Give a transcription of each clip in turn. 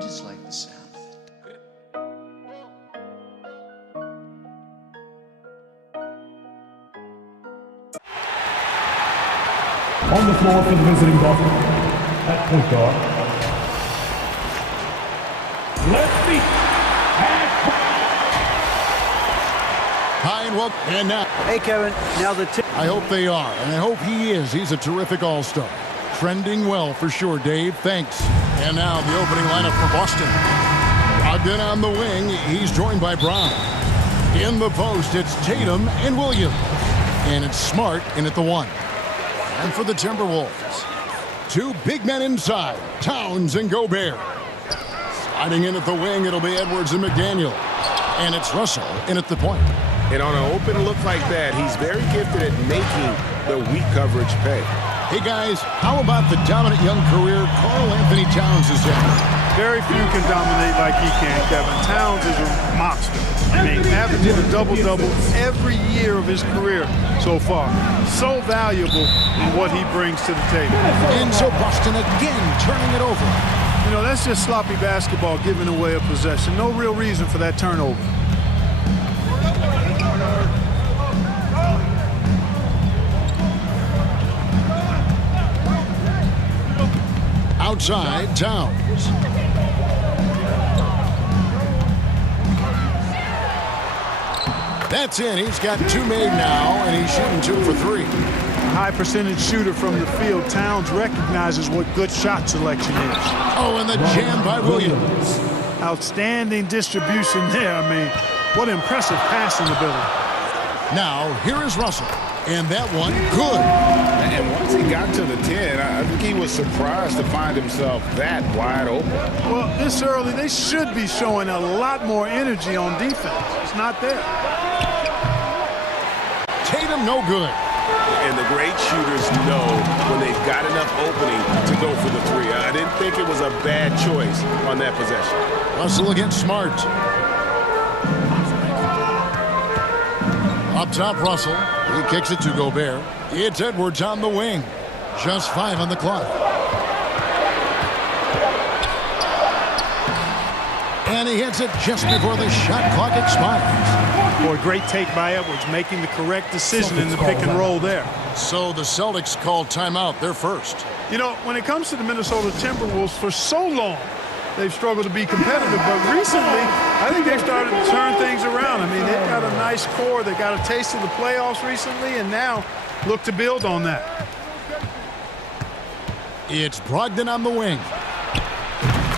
just like the sound of it. On the floor for the visiting Boston, at point guard, lefty, Hi and welcome. And now, hey Kevin, now the tip. I hope they are, and I hope he is. He's a terrific all-star. Trending well for sure, Dave. Thanks. And now the opening lineup for Boston. Brogdon on the wing. He's joined by Brown. In the post, it's Tatum and Williams. And it's Smart in at the 1. And for the Timberwolves, 2 big men inside, Towns and Gobert. Sliding in at the wing, it'll be Edwards and McDaniel. And it's Russell in at the point. And on an open look like that, he's very gifted at making the weak coverage pay. Hey, guys, how about the dominant young career Karl Anthony Towns has had? Very few can dominate like he can, Kevin. Towns is a monster. I mean, averaging a double-double every year of his career so far. So valuable in what he brings to the table. And so Boston again turning it over. You know, that's just sloppy basketball, giving away a possession. No real reason for that turnover. Outside, Towns. That's in. He's got 2 made now, and he's shooting 2 for 3. A high percentage shooter from the field. Towns recognizes what good shot selection is. Oh, and the jam by Williams. Outstanding distribution there. I mean, what impressive passing ability. Now, here is Russell. And that one, good. And once he got to the 10, I think he was surprised to find himself that wide open. Well, this early, they should be showing a lot more energy on defense. It's not there. Tatum, no good. And the great shooters know when they've got enough opening to go for the 3. I didn't think it was a bad choice on that possession. Russell against Smart. Up top, Russell. He kicks it to Gobert. It's Edwards on the wing. Just 5 on the clock. And he hits it just before the shot clock expires. Boy, great take by Edwards, making the correct decision in the pick and roll there. So the Celtics called timeout. They're first. You know, when it comes to the Minnesota Timberwolves, for so long, they've struggled to be competitive. But recently, I think they've started to turn things around. I mean, they've got a nice core. They got a taste of the playoffs recently, and now look to build on that. It's Brogdon on the wing.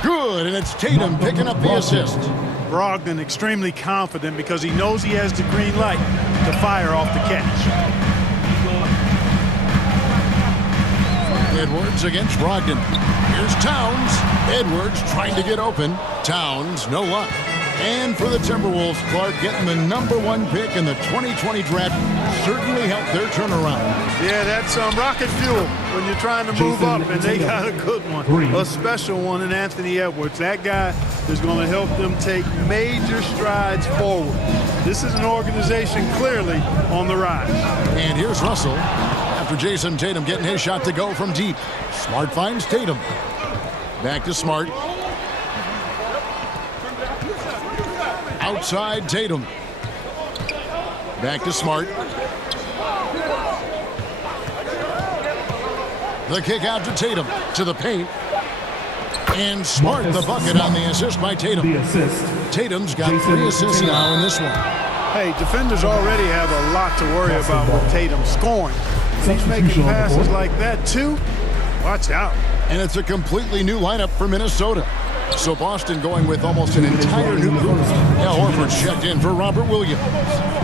Good, and it's Tatum picking up the assist. Brogdon extremely confident because he knows he has the green light to fire off the catch. Edwards against Brogdon. Here's Towns. Edwards trying to get open. Towns, no luck. And for the Timberwolves, Clark getting the #1 pick in the 2020 draft certainly helped their turnaround. Yeah, that's rocket fuel when you're trying to move up, and they got a good one, a special one in Anthony Edwards. That guy is going to help them take major strides forward. This is an organization clearly on the rise. And here's Russell after Jason Tatum getting his shot to go from deep. Smart finds Tatum. Back to Smart. Outside Tatum. Back to Smart. The kick out to Tatum. To the paint. And Smart the bucket on the assist by Tatum. the assist. Tatum's got 3 assists now in this one. Hey, defenders already have a lot to worry about with Tatum scoring. He's making passes like that too. Watch out. And it's a completely new lineup for Minnesota. So Boston going with almost an entire new group. Al Horford's checked in for Robert Williams.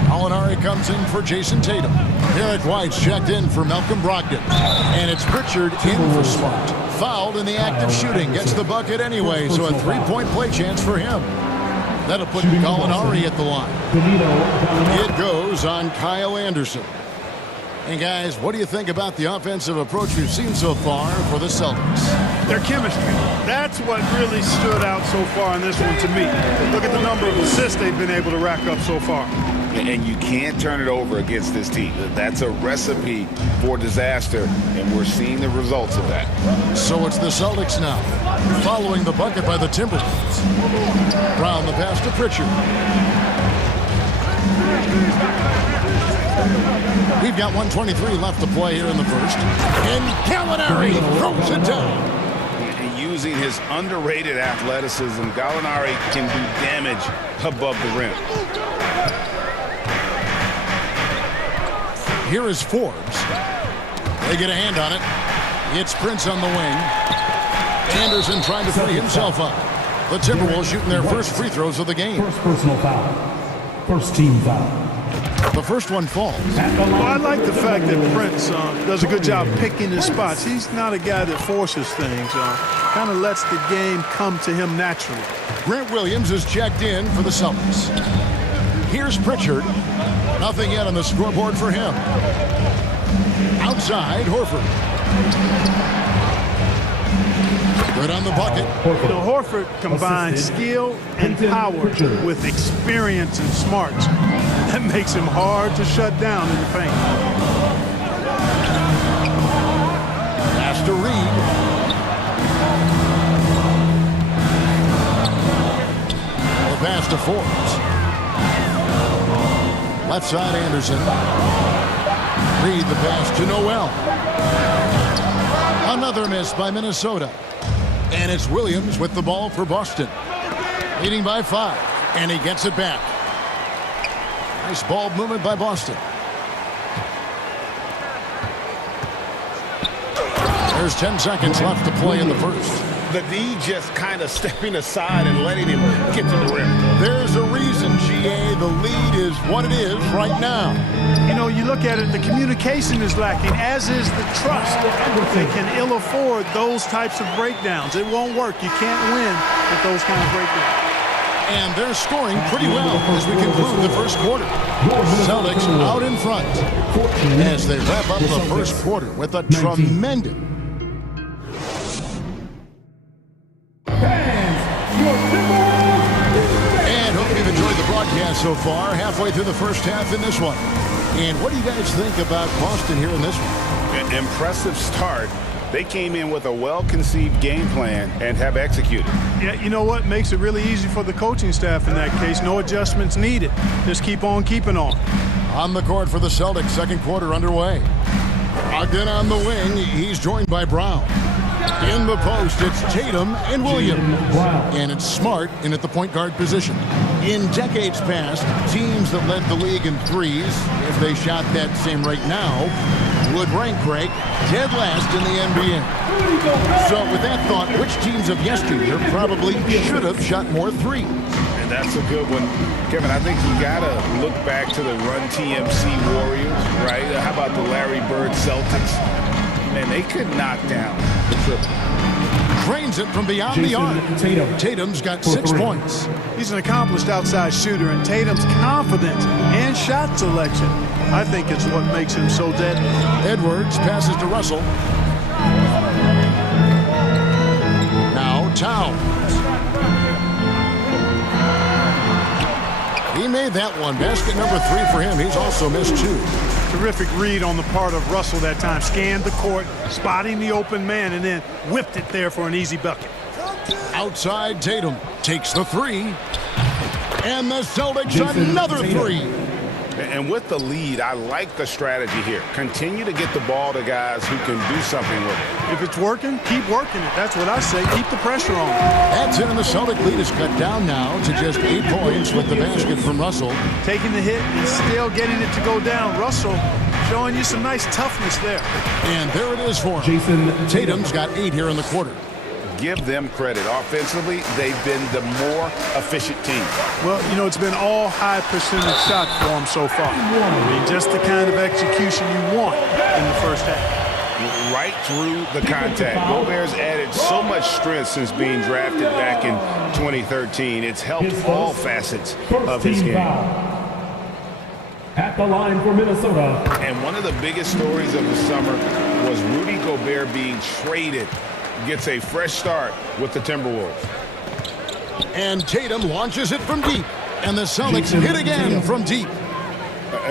Alinari comes in for Jason Tatum. Derek White's checked in for Malcolm Brogdon. And it's Pritchard in for Smart. Fouled in the act of shooting. Gets the bucket anyway, so a 3-point play chance for him. That'll put Alinari at the line. It goes on Kyle Anderson. And guys, what do you think about the offensive approach we've seen so far for the Celtics? Their chemistry. That's what really stood out so far in this one to me. Look at the number of assists they've been able to rack up so far. And you can't turn it over against this team. That's a recipe for disaster, and we're seeing the results of that. So it's the Celtics now, following the bucket by the Timberwolves. Brown the pass to Pritchard. We've got 1:23 left to play here in the first. And Gallinari throws it down. Using his underrated athleticism, Gallinari can do damage above the rim. Here is Forbes. They get a hand on it. It's Prince on the wing. Anderson trying to free himself up. The Timberwolves shooting their first free throws of the game. First personal foul. First team foul. The first one falls. Well, I like the fact that Prince does a good job picking his spots. He's not a guy that forces things. Kind of lets the game come to him naturally. Grant Williams is checked in for the Celtics. Here's Pritchard. Nothing yet on the scoreboard for him. Outside, Horford. Good on the bucket. You know, Horford combines skill and power with experience and smarts. That makes him hard to shut down in the paint. Pass to Reed. The pass to Forbes. Left side, Anderson. Reed the pass to Noel. Another miss by Minnesota. And it's Williams with the ball for Boston. Leading by 5. And he gets it back. Nice ball movement by Boston. There's 10 seconds left to play in the first. The D just kind of stepping aside and letting him get to the rim. There's a reason, GA. The lead is what it is right now. You know, you look at it, the communication is lacking, as is the trust. They can ill afford those types of breakdowns. It won't work. You can't win with those kind of breakdowns. And they're scoring pretty well as we conclude the first quarter. Celtics out in front as they wrap up the first quarter with a tremendous. And hope you've enjoyed the broadcast so far. Halfway through the first half in this one. And what do you guys think about Boston here in this one? An impressive start. They came in with a well-conceived game plan and have executed. Yeah, you know what? Makes it really easy for the coaching staff in that case. No adjustments needed. Just keep on keeping on. On the court for the Celtics, second quarter underway. Ogden on the wing. He's joined by Brown. In the post, it's Tatum and Williams. And it's Smart in at the point guard position. In decades past, teams that led the league in threes, if they shot that same rate now, would rank Craig dead last in the NBA. So with that thought, which teams of yesteryear probably should have shot more threes? And that's a good one. Kevin, I think you got to look back to the Run TMC Warriors, right? How about the Larry Bird Celtics? Man, they could knock down the triple. Drains it from beyond the arc. Tatum's got 6 points. He's an accomplished outside shooter, and Tatum's confidence and shot selection, I think it's what makes him so deadly. Edwards passes to Russell. Now Towns. He made that one. Basket number 3 for him. He's also missed 2. Terrific read on the part of Russell that time. Scanned the court, spotting the open man, and then whipped it there for an easy bucket. Outside, Tatum takes the 3. And the Celtics another 3. And with the lead, I like the strategy here. Continue to get the ball to guys who can do something with it. If it's working, keep working it. That's what I say. Keep the pressure on. That's it, and the Celtic lead is cut down now to just 8 points with the basket from Russell. Taking the hit and still getting it to go down. Russell showing you some nice toughness there. And there it is for him. Tatum's got 8 here in the quarter. Give them credit. Offensively, they've been the more efficient team. Well, you know, it's been all high percentage shots for them so far. I mean, just the kind of execution you want in the first half. Right through the contact. Gobert's added so much strength since being drafted back in 2013. It's helped all facets of his game. At the line for Minnesota. And one of the biggest stories of the summer was Rudy Gobert being traded. Gets a fresh start with the Timberwolves. And Tatum launches it from deep. And the Celtics hit again from deep.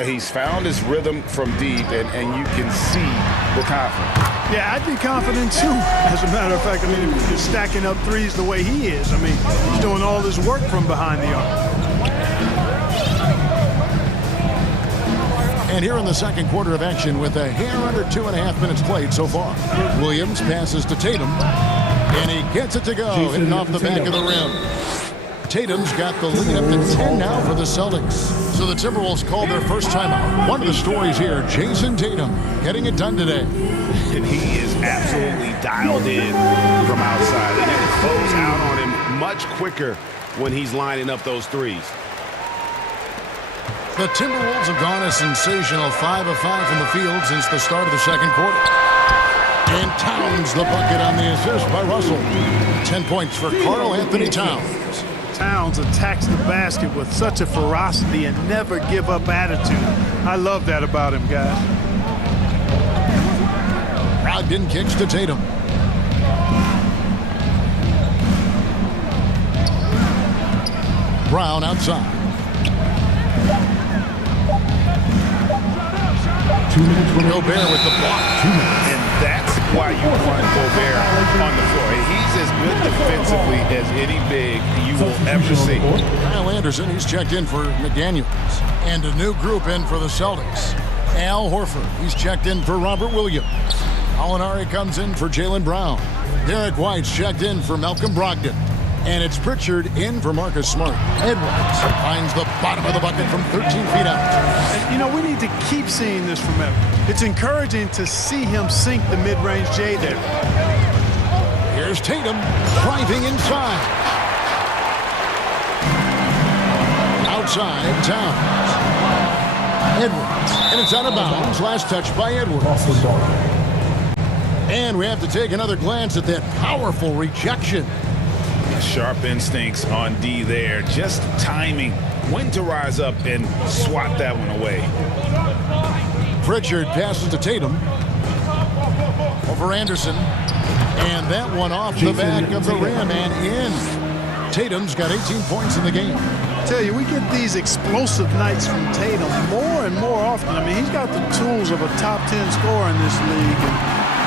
He's found his rhythm from deep, and you can see the confidence. Yeah, I'd be confident too. As a matter of fact, I mean, if you're stacking up threes the way he is, I mean, he's doing all this work from behind the arc. And here in the second quarter of action with a hair under 2.5 minutes played so far. Williams passes to Tatum, and he gets it to go, hitting off the back of the rim. Tatum's got the lead up to 10 now for the Celtics. So the Timberwolves called their first timeout. One of the stories here, Jason Tatum getting it done today. And he is absolutely dialed in from outside. And it close out on him much quicker when he's lining up those threes. The Timberwolves have gone a sensational 5 of 5 from the field since the start of the second quarter. And Towns the bucket on the assist by Russell. 10 points for Karl Anthony Towns. Towns attacks the basket with such a ferocity and never give up attitude. I love that about him, guys. Brogdon kicks to Tatum. Brown outside. 2 minutes. Gobert with the block. 2 minutes. And that's why you want Gobert on the floor. He's as good defensively as any big you will ever see. Kyle Anderson, he's checked in for McDaniels. And a new group in for the Celtics. Al Horford, he's checked in for Robert Williams. Alinari comes in for Jaylen Brown. Derek White's checked in for Malcolm Brogdon. And it's Pritchard in for Marcus Smart. Edwards finds the bottom of the bucket from 13 feet out. And, you know, we need to keep seeing this from Edwards. It's encouraging to see him sink the mid-range J there. Here's Tatum driving inside. Outside, Towns. Edwards. And it's out of bounds. Last touch by Edwards. And we have to take another glance at that powerful rejection. Sharp instincts on D there. Just timing when to rise up and swat that one away. Pritchard passes to Tatum. Over Anderson. And that one off the back of the rim and in. Tatum's got 18 points in the game. I tell you, we get these explosive nights from Tatum more and more often. I mean, he's got the tools of a top 10 scorer in this league. And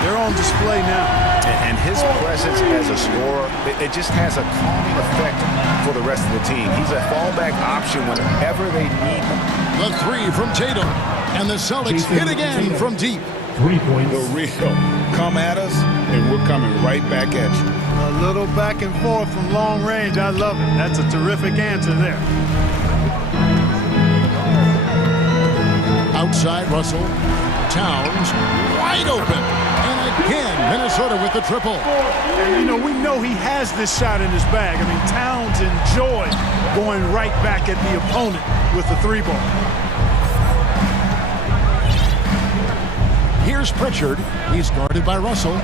they're on display now. And his presence as a scorer, it just has a calming effect for the rest of the team. He's a fallback option whenever they need him. The three from Tatum. And the Celtics hit again from deep. 3 points. The real come at us, and we're coming right back at you. A little back and forth from long range. I love it. That's a terrific answer there. Outside Russell. Towns wide open. And again, Minnesota with the triple. And, you know, we know he has this shot in his bag. I mean, Towns enjoys going right back at the opponent with the three ball. Here's Pritchard. He's guarded by Russell.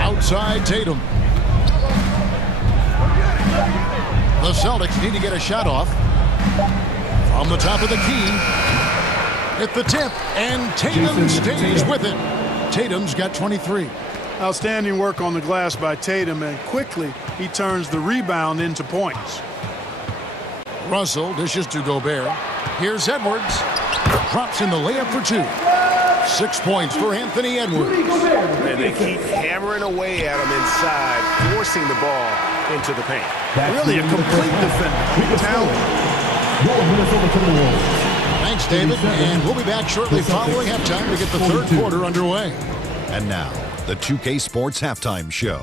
Outside Tatum. The Celtics need to get a shot off. From the top of the key. At the tip. And Tatum stays with it. Tatum's got 23. Outstanding work on the glass by Tatum, and quickly he turns the rebound into points. Russell dishes to Gobert. Here's Edwards. Drops in the layup for two. 6 points for Anthony Edwards. And they keep hammering away at him inside, forcing the ball into the paint. Really a complete defender. Talent. Thanks, David. And we'll be back shortly following halftime to get the third quarter underway. And now, the 2K Sports Halftime Show.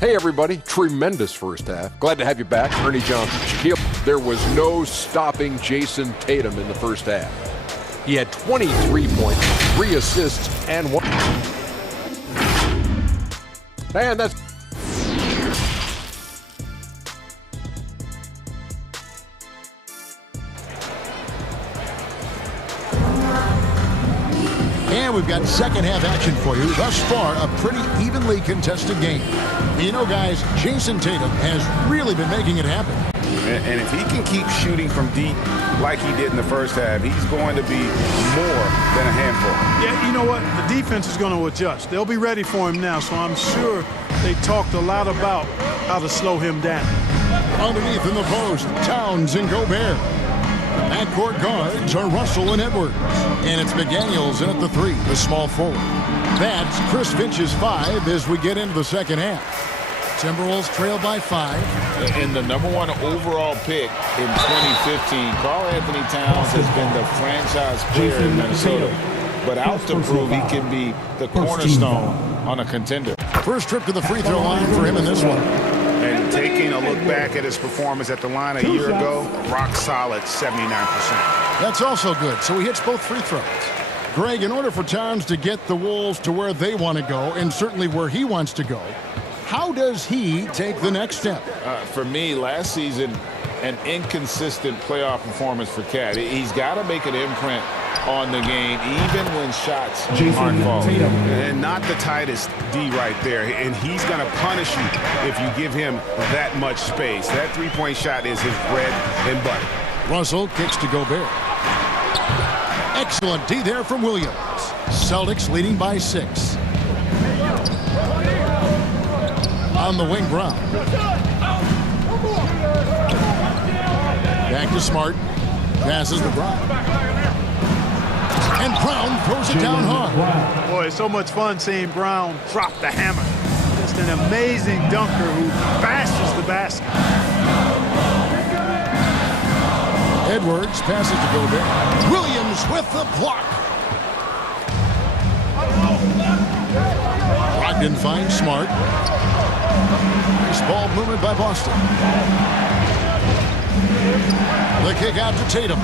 Hey, everybody. Tremendous first half. Glad to have you back. Ernie Johnson. Shaquille. There was no stopping Jason Tatum in the first half. He had 23 points, 3 assists, and 1. And that's... And we've got second half action for you. Thus far, a pretty evenly contested game. You know, guys, Jason Tatum has really been making it happen. And if he can keep shooting from deep like he did in the first half, he's going to be more than a handful. Yeah, you know what? The defense is going to adjust. They'll be ready for him now, so I'm sure They talked a lot about how to slow him down. Underneath in the post, Towns and Gobert. Backcourt guards are Russell and Edwards. And it's McDaniels in at the 3, the small forward. That's Chris Finch's 5 as we get into the second half. Timberwolves trail by 5. And the #1 overall pick in 2015, Karl Anthony Towns has been the franchise player in Minnesota. But out to prove he can be the cornerstone on a contender. First trip to the free throw line for him in this one. And taking a look back at his performance at the line a year ago, rock solid 79%. That's also good, so he hits both free throws. Greg, in order for Towns to get the Wolves to where they want to go, and certainly where he wants to go, how does he take the next step? For me, last season, an inconsistent playoff performance for Cat. He's got to make an imprint on the game, even when shots aren't falling. And not the tightest D right there. And he's going to punish you if you give him that much space. That three-point shot is his bread and butter. Russell kicks to Gobert. Excellent D there from Williams. Celtics leading by 6. On the wing, Brown. Back to Smart. Passes to Brown. And Brown throws it down hard. Boy, it's so much fun seeing Brown drop the hammer. Just an amazing dunker who bashes the basket. Edwards passes to Gobert. Williams with the block. Brogdon finds Smart. Nice ball movement by Boston. The kick out to Tatum.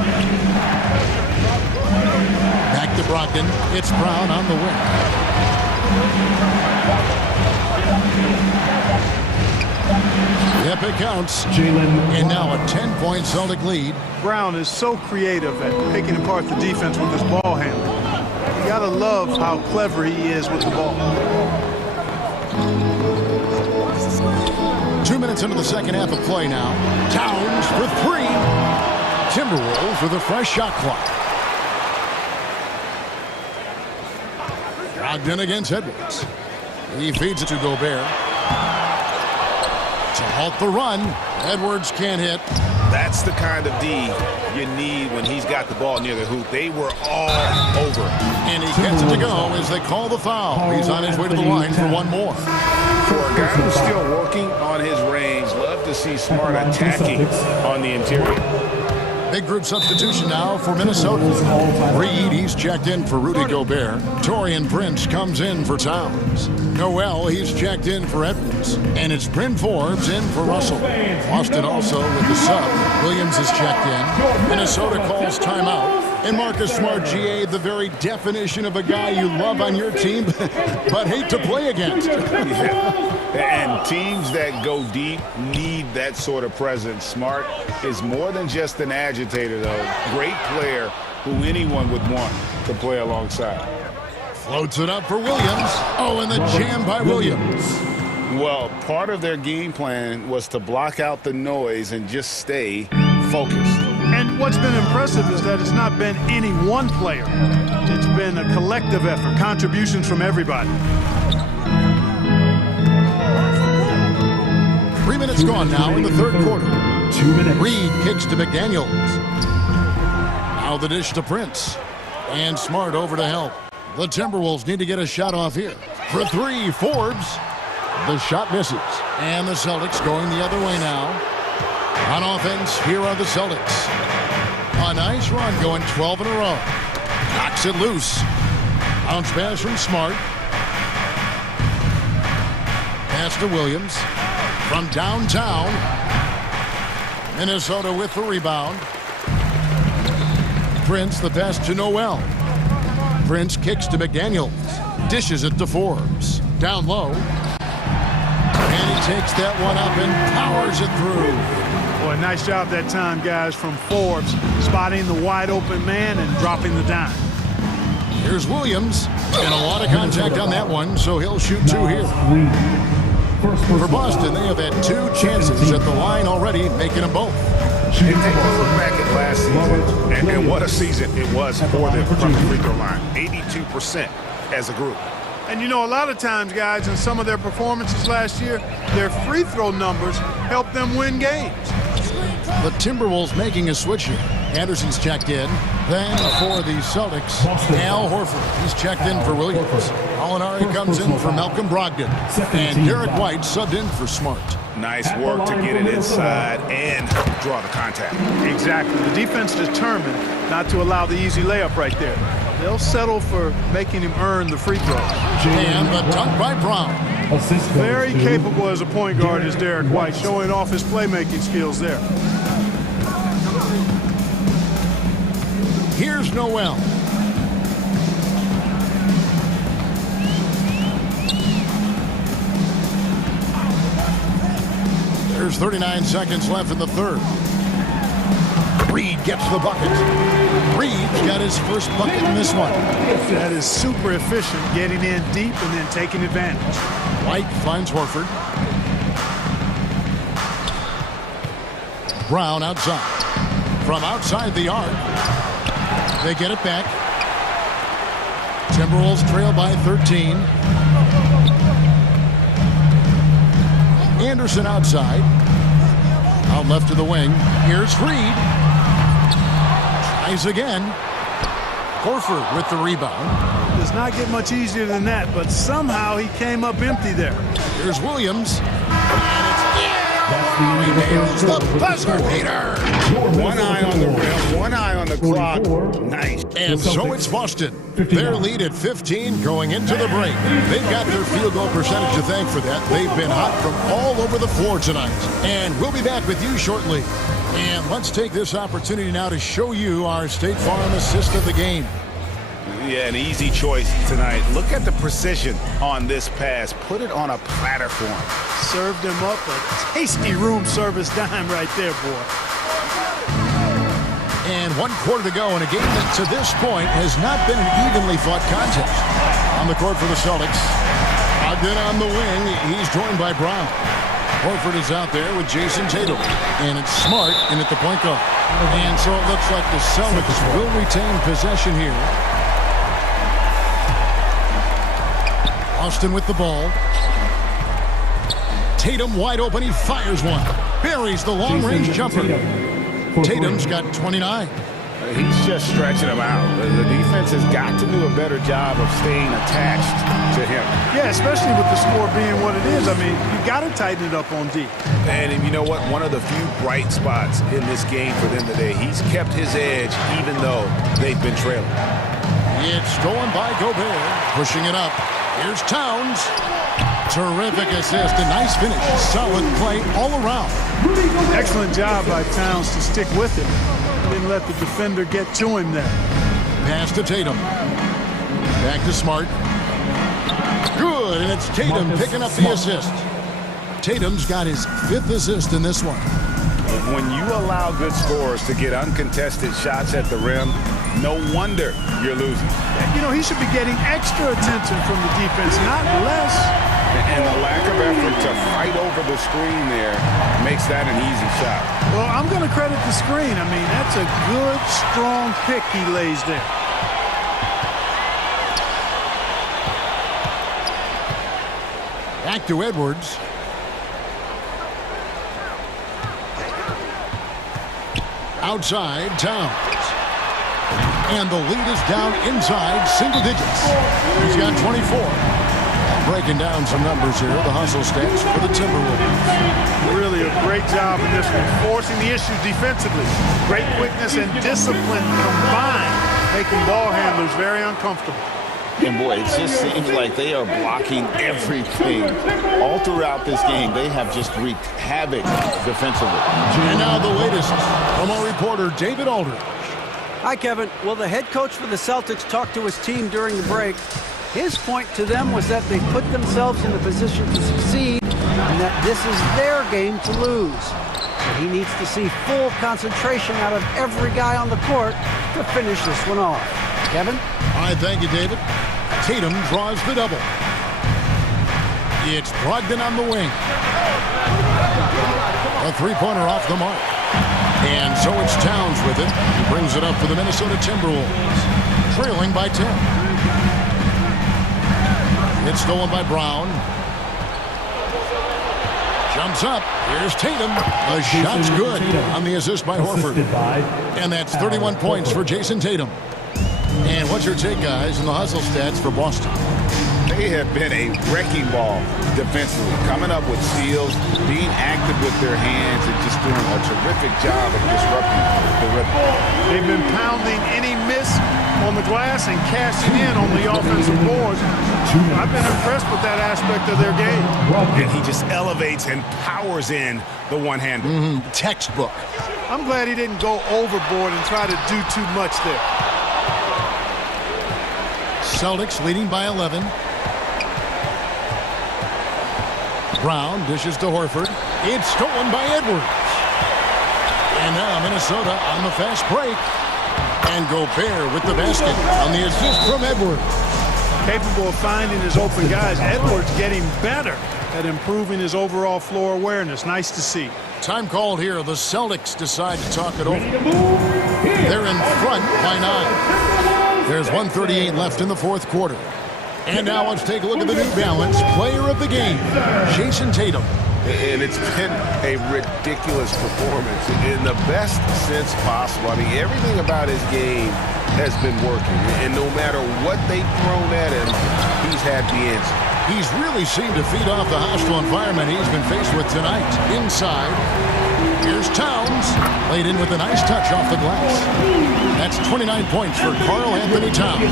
Back to Brogdon. It's Brown on the wing. Yep, it counts. And now a 10-point Celtic lead. Brown is so creative at picking apart the defense with his ball handling. You gotta love how clever he is with the ball. 2 minutes into the second half of play now. Towns for 3. Timberwolves with a fresh shot clock. Brogdon against Edwards. He feeds it to Gobert. To halt the run. Edwards can't hit. That's the kind of D you need when he's got the ball near the hoop. They were all over. And he gets it to go as they call the foul. He's on his way to the line for one more. For a guy who's still working on his range, love to see Smart attacking on the interior. Big group substitution now for Minnesota. Reed, he's checked in for Rudy Gobert. Taurean Prince comes in for Towns. Noel, he's checked in for Edwards. And it's Bryn Forbes in for Russell. Boston also with the sub. Williams is checked in. Minnesota calls timeout. And Marcus Smart, GA, the very definition of a guy you love on your team, but hate to play against. Yeah. And teams that go deep need that sort of presence. Smart is more than just an agitator, though. Great player who anyone would want to play alongside. Floats it up for Williams. Oh, and the jam by Williams. Well, part of their game plan was to block out the noise and just stay focused. And what's been impressive is that it's not been any one player. It's been a collective effort, contributions from everybody. 3 minutes gone now in the third quarter. 2 minutes. Reed kicks to McDaniels. Now the dish to Prince. And Smart over to help. The Timberwolves need to get a shot off here. For 3, Forbes. The shot misses. And the Celtics going the other way now. On offense, here are the Celtics. A nice run going 12 in a row. Knocks it loose. Bounce pass from Smart. Pass to Williams. From downtown. Minnesota with the rebound. Prince, the pass to Noel. Prince kicks to McDaniels. Dishes it to Forbes. Down low. And he takes that one up and powers it through. Boy, nice job that time, guys, from Forbes, spotting the wide open man and dropping the dime. Here's Williams. And a lot of contact on that one, so he'll shoot 2 here. For Boston, they have had 2 chances at the line already, making them both. And take a look back at last season, and what a season it was for them from the free throw line. 82% as a group. And you know, a lot of times, guys, in some of their performances last year, their free throw numbers helped them win games. The Timberwolves making a switch here. Anderson's checked in. Then for the Celtics, Al Horford. He's checked in for Williams. Alinari comes in for Malcolm Brogdon. And Derek White subbed in for Smart. Nice work to get it inside and draw the contact. Exactly. The defense determined not to allow the easy layup right there. They'll settle for making him earn the free throw. And the dunk by Brown. Very capable as a point guard is Derek White, showing off his playmaking skills there. Here's Noel. There's 39 seconds left in the third. Reed gets the bucket. Reed's got his first bucket in this one. That is super efficient, getting in deep and then taking advantage. White finds Horford. Brown outside. From outside the arc. They get it back. Timberwolves trail by 13. Anderson outside. Out left to the wing. Here's Reed. Tries again. Horford with the rebound. Does not get much easier than that, but somehow he came up empty there. Here's Williams. He nails the buzzer beater. One eye on the rim, one eye on the clock. Nice. And so it's Boston. Their lead at 15 going into the break. They've got their field goal percentage to thank for that. They've been hot from all over the floor tonight. And we'll be back with you shortly. And let's take this opportunity now to show you our State Farm assist of the game. Yeah, an easy choice tonight. Look at the precision on this pass. Put it on a platter for him. Served him up a tasty room service dime right there, boy. And 1 quarter to go in a game that to this point has not been an evenly fought contest. On the court for the Celtics. Ogden on the wing. He's joined by Brown. Horford is out there with Jason Tatum. And it's Smart in at the point guard. And so it looks like the Celtics will retain possession here. Austin with the ball. Tatum wide open. He fires one. Buries the long-range jumper. Tatum's got 29. He's just stretching him out. The defense has got to do a better job of staying attached to him. Yeah, especially with the score being what it is. I mean, you got to tighten it up on D. And you know what? One of the few bright spots in this game for them today. He's kept his edge even though they've been trailing. It's stolen by Gobert. Pushing it up. Here's Towns. Terrific assist. A nice finish. Solid play all around. Excellent job by Towns to stick with him. Didn't let the defender get to him there. Pass to Tatum. Back to Smart. Good, and it's Tatum picking up the assist. Tatum's got his 5th assist in this one. When you allow good scorers to get uncontested shots at the rim, no wonder you're losing. You know, he should be getting extra attention from the defense, not less. And the lack of effort to fight over the screen there makes that an easy shot. Well, I'm going to credit the screen. I mean, that's a good, strong pick he lays there. Back to Edwards. Outside, Towns. And the lead is down inside single digits. He's got 24. Breaking down some numbers here, the hustle stats for the Timberwolves. Really a great job in this one, forcing the issues defensively. Great quickness and discipline combined, making ball handlers very uncomfortable. And boy, it just seems like they are blocking everything. All throughout this game, they have just wreaked havoc defensively. And now the latest from our reporter, David Aldridge. Hi, Kevin. Well, the head coach for the Celtics talked to his team during the break. His point to them was that they put themselves in a position to succeed and that this is their game to lose. So he needs to see full concentration out of every guy on the court to finish this one off. Kevin? All right, thank you, David. Tatum draws the double. It's Brogdon on the wing. A three-pointer off the mark. And so it's Towns with it. He brings it up for the Minnesota Timberwolves. Trailing by 10. It's stolen by Brown. Jumps up. Here's Tatum. The shot's good on the assist by Horford. And that's 31 points for Jason Tatum. And what's your take, guys, in the hustle stats for Boston? They have been a wrecking ball defensively, coming up with steals, being active with their hands, and just doing a terrific job of disrupting the rhythm. They've been pounding any miss on the glass and cashing in on the offensive boards. I've been impressed with that aspect of their game. And he just elevates and powers in the one-hander. Textbook. I'm glad he didn't go overboard and try to do too much there. Celtics leading by 11. Brown dishes to Horford. It's stolen by Edwards. And now Minnesota on the fast break. And Gobert with the basket on the assist from Edwards. Capable of finding his open guys. Edwards getting better at improving his overall floor awareness. Nice to see. Time called here. The Celtics decide to talk it over. They're in front by 9. There's 1:38 left in the fourth quarter. And now let's take a look at the New Balance player of the game, Jason Tatum. And it's been a ridiculous performance in the best sense possible. I mean, everything about his game has been working. And no matter what they've thrown at him, he's had the answer. He's really seemed to feed off the hostile environment he's been faced with tonight. Inside, here's Towns. Laid in with a nice touch off the glass. That's 29 points for Karl Anthony Towns.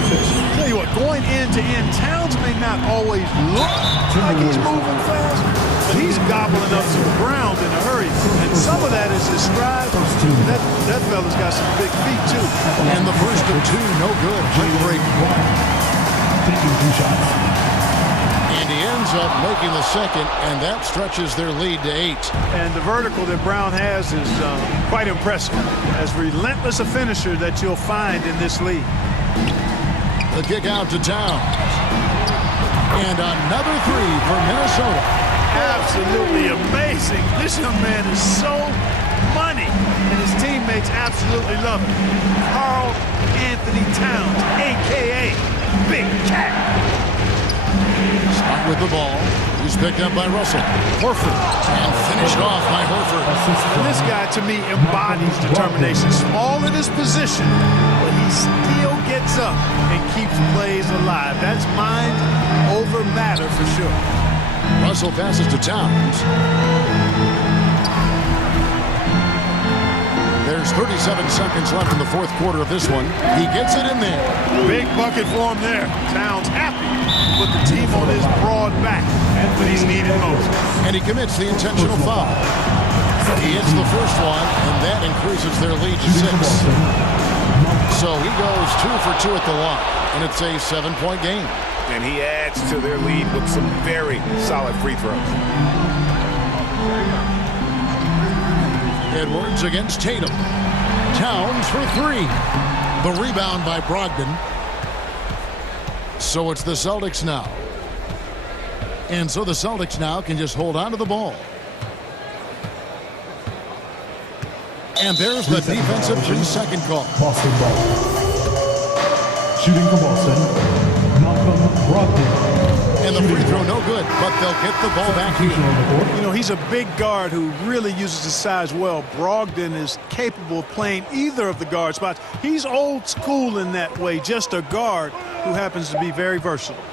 Tell you what, going end to end, Towns may not always look like he's moving fast, but he's gobbling up some ground in a hurry. And some of that is his stride. That fella's got some big feet, too. And the first of 2, no good. Break. Taking 2 shots. And he ends up making the second, and that stretches their lead to 8. And the vertical that Brown has is quite impressive. As relentless a finisher that you'll find in this league. The kick out to Towns. And another 3 for Minnesota. Absolutely amazing. This young man is so money, and his teammates absolutely love him. Karl Anthony Towns, a.k.a. Big Cat. Spot with the ball. He's picked up by Russell. Horford. And finished off by Horford. And this guy, to me, embodies determination. Small in his position, but he still gets up and keeps plays alive. That's mind over matter for sure. Russell passes to Towns. There's 37 seconds left in the fourth quarter of this one. He gets it in there. Big bucket for him there. Towns happy to put the team on his broad back when he's needed most. And he commits the intentional foul. He hits the first one, and that increases their lead to 6. So he goes 2 for 2 at the line, and it's a 7-point game. And he adds to their lead with some very solid free throws. Edwards against Tatum. Towns for 3. The rebound by Brogdon. So it's the Celtics now. And so the Celtics now can just hold on to the ball. And there's the defensive 3-second call. Boston ball. Shooting for Boston, Malcolm Brogdon. And the free throw no good, but they'll get the ball back here. You know, he's a big guard who really uses his size well. Brogdon is capable of playing either of the guard spots. He's old school in that way, just a guard who happens to be very versatile.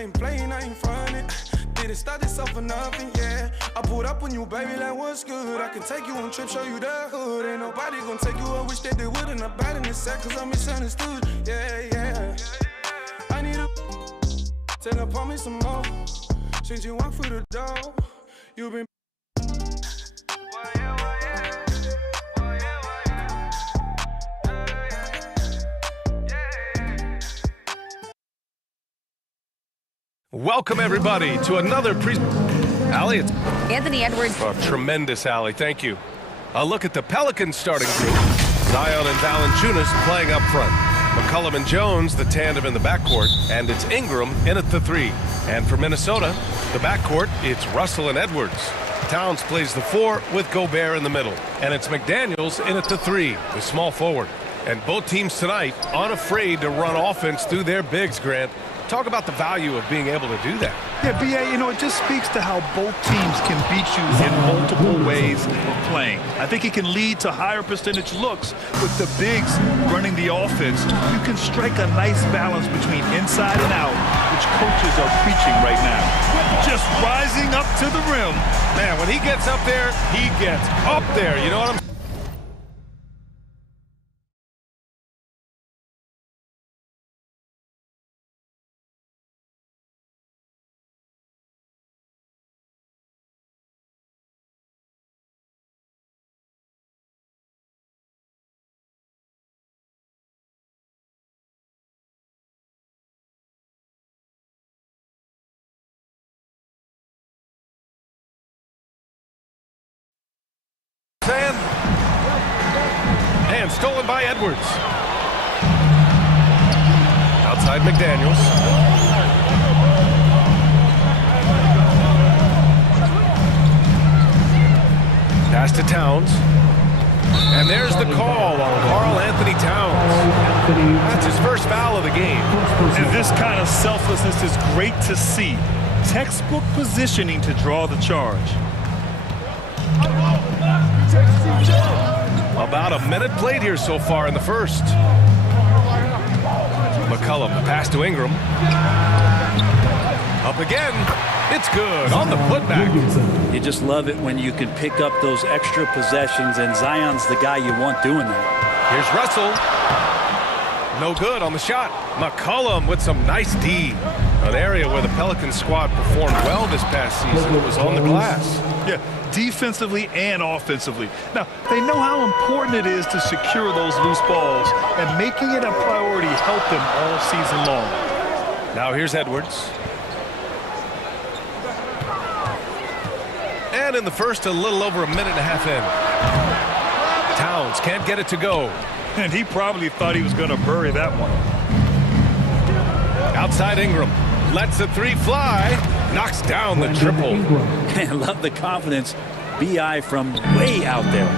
I ain't playing, I ain't frontin'. Didn't start this off for nothing, yeah. I pulled up on you, baby, that was good. I can take you on trips, show you the hood. Ain't nobody gonna take you, I wish that they would. And I'm bad in this set, cause I'm misunderstood. Yeah, yeah. I need a tell her, pour me some more. Since you walk through the door, you've been. Welcome, everybody, to another Allie, it's Anthony Edwards. Oh, tremendous, Allie. Thank you. A look at the Pelicans starting group. Zion and Valanciunas playing up front. McCollum and Jones, the tandem in the backcourt. And it's Ingram in at the 3. And for Minnesota, the backcourt, it's Russell and Edwards. Towns plays the 4 with Gobert in the middle. And it's McDaniels in at the 3, the small forward. And both teams tonight unafraid to run offense through their bigs, Grant. Talk about the value of being able to do that. Yeah, B.A., it just speaks to how both teams can beat you in multiple ways of playing. I think it can lead to higher percentage looks with the bigs running the offense. You can strike a nice balance between inside and out, which coaches are preaching right now. Just rising up to the rim. Man, when he gets up there, he gets up there. You know what I'm saying? And stolen by Edwards. Outside McDaniels. Pass to Towns. And there's the call on Karl-Anthony Towns. That's his first foul of the game. And this kind of selflessness is great to see. Textbook positioning to draw the charge. About a minute played here so far in the first. McCollum, pass to Ingram. Up again. It's good on the putback. You just love it when you can pick up those extra possessions, and Zion's the guy you want doing that. Here's Russell. No good on the shot. McCollum with some nice D. An area where the Pelicans squad performed well this past season was on the glass. Yeah, defensively and offensively. Now, they know how important it is to secure those loose balls, and making it a priority helped them all season long. Now here's Edwards. And in the first, a little over a minute and a half in. Towns can't get it to go. And he probably thought he was going to bury that one. Outside Ingram. Lets the 3 fly. Knocks down the triple. I love the confidence. B.I. from way out there.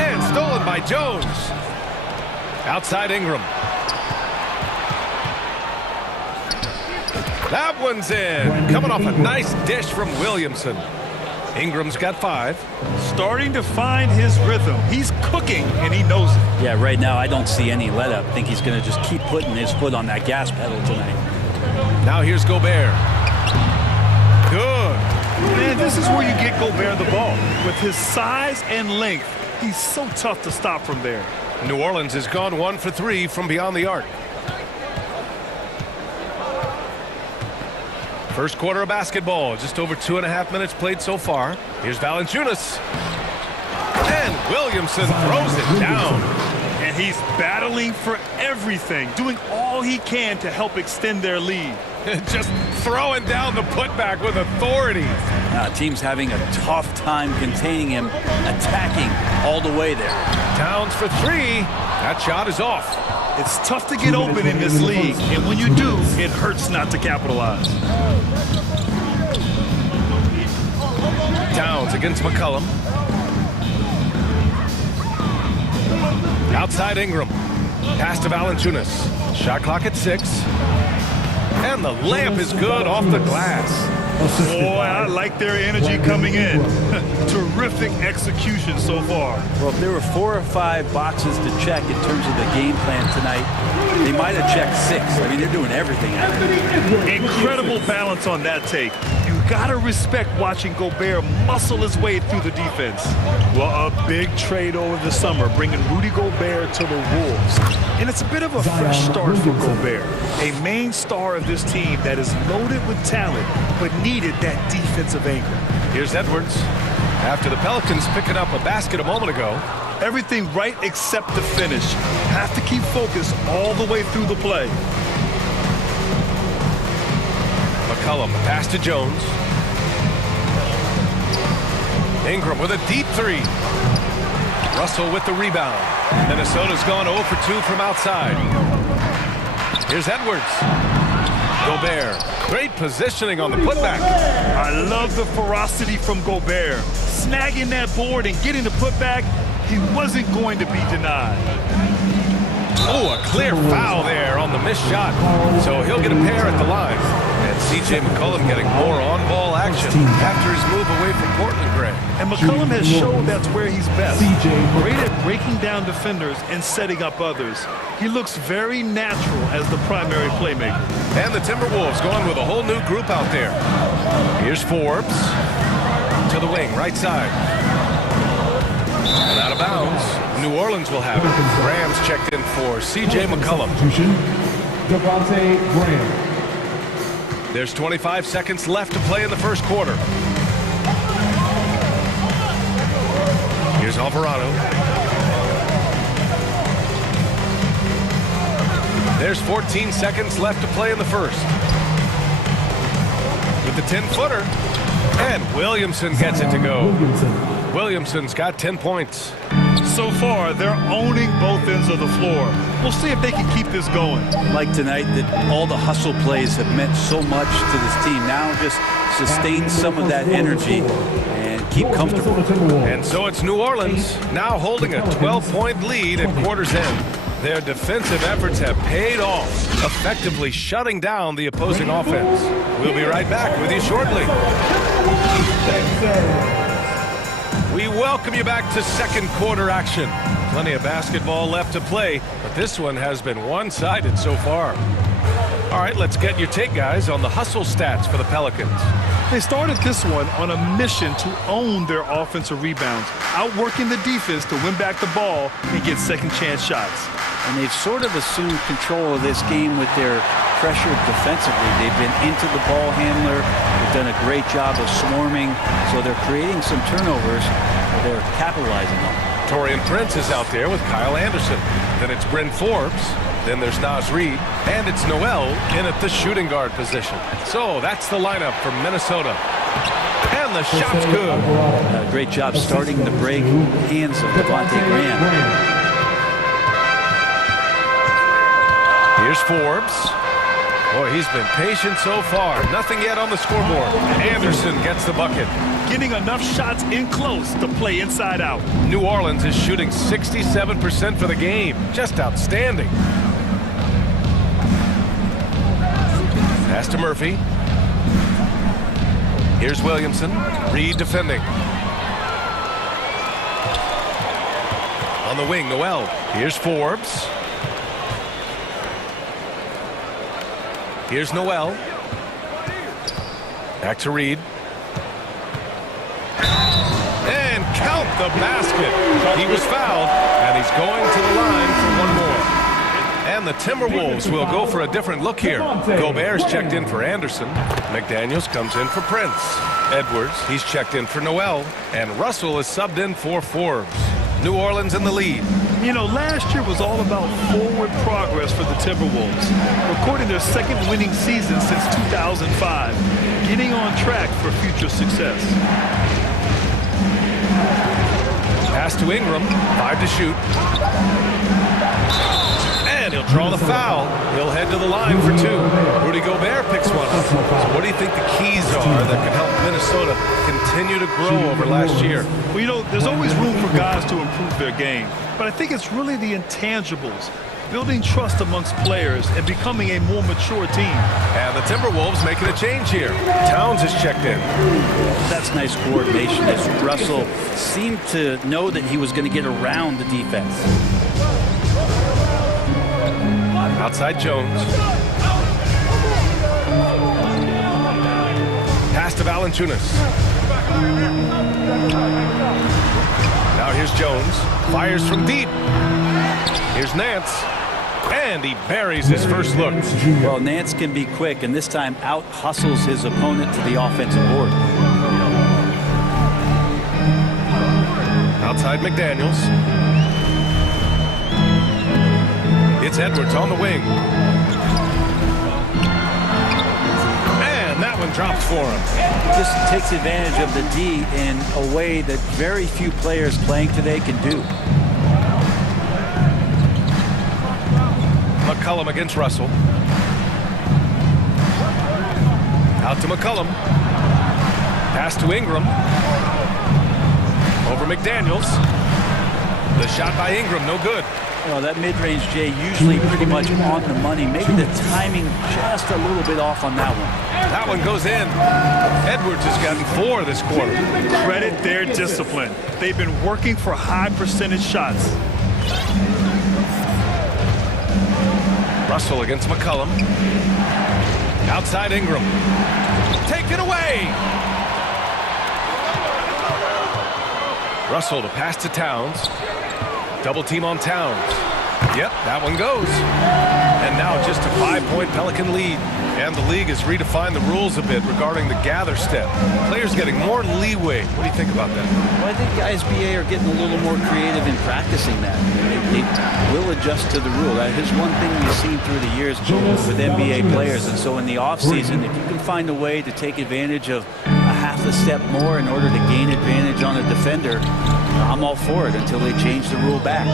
And stolen by Jones. Outside Ingram. That one's in. Coming off a nice dish from Williamson. Ingram's got 5. Starting to find his rhythm. He's cooking, and he knows it. Yeah, right now I don't see any let-up. I think he's going to just keep putting his foot on that gas pedal tonight. Now here's Gobert. Good. Man, this is where you get Gobert the ball. With his size and length, he's so tough to stop from there. New Orleans has gone 1 for 3 from beyond the arc. First quarter of basketball, just over 2.5 minutes played so far. Here's Valanciunas. And Williamson throws it down. And he's battling for everything, doing all he can to help extend their lead. Just throwing down the putback with authority. Team's having a tough time containing him, attacking all the way there. Towns for 3. That shot is off. It's tough to get open in this league, and when you do, it hurts not to capitalize. Towns against McCollum. Outside Ingram. Pass to Valanciunas. Shot clock at 6. And the layup is good off the glass. Boy, I like their energy coming in. Terrific execution so far. Well, if there were 4 or 5 boxes to check in terms of the game plan tonight, they might have checked 6. I mean, they're doing everything out there. Incredible balance on that take. You gotta respect watching Gobert muscle his way through the defense. Well, a big trade over the summer, bringing Rudy Gobert to the Wolves. And it's a bit of a fresh start for Gobert, a main star of this team that is loaded with talent, but needed that defensive anchor. Here's Edwards. After the Pelicans picking up a basket a moment ago. Everything right except the finish. Have to keep focused all the way through the play. McCollum, pass to Jones. Ingram with a deep 3. Russell with the rebound. Minnesota's gone 0 for 2 from outside. Here's Edwards. Gobert. Great positioning on the putback. I love the ferocity from Gobert. Snagging that board and getting the putback, he wasn't going to be denied. Oh, a clear foul there on the missed shot. So he'll get a pair at the line. And C.J. McCollum getting more on-ball action after his move away from Portland, Greg. And McCollum has shown that's where he's best. Great at breaking down defenders and setting up others. He looks very natural as the primary playmaker. And the Timberwolves going with a whole new group out there. Here's Forbes to the wing, right side. And out of bounds. New Orleans will have it. Rams checked in for C.J. McCollum. Devontae Graham. There's 25 seconds left to play in the first quarter. Here's Alvarado. There's 14 seconds left to play in the first. With the 10-footer. And Williamson gets it to go. Williamson's got 10 points. So far, they're owning both ends of the floor. We'll see if they can keep this going. Like tonight, that all the hustle plays have meant so much to this team. Now just sustain some of that energy and keep comfortable. And so it's New Orleans now holding a 12-point lead at quarter's end. Their defensive efforts have paid off, effectively shutting down the opposing offense. We'll be right back with you shortly. We welcome you back to second quarter action. Plenty of basketball left to play, but this one has been one-sided so far. All right, let's get your take, guys, on the hustle stats for the Pelicans. They started this one on a mission to own their offensive rebounds, outworking the defense to win back the ball and get second-chance shots. And they've sort of assumed control of this game with their pressure defensively. They've been into the ball handler. They've done a great job of swarming, so they're creating some turnovers that they're capitalizing on. Taurean Prince is out there with Kyle Anderson. Then it's Bryn Forbes. Then there's Naz Reid. And it's Noel in at the shooting guard position. So that's the lineup from Minnesota. And the shot's good. Great job starting the break. Hands of Devontae Graham. Here's Forbes. Boy, he's been patient so far. Nothing yet on the scoreboard. Anderson gets the bucket. Getting enough shots in close to play inside out. New Orleans is shooting 67% for the game. Just outstanding. Pass to Murphy. Here's Williamson. Reid defending. On the wing, Noel. Here's Forbes. Here's Noel. Back to Reid. And count the basket. He was fouled, and he's going to the line for one more. And the Timberwolves will go for a different look here. Gobert's checked in for Anderson. McDaniels comes in for Prince. Edwards, he's checked in for Noel. And Russell is subbed in for Forbes. New Orleans in the lead. You know, last year was all about forward progress for the Timberwolves, recording their second winning season since 2005, getting on track for future success. Pass to Ingram, 5 to shoot. And he'll draw the foul. He'll head to the line for 2. Rudy Gobert picks one up. So what do you think the keys are that can help Minnesota continue to grow over last year? Well, you know, there's always room for guys to improve their game, but I think it's really the intangibles. building trust amongst players and becoming a more mature team. And the Timberwolves making a change here. Towns is checked in. That's nice coordination as Russell seemed to know that he was going to get around the defense. Outside Jones. Pass to Valanciunas. Now here's Jones. Fires from deep. Here's Nance. And he buries his first look. Well, Nance can be quick, and this time out-hustles his opponent to the offensive board. Outside McDaniels. It's Edwards on the wing. And that one dropped for him. Just takes advantage of the D in a way that very few players playing today can do. McCollum against Russell. Out to McCollum. Pass to Ingram. Over McDaniels. The shot by Ingram, no good. Well, that mid-range, Jay, usually pretty much on the money. Maybe the timing just a little bit off on that one. That one goes in. Edwards has gotten 4 this quarter. Credit their discipline. They've been working for high percentage shots. Russell against McCollum. Outside Ingram. Take it away! Russell to pass to Towns. Double team on Towns. Yep, that one goes. And now just a 5-point Pelican lead. And the league has redefined the rules a bit regarding the gather step. Players getting more leeway. What do you think about that? Well, I think the ISBA are getting a little more creative in practicing that. They will adjust to the rule. That is one thing we've seen through the years with NBA players. And so in the offseason, if you can find a way to take advantage of a half a step more in order to gain advantage on a defender, I'm all for it until they change the rule back.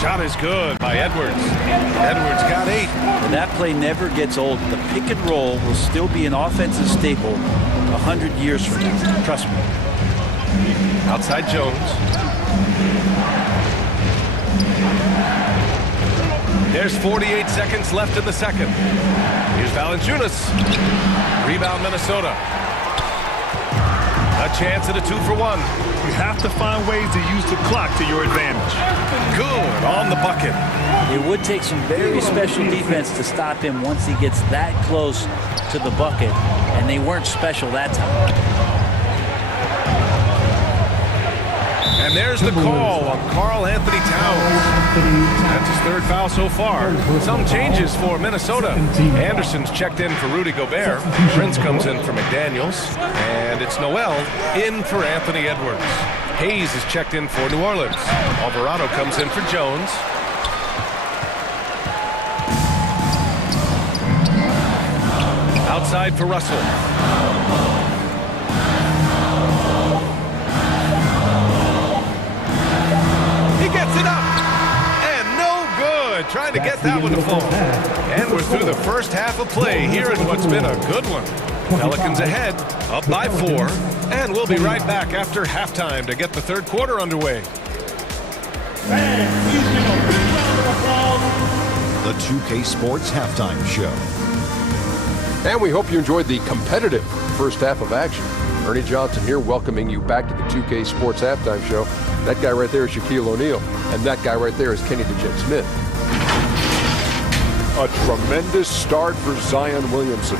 Shot is good by Edwards. Edwards got 8. And that play never gets old. The pick and roll will still be an offensive staple 100 years from now. Trust me. Outside Jones. There's 48 seconds left in the second. Here's Valanciunas. Rebound Minnesota. A chance at a 2-for-1. You have to find ways to use the clock to your advantage. Good on the bucket. It would take some very special defense to stop him once he gets that close to the bucket, and they weren't special that time. And there's the call on Karl Anthony Towns. That's his 3rd foul so far. Some changes for Minnesota. Anderson's checked in for Rudy Gobert. Prince comes in for McDaniels. And it's Noel in for Anthony Edwards. Hayes is checked in for New Orleans. Alvarado comes in for Jones. Outside for Russell. He gets it up. And no good. Trying to get that one to fall. And we're through the first half of play here in what's been a good one. Pelicans ahead, up by 4. And we'll be right back after halftime to get the 3rd quarter underway. The 2K Sports Halftime Show. And we hope you enjoyed the competitive first half of action. Ernie Johnson here welcoming you back to the 2K Sports Halftime Show. That guy right there is Shaquille O'Neal. And that guy right there is Kenny the Jet Smith. A tremendous start for Zion Williamson.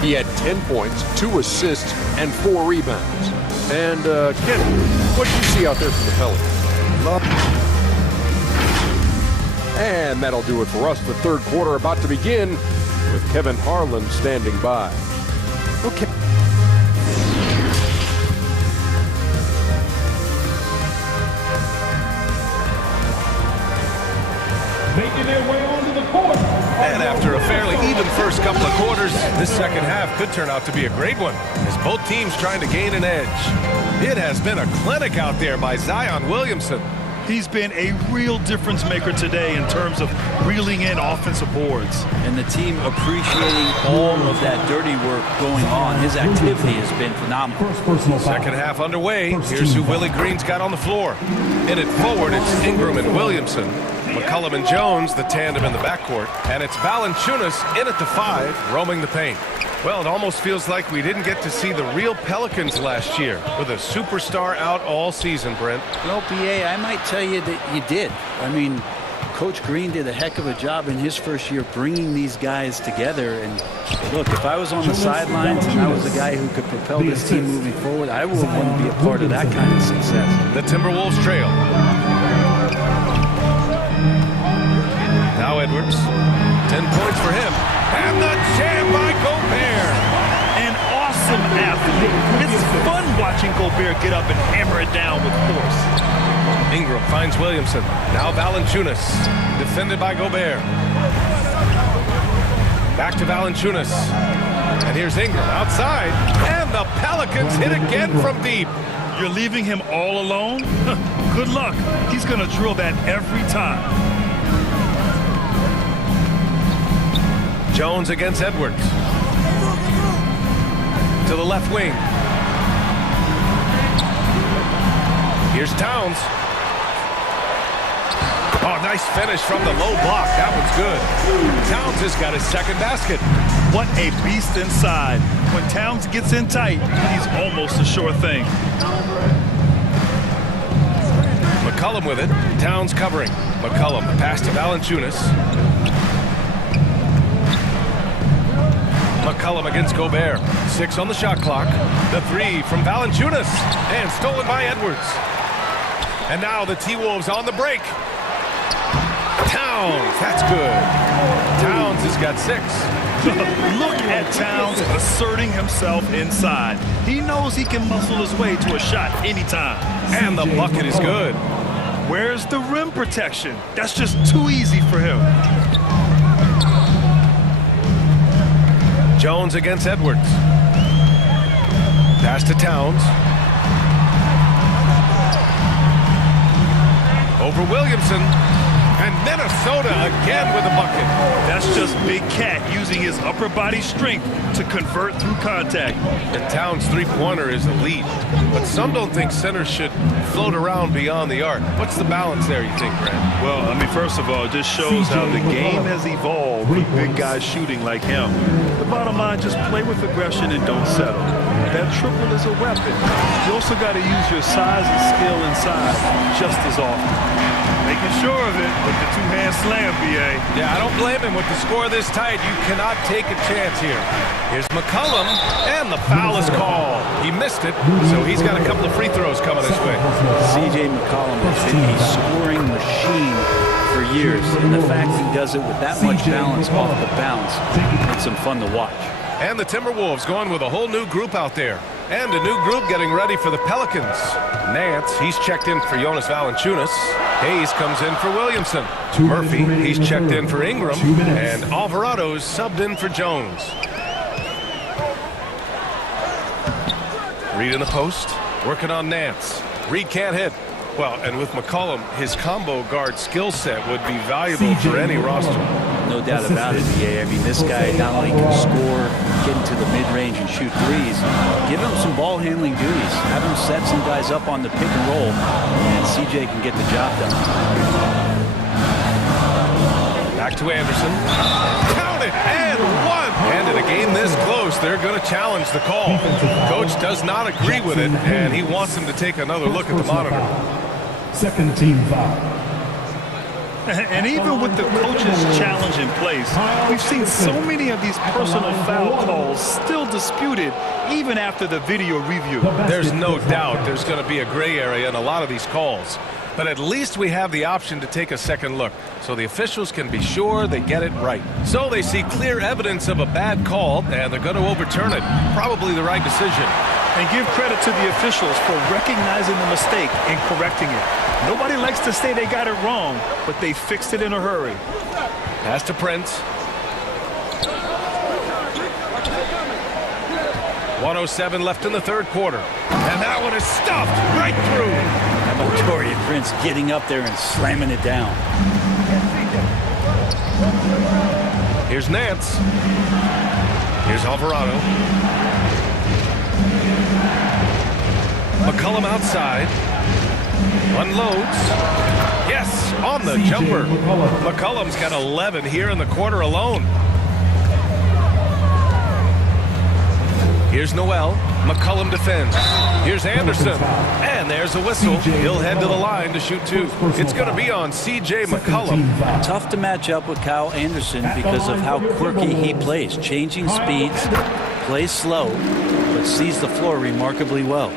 He had 10 points, 2 assists, and 4 rebounds. And, Kenny, what did you see out there from the Pelicans? And that'll do it for us. The 3rd quarter about to begin with Kevin Harlan standing by. Okay. Making their way onto the court. And after a fairly even first couple of quarters, this second half could turn out to be a great one as both teams trying to gain an edge. It has been a clinic out there by Zion Williamson. He's been a real difference maker today in terms of reeling in offensive boards. And the team appreciating all of that dirty work going on. His activity has been phenomenal. Second half underway. Here's who Willie Green's got on the floor. In it forward, it's Ingram and Williamson. McCollum and Jones, the tandem in the backcourt. And it's Valanciunas in at the 5, roaming the paint. Well, it almost feels like we didn't get to see the real Pelicans last year with a superstar out all season, Brent. Well, BA, I might tell you that you did. I mean, Coach Green did a heck of a job in his first year bringing these guys together. And look, if I was on the sidelines and I was a guy who could propel this team moving forward, I would want to be a part of that kind of success. The Timberwolves trail. Now Edwards. 10 points for him. And the jam by Gobert. An awesome athlete. It's fun watching Gobert get up and hammer it down with force. Ingram finds Williamson. Now Valanciunas. Defended by Gobert. Back to Valanciunas. And here's Ingram outside. And the Pelicans hit again from deep. You're leaving him all alone? Good luck. He's going to drill that every time. Jones against Edwards. To the left wing. Here's Towns. Oh, nice finish from the low block. That one's good. Towns has got his second basket. What a beast inside. When Towns gets in tight, he's almost a sure thing. McCollum with it. Towns covering. McCollum pass to Valanciunas. McCollum against Gobert. 6 on the shot clock. The 3 from Valanciunas. And stolen by Edwards. And now the T-Wolves on the break. Towns. That's good. Towns has got 6. Look at Towns asserting himself inside. He knows he can muscle his way to a shot anytime. And the bucket is good. Where's the rim protection? That's just too easy for him. Jones against Edwards. Pass to Towns. Over Williamson. And Minnesota again with a bucket. That's just Big Cat using his upper body strength to convert through contact. And Towns' three-pointer is elite. But some don't think centers should float around beyond the arc. What's the balance there, you think, Brent? Well, I mean, first of all, it just shows how the game has evolved with big guys shooting like him. The bottom line, just play with aggression and don't settle. That triple is a weapon. You also got to use your size and skill inside just as often. Making sure of it with the two-hand slam, B.A. Yeah, I don't blame him with the score this tight. You cannot take a chance here. Here's McCollum, and the foul is called. He missed it, so he's got a couple of free throws coming his way. C.J. McCollum has been a scoring machine for years, and the fact he does it with that much balance off the bounce makes him fun to watch. And the Timberwolves going with a whole new group out there. And a new group getting ready for the Pelicans. Nance, he's checked in for Jonas Valanciunas. Hayes comes in for Williamson. Murphy, he's checked in for Ingram. And Alvarado's subbed in for Jones. Reed in the post, working on Nance. Reed can't hit. Well, and with McCollum, his combo guard skill set would be valuable for any roster. No doubt about it, BA. I mean, this guy not only can score, get into the mid-range and shoot threes, give him some ball handling duties. Have him set some guys up on the pick and roll, and CJ can get the job done. Back to Anderson. Count it, and one. And in a game this close, they're going to challenge the call. Coach does not agree with it, and he wants him to take another look at the monitor. Second team foul. And even with the coach's challenge in place, we've seen so many of these personal foul calls still disputed even after the video review. There's no doubt there's going to be a gray area in a lot of these calls. But at least we have the option to take a second look, so the officials can be sure they get it right. So they see clear evidence of a bad call, and they're going to overturn it. Probably the right decision. And give credit to the officials for recognizing the mistake and correcting it. Nobody likes to say they got it wrong, but they fixed it in a hurry. Pass to Prince. 1:07 left in the third quarter. And that one is stuffed right through. How about Torian Prince getting up there and slamming it down? Here's Nance. Here's Alvarado. McCollum outside. Unloads. Yes, on the jumper. McCollum's got 11 here in the quarter alone. Here's Noel. McCollum defends. Here's Anderson. And there's a whistle. He'll head to the line to shoot two. It's going to be on C.J. McCollum. Tough to match up with Kyle Anderson because of how quirky he plays. Changing speeds, plays slow, but sees the floor remarkably well.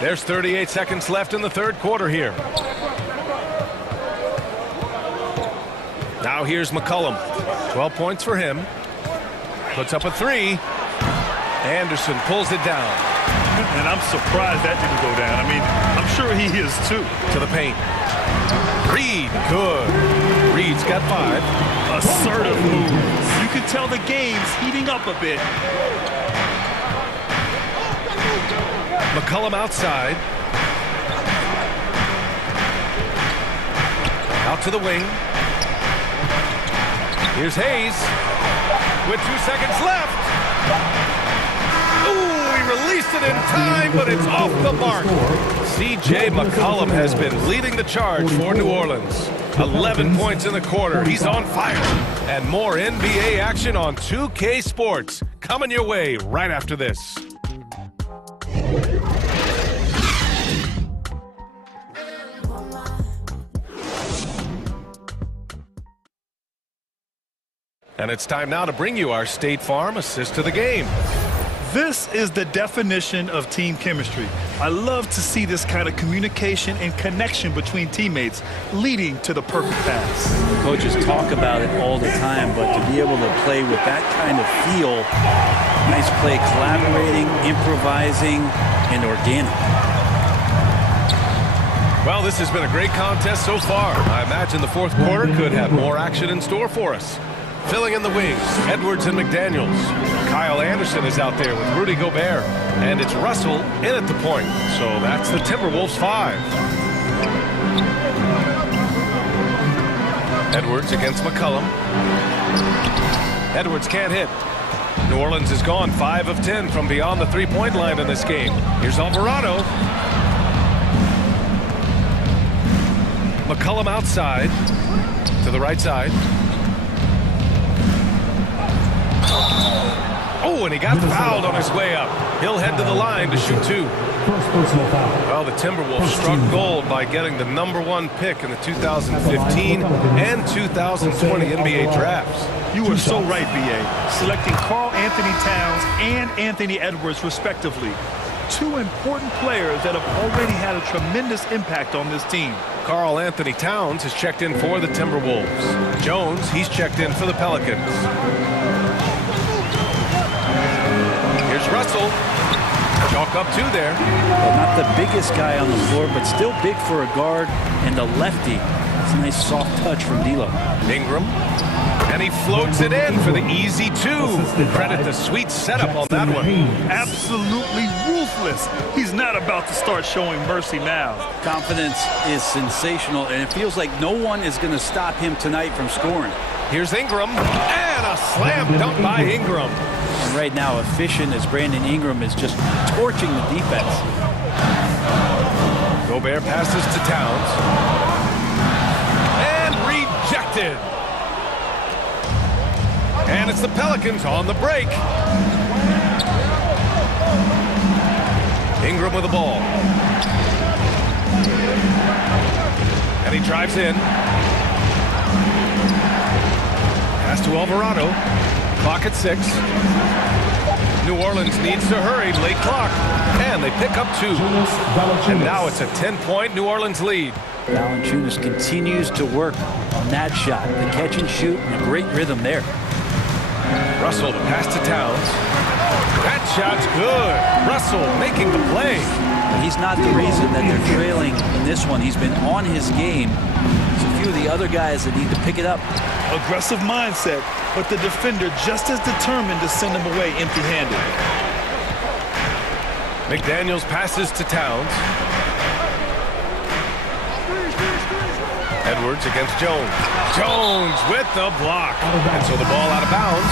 There's 38 seconds left in the third quarter here. Now here's McCollum. 12 points for him. Puts up a three. Anderson pulls it down. And I'm surprised that didn't go down. I mean, I'm sure he is too. To the paint. Reed, good. Reed's got 5. Assertive move. You can tell the game's heating up a bit. McCollum outside. Out to the wing. Here's Hayes. With 2 seconds left. Ooh, he released it in time, but it's off the mark. C.J. McCollum has been leading the charge for New Orleans. 11 points in the quarter. He's on fire. And more NBA action on 2K Sports. Coming your way right after this. And it's time now to bring you our State Farm assist to the game. This is the definition of team chemistry. I love to see this kind of communication and connection between teammates leading to the perfect pass. Coaches talk about it all the time, but to be able to play with that kind of feel, nice play, collaborating, improvising, and organic. Well, this has been a great contest so far. I imagine the fourth quarter could have more action in store for us. Filling in the wings, Edwards and McDaniels. Kyle Anderson is out there with Rudy Gobert. And it's Russell in at the point. So that's the Timberwolves 5. Edwards against McCollum. Edwards can't hit. New Orleans has gone 5 of 10 from beyond the three-point line in this game. Here's Alvarado. McCollum outside to the right side. Oh, and he got fouled on his way up. He'll head to the line to shoot two. Well, the Timberwolves struck gold by getting the #1 pick in the 2015 and 2020 NBA drafts. You were so right, B.A. Selecting Karl Anthony Towns and Anthony Edwards, respectively. Two important players that have already had a tremendous impact on this team. Karl Anthony Towns has checked in for the Timberwolves. Jones, he's checked in for the Pelicans. Here's Russell. Chalk up 2 there. Well, not the biggest guy on the floor, but still big for a guard and a lefty. It's a nice soft touch from D'Lo. Ingram. And he floats it in for the easy 2. Credit the sweet setup on that one. Absolutely ruthless. He's not about to start showing mercy now. Confidence is sensational, and it feels like no one is going to stop him tonight from scoring. Here's Ingram. And a slam dunk by Ingram. And right now, efficient as Brandon Ingram is just torching the defense. Gobert passes to Towns. And rejected. And it's the Pelicans on the break. Ingram with the ball. And he drives in. Pass to Alvarado. Clock at 6. New Orleans needs to hurry. Late clock. And they pick up 2. And now it's a 10-point New Orleans lead. Valanciunas continues to work on that shot. The catch and shoot and a great rhythm there. Russell to pass to Towns. That shot's good. Russell making the play. He's not the reason that they're trailing in this one. He's been on his game. There's a few of the other guys that need to pick it up. Aggressive mindset, but the defender just as determined to send him away empty-handed. McDaniels passes to Towns. Edwards against Jones. Jones with the block. And so the ball out of bounds.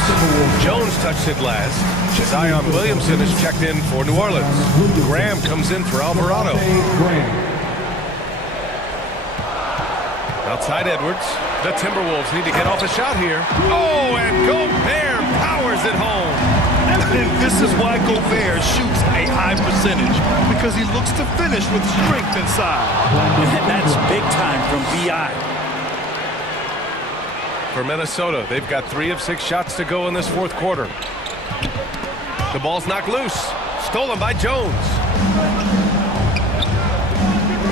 Jones touched it last. Zion Williamson is checked in for New Orleans. Graham comes in for Alvarado. Outside Edwards. The Timberwolves need to get off a shot here. Oh, and Gobert powers it home. And this is why Gobert shoots a high percentage, because he looks to finish with strength inside. And that's big time from B.I. For Minnesota, they've got 3 of 6 shots to go in this fourth quarter. The ball's knocked loose. Stolen by Jones.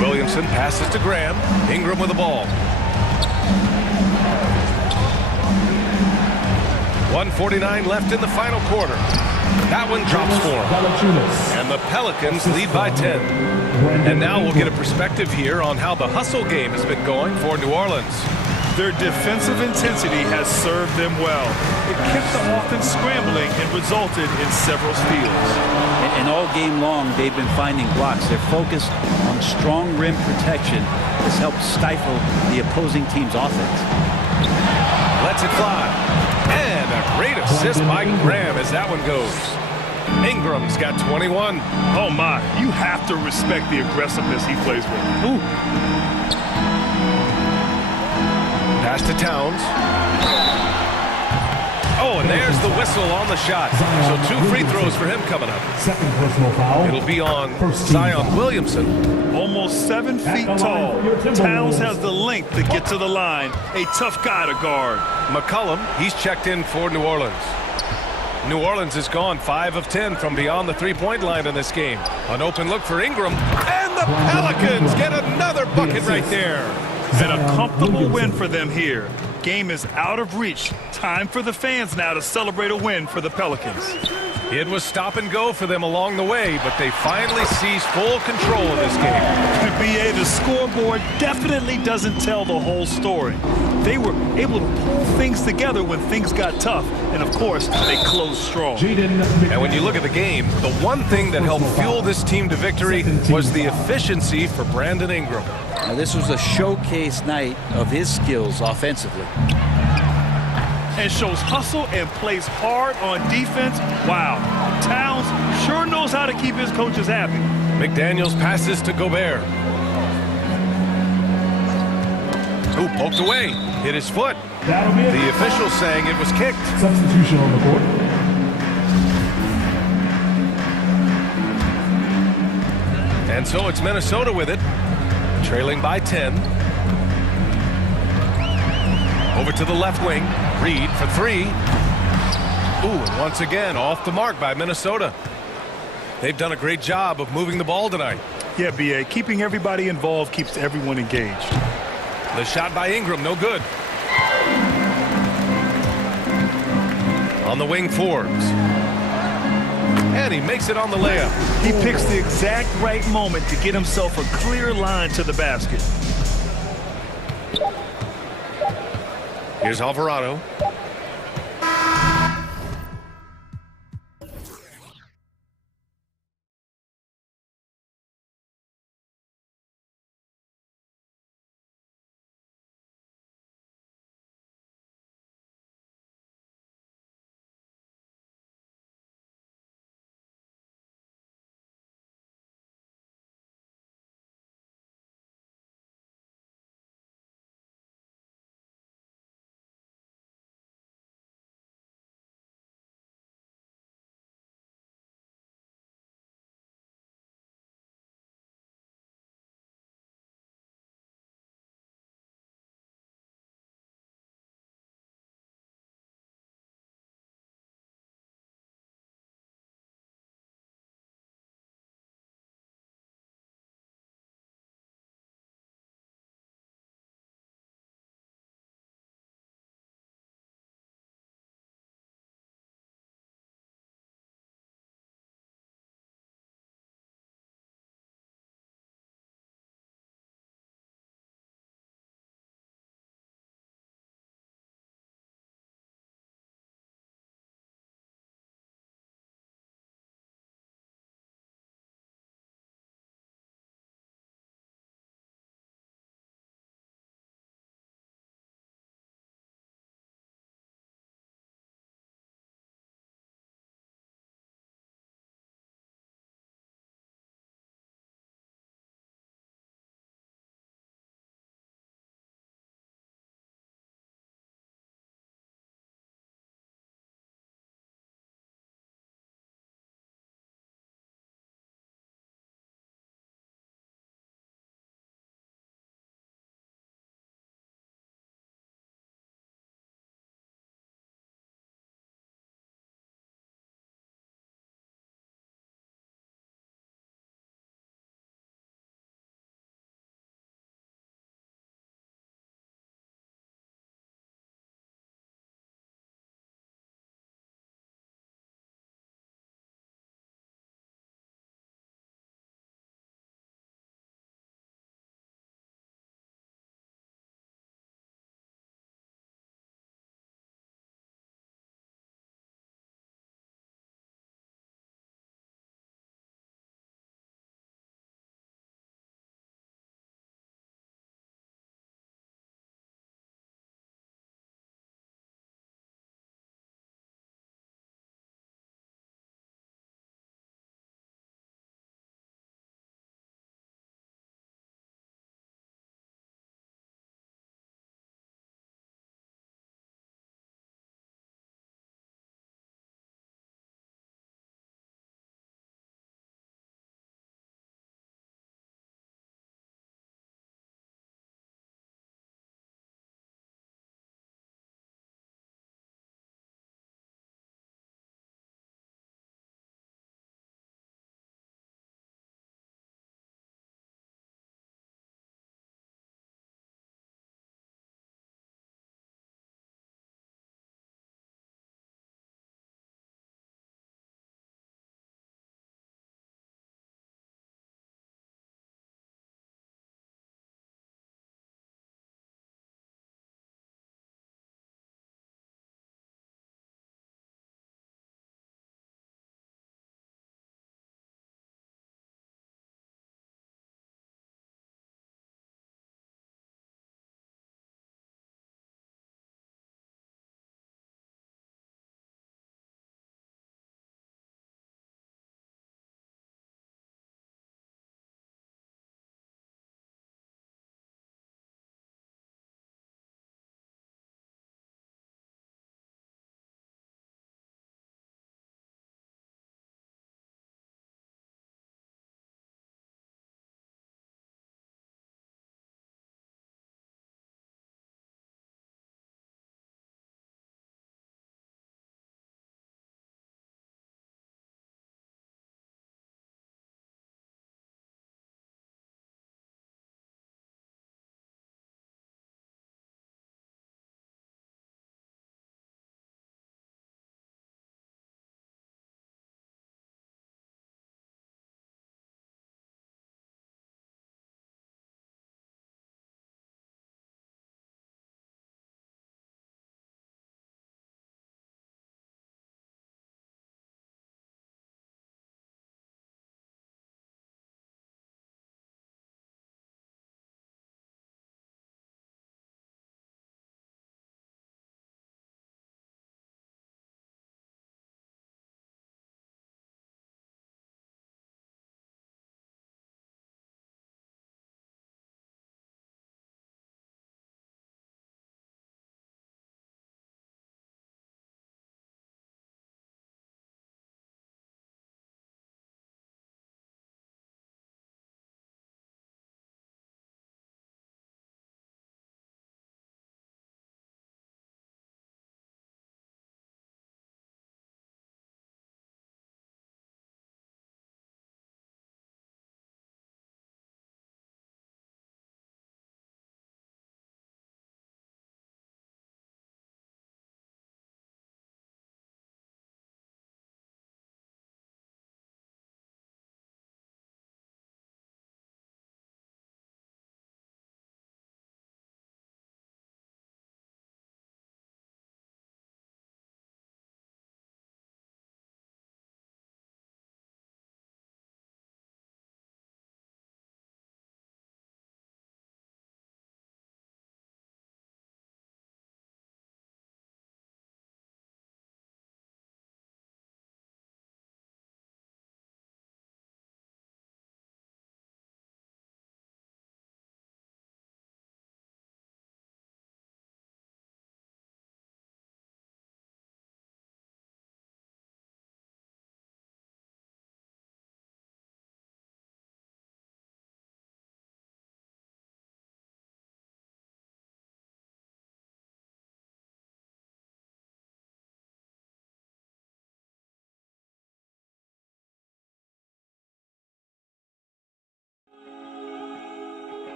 Williamson passes to Graham. Ingram with the ball. 1:49 left in the final quarter. That one drops for him. And the Pelicans lead by 10. And now we'll get a perspective here on how the hustle game has been going for New Orleans. Their defensive intensity has served them well. It kept the offense scrambling and resulted in several steals. And all game long, they've been finding blocks. Their focus on strong rim protection has helped stifle the opposing team's offense. Lets it fly. And a great assist by Graham as that one goes. Ingram's got 21. Oh, my. You have to respect the aggressiveness he plays with. Ooh. Pass to Towns. Oh, and there's the whistle on the shot. So 2 free throws for him coming up. Second personal foul. It'll be on Zion Williamson. Almost 7 feet tall. Towns has the length to get to the line. A tough guy to guard. McCollum, he's checked in for New Orleans. New Orleans has gone 5 of 10 from beyond the three-point line in this game. An open look for Ingram. And the Pelicans get another bucket right there. And a comfortable win for them here. Game is out of reach. Time for the fans now to celebrate a win for the Pelicans. It was stop and go for them along the way, but they finally seized full control of this game. B.A., the scoreboard definitely doesn't tell the whole story. They were able to pull things together when things got tough, and of course, they closed strong. And when you look at the game, the one thing that helped fuel this team to victory was the efficiency for Brandon Ingram. Now, this was a showcase night of his skills offensively. And shows hustle and plays hard on defense. Wow. Towns sure knows how to keep his coaches happy. McDaniels passes to Gobert. Who poked away. Hit his foot. The official saying it was kicked. Substitution on the court. And so it's Minnesota with it. Trailing by 10. Over to the left wing. Reed for 3. Ooh, and once again off the mark by Minnesota. They've done a great job of moving the ball tonight. Yeah, B.A., keeping everybody involved keeps everyone engaged. The shot by Ingram, no good. On the wing, Forbes. And he makes it on the layup. He picks the exact right moment to get himself a clear line to the basket. Here's Alvarado.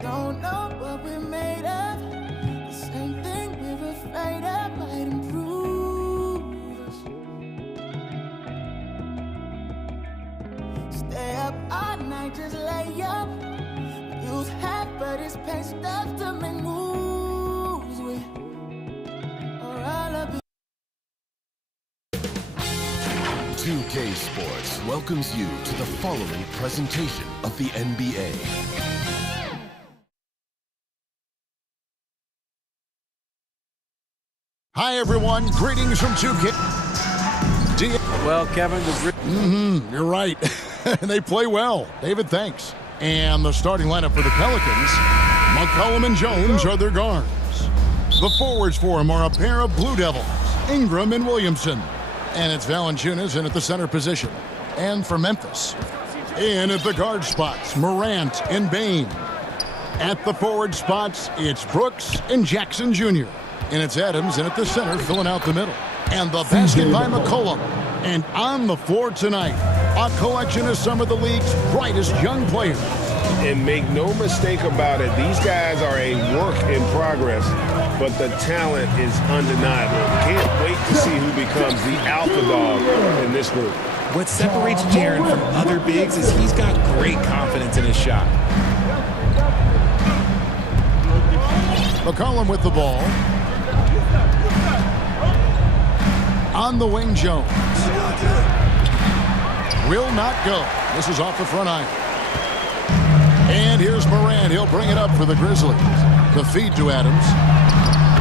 Don't know what we're made of. The same thing we're afraid of might improve us. Stay up all night, just lay up. Use half, but it's pain stuff to make moves with. Or all of it. 2K Sports welcomes you to the following presentation of the NBA. Hi, everyone. Greetings from 2K. Well, Kevin, you're right. They play well. David, thanks. And the starting lineup for the Pelicans, McCollum and Jones are their guards. The forwards for them are a pair of Blue Devils, Ingram and Williamson. And it's Valanciunas in at the center position. And for Memphis, in at the guard spots, Morant and Bane. At the forward spots, it's Brooks and Jackson Jr. And it's Adams in at the center, filling out the middle. And the basket by McCollum. And on the floor tonight, a collection of some of the league's brightest young players. And make no mistake about it, these guys are a work in progress, but the talent is undeniable. Can't wait to see who becomes the alpha dog in this group. What separates Jaren from other bigs is he's got great confidence in his shot. McCollum with the ball. On the wing, Jones. Will not go. This is off the front iron. And here's Morant. He'll bring it up for the Grizzlies. The feed to Adams.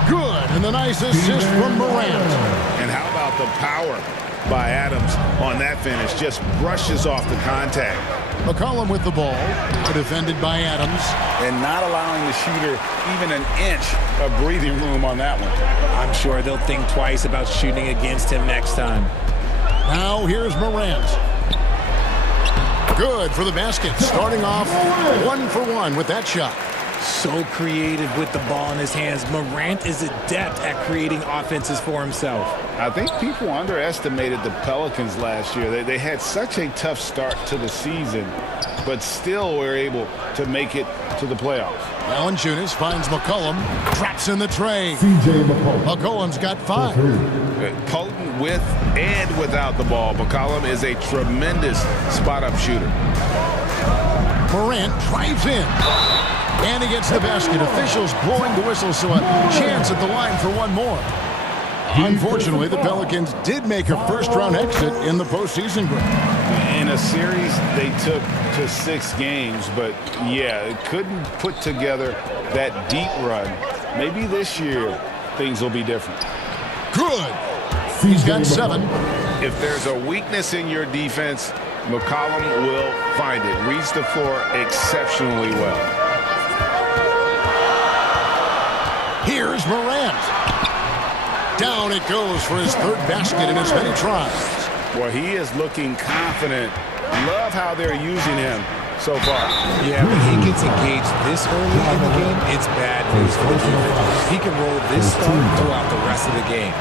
Good. And the nice assist from Morant. And how about the power by Adams on that finish? Just brushes off the contact. McCollum with the ball. Defended by Adams. And not allowing the shooter even an inch of breathing room on that one. I'm sure they'll think twice about shooting against him next time. Now here's Morant. Good for the basket. Starting off 1 for 1 with that shot. So creative with the ball in his hands. Morant is adept at creating offenses for himself. I think people underestimated the Pelicans last year. They had such a tough start to the season, but still were able to make it to the playoffs. Valanciunas finds McCollum, drops in the tray. McCollum's got 5. Potent with and without the ball. McCollum is a tremendous spot-up shooter. Morant drives in. And he gets the basket. Officials blowing the whistle, so a chance at the line for one more. Unfortunately, the Pelicans did make a first-round exit in the postseason group. In a series they took to 6 games, but yeah, it couldn't put together that deep run. Maybe this year things will be different. Good. He's got 7. If there's a weakness in your defense, McCollum will find it. Reads the floor exceptionally well. Here's Morant. Down it goes for his 3rd basket in as many tries. Well, he is looking confident. Love how they're using him so far. Yeah, when he gets engaged this early in the game, it's bad news for the defense. He can roll this start throughout the rest of the game.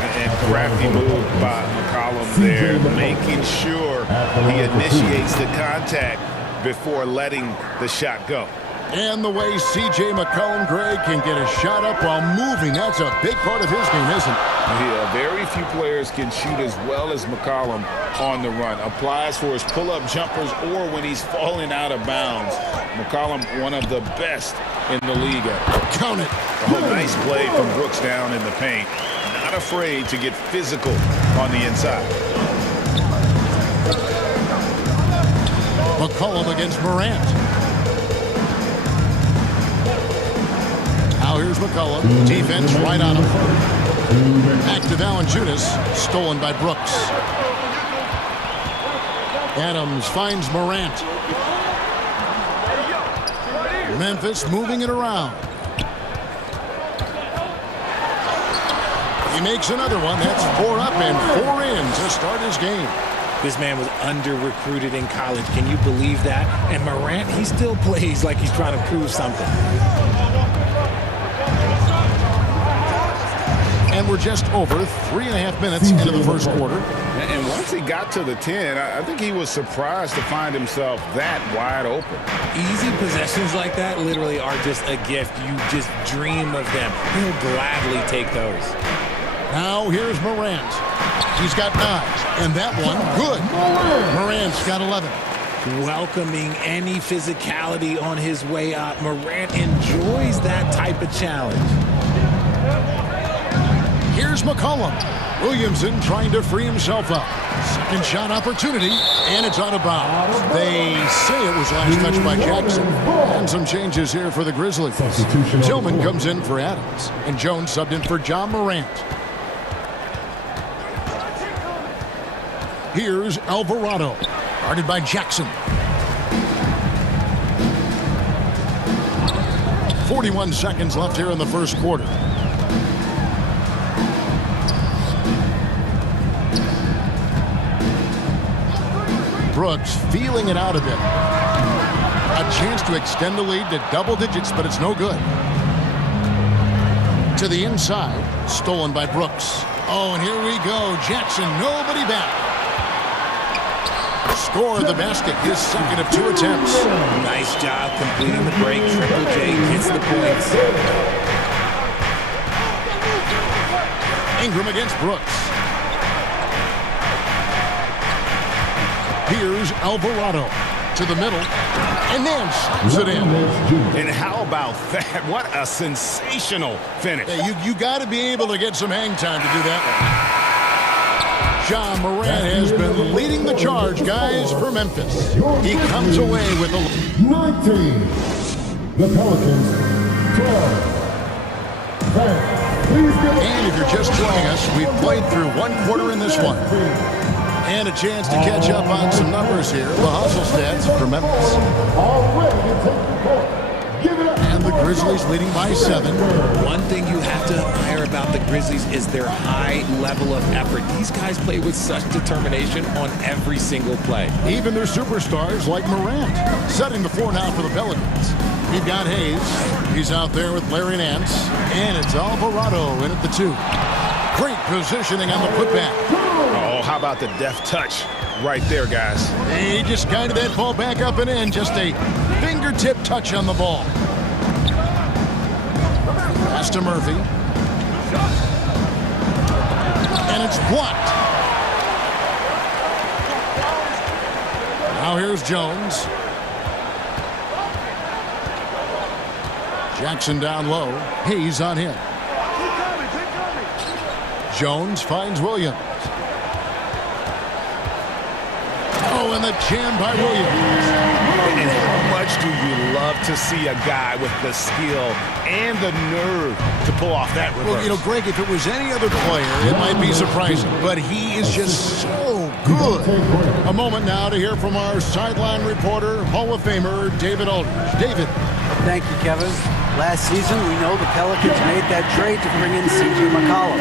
And crafty move by McCollum there, making sure he initiates the contact before letting the shot go. And the way C.J. McCollum, Greg, can get a shot up while moving, that's a big part of his game, isn't it? Yeah, very few players can shoot as well as McCollum on the run. Applies for his pull-up jumpers or when he's falling out of bounds. McCollum, one of the best in the league at it. Count it. Oh, nice play from Brooks down in the paint. Not afraid to get physical on the inside. McCollum against Morant. Now here's McCollum. Defense right on him. Back to Valanciunas. Stolen by Brooks. Adams finds Morant. Memphis moving it around. He makes another one. That's 4 up and 4 in to start his game. This man was under-recruited in college. Can you believe that? And Morant, he still plays like he's trying to prove something. And we're just over 3.5 minutes into the first quarter. And once he got to the 10, I think he was surprised to find himself that wide open. Easy possessions like that literally are just a gift. You just dream of them. He'll gladly take those. Now here's Morant. He's got 9, and that one, good. Morant's got 11. Welcoming any physicality on his way up. Morant enjoys that type of challenge. Here's McCollum. Williamson trying to free himself up. Second shot opportunity, and it's out of bounds. They say it was last touched by Jackson. And some changes here for the Grizzlies. Tillman comes in for Adams, and Jones subbed in for John Morant. Here's Alvarado, guarded by Jackson. 41 seconds left here in the first quarter. Brooks feeling it out a bit. A chance to extend the lead to double digits, but it's no good. To the inside, stolen by Brooks. Oh, and here we go. Jackson, nobody back. Score of the basket, his second of 2 attempts. Nice job completing the break. Triple J hits the points. Ingram against Brooks. Here's Alvarado to the middle, and then slots it in. And how about that? What a sensational finish. Hey, you got to be able to get some hang time to do that one. John Morant has been leading the charge, guys, for Memphis. He comes away with a 19. The Pelicans, 12. And if you're just joining us, we've played through 1 quarter in this one. And a chance to catch up on some numbers here. The hustle stats for Memphis. And the Grizzlies leading by 7. One thing you have to admire about the Grizzlies is their high level of effort. These guys play with such determination on every single play. Even their superstars like Morant. Setting the floor now for the Pelicans. We've got Hayes. He's out there with Larry Nance. And it's Alvarado in at the 2. Great positioning on the putback. Oh, how about the deft touch right there, guys? He just guided that ball back up and in. Just a fingertip touch on the ball. Pass to Murphy. And it's blocked. Now here's Jones. Jackson down low. Hayes on him. Jones finds Williams. Oh, and the jam by Williams. And how much do you love to see a guy with the skill and the nerve to pull off that reverse? Well, you know, Greg, if it was any other player, it might be surprising, but he is just so good. A moment now to hear from our sideline reporter, Hall of Famer David Aldridge. David. Thank you, Kevin. Last season, we know the Pelicans made that trade to bring in C.J. McCollum.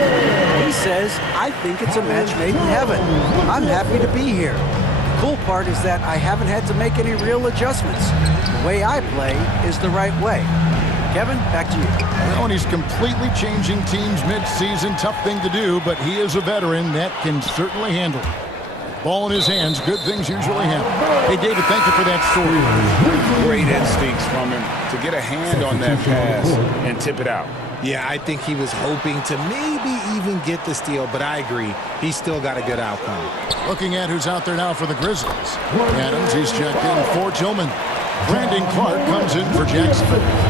He says, I think it's a match made in heaven. I'm happy to be here. The cool part is that I haven't had to make any real adjustments. The way I play is the right way. Kevin, back to you. Well, and he's completely changing teams mid-season. Tough thing to do, but he is a veteran that can certainly handle it. Ball in his hands, good things usually happen. Hey, David, thank you for that story. Great instincts from him to get a hand on that pass and tip it out. Yeah, I think he was hoping to maybe even get the steal, but I agree. He's still got a good outcome. Looking at who's out there now for the Grizzlies. Adams, he's checked in for Tillman. Brandon Clark comes in for Jackson.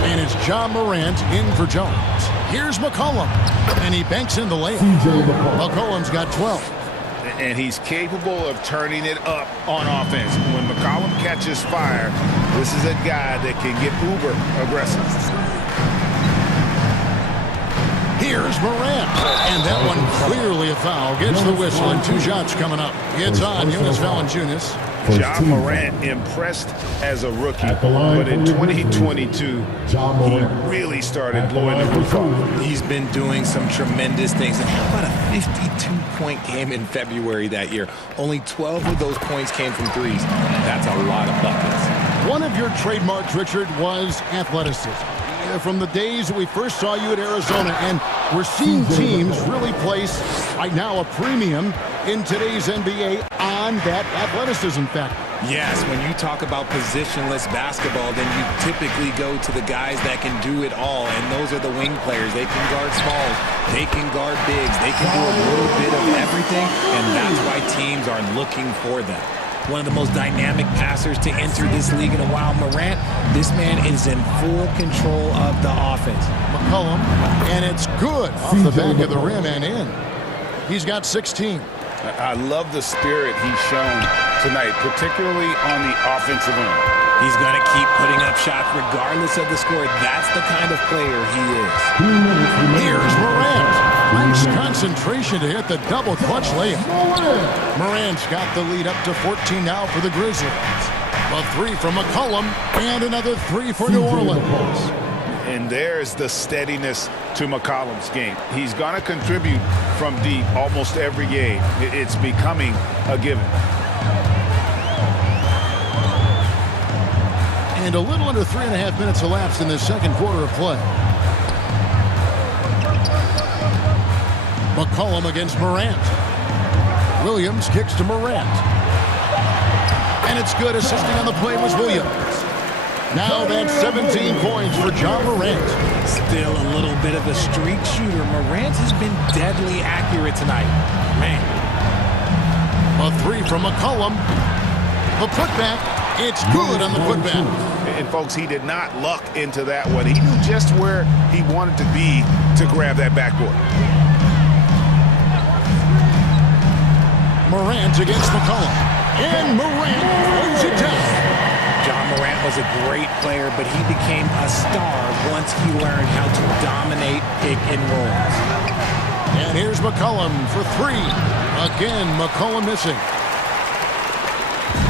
And it's John Morant in for Jones. Here's McCollum. And he banks in the layup. McCollum's got 12. And he's capable of turning it up on offense. When McCollum catches fire, this is a guy that can get uber aggressive. Here's Morant. And that one clearly a foul. Gets the whistle and 2 shots coming up. It's on Jonas Valanciunas. John Morant impressed as a rookie, but in 2022, he really started blowing the roof off. He's been doing some tremendous things. And how about a 52-point game in February that year? Only 12 of those points came from threes. That's a lot of buckets. One of your trademarks, Richard, was athleticism. from the days that we first saw you at Arizona, and we're seeing teams really place right now a premium in today's NBA on that athleticism factor. Yes, when you talk about positionless basketball, then you typically go to the guys that can do it all, and those are the wing players. They can guard smalls, they can guard bigs, they can do a little bit of everything, and that's why teams are looking for them. One of the most dynamic passers to enter this league in a while, Morant. This man is in full control of the offense. McCollum, and it's good off the back of the rim and in. He's got 16. I love the spirit he's shown tonight, particularly on the offensive end. He's going to keep putting up shots regardless of the score. That's the kind of player he is. Here's Morant. Nice concentration to hit the double clutch layup. Morant's got the lead up to 14 now for the Grizzlies. A three from McCollum and another three for New Orleans. And there's the steadiness to McCollum's game. He's going to contribute from deep almost every game. It's becoming a given. And a little under 3.5 minutes elapsed in the second quarter of play. McCollum against Morant. Williams kicks to Morant. And it's good. Assisting on the play was Williams. Now that's 17 points for John Morant. Still a little bit of a streak shooter. Morant has been deadly accurate tonight. Man. A three from McCollum. The putback. It's good on the putback. And folks, he did not luck into that one. He knew just where he wanted to be to grab that backboard. Morant against McCollum. And Morant throws it down. John Morant was a great player, but he became a star once he learned how to dominate pick and rolls. And here's McCollum for three. Again, McCollum missing.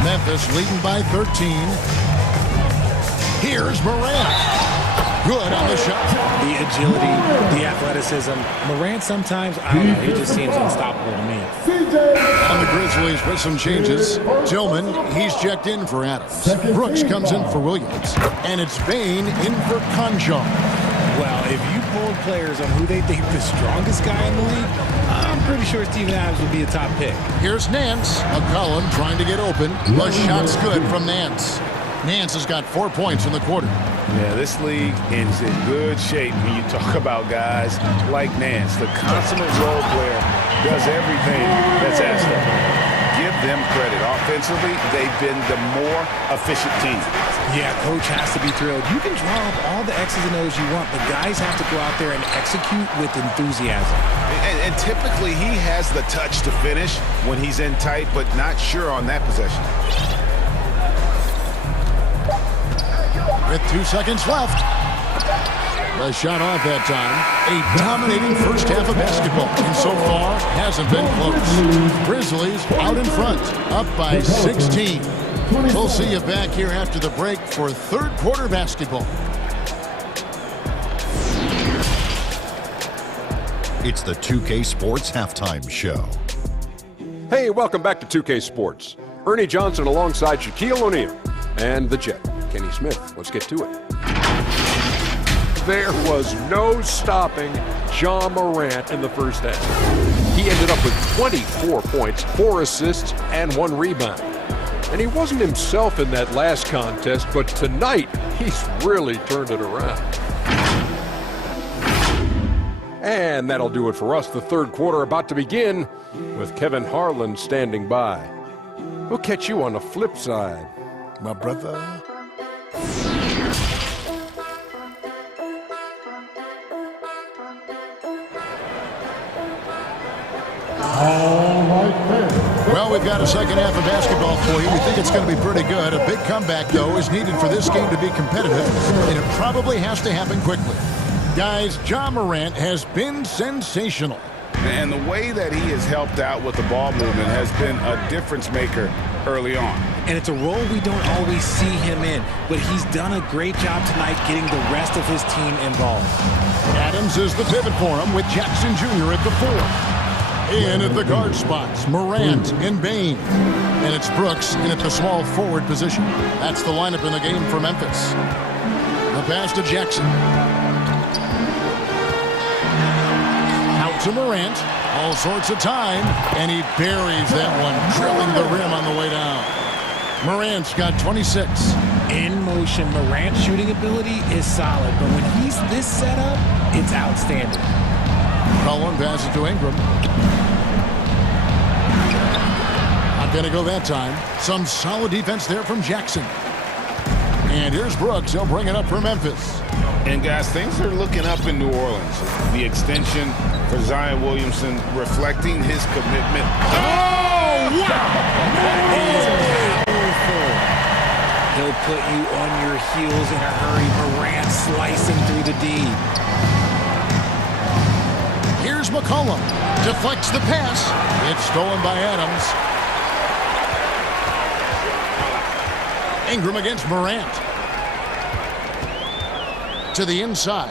Memphis leading by 13. Here's Morant. Good on the shot. The agility, the athleticism. Morant sometimes, I don't know, he just seems unstoppable to me. On the Grizzlies with some changes. Tillman, he's checked in for Adams. Brooks comes in for Williams. And it's Bain in for Conjar. Well, if you polled players on who they think the strongest guy in the league, I'm pretty sure Steven Adams would be a top pick. Here's Nance. McCollum trying to get open. The shot's good from Nance. Nance has got 4 points in the quarter. Yeah, this league is in good shape when you talk about guys like Nance. The consummate role player does everything that's asked of him. Give them credit. Offensively, they've been the more efficient team. Yeah, coach has to be thrilled. You can draw up all the X's and O's you want, but guys have to go out there and execute with enthusiasm. And typically, he has the touch to finish when he's in tight, but not sure on that possession. With 2 seconds left. The shot off that time. A dominating first half of basketball. And so far, hasn't been close. Grizzlies out in front. Up by 16. We'll see you back here after the break for third quarter basketball. It's the 2K Sports Halftime Show. Hey, welcome back to 2K Sports. Ernie Johnson alongside Shaquille O'Neal and the Jet, Kenny Smith. Let's get to it. There was no stopping John Morant in the first half. He ended up with 24 points, 4 assists, and 1 rebound. And he wasn't himself in that last contest, but tonight, he's really turned it around. And that'll do it for us. The third quarter about to begin with Kevin Harlan standing by. We'll catch you on the flip side, my brother. Well, we've got a second half of basketball for you. We think it's going to be pretty good. A big comeback, though, is needed for this game to be competitive, and it probably has to happen quickly. Guys, John Morant has been sensational. And the way that he has helped out with the ball movement has been a difference maker early on. And it's a role we don't always see him in, but he's done a great job tonight getting the rest of his team involved. Adams is the pivot for him with Jackson Jr. at the 4. In at the guard spots, Morant and Bain. And it's Brooks in at the small forward position. That's the lineup in the game for Memphis. The pass to Jackson. Out to Morant. All sorts of time. And he buries that one, drilling the rim on the way down. Morant's got 26. In motion, Morant's shooting ability is solid, but when he's this setup, it's outstanding. Cullen passes to Ingram. Not going to go that time. Some solid defense there from Jackson. And here's Brooks. He'll bring it up for Memphis. And, guys, things are looking up in New Orleans. The extension for Zion Williamson reflecting his commitment. Oh, wow! That is powerful. He'll put you on your heels in a hurry. Morant slicing through the D. Here's McCollum. Deflects the pass. It's stolen by Adams. Ingram against Morant. To the inside.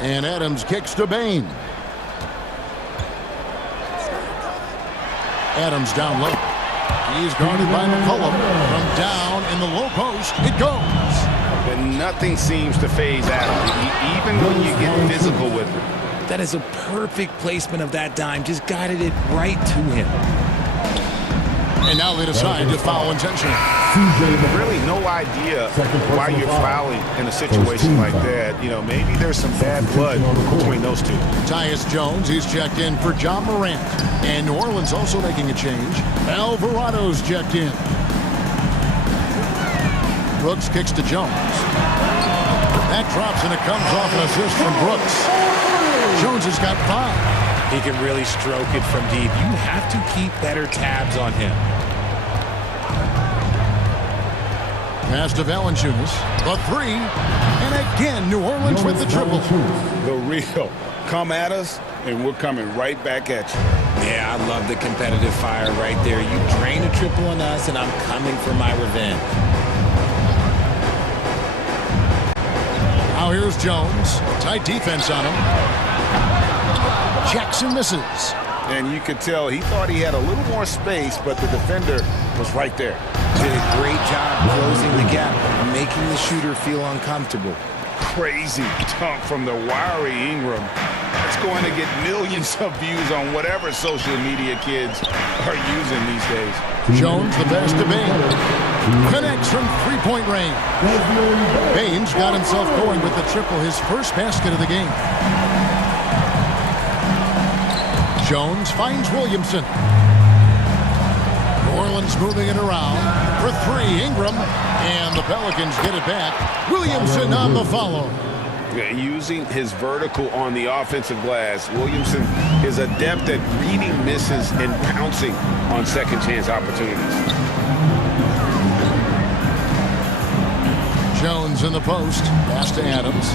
And Adams kicks to Bain. Adams down low. He's guarded by McCollum. From down in the low post, it goes. But nothing seems to phase Adams, even when you get physical with him. That is a perfect placement of that dime. Just guided it right to him. And now they decide to foul intentionally. Really no idea why you're fouling in a situation like that. You know, maybe there's some bad blood between those two. Tyus Jones, he's checked in for John Morant. And New Orleans also making a change. Alvarado's checked in. Brooks kicks to Jones. That drops and it comes off an assist from Brooks. Jones has got 5. He can really stroke it from deep. You have to keep better tabs on him. Pass to Valanciunas. The 3. And again, New Orleans with the triple. The real. Come at us, and we're coming right back at you. Yeah, I love the competitive fire right there. You drain a triple on us, and I'm coming for my revenge. Now here's Jones. Tight defense on him. Jackson misses. And you could tell he thought he had a little more space, but the defender was right there. Did a great job closing the gap, making the shooter feel uncomfortable. Crazy dunk from the wiry Ingram. That's going to get millions of views on whatever social media kids are using these days. Jones, the best to Bain. Connects from three-point range. Bain's got himself going with the triple, his first basket of the game. Jones finds Williamson. New Orleans moving it around for 3. Ingram, and the Pelicans get it back. Williamson on the follow. Using his vertical on the offensive glass, Williamson is adept at reading misses and pouncing on second chance opportunities. Jones in the post. Pass to Adams.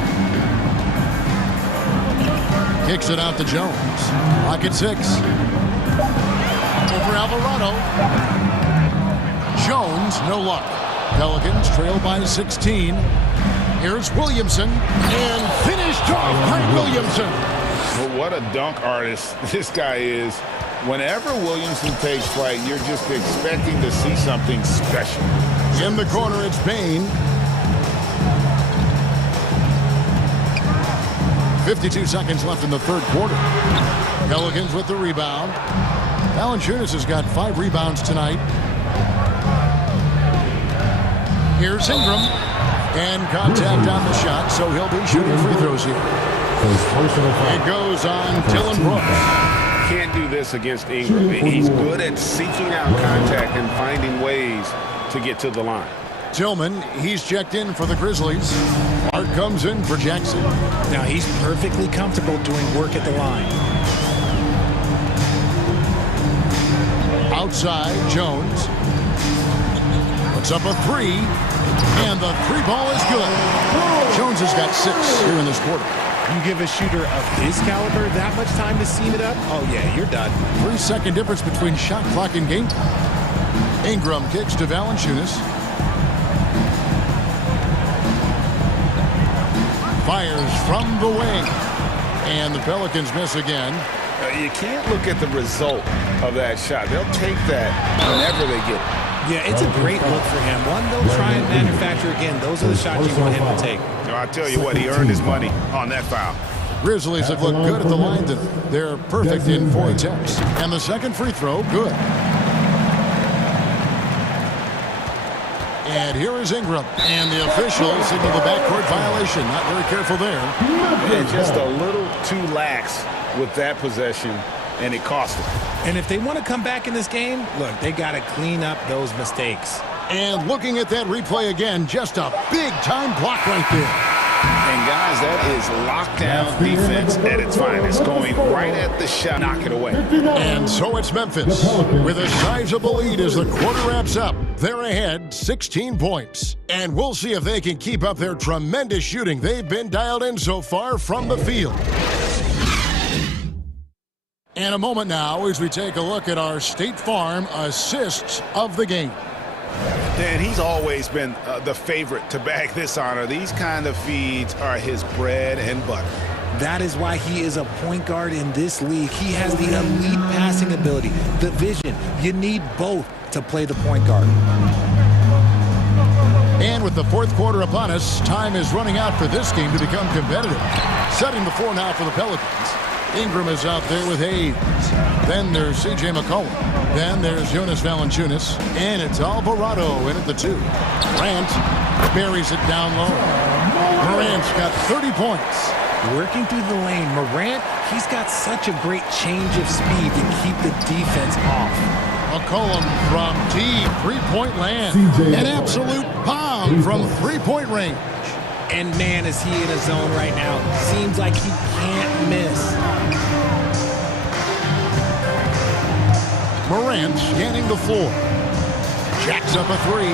Kicks it out to Jones. Rocket 6. Over Alvarado. Jones, no luck. Pelicans trail by 16. Here's Williamson. And finished off by Williamson. Well, what a dunk artist this guy is. Whenever Williamson takes flight, you're just expecting to see something special. In the corner, it's Bain. 52 seconds left in the third quarter. Pelicans with the rebound. Valanciunas has got 5 rebounds tonight. Here's Ingram. And contact on the shot, so he'll be shooting free throws here. It goes on Dylan Brooks. Can't do this against Ingram. He's good at seeking out contact and finding ways to get to the line. Tillman, he's checked in for the Grizzlies. Art comes in for Jackson. Now he's perfectly comfortable doing work at the line. Outside, Jones. Puts up a 3. And the 3 ball is good. Jones has got 6 here in this quarter. You give a shooter of his caliber that much time to seam it up? Oh, yeah, you're done. 3-second difference between shot clock and game time. Ingram kicks to Valanciunas. Fires from the wing. And the Pelicans miss again. You can't look at the result of that shot. They'll take that whenever they get it. Yeah, it's a great look for him. One they'll try and manufacture again. Those are the shots you want him to take. No, I tell you what, he earned his money on that foul. Grizzlies have looked good at the line tonight. They're perfect in 4 attempts. And the second free throw, good. And here is Ingram. And the officials signal the backcourt violation. Not very careful there. And just a little too lax with that possession, and it cost them. And if they want to come back in this game, look, they got to clean up those mistakes. And looking at that replay again, just a big-time block right there. And, guys, that is lockdown defense at its finest, going right at the shot, knock it away. And so it's Memphis with a sizable lead as the quarter wraps up. They're ahead 16 points. And we'll see if they can keep up their tremendous shooting they've been dialed in so far from the field. And a moment now as we take a look at our State Farm assists of the game. And he's always been the favorite to bag this honor. These kind of feeds are his bread and butter. That is why he is a point guard in this league. He has the elite passing ability, the vision. You need both to play the point guard. And with the fourth quarter upon us, time is running out for this game to become competitive. Setting the floor now for the Pelicans. Ingram is out there with Hayes. Then there's C.J. McCollum. Then there's Jonas Valanciunas. And it's Alvarado in at the 2. Morant buries it down low. Morant's got 30 points. Working through the lane, Morant, he's got such a great change of speed to keep the defense off. McCollum from deep three-point land. An absolute bomb from three-point range. And, man, is he in a zone right now. Seems like he can't miss. Morant scanning the floor. Jacks up a 3.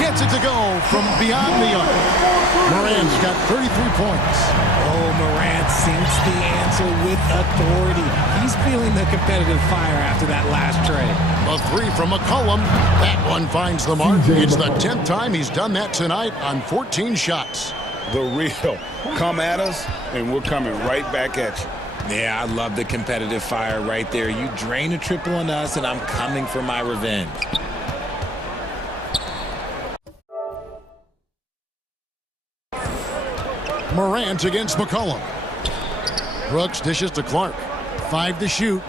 Gets it to go from beyond the arc. Morant's got 33 points. Oh, Morant sinks the answer with authority. He's feeling the competitive fire after that last trade. A 3 from McCollum. That one finds the mark. It's the 10th time he's done that tonight on 14 shots. The real come at us, and we're coming right back at you. Yeah, I love the competitive fire right there. You drain a triple on us, and I'm coming for my revenge. Morant against McCollum. Brooks dishes to Clark. 5 to shoot.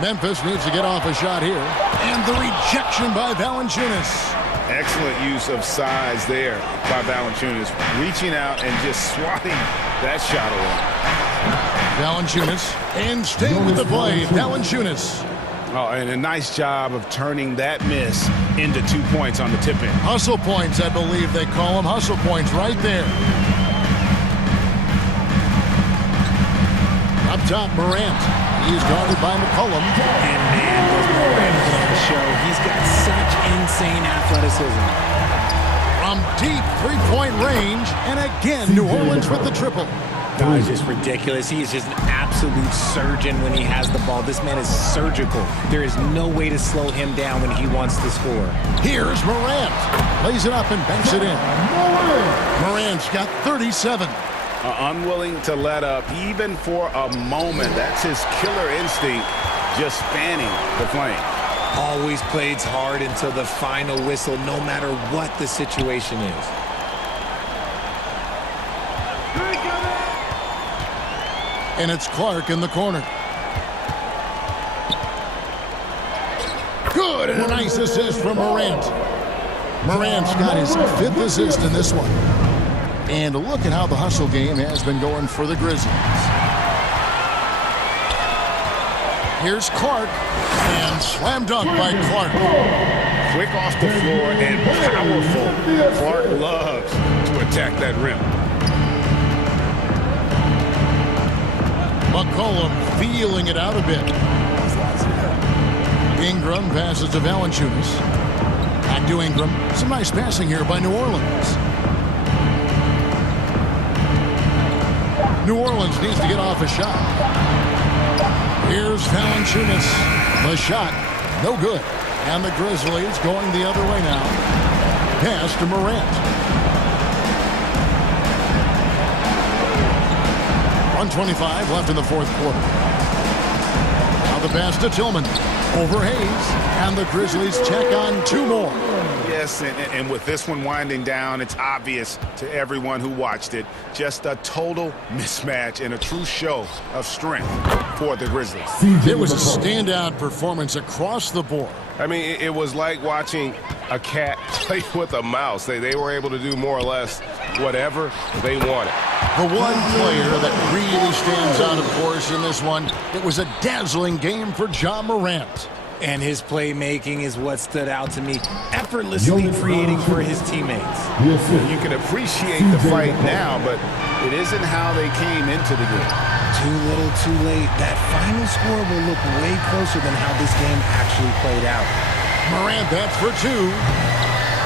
Memphis needs to get off a shot here. And the rejection by Valanciunas. Excellent use of size there by Valanciunas, reaching out and just swatting that shot away. Valanciunas, and staying with the play, Valanciunas. Oh, and a nice job of turning that miss into 2 points on the tip-in. Hustle points, I believe they call them. Hustle points right there. Up top, Morant. He's guarded by McCollum. And man, does Morant on the show. He's got such insane athleticism. From deep three-point range, and again, New Orleans with the triple. That is just ridiculous. He is just an absolute surgeon when he has the ball. This man is surgical. There is no way to slow him down when he wants to score. Here's Morant. Lays it up and banks it in. Morant's got 37. Unwilling to let up even for a moment. That's his killer instinct, just spanning the flame. Always plays hard until the final whistle, no matter what the situation is. And it's Clark in the corner. Good, and a nice assist from Morant. Morant's got his 5th assist in this one. And look at how the hustle game has been going for the Grizzlies. Here's Clark, and slam dunk by Clark. Quick off the floor and powerful. Clark loves to attack that rim. McCollum feeling it out a bit. Ingram passes to Valanciunas. Back to Ingram. Some nice passing here by New Orleans. New Orleans needs to get off a shot. Here's Valanciunas. The shot, no good. And the Grizzlies going the other way now. Pass to Morant. 1:25 left in the fourth quarter. Now the pass to Tillman. Over Hayes. And the Grizzlies check on 2 more. Yes, and with this one winding down, it's obvious to everyone who watched it. Just a total mismatch and a true show of strength for the Grizzlies. It was a standout performance across the board. I mean, it was like watching a cat play with a mouse. They were able to do more or less whatever they wanted. The one player that really stands out, of course, in this one, it was a dazzling game for Ja Morant. And his playmaking is what stood out to me, effortlessly creating for his teammates. You can appreciate the fight now, but it isn't how they came into the game. Too little, too late. That final score will look way closer than how this game actually played out. Morant, that's for 2.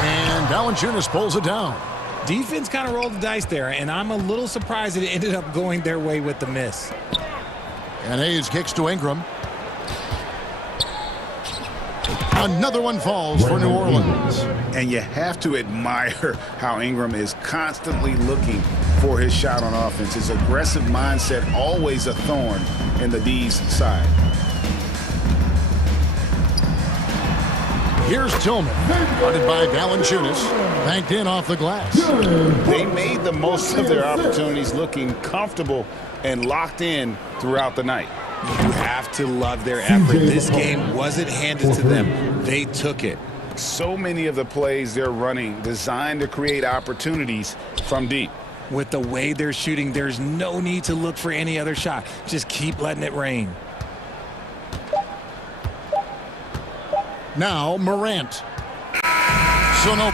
And Valanciunas pulls it down. Defense kind of rolled the dice there, and I'm a little surprised it ended up going their way with the miss. And Hayes kicks to Ingram. Another one falls for New Orleans. And you have to admire how Ingram is constantly looking for his shot on offense. His aggressive mindset always a thorn in the D's side. Here's Tillman, guarded by Valanciunas, banked in off the glass. They made the most of their opportunities, looking comfortable and locked in throughout the night. You have to love their effort. This game wasn't handed to them. They took it. So many of the plays they're running designed to create opportunities from deep. With the way they're shooting, there's no need to look for any other shot. Just keep letting it rain. Now Morant. So no.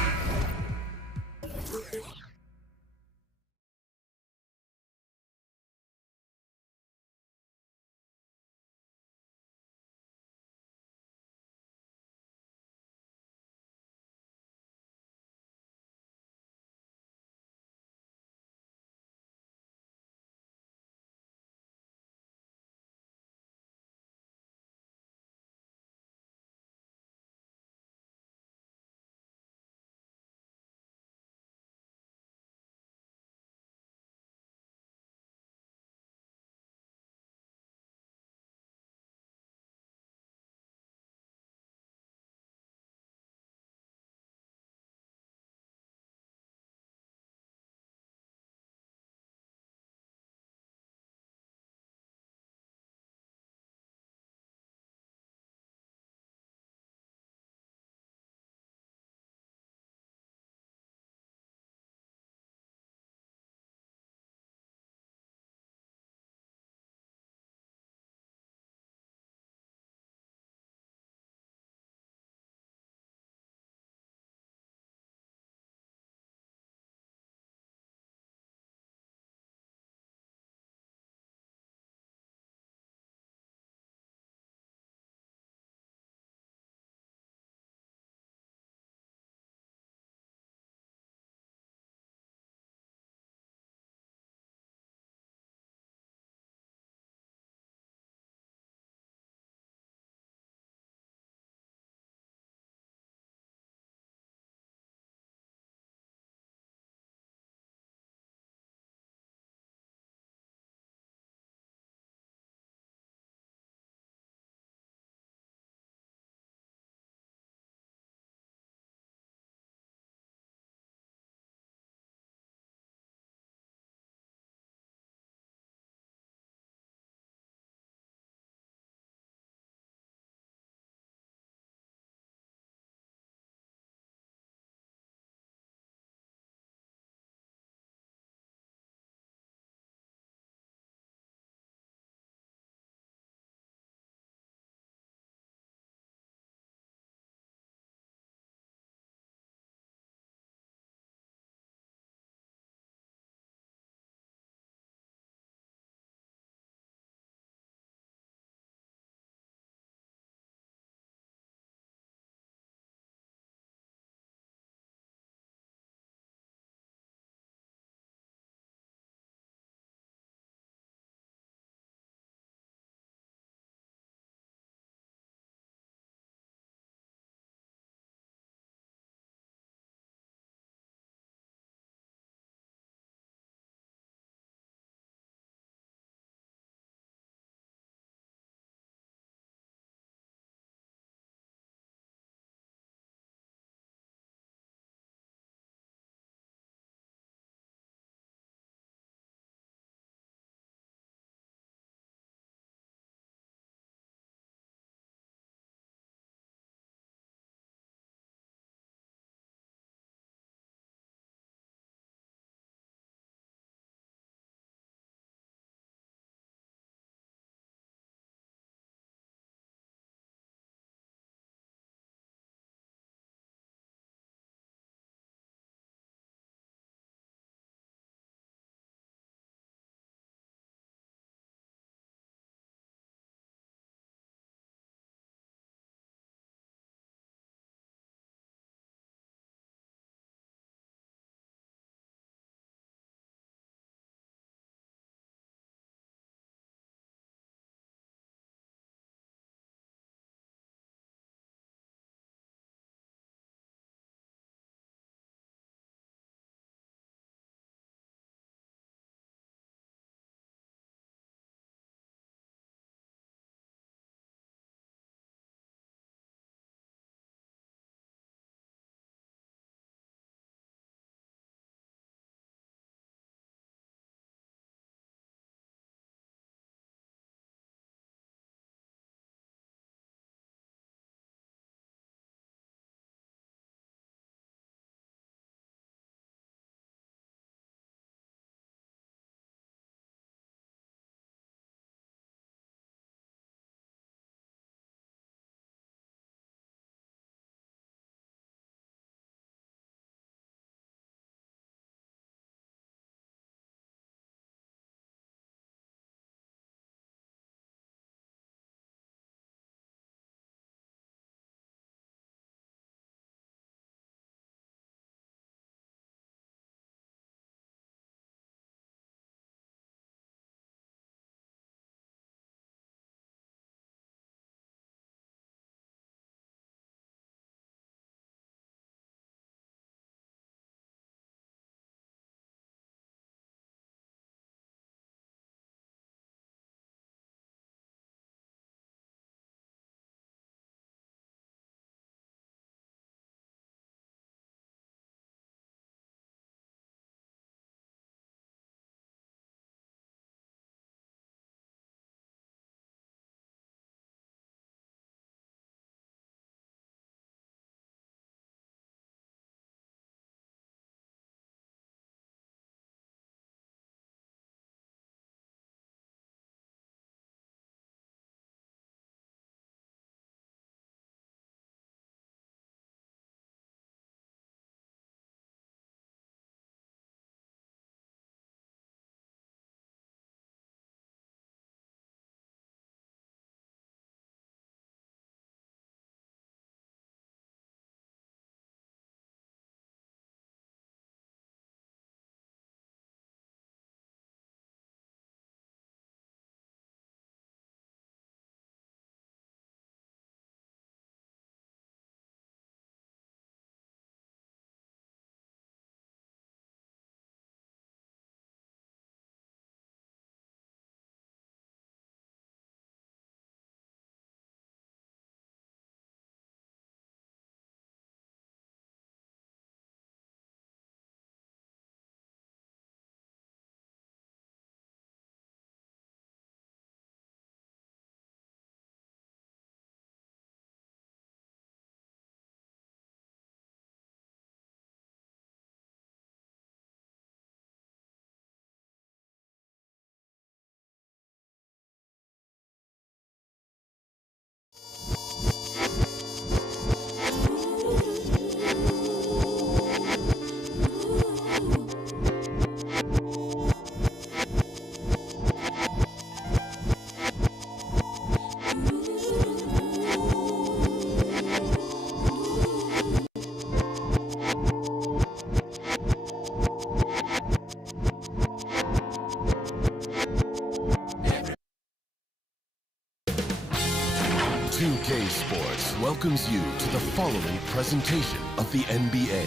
Sports welcomes you to the following presentation of the NBA.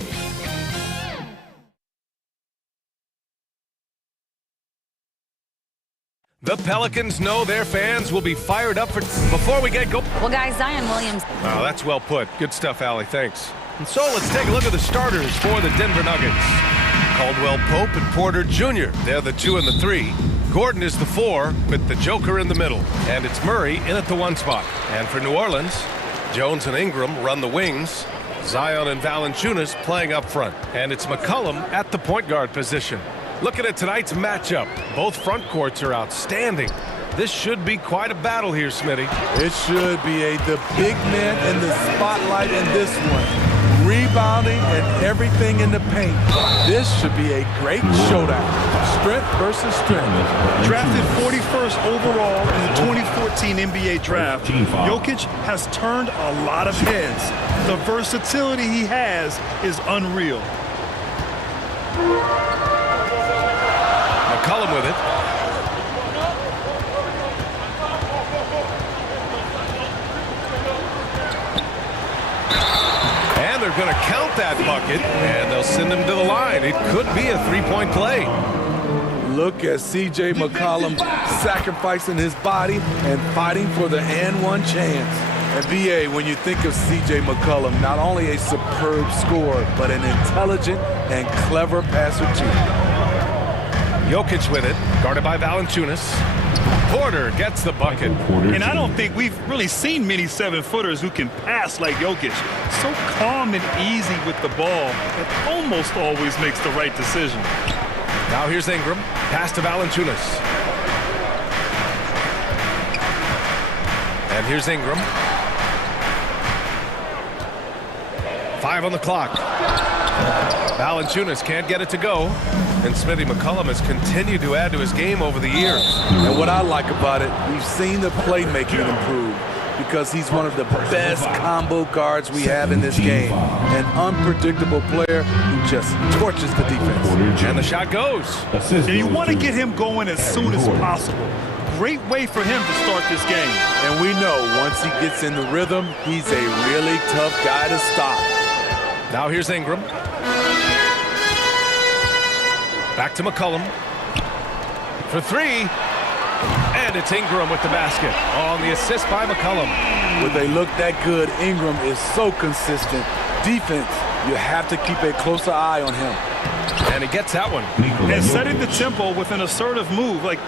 The Pelicans know their fans will be fired up before we get going. Well, guys, Zion Williams. Oh, that's well put. Good stuff, Allie. Thanks. And so let's take a look at the starters for the Denver Nuggets. Caldwell Pope and Porter Jr. They're the 2 and the 3. Gordon is the 4 with the Joker in the middle. And it's Murray in at the 1 spot. And for New Orleans, Jones and Ingram run the wings. Zion and Valanciunas playing up front. And it's McCollum at the point guard position. Looking at tonight's matchup, both front courts are outstanding. This should be quite a battle here, Smitty. It should be the big man in the spotlight in this one. Rebounding and everything in the paint. This should be a great showdown. Strength versus strength. Drafted 41st overall in the 2014 NBA draft, Jokic has turned a lot of heads. The versatility he has is unreal. McCollum with it. And they're going to count that bucket, and they'll send him to the line. It could be a three-point play. Look at C.J. McCollum sacrificing his body and fighting for the and one chance. And B.A., when you think of C.J. McCollum, not only a superb scorer, but an intelligent and clever passer, too. Jokic with it, guarded by Valanciunas. Porter gets the bucket. And I don't think we've really seen many 7-footers who can pass like Jokic. So calm and easy with the ball, and almost always makes the right decision. Now here's Ingram, pass to Valanciunas. And here's Ingram. 5 on the clock. Valanciunas can't get it to go. And Smitty, McCollum has continued to add to his game over the years. And what I like about it, we've seen the playmaking improve because he's one of the best combo guards we have in this game. An unpredictable player who just torches the defense. And the shot goes. And you want to get him going as soon as possible. Great way for him to start this game. And we know once he gets in the rhythm, he's a really tough guy to stop. Now here's Ingram. Back to McCollum for 3. And it's Ingram with the basket on the assist by McCollum. When they look that good, Ingram is so consistent. Defense, you have to keep a closer eye on him. And he gets that one. And setting the tempo with an assertive move. Like,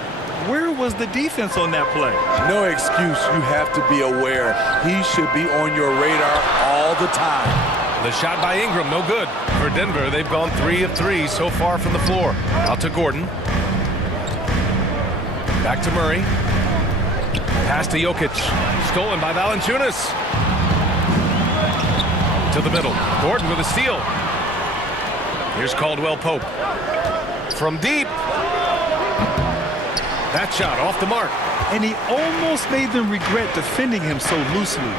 where was the defense on that play? No excuse. You have to be aware. He should be on your radar all the time. The shot by Ingram, no good. For Denver, they've gone 3 of 3 so far from the floor. Out to Gordon. Back to Murray. Pass to Jokic. Stolen by Valanciunas. To the middle. Gordon with a steal. Here's Caldwell Pope. From deep. That shot off the mark. And he almost made them regret defending him so loosely.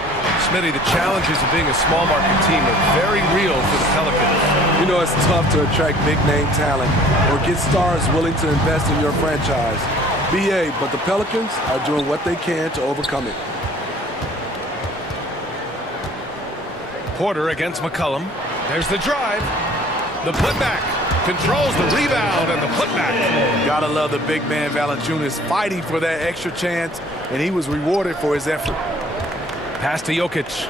Smitty, the challenges of being a small market team are very real for the Pelicans. You know, it's tough to attract big name talent or get stars willing to invest in your franchise. BA, but the Pelicans are doing what they can to overcome it. Porter against McCollum. There's the drive. The putback. Controls the rebound and the putback. Gotta love the big man Valanciunas fighting for that extra chance, and he was rewarded for his effort. Pass to Jokic.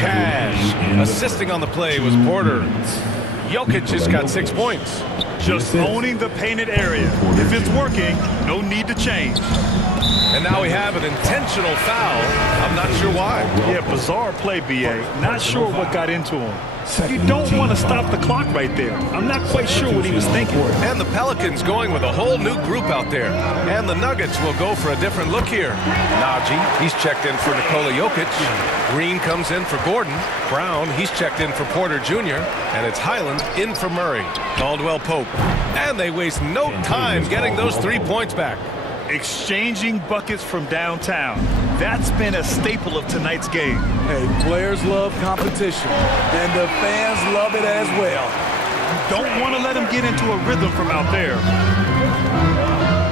Cash. Assisting on the play was Porter. Jokic has got 6 points. Just owning the painted area. If it's working, no need to change. And now we have an intentional foul. I'm not sure why. Yeah, bizarre play, B.A. Not sure what got into him. You don't want to stop the clock right there. I'm not quite sure what he was thinking. And the Pelicans going with a whole new group out there. And the Nuggets will go for a different look here. Najee, he's checked in for Nikola Jokic. Green comes in for Gordon. Brown, he's checked in for Porter Jr. And it's Highland in for Murray. Caldwell Pope. And they waste no time getting those 3 points back. Exchanging buckets from downtown. That's been a staple of tonight's game. Hey, players love competition, and the fans love it as well. You don't want to let them get into a rhythm from out there.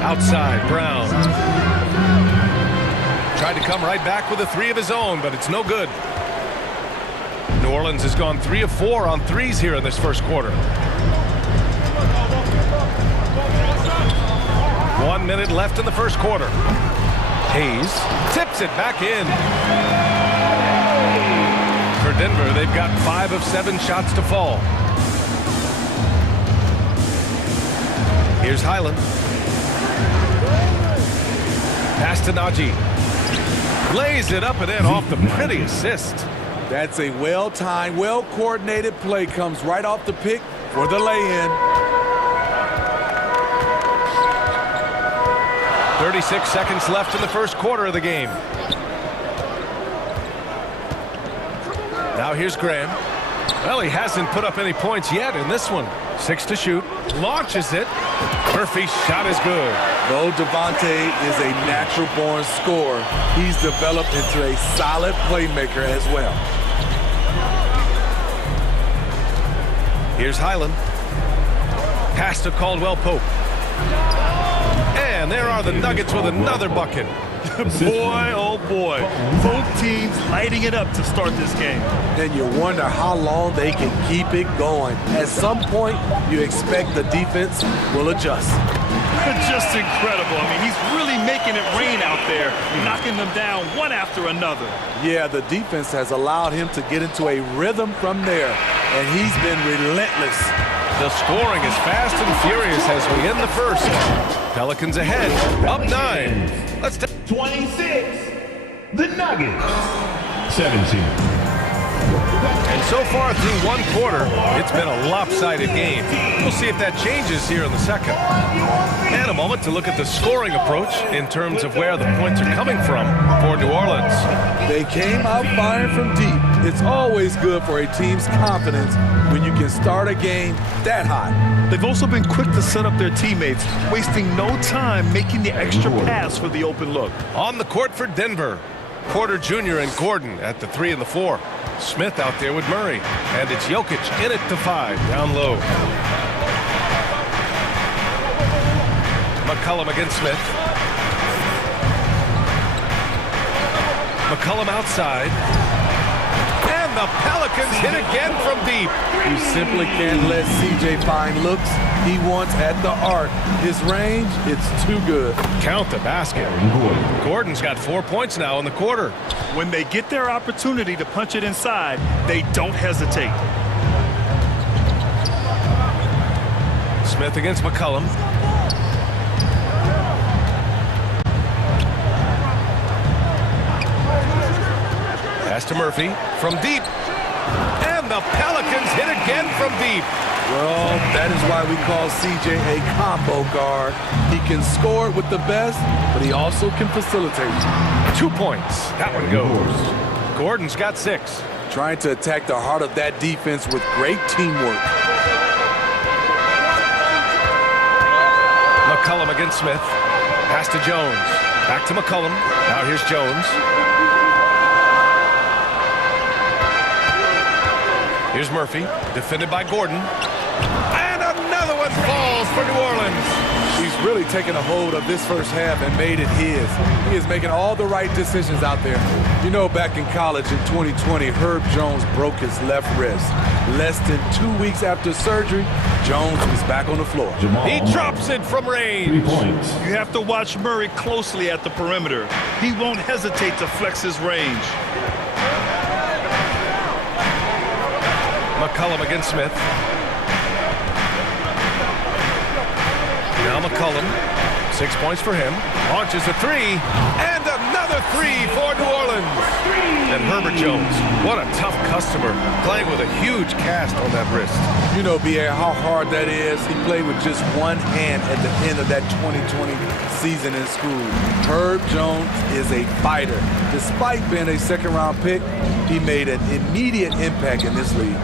Outside, Brown. Tried to come right back with a three of his own, but it's no good. New Orleans has gone 3 of 4 on threes here in this first quarter. 1 minute left in the first quarter. Hayes tips it back in. For Denver, they've got 5 of 7 shots to fall. Here's Highland. Pass to Najee. Lays it up and in off the pretty assist. That's a well-timed, well-coordinated play. Comes right off the pick for the lay-in. 36 seconds left in the first quarter of the game. Now here's Graham. Well, he hasn't put up any points yet in this one. 6 to shoot. Launches it. Murphy's shot is good. Though Devontae is a natural-born scorer, he's developed into a solid playmaker as well. Here's Highland. Pass to Caldwell Pope. And there are the Nuggets with another bucket. Boy, oh boy. Both teams lighting it up to start this game. And you wonder how long they can keep it going. At some point, you expect the defense will adjust. Just incredible. I mean, he's really making it rain out there, knocking them down one after another. Yeah, the defense has allowed him to get into a rhythm from there, and he's been relentless. The scoring is fast and furious as we end the first. Pelicans ahead, up 9. Let's 26, the Nuggets. 17. And so far through one quarter, it's been a lopsided game. We'll see if that changes here in the second. And a moment to look at the scoring approach in terms of where the points are coming from for New Orleans. They came out firing from deep. It's always good for a team's confidence when you can start a game that hot. They've also been quick to set up their teammates, wasting no time making the extra pass for the open look. On the court for Denver, Porter Jr. and Gordon at the 3 and the 4. Smith out there with Murray. And it's Jokic in it to 5, down low. McCollum against Smith. McCollum outside. And the Pelicans hit again from deep. You simply can't let CJ find looks he wants at the arc. His range, it's too good. Count the basket. Gordon's got 4 points now in the quarter. When they get their opportunity to punch it inside, they don't hesitate. Smith against McCollum. Pass to Murphy from deep. And the Pelicans hit again from deep. Well, that is why we call CJ a combo guard. He can score with the best, but he also can facilitate. 2 points. That one goes. Gordon's got 6. Trying to attack the heart of that defense with great teamwork. McCollum against Smith. Pass to Jones. Back to McCollum. Now here's Jones. Here's Murphy, defended by Gordon. And another one falls for New Orleans. He's really taken a hold of this first half and made it his. He is making all the right decisions out there. You know, back in college in 2020, Herb Jones broke his left wrist. Less than 2 weeks after surgery, Jones was back on the floor. He drops it from range. 3 points. You have to watch Murray closely at the perimeter. He won't hesitate to flex his range. McCollum against Smith. Now McCollum, 6 points for him. Launches a 3, and another 3 for New Orleans. And Herbert Jones, what a tough customer, playing with a huge cast on that wrist. You know, B.A., how hard that is. He played with just one hand at the end of that 2020 season in school. Herb Jones is a fighter. Despite being a second-round pick, he made an immediate impact in this league.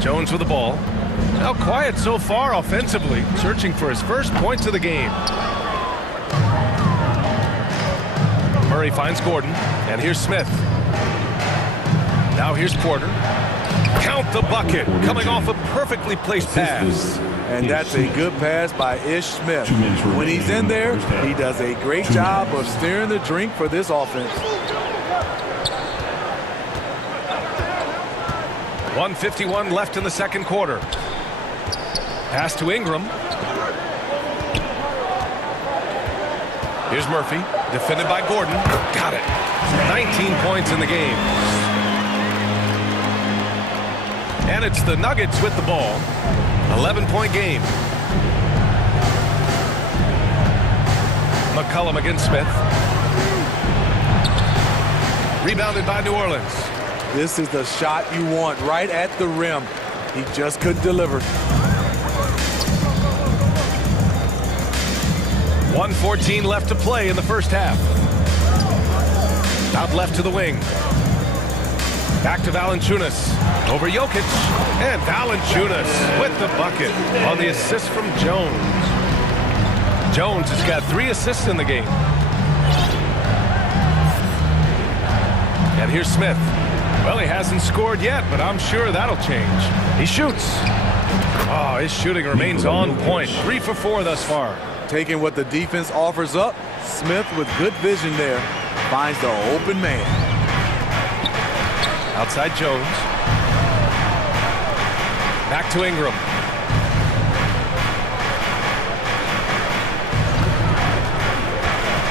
Jones with the ball. Now quiet so far offensively, searching for his first points of the game. Murray finds Gordon, and here's Smith. Now here's Porter. Count the bucket, coming off a perfectly placed pass. And that's a good pass by Ish Smith. When he's in there, he does a great job of steering the drink for this offense. 1:51 left in the second quarter. Pass to Ingram. Here's Murphy, defended by Gordon. Got it. 19 points in the game. And it's the Nuggets with the ball. 11-point game. McCollum against Smith. Rebounded by New Orleans. This is the shot you want, right at the rim. He just couldn't deliver. 1:14 left to play in the first half. Out left to the wing. Back to Valanciunas. Over Jokic. And Valanciunas with the bucket on the assist from Jones. Jones has got 3 assists in the game. And here's Smith. Well, he hasn't scored yet, but I'm sure that'll change. He shoots. Oh, his shooting remains on point. 3 for 4 thus far. Taking what the defense offers up, Smith with good vision there finds the open man. Outside Jones. Back to Ingram.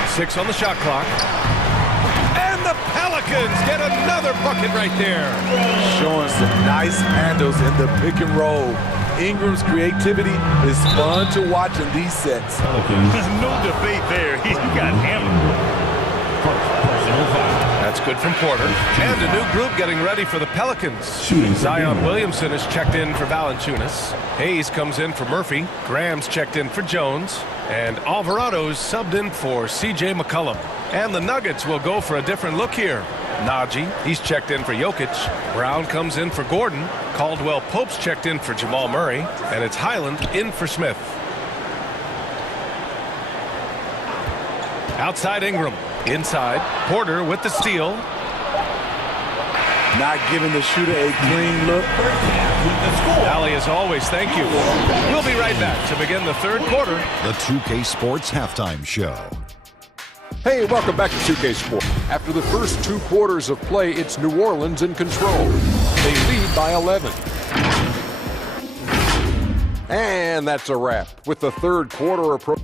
Six on the shot clock. And the Pelicans get another bucket right there. Showing some nice handles in the pick and roll. Ingram's creativity is fun to watch in these sets. No debate there. He got hammered. That's good from Porter. And a new group getting ready for the Pelicans. Zion Williamson is checked in for Valanciunas. Hayes comes in for Murphy. Graham's checked in for Jones. And Alvarado's subbed in for C.J. McCollum. And the Nuggets will go for a different look here. Najee, he's checked in for Jokic. Brown comes in for Gordon. Caldwell Pope's checked in for Jamal Murray. And it's Highland in for Smith. Outside Ingram. Inside. Porter with the steal. Not giving the shooter a clean look. Allie, as always, thank you. We'll be right back to begin the third quarter. The 2K Sports Halftime Show. Hey, welcome back to 2K Sports. After the first 2 quarters of play, it's New Orleans in control. They lead by 11. And that's a wrap with the third quarter approach.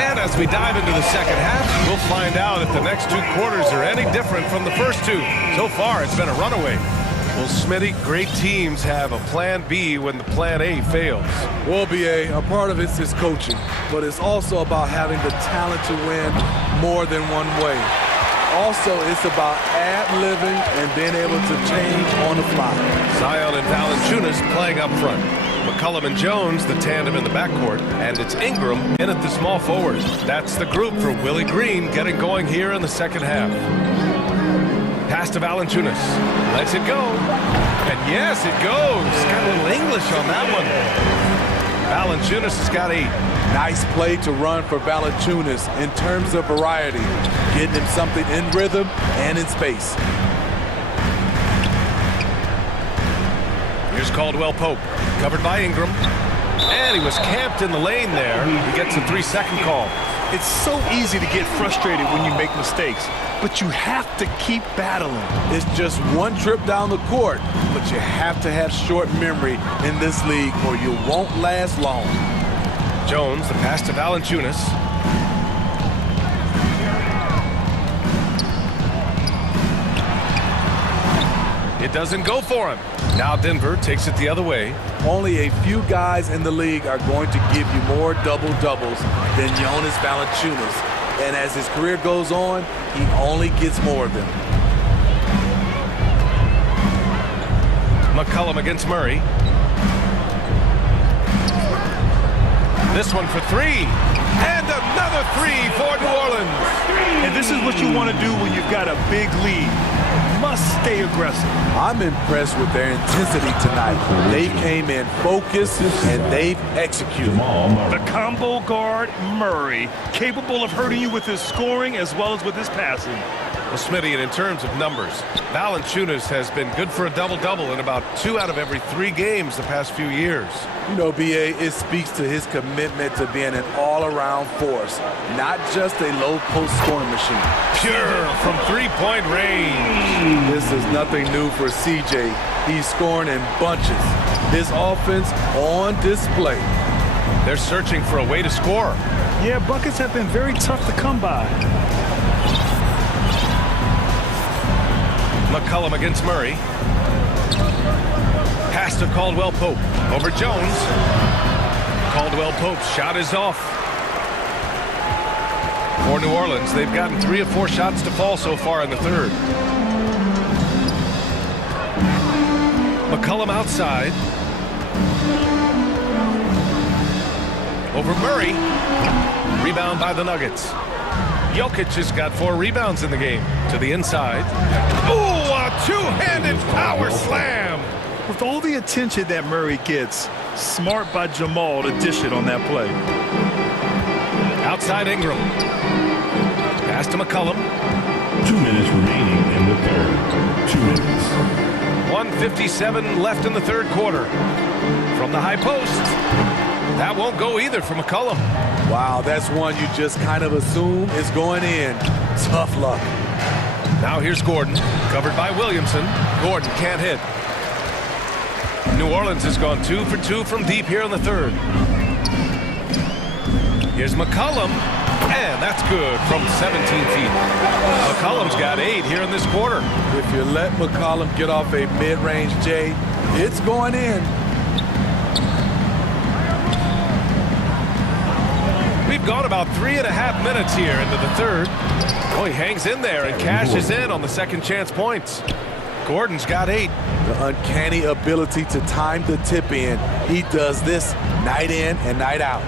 And as we dive into the second half, we'll find out if the next 2 quarters are any different from the first 2. So far, it's been a runaway. Well, Smitty, great teams have a plan B when the plan A fails. Well, B.A., a part of it is coaching, but it's also about having the talent to win more than one way. Also, it's about ad-libbing and being able to change on the fly. Zion and Valanciunas playing up front. McCollum and Jones, the tandem in the backcourt, and it's Ingram in at the small forward. That's the group for Willie Green getting going here in the second half. Pass to Valanciunas. Lets it go. And yes, it goes. Got a little English on that one. Valanciunas has got 8. Nice play to run for Valanciunas in terms of variety. Getting him something in rhythm and in space. Here's Caldwell Pope, covered by Ingram. And he was camped in the lane there. He gets a 3-second call. It's so easy to get frustrated when you make mistakes, but you have to keep battling. It's just one trip down the court, but you have to have short memory in this league or you won't last long. Jones, the pass to Valanciunas. It doesn't go for him. Now Denver takes it the other way. Only a few guys in the league are going to give you more double-doubles than Jonas Valanciunas. And as his career goes on, he only gets more of them. McCollum against Murray. This one for 3. And another another three for New Orleans. And this is what you want to do when you've got a big lead. Must stay aggressive. I'm impressed with their intensity tonight. They came in focused and they've executed. The combo guard, Murray, capable of hurting you with his scoring as well as with his passing. Well, Smitty, and in terms of numbers, Valanciunas has been good for a double-double in about 2 out of every 3 games the past few years. You know, B.A., it speaks to his commitment to being an all-around force, not just a low-post scoring machine. Pure from three-point range. This is nothing new for C.J. He's scoring in bunches. His offense on display. They're searching for a way to score. Yeah, buckets have been very tough to come by. McCollum against Murray. Pass to Caldwell-Pope. Over Jones. Caldwell-Pope's shot is off. For New Orleans, they've gotten 3 of 4 shots to fall so far in the third. McCollum outside. Over Murray. Rebound by the Nuggets. Jokic has got 4 rebounds in the game. To the inside. Ooh, a two-handed power slam. With all the attention that Murray gets, smart by Jamal to dish it on that play. Outside Ingram. Pass to McCollum. 2 minutes remaining in the third. 2 minutes. 1:57 left in the third quarter. From the high post. That won't go either for McCollum. Wow, that's one you just kind of assume is going in. Tough luck. Now here's Gordon, covered by Williamson. Gordon can't hit. New Orleans has gone 2 for 2 from deep here in the third. Here's McCollum, and that's good from 17 feet. McCollum's got 8 here in this quarter. If you let McCollum get off a mid-range J, it's going in. We've gone about 3.5 minutes here into the third. Oh, he hangs in there and cashes in on the second chance points. Gordon's got 8. The uncanny ability to time the tip in. He does this night in and night out.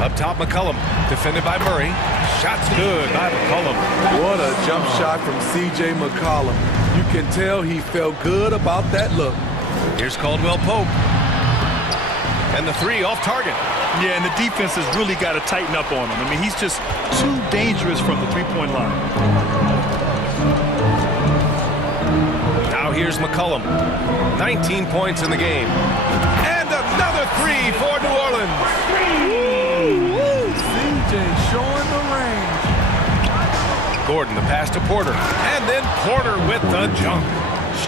Up top, McCollum, defended by Murray. Shot's good by McCollum. What a jump shot from C.J. McCollum. You can tell he felt good about that look. Here's Caldwell-Pope. And the 3 off target. Yeah, and the defense has really got to tighten up on him. I mean, he's just too dangerous from the three-point line. Now here's McCollum. 19 points in the game. And another 3 for New Orleans. C.J. showing the range. Gordon, the pass to Porter. And then Porter with the dunk.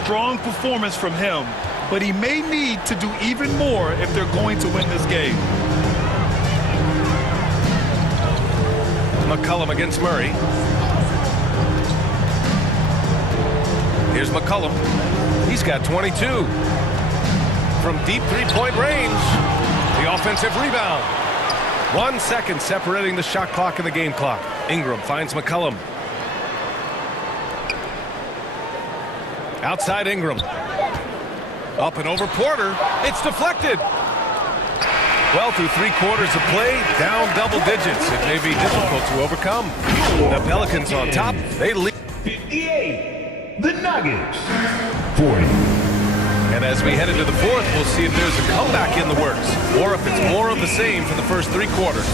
Strong performance from him, but he may need to do even more if they're going to win this game. McCollum against Murray. Here's McCollum. He's got 22. From deep three-point range, the offensive rebound. 1 second separating the shot clock and the game clock. Ingram finds McCollum. Outside Ingram. Up and over Porter. It's deflected. Well, through 3 quarters of play, down double digits. It may be difficult to overcome. The Pelicans on top. They lead. 58. The Nuggets. 40. And as we head into the fourth, we'll see if there's a comeback in the works or if it's more of the same for the first 3 quarters.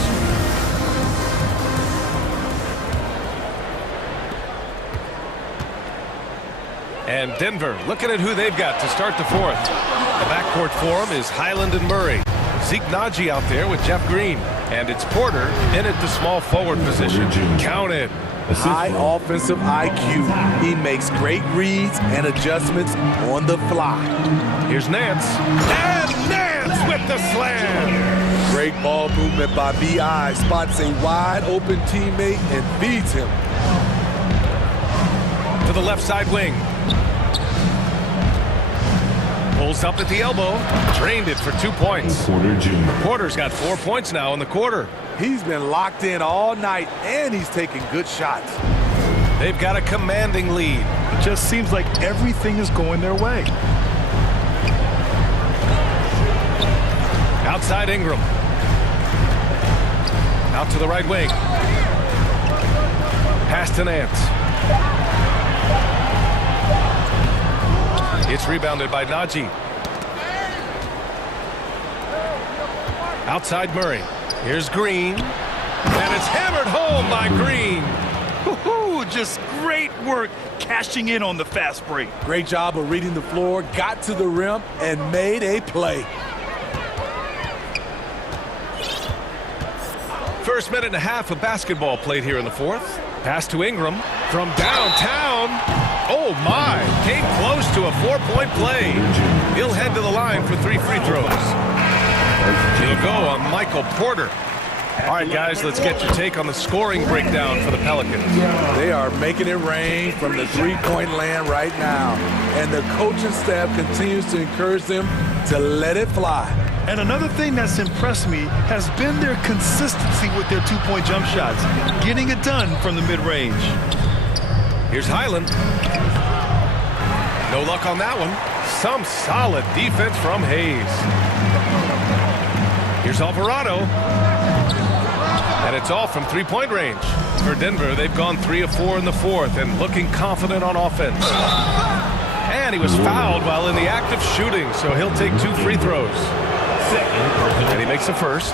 And Denver looking at who they've got to start the fourth. The backcourt for them is Highland and Murray. Zeke Naji out there with Jeff Green. And it's Porter in at the small forward position. Counted. High offensive IQ. He makes great reads and adjustments on the fly. Here's Nance. And Nance with the slam. Great ball movement by B.I. Spots a wide open teammate and feeds him. To the left side wing. Pulls up at the elbow. Drained it for 2 points. Porter's got 4 points now in the quarter. He's been locked in all night, and he's taking good shots. They've got a commanding lead. It just seems like everything is going their way. Outside Ingram. Out to the right wing. Pass to Nance. It's rebounded by Najee. Outside Murray. Here's Green. And it's hammered home by Green. Just great work cashing in on the fast break. Great job of reading the floor, got to the rim, and made a play. First minute and a half of basketball played here in the fourth. Pass to Ingram from downtown. Oh, my. Came close to a 4-point play. He'll head to the line for 3 free throws. He'll go on Michael Porter. All right, guys, let's get your take on the scoring breakdown for the Pelicans. They are making it rain from the three-point land right now. And the coaching staff continues to encourage them to let it fly. And another thing that's impressed me has been their consistency with their two-point jump shots, getting it done from the mid-range. Here's Highland. No luck on that one. Some solid defense from Hayes. Here's Alvarado. And it's all from three-point range. For Denver, they've gone 3 of 4 in the fourth and looking confident on offense. And he was fouled while in the act of shooting, so he'll take 2 free throws. And he makes the first.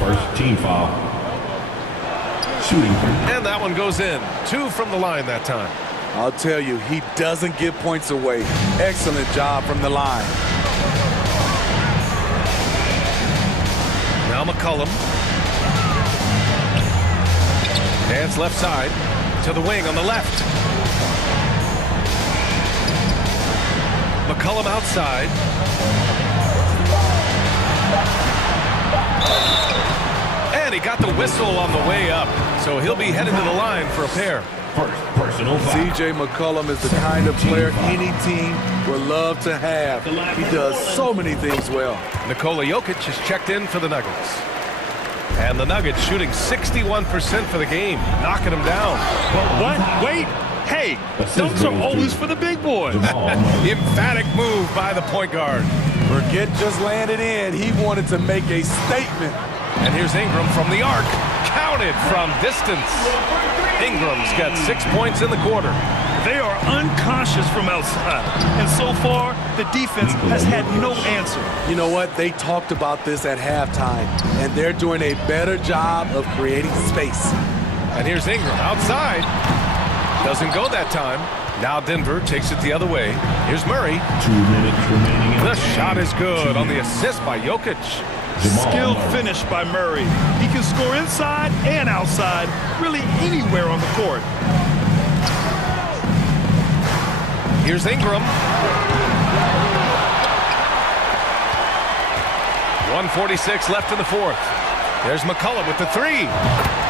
First team foul. Shooting. And that one goes in. 2 from the line that time. I'll tell you, he doesn't give points away. Excellent job from the line. Now McCollum. Dance left side to the wing on the left. McCollum outside. And he got the whistle on the way up, so he'll be headed to the line for a pair. First personal foul. C.J. McCollum is the kind of player any team would love to have. He does so many things well. Nikola Jokic is checked in for the Nuggets. And the Nuggets shooting 61% for the game, knocking them down. What? Wait. Hey, dunks are always for the big boys. Emphatic move by the point guard. Forget just laying it in. He wanted to make a statement. And here's Ingram from the arc. Counted from distance. Ingram's got 6 points in the quarter. They are unconscious from outside. And so far, the defense has had no answer. You know what? They talked about this at halftime, and they're doing a better job of creating space. And here's Ingram outside. Doesn't go that time. Now Denver takes it the other way. Here's Murray. 2 minutes remaining. The shot is good on the assist by Jokic. Skilled finish by Murray. He can score inside and outside, really anywhere on the court. Here's Ingram. 1:46 left in the fourth. There's McCollum with the 3.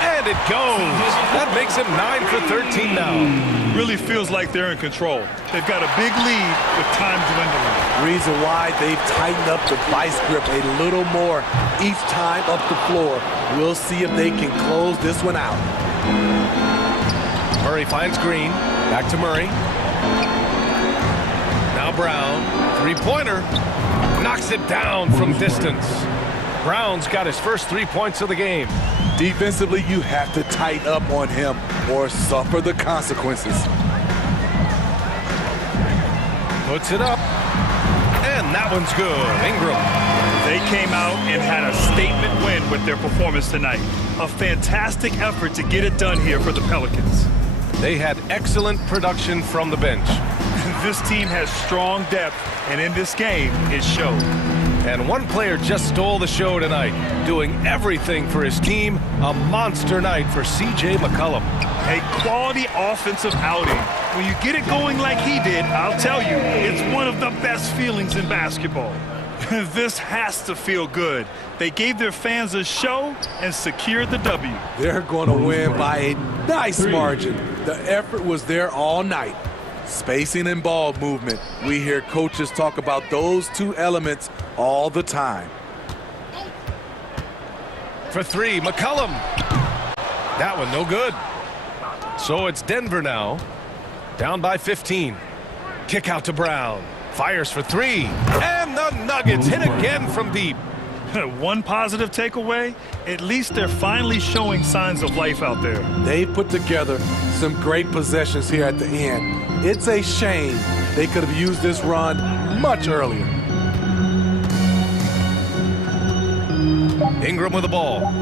And it goes. That makes him 9 for 13 now. Really feels like they're in control. They've got a big lead with time dwindling. Reason why they've tightened up the vice grip a little more each time up the floor. We'll see if they can close this one out. Murray finds Green. Back to Murray. Now Brown. Three-pointer. Knocks it down from distance. Brown's got his first 3 points of the game. Defensively, you have to tighten up on him or suffer the consequences. Puts it up. And that one's good. Ingram. They came out and had a statement win with their performance tonight. A fantastic effort to get it done here for the Pelicans. They had excellent production from the bench. This team has strong depth, and in this game, it showed. And one player just stole the show tonight, doing everything for his team. A monster night for C.J. McCollum. A quality offensive outing. When you get it going like he did, I'll tell you, it's one of the best feelings in basketball. This has to feel good. They gave their fans a show and secured the W. They're going to win by a nice margin. The effort was there all night. Spacing and ball movement. We hear coaches talk about those 2 elements all the time. For 3, McCollum. That one no good. So it's Denver now. Down by 15. Kick out to Brown. Fires for 3. And the Nuggets hit again from deep. One positive takeaway, at least they're finally showing signs of life out there. They put together some great possessions here at the end. It's a shame they could have used this run much earlier. Ingram with the ball.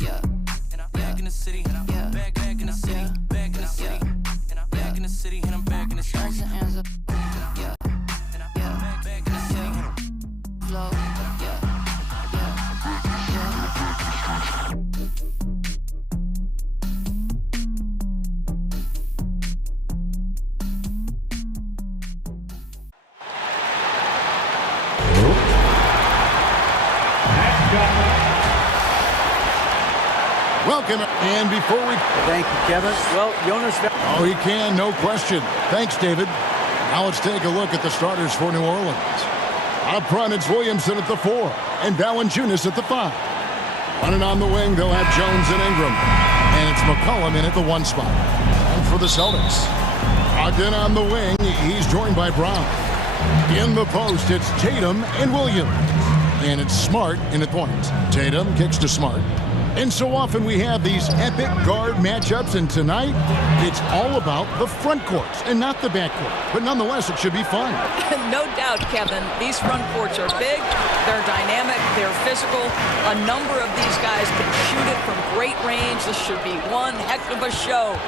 Yeah. And I'm back in the city. And I'm back in the city. Back in the city. And I'm back in the city. And I'm back in the city. Yeah. And I'm back in the city. Flow. Welcome, and before we... Thank you, Kevin. Well, Jonas... Oh, he can, no question. Thanks, David. Now let's take a look at the starters for New Orleans. Up front, it's Williamson at the 4, and Valanciunas at the 5. Running on the wing, they'll have Jones and Ingram. And it's McCollum in at the 1 spot. And for the Celtics, Ogden on the wing, he's joined by Brown. In the post, it's Tatum and Williams. And it's Smart in at point. Tatum kicks to Smart. And so often we have these epic guard matchups, and tonight it's all about the front courts and not the back court. But nonetheless, it should be fun. No doubt, Kevin. These front courts are big, they're dynamic, they're physical. A number of these guys can shoot it from great range. This should be one heck of a show.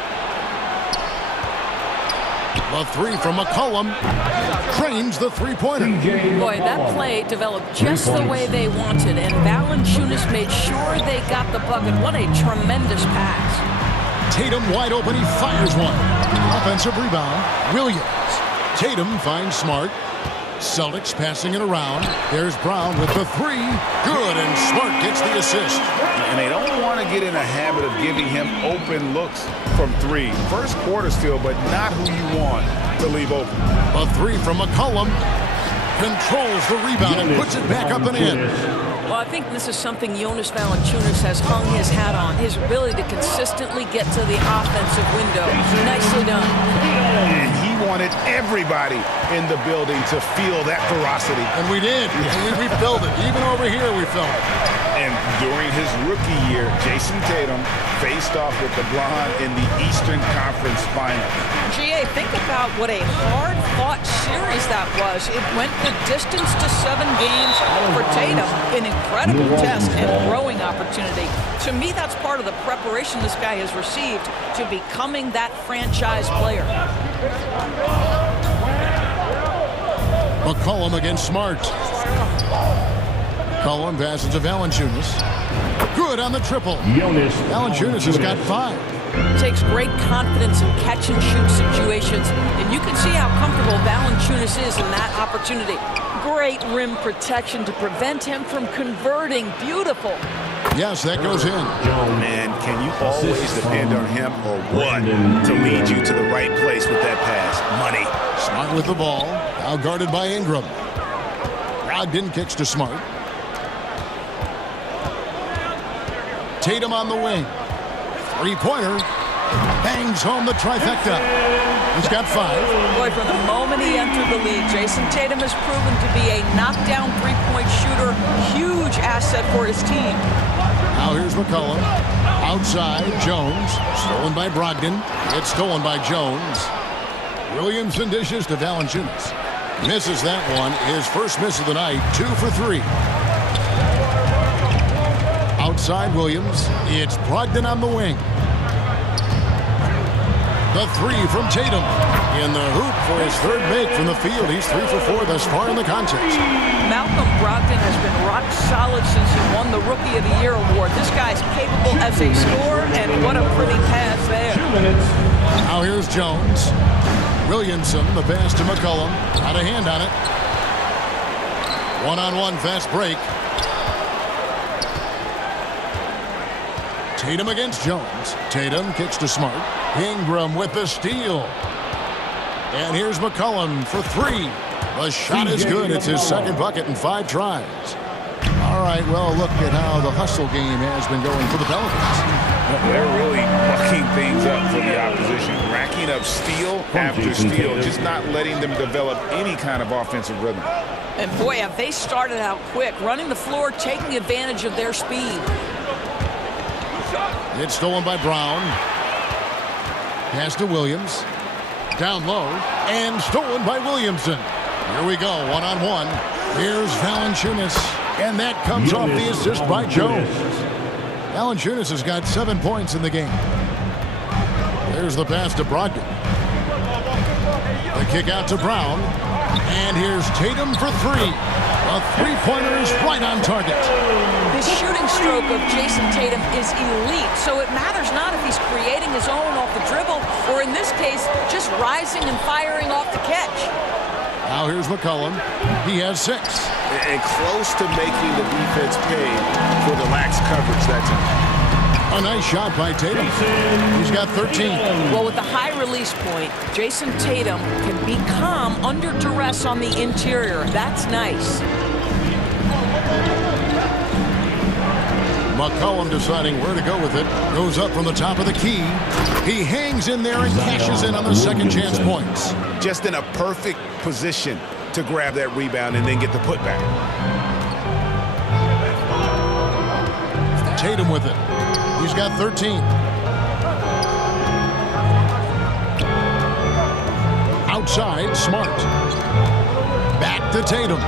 The 3 from McCollum trains the three-pointer. Boy, that play developed just the way they wanted, and Valanciunas made sure they got the bucket. What a tremendous pass. Tatum wide open, he fires one. Offensive rebound, Williams. Tatum finds Smart. Celtics passing it around. There's Brown with the 3. Good, and Smart gets the assist. And they don't want to get in a habit of giving him open looks from 3. First quarter still, but not who you want to leave open. A 3 from McCollum. Controls the rebound and puts it back up and in. Well, I think this is something Jonas Valanciunas has hung his hat on, his ability to consistently get to the offensive window. Nicely done. And he wanted everybody in the building to feel that ferocity. And we did. And we felt it. Even over here, we felt it. And during his rookie year, Jason Tatum faced off with LeBron in the Eastern Conference Finals. GA, think about what a hard-fought series that was. It went the distance to 7 games for Tatum. An incredible test and growing opportunity. To me, that's part of the preparation this guy has received to becoming that franchise player. McCollum against Smart. McCollum passes to Valanciunas. Good on the triple. Valanciunas has got 5. Takes great confidence in catch-and-shoot situations, and you can see how comfortable Valanciunas is in that opportunity. Great rim protection to prevent him from converting. Beautiful. Yes, that goes in. Man, can you always depend on him or what to lead you to the right place with that pass? Money. Smart with the ball. Now guarded by Ingram. Brogdon kicks to Smart. Tatum on the wing. 3-pointer. Bangs home the trifecta. He's got 5. Boy, from the moment he entered the league, Jason Tatum has proven to be a knockdown three-point shooter. Huge asset for his team. Now here's McCollum. Outside, Jones. Stolen by Brogdon. It's stolen by Jones. Williamson dishes to Valanciunas. Misses that one. His first miss of the night. 2 for 3. Outside Williams. It's Brogdon on the wing. The 3 from Tatum. In the hoop for his 3rd make from the field. He's 3 for 4 thus far in the contest. Malcolm Brogdon has been rock solid since he won the Rookie of the Year award. This guy's capable as a scorer, and what a pretty pass there. 2 minutes. Now here's Jones. Williamson, the pass to McCollum. Got a hand on it. One-on-one fast break. Tatum against Jones. Tatum kicks to Smart. Ingram with the steal. And here's McCollum for 3. The shot is good. It's his 2nd bucket in 5 tries. All right, well, look at how the hustle game has been going for the Pelicans. They're really mucking things up for the opposition, racking up steal after steal, just not letting them develop any kind of offensive rhythm. And boy, have they started out quick, running the floor, taking advantage of their speed. It's stolen by Brown. Pass to Williams. Down low. And stolen by Williamson. Here we go, one-on-one. Here's Valanciunas. And that comes off the assist by Jones. Valanciunas has got 7 points in the game. There's the pass to Brogdon. The kick out to Brown. And here's Tatum for three. A three-pointer is right on target. The shooting stroke of Jason Tatum is elite, so it matters not if he's creating his own off the dribble or, in this case, just rising and firing off the catch. Now here's McCollum. He has 6. And close to making the defense pay for the lax coverage that time. A nice shot by Tatum. He's got 13. Well, with the high release point, Jason Tatum can be calm under duress on the interior. That's nice. McCollum deciding where to go with it. Goes up from the top of the key. He hangs in there and cashes in on the second chance points. Just in a perfect position to grab that rebound and then get the putback. Tatum with it. He's got 13. Outside, Smart. Back to Tatum.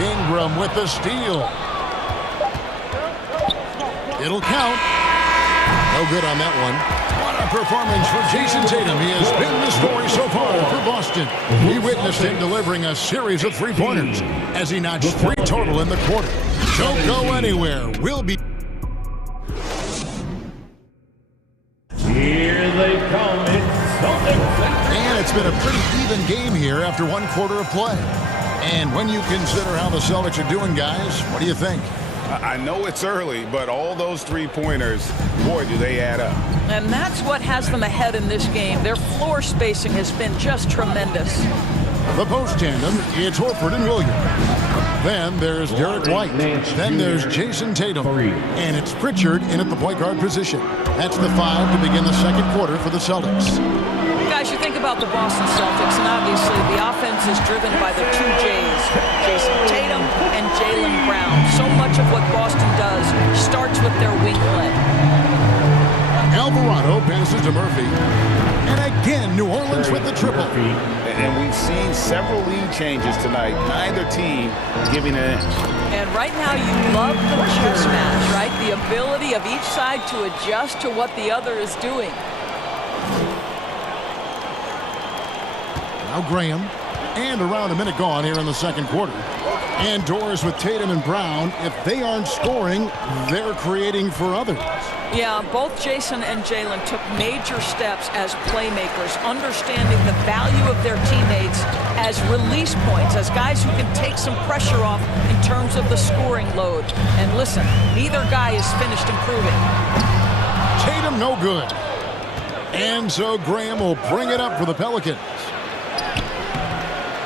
Ingram with the steal. It'll count. No good on that one. What a performance for Jason Tatum. He has been the story so far for Boston. We witnessed him delivering a series of three-pointers as he notched 3 total in the quarter. Don't go anywhere. We'll be... Here they come. And it's been a pretty even game here after 1 quarter of play. And when you consider how the Celtics are doing, guys, what do you think? I know it's early, but all those three-pointers, boy, do they add up. And that's what has them ahead in this game. Their floor spacing has been just tremendous. The post tandem, it's Horford and Williams. Then there's Derek White. Then there's Jason Tatum. And it's Pritchard in at the point guard position. That's the 5 to begin the second quarter for the Celtics. Guys, you think about the Boston Celtics, and obviously the offense is driven by the 2 J's, Jason Tatum and Jaylen Brown. So much of what Boston does starts with their wing play. Alvarado passes to Murphy. And again, New Orleans with the triple. And we've seen several lead changes tonight. Neither team giving an inch. And right now you love the chess match, right? The ability of each side to adjust to what the other is doing. Now Graham. And around a minute gone here in the second quarter. And doors with Tatum and Brown. If they aren't scoring, they're creating for others. Yeah, both Jason and Jaylen took major steps as playmakers, understanding the value of their teammates as release points, as guys who can take some pressure off in terms of the scoring load. And listen, neither guy is finished improving. Tatum no good. And so Graham will bring it up for the Pelicans.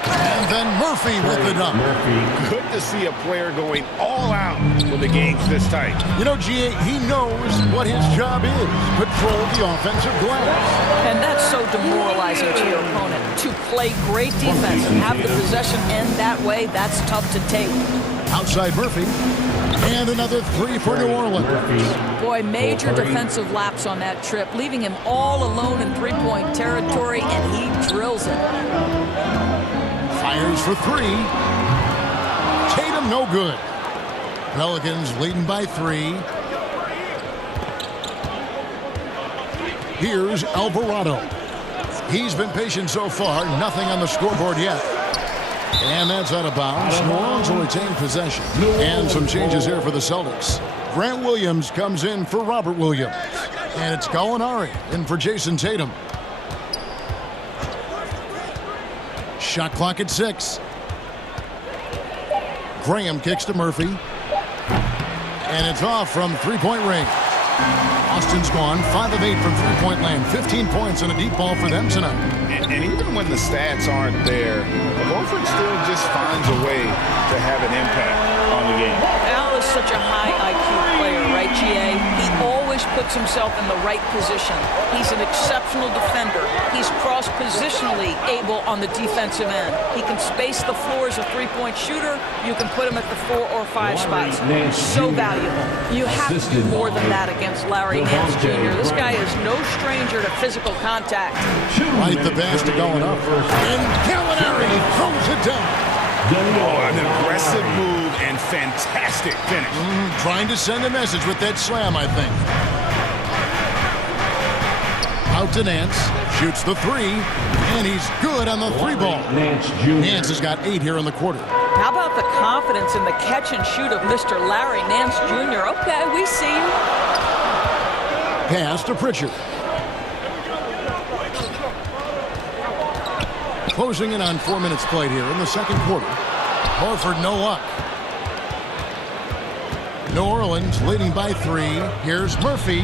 And then Murphy with the dunk. Good to see a player going all out when the game's this tight. You know, G.A., he knows what his job is. Control the offensive glass. And that's so demoralizing to your opponent. To play great defense and have the possession end that way, that's tough to take. Outside Murphy. And another 3 for New Orleans. Boy, major defensive lapse on that trip, leaving him all alone in three-point territory, and he drills it. Fires for 3. Tatum no good. Pelicans leading by 3. Here's Alvarado. He's been patient so far. Nothing on the scoreboard yet. And that's out of bounds. New Orleans will retain possession. And some changes here for the Celtics. Grant Williams comes in for Robert Williams. And it's Gallinari in for Jason Tatum. Shot clock at 6. Graham kicks to Murphy. And it's off from three-point range. Austin's gone 5 of 8 from three-point land. 15 points and a deep ball for them tonight. And even when the stats aren't there, Horford still just finds a way to have an impact on the game. Al is such a high IQ player, right, G.A.? He always puts himself in the right position. He's an exceptional defender. He's cross-positionally able on the defensive end. He can space the floor as a three-point shooter. You can put him at the 4 or 5 spots. So valuable. You have to do more than that against Larry Nance Jr. This guy is no stranger to physical contact. Right the pass to going up. And Gallinari throws it down. Oh, an aggressive move and fantastic finish. Trying to send a message with that slam, I think. Out to Nance. Shoots the three. And he's good on the three ball. Nance has got 8 here in the quarter. How about the confidence in the catch and shoot of Mr. Larry Nance Jr.? Okay, we see you. Pass to Pritchard. Closing in on 4 minutes played here in the second quarter. Horford, no luck. New Orleans leading by 3. Here's Murphy,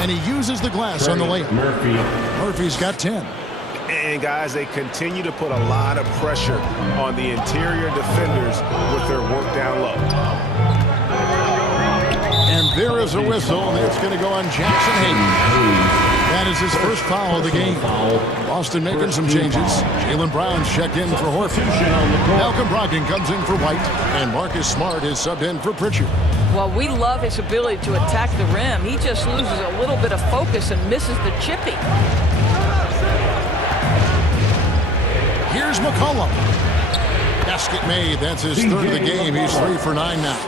and he uses the glass on the layup. Murphy's got 10. And, guys, they continue to put a lot of pressure on the interior defenders with their work down low. And there is a whistle, and it's going to go on Jackson Hayden. That is his first foul of the game. Boston making some changes. Jaylen Brown's checked in for Horford. Malcolm Brogdon comes in for White, and Marcus Smart is subbed in for Pritchard. Well, we love his ability to attack the rim. He just loses a little bit of focus and misses the chippy. Here's McCollum. Basket made. That's his third of the game. He's 3 for 9 now.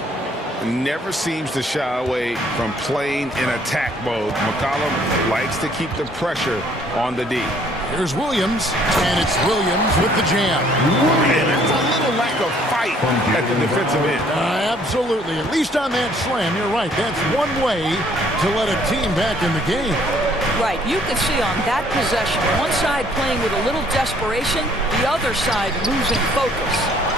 Never seems to shy away from playing in attack mode. McCollum likes to keep the pressure on the D. Here's Williams, and it's Williams with the jam. And that's a little lack of fight at the defensive end. Absolutely. At least on that slam, you're right. That's one way to let a team back in the game. Right. You can see on that possession, one side playing with a little desperation, the other side losing focus.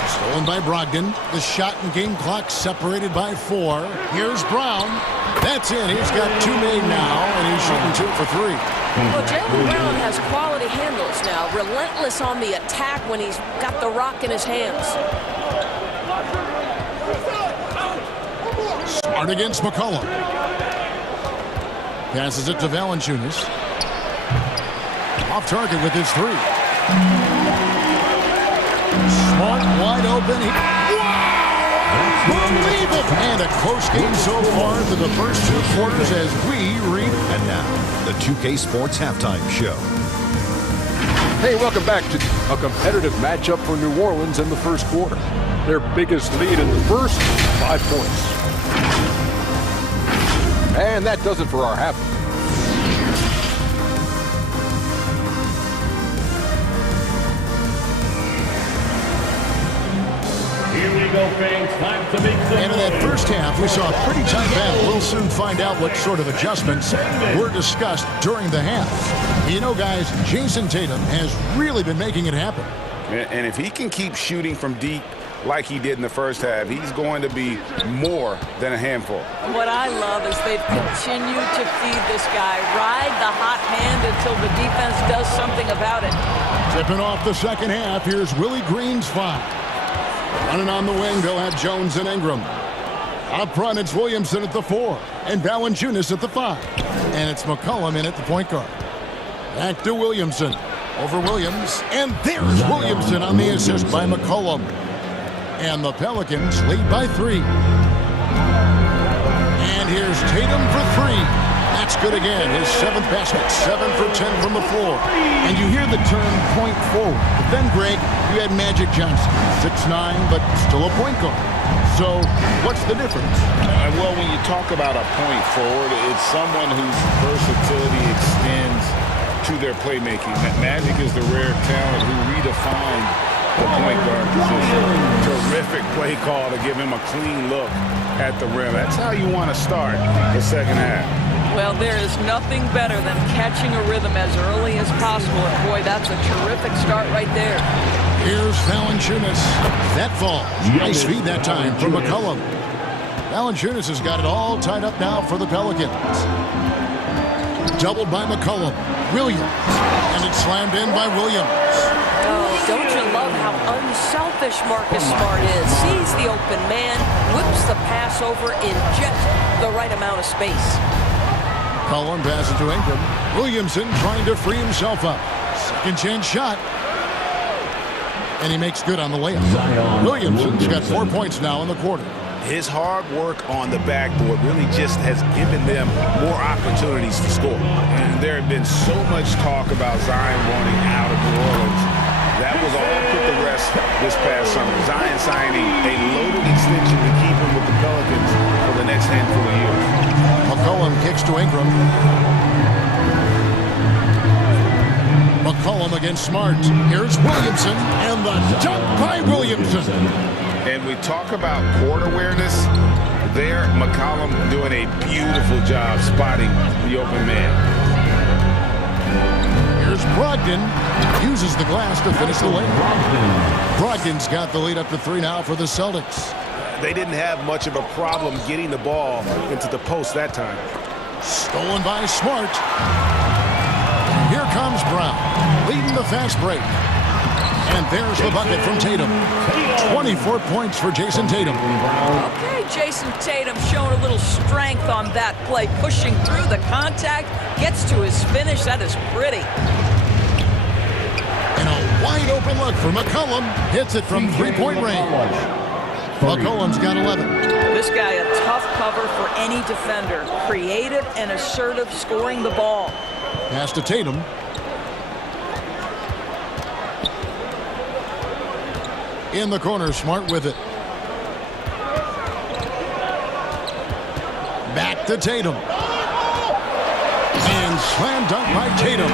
Stolen by Brogdon. The shot and game clock separated by 4. Here's Brown. That's it. He's got 2 made now, and he's shooting 2 for 3. Well, Jaylen Brown has quality handles now. Relentless on the attack when he's got the rock in his hands. Smart against McCollum. Passes it to Valanciunas. Off target with his 3. Smart, wide open. Believe it! And a close game so far through the first 2 quarters as we read. And now, the 2K Sports Halftime Show. Hey, welcome back to a competitive matchup for New Orleans in the first quarter. Their biggest lead in the first, 5 points. And that does it for our half. Here we go, fans. Time to make some And in that first half, we saw a pretty tight battle. We'll soon find out what sort of adjustments were discussed during the half. You know, guys, Jason Tatum has really been making it happen. And if he can keep shooting from deep like he did in the first half, he's going to be more than a handful. What I love is they've continued to feed this guy, ride the hot hand until the defense does something about it. Tipping off the second half, here's Willie Green's 5. Running on the wing, they'll have Jones and Ingram. Up front, it's Williamson at the 4, and Valanciunas at the 5. And it's McCollum in at the point guard. Back to Williamson. Over Williams, and there's Williamson on the assist by McCollum. And the Pelicans lead by 3. And here's Tatum for 3. That's good again. His 7th basket. 7 for 10 from the floor. And you hear the term point forward. But then, Greg, you had Magic Johnson. 6'9", but still a point guard. So what's the difference? Well, when you talk about a point forward, it's someone whose versatility extends to their playmaking. Magic is the rare talent who redefined the point guard position. Terrific play call to give him a clean look at the rim. That's how you want to start the second half. Well, there is nothing better than catching a rhythm as early as possible. And boy, that's a terrific start right there. Here's Valanciunas. That falls. Nice feed that time from McCollum. Valanciunas has got it all tied up now for the Pelicans. Doubled by McCollum. Williams. And it's slammed in by Williams. Oh, don't you love how unselfish Marcus Smart is? Sees the open man, whips the pass over in just the right amount of space. McCollum passes to Ingram. Williamson trying to free himself up. Second chance shot. And he makes good on the layup. Williamson's got 4 points now in the quarter. His hard work on the backboard really just has given them more opportunities to score. And there had been so much talk about Zion wanting out of New Orleans. That was all put to rest this past summer. Zion signing a loaded extension to keep him with the Pelicans for the next handful of years. McCollum kicks to Ingram. McCollum against Smart. Here's Williamson, and the dunk by Williamson. And we talk about court awareness. There, McCollum doing a beautiful job spotting the open man. Here's Brogdon. Uses the glass to finish the lane. Brogdon's got the lead up to 3 now for the Celtics. They didn't have much of a problem getting the ball into the post that time. Stolen by Smart. Here comes Brown, leading the fast break. And there's the bucket from Tatum. 24 points for Jason Tatum. Okay, Jason Tatum showing a little strength on that play, pushing through the contact, gets to his finish. That is pretty. And a wide open look for McCollum. Hits it from 3-point range. McCollum's got 11. This guy a tough cover for any defender. Creative and assertive scoring the ball. Pass to Tatum. In the corner, Smart with it. Back to Tatum. And slam dunk by Tatum.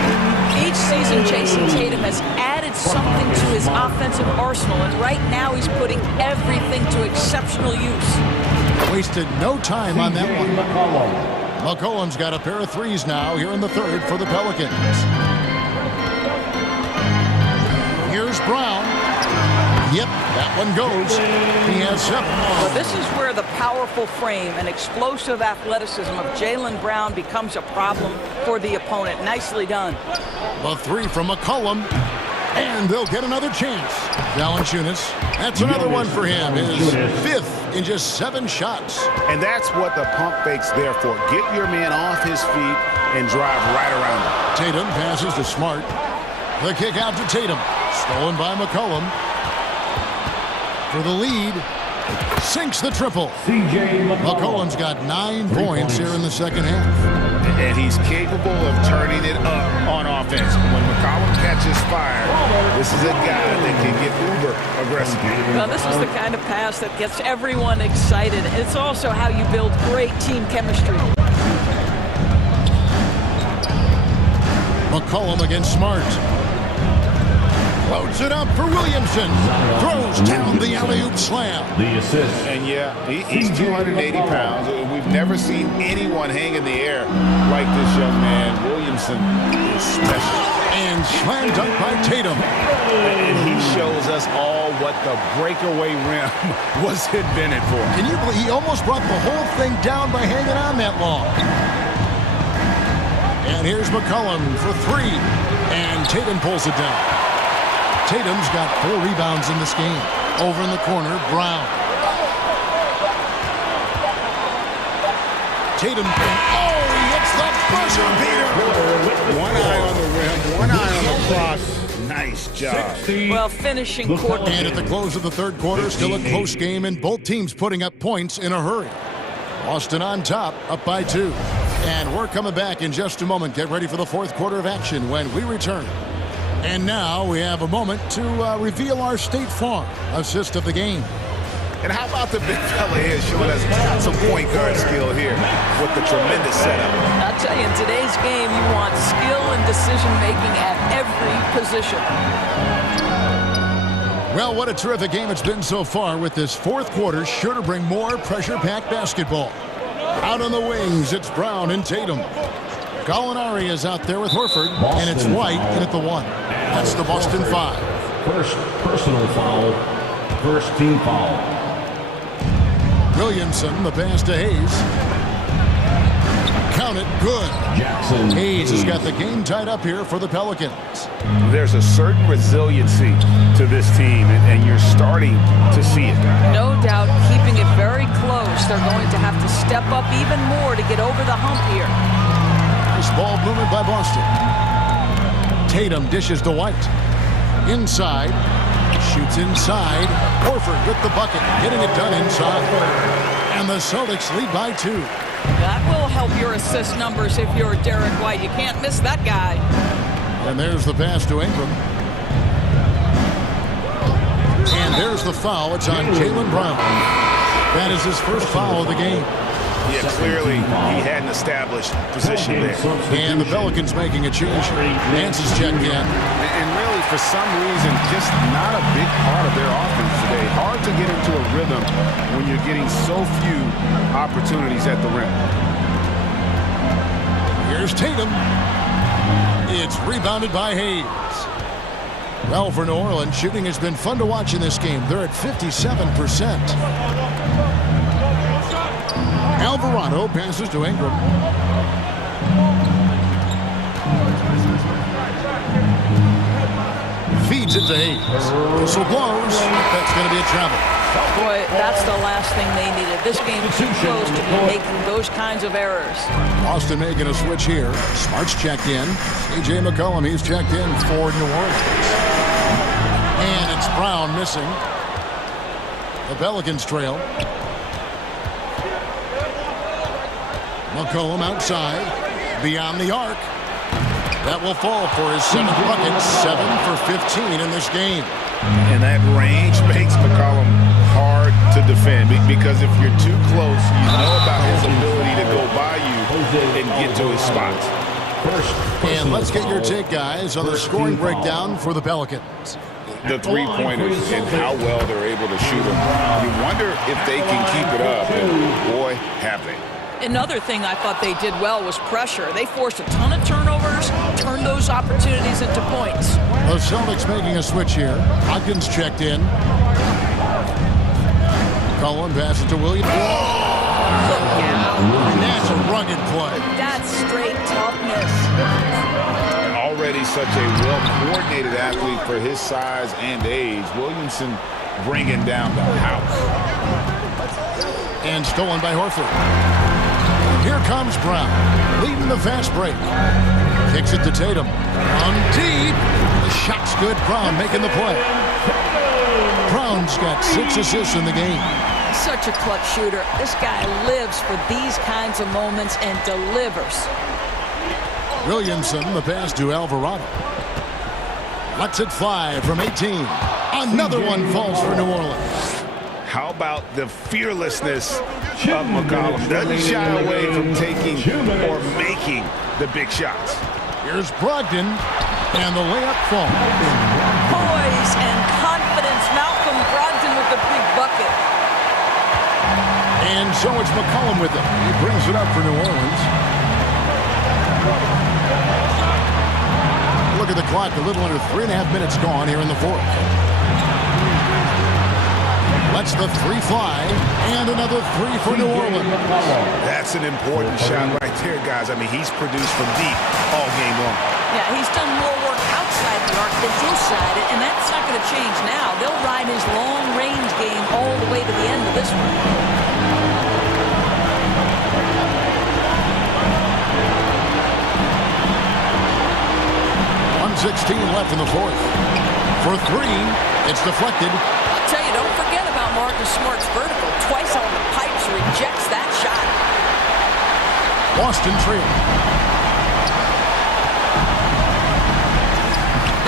Each season, Jason Tatum has added something to his offensive arsenal, and right now he's putting everything to exceptional use. Wasted no time on that one. McCollum's got a pair of threes now here in the third for the Pelicans. Here's Brown. Yep, that one goes. He has 7. Well, this is where the powerful frame and explosive athleticism of Jaylen Brown becomes a problem for the opponent. Nicely done. The 3 from McCollum. And they'll get another chance. Valanciunas. That's another one for him. His 5th in just 7 shots. And that's what the pump fake's there for. Get your man off his feet and drive right around him. Tatum passes to Smart. The kick out to Tatum. Stolen by McCollum. For the lead. Sinks the triple. McCollum's got 9 points here in the second half. And he's capable of turning it up on offense. When McCollum catches fire, this is a guy that can get uber aggressive. Well, this is the kind of pass that gets everyone excited. It's also how you build great team chemistry. McCollum against Smart. Floats it up for Williamson. Throws down the alley-oop slam. The assist. And yeah, he's 280 pounds. We've never seen anyone hang in the air like this young man. Williamson is special. And slam dunk by Tatum. And he shows us all what the breakaway rim was invented for. Can you believe he almost brought the whole thing down by hanging on that long? And here's McCollum for 3. And Tatum pulls it down. Tatum's got 4 rebounds in this game. Over in the corner, Brown. Tatum, he hits the buzzer beater. One eye on the rim, one eye on the cross. Nice job. Well, finishing court. And at the close of the third quarter, still a close game, and both teams putting up points in a hurry. Boston on top, up by 2. And we're coming back in just a moment. Get ready for the fourth quarter of action when we return. And now we have a moment to reveal our State Farm assist of the game. And how about the big fella here showing us some point guard skill here with the tremendous setup. I'll tell you, in today's game, you want skill and decision-making at every position. Well, what a terrific game it's been so far, with this fourth quarter sure to bring more pressure-packed basketball. Out on the wings, it's Brown and Tatum. Gallinari is out there with Horford, and it's White in at the 1. That's the Boston 5. First personal foul. First team foul. Williamson, the pass to Hayes. Count it, good. Jackson Hayes has got the game tied up here for the Pelicans. There's a certain resiliency to this team, and you're starting to see it. No doubt, keeping it very close. They're going to have to step up even more to get over the hump here. Nice ball movement by Boston. Tatum dishes to White. Inside. Shoots inside. Horford with the bucket. Getting it done inside. And the Celtics lead by 2. That will help your assist numbers if you're Derek White. You can't miss that guy. And there's the pass to Ingram. And there's the foul. It's on Jaylen Brown. That is his first foul of the game. Yeah, clearly he hadn't established position there. And the Pelicans making a change. Nance is checked in. And really, for some reason, just not a big part of their offense today. Hard to get into a rhythm when you're getting so few opportunities at the rim. Here's Tatum. It's rebounded by Hayes. Well, for New Orleans, shooting has been fun to watch in this game. They're at 57%. Alvarado passes to Ingram. Feeds it to Hayes. Whistle blows. That's going to be a travel. Boy, that's the last thing they needed. This game too close to be making those kinds of errors. Boston making a switch here. Smart's checked in. C.J. McCollum, he's checked in for New Orleans. And it's Brown missing. The Pelicans trail. McCollum outside, beyond the arc. That will fall for his 7th bucket, 7 for 15 in this game. And that range makes McCollum hard to defend because if you're too close, you know about his ability to go by you and get to his spots. And let's get your take, guys, on the scoring breakdown for the Pelicans. The three-pointers and how well they're able to shoot them. You wonder if they can keep it up, and boy, have they. Another thing I thought they did well was pressure. They forced a ton of turnovers, turned those opportunities into points. The Celtics making a switch here. Hopkins checked in. Cullen passes to Williams. Look out. And that's a rugged play. That's straight toughness. Already such a well-coordinated athlete for his size and age. Williamson bringing down the house. And stolen by Horford. Here comes Brown, leading the fast break. Kicks it to Tatum. On deep. The shot's good. Brown making the play. Brown's got 6 assists in the game. Such a clutch shooter. This guy lives for these kinds of moments and delivers. Williamson, the pass to Alvarado. Lets it fly from 18. Another one falls for New Orleans. How about the fearlessness of McCollum? Doesn't shy away from taking or making the big shots. Here's Brogdon, and the layup falls. Poise and confidence. Malcolm Brogdon with the big bucket. And so it's McCollum with it. He brings it up for New Orleans. Look at the clock. A little under 3.5 minutes gone here in the fourth. Lets the 3 fly, and another 3 for New Orleans. That's an important shot right there, guys. I mean, he's produced from deep all game long. Yeah, he's done more work outside the arc than inside it, and that's not going to change now. They'll ride his long-range game all the way to the end of this one. 1:16 left in the fourth. For 3, it's deflected. I'll tell you, don't forget about Marcus Smart's vertical. Twice on the pipes, rejects that shot. Boston trail.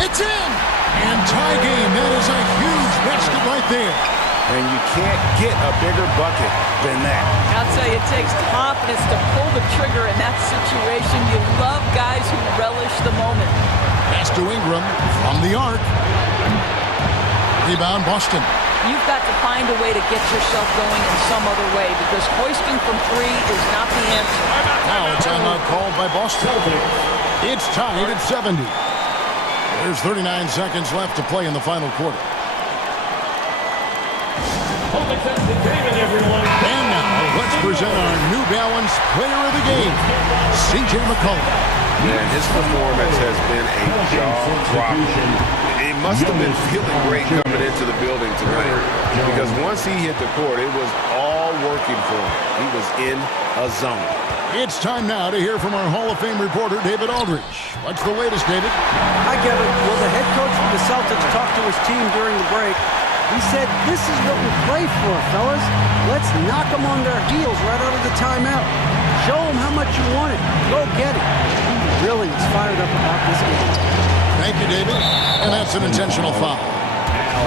It's in! And tie game. That is a huge basket right there. And you can't get a bigger bucket than that. I'll tell you, it takes confidence to pull the trigger in that situation. You love guys who relish the moment. Pass to Ingram from the arc. Rebound, Boston. You've got to find a way to get yourself going in some other way because hoisting from 3 is not the answer. Now a timeout called by Boston. It's tied at 70. There's 39 seconds left to play in the final quarter. And now let's present our New Balance Player of the Game, C.J. McCollum. Man, his performance has been a jaw-dropper. He must have been feeling great coming into the building tonight because once he hit the court, it was all working for him. He was in a zone. It's time now to hear from our Hall of Fame reporter, David Aldridge. What's the latest, David? Hi, Kevin. Well, the head coach of the Celtics talked to his team during the break. He said, this is what we play for, fellas. Let's knock them on their heels right out of the timeout. Show them how much you want it. Go get it. He really is fired up about this game. Thank you, David. And that's an intentional foul.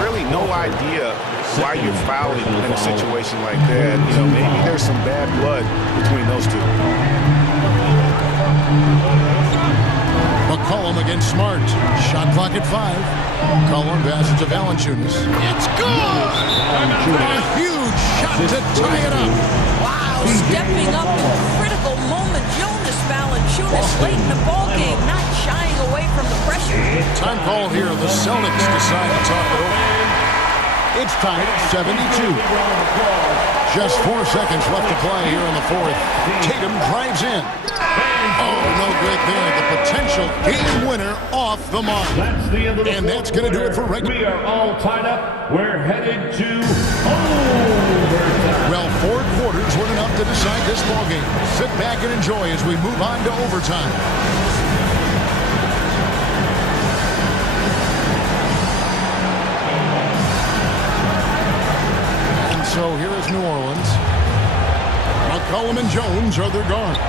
really no idea why you're fouling in a situation like that. You know, maybe there's some bad blood between those two. McCollum against Smart. Shot clock at 5. McCollum passes to Valanciunas. It's good! A huge shot to tie it up. Wow, stepping up in critical moment. Jonas Valanciunas late in the ballgame, not shying away from the pressure. Time call here. The Celtics decide to talk it over. It's tied at 72. Just 4 seconds left to play here in the fourth. Tatum drives in. Oh, no good there. The potential game winner off the mark. That's the end of the and that's going to do it for regular. We are all tied up. We're headed to overtime. Well, 4 quarters weren't enough to decide this ballgame. Sit back and enjoy as we move on to overtime. And so here is New Orleans. McCollum and Jones are their guards.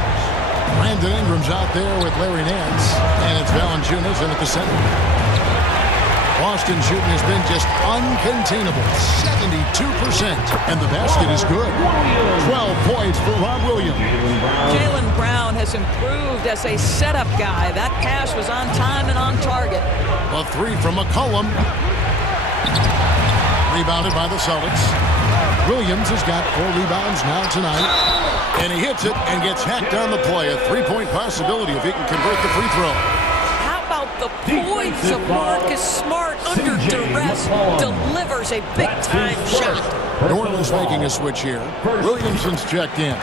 Brandon Ingram's out there with Larry Nance, and it's Valanciunas in at the center. Boston shooting has been just uncontainable, 72%, and the basket is good. 12 points for Rob Williams. Jaylen Brown has improved as a setup guy. That pass was on time and on target. A 3 from McCollum. Rebounded by the Celtics. Williams has got 4 rebounds now tonight. And he hits it and gets hacked on the play. A 3-point possibility if he can convert the free throw. How about the poise of Marcus Smart under duress? Delivers a big-time shot. New Orleans making a switch here. Williamson's checked in.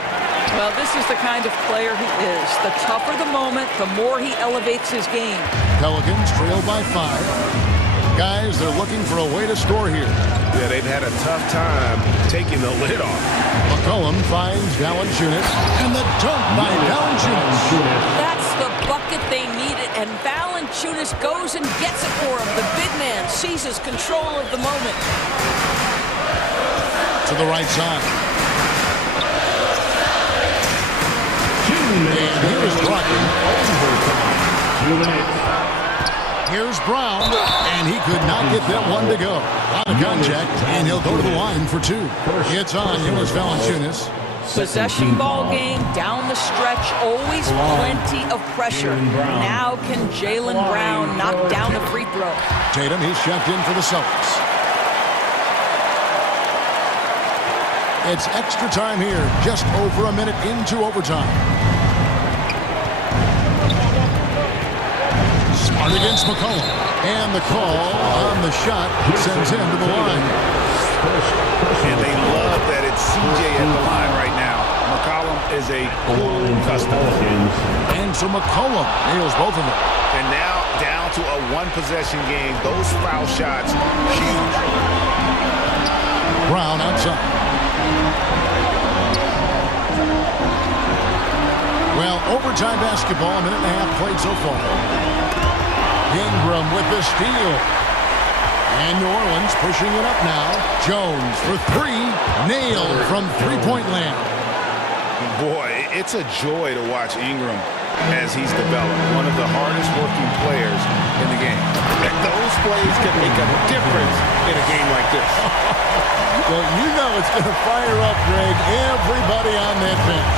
Well, this is the kind of player he is. The tougher the moment, the more he elevates his game. Pelicans trail by 5. Guys, they're looking for a way to score here. Yeah, they've had a tough time taking the lid off. McCollum finds Valanciunas, and the dunk by Valanciunas. That's the bucket they needed, and Valanciunas goes and gets it for him. The big man seizes control of the moment. To the right side. And here's Brockton. Here's Brown, and he could not get that one to go. Out of contact, and he'll go to the line for 2. It's on Jonas Valanciunas. Possession ball game, down the stretch, always plenty of pressure. Now can Jaylen Brown knock down a free throw? Tatum, he's checked in for the Celtics. It's extra time here, just over a minute into overtime. Smart against McCollum. And the call on the shot sends him to the line. And they love that it's CJ at the line right now. McCollum is a cool customer. And so McCollum nails both of them. And now down to a 1-possession game. Those foul shots, huge. Brown outside. Well, overtime basketball, a minute and a half played so far. Ingram with the steal. And New Orleans pushing it up now. Jones for 3. Nailed from 3-point land. Boy, it's a joy to watch Ingram as he's developed. One of the hardest working players in the game. And those plays can make a difference in a game like this. Well, you know it's going to fire up, Greg, everybody on that bench.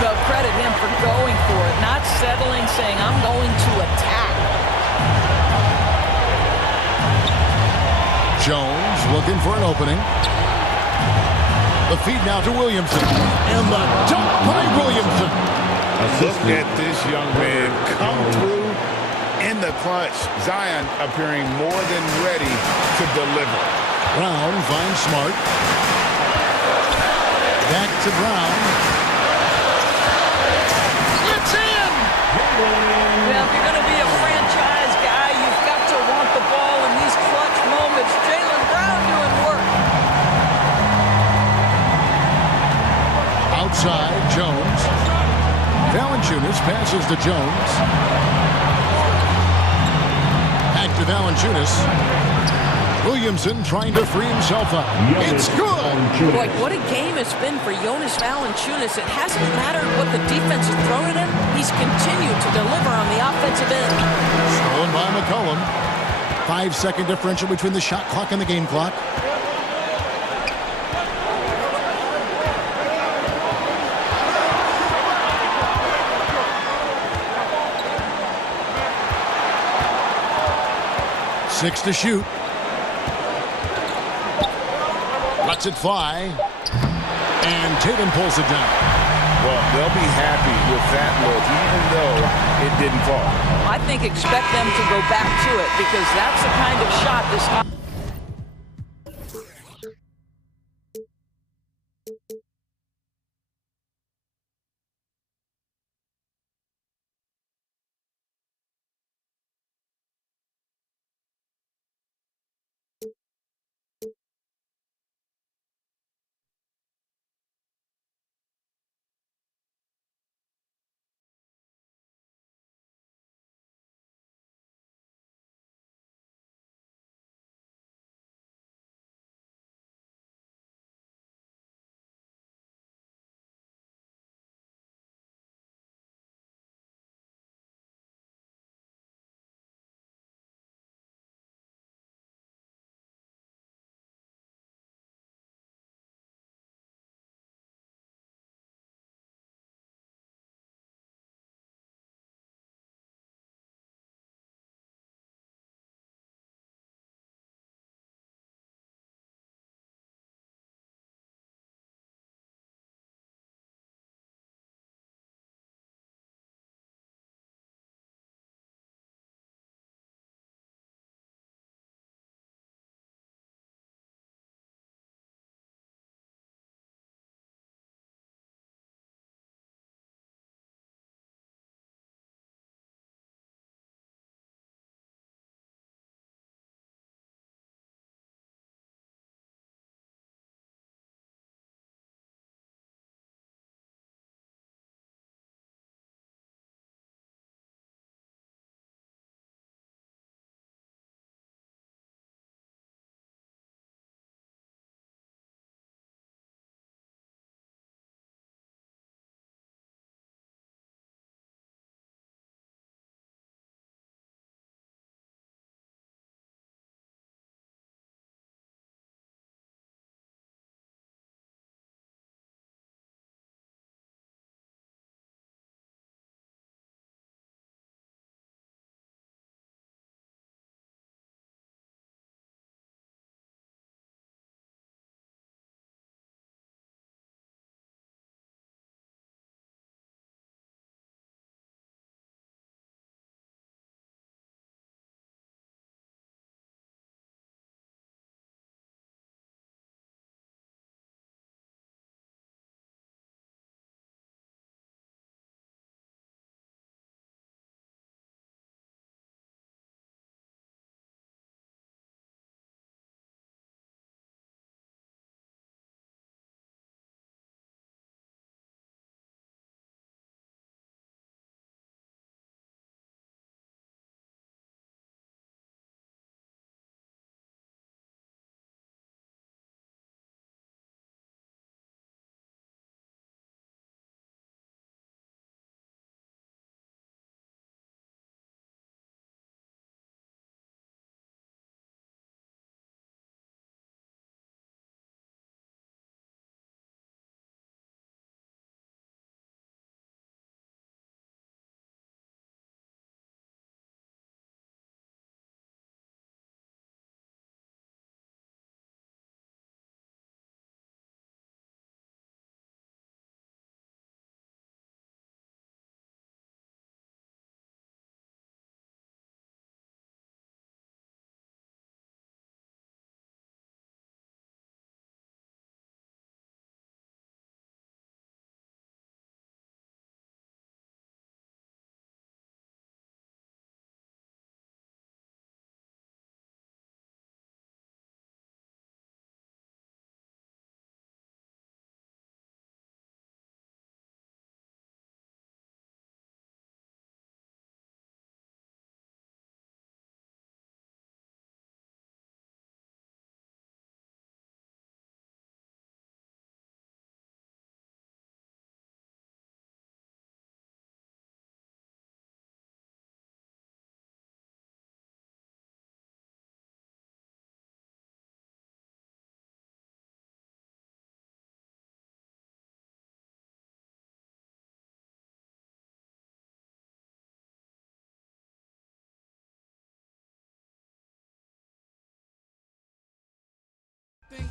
They'll credit him for going for it, not settling, saying, I'm going to attack. Jones looking for an opening. The feed now to Williamson. And the dunk by Williamson. Look at this young man come through in the clutch. Zion appearing more than ready to deliver. Brown finds Smart. Back to Brown. It's in! Well, if you're going to be a franchise guy, you've got to want the ball in these clutch moments. Jaylen Brown doing work. Outside, Jones. Valanciunas passes to Jones. Back to Valanciunas. Williamson trying to free himself up. It's good! Boy, what a game it's been for Jonas Valanciunas. It hasn't mattered what the defense has thrown at him. He's continued to deliver on the offensive end. Stolen by McCollum. 5-second differential between the shot clock and the game clock. Six to shoot. Lets it fly. And Tatum pulls it down. Well, they'll be happy with that look, even though it didn't fall. I think expect them to go back to it because that's the kind of shot this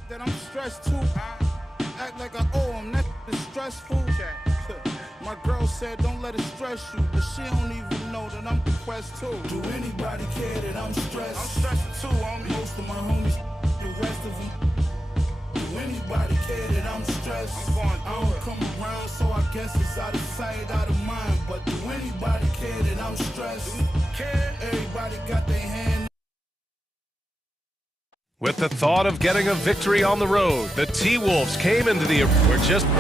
that I'm stressed too. Act like I owe him, that is stressful. My girl said don't let it stress you, but she don't even know that I'm depressed too. Do anybody care that I'm stressed? I'm stressed too, homie. Most of my homies, the rest of them. Do anybody care that I'm stressed? I don't come around, so I guess it's out of sight, out of mind. But do anybody care that I'm stressed? Everybody got their hand. With the thought of getting a victory on the road, the T-Wolves came into the...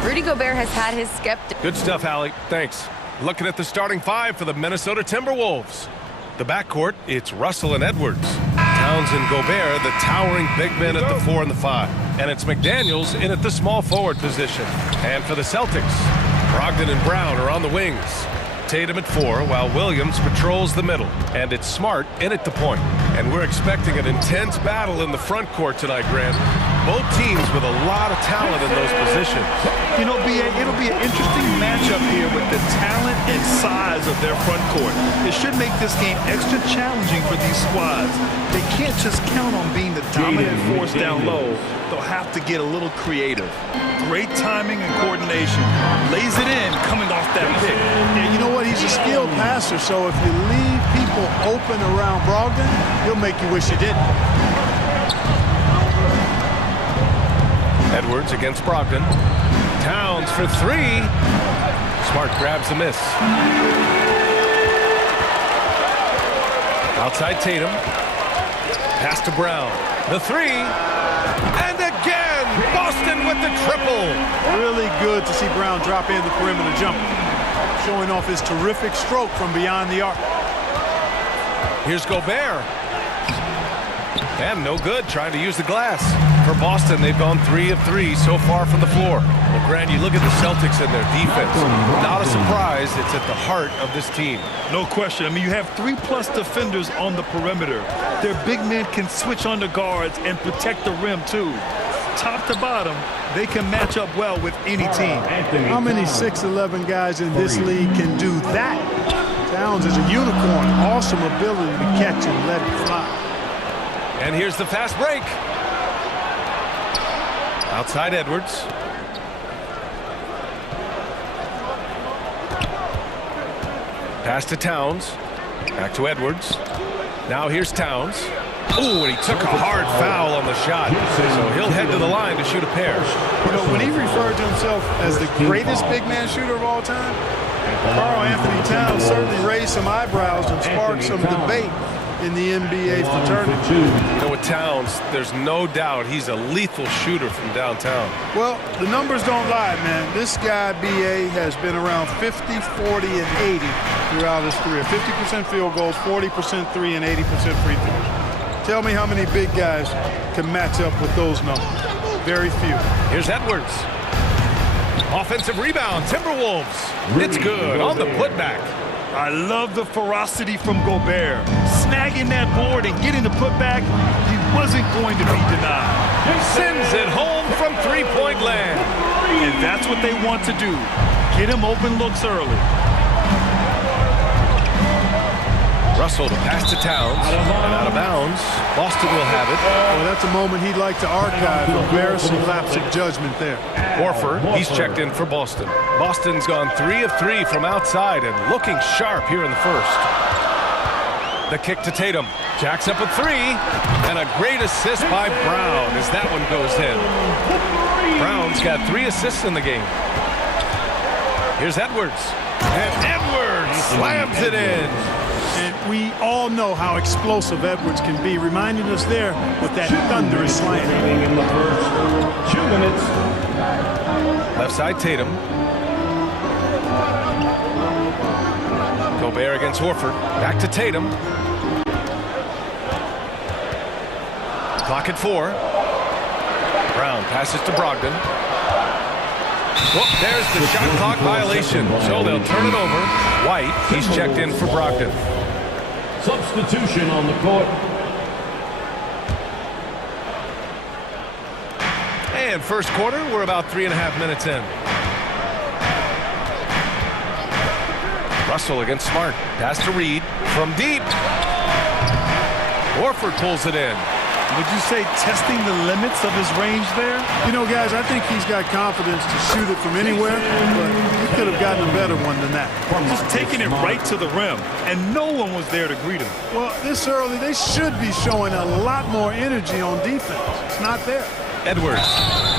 Rudy Gobert has had his skeptics. Good stuff, Allie. Thanks. Looking at the starting five for the Minnesota Timberwolves. The backcourt, it's Russell and Edwards. Towns and Gobert, the towering big men at the 4 and the 5. And it's McDaniels in at the small forward position. And for the Celtics, Brogdon and Brown are on the wings. Tatum at 4, while Williams patrols the middle. And it's Smart in at the point. And we're expecting an intense battle in the front court tonight, Grant. Both teams with a lot of talent in those positions. You know, it'll be an interesting matchup here with the talent and size of their front court. It should make this game extra challenging for these squads. They can't just count on being the dominant force down low. They'll have to get a little creative. Great timing and coordination. Lays it in coming off that pick. Yeah, you know what? He's a skilled passer, so if you leave people open around Brogdon, he'll make you wish you didn't. Edwards against Brogdon. Towns for 3. Smart grabs the miss. Outside Tatum. Pass to Brown. The 3. And again, Boston with the triple. Really good to see Brown drop in the perimeter jumper, showing off his terrific stroke from beyond the arc. Here's Gobert. And no good, trying to use the glass. For Boston, they've gone 3 of 3 so far from the floor. Well, Grant, you look at the Celtics and their defense. Not a surprise, it's at the heart of this team. No question. I mean, you have 3+ defenders on the perimeter. Their big men can switch on the guards and protect the rim, too. Top to bottom, they can match up well with any team. How many 6'11" guys in this league can do that? Towns is a unicorn. Awesome ability to catch and let it fly. And here's the fast break. Outside Edwards. Pass to Towns. Back to Edwards. Now here's Towns. Ooh, and he took a hard foul on the shot. So he'll head to the line to shoot a pair. You know, when he referred to himself as the greatest big man shooter of all time, Karl Anthony Towns certainly raised some eyebrows and sparked some debate in the NBA fraternity. You know, with Towns, there's no doubt he's a lethal shooter from downtown. Well, the numbers don't lie, man. This guy, B.A., has been around 50, 40, and 80 throughout his career. 50% field goals, 40% 3, and 80% free throws. Tell me how many big guys can match up with those numbers. Very few. Here's Edwards. Offensive rebound, Timberwolves. It's good on the putback. I love the ferocity from Gobert. Snagging that board and getting the putback, he wasn't going to be denied. Sends it home from three-point land. And that's what they want to do. Get him open looks early. Russell to pass to Towns. And out of bounds. Boston will have it. Well, that's a moment he'd like to archive. Embarrassing lapse of judgment there. Horford, he's checked in for Boston. Boston's gone 3 of 3 from outside and looking sharp here in the first. The kick to Tatum. Jacks up with 3. And a great assist by Brown as that one goes in. Brown's got 3 assists in the game. Here's Edwards. And Edwards slams it in. And we all know how explosive Edwards can be, reminding us there with that thunderous slam. In the first 2 minutes. Left side Tatum. Gobert against Horford. Back to Tatum. Clock at 4. Brown passes to Brogdon. Well, there's the shot clock violation, so they'll turn it over. White, he's checked in for Brogdon. Substitution on the court. And first quarter, we're about 3.5 minutes in. Russell against Smart. Pass to Reed from deep. Horford pulls it in. Would you say testing the limits of his range there? You know, guys, I think he's got confidence to shoot it from anywhere, but he could have gotten a better one than that. Just taking it right to the rim, and no one was there to greet him. Well, this early, they should be showing a lot more energy on defense. It's not there. Edwards.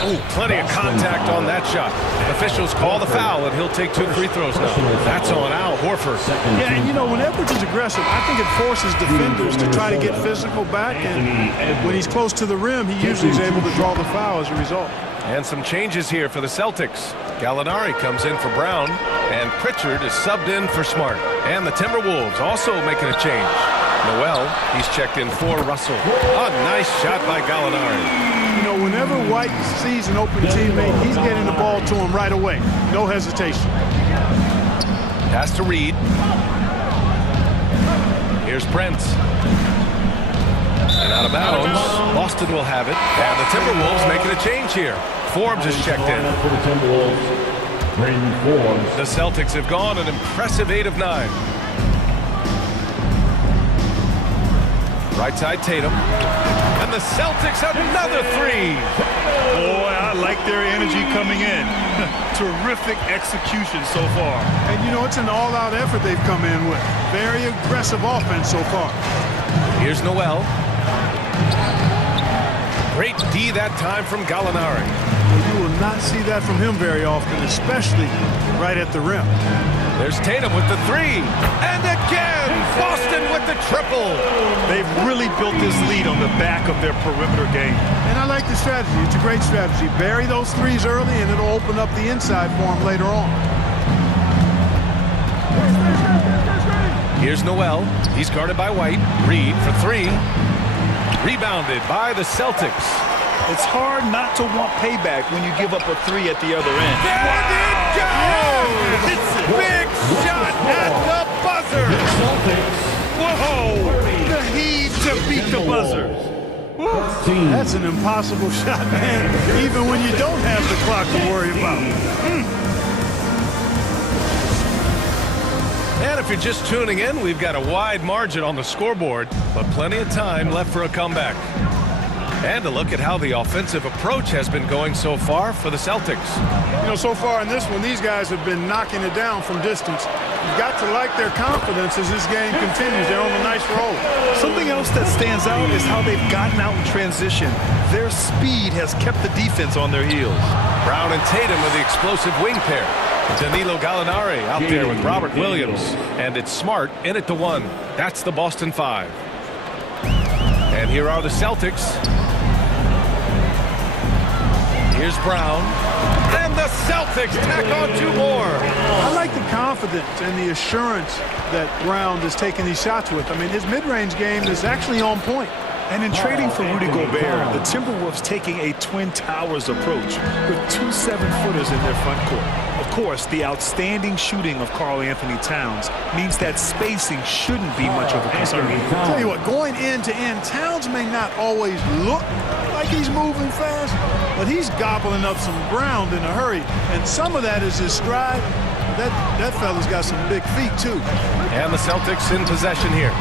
Oh, plenty of contact on that shot. Officials call the foul, and he'll take 2 free throws now. That's on Al Horford. Yeah, and you know, when Edwards is aggressive, I think it forces defenders to try to get physical back, and when he's close to the rim, he usually is able to draw the foul as a result. And some changes here for the Celtics. Gallinari comes in for Brown, and Pritchard is subbed in for Smart. And the Timberwolves also making a change. Noel, he's checked in for Russell. A nice shot by Gallinari. You know, whenever White sees an open teammate, he's getting the ball to him right away. No hesitation. Pass to Reed. Here's Prince. And out of bounds. Boston will have it. And the Timberwolves making a change here. Forbes is checked in. The Celtics have gone an impressive 8 of 9. Right side Tatum. And the Celtics another 3. Boy, I like their energy coming in. Terrific execution so far. And you know, it's an all-out effort they've come in with. Very aggressive offense so far. Here's Noel. Great D that time from Gallinari. You will not see that from him very often, especially right at the rim. There's Tatum with the 3. And again, Boston with the triple. They've really built this lead on the back of their perimeter game. And I like the strategy. It's a great strategy. Bury those 3s early, and it'll open up the inside for him later on. Here's Noel. He's guarded by White. Reed for 3. Rebounded by the Celtics. It's hard not to want payback when you give up a 3 at the other end. There it goes! It's a big shot at the buzzer. Whoa! The heat to beat the buzzer. That's an impossible shot, man, even when you don't have the clock to worry about. And if you're just tuning in, we've got a wide margin on the scoreboard, but plenty of time left for a comeback. And a look at how the offensive approach has been going so far for the Celtics. You know, so far in this one, these guys have been knocking it down from distance. You've got to like their confidence as this game continues. They're on a nice roll. Something else that stands out is how they've gotten out in transition. Their speed has kept the defense on their heels. Brown and Tatum with the explosive wing pair. Danilo Gallinari out there with Robert Williams. And it's Smart in at the 1. That's the Boston 5. And here are the Celtics. Here's Brown. And the Celtics tack on 2 more. I like the confidence and the assurance that Brown is taking these shots with. I mean, his mid-range game is actually on point. And in trading for Rudy Gobert, the Timberwolves taking a Twin Towers approach with 2 7-footers in their front court. Of course, the outstanding shooting of Karl Anthony Towns means that spacing shouldn't be much of a concern. I'll tell you what, going end to end, Towns may not always look like he's moving fast, but he's gobbling up some ground in a hurry. And some of that is his stride. That fella's got some big feet, too. And the Celtics in possession here.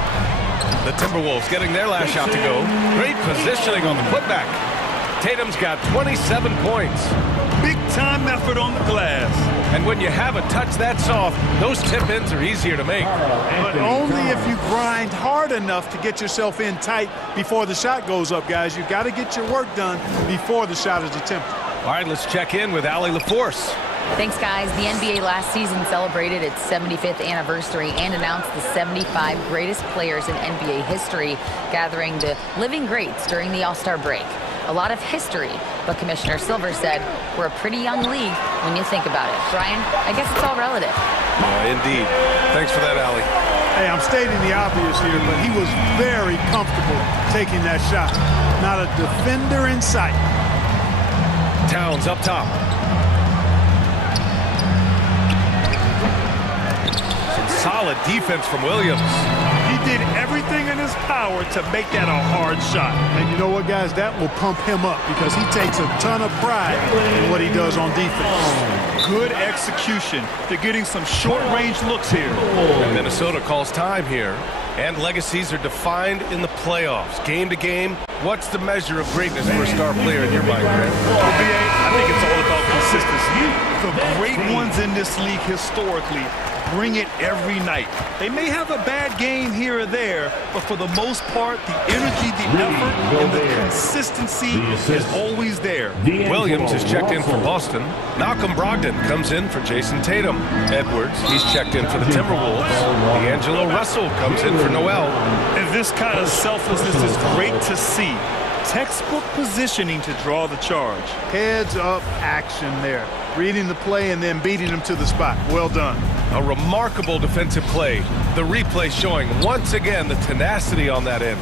The Timberwolves getting their last shot to go. Great positioning on the putback. Tatum's got 27 points. Big-time effort on the glass. And when you have a touch that soft, those tip-ins are easier to make. But only if you grind hard enough to get yourself in tight before the shot goes up, guys. You've got to get your work done before the shot is attempted. All right, let's check in with Allie LaForce. Thanks, guys. The NBA last season celebrated its 75th anniversary and announced the 75 greatest players in NBA history, gathering the living greats during the All-Star break. A lot of history, but Commissioner Silver said we're a pretty young league when you think about it. Brian, I guess it's all relative. Indeed. Thanks for that, Allie. Hey, I'm stating the obvious here, but he was very comfortable taking that shot. Not a defender in sight. Towns up top. Solid defense from Williams. He did everything in his power to make that a hard shot. And you know what, guys? That will pump him up because he takes a ton of pride in what he does on defense. Good execution. They're getting some short-range looks here. And Minnesota calls time here. And legacies are defined in the playoffs. Game to game, what's the measure of greatness for a star player in your mind, Grant? Well, BA, I think it's all about consistency. The great ones in this league historically bring it every night. They may have a bad game here or there, but for the most part, the energy, the effort, and the consistency is always there. Williams is checked in for Boston. Malcolm Brogdon comes in for Jason Tatum. Edwards, he's checked in for the Timberwolves. D'Angelo Russell comes in for Noel. And this kind of selflessness is great to see. Textbook positioning to draw the charge. Heads up action there. Reading the play and then beating him to the spot. Well done. A remarkable defensive play. The replay showing once again the tenacity on that end.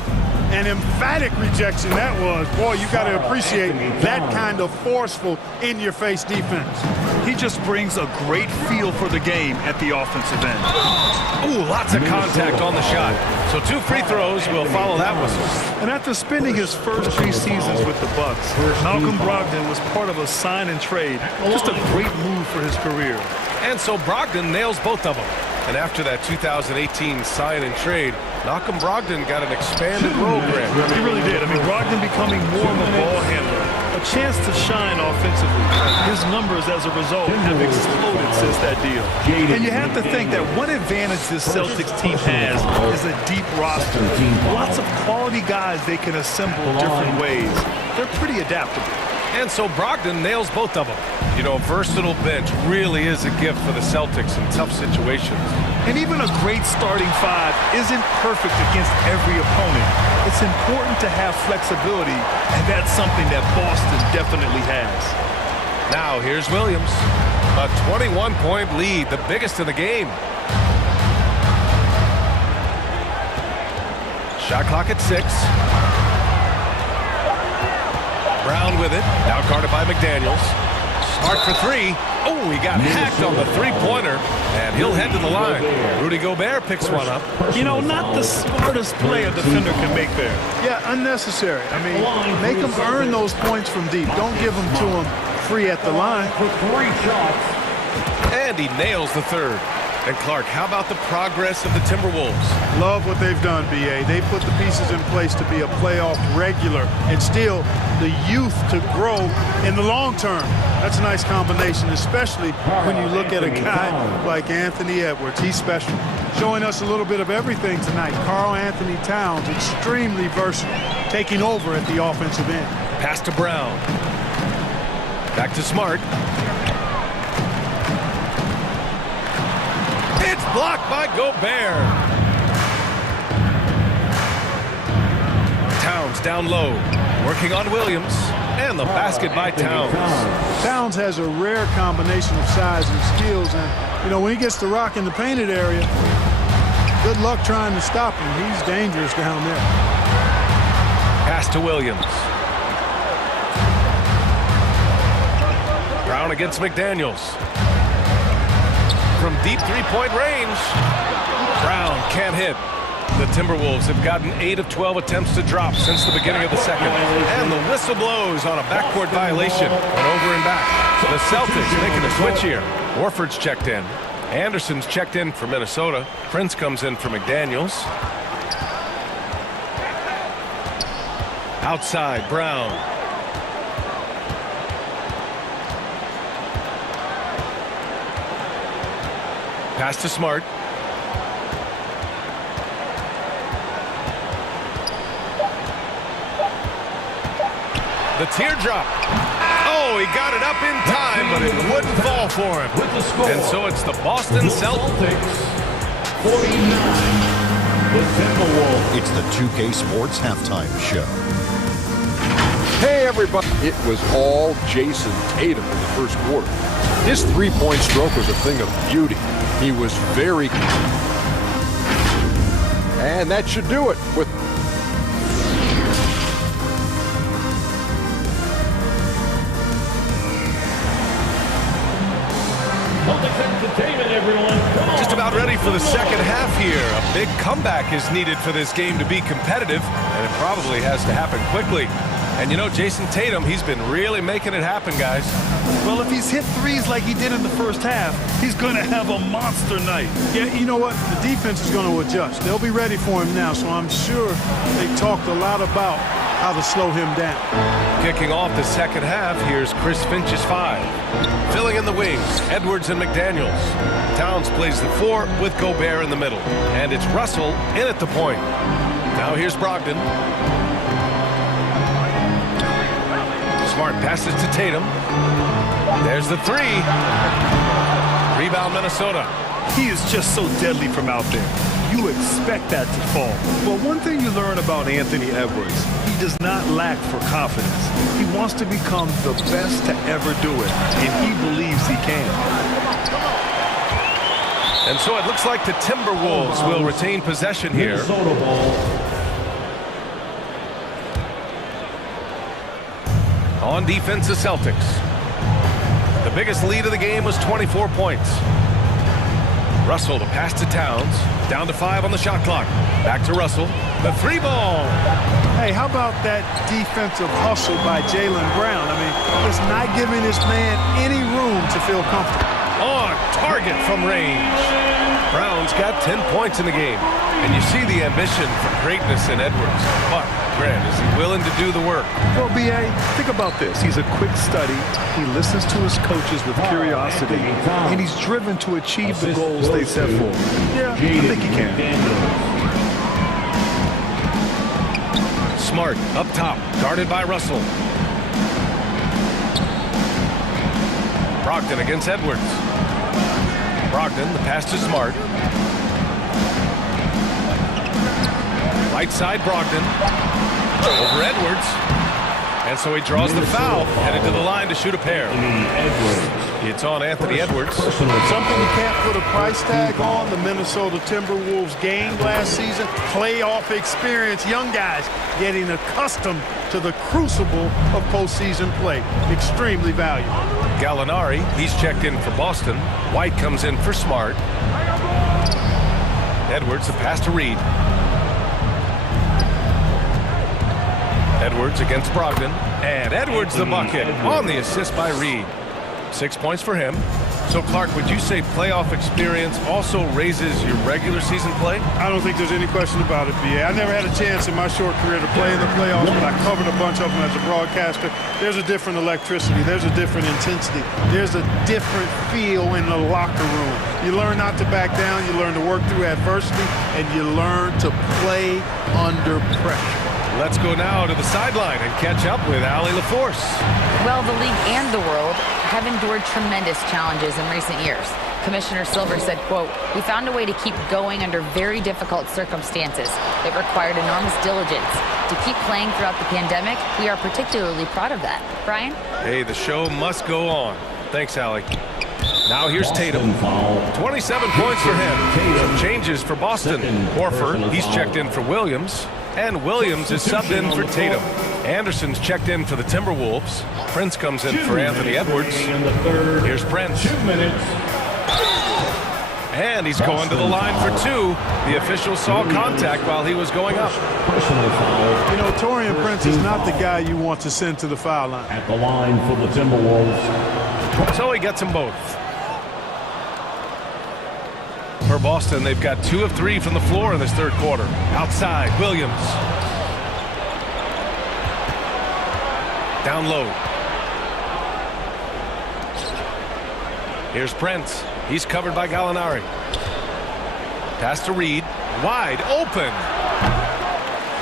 An emphatic rejection that was. Boy, you got to appreciate that kind of forceful, in-your-face defense. He just brings a great feel for the game at the offensive end. Ooh, lots of contact on the shot. So 2 free throws will follow that whistle. And after spending his first 3 seasons with the Bucks, Malcolm Brogdon was part of a sign and trade. Just a great move for his career. And so Brogdon nails both of them. And after that 2018 sign and trade, Malcolm Brogdon got an expanded role, Grant. He really did. I mean, Brogdon becoming more of a ball handler, a chance to shine offensively. His numbers, as a result, have exploded since that deal. And you have to think that one advantage this Celtics team has is a deep roster. Lots of quality guys they can assemble different ways. They're pretty adaptable. And so Brogdon nails both of them. You know, a versatile bench really is a gift for the Celtics in tough situations. And even a great starting 5 isn't perfect against every opponent. It's important to have flexibility, and that's something that Boston definitely has. Now here's Williams. A 21-point lead, the biggest in the game. Shot clock at 6. Brown with it, now guarded by McDaniels. Smart for 3. Oh, he got hacked on the 3-pointer, and he'll head to the line. Rudy Gobert picks one up. You know, not the smartest play a defender can make there. Yeah, unnecessary. I mean, make him earn those points from deep. Don't give them to him free at the line. And he nails the 3rd. And Clark, how about the progress of the Timberwolves? Love what they've done, B.A. They put the pieces in place to be a playoff regular and still the youth to grow in the long term. That's a nice combination, especially when you look at a guy like Anthony Edwards. He's special. Showing us a little bit of everything tonight. Karl Anthony Towns, extremely versatile, taking over at the offensive end. Pass to Brown. Back to Smart. It's blocked by Gobert. Towns down low, working on Williams, and the basket by Towns. Towns has a rare combination of size and skills, and you know, when he gets the rock in the painted area, good luck trying to stop him. He's dangerous down there. Pass to Williams. Brown against McDaniels. From deep 3-point range, Brown can't hit. The Timberwolves have gotten 8 of 12 attempts to drop since the beginning of the second. And the whistle blows on a backcourt violation. Went over and back. The Celtics making a switch here. Horford's checked in. Anderson's checked in for Minnesota. Prince comes in for McDaniels. Outside, Brown. Pass to Smart. The teardrop. Oh, he got it up in time, but it wouldn't fall for him. And so it's the Boston Celtics. 49. The Timberwolves. It's the 2K Sports Halftime Show. Hey, everybody. It was all Jason Tatum in the first quarter. His three-point stroke was a thing of beauty. He was very... And that should do it with... Just about ready for the second half here. A big comeback is needed for this game to be competitive, and it probably has to happen quickly. And you know, Jason Tatum, he's been really making it happen, guys. Well, if he's hit threes like he did in the first half, he's going to have a monster night. Yeah, you know what? The defense is going to adjust. They'll be ready for him now, so I'm sure they talked a lot about how to slow him down. Kicking off the second half, here's Chris Finch's 5. Filling in the wings, Edwards and McDaniels. Towns plays the 4 with Gobert in the middle. And it's Russell in at the point. Now here's Brogdon. Smart passes to Tatum. There's the 3. Rebound Minnesota. He is just so deadly from out there. You expect that to fall. But one thing you learn about Anthony Edwards, he does not lack for confidence. He wants to become the best to ever do it, and he believes he can. And so it looks like the Timberwolves will retain possession here. On defense, the Celtics. The biggest lead of the game was 24 points. Russell to pass to Towns. Down to 5 on the shot clock. Back to Russell. The 3 ball. Hey, how about that defensive hustle by Jaylen Brown? I mean, it's not giving this man any room to feel comfortable. On target from range. Brown's got 10 points in the game. And you see the ambition for greatness in Edwards. But, Grant, is he willing to do the work? Well, B.A., think about this. He's a quick study. He listens to his coaches with curiosity. And he's driven to achieve the goals they set for him. Yeah, I think he can. Smart up top, guarded by Russell. Brogdon against Edwards. Brogdon, the pass to Smart. Right side, Brogdon. Over Edwards. And so he draws the foul, headed to the line to shoot a pair. It's on Anthony Edwards. Something you can't put a price tag on. The Minnesota Timberwolves gained last season. Playoff experience. Young guys getting accustomed to the crucible of postseason play. Extremely valuable. Gallinari, he's checked in for Boston. White comes in for Smart. Edwards, the pass to Reed. Edwards against Brogdon. And Edwards the bucket on the assist by Reed. 6 points for him. So, Clark, would you say playoff experience also raises your regular season play? I don't think there's any question about it, B.A. I never had a chance in my short career to play in the playoffs, but I covered a bunch of them as a broadcaster. There's a different electricity. There's a different intensity. There's a different feel in the locker room. You learn not to back down. You learn to work through adversity, and you learn to play under pressure. Let's go now to the sideline and catch up with Allie LaForce. Well, the league and the world have endured tremendous challenges in recent years. Commissioner Silver said, quote, "We found a way to keep going under very difficult circumstances. It required enormous diligence. To keep playing throughout the pandemic, we are particularly proud of that." Brian? Hey, the show must go on. Thanks, Allie. Now here's Tatum. 27 points for him. Some changes for Boston. Horford, he's checked in for Williams. And Williams is subbed in for Tatum. Anderson's checked in for the Timberwolves. Prince comes in for Anthony Edwards. Here's Prince. 2 minutes. And he's going to the line for 2. The official saw contact while he was going up. Personal foul. You know, Taurean Prince is not the guy you want to send to the foul line. At the line for the Timberwolves. So he gets them both. For Boston, they've got 2 of 3 from the floor in this third quarter. Outside, Williams. Down low. Here's Prince. He's covered by Gallinari. Pass to Reed. Wide open.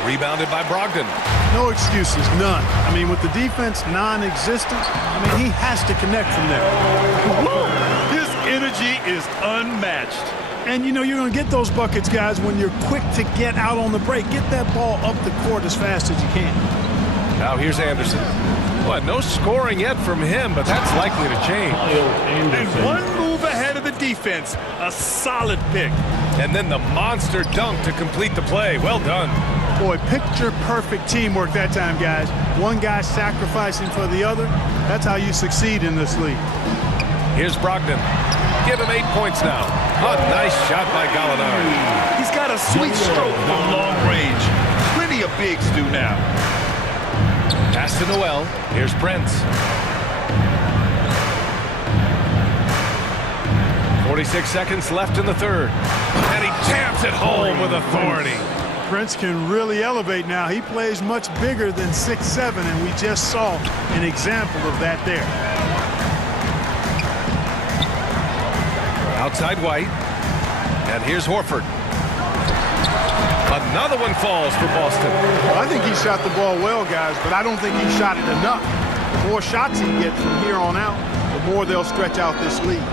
Rebounded by Brogdon. No excuses, none. I mean, with the defense non-existent, I mean, he has to connect from there. His energy is unmatched. And, you know, you're going to get those buckets, guys, when you're quick to get out on the break. Get that ball up the court as fast as you can. Now here's Anderson. What, no scoring yet from him, but that's likely to change. And one move ahead of the defense. A solid pick. And then the monster dunk to complete the play. Well done. Boy, picture-perfect teamwork that time, guys. One guy sacrificing for the other. That's how you succeed in this league. Here's Brogdon. give him 8 points now. A nice shot by Gallinari. He's got a sweet stroke from long range. Plenty of bigs do now. Pass to Noel. Here's Prince. 46 seconds left in the third. And he jams it home with authority. Prince can really elevate now. He plays much bigger than 6'7", and we just saw an example of that there. Outside White. And here's Horford. Another one falls for Boston. Well, I think he shot the ball well, guys, but I don't think he shot it enough. The more shots he gets from here on out, the more they'll stretch out this lead.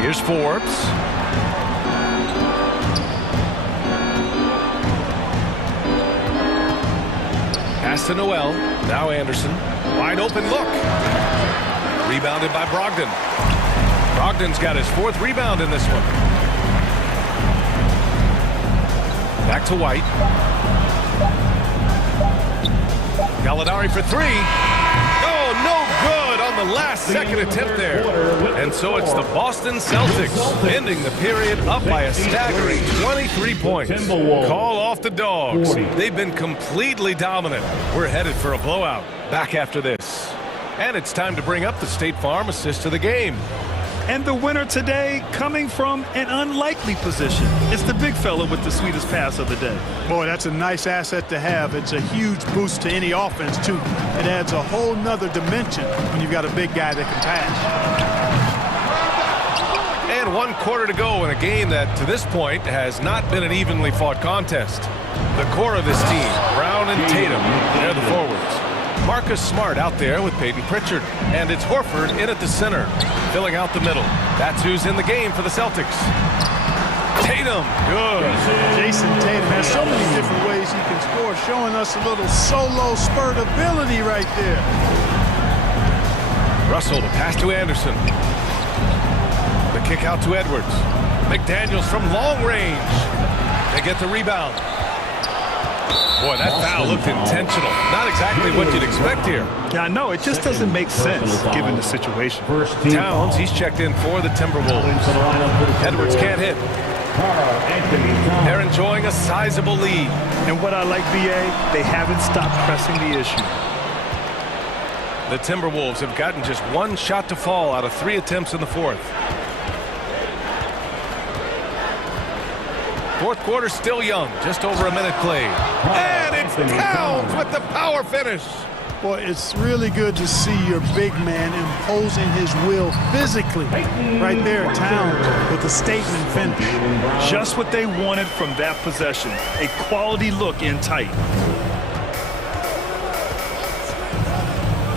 Here's Forbes. Pass to Noel. Now Anderson. Wide open look. Rebounded by Brogdon. Brogdon's got his 4th rebound in this one. Back to White. Gallinari for 3. Oh, no good on the last second attempt there. And so it's the Boston Celtics ending the period up by a staggering 23 points. Call off the Dogs. They've been completely dominant. We're headed for a blowout. Back after this. And it's time to bring up the State Farm assist of the game. And the winner today coming from an unlikely position. It's the big fella with the sweetest pass of the day. Boy, that's a nice asset to have. It's a huge boost to any offense, too. It adds a whole nother dimension when you've got a big guy that can pass. And 1 quarter to go in a game that, to this point, has not been an evenly fought contest. The core of this team, Brown and Tatum, they're the forwards. Marcus Smart out there with Peyton Pritchard. And it's Horford in at the center, filling out the middle. That's who's in the game for the Celtics. Tatum, good. Jason Tatum has so many different ways he can score, showing us a little solo spurt ability right there. Russell, the pass to Anderson. The kick out to Edwards. McDaniels from long range. They get the rebound. Boy, that foul looked intentional. Not exactly what you'd expect here. Yeah, I know. It just doesn't make sense given the situation. Towns, he's checked in for the Timberwolves. Edwards can't hit. They're enjoying a sizable lead. And what I like, BA, they haven't stopped pressing the issue. The Timberwolves have gotten just 1 shot to fall out of 3 attempts in the 4th. 4th quarter still young, just over a minute played. And it's Towns with the power finish. Boy, it's really good to see your big man imposing his will physically. Right there, Towns with a statement finish. Just what they wanted from that possession. A quality look in tight.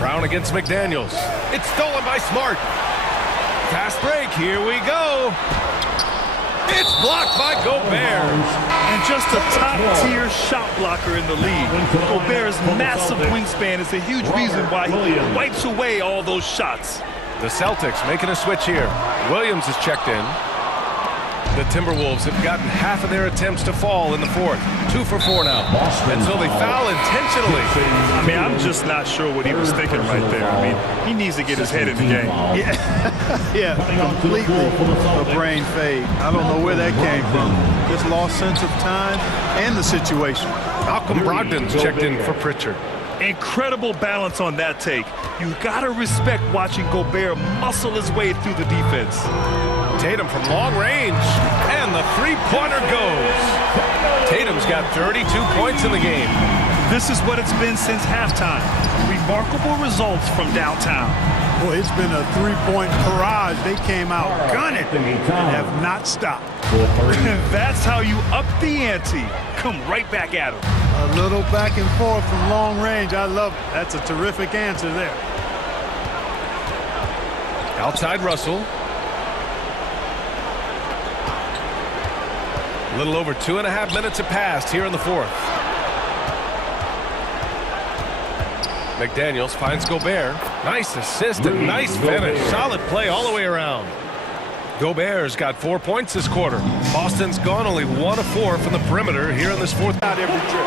Brown against McDaniels. It's stolen by Smart. Fast break, here we go. It's blocked by Gobert. And just a top-tier shot blocker in the league. Gobert's massive wingspan is a huge reason why he wipes away all those shots. The Celtics making a switch here. Williams is checked in. The Timberwolves have gotten half of their attempts to fall in the 4th. 2 for 4 now. And so they foul intentionally. I mean, I'm just not sure what he was thinking right there. I mean, he needs to get his head in the game. Yeah, completely a brain fade. I don't know where that came from. This lost sense of time and the situation. Malcolm Brogdon's checked in for Pritchard. Incredible balance on that take. You gotta respect watching Gobert muscle his way through the defense. Tatum from long range, and the 3-pointer goes. Tatum's got 32 points in the game. This is what it's been since halftime. Remarkable results from downtown. Boy, it's been a 3-point barrage. They came out gunning and have not stopped. That's how you up the ante. Come right back at him. A little back and forth from long range. I love it. That's a terrific answer there. Outside Russell. A little over 2.5 minutes have passed here in the 4th. McDaniels finds Gobert. Nice assist and nice finish. Solid play all the way around. Gobert's got 4 points this quarter. Boston's gone only 1 of 4 from the perimeter here in this 4th. Not every trip.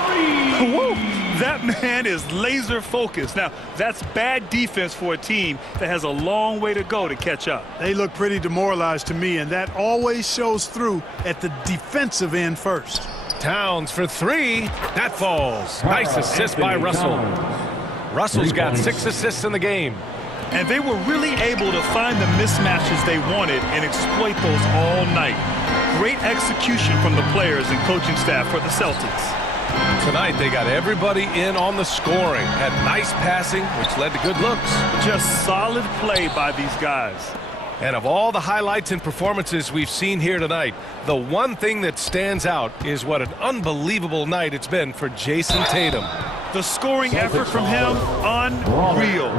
Woo! That man is laser focused. Now, that's bad defense for a team that has a long way to go to catch up. They look pretty demoralized to me, and that always shows through at the defensive end first. Towns for three. That falls. Nice assist by Russell. Russell's got 6 assists in the game. And they were really able to find the mismatches they wanted and exploit those all night. Great execution from the players and coaching staff for the Celtics. Tonight, they got everybody in on the scoring. Had nice passing, which led to good looks. Just solid play by these guys. And of all the highlights and performances we've seen here tonight, the one thing that stands out is what an unbelievable night it's been for Jason Tatum. The scoring effort from him, unreal.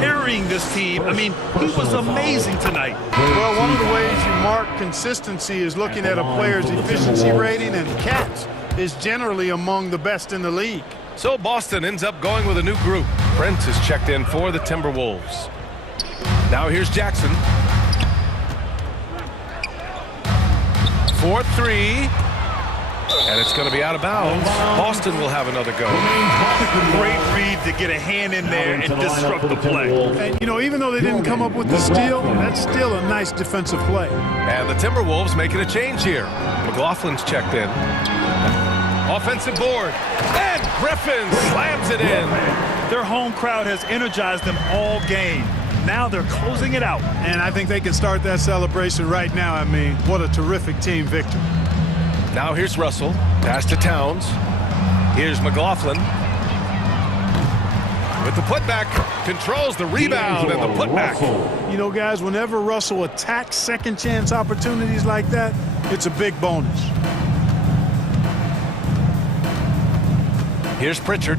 Carrying this team, I mean, he was amazing tonight. Well, one of the ways you mark consistency is looking at a player's efficiency rating, and Cats is generally among the best in the league. So Boston ends up going with a new group. Prince is checked in for the Timberwolves. Now here's Jackson. 4-3. And it's going to be out of bounds. Boston will have another go. Great read to get a hand in there and disrupt the play. And, you know, even though they didn't come up with the steal, that's still a nice defensive play. And the Timberwolves making a change here. McLaughlin's checked in. Offensive board. And Griffin slams it in. Their home crowd has energized them all game. Now they're closing it out. And I think they can start that celebration right now. I mean, what a terrific team victory. Now here's Russell. Pass to Towns. Here's McLaughlin. With the putback. Controls the rebound and the putback. You know, guys, whenever Russell attacks second chance opportunities like that, it's a big bonus. Here's Pritchard.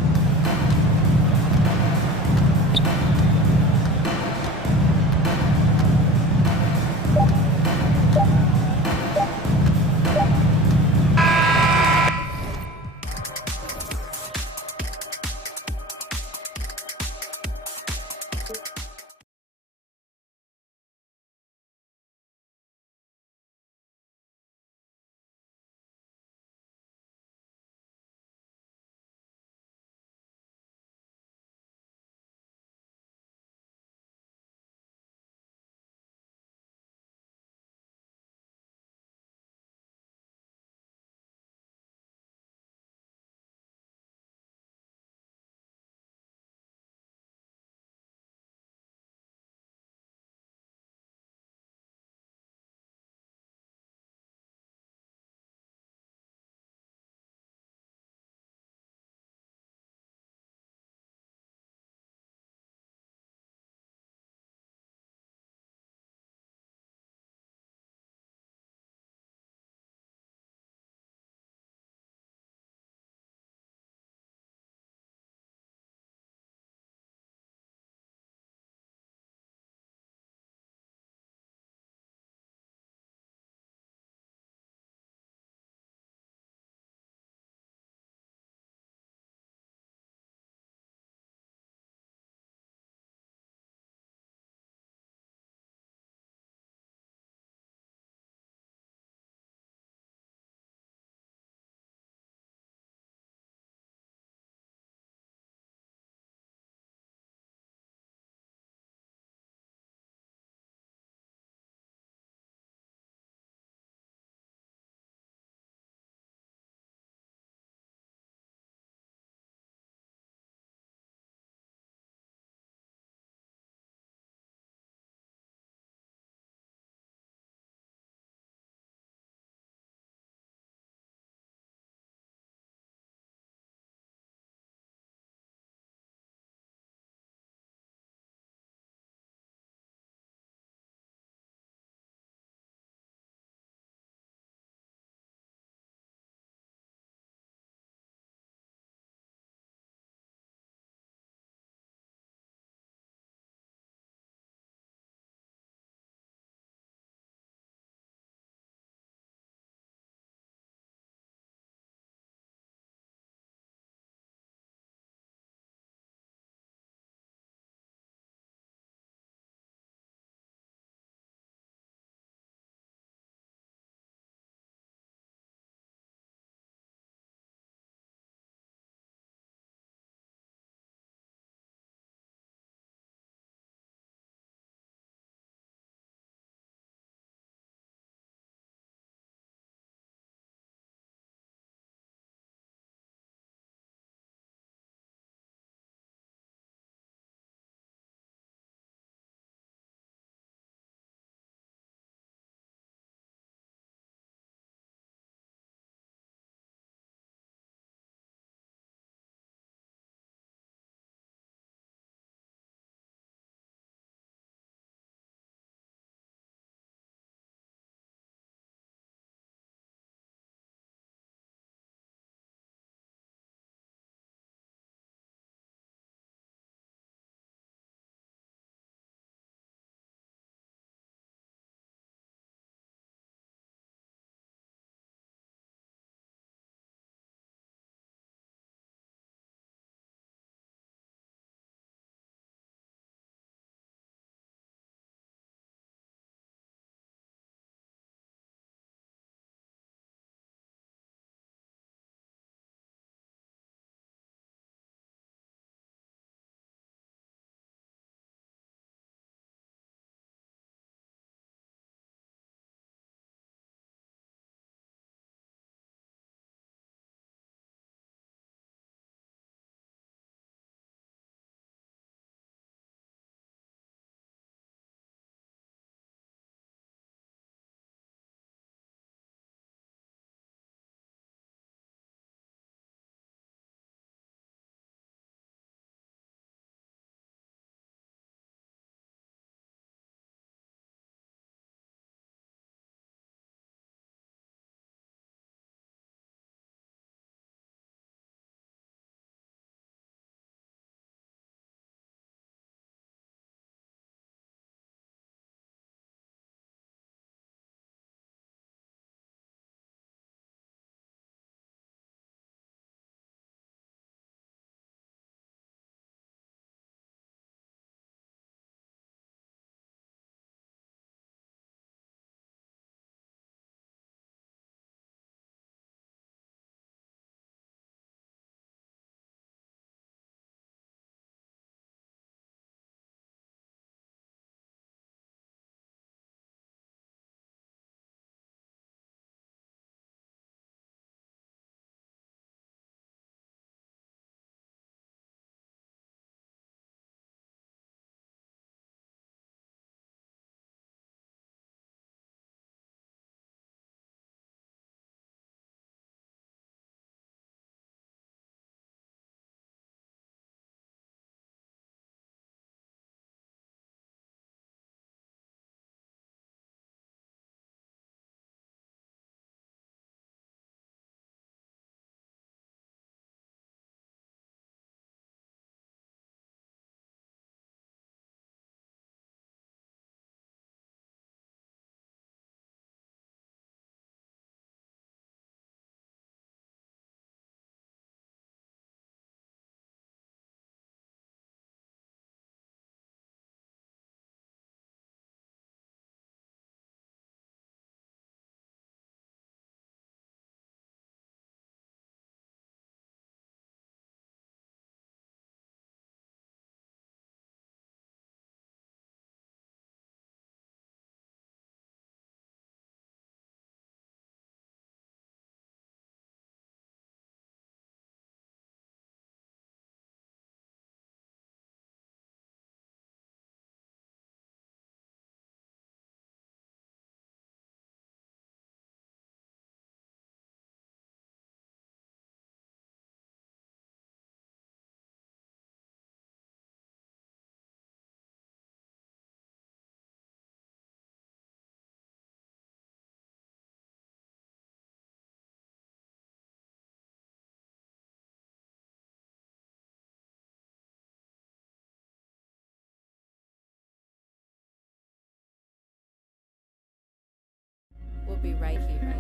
be right here.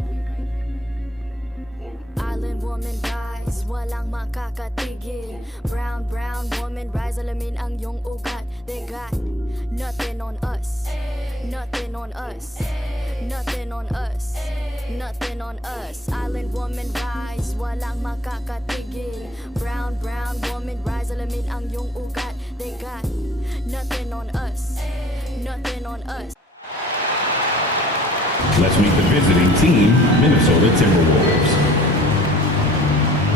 Island woman rise, walang makakatigil. Brown woman rise, alamin ang iyong ugat. They got nothing on us, nothing on us, nothing on us, nothing on us. Island woman rise, walang makakatigil. Brown woman rise, alamin ang iyong ugat. They got nothing on us, nothing on us. Let's meet the visiting team, Minnesota Timberwolves.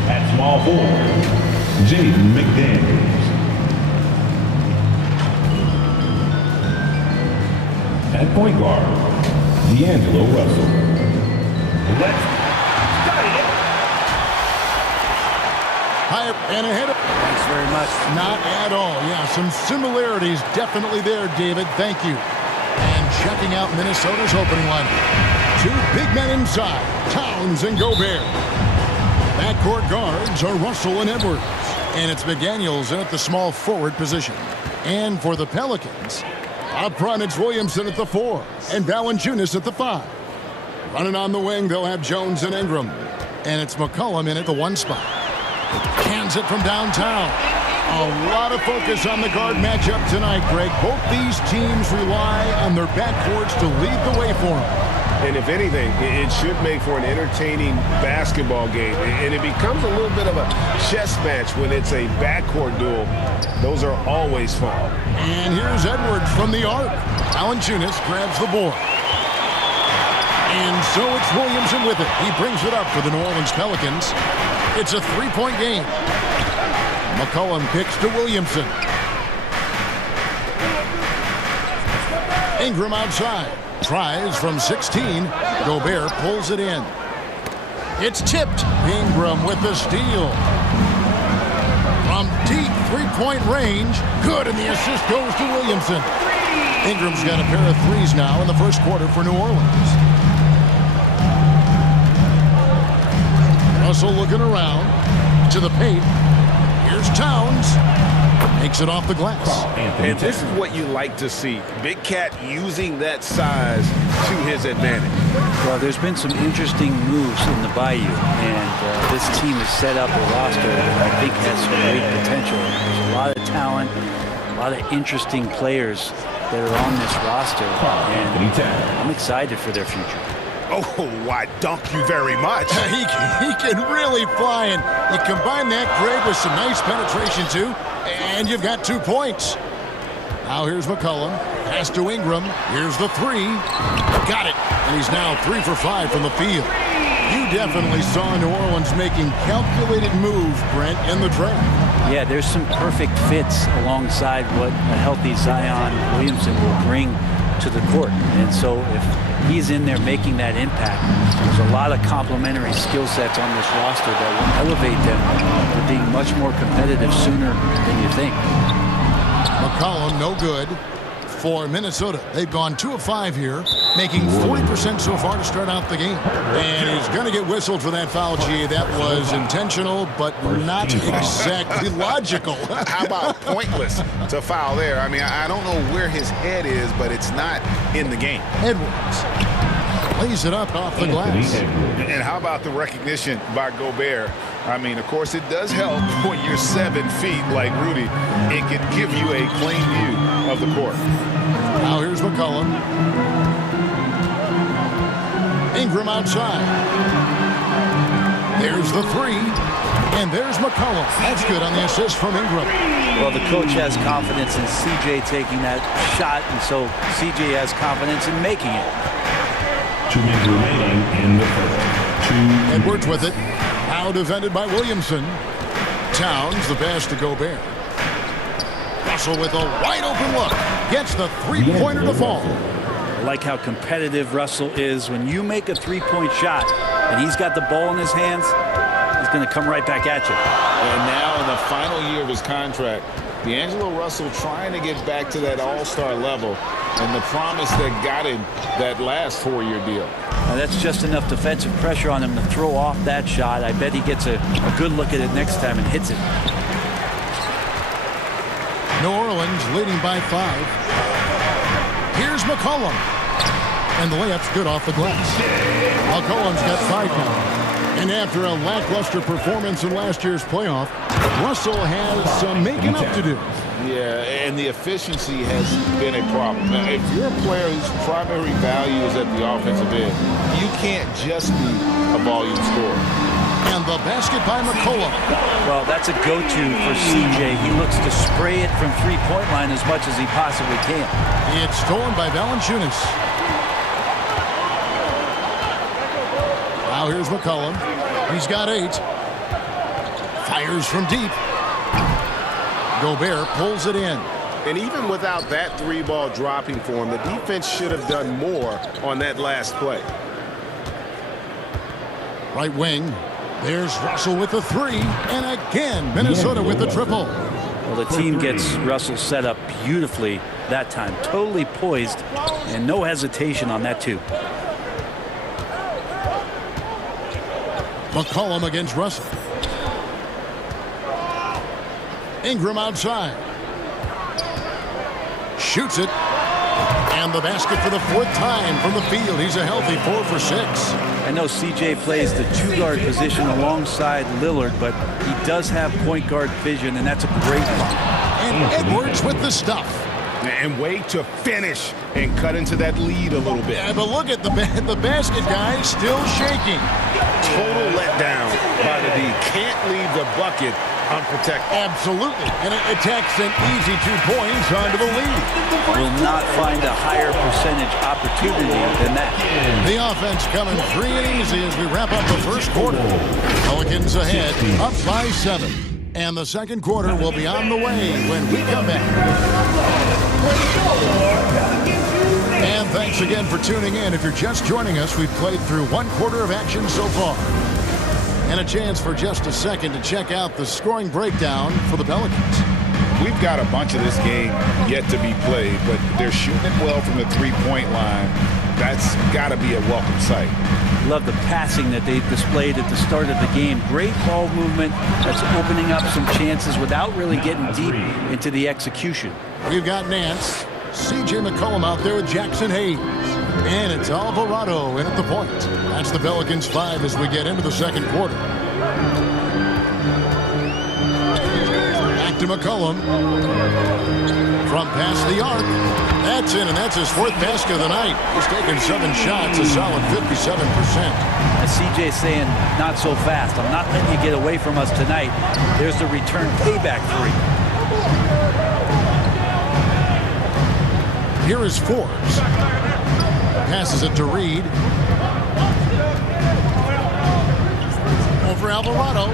At small forward, Jaden McDaniels. At point guard, D'Angelo Russell. Let's start it. High up and ahead of. Thanks very much. Not at all. Yeah, some similarities definitely there, David. Thank you. And checking out Minnesota's opening lineup. Two big men inside, Towns and Gobert. Backcourt guards are Russell and Edwards. And it's McDaniels in at the small forward position. And for the Pelicans, up front it's Williamson at the 4 and Valanciunas at the 5. Running on the wing, they'll have Jones and Ingram. And it's McCollum in at the 1 spot. Cans it from downtown. A lot of focus on the guard matchup tonight, Greg. Both these teams rely on their backcourts to lead the way for them. And if anything, it should make for an entertaining basketball game. And it becomes a little bit of a chess match when it's a backcourt duel. Those are always fun. And here's Edwards from the arc. Valanciunas grabs the board. And so it's Williamson with it. He brings it up for the New Orleans Pelicans. It's a 3-point game. McCollum kicks to Williamson. Ingram outside. Tries from 16. Gobert pulls it in. It's tipped. Ingram with the steal. From deep three-point range. Good, and the assist goes to Williamson. Ingram's got a pair of threes now in the first quarter for New Orleans. Russell looking around to the paint. Here's Towns. Makes it off the glass. And this is what you like to see. Big Cat using that size to his advantage. Well, there's been some interesting moves in the Bayou, and this team has set up a roster that I think has some great potential. There's a lot of talent, a lot of interesting players that are on this roster, and I'm excited for their future. Oh, why, dunk you very much. He can really fly, and you combine that, Greg, with some nice penetration, too, and you've got 2 points. Now here's McCollum. Pass to Ingram. Here's the 3. Got it. And he's now 3 for 5 from the field. You definitely saw New Orleans making calculated moves, Brent, in the draft. Yeah, there's some perfect fits alongside what a healthy Zion Williamson will bring to the court. And so if he's in there making that impact, there's a lot of complementary skill sets on this roster that will elevate them to being much more competitive sooner than you think. McCollum, no good for Minnesota. They've gone 2 of 5 here, making 40% so far to start out the game. And he's going to get whistled for that foul, G. That was intentional, but not exactly logical. How about pointless to foul there? I mean, I don't know where his head is, but it's not in the game. Edwards lays it up off the glass. And how about the recognition by Gobert? I mean, of course, it does help when you're 7 feet like Rudy. It can give you a clean view of the court. Now here's McCollum. Ingram outside. There's the 3. And there's McCollum. That's good on the assist from Ingram. Well, the coach has confidence in CJ taking that shot, and so CJ has confidence in making it. 2 minutes remaining in the first. 2 Edwards with it. Now defended by Williamson. Towns, the pass to Gobert. Russell with a wide open look. Gets the 3-pointer to fall. I like how competitive Russell is. When you make a 3-point shot and he's got the ball in his hands, he's going to come right back at you. And now in the final year of his contract, D'Angelo Russell trying to get back to that all-star level and the promise that got him that last 4-year deal. Now that's just enough defensive pressure on him to throw off that shot. I bet he gets a good look at it next time and hits it. New Orleans leading by 5. Here's McCollum. And the layup's good off the glass. McCollum's got 5 now. And after a lackluster performance in last year's playoff, Russell has some making up to do. Yeah, and the efficiency has been a problem. Now, if you're a player whose primary value is at the offensive end, you can't just be a volume scorer. And the basket by McCollum. Well, that's a go-to for CJ. He looks to spray it from three-point line as much as he possibly can. It's stolen by Valanciunas. Now here's McCollum. He's got 8. Fires from deep. Gobert pulls it in. And even without that 3-ball dropping for him, the defense should have done more on that last play. Right wing. There's Russell with the 3. And again, Minnesota with the triple. Well, the team gets Russell set up beautifully that time. Totally poised and no hesitation on that, too. McCollum against Russell. Ingram outside. Shoots it. And the basket for the 4th time from the field. He's a healthy 4 for 6. I know CJ plays the 2-guard position alongside Lillard, but he does have point guard vision, and that's a great one. And Edwards with the stuff. And way to finish and cut into that lead a little bit. Yeah, but look at the basket, guys, still shaking. Total letdown by the D. Can't leave the bucket unprotected. Absolutely. And it attacks an easy 2 points onto the lead. Will not find a higher percentage opportunity than that. The offense coming free and easy as we wrap up the first quarter. Pelicans ahead, up by 7. And the second quarter will be on the way when we come back. And thanks again for tuning in. If you're just joining us, we've played through 1 quarter of action so far. And a chance for just a second to check out the scoring breakdown for the Pelicans. We've got a bunch of this game yet to be played, but they're shooting it well from the 3-point line. That's got to be a welcome sight. Love the passing that they displayed at the start of the game. Great ball movement that's opening up some chances without really getting deep into the execution. We've got Nance, C.J. McCollum out there with Jackson Hayes. And it's Alvarado in at the point. That's the Pelicans 5 as we get into the second quarter. Back to McCollum. From past the arc. That's in, and that's his 4th basket of the night. He's taken 7 shots, a solid 57%. As CJ's saying, not so fast. I'm not letting you get away from us tonight. There's the return payback 3. Here is Forbes. Passes it to Reed. Over Alvarado.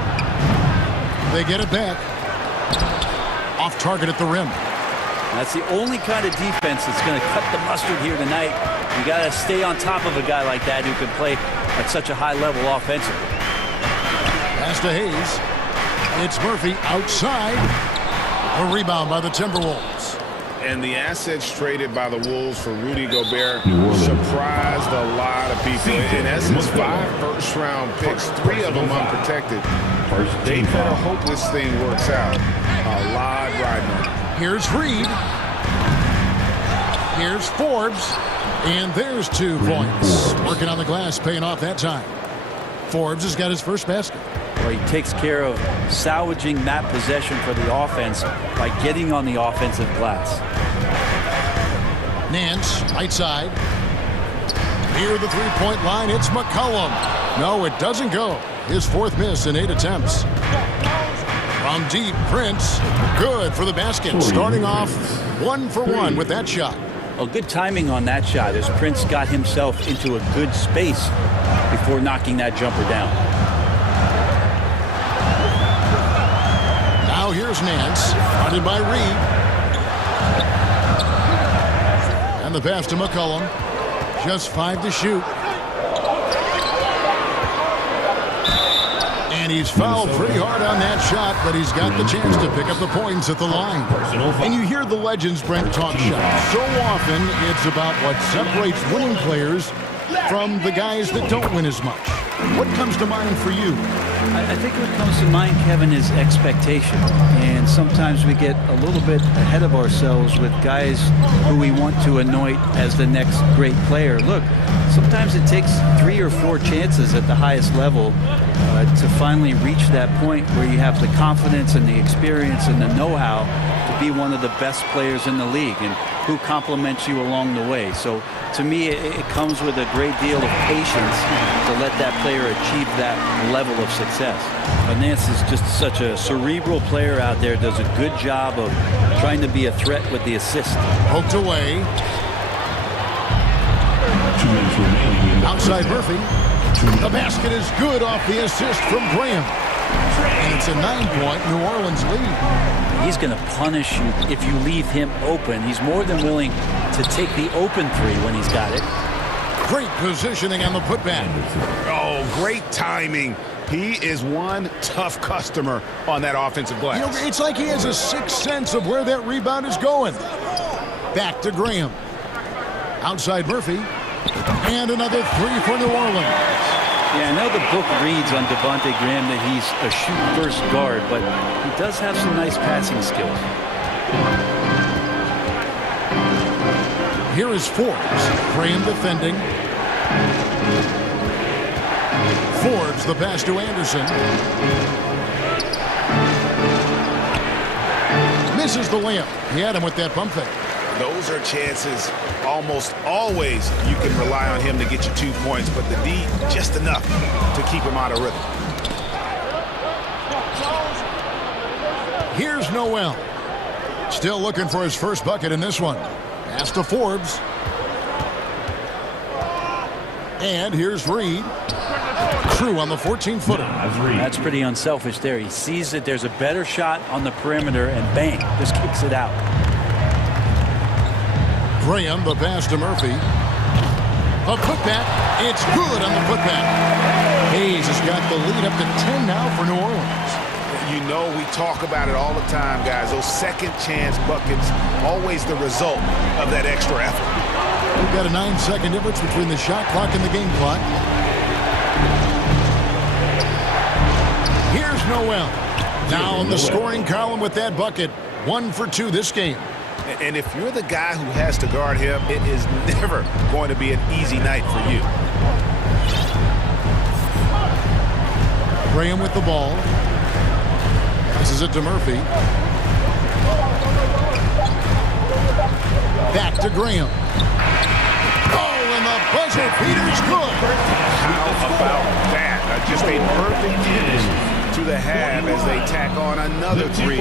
They get it back. Off target at the rim. That's the only kind of defense that's going to cut the mustard here tonight. You got to stay on top of a guy like that who can play at such a high level offensively. Pass to Hayes. It's Murphy outside. A rebound by the Timberwolves. And the assets traded by the Wolves for Rudy Gobert surprised a lot of people. In essence, 5 first-round picks, 3 of them unprotected. They better hope this thing works out. A lot riding on it. Here's Reed. Here's Forbes. And there's 2 points. Working on the glass, paying off that time. Forbes has got his first basket. Well, he takes care of salvaging that possession for the offense by getting on the offensive glass. Nance, right side. Near the 3-point line, it's McCollum. No, it doesn't go. His 4th miss in 8 attempts. From deep, Prince. Good for the basket. Starting off 1 for 1 with that shot. Well, good timing on that shot as Prince got himself into a good space before knocking that jumper down. Now here's Nance, guarded by Reed. And the pass to McCollum. Just 5 to shoot. And he's fouled pretty hard on that shot, but he's got the chance to pick up the points at the line. And you hear the legends, Brent, talk shots. So often, it's about what separates winning players from the guys that don't win as much. What comes to mind for you? I think what comes to mind, Kevin, is expectation. And sometimes we get a little bit ahead of ourselves with guys who we want to anoint as the next great player. Look, sometimes it takes 3 or 4 chances at the highest level to finally reach that point where you have the confidence and the experience and the know-how to be one of the best players in the league, and who compliments you along the way. So to me, it comes with a great deal of patience to let that player achieve that level of success. Nance is just such a cerebral player out there, does a good job of trying to be a threat with the assist. Poked away. 2 minutes remaining. Outside Murphy. The basket is good off the assist from Graham. And it's a 9-point New Orleans lead. He's going to punish you if you leave him open. He's more than willing to take the open 3 when he's got it. Great positioning on the putback. Oh, great timing. He is one tough customer on that offensive glass. You know, it's like he has a sixth sense of where that rebound is going. Back to Graham. Outside Murphy. And another 3 for New Orleans. Yeah, I know the book reads on Devontae Graham that he's a shoot-first guard, but he does have some nice passing skills. Here is Forbes. Graham defending. Forbes, the pass to Anderson. Misses the layup. He had him with that pump fake. Those are chances almost always you can rely on him to get you 2 points, but the D just enough to keep him out of rhythm. Here's Noel. Still looking for his first bucket in this one. Pass to Forbes. And here's Reed. True on the 14-footer. That's pretty unselfish there. He sees that there's a better shot on the perimeter and bang, just kicks it out. Graham, the pass to Murphy. A putback. It's good on the putback. Hayes has got the lead up to 10 now for New Orleans. You know, we talk about it all the time, guys. Those second chance buckets, always the result of that extra effort. We've got a 9-second difference between the shot clock and the game clock. Here's Noel. Now in the scoring column with that bucket. 1 for 2 this game. And if you're the guy who has to guard him, it is never going to be an easy night for you. Graham with the ball. Passes it to Murphy. Back to Graham. Oh, and the buzzer beater's good. How about that? Just a perfect finish to the half as they tack on another 3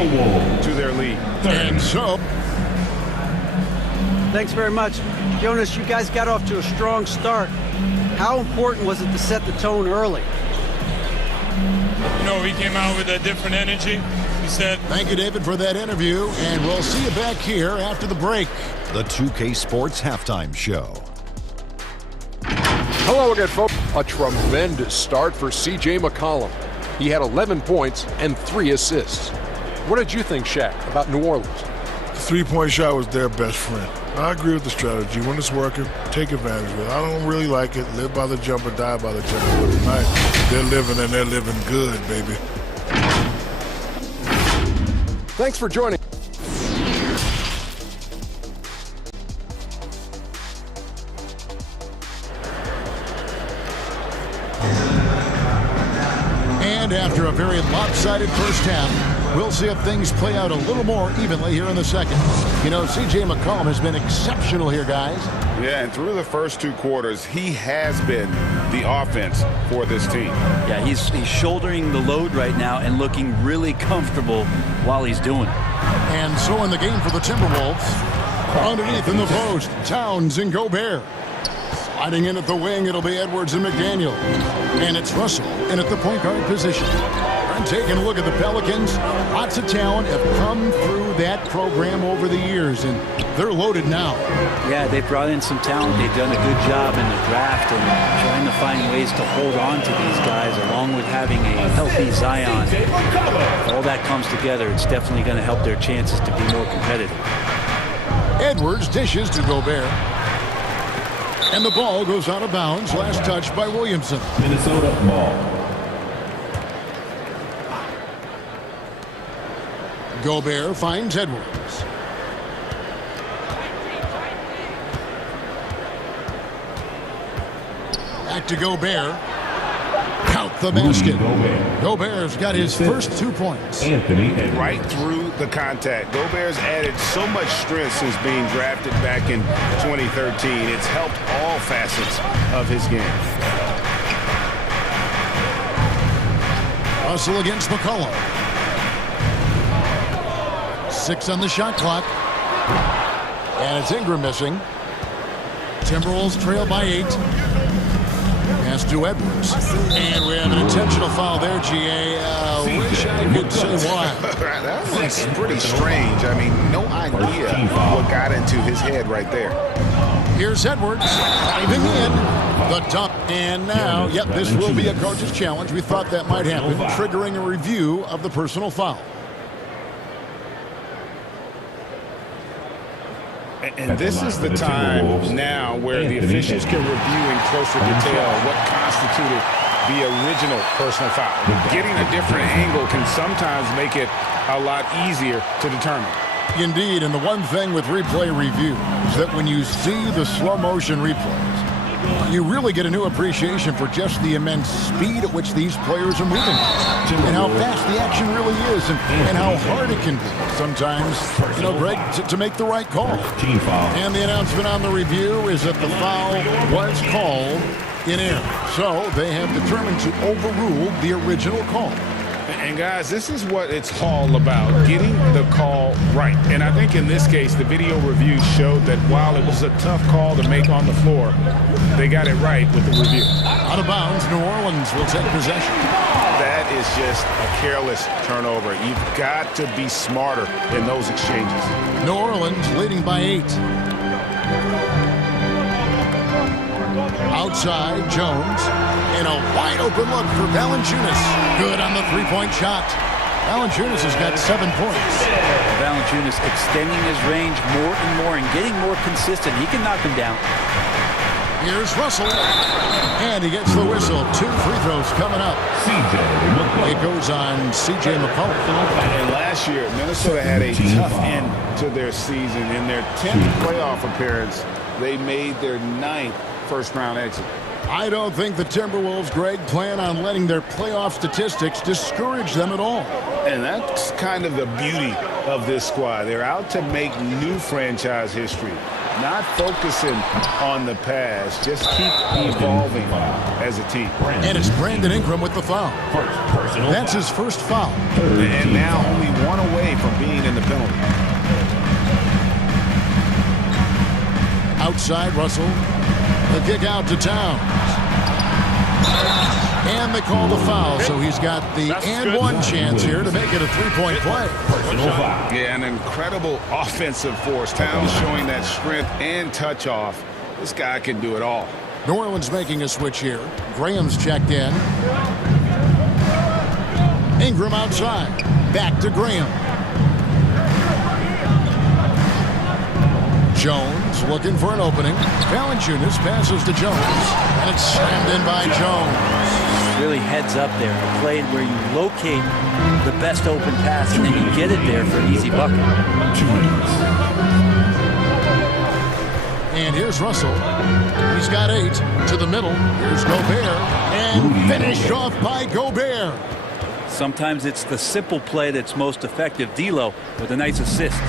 to their lead. And so... Thanks very much. Jonas, you guys got off to a strong start. How important was it to set the tone early? You know, we came out with a different energy. We said... Thank you, David, for that interview, and we'll see you back here after the break. The 2K Sports Halftime Show. Hello again, folks. A tremendous start for C.J. McCollum. He had 11 points and 3 assists. What did you think, Shaq, about New Orleans? The three-point shot was their best friend. I agree with the strategy. When it's working, take advantage of it. I don't really like it. Live by the jumper, die by the jumper. But tonight, they're living, and they're living good, baby. Thanks for joining. And after a very lopsided first half, we'll see if things play out a little more evenly here in the second. You know, C.J. McCollum has been exceptional here, guys. Yeah, and through the first 2 quarters, he has been the offense for this team. Yeah, he's shouldering the load right now and looking really comfortable while he's doing it. And so in the game for the Timberwolves, underneath in the post, Towns and Gobert. Sliding in at the wing, it'll be Edwards and McDaniel. And it's Russell in at the point guard position. And taking a look at the Pelicans, lots of talent have come through that program over the years, and they're loaded now. Yeah, they brought in some talent. They've done a good job in the draft and trying to find ways to hold on to these guys, along with having a healthy Zion. If all that comes together, it's definitely going to help their chances to be more competitive. Edwards dishes to Gobert. And the ball goes out of bounds. Last touch by Williamson. Minnesota ball. Gobert finds Edwards. Back to Gobert. Count the basket. Gobert's got his first 2 points. Right through the contact. Gobert's added so much strength since being drafted back in 2013. It's helped all facets of his game. Russell against McCollum. 6 on the shot clock. And it's Ingram missing. Timberwolves trail by 8. Pass to Edwards. And we have an intentional foul there, GA. Wish I could say why. That was pretty strange. I mean, no idea what got into his head right there. Here's Edwards diving in. The dunk. And now, yep, this will be a coach's challenge. We thought that might happen, triggering a review of the personal foul. And this is the time now where the officials can review in closer detail what constituted the original personal foul. Getting a different angle can sometimes make it a lot easier to determine. Indeed, and the one thing with replay review is that when you see the slow motion replays, you really get a new appreciation for just the immense speed at which these players are moving and how fast the action really is and how hard it can be sometimes, you know, Greg, to make the right call. And the announcement on the review is that the foul was called in error. So they have determined to overrule the original call. And guys, this is what it's all about, getting the call right. And I think in this case, the video review showed that while it was a tough call to make on the floor, they got it right with the review. Out of bounds, New Orleans will take possession. That is just a careless turnover. You've got to be smarter in those exchanges. New Orleans leading by 8. Outside, Jones. And a wide-open look for Valanciunas. Good on the three-point shot. Valanciunas has got 7 points. Valanciunas extending his range more and more and getting more consistent. He can knock him down. Here's Russell. And he gets the whistle. 2 free throws coming up. It goes on C.J. McCollum. And last year, Minnesota had a tough end to their season. In their 10th playoff appearance, they made their 9th first-round exit. I don't think the Timberwolves, Greg, plan on letting their playoff statistics discourage them at all. And that's kind of the beauty of this squad. They're out to make new franchise history, not focusing on the past. Just keep evolving as a team. And it's Brandon Ingram with the foul. That's his first foul. And now only 1 away from being in the penalty. Outside, Russell. The kick out to Towns. And they call the foul, so he's got the and-one chance here to make it a 3-point play. Yeah, an incredible offensive force. Towns showing that strength and touch off. This guy can do it all. New Orleans making a switch here. Graham's checked in. Ingram outside. Back to Graham. Jones looking for an opening. Valanciunas passes to Jones. And it's slammed in by Jones. Really heads up there. A play where you locate the best open pass and then you get it there for an easy bucket. And here's Russell. He's got 8 to the middle. Here's Gobert. And finished off by Gobert. Sometimes it's the simple play that's most effective. D'Lo with a nice assist.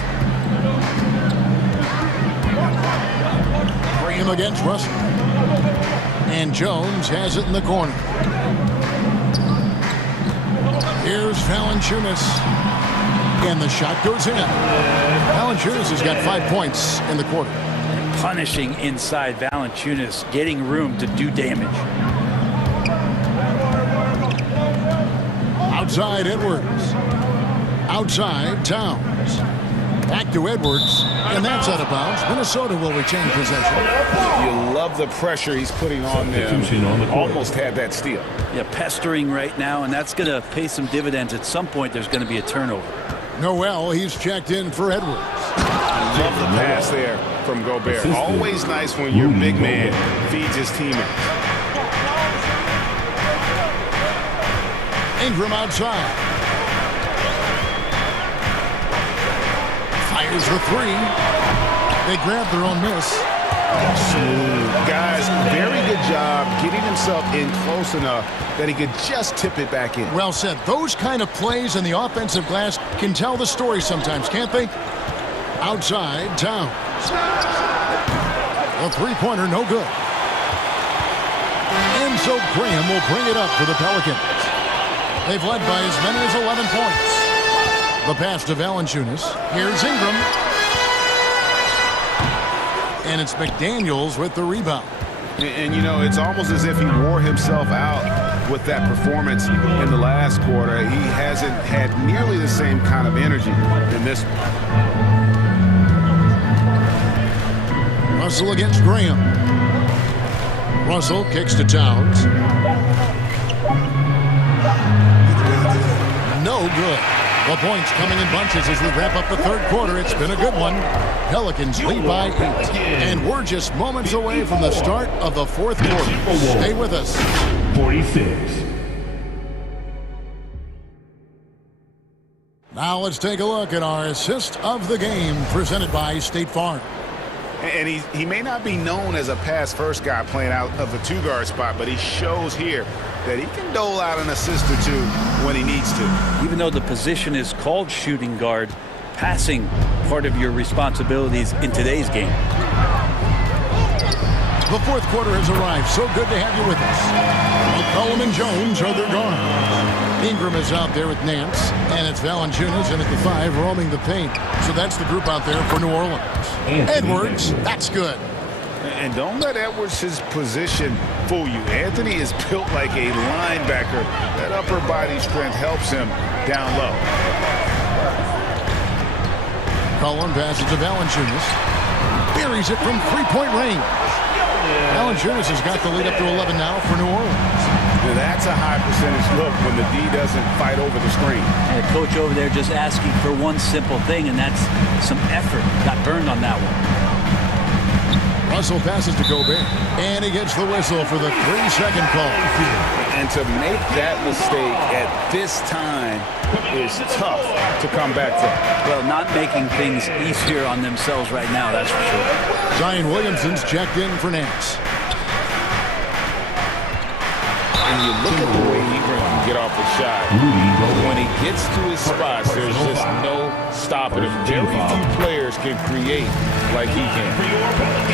Graham against Russell. And Jones has it in the corner. Here's Valanciunas. And the shot goes in. Valanciunas has got 5 points in the quarter. Punishing inside Valanciunas, getting room to do damage. Outside Edwards. Outside Towns. Back to Edwards, and that's out of bounds. Minnesota will retain possession. You love the pressure he's putting on them. Almost had that steal. Yeah, pestering right now, and that's going to pay some dividends. At some point, there's going to be a turnover. Noel, he's checked in for Edwards. Love the pass there from Gobert. Always nice when your big man feeds his teammates. Ingram outside. Here's the three. They grab their own miss. Smooth. Guys, very good job getting himself in close enough that he could just tip it back in. Well said. Those kind of plays in the offensive glass can tell the story sometimes, can't they? Outside, Towns. A three-pointer, no good. And so Graham will bring it up for the Pelicans. They've led by as many as 11 points. The pass to Valanciunas. Here's Ingram. And it's McDaniels with the rebound. And, you know, it's almost as if he wore himself out with that performance in the last quarter. He hasn't had nearly the same kind of energy in this one. Russell against Graham. Russell kicks to Towns. No good. The points coming in bunches as we wrap up the third quarter. It's been a good one. Pelicans lead by 8. And we're just moments away from the start of the fourth quarter. Stay with us. 46. Now let's take a look at our assist of the game presented by State Farm. And he may not be known as a pass-first guy playing out of the two-guard spot, but he shows here that he can dole out an assist or two when he needs to. Even though the position is called shooting guard, passing part of your responsibilities in today's game. The fourth quarter has arrived. So good to have you with us. McCollum and Jones are their guards. Ingram is out there with Nance, and it's Valanciunas in at the 5 roaming the paint. So that's the group out there for New Orleans. Edwards, that's good. And don't let Edwards' position fool you. Anthony is built like a linebacker. That upper body strength helps him down low. Cullen passes to Valanciunas. Buries it from three-point range. Valanciunas has got the lead up to 11 now for New Orleans. Now that's a high percentage look when the D doesn't fight over the screen. And the coach over there just asking for one simple thing, and that's some effort. Got burned on that one. Russell passes to Gobert, and he gets the whistle for the 3-second call. And to make that mistake at this time is tough to come back from. Well, not making things easier on themselves right now, that's for sure. Zion Williamson's checked in for Nance. And you look at the way Ingram can get off the shot. When he gets to his spots, there's just no stopping him. Very few players can create like he can.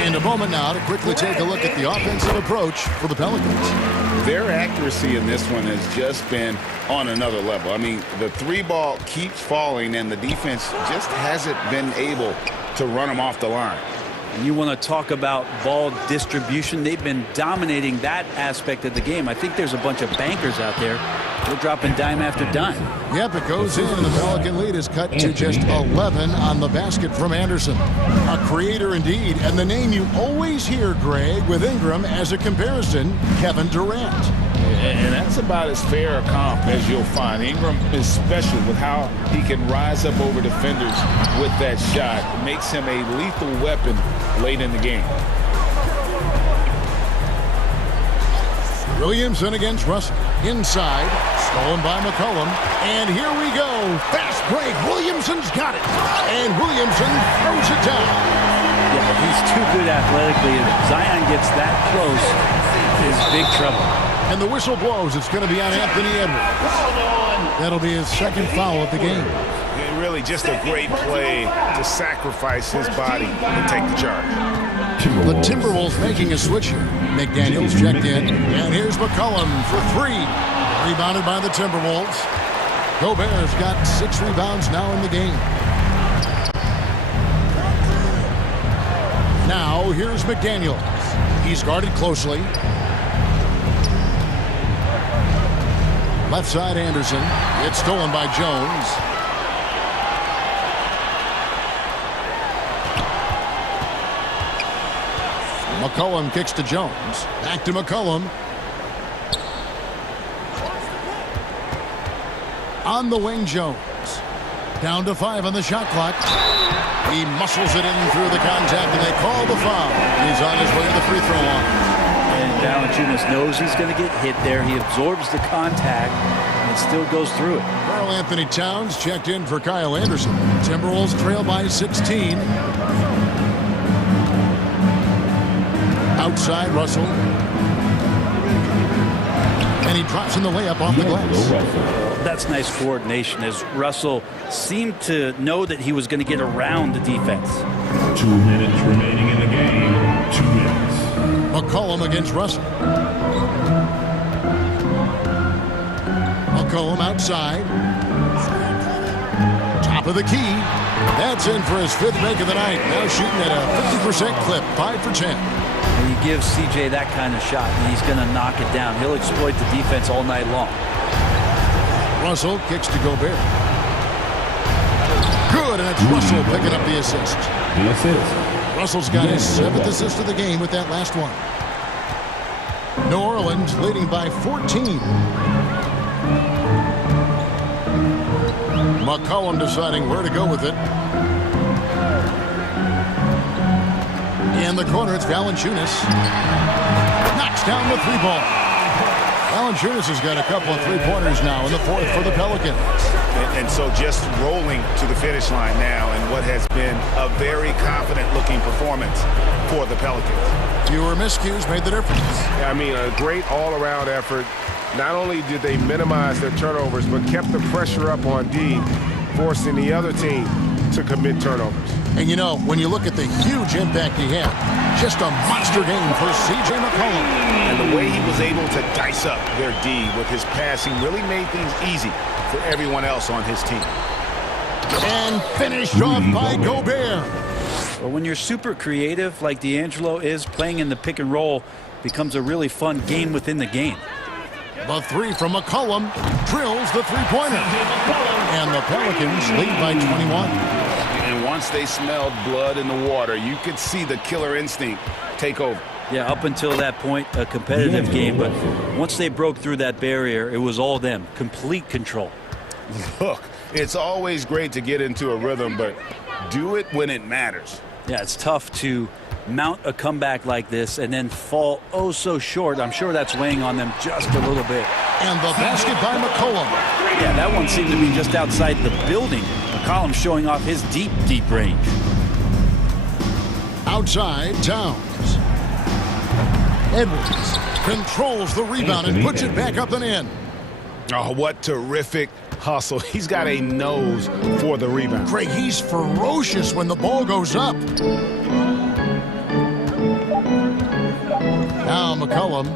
And a moment now to quickly take a look at the offensive approach for the Pelicans. Their accuracy in this one has just been on another level. I mean, the three ball keeps falling, and the defense just hasn't been able to run them off the line. And you want to talk about ball distribution. They've been dominating that aspect of the game. I think there's a bunch of bankers out there. They're dropping dime after dime. Yep, it goes in, and the Pelican lead is cut to just 11 on the basket from Anderson. A creator indeed, and the name you always hear, Greg, with Ingram as a comparison, Kevin Durant. And that's about as fair a comp as you'll find. Ingram is special with how he can rise up over defenders with that shot. It makes him a lethal weapon late in the game. Williamson against Russell. Inside, stolen by McCollum. And here we go. Fast break. Williamson's got it. And Williamson throws it down. Yeah, he's too good athletically. If Zion gets that close, it's big trouble. And the whistle blows. It's going to be on Anthony Edwards. That'll be his second foul of the game. And really just a great play to sacrifice his body and take the charge. The Timberwolves making a switch here. McDaniels checked in. And here's McCollum for 3. Rebounded by the Timberwolves. Gobert's got 6 rebounds now in the game. Now here's McDaniels. He's guarded closely. Left side Anderson. It's stolen by Jones. McCollum kicks to Jones. Back to McCollum. On the wing, Jones. Down to 5 on the shot clock. He muscles it in through the contact, and they call the foul. He's on his way to the free throw line. And Valanciunas knows he's going to get hit there. He absorbs the contact, and it still goes through it. Karl Anthony Towns checked in for Kyle Anderson. Timberwolves trail by 16. Outside, Russell. And he drops in the layup off the glass. That's nice coordination, as Russell seemed to know that he was going to get around the defense. 2 minutes remaining in the game. 2 minutes. McCollum against Russell. McCollum outside. Top of the key. That's in for his 5th make of the night. Now shooting at a 50% clip, 5 for 10. And you give CJ that kind of shot, and he's going to knock it down. He'll exploit the defense all night long. Russell kicks to Gobert. Good, and it's Russell picking up the assist. The assist. Russell's got his 7th assist of the game with that last one. New Orleans leading by 14. McCollum deciding where to go with it. In the corner, it's Valanciunas. Knocks down the 3-ball. Valanciunas has got a couple of 3-pointers now in the 4th for the Pelicans. And so just rolling to the finish line now in what has been a very confident-looking performance for the Pelicans. Fewer miscues made the difference. Yeah, I mean, a great all-around effort. Not only did they minimize their turnovers, but kept the pressure up on D, forcing the other team to commit turnovers. And you know, when you look at the huge impact he had, just a monster game for C.J. McCollum. And the way he was able to dice up their D with his passing really made things easy for everyone else on his team. And finished off by Gobert. Well, when you're super creative like D'Angelo is, playing in the pick and roll becomes a really fun game within the game. The 3 from McCollum drills the 3-pointer. And the Pelicans lead by 21. And once they smelled blood in the water, you could see the killer instinct take over. Yeah, up until that point, a competitive game. But once they broke through that barrier, it was all them. Complete control. Look, it's always great to get into a rhythm, but do it when it matters. Yeah, it's tough to mount a comeback like this and then fall oh so short. I'm sure that's weighing on them just a little bit. And the basket by McCollum. Yeah, that one seemed to be just outside the building. McCollum showing off his deep range. Outside, Towns. Edwards controls the rebound and puts it back up and in. Oh, what terrific hustle. He's got a nose for the rebound. Craig, he's ferocious when the ball goes up. Now McCollum.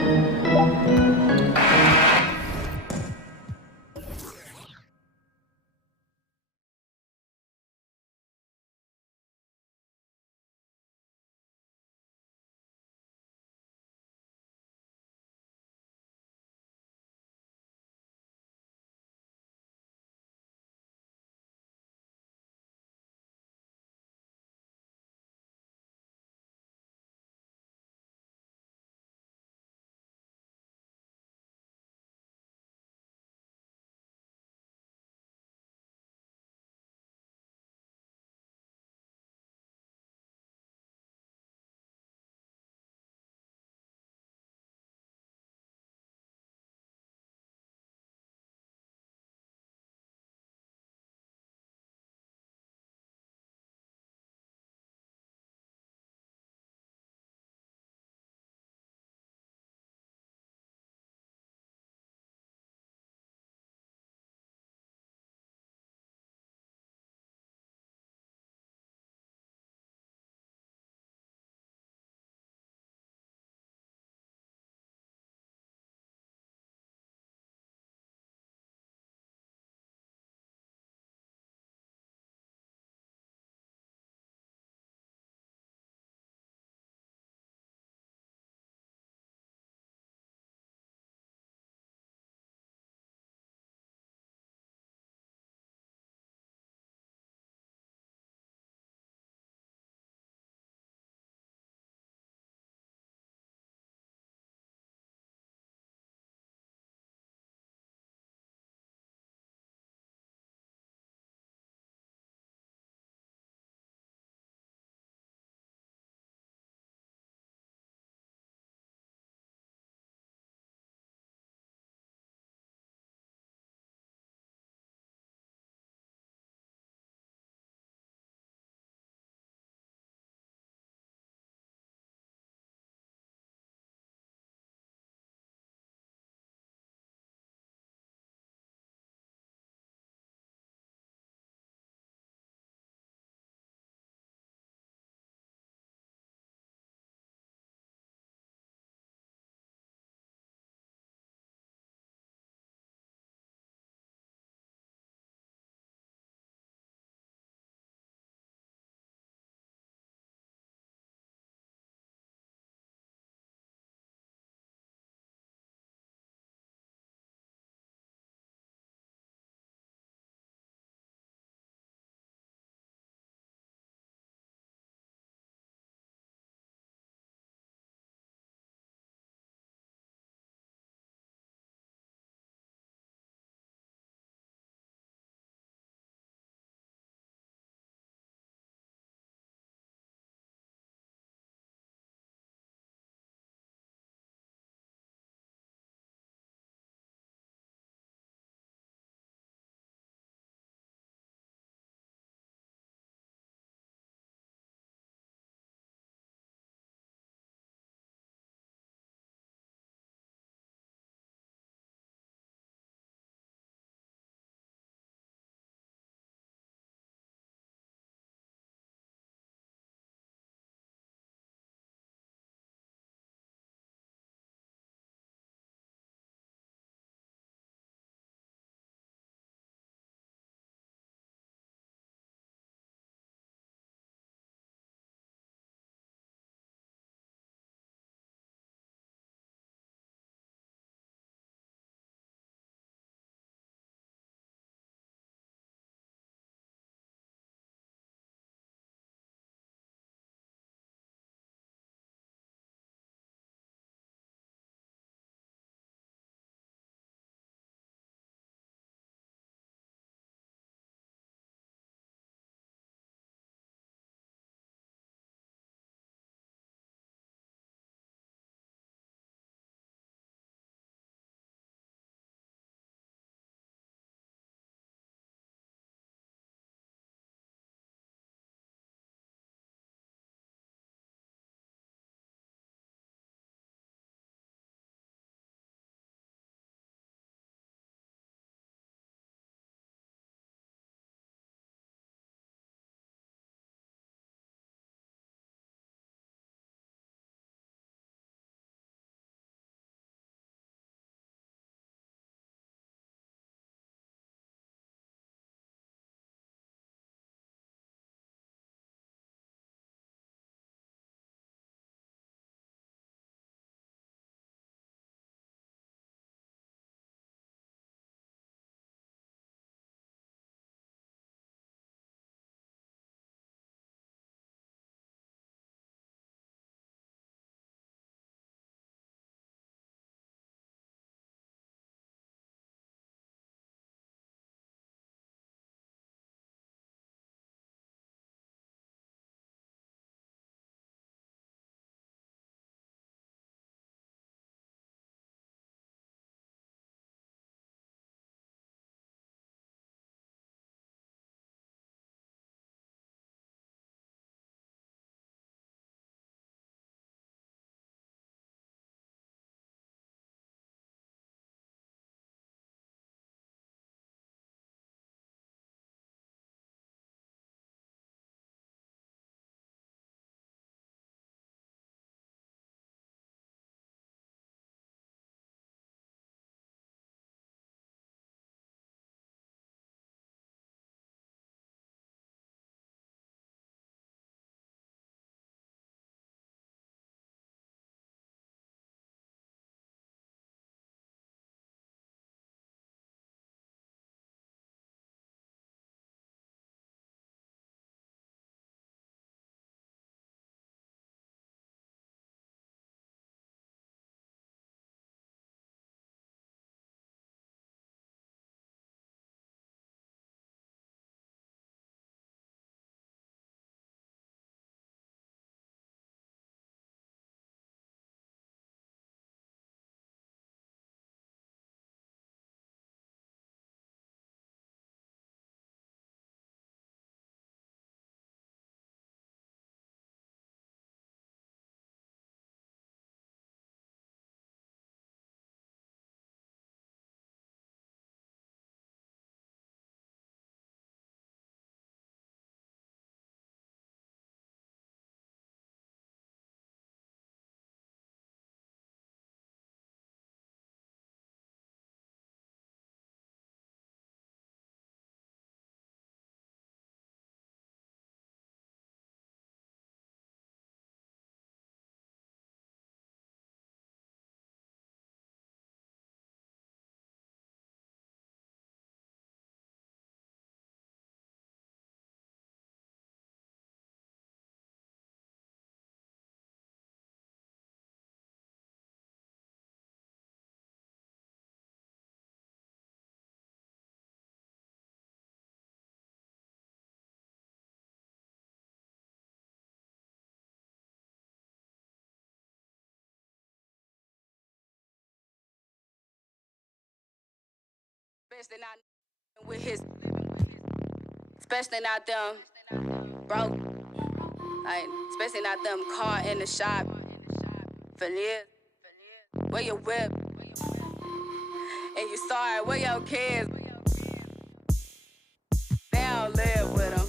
Especially not them broke, like especially not them caught in the shop for years. Where your whip and you sorry where your kids. They don't live with them.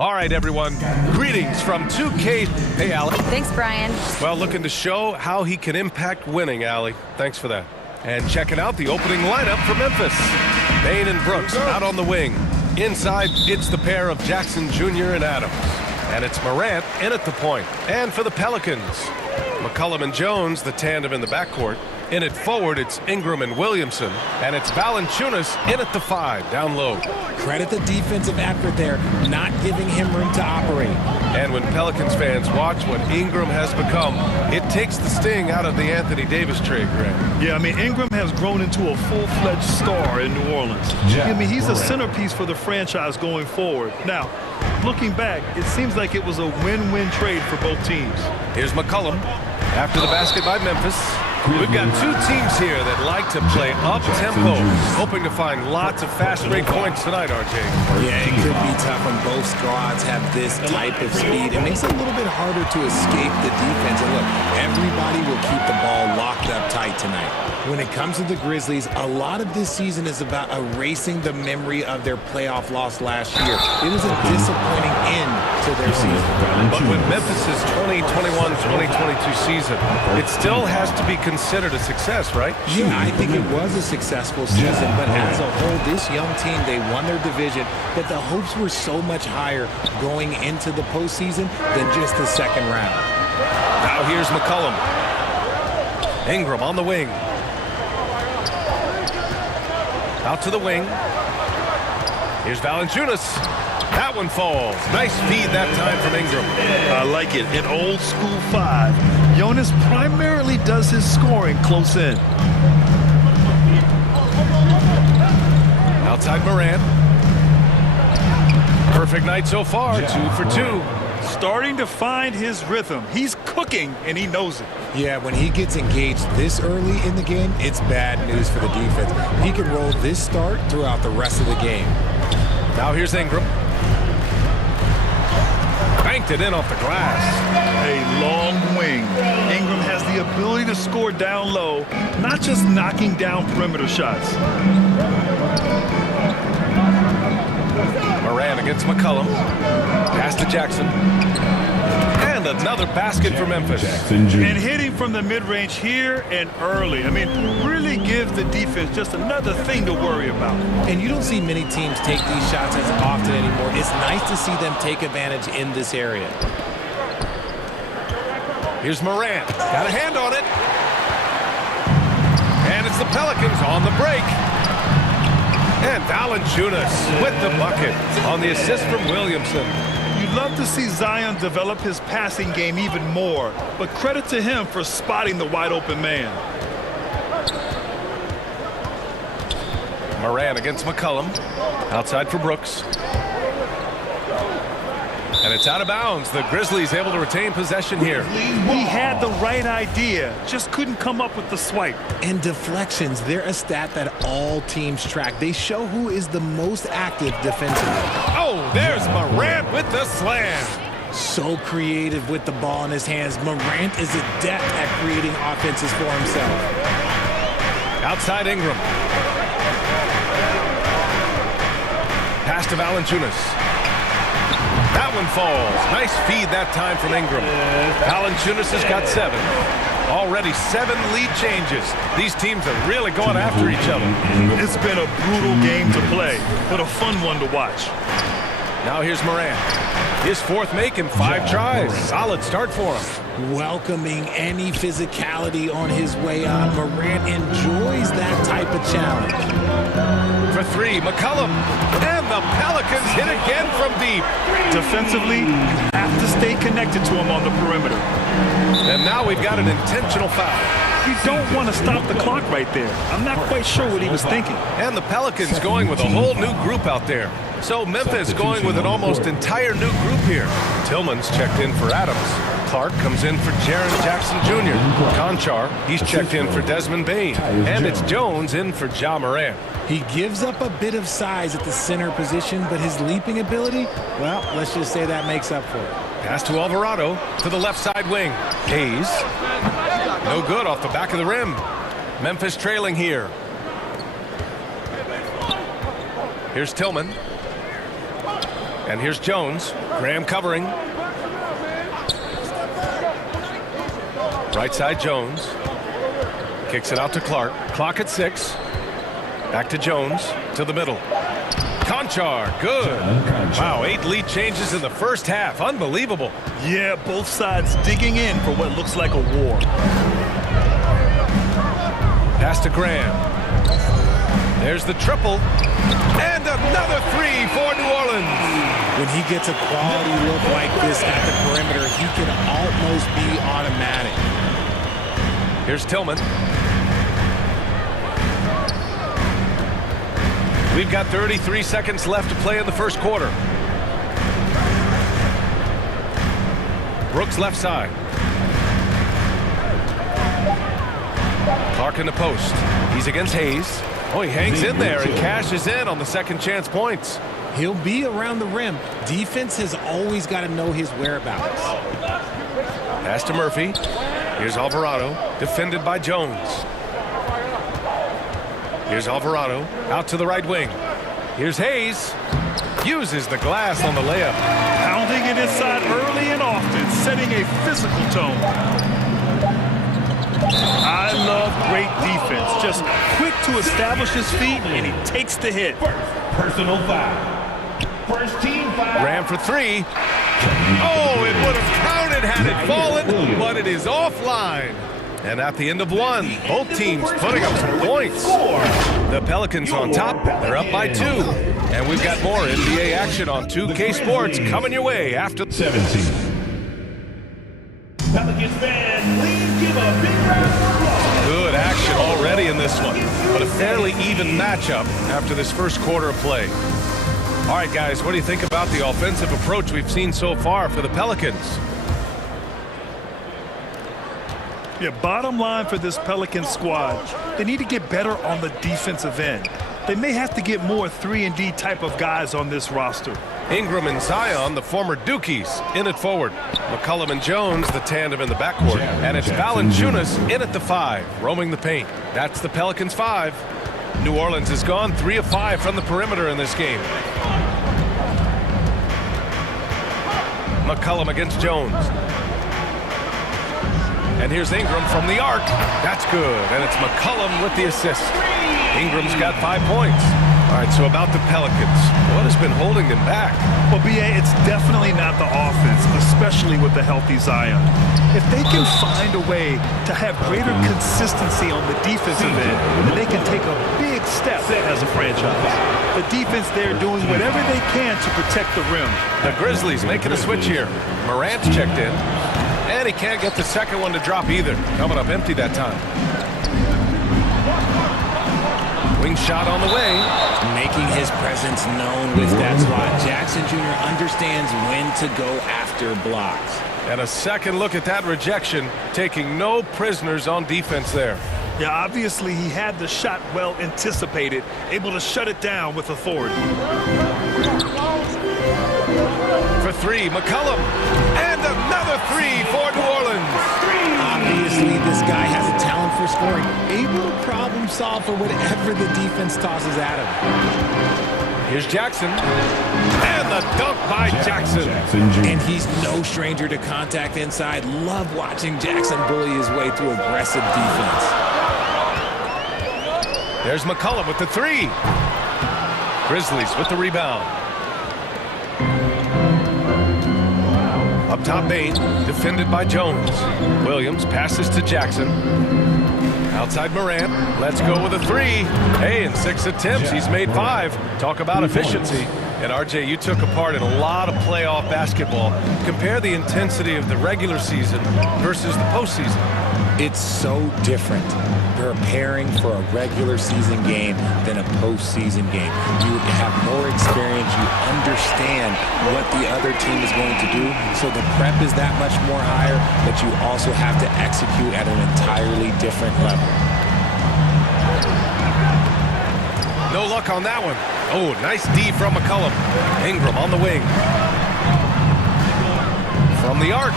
All right, everyone. Greetings from 2K. Hey, Allie. Thanks, Brian. Well, looking to show how he can impact winning, Allie. Thanks for that. And checking out the opening lineup for Memphis. Bain and Brooks out on the wing. Inside, it's the pair of Jackson Jr. and Adams. And it's Morant in at the point. And for the Pelicans, McCollum and Jones, the tandem in the backcourt. In it forward, it's Ingram and Williamson. And it's Valanciunas in at the 5, down low. Credit the defensive effort there, not giving him room to operate. And when Pelicans fans watch what Ingram has become, it takes the sting out of the Anthony Davis trade, Grant. Yeah, I mean, Ingram has grown into a full-fledged star in New Orleans. I mean, he's a centerpiece for the franchise going forward. Now, looking back, it seems like it was a win-win trade for both teams. Here's McCollum after the basket by Memphis. We've got two teams here that like to play up-tempo, hoping to find lots of fast-break points tonight, RJ. Yeah, it could be tough when both squads have this type of speed. It makes it a little bit harder to escape the defense. And look, everybody will keep the ball locked up tight tonight. When it comes to the Grizzlies, a lot of this season is about erasing the memory of their playoff loss last year. It was a disappointing end to their season. But with Memphis' 2021-2022 season, it still has to be considered a success, right? Yeah, I think it was a successful season, but as a whole, this young team, they won their division, but the hopes were so much higher going into the postseason than just the second round. Now here's McCollum. Ingram on the wing. Out to the wing. Here's Valanciunas. That one falls. Nice feed that time from Ingram. I like it. An old school 5. Jonas primarily does his scoring close in. Outside Morant. Perfect night so far. 2 for 2. Starting to find his rhythm. He's cooking, and he knows it. Yeah, when he gets engaged this early in the game, it's bad news for the defense. He can roll this start throughout the rest of the game. Now here's Ingram. Banked it in off the glass. A long wing. Ingram has the ability to score down low, not just knocking down perimeter shots. Moran against McCollum. Pass to Jackson. And another basket for Memphis. And hitting from the mid-range here and early. I mean, really gives the defense just another thing to worry about. And you don't see many teams take these shots as often anymore. It's nice to see them take advantage in this area. Here's Moran. Got a hand on it. And it's the Pelicans on the break. And Valanciunas with the bucket on the assist from Williamson. You'd love to see Zion develop his passing game even more, but credit to him for spotting the wide open man. Moran against McCollum. Outside for Brooks. And it's out of bounds. The Grizzlies able to retain possession here. He had the right idea, just couldn't come up with the swipe. And deflections, they're a stat that all teams track. They show who is the most active defensively. Oh, there's Morant with the slam. So creative with the ball in his hands. Morant is adept at creating offenses for himself. Outside Ingram. Pass to Valanciunas. That one falls. Nice feed that time from Ingram. Valanciunas has got 7. Already 7 lead changes. These teams are really going after each other. It's been a brutal game to play, but a fun one to watch. Now here's Morant. His 4th make in 5 tries. Solid start for him. Welcoming any physicality on his way up. Morant enjoys that type of a challenge. For three, McCollum. And the Pelicans hit again from deep. Defensively, you have to stay connected to him on the perimeter. And now we've got an intentional foul. You don't want to stop the clock right there. I'm not quite sure what he was thinking. And the Pelicans going with a whole new group out there. So Memphis going with an almost entire new group here. Tillman's checked in for Adams. Clark comes in for Jaren Jackson Jr. Conchar, he's checked in for Desmond Bane. And it's Jones in for Ja Morant. He gives up a bit of size at the center position, but his leaping ability, well, let's just say that makes up for it. Pass to Alvarado to the left side wing. Hayes. No good off the back of the rim. Memphis trailing here. Here's Tillman. And here's Jones. Graham covering. Right side Jones. Kicks it out to Clark. Clock at 6. Back to Jones. To the middle. Conchar, good. Wow, 8 lead changes in the first half. Unbelievable. Yeah, both sides digging in for what looks like a war. Pass to Graham. There's the triple. And another three for New Orleans. When he gets a quality look like this at the perimeter, he can almost be automatic. Here's Tillman. We've got 33 seconds left to play in the first quarter. Brooks left side. Clark in the post. He's against Hayes. Oh, he hangs in there and cashes in on the second chance points. He'll be around the rim. Defense has always got to know his whereabouts. Pass to Murphy. Here's Alvarado, defended by Jones. Here's Alvarado, out to the right wing. Here's Hayes. Uses the glass on the layup. Pounding it inside early and often, setting a physical tone. I love great defense. Just quick to establish his feet, and he takes the hit. Personal foul. First team foul. Ran for three. Oh, it would have counted had it fallen, but it is offline. And at the end of one, both teams putting up some points. The Pelicans on top. They're up by 2. And we've got more NBA action on 2K Sports coming your way after 17. Pelicans fans, please give a big round of applause. Good action already in this one, but a fairly even matchup after this first quarter of play. All right, guys, what do you think about the offensive approach we've seen so far for the Pelicans? Yeah, bottom line for this Pelican squad, they need to get better on the defensive end. They may have to get more 3-and-D type of guys on this roster. Ingram and Zion, the former Dukies, in at forward. McCollum and Jones, the tandem in the backcourt. And it's Valanciunas in at the 5, roaming the paint. That's the Pelicans' 5. New Orleans has gone 3 of 5 from the perimeter in this game. McCollum against Jones. And here's Ingram from the arc. That's good. And it's McCollum with the assist. Ingram's got 5 points. All right, so about the Pelicans, what has been holding them back? Well, B.A., it's definitely not the offense, especially with the healthy Zion. If they can find a way to have greater consistency on the defensive end, then they can take a big step as a franchise. The defense there doing whatever they can to protect the rim. The Grizzlies making a switch here. Morant's checked in. And he can't get the second one to drop either. Coming up empty that time. Wing shot on the way. Making his presence known with that spot. Jackson Jr. understands when to go after blocks. And a second look at that rejection, taking no prisoners on defense there. Yeah, obviously he had the shot well anticipated, able to shut it down with authority. For 3, McCollum. And another 3 for New Orleans. Obviously, this guy has a talent for scoring. Able to problem solve for whatever the defense tosses at him. Here's Jackson. And the dunk by Jackson. And he's no stranger to contact inside. Love watching Jackson bully his way through aggressive defense. There's McCollum with the 3. Grizzlies with the rebound. Up top, Bane, defended by Jones. Williams passes to Jackson. Outside Morant. Let's go with a 3. Hey, in 6 attempts, he's made 5. Talk about efficiency. And RJ, you took a part in a lot of playoff basketball. Compare the intensity of the regular season versus the postseason. It's so different preparing for a regular season game than a postseason game. You have more experience. You understand what the other team is going to do. So the prep is that much more higher, but you also have to execute at an entirely different level. No luck on that one. Oh, nice D from McCollum. Ingram on the wing. From the arc.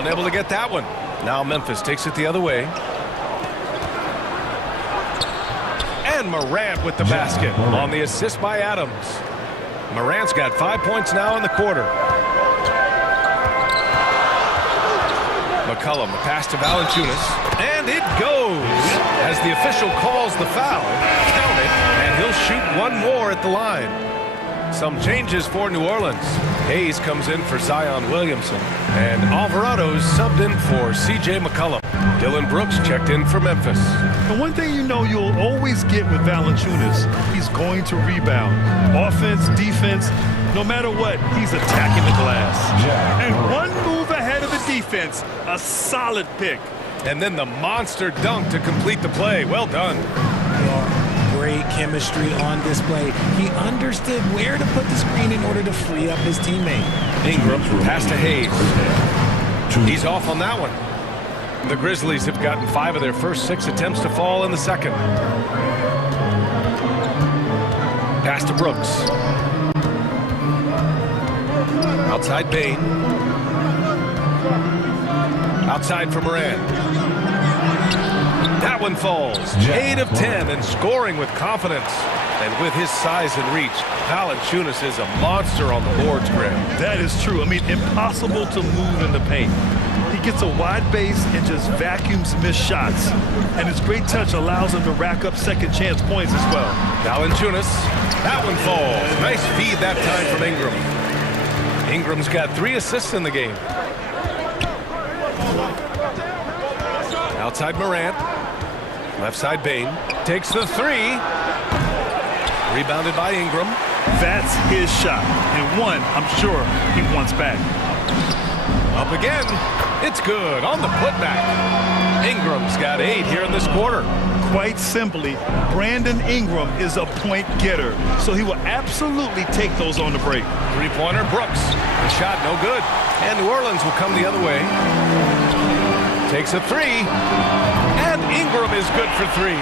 Unable to get that one. Now Memphis takes it the other way. And Morant with the basket on the assist by Adams. Morant's got 5 points now in the quarter. McCollum, the pass to Valanciunas, and it goes as the official calls the foul. Count it, and he'll shoot one more at the line. Some changes for New Orleans. Hayes comes in for Zion Williamson, and Alvarado's subbed in for C.J. McCollum. Dylan Brooks checked in for Memphis. And one thing you know you'll always get with Valanciunas, he's going to rebound. Offense, defense, no matter what, he's attacking the glass. And one move ahead of the defense, a solid pick. And then the monster dunk to complete the play. Well done. Great chemistry on display. He understood where to put the screen in order to free up his teammate. Ingram pass to Hayes. He's off on that one. The Grizzlies have gotten 5 of their first 6 attempts to fall in the second. Pass to Brooks. Outside Bane. Outside for Morant. That one falls. 8 of 10 and scoring with confidence. And with his size and reach, Valanciunas is a monster on the boards, Graham. That is true. I mean, impossible to move in the paint. He gets a wide base and just vacuums missed shots. And his great touch allows him to rack up second chance points as well. Valanciunas, that one falls. Nice feed that time from Ingram. Ingram's got 3 assists in the game. Outside Morant. Left side Bane. Takes the 3. Rebounded by Ingram. That's his shot. And one, I'm sure, he wants back. Up again. It's good on the putback. Ingram's got 8 here in this quarter. Quite simply, Brandon Ingram is a point getter, so he will absolutely take those on the break. 3-pointer Brooks. The shot no good. And New Orleans will come the other way. Takes a 3. And Ingram is good for 3.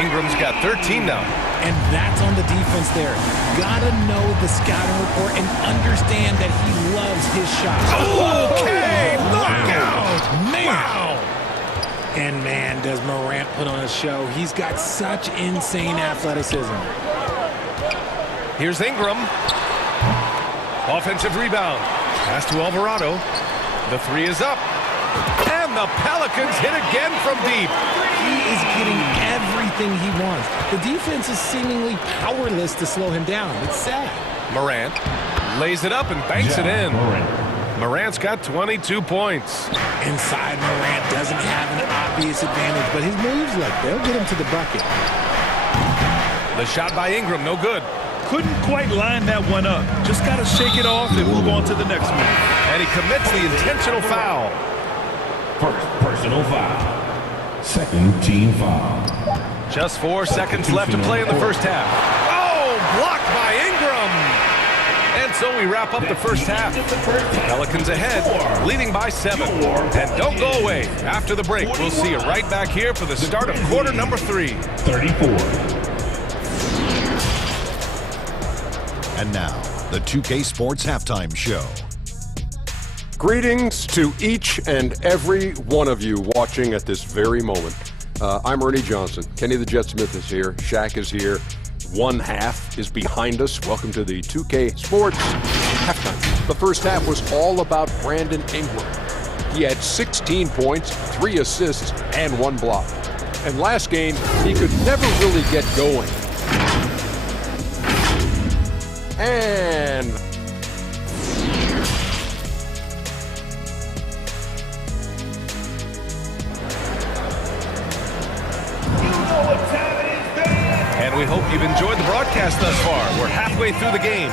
Ingram's got 13 now. And that's on the defense there. Gotta know the scouting report and understand that he loves his shots. Okay, knockout! Man! And man, does Morant put on a show. He's got such insane athleticism. Here's Ingram. Offensive rebound. Pass to Alvarado. The 3 is up. And the Pelicans hit again from deep. He is getting everything he wants. The defense is seemingly powerless to slow him down. It's sad. Morant lays it up and banks it in. Morant's got 22 points. Inside, Morant doesn't have an obvious advantage, but his moves, look, they'll get him to the bucket. The shot by Ingram, no good. Couldn't quite line that one up. Just got to shake it off and move on to the next one. And he commits the intentional foul. First personal foul. Second team foul. Just 4 seconds left to play in the first half. Oh, blocked by Ingram. And so we wrap up the first half. Pelicans ahead, leading by 7. And don't go away. After the break, we'll see you right back here for the start of quarter number 3. 34. And now, the 2K Sports Halftime Show. Greetings to each and every one of you watching at this very moment. I'm Ernie Johnson. Kenny the Jet Smith is here. Shaq is here. One half is behind us. Welcome to the 2K Sports Halftime. The first half was all about Brandon Ingram. He had 16 points, 3 assists, and 1 block. And last game, he could never really get going. And we hope you've enjoyed the broadcast thus far. We're halfway through the game.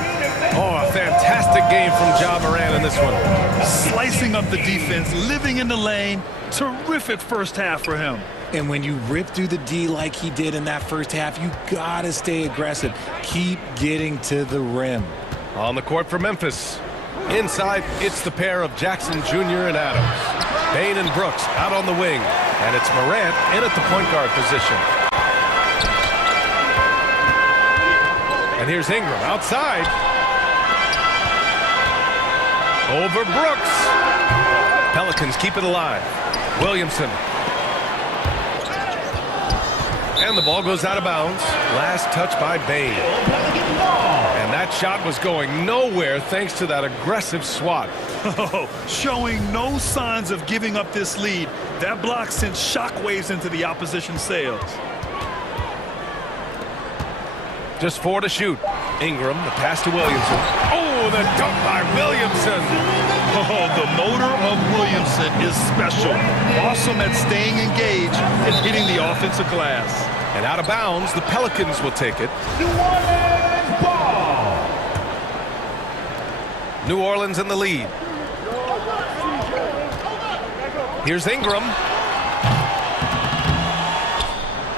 Oh, a fantastic game from Ja Morant in this one. Slicing up the defense, living in the lane. Terrific first half for him. And when you rip through the D like he did in that first half, you gotta stay aggressive. Keep getting to the rim. On the court for Memphis. Inside, it's the pair of Jackson Jr. and Adams. Bain and Brooks out on the wing. And it's Morant in at the point guard position. And here's Ingram outside. Over Brooks. Pelicans keep it alive. Williamson. And the ball goes out of bounds. Last touch by Bain. And that shot was going nowhere thanks to that aggressive swat. Showing no signs of giving up this lead. That block sent shockwaves into the opposition sails. Just 4 to shoot. Ingram, the pass to Williamson. Oh, the dunk by Williamson. Oh, the motor of Williamson is special. Awesome at staying engaged and hitting the offensive glass. And out of bounds, the Pelicans will take it. New Orleans in the lead. Here's Ingram.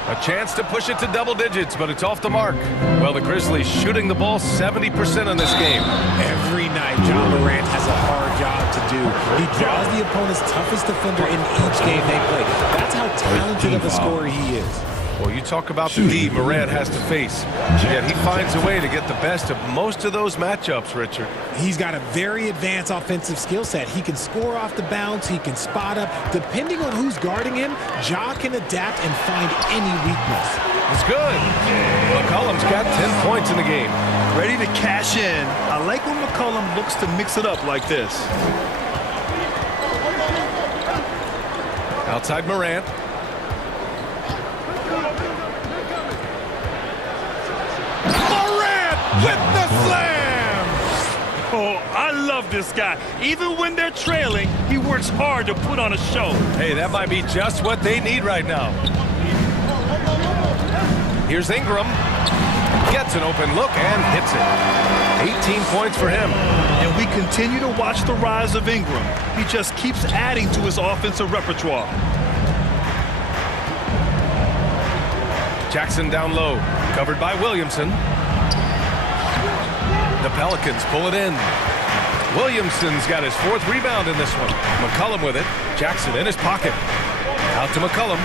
A chance to push it to double digits, but it's off the mark. Well, the Grizzlies shooting the ball 70% in this game. Every night, Ja Morant has a hard job to do. He draws the opponent's toughest defender in each game they play. That's how talented of a scorer he is. Well, you talk about the D Morant has to face. Yet he finds a way to get the best of most of those matchups, Richard. He's got a very advanced offensive skill set. He can score off the bounce. He can spot up. Depending on who's guarding him, Ja can adapt and find any weakness. It's good. McCollum's got 10 points in the game. Ready to cash in. I like when McCollum looks to mix it up like this. Outside Morant. With the slam! Oh, I love this guy. Even when they're trailing, he works hard to put on a show. Hey, that might be just what they need right now. Here's Ingram. Gets an open look and hits it. 18 points for him. And we continue to watch the rise of Ingram. He just keeps adding to his offensive repertoire. Jackson down low. Covered by Williamson. The Pelicans pull it in. Williamson's got his 4th rebound in this one. McCollum with it. Jackson in his pocket. Out to McCollum.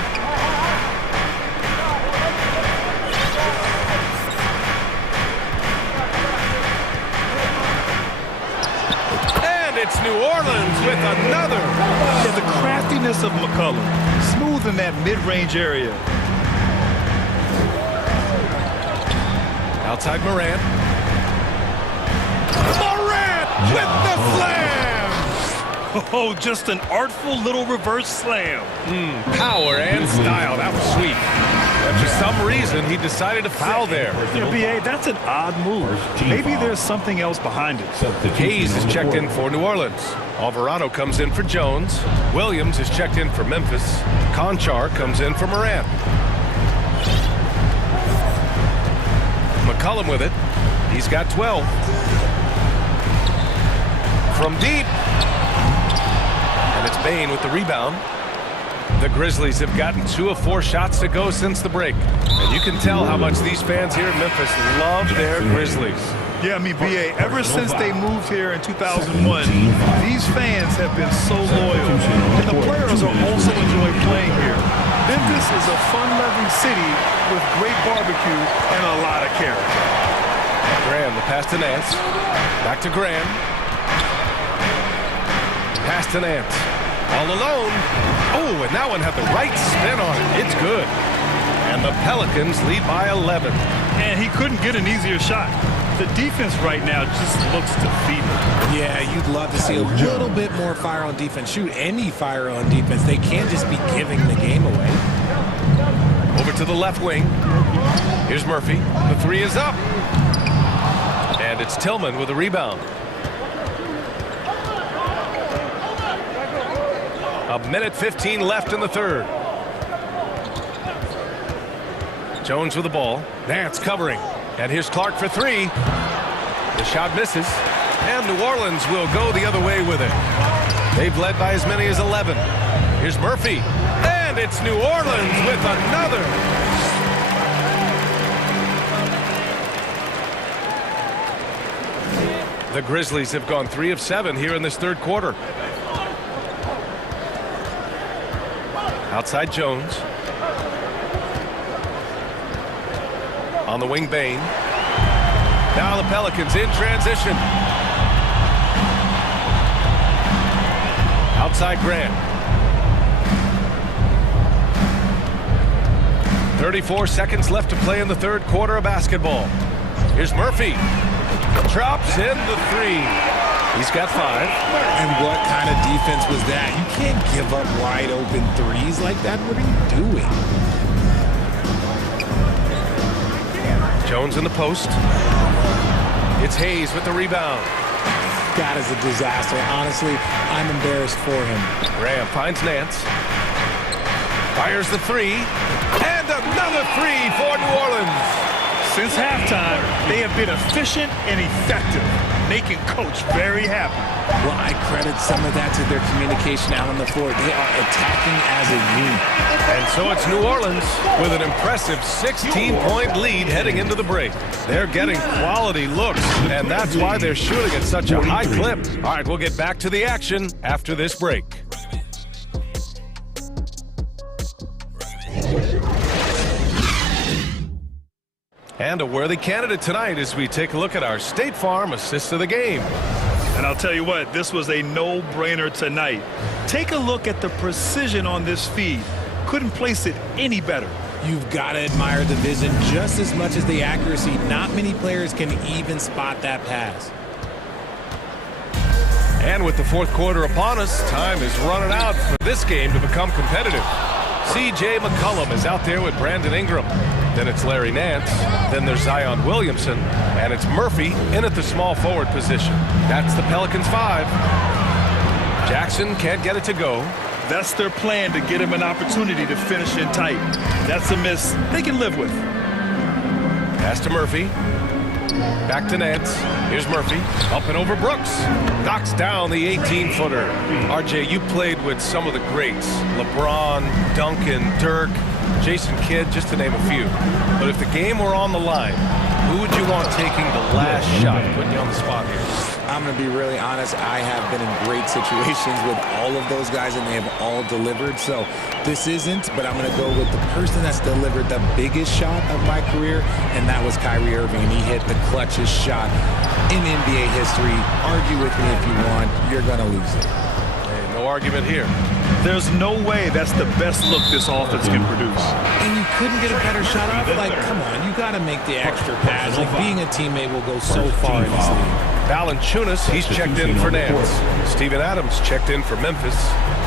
And it's New Orleans with another. Yeah, the craftiness of McCollum. Smooth in that mid-range area. Outside Morant. Morant with the slam! Oh, just an artful little reverse slam. Power and style. That was sweet. But for some reason, he decided to foul there. Yeah, B.A., that's an odd move. Maybe there's something else behind it. Hayes is checked in for New Orleans. Alvarado comes in for Jones. Williams is checked in for Memphis. Conchar comes in for Morant. McCollum with it. He's got 12. From deep. And it's Bain with the rebound. The Grizzlies have gotten 2 of 4 shots to go since the break. And you can tell how much these fans here in Memphis love their Grizzlies. Yeah, I mean, B.A., ever since they moved here in 2001, these fans have been so loyal. And the players are also enjoying playing here. Memphis is a fun-loving city with great barbecue and a lot of character. Graham, the pass to Nance. Back to Graham. Pass to Nance. All alone. Oh, and that one had the right spin on it. It's good. And the Pelicans lead by 11. And he couldn't get an easier shot. The defense right now just looks defeated. Yeah, you'd love to see a little bit more fire on defense. Shoot, any fire on defense. They can't just be giving the game away. Over to the left wing. Here's Murphy. The 3 is up. And it's Tillman with a rebound. A minute 15 left in the third. Jones with the ball. Nance covering. And here's Clark for three. The shot misses. And New Orleans will go the other way with it. They've led by as many as 11. Here's Murphy. And it's New Orleans with another. The Grizzlies have gone 3 of 7 here in this third quarter. Outside Jones. On the wing, Bain. Now the Pelicans in transition. Outside Grant. 34 seconds left to play in the third quarter of basketball. Here's Murphy. Drops in the three. He's got 5. And what kind of defense was that? You can't give up wide open threes like that. What are you doing? Jones in the post. It's Hayes with the rebound. That is a disaster. Honestly, I'm embarrassed for him. Graham finds Nance. Fires the three. And another three for New Orleans. Since halftime, they have been efficient and effective, making Coach very happy. Well, I credit some of that to their communication out on the floor. They are attacking as a unit. And so it's New Orleans with an impressive 16-point lead heading into the break. They're getting quality looks, and that's why they're shooting at such a high clip. All right, we'll get back to the action after this break. And a worthy candidate tonight as we take a look at our State Farm assist of the game. And I'll tell you what, this was a no-brainer tonight. Take a look at the precision on this feed. Couldn't place it any better. You've got to admire the vision just as much as the accuracy. Not many players can even spot that pass. And with the fourth quarter upon us, time is running out for this game to become competitive. C.J. McCollum is out there with Brandon Ingram. Then it's Larry Nance. Then there's Zion Williamson. And it's Murphy in at the small forward position. That's the Pelicans 5. Jackson can't get it to go. That's their plan, to get him an opportunity to finish in tight. That's a miss they can live with. Pass to Murphy. Back to Nance. Here's Murphy. Up and over Brooks. Knocks down the 18-footer. RJ, you played with some of the greats. LeBron, Duncan, Dirk, Jason Kidd, just to name a few. But if the game were on the line, who would you want taking the last shot? Putting you on the spot here. I'm going to be really honest. I have been in great situations with all of those guys, and they have all delivered. So this isn't, but I'm going to go with the person that's delivered the biggest shot of my career, and that was Kyrie Irving. And he hit the clutchest shot in NBA history. Argue with me if you want. You're going to lose it. Hey, no argument here. There's no way that's the best look this offense can produce. And you couldn't get a better shot off? Like, come on, you got to make the extra pass. Like, being a teammate will go so far in this league. Valanciunas, he's checked in for Nance. Steven Adams checked in for Memphis.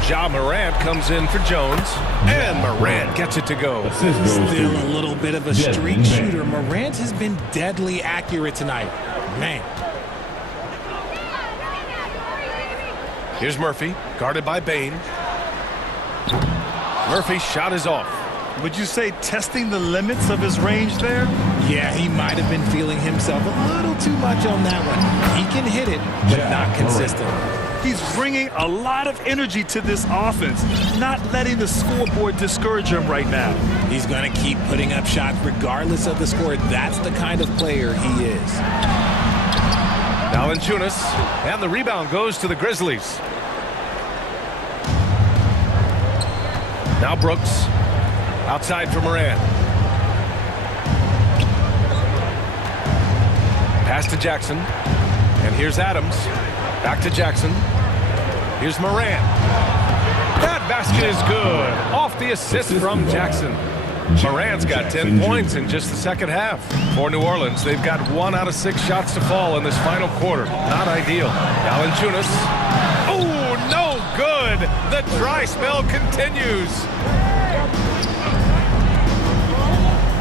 Ja Morant comes in for Jones. And Morant gets it to go. Still a little bit of a streak shooter. Morant has been deadly accurate tonight. Man. Here's Murphy, guarded by Bain. Murphy's shot is off. Would you say testing the limits of his range there? Yeah, he might have been feeling himself a little too much on that one. He can hit it, but not consistently. He's bringing a lot of energy to this offense, not letting the scoreboard discourage him right now. He's going to keep putting up shots regardless of the score. That's the kind of player he is. Valanciunas, and the rebound goes to the Grizzlies. Now Brooks, outside for Morant. Pass to Jackson, and here's Adams. Back to Jackson. Here's Morant. That basket is good. Off the assist from Jackson. Morant's got 10 points in just the second half. For New Orleans, they've got 1 out of 6 shots to fall in this final quarter. Not ideal. Valanciunas. Oh, no good. The dry spell continues.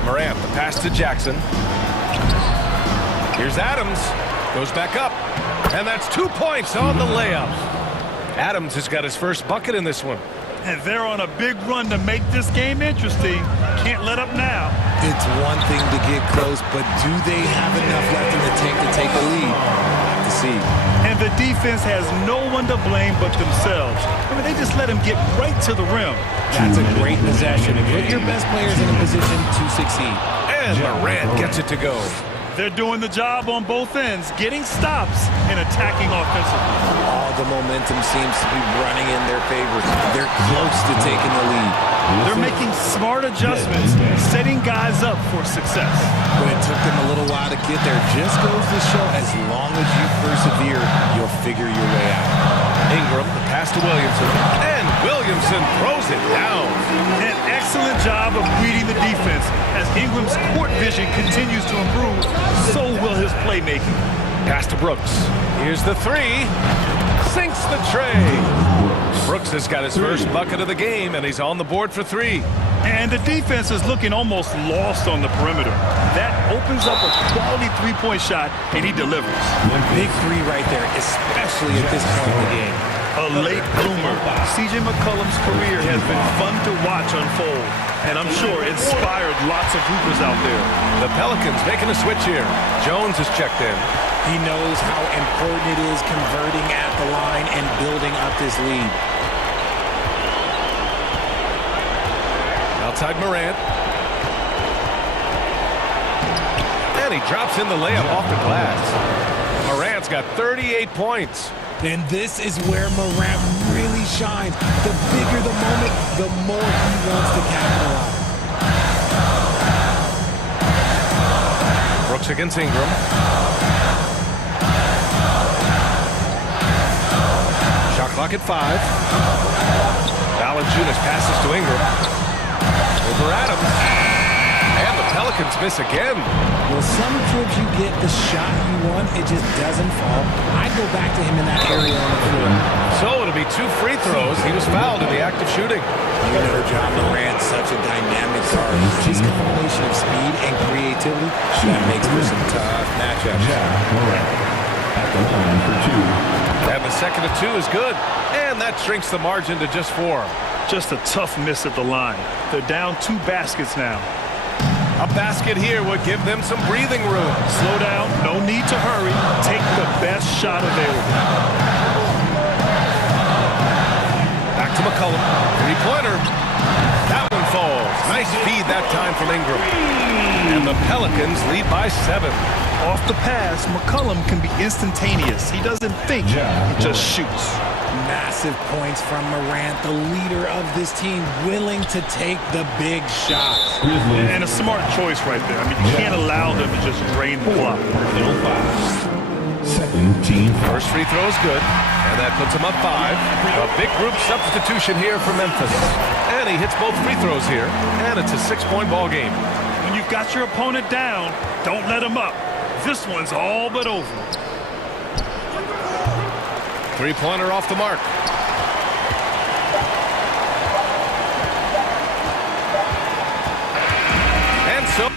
Morant, the pass to Jackson. Here's Adams. Goes back up. And that's 2 points on the layup. Adams has got his first bucket in this one. And they're on a big run to make this game interesting. can't let up now. It's one thing to get close, but do they have enough left in the tank to take a lead? We'll have to see. And the defense has no one to blame but themselves. I mean, they just let him get right to the rim. That's a great possession. Put your best players in a position to succeed. And Morant gets it to go. They're doing the job on both ends, getting stops and attacking offensively. All the momentum seems to be running in their favor. They're close to taking the lead. They're making smart adjustments, setting guys up for success. But it took them a little while to get there. Just goes to show, as long as you persevere, you'll figure your way out. Ingram, the pass to Williamson, and Williamson throws it down. An excellent job of reading the defense. As Ingram's court vision continues to improve, so will his playmaking. Pass to Brooks. Here's the three. Sinks the tray. Brooks has got his first bucket of the game, and he's on the board for three. And the defense is looking almost lost on the perimeter. That opens up a quality three-point shot, and he delivers. Big three right there, especially at this point in the game. A late bloomer. C.J. McCollum's career has been fun to watch unfold, and I'm sure inspired lots of hoopers out there. The Pelicans making a switch here. Jones is checked in. He knows how important it is converting at the line and building up this lead. Outside Morant. And he drops in the layup off the glass. Morant's got 38 points. And this is where Morant really shines. The bigger the moment, the more he wants to capitalize. Brooks against Ingram. Shot clock at 5. Valanciunas passes to Ingram. Over Adams. And the Pelicans miss again. Well, some trips you get the shot you want, it just doesn't fall. I'd go back to him in that area on the floor. So it'll be 2 free throws. He was fouled in the act of shooting. You know, John Morant's such a dynamic guard. His combination of speed and creativity, that makes for some tough matchups. At the line for 2. And the second of 2 is good. And that shrinks the margin to just 4. Just a tough miss at the line. They're down 2 baskets now. A basket here would give them some breathing room. Slow down, no need to hurry. Take the best shot available. Back to McCollum. 3-pointer. That one falls. Nice feed that time from Ingram. And the Pelicans lead by 7. Off the pass, McCollum can be instantaneous. He doesn't think, he just shoots. Massive points from Morant, the leader of this team, willing to take the big shots. And a smart choice right there. I mean, you can't allow them to just drain the clock. Second team. First free throw is good, and that puts him up 5. A big group substitution here for Memphis. And he hits both free throws here, and it's a 6-point ball game. When you've got your opponent down, don't let him up. This one's all but over. 3-pointer off the mark. And so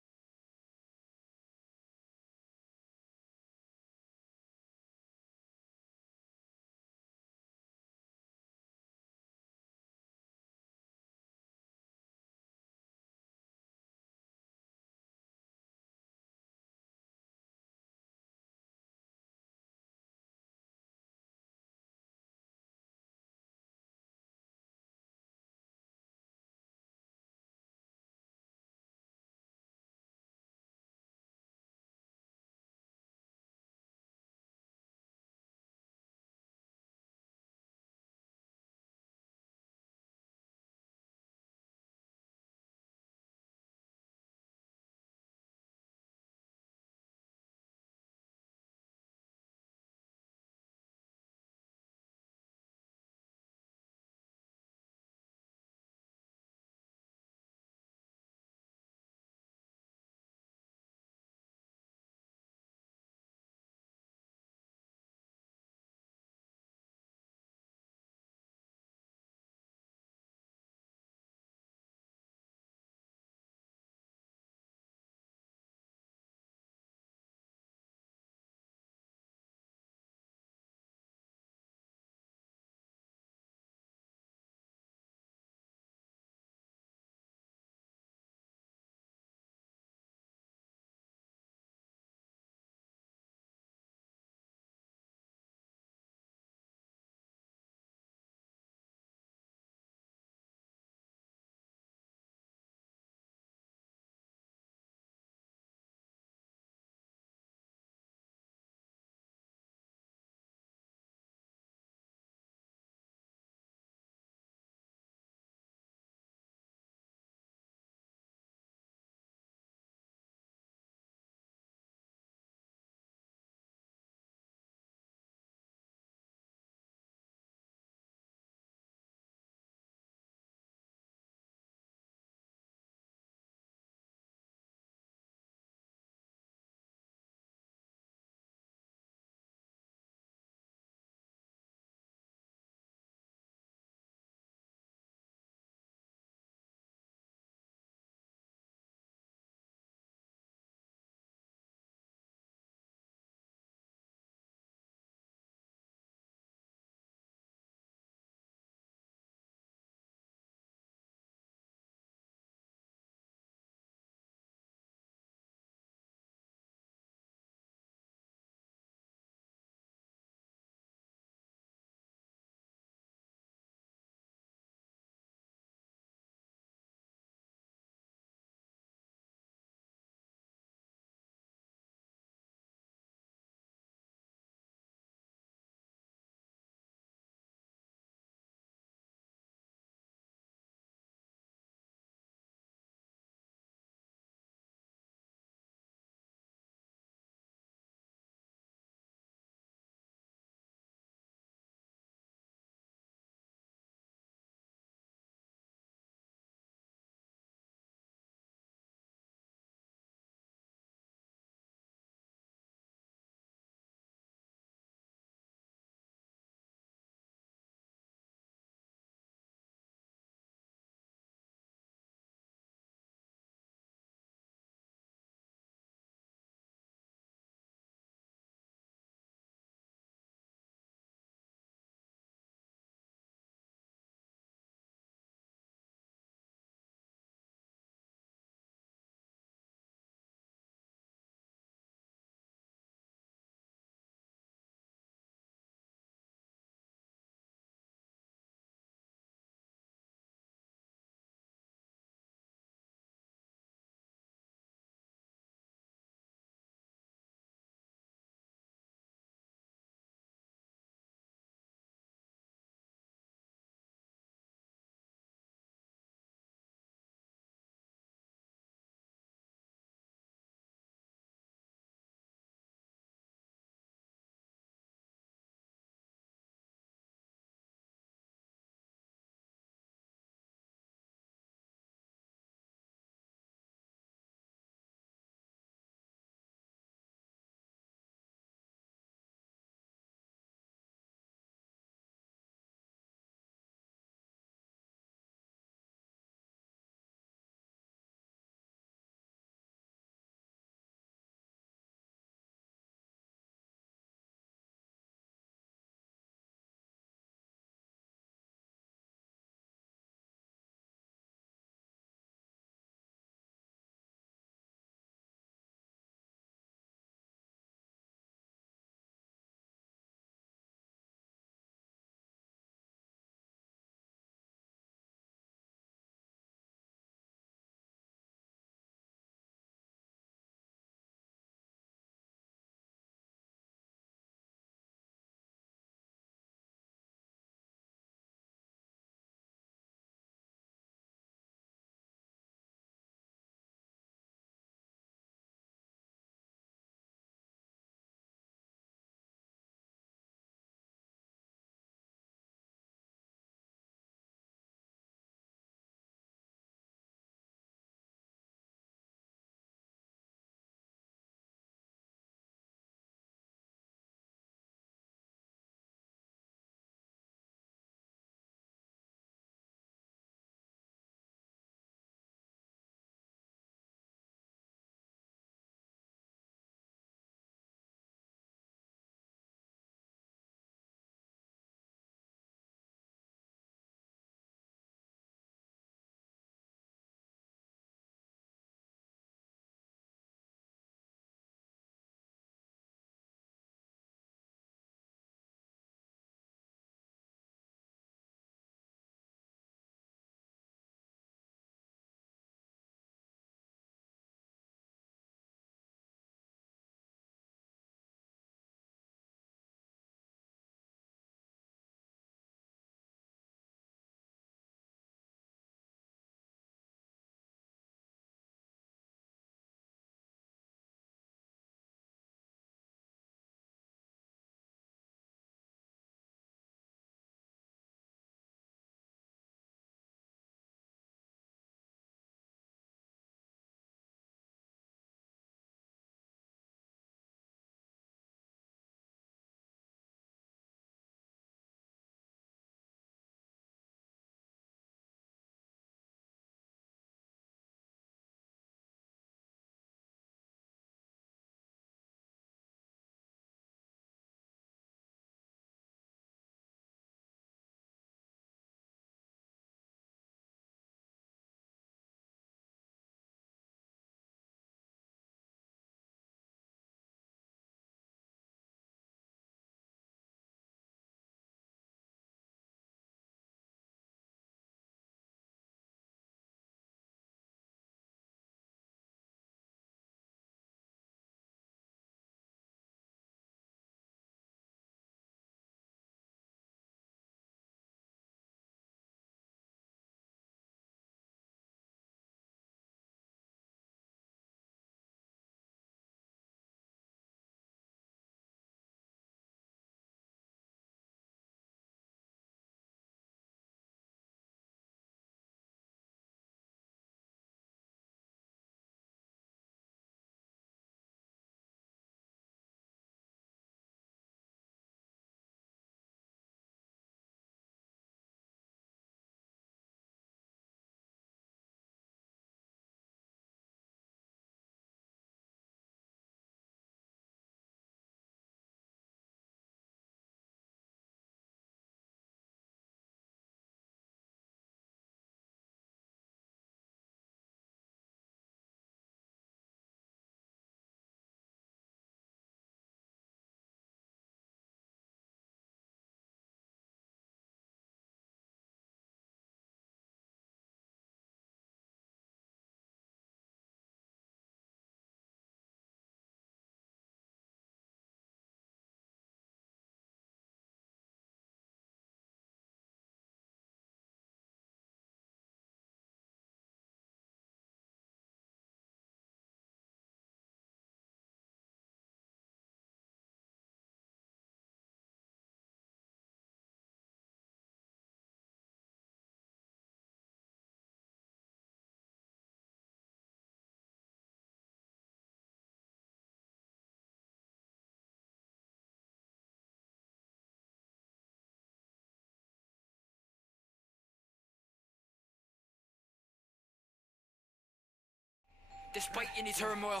Despite any turmoil,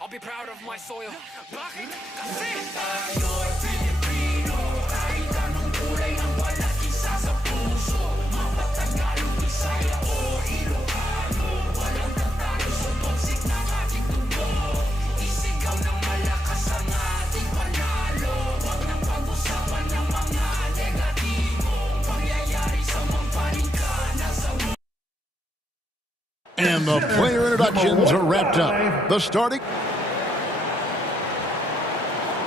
I'll be proud of my soil. Bakit? Kasi tayo'y Pilipino, kahit anong kulay ng balat isa sa puso. Mga Tagalog, Bisaya o Ilocano, walang tatalo sa toxic ng ating tubo. Isigaw ng malakas ang ating panalo. Huwag nang pag-usapan ng mga negatibong pangyayari sa mampalingkana sa mundo. And the player introductions are wrapped up. The starting.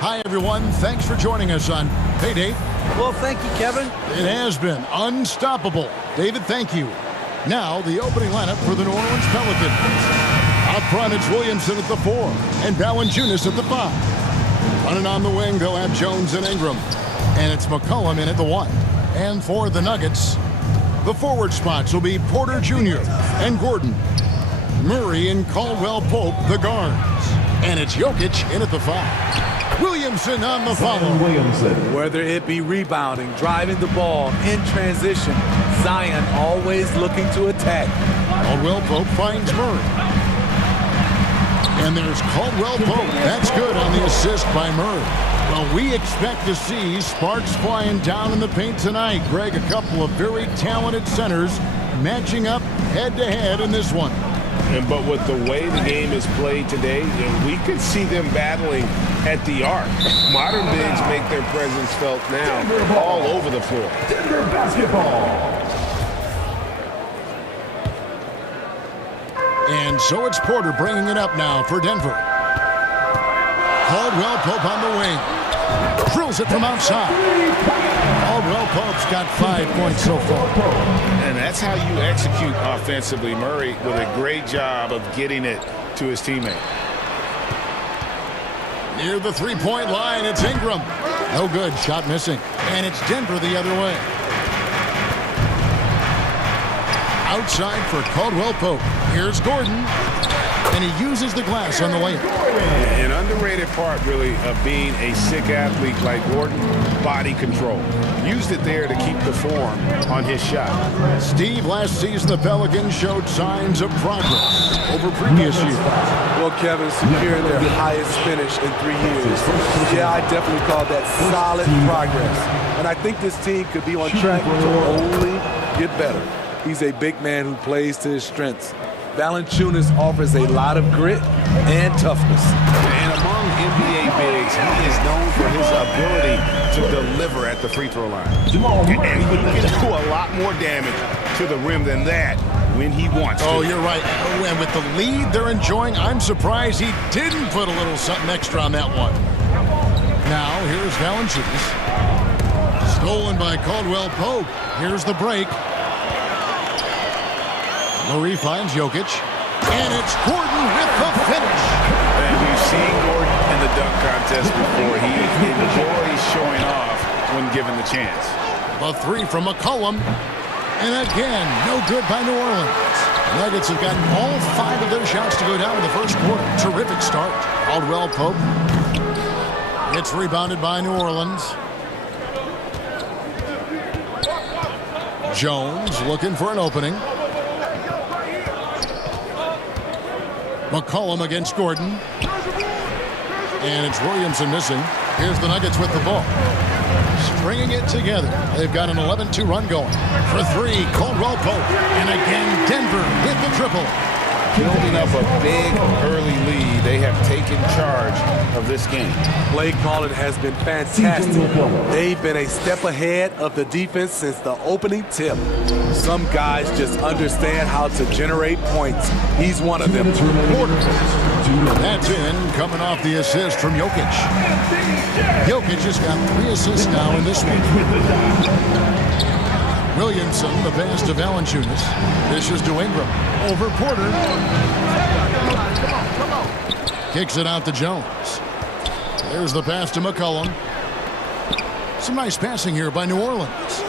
Hi, everyone. Thanks for joining us on Hey, Dave. Well, thank you, Kevin. It has been unstoppable. David, thank you. Now, the opening lineup for the New Orleans Pelicans. Up front, it's Williamson at the 4 and Valanciunas at the 5. Running on the wing, they'll have Jones and Ingram. And it's McCollum in at the 1. And for the Nuggets, the forward spots will be Porter Jr. and Gordon. Murray and Caldwell Pope, the guards. And it's Jokic in at the 5. Williamson on the follow. Whether it be rebounding, driving the ball, in transition, Zion always looking to attack. Caldwell Pope finds Murray. And there's Caldwell Pope. That's good on the assist by Murray. Well, we expect to see sparks flying down in the paint tonight. Greg, a couple of very talented centers matching up head-to-head in this one. But with the way the game is played today, we could see them battling at the arc. Modern bigs make their presence felt now all over the floor. Denver basketball. And so it's Porter bringing it up now for Denver. Caldwell Pope on the wing. Drills it from outside. Caldwell Pope's got 5 points so far. And that's how you execute offensively. Murray with a great job of getting it to his teammate. Near the three-point line, it's Ingram. No good, shot missing. And it's Denver the other way. Outside for Caldwell Pope. Here's Gordon. And he uses the glass on the layup. An underrated part, really, of being a sick athlete like Gordon, body control. Used it there to keep the form on his shot. Steve, last season the Pelicans showed signs of progress over previous years. Well, Kevin, securing their highest finish in 3 years. Yeah, I definitely call that solid progress. And I think this team could be on track to only get better. He's a big man who plays to his strengths. Valanciunas offers a lot of grit and toughness. And among NBA bigs, he is known for his ability to deliver at the free throw line. And he can do a lot more damage to the rim than that when he wants to. Oh, you're right. And with the lead they're enjoying, I'm surprised he didn't put a little something extra on that one. Now, here's Valanciunas. Stolen by Caldwell Pope. Here's the break. Murray finds Jokic, and it's Gordon with the finish. And we've seen Gordon in the dunk contest before. He enjoys showing off when given the chance. The 3 from McCollum, and again, no good by New Orleans. Nuggets have gotten all 5 of their shots to go down in the first quarter. Terrific start. Caldwell Pope. It's rebounded by New Orleans. Jones looking for an opening. McCollum against Gordon. And it's Williamson missing. Here's the Nuggets with the ball. Stringing it together. They've got an 11-2 run going. For 3, Caldwell Pope. And again, Denver with the triple. Building up a big early lead. They have taken charge of this game. Play calling has been fantastic. They've been a step ahead of the defense since the opening tip. Some guys just understand how to generate points. He's one of them. That's in, coming off the assist from Jokic. Jokic has got 3 assists now in this one. Williamson, the pass to Valanciunas. Dishes to Ingram. Over Porter. Kicks it out to Jones. There's the pass to McCollum. Some nice passing here by New Orleans.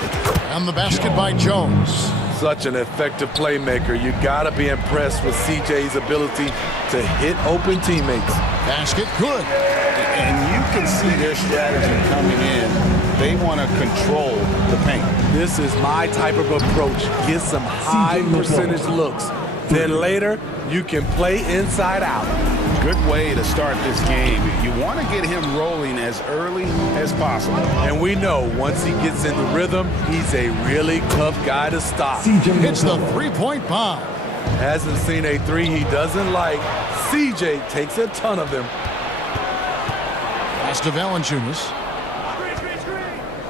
And the basket by Jones. Such an effective playmaker. You gotta be impressed with CJ's ability to hit open teammates. Basket good. And you can see their strategy coming in. They want to control the paint. This is my type of approach. Get some high percentage looks. Then later, you can play inside out. Good way to start this game. You want to get him rolling as early as possible. And we know once he gets in the rhythm, he's a really tough guy to stop. Hits the three-point bomb. Hasn't seen a three he doesn't like. CJ takes a ton of them. Pass to Valanciunas.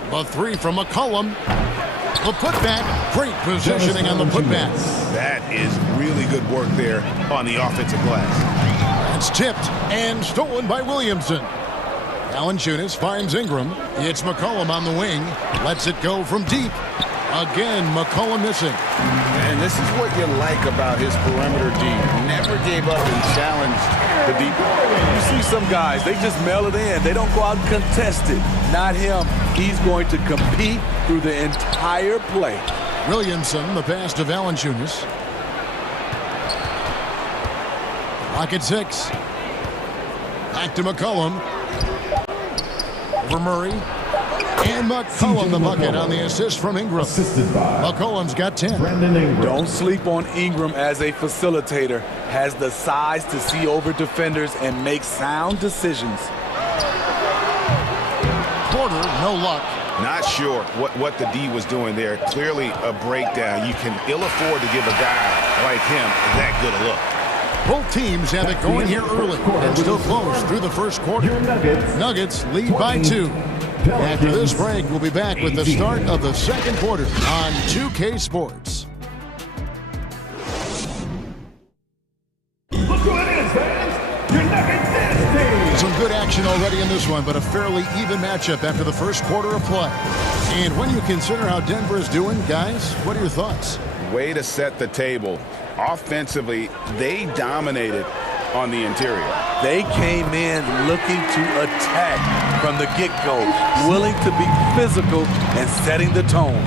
The three from McCollum. The putback. Great positioning on the putback. That is really good work there on the offensive glass. It's tipped and stolen by Williamson. Valanciunas finds Ingram. It's McCollum on the wing. Lets it go from deep. Again, McCollum missing. And this is what you like about his perimeter D. Never gave up and challenged the deep. You see some guys, they just mail it in. They don't go out and contest it. Not him. He's going to compete through the entire play. Williamson, the pass to Valanciunas. Clock at 6. Back to McCollum. Over Murray. And McCollum the bucket on the assist from Ingram. McCollum's got 10. Don't sleep on Ingram as a facilitator. Has the size to see over defenders and make sound decisions. Porter, no luck. Not sure what the D was doing there. Clearly a breakdown. You can ill afford to give a guy like him that good a look. Both teams have it going here early and still close through the first quarter. Nuggets lead by 2. After this break, we'll be back with the start of the second quarter on 2K Sports. Look who it is, fans! Your Nuggets Dynasty! Some good action already in this one, but a fairly even matchup after the first quarter of play. And when you consider how Denver is doing, guys, what are your thoughts? Way to set the table. Offensively, they dominated on the interior. They came in looking to attack from the get-go, willing to be physical and setting the tone.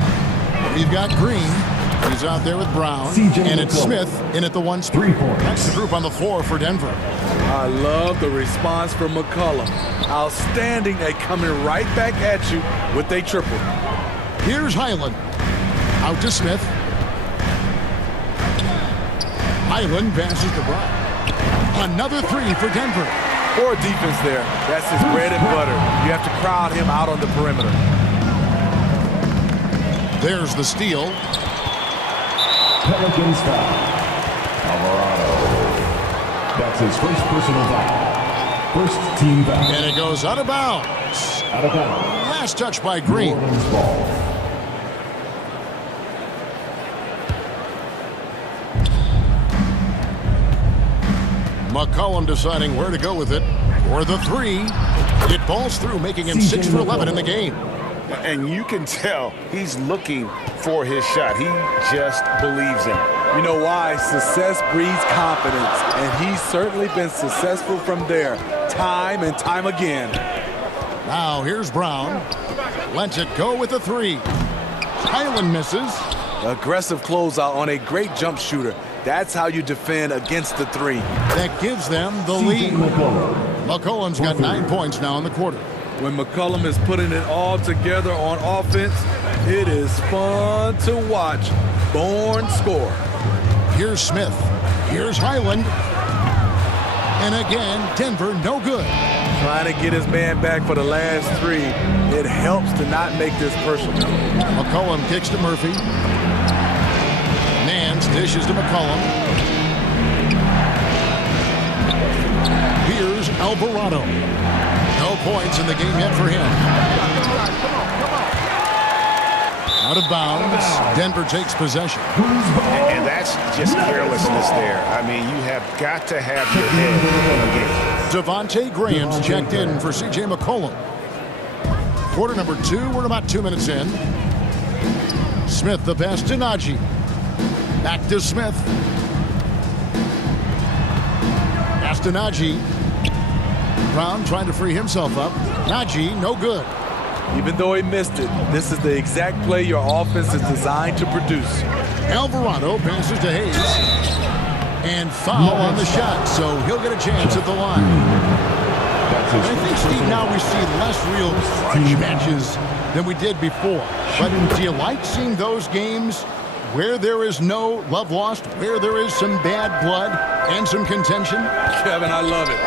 We've got Green. He's out there with Brown. And it's Smith in at the 1 spot. That's the group on the floor for Denver. I love the response from McCollum. Outstanding at coming right back at you with a triple. Here's Highland. Out to Smith. Highland passes to Brown. Another 3 for Denver. Poor defense there. That's his bread and butter. You have to crowd him out on the perimeter. There's the steal. Pelicans foul. Alvarado. That's his first personal foul. First team foul. And it goes out of bounds. Out of bounds. Last touch by Green. McCollum deciding where to go with it. For the 3. It balls through, making him 6 for 11 in the game. And you can tell he's looking for his shot. He just believes in it. You know why? Success breeds confidence, and he's certainly been successful from there, time and time again. Now here's Brown. Lets it go with the 3. Highland misses. Aggressive closeout on a great jump shooter. That's how you defend against the 3. That gives them the lead. McCollum's got 9 points now in the quarter. When McCollum is putting it all together on offense, it is fun to watch. Born score. Here's Smith. Here's Highland. And again, Denver no good. Trying to get his man back for the last 3. It helps to not make this personal. McCollum kicks to Murphy. Nance dishes to McCollum. Here's Alvarado. No points in the game yet for him. Out of bounds. Denver takes possession. And that's just carelessness there. I mean, you have got to have your head in the game. Devontae Graham's checked in for C.J. McCollum. Quarter number 2. We're about 2 minutes in. Smith the pass to Najee. Back to Smith. Pass to Najee. Brown trying to free himself up. Najee, no good. Even though he missed it, this is the exact play your offense is designed to produce. Alvarado passes to Hayes. And foul on the shot, so he'll get a chance at the line. I think, Steve, now we see less real crunch matches than we did before. But do you like seeing those games Where there is no love lost, where there is some bad blood and some contention. Kevin, I love it.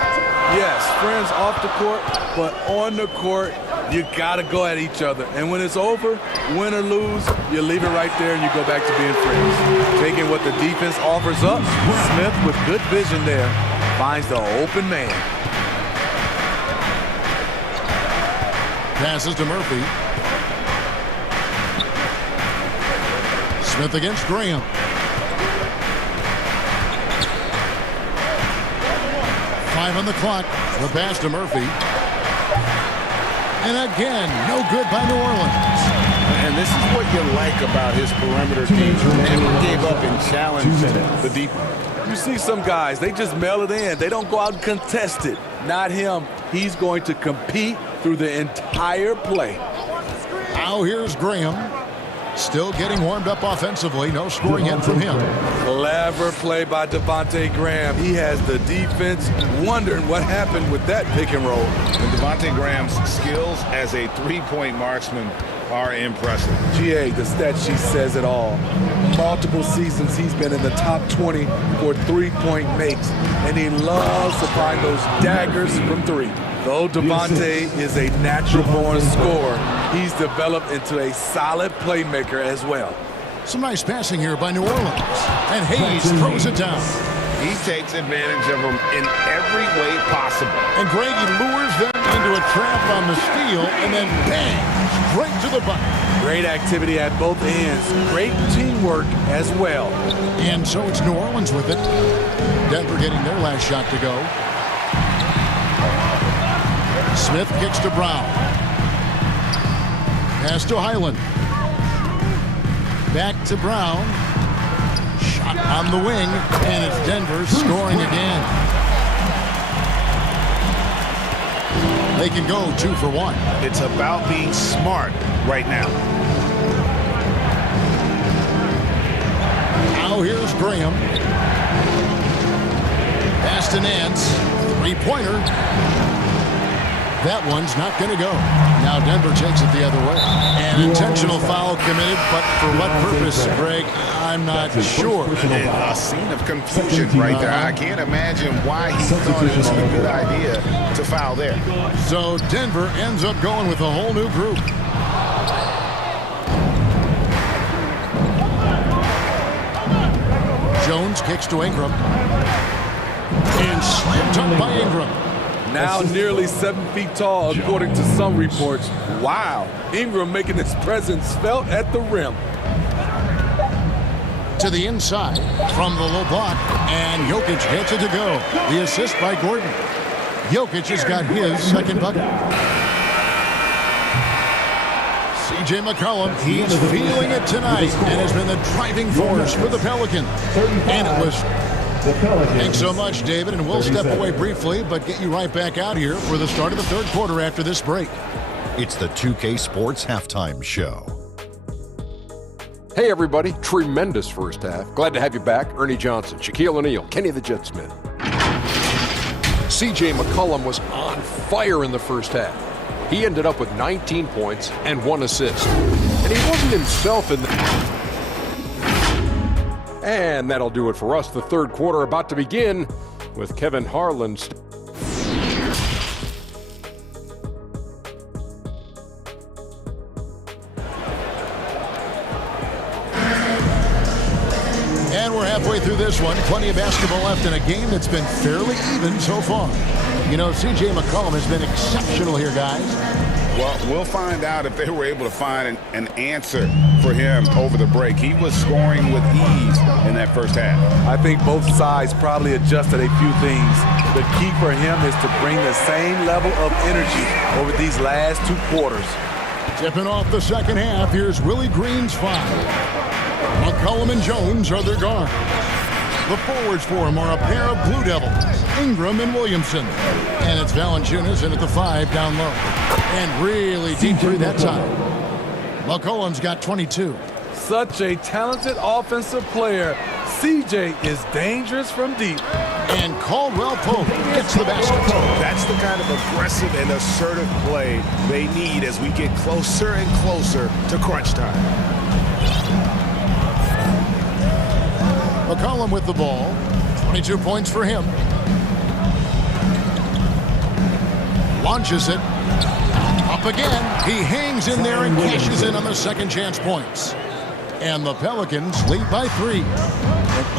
Yes, friends off the court, but on the court, you got to go at each other. And when it's over, win or lose, you leave it right there and you go back to being friends. Taking what the defense offers up, Smith with good vision there finds the open man. Passes to Murphy. Smith against Graham. Five on the clock. The pass to Murphy. And again, no good by New Orleans. And this is what you like about his perimeter team. Never gave up and challenged the deep. You see some guys, they just mail it in. They don't go out and contest it. Not him. He's going to compete through the entire play. Now here's Graham. Still getting warmed up offensively. No scoring yet from him. Clever play by Devontae Graham. He has the defense wondering what happened with that pick and roll. And Devontae Graham's skills as a three-point marksman are impressive. GA, the stat sheet says it all. Multiple seasons he's been in the top 20 for three-point makes, and he loves to find those daggers from three. Though Devontae is a natural-born scorer, he's developed into a solid playmaker as well. Some nice passing here by New Orleans. And Hayes throws it down. He takes advantage of them in every way possible. And Greggy lures them into a trap on the steal, and then bang, straight to the bucket. Great activity at both ends. Great teamwork as well. And so it's New Orleans with it. Denver getting their last shot to go. Smith kicks to Brown. Pass to Highland. Back to Brown. Shot on the wing, and it's Denver scoring again. They can go 2 for 1. It's about being smart right now. Now here's Graham. Pass to Nance. Three-pointer. That one's not going to go. Now Denver takes it the other way. An intentional foul committed, but for what purpose, Greg, I'm not sure. A scene of confusion right there. I can't imagine why he thought it was a good idea to foul there. So Denver ends up going with a whole new group. Jones kicks to Ingram. And slammed up by Ingram. Now nearly 7 feet tall, according to some reports. Wow, Ingram making his presence felt at the rim. To the inside from the low block, and Jokic gets it to go. The assist by Gordon. Jokic has got his second bucket. C.J. McCollum, he's feeling it tonight and has been the driving force for the Pelicans. And it was... Thanks so much, David, and we'll step away briefly, but get you right back out here for the start of the third quarter after this break. It's the 2K Sports Halftime Show. Hey, everybody. Tremendous first half. Glad to have you back. Ernie Johnson, Shaquille O'Neal, Kenny the Jet Smith. C.J. McCollum was on fire in the first half. He ended up with 19 points and 1 assist. And he wasn't himself in the... And that'll do it for us. The third quarter about to begin with Kevin Harlan. And we're halfway through this one. Plenty of basketball left in a game that's been fairly even so far. You know, C.J. McCollum has been exceptional here, guys. Well, we'll find out if they were able to find an answer for him over the break. He was scoring with ease in that first half. I think both sides probably adjusted a few things. The key for him is to bring the same level of energy over these last 2 quarters. Tipping off the second half, here's Willie Green's 5. McCollum and Jones are their guards. The forwards for him are a pair of Blue Devils, Ingram and Williamson. And it's Valanciunas in at the 5 down low. And really deep through that time. McCollum's got 22. Such a talented offensive player. CJ is dangerous from deep. And Caldwell Pope gets the basket. That's the kind of aggressive and assertive play they need as we get closer and closer to crunch time. McCollum with the ball. 22 points for him. Launches it. Up again. He hangs in there and cashes in on the second chance points. And the Pelicans lead by 3. An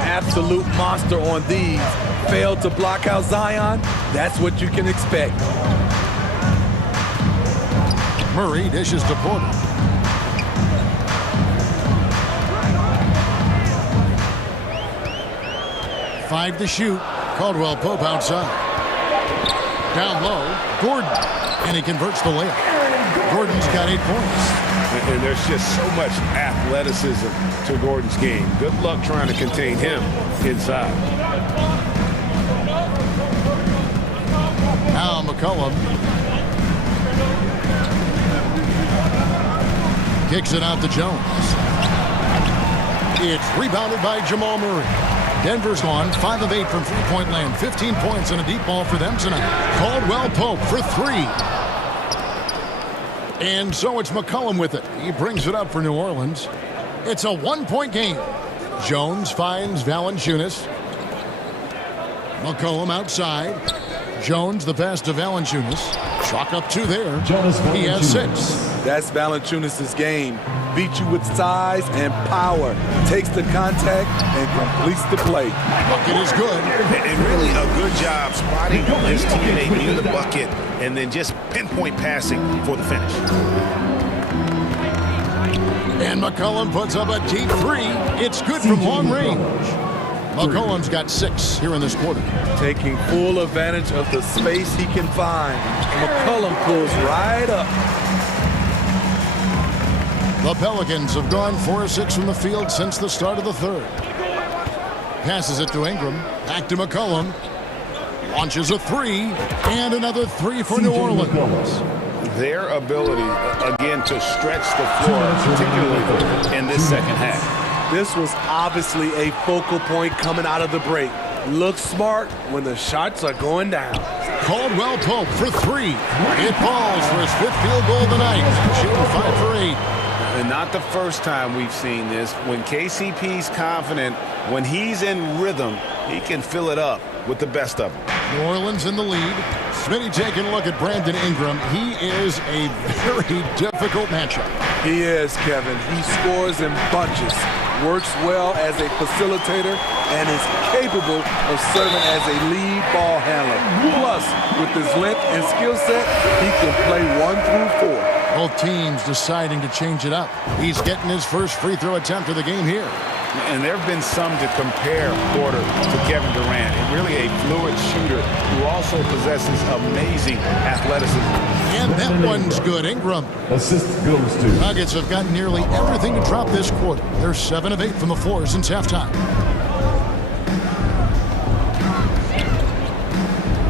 absolute monster on these. Failed to block out Zion. That's what you can expect. Murray dishes to Porter. Five to shoot. Caldwell Pope outside. Down low, Gordon. And he converts the layup. Gordon's got 8 points. And there's just so much athleticism to Gordon's game. Good luck trying to contain him inside. Now McCollum kicks it out to Jones. It's rebounded by Jamal Murray. Denver's gone 5 of 8 from three-point land. 15 points and a deep ball for them tonight. Caldwell Pope for 3. And so it's McCollum with it. He brings it up for New Orleans. It's a 1-point game. Jones finds Valanciunas. McCollum outside. Jones the pass to Valanciunas. Chalk up 2 there. He has 6. That's Valanciunas' game. Beat you with size and power. Takes the contact and completes the play. Bucket is good. And really a good job spotting his teammate near the bucket and then just pinpoint passing for the finish. And McCollum puts up a deep 3. It's good from long range. McCollum's got 6 here in this quarter. Taking full advantage of the space he can find. McCollum pulls right up. The Pelicans have gone 4 of 6 from the field since the start of the third. Passes it to Ingram. Back to McCollum. Launches a 3. And another 3 for New Orleans. Their ability, again, to stretch the floor, particularly in this second half. This was obviously a focal point coming out of the break. Looks smart when the shots are going down. Caldwell Pope for 3. It falls for his 5th field goal tonight. Shooting 5 for 8. And not the first time we've seen this. When KCP's confident, when he's in rhythm, he can fill it up with the best of them. New Orleans in the lead. Smitty taking a look at Brandon Ingram. He is a very difficult matchup. He is, Kevin. He scores in bunches, works well as a facilitator, and is capable of serving as a lead ball handler. Plus, with his length and skill set, he can play 1 through 4. Both teams deciding to change it up. He's getting his first free throw attempt of the game here. And there have been some to compare Porter to Kevin Durant. And really a fluid shooter who also possesses amazing athleticism. And that one's good. Ingram. Assist goes to. Nuggets have got nearly everything to drop this quarter. They're 7 of 8 from the floor since halftime.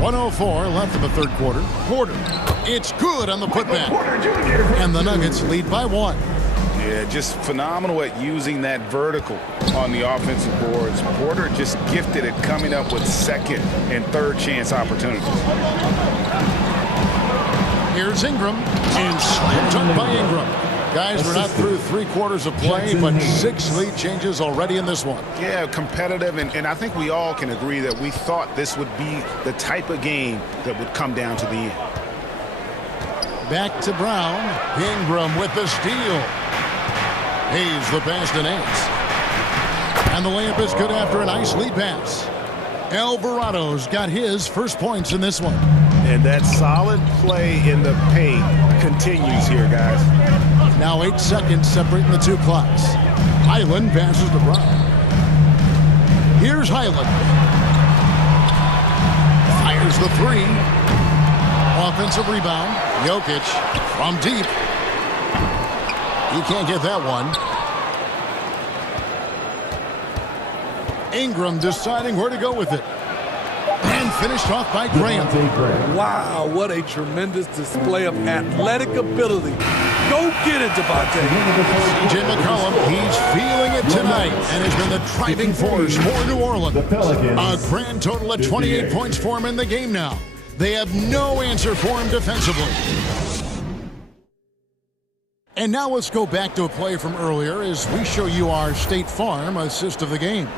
1:04 left in the third quarter. Porter. It's good on the putback. And the Nuggets lead by 1. Yeah, just phenomenal at using that vertical on the offensive boards. Porter just gifted at coming up with second and third chance opportunities. Here's Ingram, and slam dunk by Ingram. Guys, we're not through 3 quarters of play, but 6 lead changes already in this one. Yeah, competitive, and I think we all can agree that we thought this would be the type of game that would come down to the end. Back to Brown. Ingram with the steal. Hayes the pass to Nance. And the layup is good after a nice lead pass. Alvarado's got his first points in this one. And that solid play in the paint continues here, guys. Now 8 seconds separating the 2 clocks. Highland passes to Brown. Here's Highland. Fires the 3. Offensive rebound. Jokic from deep. He can't get that one. Ingram deciding where to go with it. And finished off by Graham. Wow, what a tremendous display of athletic ability. Go get it, Devontae. C.J. McCollum, he's feeling it tonight and has been the driving force for New Orleans. A grand total of 28 points for him in the game now. They have no answer for him defensively. And now let's go back to a play from earlier as we show you our State Farm assist of the game.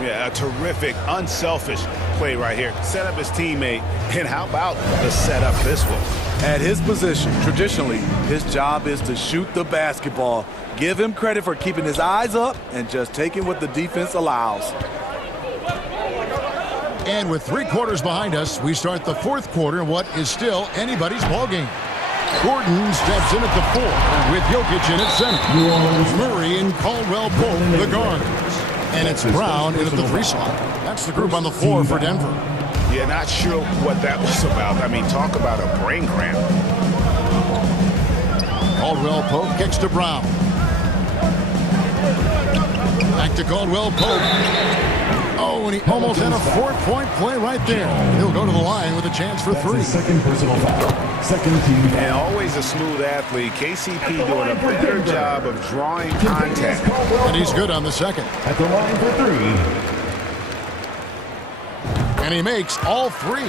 Yeah, a terrific, unselfish play right here. Set up his teammate, and how about the setup this one? At his position, traditionally, his job is to shoot the basketball. Give him credit for keeping his eyes up and just taking what the defense allows. And with 3 quarters behind us, we start the 4th quarter in what is still anybody's ball game. Gordon steps in at the 4 with Jokic in at center. Murray and Caldwell Pope, the guards. And it's Brown in at the 3 slot. That's the group on the floor for Denver. Yeah, not sure what that was about. I mean, talk about a brain cramp. Caldwell Pope kicks to Brown. Back to Caldwell Pope. Oh, and he almost had a 4-point play right there. He'll go to the line with a chance for 3. Second personal foul. Second team. And always a smooth athlete. KCP doing a better job of drawing contact. And he's good on the second. At the line for 3. And he makes all 3.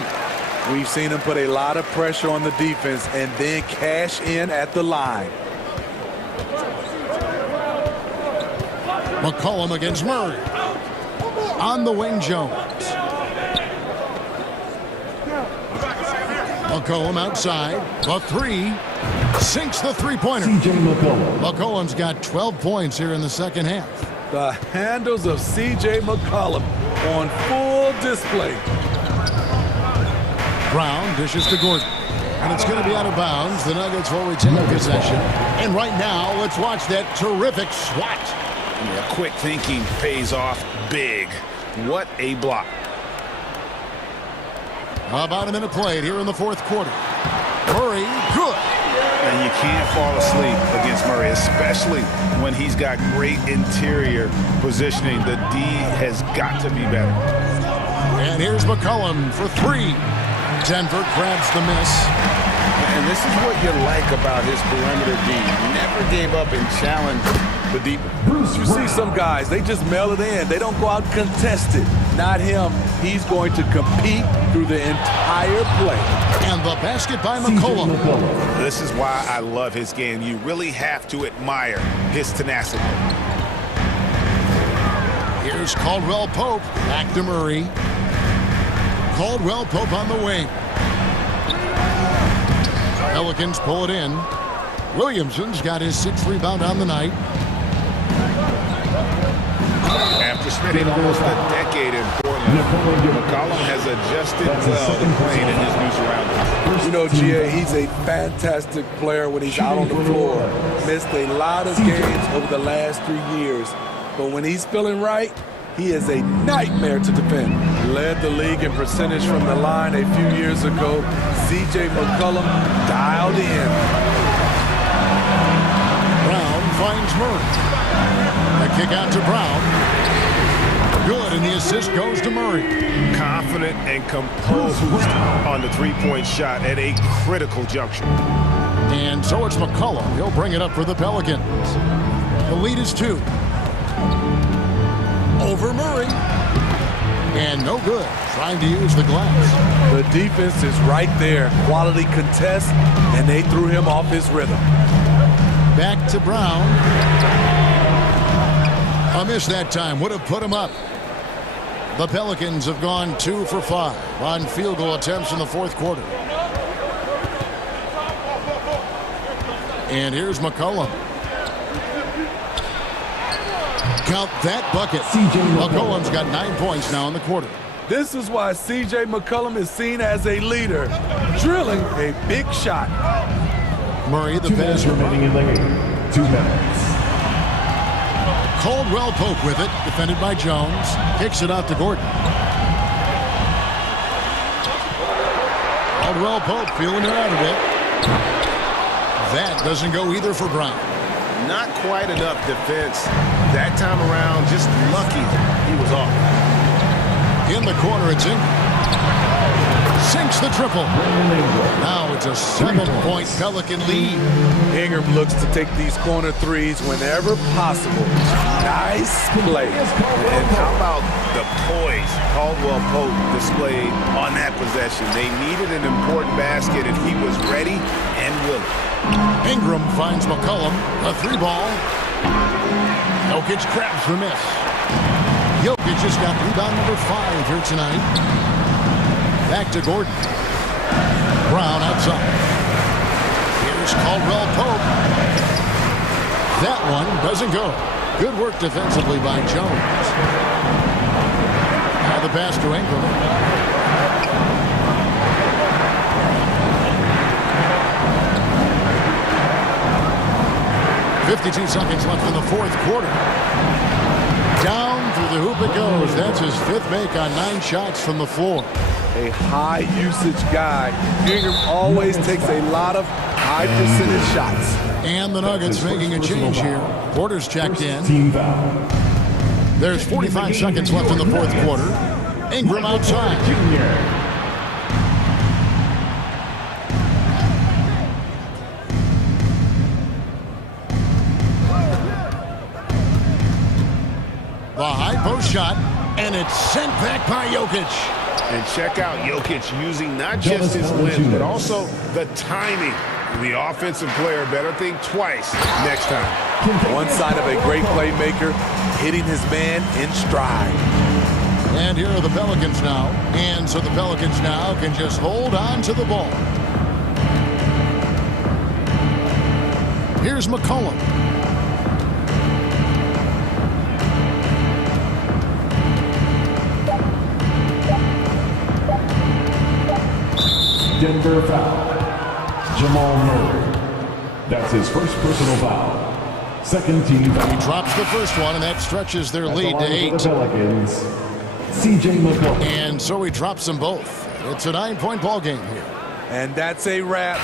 We've seen him put a lot of pressure on the defense and then cash in at the line. McCollum against Murray. On the wing, Jones. McCollum outside. The 3. Sinks the 3-pointer. C.J. McCollum. McCollum's got 12 points here in the second half. The handles of C.J. McCollum on full display. Brown dishes to Gordon. And it's going to be out of bounds. The Nuggets will retain possession. And right now, let's watch that terrific swat. Yeah, quick thinking pays off big. What a block. About a minute played here in the 4th quarter. Murray, good. And you can't fall asleep against Murray, especially when he's got great interior positioning. The D has got to be better. And here's McCollum for 3. Denver grabs the miss. And this is what you like about his perimeter D. Never gave up and challenged the deep. You see some guys, they just mail it in. They don't go out and contest it. Not him. He's going to compete through the entire play. And the basket by McCollum. This is why I love his game. You really have to admire his tenacity. Here's Caldwell Pope. Back to Murray. Caldwell Pope on the wing. Pelicans pull it in. Williamson's got his 6th rebound on the night. After spending almost a decade in Portland, McCollum has adjusted well to playing in his new surroundings. You know, G.A., he's a fantastic player when he's out on the floor. Missed a lot of games over the last 3 years. But when he's feeling right, he is a nightmare to defend. Led the league in percentage from the line a few years ago. C.J. McCollum dialed in. Brown finds Murray. A kick out to Brown. Good, and the assist goes to Murray. Confident and composed on the 3-point shot at a critical juncture. And so it's McCollum. He'll bring it up for the Pelicans. The lead is 2. Over Murray. And no good. Trying to use the glass. The defense is right there. Quality contest, and they threw him off his rhythm. Back to Brown. A miss that time. Would have put him up. The Pelicans have gone 2 for 5 on field goal attempts in the 4th quarter. And here's McCollum. Count that bucket. McCollum's got 9 points now in the quarter. This is why C.J. McCollum is seen as a leader, drilling a big shot. Murray, the 2 minutes remaining in the game. 2 minutes. Caldwell Pope with it, defended by Jones. Kicks it out to Gordon. Caldwell Pope feeling it out a bit. That doesn't go either for Brown. Not quite enough defense. That time around, just lucky he was off. In the corner, it's Ingram. Sinks the triple. Now it's a 7-point Pelican lead. Ingram looks to take these corner threes whenever possible. Nice play. And how about the poise Caldwell Pope displayed on that possession? They needed an important basket, and he was ready and willing. Ingram finds McCollum. A 3-ball. Jokic grabs the miss. Jokic just got rebound number 5 here tonight. Back to Gordon. Brown outside. Here's Caldwell Pope. That one doesn't go. Good work defensively by Jones. Now the pass to Ingram. 52 seconds left in the fourth quarter. Down through the hoop it goes. That's his 5th make on 9 shots from the floor. A high usage guy. Ingram always takes a lot of high percentage shots. And the Nuggets making a change here. Porter's checked in. There's 45 seconds left in the fourth quarter. Ingram outside. The high post shot, and it's sent back by Jokic. And check out Jokic using not just his length, but also the timing. The offensive player better think twice next time. One side of a great playmaker, hitting his man in stride. And here are the Pelicans now. And so the Pelicans now can just hold on to the ball. Here's McCollum. Denver foul. Jamal Murray. That's his first personal foul. Second team foul. He drops the first one, and that stretches their lead to 8. The Pelicans, CJ McCollum. And so he drops them both. It's a 9-point ball game here. And that's a wrap.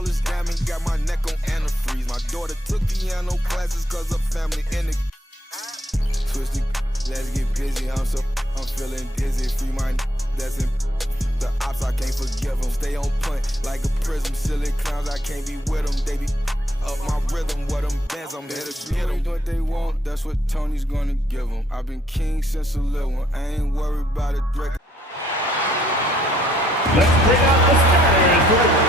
all this damage, got my neck on antifreeze. My daughter took piano classes cause her family in the twisted. Let's get busy, I'm feeling dizzy. Free my that's in the ops, I can't forgive them. Stay on point like a prism. Silly clowns, I can't be with them. They be up my rhythm, what them bands, I'm here to get them. What they want, that's what Tony's gonna give them. I've been king since a little one, I ain't worried about a drink. Let's bring out the starters.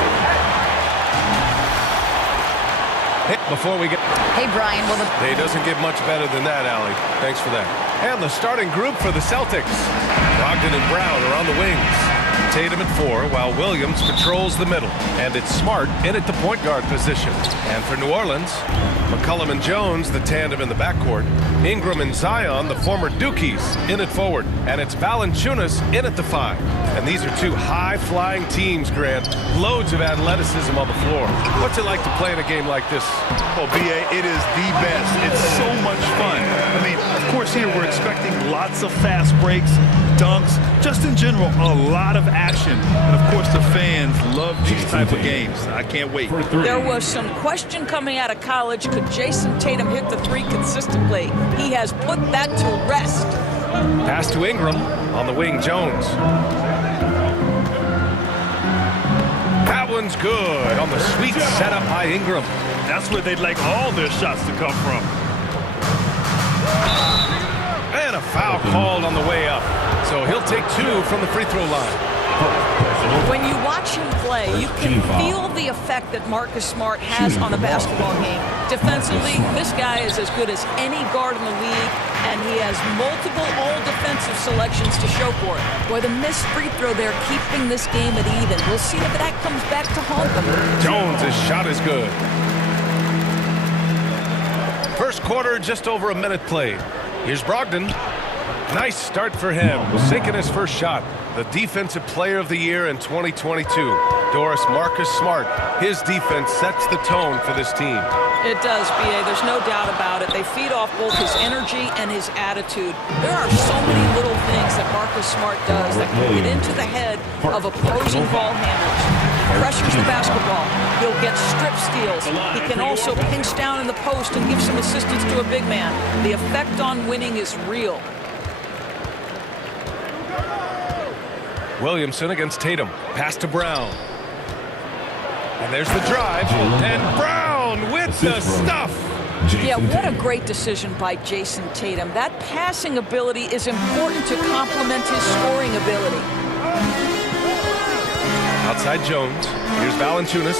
Before we get... Hey, Brian. Well, It doesn't get much better than that, Allie. Thanks for that. And the starting group for the Celtics. Brogdon and Brown are on the wings. Tatum at 4, while Williams patrols the middle. And it's Smart in at the point guard position. And for New Orleans, McCollum and Jones, the tandem in the backcourt. Ingram and Zion, the former Dukies, in at forward. And it's Valanciunas in at the 5. And these are two high-flying teams, Grant. Loads of athleticism on the floor. What's it like to play in a game like this? Well, B.A., it is the best. It's so much fun. I mean, of course, here we're expecting lots of fast breaks, dunks, just in general, a lot of action. And, of course, the fans love these type of games. I can't wait. There was some question coming out of college. Could Jason Tatum hit the 3 consistently? He has put that to rest. Pass to Ingram. On the wing, Jones. That one's good on the sweet setup by Ingram. That's where they'd like all their shots to come from. And a foul called on the way up. So he'll take 2 from the free throw line. When you watch him play, you can feel the effect that Marcus Smart has on a basketball game. Defensively, this guy is as good as any guard in the league, and he has multiple all-defensive selections to show for it. Boy, the missed free throw there keeping this game at even. We'll see if that comes back to haunt them. Jones' shot is good. First quarter, just over a minute played. Here's Brogdon. Nice start for him, sinking his first shot. The Defensive Player of the Year in 2022. Doris, Marcus Smart. His defense sets the tone for this team. It does, B.A. There's no doubt about it. They feed off both his energy and his attitude. There are so many little things that Marcus Smart does that can get into the head of opposing ball handlers. Pressures the basketball. He'll get strip steals. He can also pinch down in the post and give some assistance to a big man. The effect on winning is real. Williamson against Tatum. Pass to Brown. And there's the drive. And Brown with the stuff. Yeah, what a great decision by Jason Tatum. That passing ability is important to complement his scoring ability. Outside Jones. Here's Valanciunas.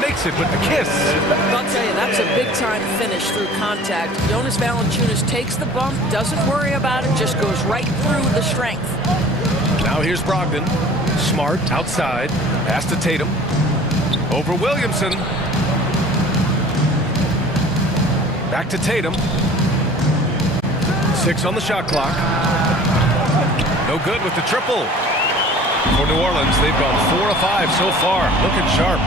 Makes it with the kiss. I'll tell you, that's a big-time finish through contact. Jonas Valanciunas takes the bump, doesn't worry about it, just goes right through the strength. Now here's Brogdon. Smart outside. Pass to Tatum. Over Williamson. Back to Tatum. 6 on the shot clock. No good with the triple. For New Orleans, they've gone 4 of 5 so far. Looking sharp.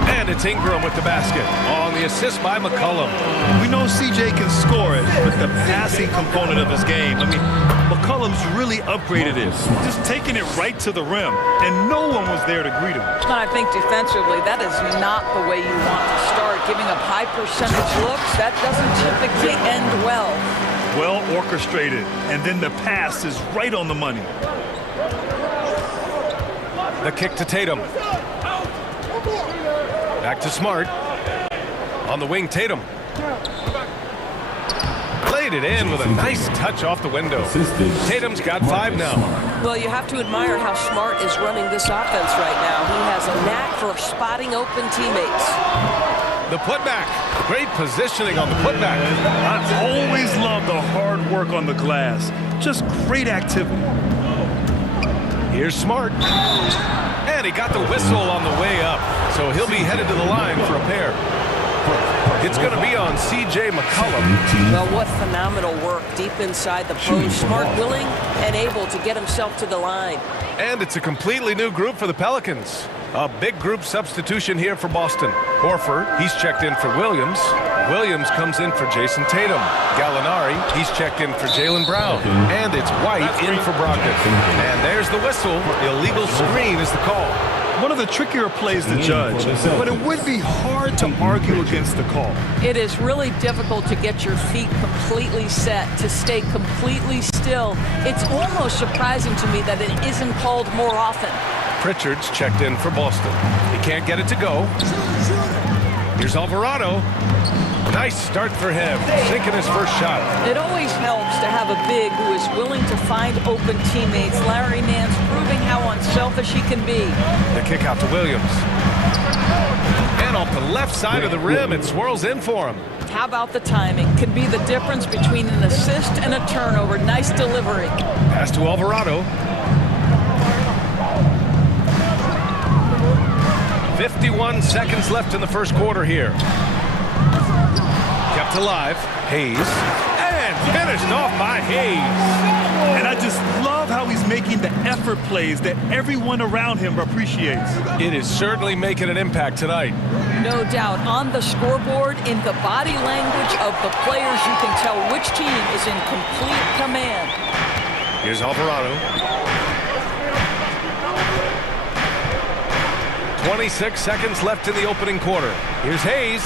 And it's Ingram with the basket on the assist by McCollum. We know CJ can score it, but the passing component of his game, I mean, McCollum's really upgraded it. Just taking it right to the rim, and no one was there to greet him. I think defensively, that is not the way you want to start. Giving up high percentage looks, that doesn't typically end well. Well orchestrated, and then the pass is right on the money. The kick to Tatum. Back to Smart. On the wing, Tatum. Laid it in with a nice touch off the window. Tatum's got 5 now. Well, you have to admire how Smart is running this offense right now. He has a knack for spotting open teammates. The putback. Great positioning on the putback. I always love the hard work on the glass. Just great activity. Here's Smart. And he got the whistle on the way up. So he'll be headed to the line for a pair. It's going to be on C.J. McCollum. Well, what phenomenal work deep inside the post. Smart, willing, and able to get himself to the line. And it's a completely new group for the Pelicans. A big group substitution here for Boston. Horford, he's checked in for Williams. Williams comes in for Jason Tatum. Gallinari, he's checked in for Jaylen Brown. And it's White in for Brogdon. And there's the whistle. Illegal screen is the call. One of the trickier plays to judge, but it would be hard to argue against the call. It is really difficult to get your feet completely set, to stay completely still. It's almost surprising to me that it isn't called more often. Pritchard's checked in for Boston. He can't get it to go. Here's Alvarado. Nice start for him, sinking his first shot. It always helps to have a big who is willing to find open teammates. Larry Nance proving how unselfish he can be. The kick out to Williams. And off the left side of the rim, it swirls in for him. How about the timing? Can be the difference between an assist and a turnover. Nice delivery. Pass to Alvarado. 51 seconds left in the first quarter here. Kept alive. Hayes. And finished off by Hayes. And I just love how he's making the effort plays that everyone around him appreciates. It is certainly making an impact tonight. No doubt. On the scoreboard, in the body language of the players, you can tell which team is in complete command. Here's Alvarado. 26 seconds left in the opening quarter. Here's Hayes.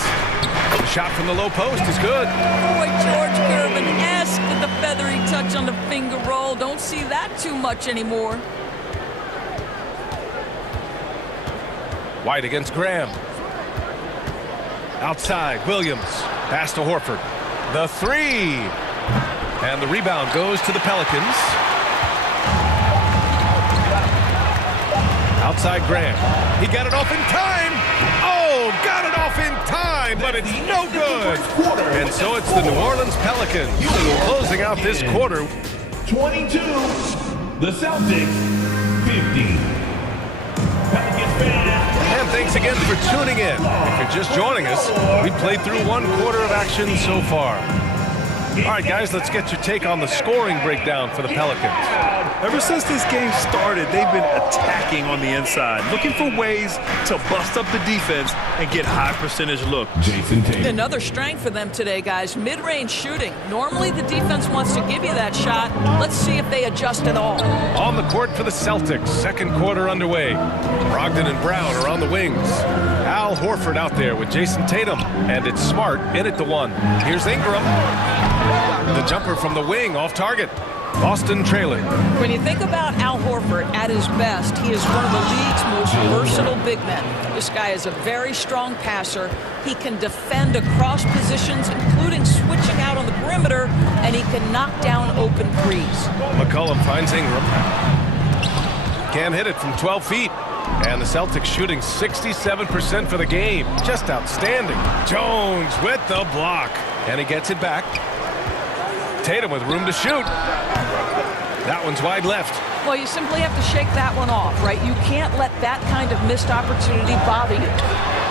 The shot from the low post is good. Boy, George Gervin-esque with the feathery touch on the finger roll. Don't see that too much anymore. White against Graham. Outside, Williams. Pass to Horford. The three. And the rebound goes to the Pelicans. Outside Graham. He got it off in time. Oh, got it off in time, but it's no good. And so it's the New Orleans Pelicans closing out this quarter. 22, the Celtics, 50. Pelicans fans. And thanks again for tuning in. If you're just joining us, we played through one quarter of action so far. All right, guys, let's get your take on the scoring breakdown for the Pelicans. Ever since this game started, they've been attacking on the inside, looking for ways to bust up the defense and get high percentage looks. Another strength for them today, guys, mid-range shooting. Normally the defense wants to give you that shot. Let's see if they adjust at all. On the court for the Celtics, second quarter underway. Brogdon and Brown are on the wings. Al Horford out there with Jason Tatum, and it's Smart in at the one. Here's Ingram. The jumper from the wing off target. Boston trailing. When you think about Al Horford at his best, he is one of the league's most versatile big men. This guy is a very strong passer. He can defend across positions, including switching out on the perimeter, and he can knock down open threes. McCollum finds Ingram. Can't hit it from 12 feet. And the Celtics shooting 67% for the game. Just outstanding. Jones with the block. And he gets it back. Tatum with room to shoot. That one's wide left. Well, you simply have to shake that one off, right? You can't let that kind of missed opportunity bother you.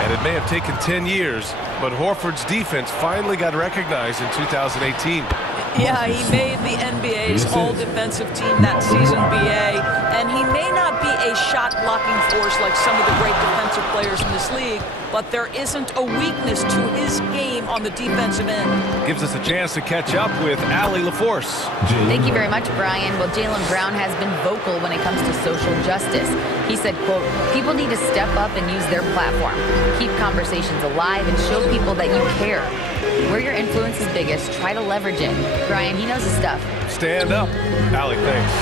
And it may have taken 10 years, but Horford's defense finally got recognized in 2018. Yeah, he made the NBA's all-defensive team that season, BA, and he may not be a shot-blocking force like some of the great defensive players in this league, but there isn't a weakness to his game on the defensive end. Gives us a chance to catch up with Allie LaForce. Thank you very much, Brian. Well, Jaylen Brown has been vocal when it comes to social justice. He said, quote, "People need to step up and use their platform. Keep conversations alive and show people that you care. Where your influence is biggest, try to leverage it." Brian, he knows his stuff. Stand up. Allie, thanks.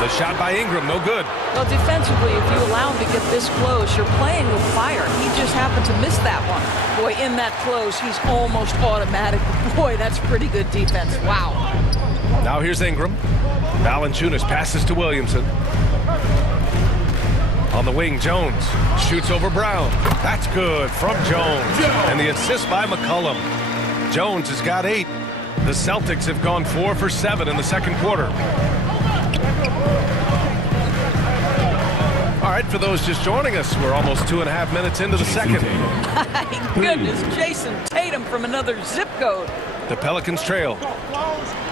The shot by Ingram, no good. Well, defensively, if you allow him to get this close, you're playing with fire. He just happened to miss that one. Boy, in that close, he's almost automatic. Boy, that's pretty good defense. Wow. Now here's Ingram. Valanciunas passes to Williamson. On the wing, Jones shoots over Brown. That's good from Jones. And the assist by McCollum. Jones has got 8. The Celtics have gone 4 for 7 in the second quarter. All right, for those just joining us, we're almost 2.5 minutes into the second. My goodness, Jason Tatum from another zip code. The Pelicans trail.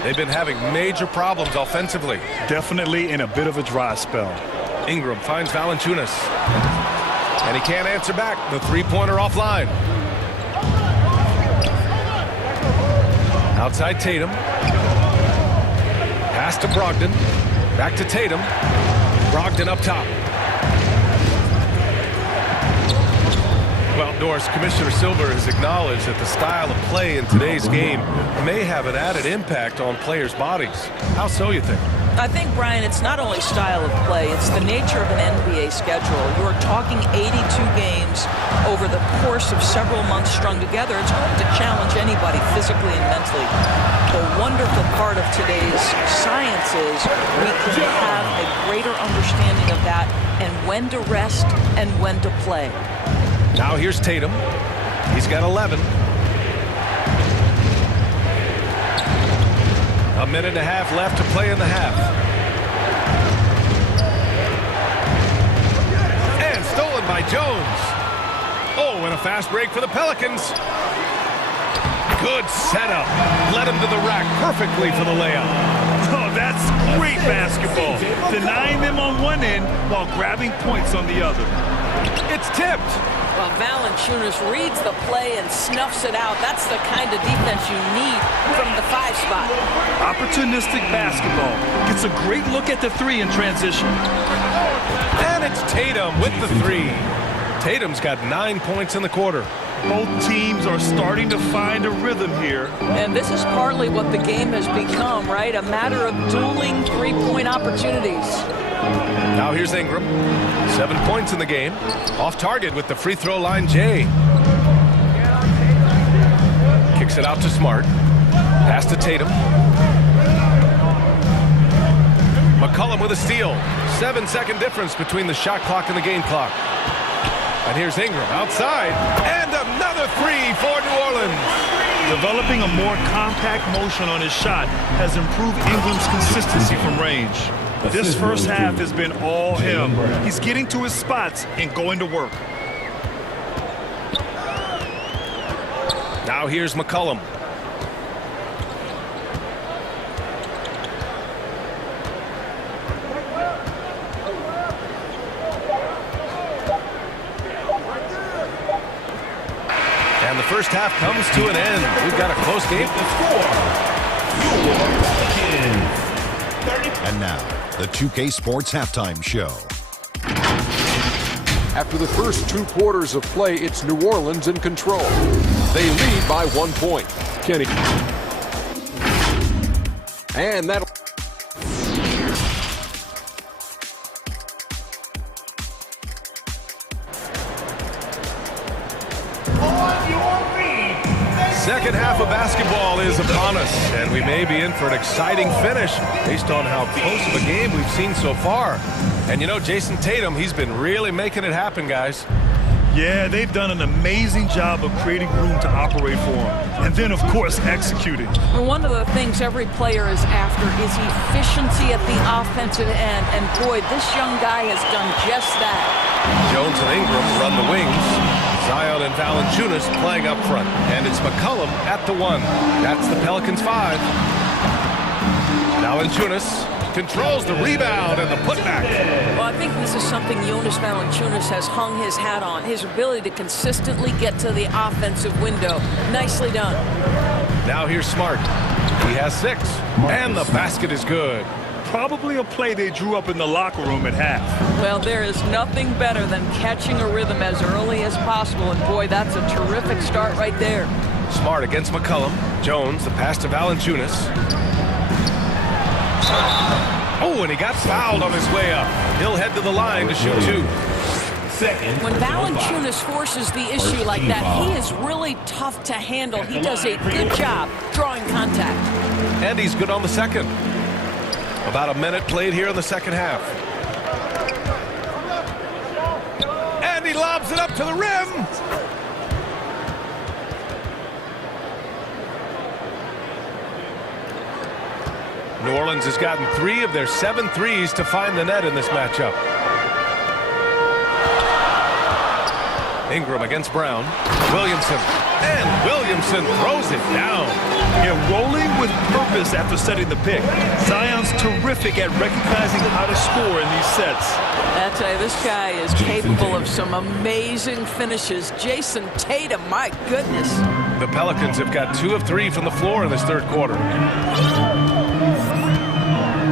They've been having major problems offensively. Definitely in a bit of a dry spell. Ingram finds Valanciunas. And he can't answer back. The three-pointer offline. Outside Tatum. Pass to Brogdon. Back to Tatum. Brogdon up top. Well, Norris, Commissioner Silver has acknowledged that the style of play in today's game may have an added impact on players' bodies. How so, you think? I think, Brian, it's not only style of play, it's the nature of an NBA schedule. You're talking 82 games over the course of several months strung together. It's going to challenge anybody physically and mentally. The wonderful part of today's science is we can have a greater understanding of that and when to rest and when to play. Now here's Tatum. He's got 11. A minute and a half left to play in the half. And stolen by Jones. Oh, and a fast break for the Pelicans. Good setup. Led him to the rack perfectly for the layup. Oh, that's great basketball. Denying them on one end while grabbing points on the other. It's tipped. Well, Valanciunas reads the play and snuffs it out. That's the kind of defense you need from the 5 spot. Opportunistic basketball. Gets a great look at the 3 in transition. And it's Tatum with the 3. Tatum's got 9 points in the quarter. Both teams are starting to find a rhythm here. And this is partly what the game has become, right? A matter of dueling 3-point opportunities. Now here's Ingram. 7 points in the game. Off target with the free throw line, Jay. Kicks it out to Smart. Pass to Tatum. McCollum with a steal. 7-second difference between the shot clock and the game clock. And here's Ingram outside. And another 3 for New Orleans. Developing a more compact motion on his shot has improved Ingram's consistency from range. This first half has been all him. He's getting to his spots and going to work. Now here's McCollum. And the first half comes to an end. We've got a close game. And now, the 2K Sports Halftime Show. After the first 2 quarters of play, it's New Orleans in control. They lead by 1 point. Kenny. And that'll... Second half of basketball is upon us, and we may be in for an exciting finish based on how close of a game we've seen so far. And you know, Jason Tatum, he's been really making it happen, guys. Yeah, they've done an amazing job of creating room to operate for him. And then, of course, executing. Well, one of the things every player is after is efficiency at the offensive end. And boy, this young guy has done just that. Jones and Ingram run the wings. Zion and Valanciunas playing up front. And it's McCollum at the 1. That's the Pelicans 5. Valanciunas controls the rebound and the putback. Well, I think this is something Jonas Valanciunas has hung his hat on. His ability to consistently get to the offensive window. Nicely done. Now here's Smart. He has 6. And the basket is good. Probably a play they drew up in the locker room at half. Well, there is nothing better than catching a rhythm as early as possible. And boy, that's a terrific start right there. Smart against McCollum. Jones, the pass to Valanciunas. Oh, and he got fouled on his way up. He'll head to the line to shoot 2. When Valanciunas forces the issue like that, he is really tough to handle. He does a good job drawing contact. And he's good on the second. About a minute played here in the second half. And he lobs it up to the rim. New Orleans has gotten 3 of their 7 threes to find the net in this matchup. Ingram against Brown. Williamson. And Williamson throws it down. Yeah, rolling with purpose after setting the pick. Zion's terrific at recognizing how to score in these sets. I tell you, this guy is capable of some amazing finishes. Jason Tatum, my goodness. The Pelicans have got 2 of 3 from the floor in this third quarter.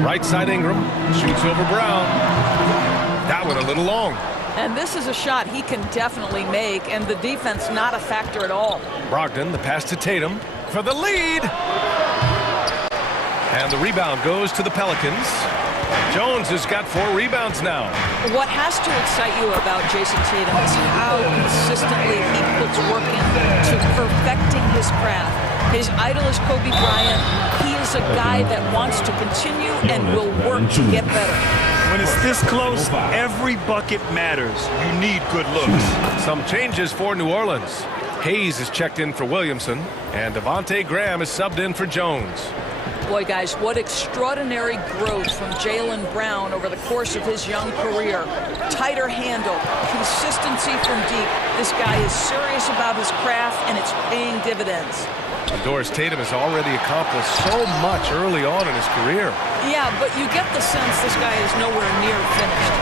Right side Ingram shoots over Brown. That one a little long. And this is a shot he can definitely make, and the defense not a factor at all. Brogdon, the pass to Tatum for the lead. And the rebound goes to the Pelicans. Jones has got 4 rebounds now. What has to excite you about Jason Tatum is how consistently he puts work into perfecting his craft. His idol is Kobe Bryant. He is a guy that wants to continue and will work to get better. When it's this close, every bucket matters. You need good looks. Some changes for New Orleans. Hayes is checked in for Williamson, and Devontae Graham is subbed in for Jones. Boy, guys, what extraordinary growth from Jaylen Brown over the course of his young career. Tighter handle, consistency from deep. This guy is serious about his craft, and it's paying dividends. Doris Tatum has already accomplished so much early on in his career. Yeah, but you get the sense this guy is nowhere near finished.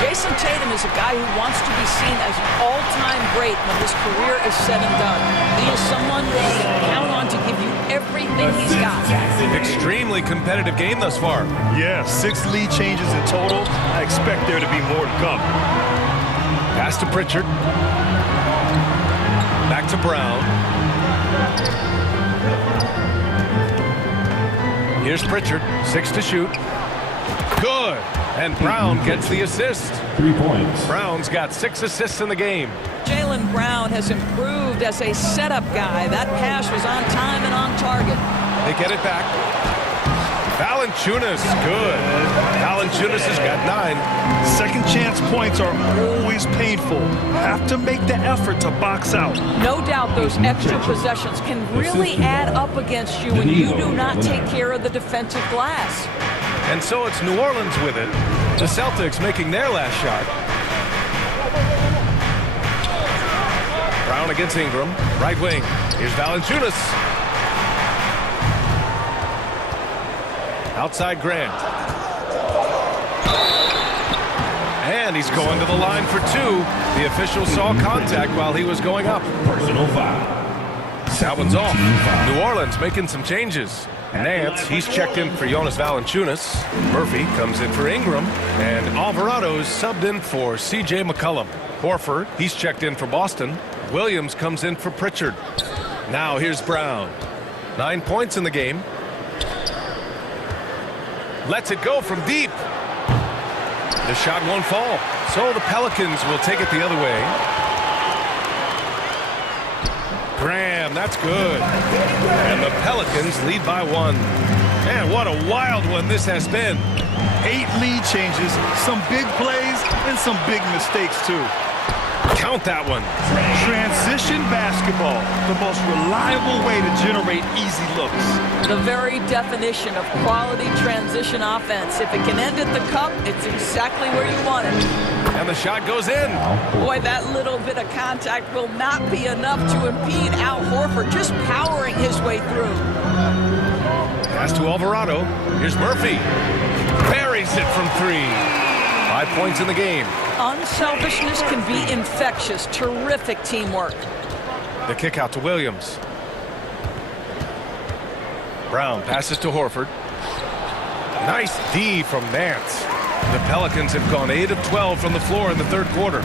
Jason Tatum is a guy who wants to be seen as an all-time great when his career is said and done. He is someone they can count on to give you everything he's got. Extremely competitive game thus far. Yeah, 6 lead changes in total. I expect there to be more to come. Pass to Pritchard. Back to Brown. Here's Pritchard, 6 to shoot. Good. And Brown gets the assist. 3 points. Brown's got 6 assists in the game. Jaylen Brown has improved as a setup guy. That pass was on time and on target. They get it back. Valanciunas, good. Valanciunas has got 9. Second chance points are always painful. Have to make the effort to box out. No doubt those extra possessions can really add up against you when you do not take care of the defensive glass. And so it's New Orleans with it. The Celtics making their last shot. Brown against Ingram. Right wing. Here's Valanciunas. Outside Grant. And he's going to the line for 2. The official saw contact while he was going up. Personal foul. That one's off. New Orleans making some changes. Nance, he's checked in for Jonas Valanciunas. Murphy comes in for Ingram. And Alvarado's subbed in for C.J. McCollum. Horford, he's checked in for Boston. Williams comes in for Pritchard. Now here's Brown. 9 points in the game. Lets it go from deep. The shot won't fall. So the Pelicans will take it the other way. Graham, that's good. And the Pelicans lead by 1. Man, what a wild one this has been. 8 lead changes, some big plays, and some big mistakes, too. Count that one. Transition basketball, the most reliable way to generate easy looks. The very definition of quality transition offense. If it can end at the cup, it's exactly where you want it. And the shot goes in. Boy, that little bit of contact will not be enough to impede Al Horford just powering his way through. Pass to Alvarado. Here's Murphy. Buries it from 3. 5 points in the game. Unselfishness can be infectious. Terrific teamwork. The kick out to Williams. Brown passes to Horford. Nice D from Nance. The Pelicans have gone 8 of 12 from the floor in the third quarter.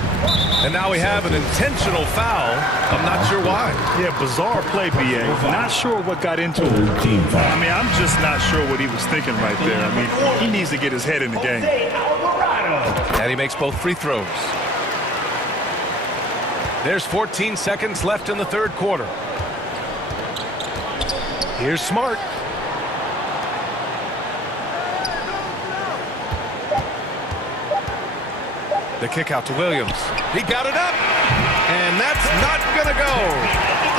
And now we have an intentional foul. I'm not sure why. Yeah, bizarre play, B.A. Not sure what got into it. I mean, I'm just not sure what he was thinking right there. I mean, he needs to get his head in the game. And he makes both free throws. There's 14 seconds left in the third quarter. Here's Smart. The kick out to Williams. He got it up. And that's not going to go.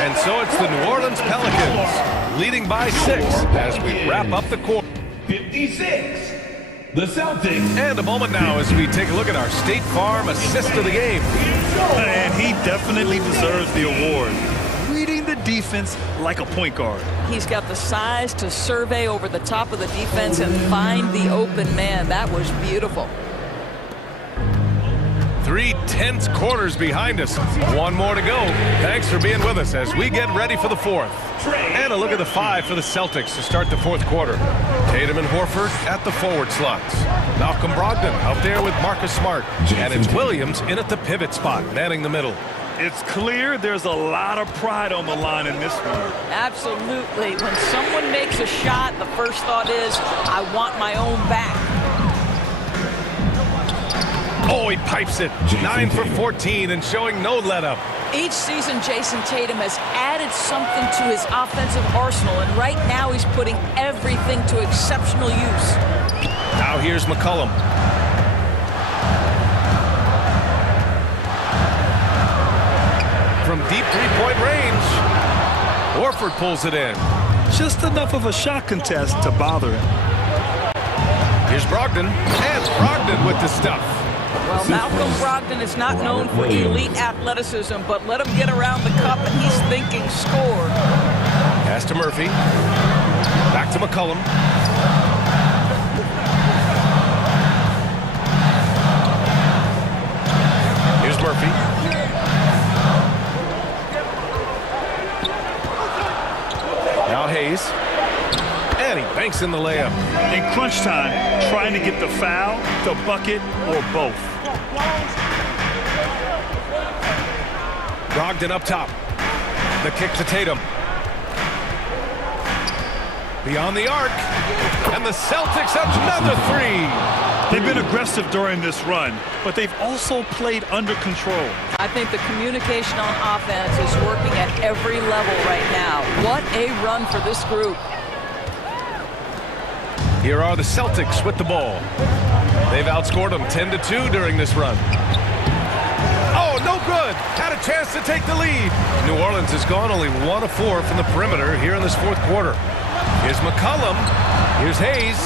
And so it's the New Orleans Pelicans leading by 6 as we wrap up the quarter. 56. the Celtics. And a moment now as we take a look at our State Farm assist of the game. And he definitely deserves the award. Reading the defense like a point guard. He's got the size to survey over the top of the defense and find the open man. That was beautiful. 3 tense quarters behind us. One more to go. Thanks for being with us as we get ready for the fourth. And a look at the 5 for the Celtics to start the fourth quarter. Tatum and Horford at the forward slots. Malcolm Brogdon out there with Marcus Smart. And it's Williams in at the pivot spot, manning the middle. It's clear there's a lot of pride on the line in this one. Absolutely. When someone makes a shot, the first thought is, I want my own back. Oh, he pipes it. 9 for 14 and showing no let-up. Each season, Jason Tatum has added something to his offensive arsenal, and right now he's putting everything to exceptional use. Now here's McCollum. From deep three-point range, Horford pulls it in. Just enough of a shot contest to bother him. Here's Brogdon, and Brogdon with the stuff. Well, Malcolm Brogdon is not known for elite athleticism, but let him get around the cup and he's thinking score. Pass to Murphy. Back to McCollum. Here's Murphy. Now Hayes. And he banks in the layup. In crunch time, trying to get the foul, the bucket, or both. Brogdon up top. The kick to Tatum. Beyond the arc. And the Celtics another 3. They've been aggressive during this run, but they've also played under control. I think the communication on offense is working at every level right now. What a run for this group. Here are the Celtics with the ball. They've outscored them 10-2 during this run. Oh, no good. Had a chance to take the lead. New Orleans has gone only 1 of 4 from the perimeter here in this fourth quarter. Here's McCollum. Here's Hayes.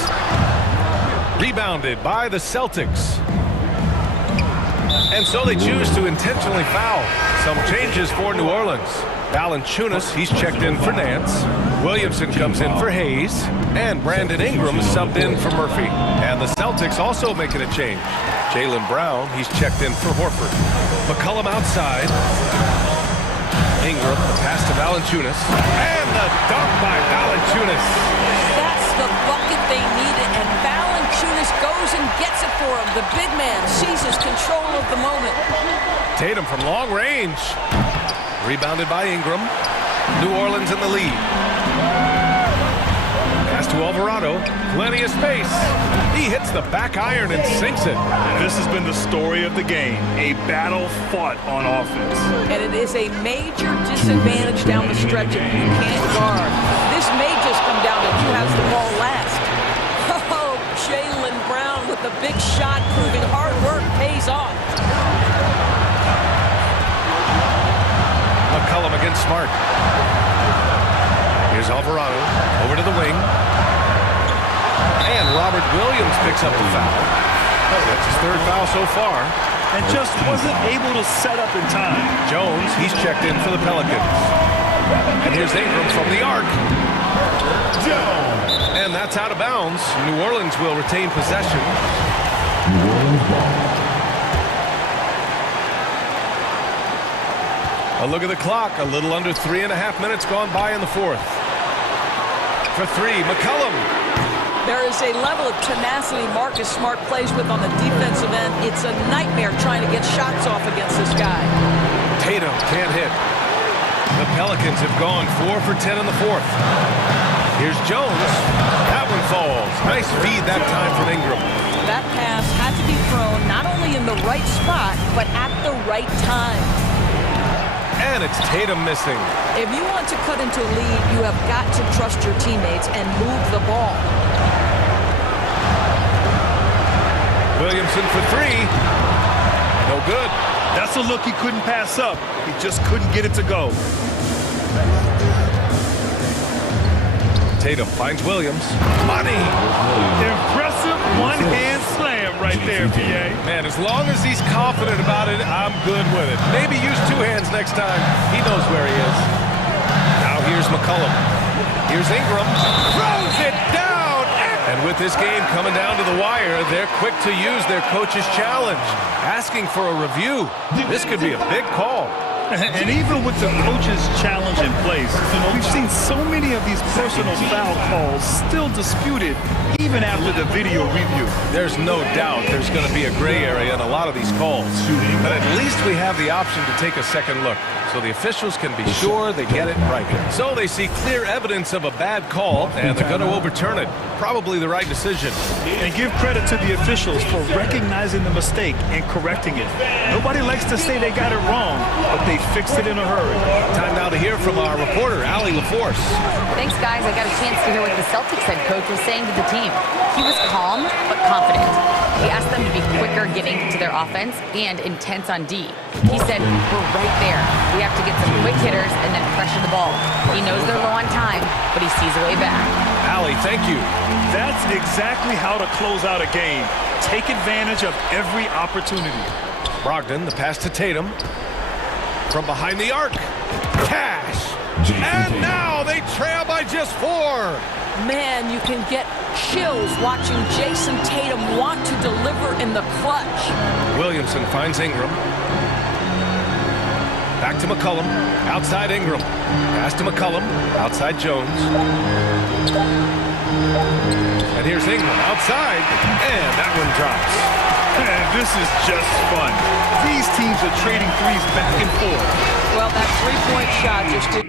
Rebounded by the Celtics. And so they choose to intentionally foul. Some changes for New Orleans. Valanciunas, he's checked in for Nance. Williamson comes in for Hayes. And Brandon Ingram subbed in for Murphy. And the Celtics also making a change. Jaylen Brown, he's checked in for Horford. McCollum outside. Ingram, the pass to Valanciunas. And the dunk by Valanciunas. That's the bucket they needed, and Valanciunas goes and gets it for him. The big man seizes control of the moment. Tatum from long range. Rebounded by Ingram. New Orleans in the lead. Pass to Alvarado. Plenty of space. He hits the back iron and sinks it. This has been the story of the game. A battle fought on offense. And it is a major disadvantage down the stretch if you can't guard. This may just come down to who has the ball last. Oh, Jaylen Brown with the big shot, proving hard work pays off. McCollum against Smart. Here's Alvarado over to the wing. And Robert Williams picks up the foul. That's his 3rd foul so far. And just wasn't able to set up in time. Jones, he's checked in for the Pelicans. And here's Ingram from the arc. And that's out of bounds. New Orleans will retain possession. New Orleans ball. A look at the clock. A little under 3.5 minutes gone by in the fourth. For 3, McCollum. There is a level of tenacity Marcus Smart plays with on the defensive end. It's a nightmare trying to get shots off against this guy. Tatum can't hit. The Pelicans have gone 4 for 10 in the fourth. Here's Jones. That one falls. Nice feed that time from Ingram. That pass had to be thrown not only in the right spot, but at the right time. And it's Tatum missing. If you want to cut into a lead, you have got to trust your teammates and move the ball. Williamson for 3. No good. That's a look he couldn't pass up. He just couldn't get it to go. Tatum finds Williams. Money. Impressive one-hand slam right there, PA. Man, as long as he's confident about it, I'm good with it. Maybe use two hands next time. He knows where he is. Now here's McCollum. Here's Ingram. Throws it down. And with this game coming down to the wire, they're quick to use their coach's challenge, asking for a review. This could be a big call. And even with the coach's challenge in place, we've seen so many of these personal foul calls still disputed even after the video review. There's no doubt there's going to be a gray area in a lot of these calls. But at least we have the option to take a second look, so the officials can be sure they get it right. So they see clear evidence of a bad call, and they're going to overturn it. Probably the right decision. And give credit to the officials for recognizing the mistake and correcting it. Nobody likes to say they got it wrong, but they fixed it in a hurry. Time now to hear from our reporter, Allie LaForce. Thanks, guys. I got a chance to hear what the Celtics head coach was saying to the team. He was calm but confident. He asked them to be quicker getting to their offense and intense on D. He said, we're right there. We have to get some quick hitters and then pressure the ball. He knows they're low on time, but he sees a way back. Allie, thank you. That's exactly how to close out a game. Take advantage of every opportunity. Brogdon, the pass to Tatum. From behind the arc. Cash. And now they trail by just 4. Man, you can get chills watching Jason Tatum want to deliver in the clutch. Williamson finds Ingram. Back to McCollum. Outside Ingram. Pass to McCollum. Outside Jones. And here's Ingram outside. And that one drops. Man, this is just fun. These teams are trading threes back and forth. Well, that three-point shot just did.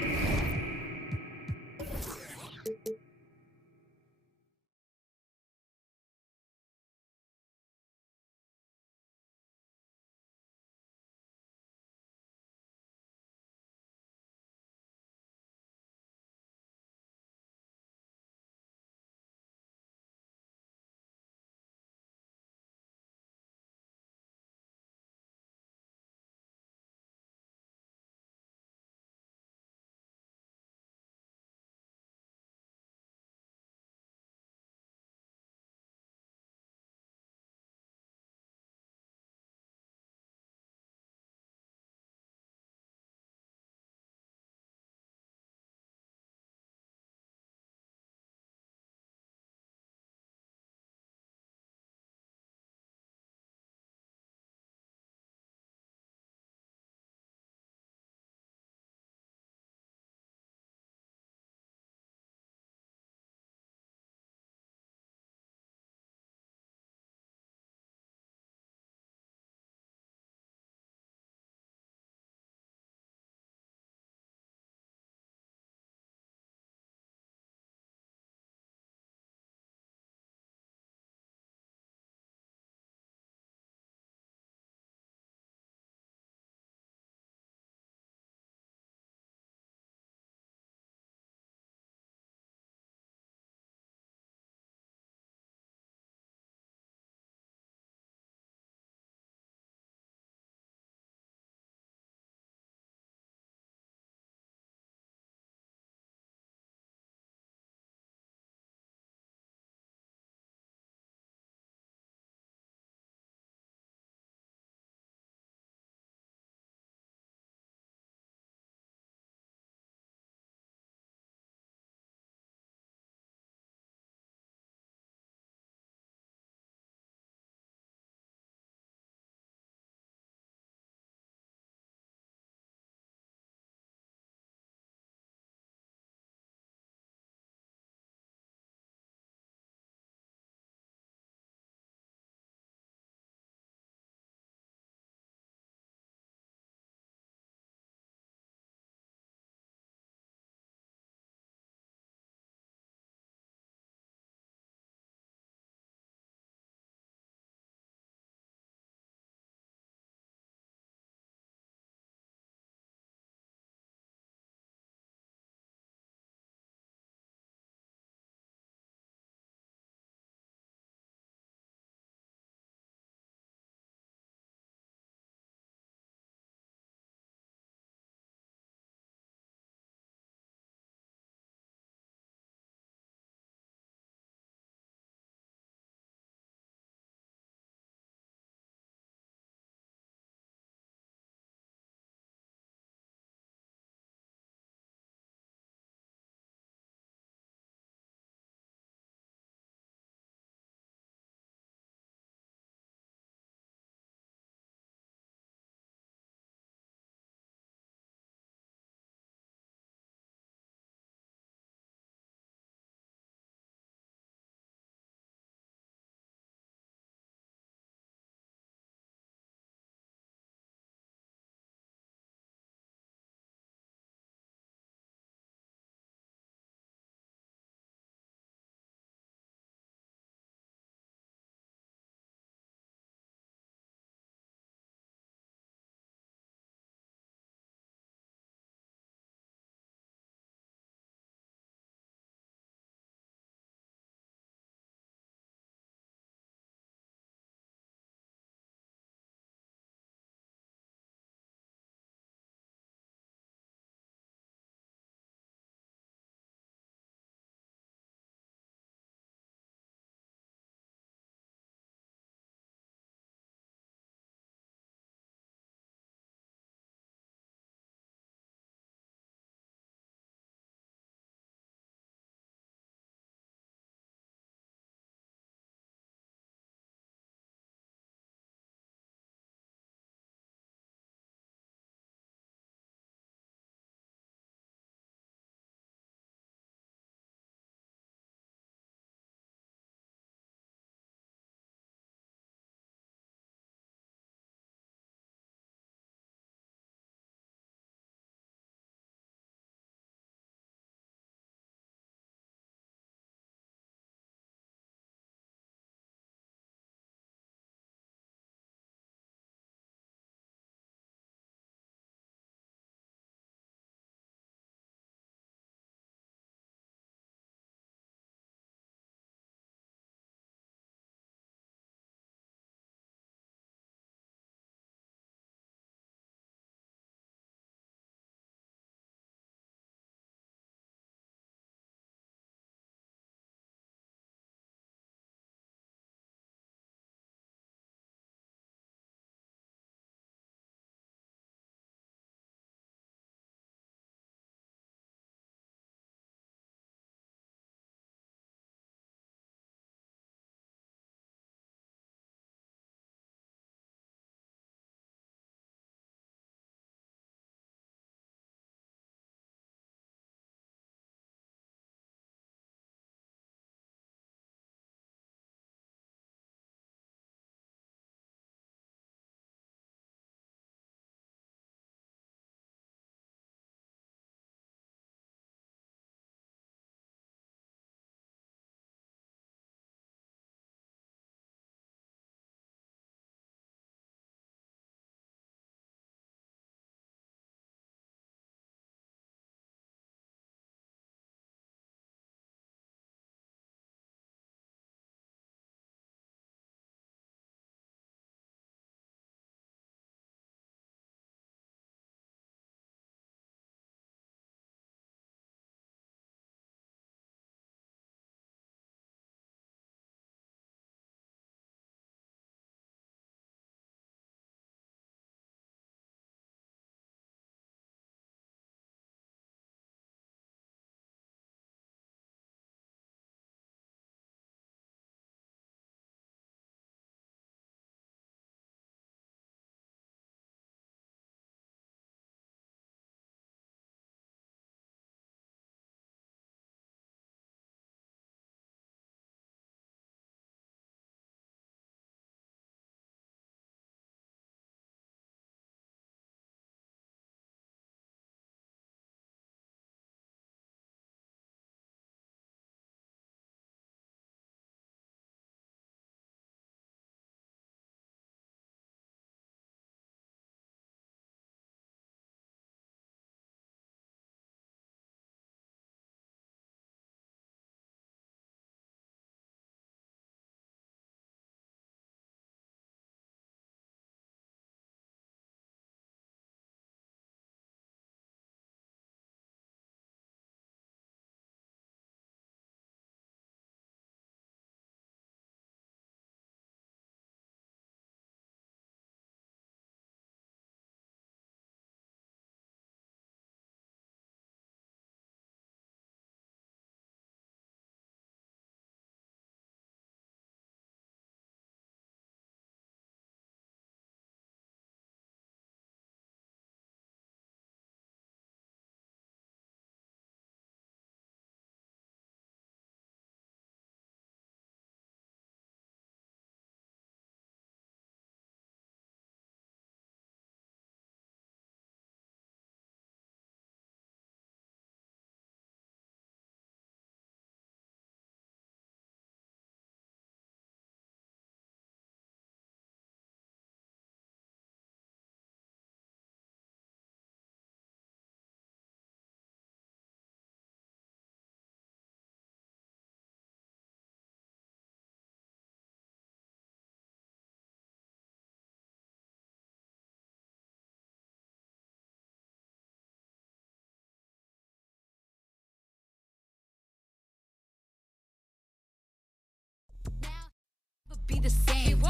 be the same.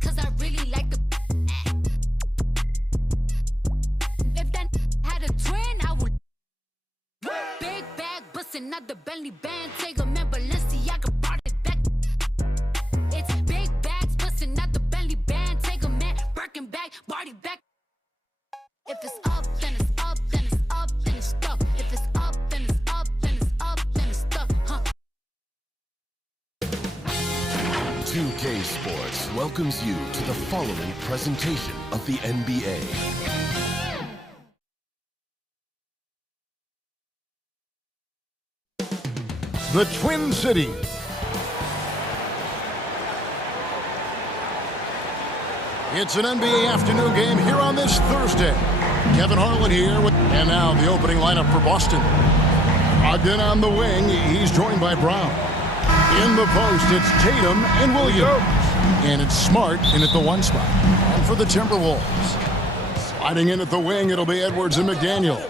Cause I really like the. If that had a twin, I would. Big bag bustin' out the belly band. Take a man, Balenciaga brought it back. It's big bags bustin' out the belly band. Take a man, Birkin bag, body back. If it's up, then it's up, then it's up, then it's stuck. If it's up, then it's up, then it's up, then it's stuck, huh? 2K Sports welcomes you to the following presentation of the NBA. The Twin Cities. It's an NBA afternoon game here on this Thursday. Kevin Harlan here with, and now the opening lineup for Boston. Ogden on the wing, he's joined by Brown. In the post, it's Tatum and Williams. And it's Smart in at the one spot. And for the Timberwolves, sliding in at the wing, it'll be Edwards and McDaniel.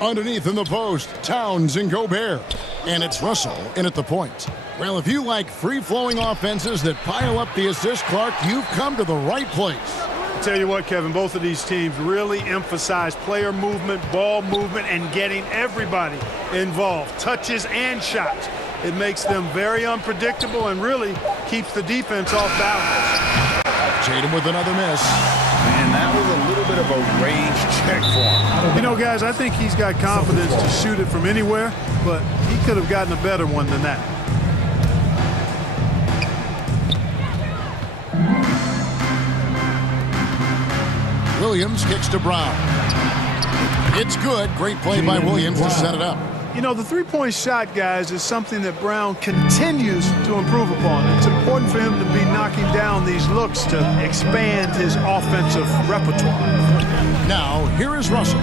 Underneath in the post, Towns and Gobert. And it's Russell in at the point. Well, if you like free-flowing offenses that pile up the assist, Clark, you've come to the right place. I'll tell you what, Kevin, both of these teams really emphasize player movement, ball movement, and getting everybody involved, touches and shots. It makes them very unpredictable and really keeps the defense off balance. Tatum with another miss. And that was a little bit of a range check for him. You know, guys, I think he's got confidence to shoot it from anywhere, but he could have gotten a better one than that. Williams kicks to Brown. It's good. Great play by Williams to set it up. You know, the three-point shot, guys, is something that Brown continues to improve upon. It's important for him to be knocking down these looks to expand his offensive repertoire. Now, here is Russell.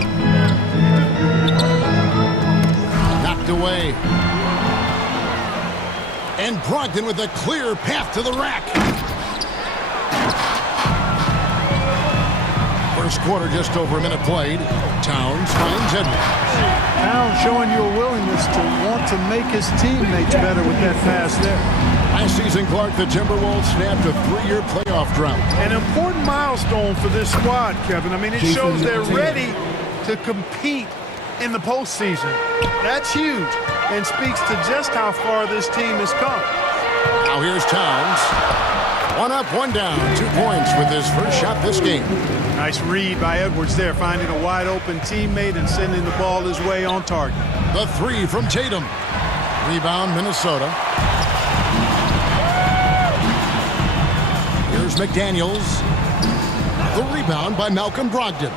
Knocked away. And Brogdon with a clear path to the rack. First quarter, just over a minute played. Towns finds Edwards. Towns showing you a willingness to want to make his teammates better with that pass there. Last season, Clark, the Timberwolves snapped a 3-year playoff drought. An important milestone for this squad, Kevin. I mean, it shows they're ready to compete in the postseason. That's huge and speaks to just how far this team has come. Now here's Towns. One up, one down. 2 points with his first shot this game. Nice read by Edwards there, finding a wide-open teammate and sending the ball his way on target. The three from Tatum. Rebound, Minnesota. Here's McDaniels. The rebound by Malcolm Brogdon.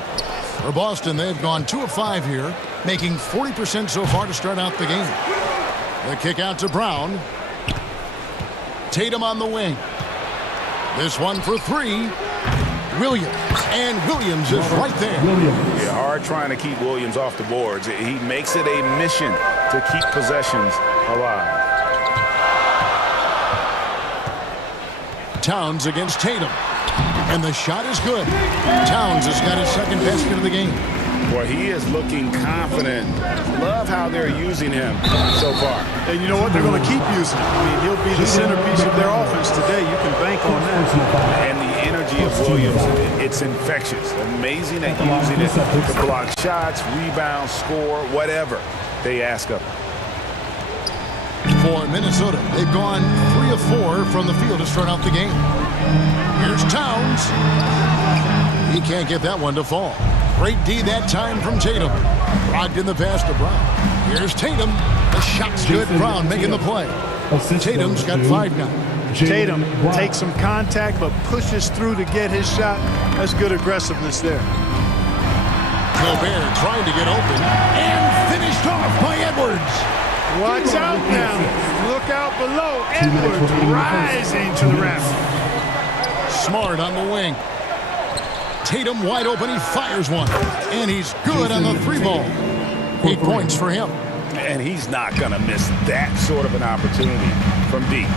For Boston, they've gone 2 of 5 here, making 40% so far to start out the game. The kick out to Brown. Tatum on the wing. This one for 3. Williams. And Williams is right there. Yeah, hard trying to keep Williams off the boards. He makes it a mission to keep possessions alive. Towns against Tatum. And the shot is good. Towns has got his second basket of the game. Boy, he is looking confident. Love how they're using him so far. And you know what? They're going to keep using him. I mean, he'll be the centerpiece of their offense today. You can bank on that. And the energy of Williams, it's infectious. Amazing at using it to block shots, rebound, score, whatever they ask of him. For Minnesota, they've gone 3 of 4 from the field to start out the game. Here's Towns. He can't get that one to fall. Great D that time from Tatum. Locked in the pass to Brown. Here's Tatum. The shot's good. Brown making the play. Tatum's got 5 now. Tatum takes some contact but pushes through to get his shot. That's good aggressiveness there. Gobert trying to get open and finished off by Edwards. Watch out now. Look out below. Edwards rising to the rim. Smart on the wing. Tatum wide open. He fires one. And he's good on the 3-ball. 8 points for him. And he's not going to miss that sort of an opportunity from deep.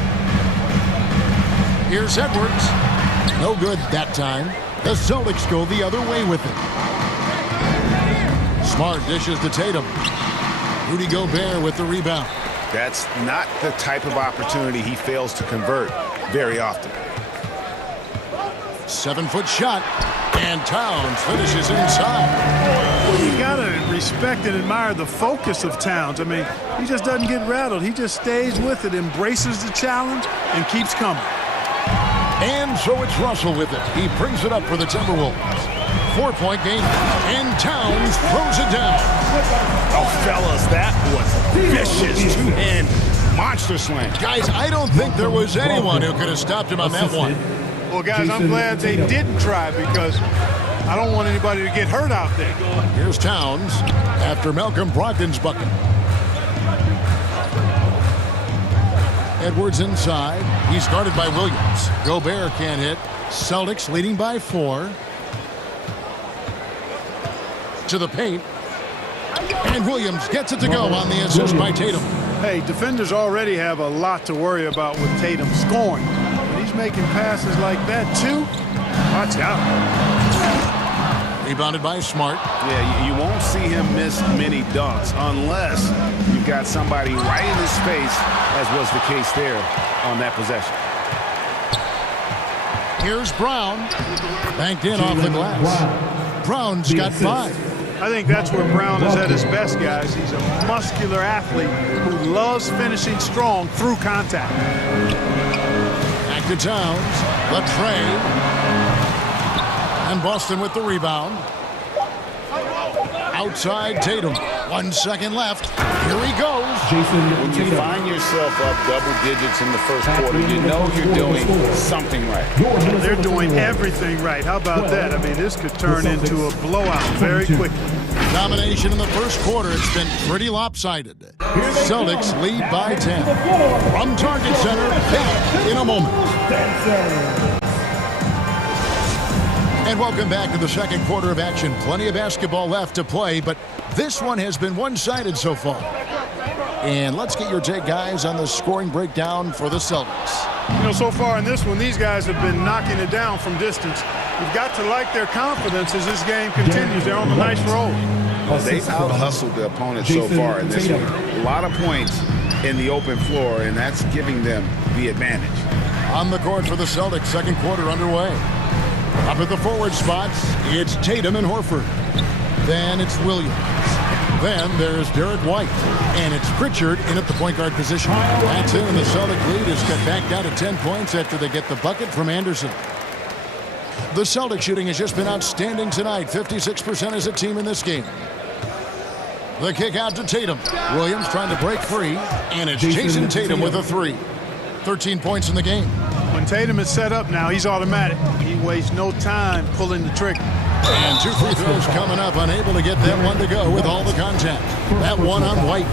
Here's Edwards. No good that time. The Celtics go the other way with it. Smart dishes to Tatum. Rudy Gobert with the rebound. That's not the type of opportunity he fails to convert. very often. 7-foot shot, and Towns finishes inside. Well, you got to respect and admire the focus of Towns. I mean, he just doesn't get rattled. He just stays with it, embraces the challenge, and keeps coming. And so it's Russell with it. He brings it up for the Timberwolves. 4-point game, and Towns throws it down. Oh, fellas, that was vicious two-hand monster slam. Guys, I don't think there was anyone who could have stopped him on that one. Well, guys, I'm glad they didn't try because I don't want anybody to get hurt out there. Here's Towns after Malcolm Brogdon's bucket. Edwards inside. He's guarded by Williams. Gobert can't hit. Celtics leading by 4. To the paint. And Williams gets it to go on the assist by Tatum. Hey, defenders already have a lot to worry about with Tatum scoring. When he's making passes like that, too, watch out. Rebounded by Smart. Yeah, you won't see him miss many dunks unless you've got somebody right in his face, as was the case there on that possession. Here's Brown. Banked in off the glass. Brown's got 5. I think that's where Brown is at his best, guys. He's a muscular athlete who loves finishing strong through contact. Back to Towns. The tray. And Boston with the rebound. Outside Tatum. 1 second left. Here he goes. When you find yourself up double digits in the first quarter, you know you're doing something right. They're doing everything right. How about that? I mean, this could turn into a blowout very quickly. Domination in the first quarter. It's been pretty lopsided. Celtics lead by 10. From Target Center, back in a moment. And welcome back to the second quarter of action. Plenty of basketball left to play, but this one has been one-sided so far. And let's get your take, guys, on the scoring breakdown for the Celtics. You know, so far in this one, these guys have been knocking it down from distance. You've got to like their confidence as this game continues. They're on a nice roll. Well, they've out-hustled the opponent so far in this one. A lot of points in the open floor, and that's giving them the advantage. On the court for the Celtics, second quarter underway. Up at the forward spots, it's Tatum and Horford. Then it's Williams. Then there's Derek White. And it's Pritchard in at the point guard position. That's it, and the Celtic lead is cut back down to 10 points after they get the bucket from Anderson. The Celtic shooting has just been outstanding tonight. 56% as a team in this game. The kick out to Tatum. Williams trying to break free. And it's Jason Tatum with a 3. 13 points in the game. When Tatum is set up now, he's automatic. He wastes no time pulling the trigger. And 2 free throws coming up, unable to get that one to go with all the contact. That one on White.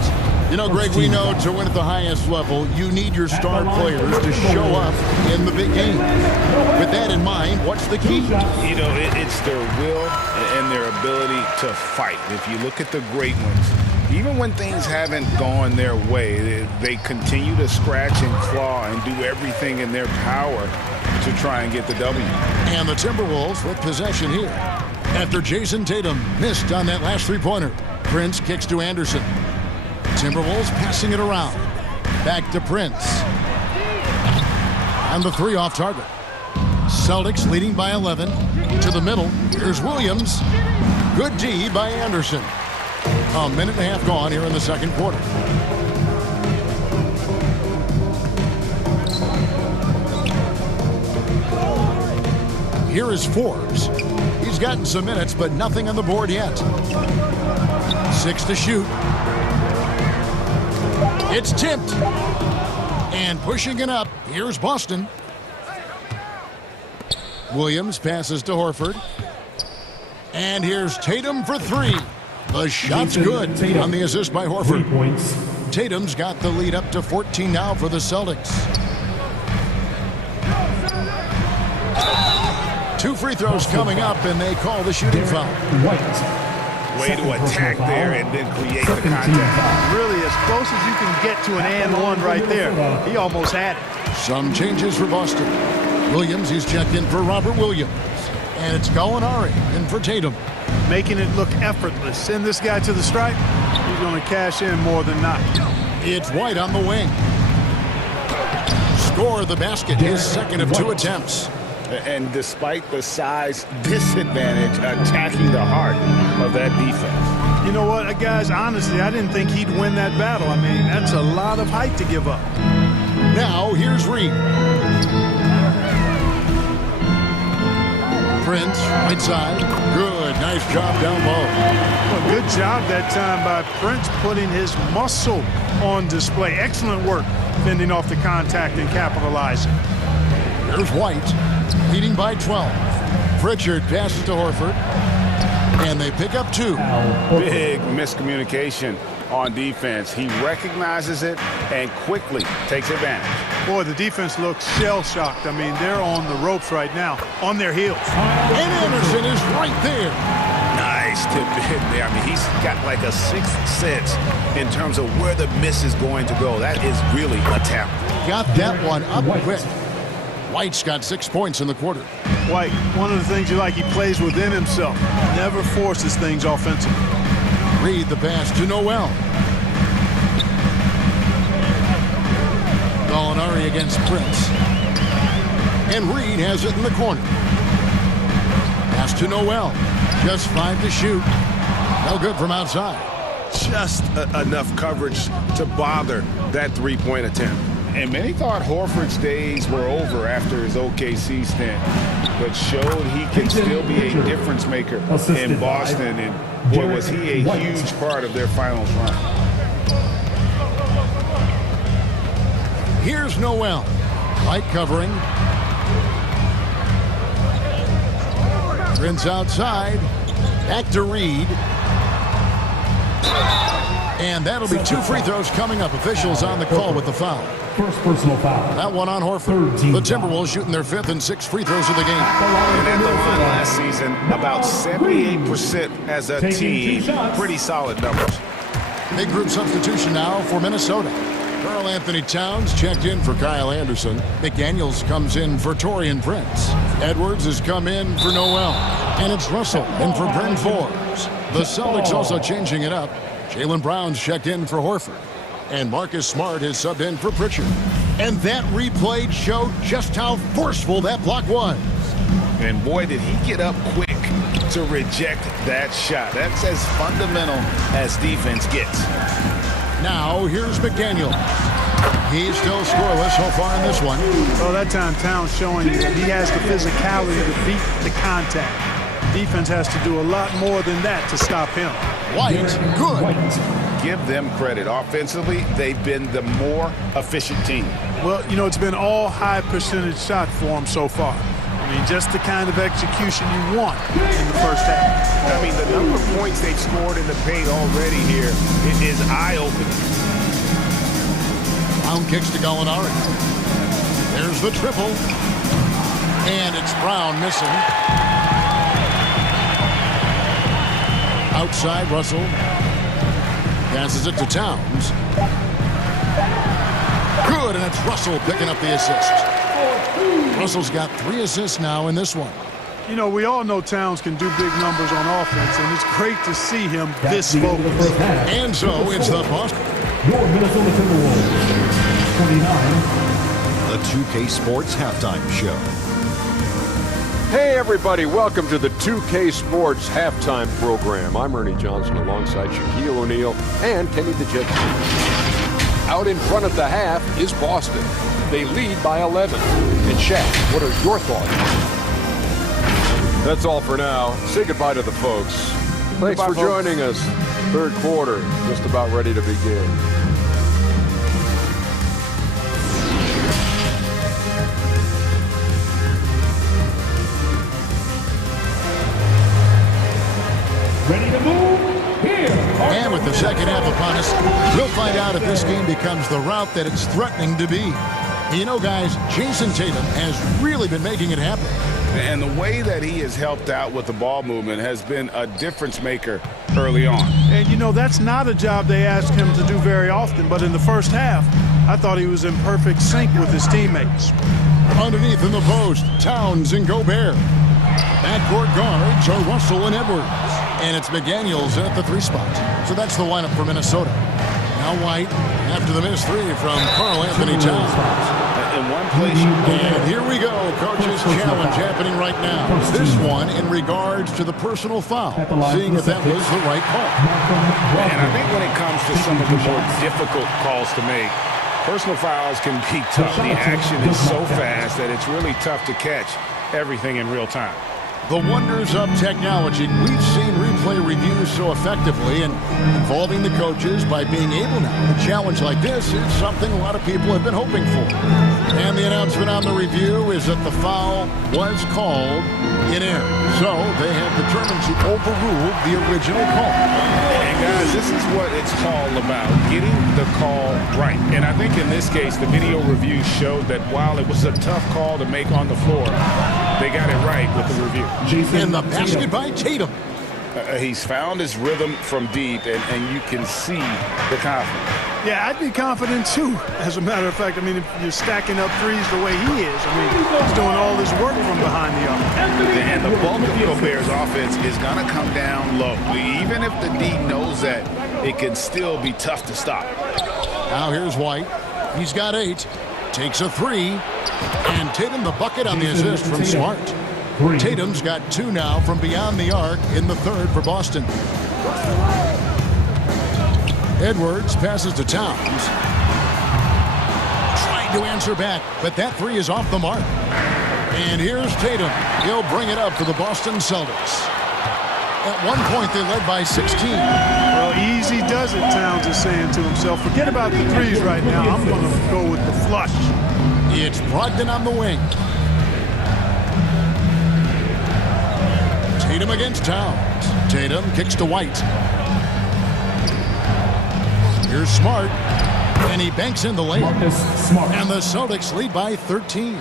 You know, Greg, we know to win at the highest level, you need your star players to show up in the big games. With that in mind, what's the key? You know, it's their will and their ability to fight. If you look at the great ones, even when things haven't gone their way, they continue to scratch and claw and do everything in their power to try and get the W. And the Timberwolves with possession here. After Jason Tatum missed on that last three-pointer, Prince kicks to Anderson. Timberwolves passing it around. Back to Prince. And the 3 off target. Celtics leading by 11. To the middle. Here's Williams. Good D by Anderson. A minute and a half gone here in the second quarter. Here is Forbes. He's gotten some minutes, but nothing on the board yet. 6 to shoot. It's tipped. And pushing it up, here's Boston. Williams passes to Horford. And here's Tatum for 3. The shot's good on the assist by Horford. Tatum's got the lead up to 14 now for the Celtics. 2 free throws coming up, and they call the shooting foul. Way to attack there and then create the contact. Really, as close as you can get to an and one right there. He almost had it. Some changes for Boston. Williams, he's checked in for Robert Williams. And it's Gallinari in for Tatum. Making it look effortless. Send this guy to the stripe. He's going to cash in more than not. It's White on the wing. Score the basket, his second of 2 attempts. And despite the size disadvantage, attacking the heart of that defense. You know what, guys, honestly, I didn't think he'd win that battle. I mean, that's a lot of height to give up. Now, here's Reed. Prince, right side. Good, nice job down low. Well, good job that time by Prince putting his muscle on display. Excellent work fending off the contact and capitalizing. Here's White, leading by 12. Pritchard passes to Horford, and they pick up 2. Big miscommunication on defense. He recognizes it and quickly takes advantage. Boy, the defense looks shell-shocked. I mean, they're on the ropes right now, on their heels. And Anderson is right there. Nice tip in there. I mean, he's got like a 6th sense in terms of where the miss is going to go. That is really a talent. Got that one up quick. White's got 6 points in the quarter. White, one of the things you like, he plays within himself. Never forces things offensively. Reed the pass to Noel. Gallinari against Prince. And Reed has it in the corner. Pass to Noel. Just 5 to shoot. No good from outside. Just enough coverage to bother that 3-point attempt. And many thought Horford's days were over after his OKC stint, but showed he can still be a difference maker in Boston. And boy, was he a huge part of their finals run. Here's Noel. Light covering. Prince outside. Back to Reed. And that'll be 2 free throws coming up. Officials on the call with the foul. First personal foul. That one on Horford. The Timberwolves shooting their 5th and 6th free throws of the game. And at the line last season, about 78% as a team. Pretty solid numbers. Big group substitution now for Minnesota. Karl Anthony Towns checked in for Kyle Anderson. McDaniels comes in for Taurean Prince. Edwards has come in for Noel. And it's Russell in for Bryn Forbes. The Celtics also changing it up. Jaylen Brown's checked in for Horford. And Marcus Smart has subbed in for Pritchard. And that replay showed just how forceful that block was. And boy, did he get up quick to reject that shot. That's as fundamental as defense gets. Now, here's McDaniel. He's still scoreless so far in this one. Well, that time Towns showing you that he has the physicality to beat the contact. Defense has to do a lot more than that to stop him. White, good. Give them credit. Offensively, they've been the more efficient team. Well, you know, it's been all high percentage shot for them so far. I mean, just the kind of execution you want in the first half. I mean, the number of points they've scored in the paint already here is eye-opening. Brown kicks to Gallinari. There's the triple. And it's Brown missing. Outside, Russell passes it to Towns. Good, and it's Russell picking up the assist. Russell's got 3 assists now in this one. You know, we all know Towns can do big numbers on offense, and it's great to see him this focused. And so it's the Boston. Your Minnesota Timberwolves, 29. The 2K Sports Halftime Show. Hey everybody, welcome to the 2K Sports Halftime Program. I'm Ernie Johnson alongside Shaquille O'Neal and Kenny the Jet. Out in front of the half is Boston. They lead by 11. And Shaq, what are your thoughts? That's all for now. Say goodbye to the folks. Thanks for joining us. 3rd quarter, just about ready to begin. Ready to move? Here. And with the second half upon us, we'll find out if this game becomes the route that it's threatening to be. You know, guys, Jason Tatum has really been making it happen. And the way that he has helped out with the ball movement has been a difference maker early on. And, you know, that's not a job they ask him to do very often, but in the first half, I thought he was in perfect sync with his teammates. Underneath in the post, Towns and Gobert. Backcourt guards are Russell and Edwards. And it's McDaniels at the 3 spot. So that's the lineup for Minnesota. Now White after the missed three from Karl Anthony Towns. In one place. And here we go. Coach's challenge happening right now. This one in regards to the personal foul. Seeing if that was the right call. And I think when it comes to some of the more difficult calls to make, personal fouls can be tough. The action is so fast that it's really tough to catch everything in real time. The wonders of technology. We've seen replay reviews so effectively and involving the coaches by being able now. A challenge like this is something a lot of people have been hoping for. And the announcement on the review is that the foul was called in error. So they have determined to overrule the original call. And guys, this is what it's all about, getting the call right. And I think in this case, the video review showed that while it was a tough call to make on the floor, they got it right with the review. In the basket by Tatum. He's found his rhythm from deep, and you can see the confidence. Yeah, I'd be confident too. As a matter of fact, I mean, if you're stacking up threes the way he is, I mean, he's doing all this work from behind the arc. And the bulk of Gobert's offense is going to come down low. Even if the D knows that, it can still be tough to stop. Now here's White. He's got 8. Takes a 3. And Tatum the bucket on the assist from Smart. Tatum's got 2 now from beyond the arc in the third for Boston. Edwards passes to Towns. Trying to answer back, but that 3 is off the mark. And here's Tatum. He'll bring it up for the Boston Celtics. At one point, they led by 16. Well, easy does it, Towns is saying to himself. Forget about the threes right now. I'm going to go with the flush. It's Brogdon on the wing. Tatum against Towns. Tatum kicks to White. Here's Smart. And he banks in the layup. And the Celtics lead by 13.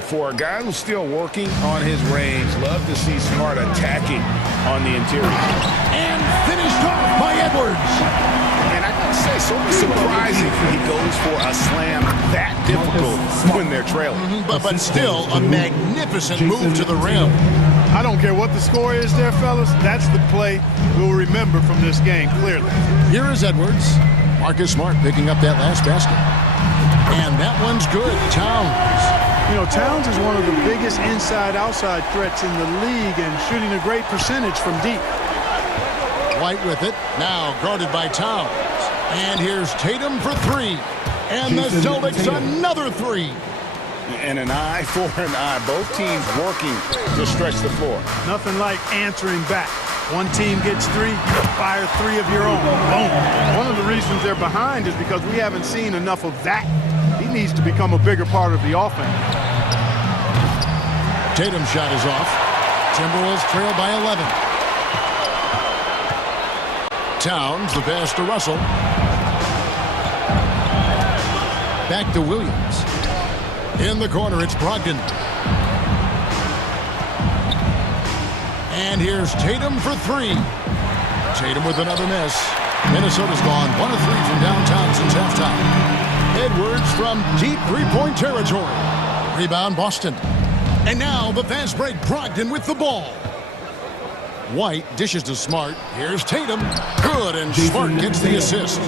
For a guy who's still working on his range, love to see Smart attacking on the interior. And finished off by Edwards. And I gotta say, so surprising he goes for a slam that difficult when they're trailing. But still a magnificent move to the rim. I don't care what the score is there, fellas. That's the play we'll remember from this game, clearly. Here is Edwards. Marcus Smart picking up that last basket. And that one's good. Towns. You know, Towns is one of the biggest inside-outside threats in the league and shooting a great percentage from deep. White with it. Now guarded by Towns. And here's Tatum for 3. And the Celtics another 3. And an eye for an eye. Both teams working to stretch the floor. Nothing like answering back. One team gets 3, you fire 3 of your own. Boom. One of the reasons they're behind is because we haven't seen enough of that. He needs to become a bigger part of the offense. Tatum's shot is off. Timberwolves trail by 11. Towns, the pass to Russell. Back to Williams. In the corner, it's Brogdon. And here's Tatum for 3. Tatum with another miss. Minnesota's gone 1 of 3 from downtown since halftime. Edwards from deep three-point territory. Rebound, Boston. And now the fast break, Brogdon with the ball. White dishes to Smart. Here's Tatum. Good, and Smart gets the assist.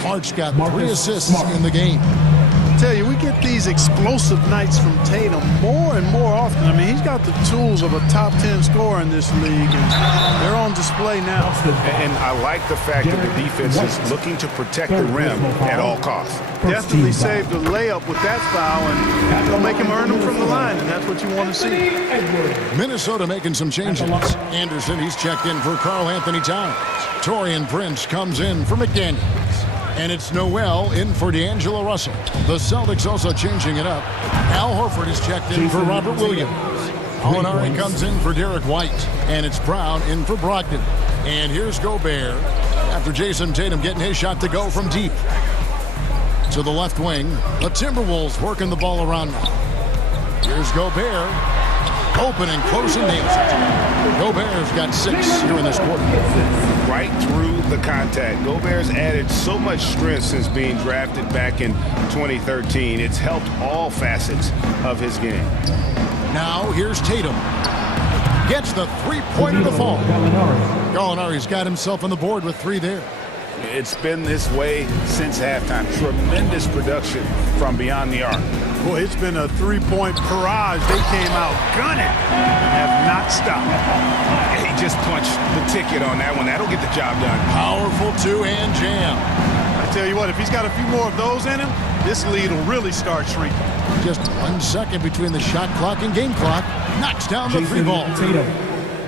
Smart's got 3 assists in the game. I tell you, we get these explosive nights from Tatum more and more often. I mean, he's got the tools of a top 10 scorer in this league, and they're on display now. And I like the fact that the defense is looking to protect the rim at all costs. Definitely saved a layup with that foul, and they'll make him earn them from the line, and that's what you want to see. Minnesota making some changes. Anderson, he's checked in for Karl Anthony Towns. Taurean Prince comes in for McDaniels. And it's Noel in for D'Angelo Russell. The Celtics also changing it up. Al Horford is checked in for Robert Williams. Molinari comes in for Derek White. And it's Brown in for Brogdon. And here's Gobert after Jason Tatum getting his shot to go from deep. To the left wing, the Timberwolves working the ball around now. Here's Gobert. Open and close and nails it. Gobert's got 6 here in this quarter. Right through the contact. Gobert's added so much strength since being drafted back in 2013. It's helped all facets of his game. Now here's Tatum. Gets the 3-pointer to fall. Gallinari's got himself on the board with 3 there. It's been this way since halftime. Tremendous production from beyond the arc. Boy, it's been a three-point barrage. They came out gunning and have not stopped. He just punched the ticket on that one. That'll get the job done. Powerful two-hand jam. I tell you what, if he's got a few more of those in him, this lead will really start shrinking. Just 1 second between the shot clock and game clock. Knocks down the three ball.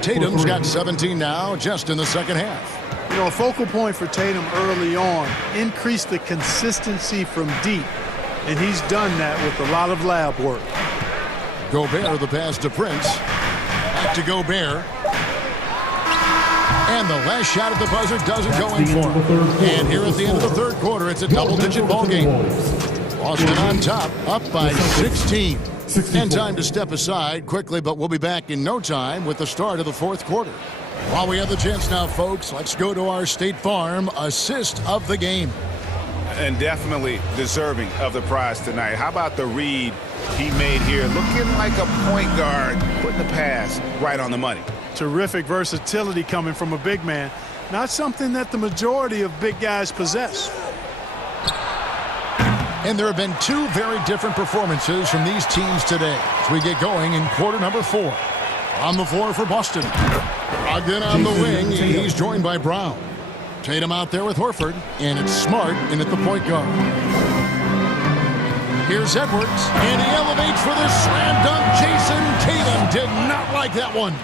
Tatum's got 17 now, just in the second half. You know, a focal point for Tatum early on, increase the consistency from deep. And he's done that with a lot of lab work. Gobert, the pass to Prince. Back to Gobert. And the last shot at the buzzer doesn't go in for him. And here at the end of the third quarter, it's a double-digit ball game. Boston on top, up by 16. And time to step aside quickly, but we'll be back in no time with the start of the fourth quarter. While we have the chance now, folks, let's go to our State Farm assist of the game. And definitely deserving of the prize tonight. How about the read he made here? Looking like a point guard, putting the pass right on the money. Terrific versatility coming from a big man. Not something that the majority of big guys possess. And there have been two very different performances from these teams today as we get going in quarter number 4. On the floor for Boston. Again on the wing, he's joined by Brown. Tatum out there with Horford, and it's Smart in at the point guard. Here's Edwards, and he elevates for the slam dunk. Jason Tatum did not like that one.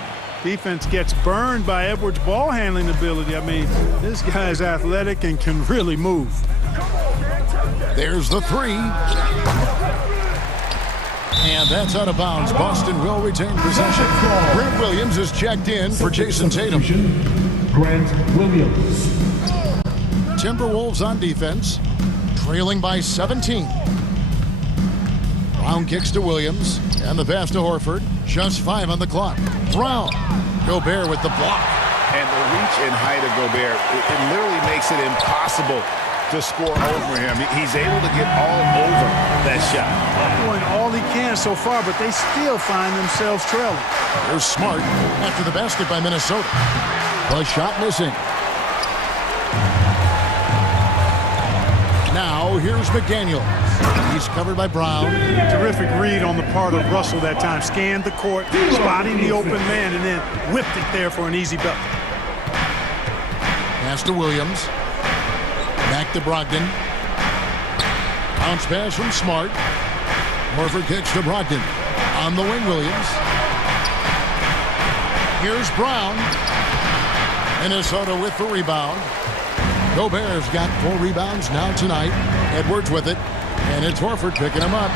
Defense gets burned by Edwards' ball handling ability. I mean, this guy's athletic and can really move. There's the three. And that's out of bounds. Boston will retain possession. Grant Williams is checked in for Jason Tatum. Grant Williams. Timberwolves on defense, trailing by 17. Brown kicks to Williams, and the pass to Horford. Just 5 on the clock. Brown. Gobert with the block. And the reach and height of Gobert, it literally makes it impossible to score over him. He's able to get all over that shot. Doing all he can so far, but they still find themselves trailing. Here's Smart after the basket by Minnesota. The shot missing. Now here's McDaniels. He's covered by Brown. Terrific read on the part of Russell that time. Scanned the court, spotting the open man, and then whipped it there for an easy bucket. Pass to Williams. Back to Brogdon. Bounce pass from Smart. Horford kicks to Brogdon. On the wing, Williams. Here's Brown. Minnesota with the rebound. Gobert's got 4 rebounds now tonight. Edwards with it. And it's Horford picking him up.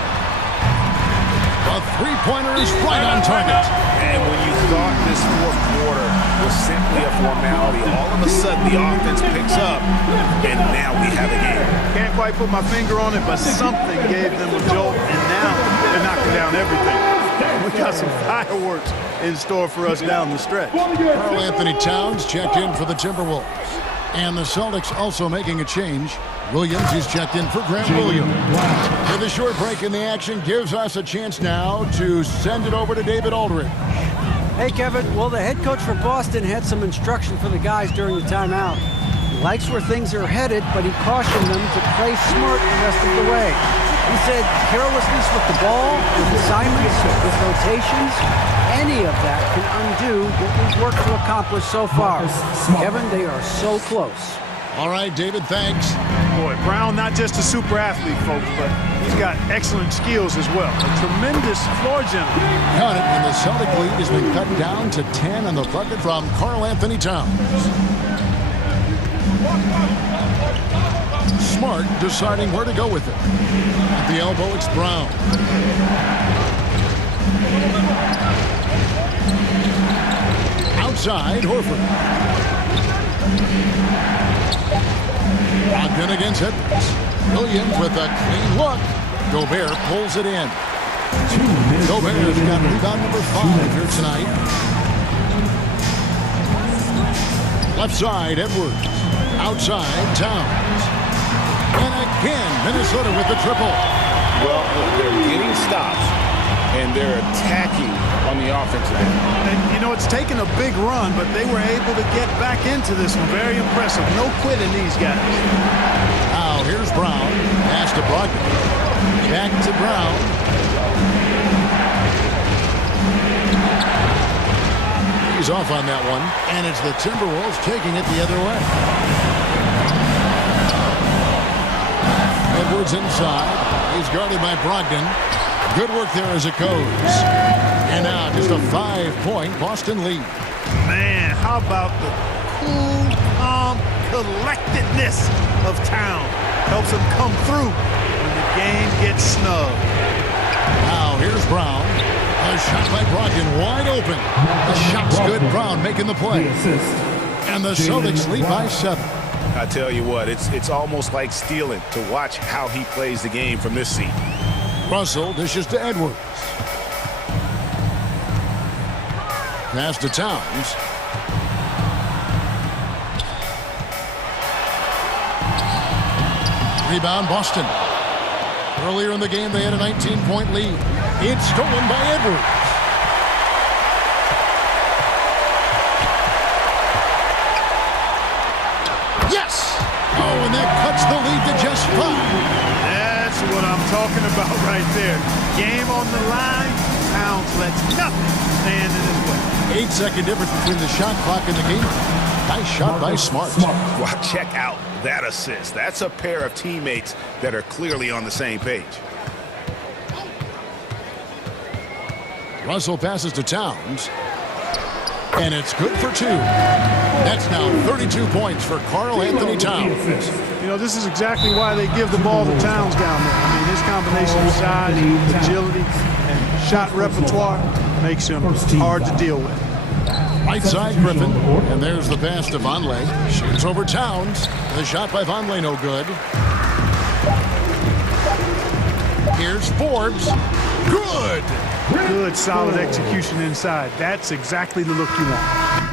A three-pointer is right on target. And when you thought this fourth quarter was simply a formality, all of a sudden the offense picks up, and now we have a game. Can't quite put my finger on it, but something gave them a jolt, and now they're knocking down everything. We got some fireworks in store for us down the stretch. Karl Anthony Towns checked in for the Timberwolves. And the Celtics also making a change. Williams is checked in for Grant Williams. With a short break in the action gives us a chance now to send it over to David Aldridge. Hey, Kevin. Well, the head coach for Boston had some instruction for the guys during the timeout. He likes where things are headed, but he cautioned them to play smart the rest of the way. He said carelessness with the ball, with assignments, with rotations, any of that can undo what we've worked to accomplish so far. Kevin, they are so close. All right, David, thanks. Boy, Brown, not just a super athlete, folks, but he's got excellent skills as well. A tremendous floor general. Got it, and the Celtic lead has been cut down to 10 on the bucket from Karl Anthony Towns. Smart deciding where to go with it. At the elbow, it's Brown. Outside, Horford. Brogdon against Edwards. Williams with a clean look. Gobert pulls it in. Gobert's got rebound number 5 here tonight. Left side, Edwards. Outside, Towns. And again, Minnesota with the triple. Well, they're getting stops, and they're attacking on the offensive end. And, you know, it's taken a big run, but they were able to get back into this one. Very impressive. No quitting these guys. Now, here's Brown. Pass to Brogdon. Back to Brown. He's off on that one, and it's the Timberwolves taking it the other way. Edwards inside. He's guarded by Brogdon. Good work there as it goes. And now just a 5-point Boston lead. Man, how about the cool, calm collectedness of Town. Helps him come through when the game gets snug. Now here's Brown. A shot by Brogdon, wide open. The shot's good. Brown making the play. And the Celtics lead by 7. I tell you what, it's almost like stealing to watch how he plays the game from this seat. Russell dishes to Edwards. Pass to Towns. Rebound Boston. Earlier in the game, they had a 19-point lead. It's stolen by Edwards. Yes! Oh, and that cuts the lead to just 5. That's what I'm talking about right there. Game on the line. Towns lets nothing stand in his way. 8-second difference between the shot clock and the game. Nice shot by Smart. Wow, check out that assist. That's a pair of teammates that are clearly on the same page. Russell passes to Towns. And it's good for 2. That's now 32 points for Karl Anthony Towns. You know, this is exactly why they give the ball to Towns down there. I mean, his combination of size, agility, and shot repertoire makes him hard to deal with. Right side, Griffin. And there's the pass to Vonleh. Shoots over Towns. The shot by Vonleh, no good. Here's Forbes. Good! Good, solid execution inside. That's exactly the look you want.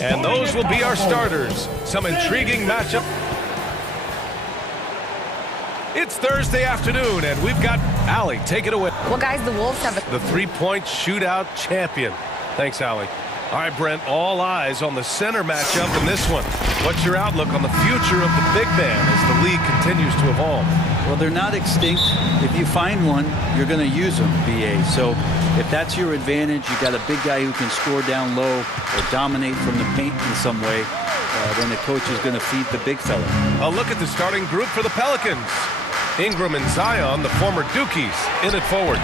And those will be our starters. Some intriguing matchup. It's Thursday afternoon, and we've got Allie. Take it away. Well, guys, the Wolves have the three-point shootout champion. Thanks, Allie. All right, Brent, all eyes on the center matchup in this one. What's your outlook on the future of the big man as the league continues to evolve? Well, they're not extinct. If you find one, you're going to use them, BA. So if that's your advantage, you got a big guy who can score down low or dominate from the paint in some way, then the coach is going to feed the big fella. A look at the starting group for the Pelicans. Ingram and Zion, the former Dukies, in at forward.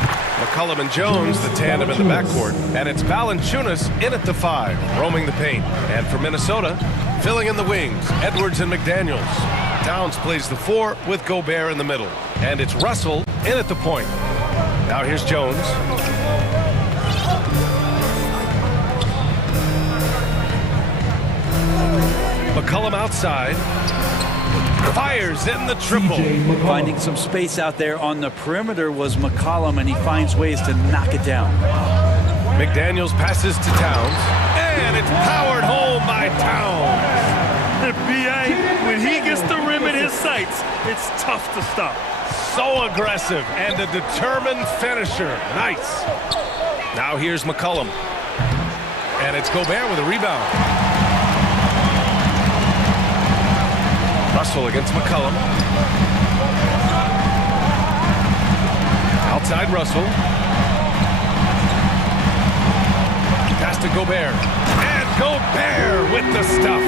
McCollum and Jones, the tandem in the backcourt. And it's Valanciunas in at the 5, roaming the paint. And for Minnesota, filling in the wings, Edwards and McDaniels. Towns plays the 4 with Gobert in the middle. And it's Russell in at the point. Now here's Jones. McCollum outside. Fires in the triple. Finding some space out there on the perimeter was McCollum, and he finds ways to knock it down. McDaniels passes to Towns, and it's powered home by Towns. B.A., when he gets the rim in his sights, it's tough to stop. So aggressive and a determined finisher. Nice. Now here's McCollum. And it's Gobert with a rebound. Russell against McCollum. Outside Russell. Pass to Gobert. And Gobert with the stuff.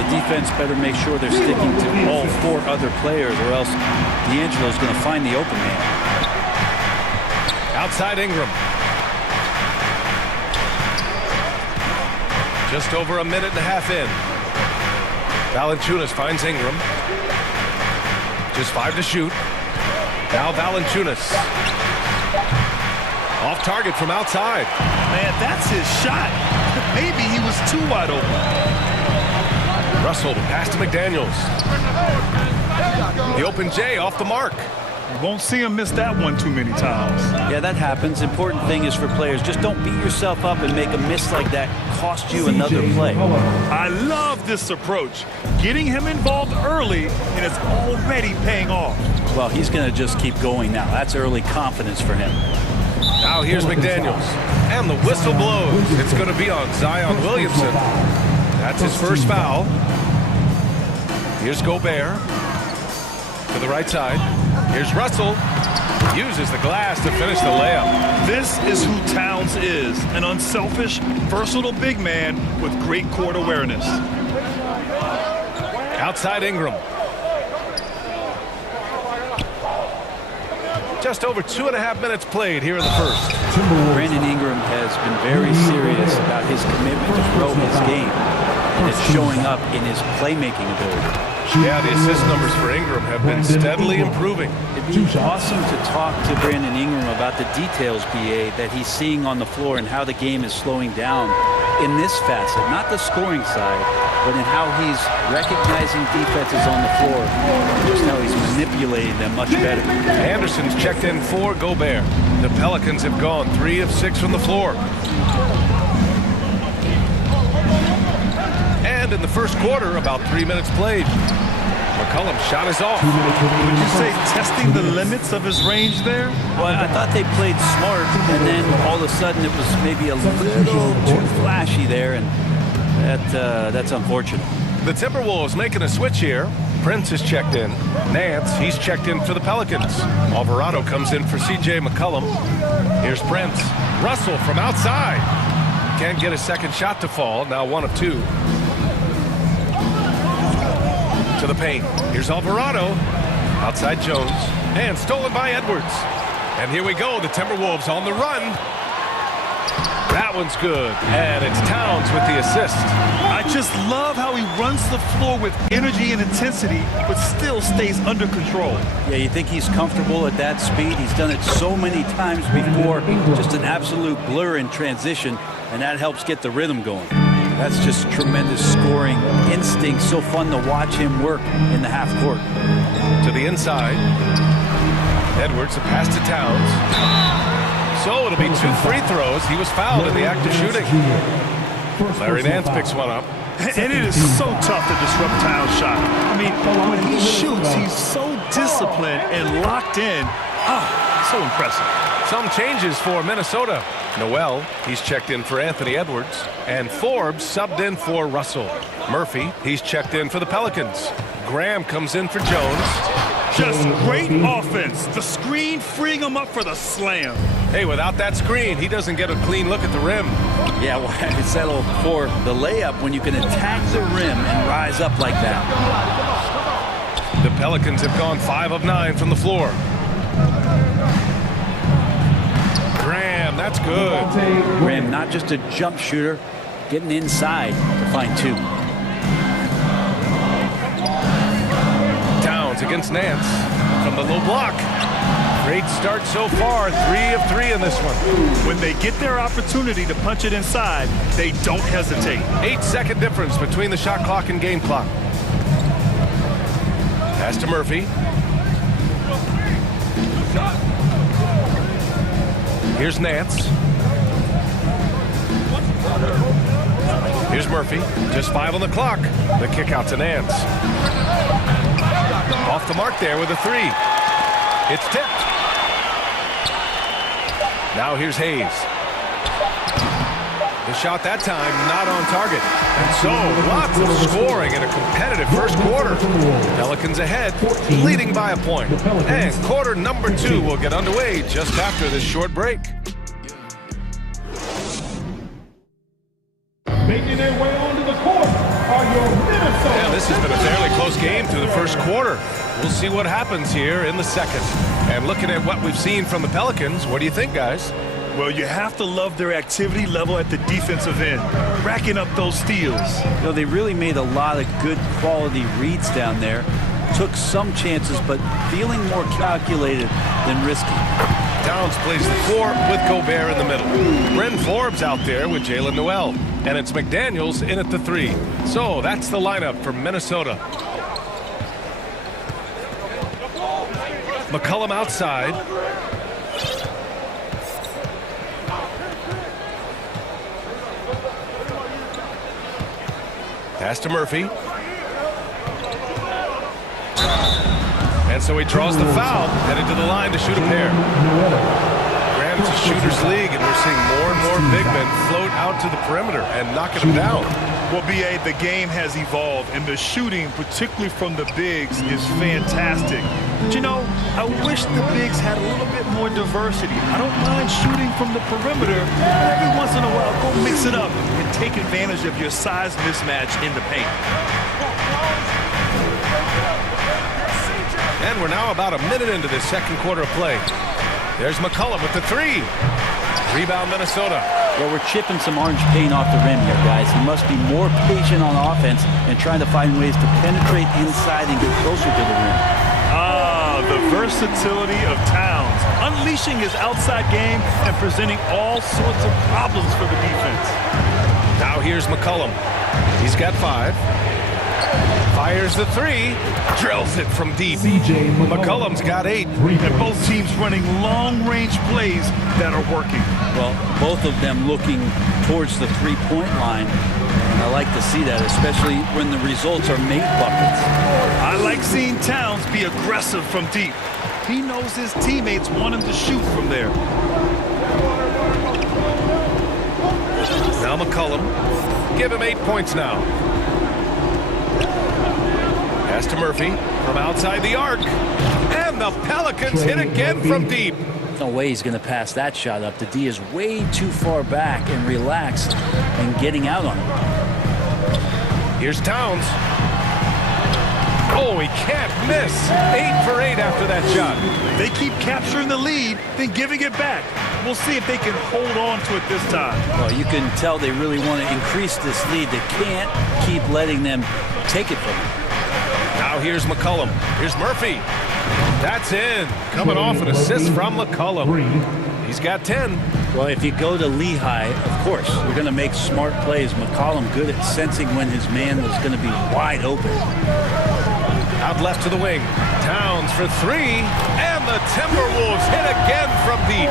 The defense better make sure they're sticking to all 4 other players, or else D'Angelo's going to find the open man. Outside Ingram. Just over a minute and a half in. Valanciunas finds Ingram. Just 5 to shoot. Now Valanciunas. Off target from outside. Man, that's his shot. Maybe he was too wide open. Russell pass to McDaniels. The open J off the mark. You won't see him miss that one too many times. Yeah, that happens. Important thing is for players, just don't beat yourself up and make a miss like that cost you another play. I love this approach. Getting him involved early, and it's already paying off. Well, he's going to just keep going now. That's early confidence for him. Now here's McDaniels. And the whistle blows. It's going to be on Zion Williamson. That's his first foul. Here's Gobert to the right side. Here's Russell. Uses the glass to finish the layup. This is who Towns is, an unselfish, versatile big man with great court awareness. Outside Ingram. Just over 2.5 minutes played here in the first. Brandon Ingram has been very serious about his commitment to grow his game, and it's showing up in his playmaking ability. Yeah, the assist numbers for Ingram have been steadily improving. It'd be awesome to talk to Brandon Ingram about the details, BA, that he's seeing on the floor and how the game is slowing down in this facet, not the scoring side, but in how he's recognizing defenses on the floor, just how he's manipulating them much better. Anderson's checked in for Gobert. The Pelicans have gone 3 of 6 from the floor. And in the first quarter, about 3 minutes played. McCollum's shot is off. Would you say testing the limits of his range there? Well, I thought they played smart, and then all of a sudden it was maybe a little too flashy there, and that's unfortunate. The Timberwolves making a switch here. Prince is checked in. Nance, he's checked in for the Pelicans. Alvarado comes in for C.J. McCollum. Here's Prince. Russell from outside. Can't get a second shot to fall. Now 1 of 2. To the paint. Here's Alvarado. Outside Jones. And stolen by Edwards. And here we go. The Timberwolves on the run. That one's good. And it's Towns with the assist. I just love how he runs the floor with energy and intensity, but still stays under control. Yeah, you think he's comfortable at that speed? He's done it so many times before. Just an absolute blur in transition, and that helps get the rhythm going. That's just tremendous scoring instinct. So fun to watch him work in the half court. To the inside. Edwards, a pass to Towns. So it'll be 2 free throws. He was fouled in the act of shooting. Larry Nance picks one up. And it is so tough to disrupt Towns' shot. I mean, when he shoots, he's so disciplined and locked in. So impressive. Some changes for Minnesota. Noel, he's checked in for Anthony Edwards. And Forbes subbed in for Russell. Murphy, he's checked in for the Pelicans. Graham comes in for Jones. Just great offense. The screen freeing him up for the slam. Hey, without that screen, he doesn't get a clean look at the rim. Yeah, why settle for the layup when you can attack the rim and rise up like that? The Pelicans have gone 5 of 9 from the floor. Graham, that's good. Graham, not just a jump shooter, getting inside to find 2. Towns against Nance from the low block. Great start so far, 3 of 3 in this one. When they get their opportunity to punch it inside, they don't hesitate. 8-second difference between the shot clock and game clock. Pass to Murphy. Here's Nance. Here's Murphy. Just 5 on the clock. The kick out to Nance. Off the mark there with a 3. It's tipped. Now here's Hayes. The shot that time not on target. And so lots of scoring in a competitive first quarter. Pelicans ahead, leading by a point. And quarter number 2 will get underway just after this short break. Making their way onto the court are your Minnesota. Yeah, this has been a fairly close game through the first quarter. We'll see what happens here in the second. And looking at what we've seen from the Pelicans, what do you think, guys? Well, you have to love their activity level at the defensive end, racking up those steals. You know, they really made a lot of good quality reads down there. Took some chances, but feeling more calculated than risky. Towns plays the 4 with Gobert in the middle. Bryn Forbes out there with Jalen Noel. And it's McDaniels in at the 3. So that's the lineup for Minnesota. McCollum outside. Pass to Murphy. And so he draws the foul, headed to the line to shoot a pair. Graham's a shooter's league, and we're seeing more and more big men float out to the perimeter and knocking them down. Well, B.A., the game has evolved, and the shooting, particularly from the bigs, is fantastic. But, you know, I wish the bigs had a little bit more diversity. I don't mind shooting from the perimeter, but every once in a while, go mix it up and take advantage of your size mismatch in the paint. And we're now about a minute into this second quarter of play. There's McCollum with the 3. Rebound, Minnesota. Well, we're chipping some orange paint off the rim here, guys. He must be more patient on offense and trying to find ways to penetrate inside and get closer to the rim. The versatility of Towns, unleashing his outside game and presenting all sorts of problems for the defense. Now here's McCollum. He's got 5. Fires the 3. Drills it from deep. McCollum's got 8. And both teams running long-range plays that are working. Well, both of them looking towards the three-point line. And I like to see that, especially when the results are made buckets. I like seeing Towns be aggressive from deep. He knows his teammates want him to shoot from there. Now McCollum. Give him 8 points now. Pass to Murphy from outside the arc. And the Pelicans hit again from deep. No way he's going to pass that shot up. The D is way too far back and relaxed and getting out on him. Here's Towns. Oh, he can't miss. 8 for 8 after that shot. They keep capturing the lead, then giving it back. We'll see if they can hold on to it this time. Well, you can tell they really want to increase this lead. They can't keep letting them take it from them. Now here's McCollum. Here's Murphy. That's in. Coming off an assist from McCollum. He's got 10. Well, if you go to Lehigh, of course, you're going to make smart plays. McCollum good at sensing when his man was going to be wide open. Out left to the wing. Towns for 3. And the Timberwolves hit again from deep.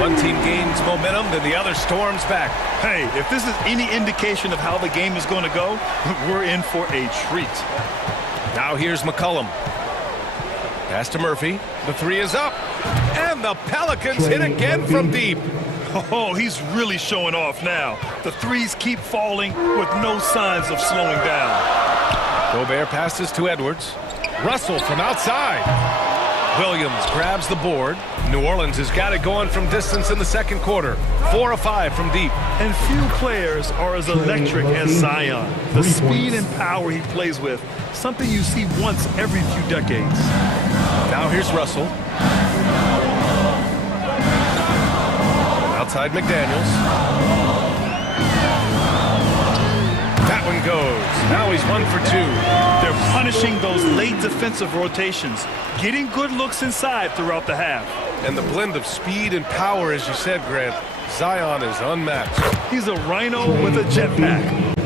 One team gains momentum, then the other storms back. Hey, if this is any indication of how the game is going to go, we're in for a treat. Now here's McCollum. Pass to Murphy. The 3 is up. And the Pelicans hit again from deep. Oh, he's really showing off now. The threes keep falling with no signs of slowing down. Gobert passes to Edwards. Russell from outside. Williams grabs the board. New Orleans has got it going from distance in the second quarter. 4 of 5 from deep. And few players are as electric as Zion. The speed and power he plays with, something you see once every few decades. Now here's Russell. Outside McDaniels. That one goes. Now he's 1 for 2. They're punishing those late defensive rotations, getting good looks inside throughout the half. And the blend of speed and power, as you said, Grant, Zion is unmatched. He's a rhino with a jetpack.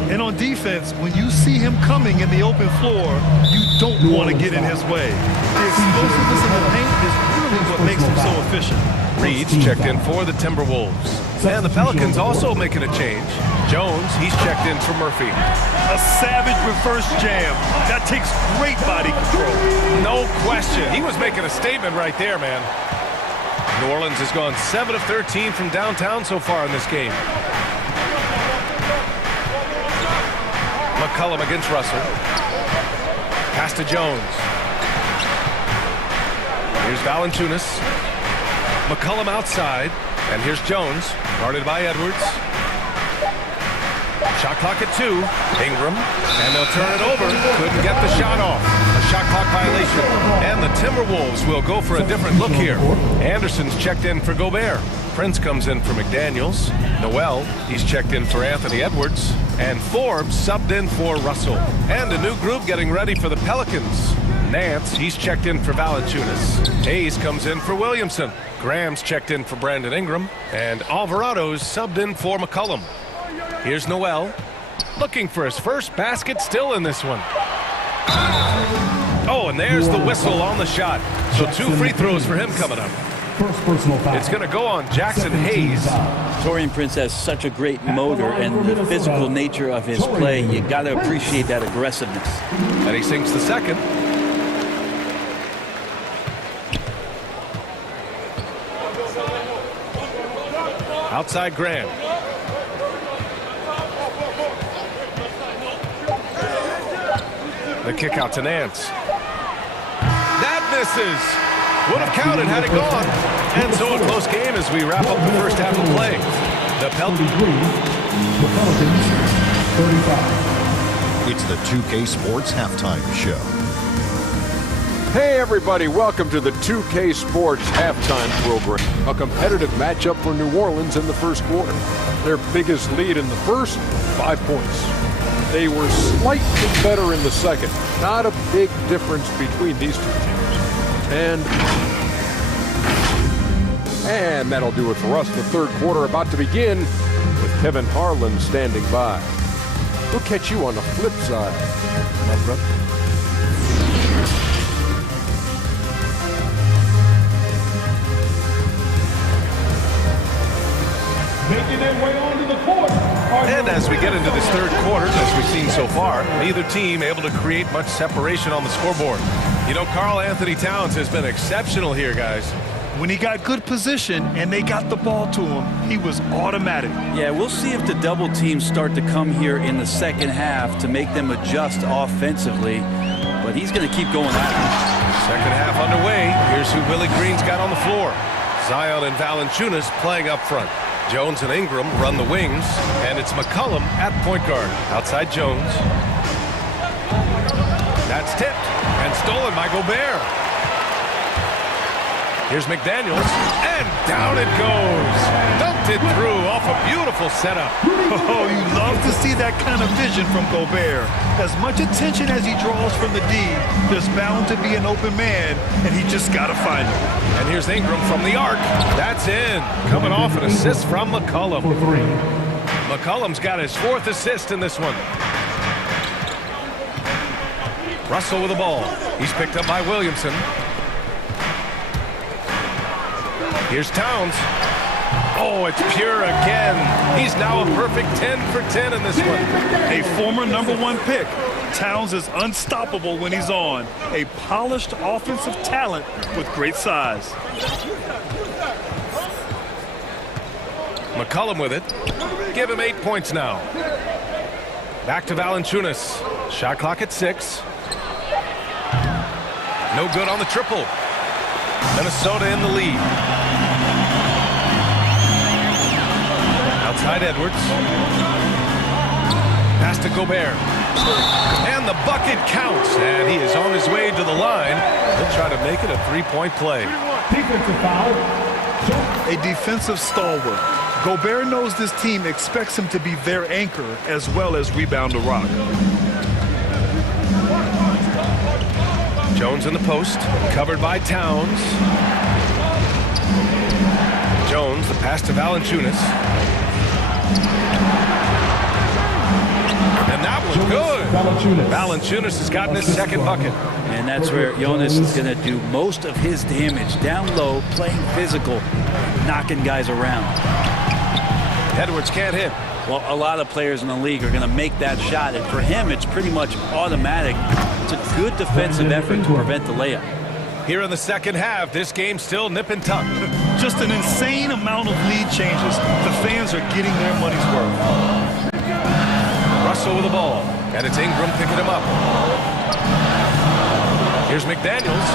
And on defense, when you see him coming in the open floor, you don't want to get in his way. The explosiveness in the paint is really what makes him so efficient. Reed's checked in for the Timberwolves. And the Pelicans also making a change. Jones, he's checked in for Murphy. A savage reverse jam. That takes great body control. No question. He was making a statement right there, man. New Orleans has gone 7 of 13 from downtown so far in this game. McCollum against Russell. Pass to Jones. Here's Valanciunas. McCollum outside. And here's Jones, guarded by Edwards. Shot clock at 2. Ingram. And they'll turn it over. Couldn't get the shot off. A shot clock violation. And the Timberwolves will go for a different look here. Anderson's checked in for Gobert. Prince comes in for McDaniels. Noel, he's checked in for Anthony Edwards. And Forbes subbed in for Russell. And a new group getting ready for the Pelicans. Nance, he's checked in for Valanciunas. Hayes comes in for Williamson. Graham's checked in for Brandon Ingram. And Alvarado's subbed in for McCollum. Here's Noel, looking for his first basket still in this one. Oh, and there's the whistle on the shot. So 2 free throws for him coming up. First personal foul. It's going to go on Jackson Hayes. Taurean Prince has such a great motor and the physical nature of his play. You got to appreciate that aggressiveness. And he sinks the second. Outside Graham. The kick out to Nance. That misses. Would have counted had it gone. And so a close game as we wrap up the first half of play. The Pelicans 35. It's the 2K Sports Halftime Show. Hey everybody, welcome to the 2K Sports Halftime Program. A competitive matchup for New Orleans in the first quarter. Their biggest lead in the first, 5 points. They were slightly better in the second. Not a big difference between these two teams. And that'll do it for us. The third quarter about to begin with Kevin Harlan standing by. We'll catch you on the flip side, my brother. Making their way onto the court. And as we get into this third quarter, as we've seen so far, neither team able to create much separation on the scoreboard. You know, Karl Anthony Towns has been exceptional here, guys. When he got good position and they got the ball to him, he was automatic. Yeah, we'll see if the double teams start to come here in the second half to make them adjust offensively. But he's going to keep going at it. Second half underway. Here's who Willie Green's got on the floor. Zion and Valanciunas playing up front. Jones and Ingram run the wings, and it's McCollum at point guard. Outside Jones. That's tipped and stolen by Gobert. Here's McDaniels, and down it goes. Dumped it through off a beautiful setup. Oh, you love to see that kind of vision from Gobert. As much attention as he draws from the D, there's bound to be an open man, and he just got to find it. And here's Ingram from the arc. That's in. Coming off an assist from McCollum. McCollum's got his 4th assist in this one. Russell with the ball. He's picked up by Williamson. Here's Towns. Oh, it's pure again. He's now a perfect 10 for 10 in this one. A former #1 pick. Towns is unstoppable when he's on. A polished offensive talent with great size. McCollum with it. Give him 8 points now. Back to Valanciunas. Shot clock at 6. No good on the triple. Minnesota in the lead. Outside Edwards. Pass to Gobert. And the bucket counts. And he is on his way to the line. He'll try to make it a 3-point play. Defensive foul. A defensive stalwart. Gobert knows this team expects him to be their anchor as well as rebound the rock. Jones in the post, covered by Towns. Jones, the pass to Valanciunas. And that was good. Valanciunas has gotten his 2nd bucket. And that's where Jonas is going to do most of his damage. Down low, playing physical, knocking guys around. Edwards can't hit. Well, a lot of players in the league are going to make that shot, and for him, it's pretty much automatic. It's a good defensive effort to prevent the layup. Here in the 2nd half, this game's still nip and tuck. Just an insane amount of lead changes. The fans are getting their money's worth. Russell with the ball, and it's Ingram picking him up. Here's McDaniels.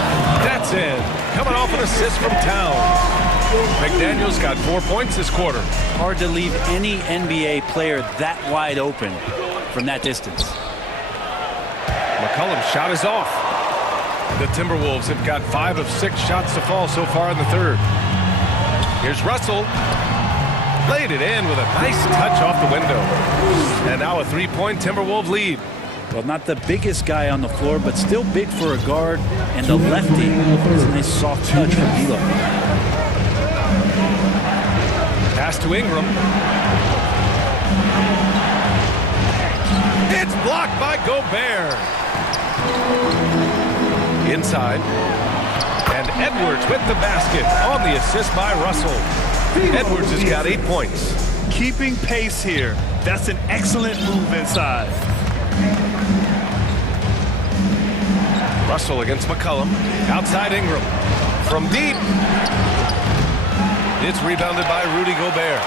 That's in. Coming off an assist from Towns. McDaniels got 4 points this quarter. Hard to leave any NBA player that wide open from that distance. McCollum's shot is off. The Timberwolves have got 5 of 6 shots to fall so far in the 3rd. Here's Russell. Laid it in with a nice touch off the window. And now a 3-point Timberwolves lead. Well, not the biggest guy on the floor, but still big for a guard. And the lefty is a nice soft touch from D'Lo. Pass to Ingram. It's blocked by Gobert. Inside. And Edwards with the basket on the assist by Russell. Edwards has got 8 points. Keeping pace here. That's an excellent move inside. Russell against McCollum. Outside Ingram. From deep. It's rebounded by Rudy Gobert.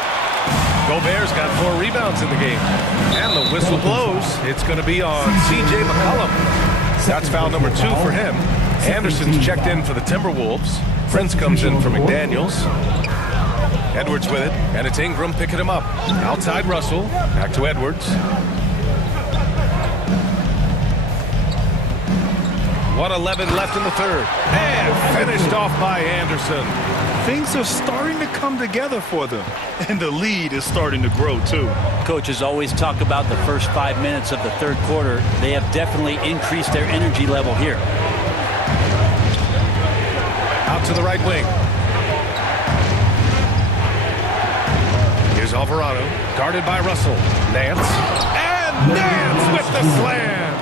Gobert's got 4 rebounds in the game. And the whistle blows. It's going to be on C.J. McCollum. That's foul number 2 for him. Anderson's checked in for the Timberwolves. Prince comes in for McDaniels. Edwards with it, and it's Ingram picking him up. Outside Russell, back to Edwards. 1:11 left in the 3rd. And finished off by Anderson. Things are starting to come together for them, and the lead is starting to grow too. Coaches always talk about the first 5 minutes of the 3rd quarter. They have definitely increased their energy level here. Out to the right wing. Here's Alvarado, guarded by Russell. Nance, and Nance with the slam.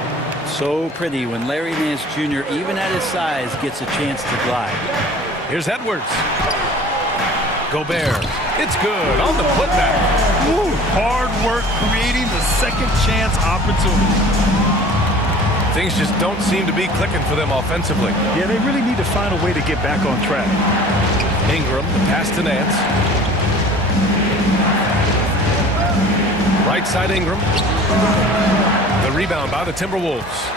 So pretty when Larry Nance Jr., even at his size, gets a chance to glide. Here's Edwards. Gobert. It's good on the putback. Ooh, hard work creating the second chance opportunity. Things just don't seem to be clicking for them offensively. Yeah, they really need to find a way to get back on track. Ingram, the pass to Nance. Right side Ingram. The rebound by the Timberwolves.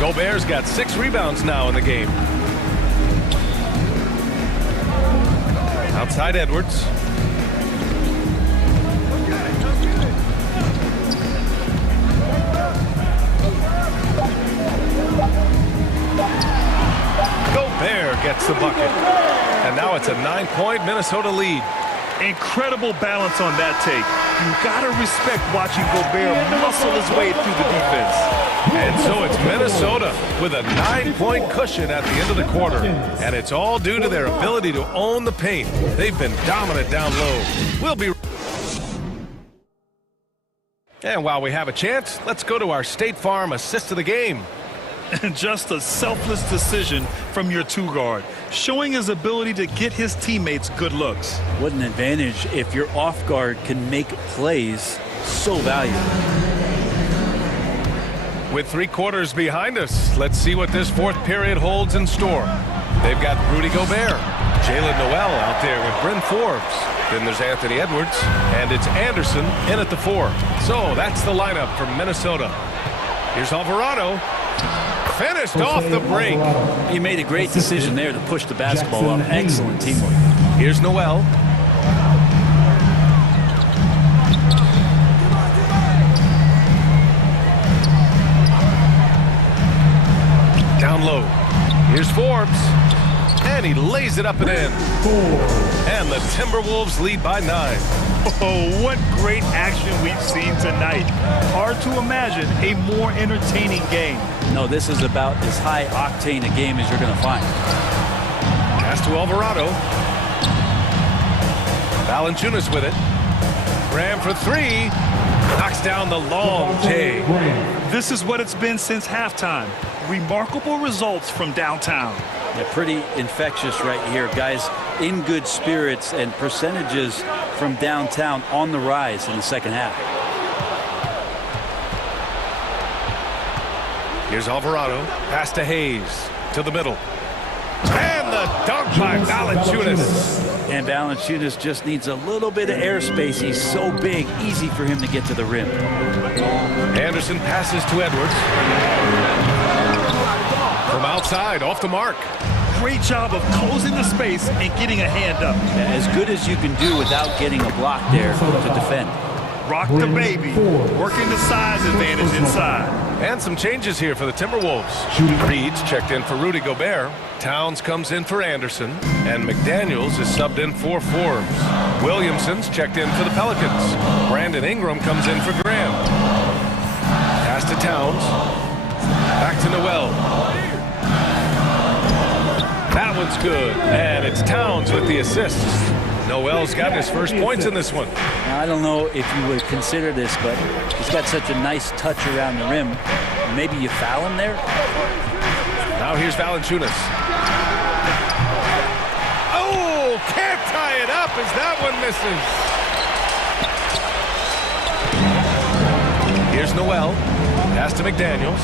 Gobert's got 6 rebounds now in the game. Outside Edwards. Gobert gets the bucket. 6-point Minnesota lead. Incredible balance on that take. You gotta respect watching Gobert muscle his way through the defense. And so it's Minnesota with a 9-point cushion at the end of the quarter. And it's all due to their ability to own the paint. They've been dominant down low. We'll be... And while we have a chance, let's go to our State Farm assist of the game. And just a selfless decision from your two-guard, showing his ability to get his teammates good looks. What an advantage if your off guard can make plays so valuable. With 3 quarters behind us, let's see what this fourth period holds in store. They've got Rudy Gobert, Jalen Noel out there with Bryn Forbes. Then there's Anthony Edwards, and it's Anderson in at the 4. So that's the lineup for Minnesota. Here's Alvarado. Finished off the break. He made a great decision there to push the basketball up. Excellent teamwork. Here's Noel. Down low. Here's Forbes. And he lays it up and in. And the Timberwolves lead by 9. Oh, what great action we've seen tonight. Hard to imagine a more entertaining game. No, this is about as high-octane a game as you're going to find. Pass to Alvarado. Valanciunas with it. Graham for 3. Knocks down the long J. This is what it's been since halftime. Remarkable results from downtown. Yeah, pretty infectious right here. Guys in good spirits and percentages from downtown on the rise in the second half. Here's Alvarado. Pass to Hayes. To the middle. And the dunk by Valanciunas. And Valanciunas just needs a little bit of airspace. He's so big, easy for him to get to the rim. Anderson passes to Edwards. From outside, off the mark. Great job of closing the space and getting a hand up. As good as you can do without getting a block there to defend. Rock the baby, working the size advantage inside. And some changes here for the Timberwolves. Reed's checked in for Rudy Gobert. Towns comes in for Anderson. And McDaniels is subbed in for Forbes. Williamson's checked in for the Pelicans. Brandon Ingram comes in for Graham. Pass to Towns. Back to Noel. That one's good. And it's Towns with the assist. Noel's gotten his first points in this one. Now, I don't know if you would consider this, but he's got such a nice touch around the rim. Maybe you foul him there? Now here's Valanciunas. Oh, can't tie it up as that one misses. Here's Noel. Pass to McDaniels.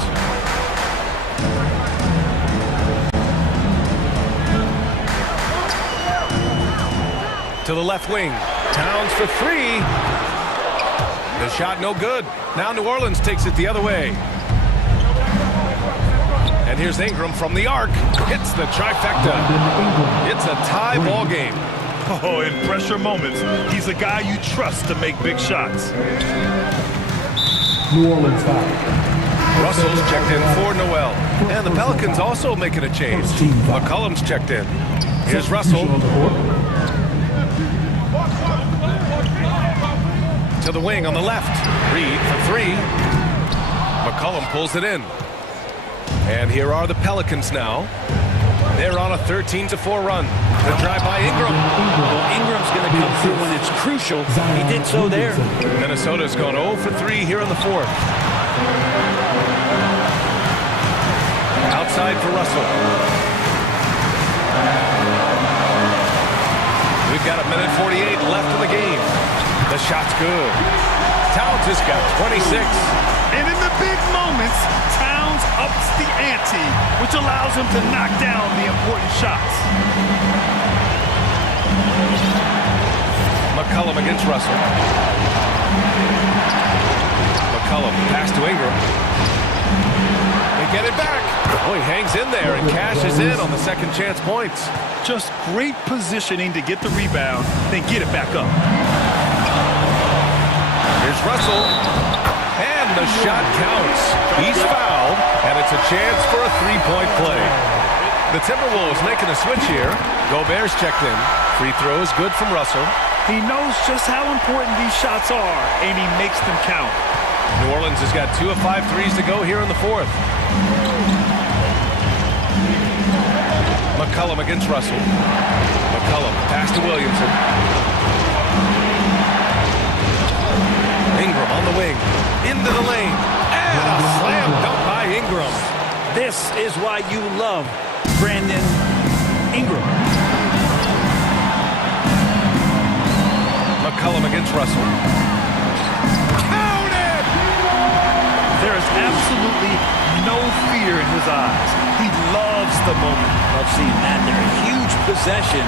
To the left wing. Towns for 3. The shot no good. Now New Orleans takes it the other way. And here's Ingram from the arc. Hits the trifecta. It's a tie ball game. Oh, in pressure moments, he's a guy you trust to make big shots. New Orleans foul. Russell's checked in for Noel. And the Pelicans also making a change. McCollum's checked in. Here's Russell. To the wing on the left. Reed for 3. McCollum pulls it in. And here are the Pelicans now. They're on a 13-4 run. The drive by Ingram. Well, Ingram's going to come through when it's crucial. He did so there. Minnesota's gone 0 for 3 here in the 4th. Outside for Russell. We've got 1:48 left in the game. The shot's good. Towns has got 26. And in the big moments, Towns ups the ante, which allows him to knock down the important shots. McCollum against Russell. McCollum pass to Ingram. They get it back. Oh, he hangs in there and cashes in on the second chance points. Just great positioning to get the rebound, then get it back up. Here's Russell. And the shot counts. He's fouled, and it's a chance for a 3-point play. The Timberwolves making a switch here. Gobert's checked in. Free throws good from Russell. He knows just how important these shots are, and he makes them count. New Orleans has got 2 of 5 threes to go here in the fourth. McCollum against Russell. McCollum pass to Williamson. Ingram on the wing. Into the lane. And a slam dunk by Ingram. This is why you love Brandon Ingram. McCollum against Russell. Counted! There is absolutely no fear in his eyes. He loves the moment. Love seeing that there. A huge possession,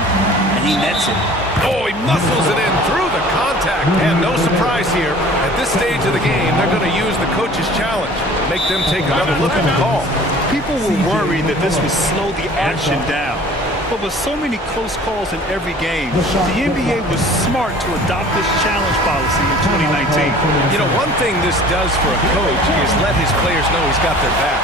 and he nets it. Oh, he muscles it in through the contact. And no surprise here. At this stage of the game, they're going to use the coach's challenge. Make them take another look at the call. People were worried that this would slow the action down. But with so many close calls in every game, the NBA was smart to adopt this challenge policy in 2019. You know, one thing this does for a coach is let his players know he's got their back.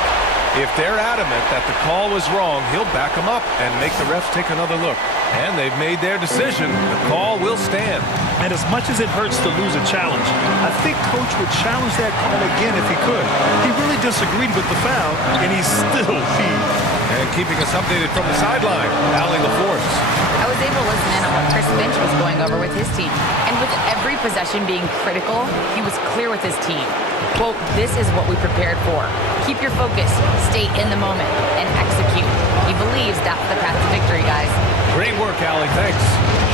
If they're adamant that the call was wrong, he'll back them up and make the refs take another look. And they've made their decision. The call will stand. And as much as it hurts to lose a challenge, I think Coach would challenge that call again if he could. He really disagreed with the foul, and he still peeved. And keeping us updated from the sideline, Allie LaForce. I was able to listen in on what Chris Finch was going over with his team. And with every possession being critical, he was clear with his team. Quote, "This is what we prepared for. Keep your focus, stay in the moment, and execute." He believes that's the path to victory, guys. Great work, Allie. Thanks.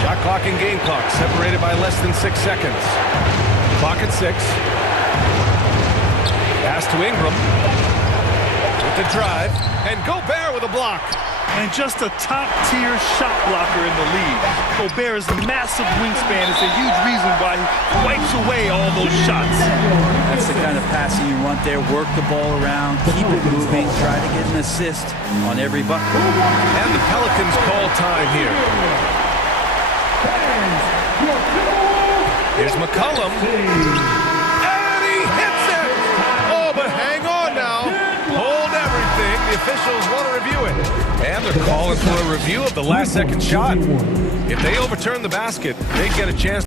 Shot clock and game clock separated by less than 6 seconds. Clock at 6. Pass to Ingram. With the drive. And Gobert with a block. And just a top-tier shot blocker in the league. Gobert's massive wingspan is a huge reason why he wipes away all those shots. That's the kind of passing you want there. Work the ball around, keep it moving, try to get an assist on every bucket. And the Pelicans call time here. Here's McCollum. And he hits it! Oh, but hang on now. Hold everything. The officials want to review it. And they're calling for a review of the last-second shot. If they overturn the basket, they'd get a chance.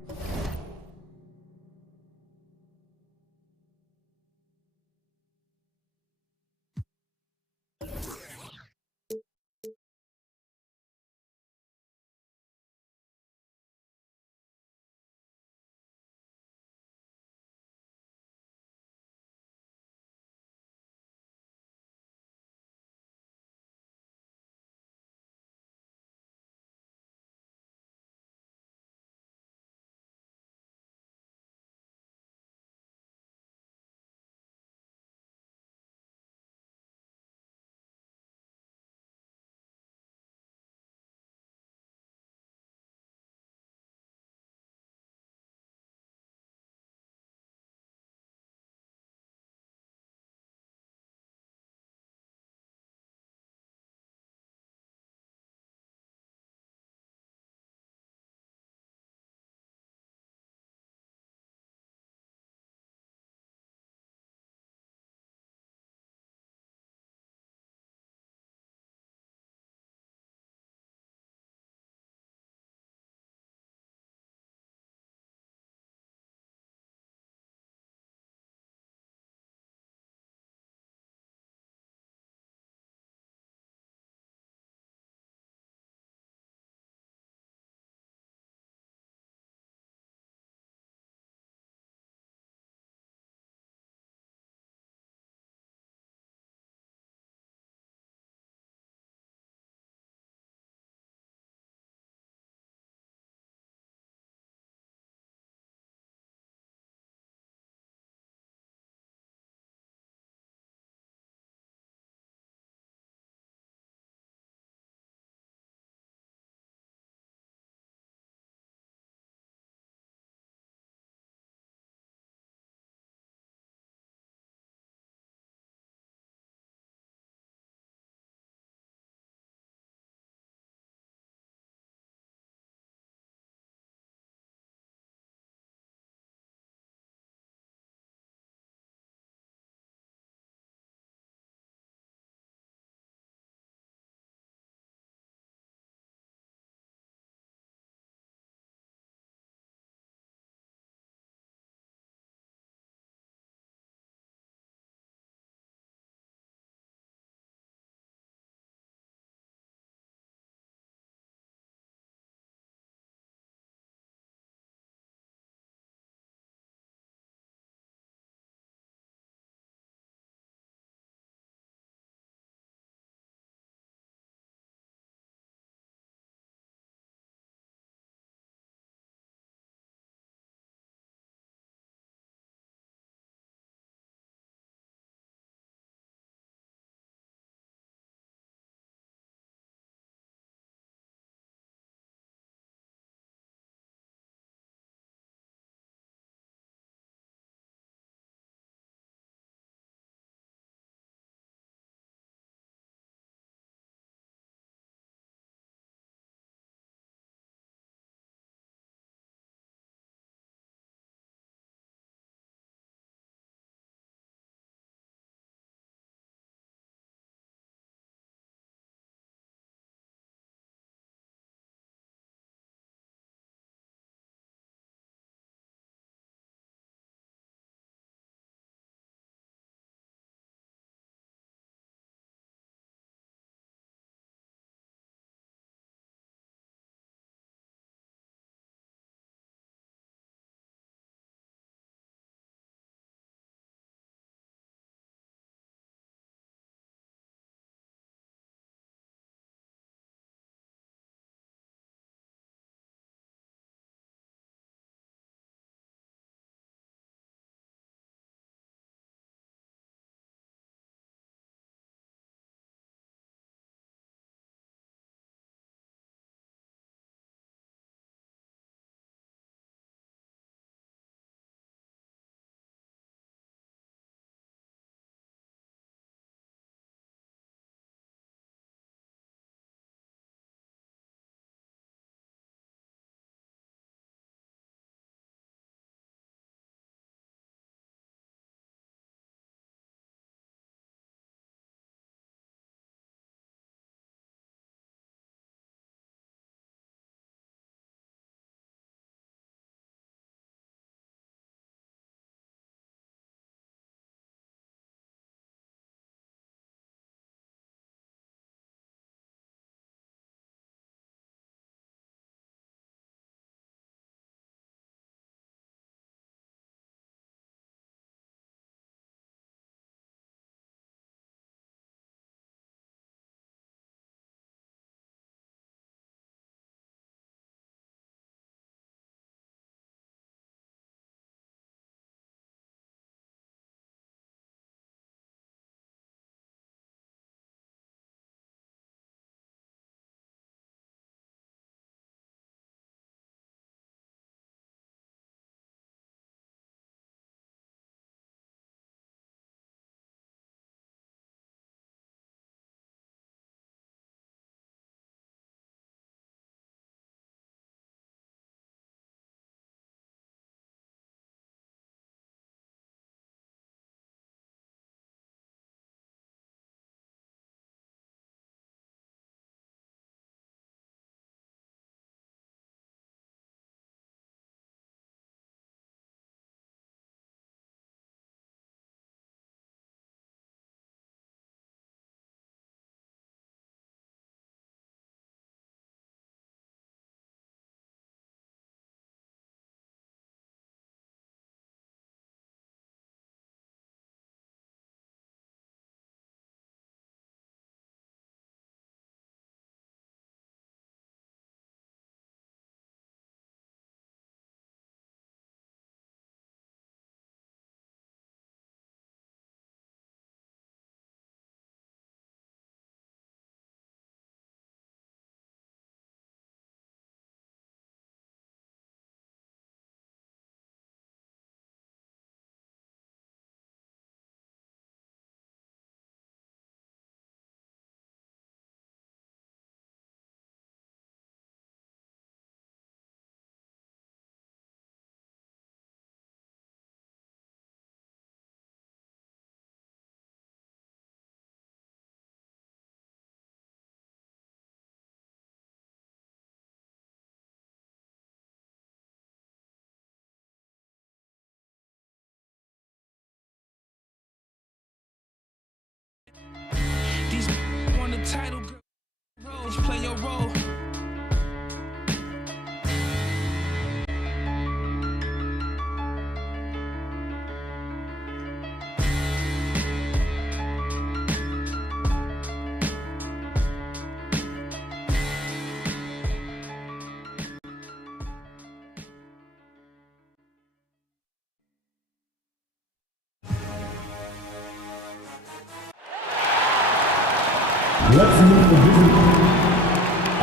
Let's meet the visitor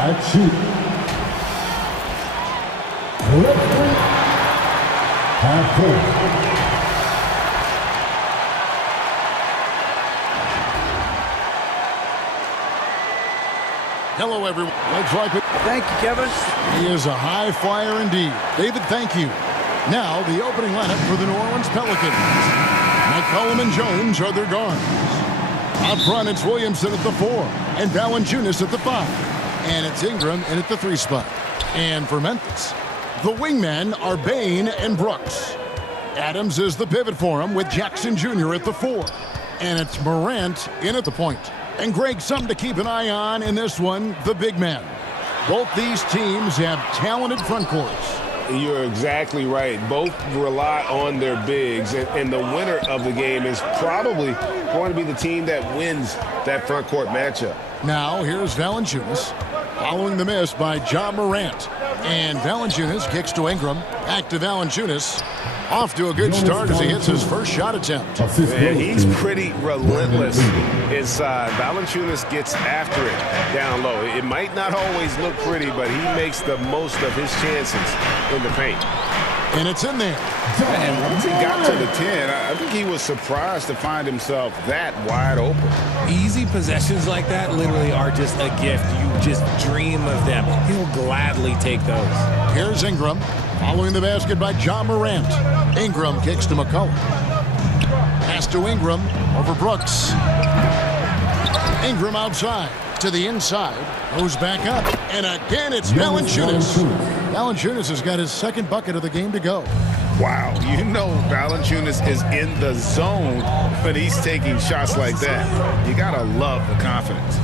at shoot. Referee, half court. Hello, everyone. Let's like it. Thank you, Kevin. He is a high flyer indeed. David, thank you. Now, the opening lineup for the New Orleans Pelicans. McCollum and Jones are their guards. Up front, it's Williamson at the 4, and Valanciunas at the 5. And it's Ingram in at the 3 spot. And for Memphis, the wingmen are Bain and Brooks. Adams is the pivot for him with Jackson Jr. at the 4. And it's Morant in at the point. And Greg, something to keep an eye on in this one, the big men. Both these teams have talented front courts. You're exactly right. Both rely on their bigs, and the winner of the game is probably going to be the team that wins that front court matchup. Now, here's Valanciunas, following the miss by Ja Morant. And Valanciunas kicks to Ingram. Back to Valanciunas. Off to a good start as he hits his first shot attempt. And he's pretty relentless inside. Valanciunas gets after it down low. It might not always look pretty, but he makes the most of his chances in the paint. And it's in there. And once he got to the 10, I think he was surprised to find himself that wide open. Easy possessions like that literally are just a gift. You just dream of them. He'll gladly take those. Here's Ingram, following the basket by Ja Morant. Ingram kicks to McCollum. Pass to Ingram over Brooks. Ingram outside to the inside. Goes back up. And again, it's Valanciunas. Valanciunas has got his second bucket of the game to go. Wow, you know Valanciunas is in the zone when he's taking shots like that. You gotta love the confidence.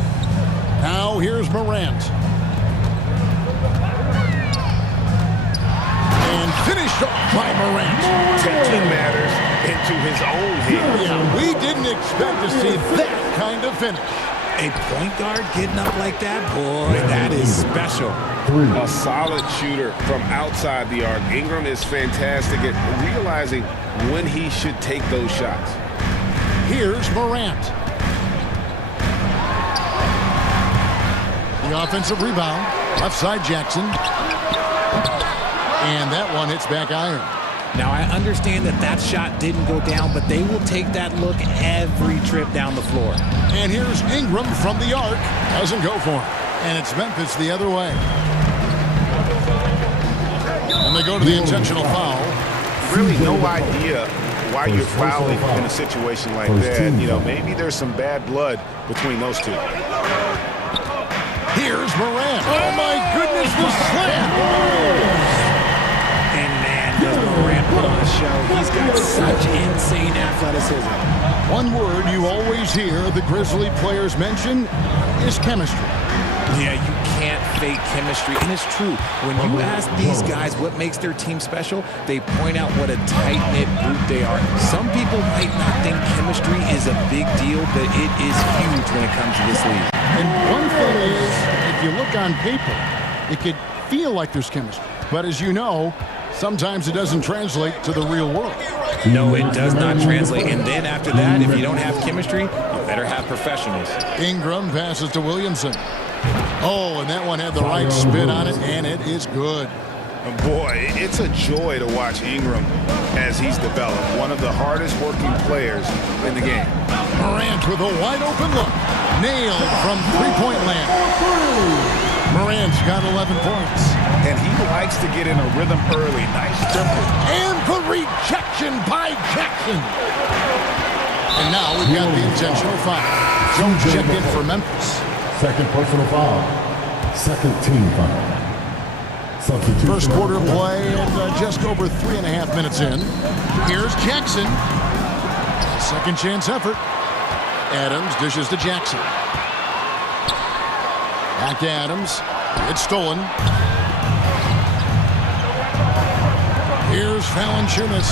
Now here's Morant. And finished off by Morant. Taking matters into his own hands. Yeah, we didn't expect to see that kind of finish. A point guard getting up like that, boy, that is special. A solid shooter from outside the arc. Ingram is fantastic at realizing when he should take those shots. Here's Morant. The offensive rebound. Left side Jackson. And that one hits back iron. Now, I understand that shot didn't go down, but they will take that look every trip down the floor. And here's Ingram from the arc. Doesn't go for him. And it's Memphis the other way. And they go to the intentional foul. Really no idea why you're fouling in a situation like that. You know, maybe there's some bad blood between those two. Here's Morant. Oh, my goodness, the slam. Morant put on a show. He's got such insane athleticism. One word you always hear the Grizzly players mention is chemistry. Yeah, you can't fake chemistry. And it's true. When you ask these guys what makes their team special, they point out what a tight-knit group they are. Some people might not think chemistry is a big deal, but it is huge when it comes to this league. And one thing is, if you look on paper, it could feel like there's chemistry. But as you know, sometimes it doesn't translate to the real world. No, it does not translate. And then after that, if you don't have chemistry, you better have professionals. Ingram passes to Williamson. Oh, and that one had the right spin on it, and it is good. Boy, it's a joy to watch Ingram as he's developed. One of the hardest working players in the game. Morant with a wide open look. Nailed from three-point land. Morant's got 11 points. And he likes to get in a rhythm early. Nice tempo. And the rejection by Jackson. And now we've got the intentional foul. Jones checked in for Memphis. Second personal foul. Second team foul. First quarter play and just over 3.5 minutes in. Here's Jackson. Second chance effort. Adams dishes to Jackson. Back to Adams. It's stolen. Here's Valanciunas.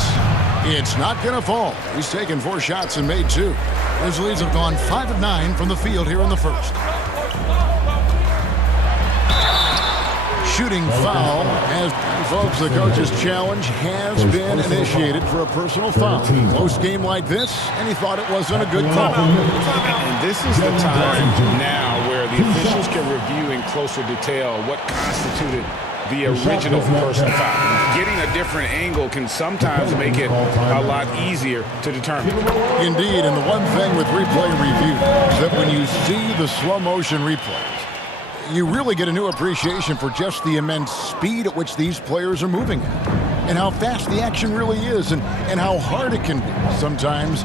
It's not going to fall. He's taken 4 shots and made 2. Grizzlies have gone 5 of 9 from the field here in the first. Shooting foul as folks, the coach's challenge has been initiated for a personal foul. Close game like this, and he thought it wasn't a good call. And this is the time now where the officials can review in closer detail what constituted the original personal foul. Getting a different angle can sometimes make it a lot easier to determine. Indeed, and the one thing with replay review is that when you see the slow motion replays, you really get a new appreciation for just the immense speed at which these players are moving at, and how fast the action really is, and how hard it can be sometimes,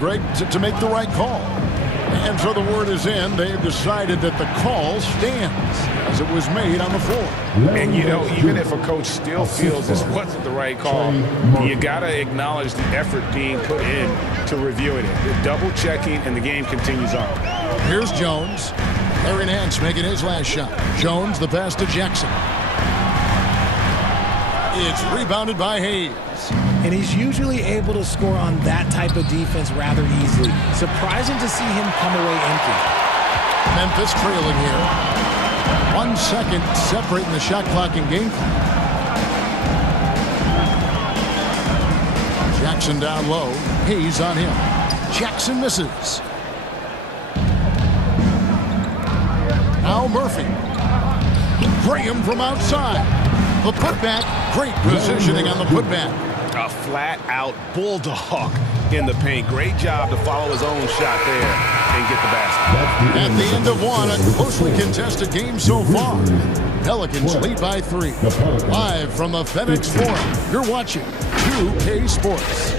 Greg, to make the right call. And so the word is in. They've decided that the call stands as it was made on the floor. And, even if a coach still feels this wasn't the right call, you got to acknowledge the effort being put in to reviewing it. The double checking, and the game continues on. Here's Jones. Aaron Hance making his last shot. Jones, the pass to Jackson. It's rebounded by Hayes. And he's usually able to score on that type of defense rather easily. Surprising to see him come away empty. Memphis trailing here. 1 second separating the shot clock and game clock. Jackson down low. Hayes on him. Jackson misses. Now Murphy. Graham from outside. The putback. Great positioning on the putback. A flat-out bulldog in the paint. Great job to follow his own shot there and get the basket. At the end of one, a closely contested game so far. Pelicans lead by 3. Live from the FedEx Forum, you're watching 2K Sports.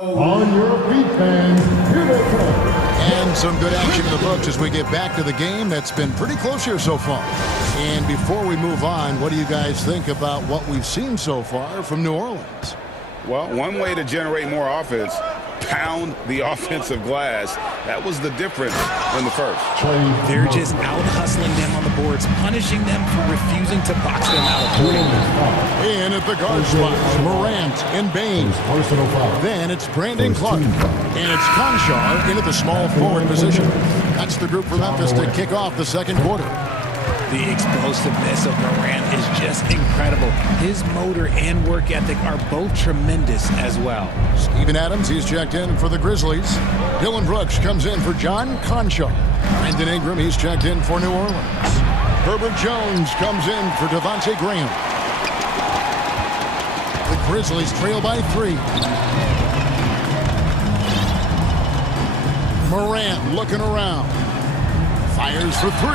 On your feet, fans, here they come. And some good action in the books as we get back to the game that's been pretty close here so far. And before we move on, what do you guys think about what we've seen so far from New Orleans? Well, one way to generate more offense, pound the offensive glass. That was the difference in the first. They're just out-hustling them on the boards, punishing them for refusing to box them out accordingly. In at the guard spots, Morant and Bain. Then it's Brandon Clark. And it's Conchar into the small forward position. That's the group for Memphis to kick off the second quarter. The explosiveness of Morant is just incredible. His motor and work ethic are both tremendous as well. Steven Adams, he's checked in for the Grizzlies. Dylan Brooks comes in for John Conchar. Brandon Ingram, he's checked in for New Orleans. Herbert Jones comes in for Devontae Graham. The Grizzlies trail by 3. Morant looking around. Fires for 3,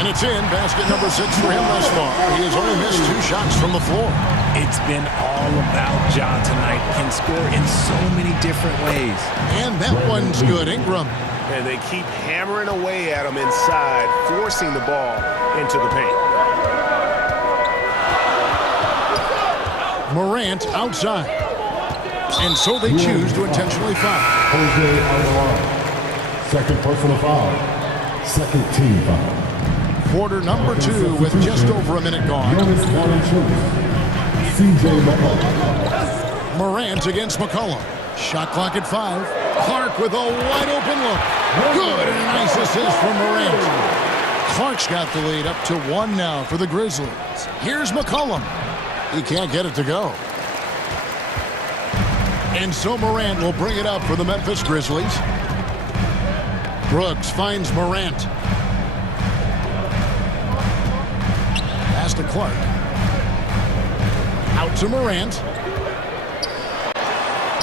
and it's in. Basket number 6 for him thus far. He has only missed 2 shots from the floor. It's been all about Ja tonight. Can score in so many different ways. And that one's good. Ingram. And they keep hammering away at him inside, forcing the ball into the paint. Morant outside. And so they choose to intentionally foul. Jose on the line. Second personal foul. Second team foul. Quarter number 2 with just over a minute gone. Morant against McCollum. Shot clock at 5. Clark with a wide open look. Good, and a nice assist from Morant. Clark's got the lead up to 1 now for the Grizzlies. Here's McCollum. He can't get it to go. And so Morant will bring it up for the Memphis Grizzlies. Brooks finds Morant. Pass to Clark. Out to Morant.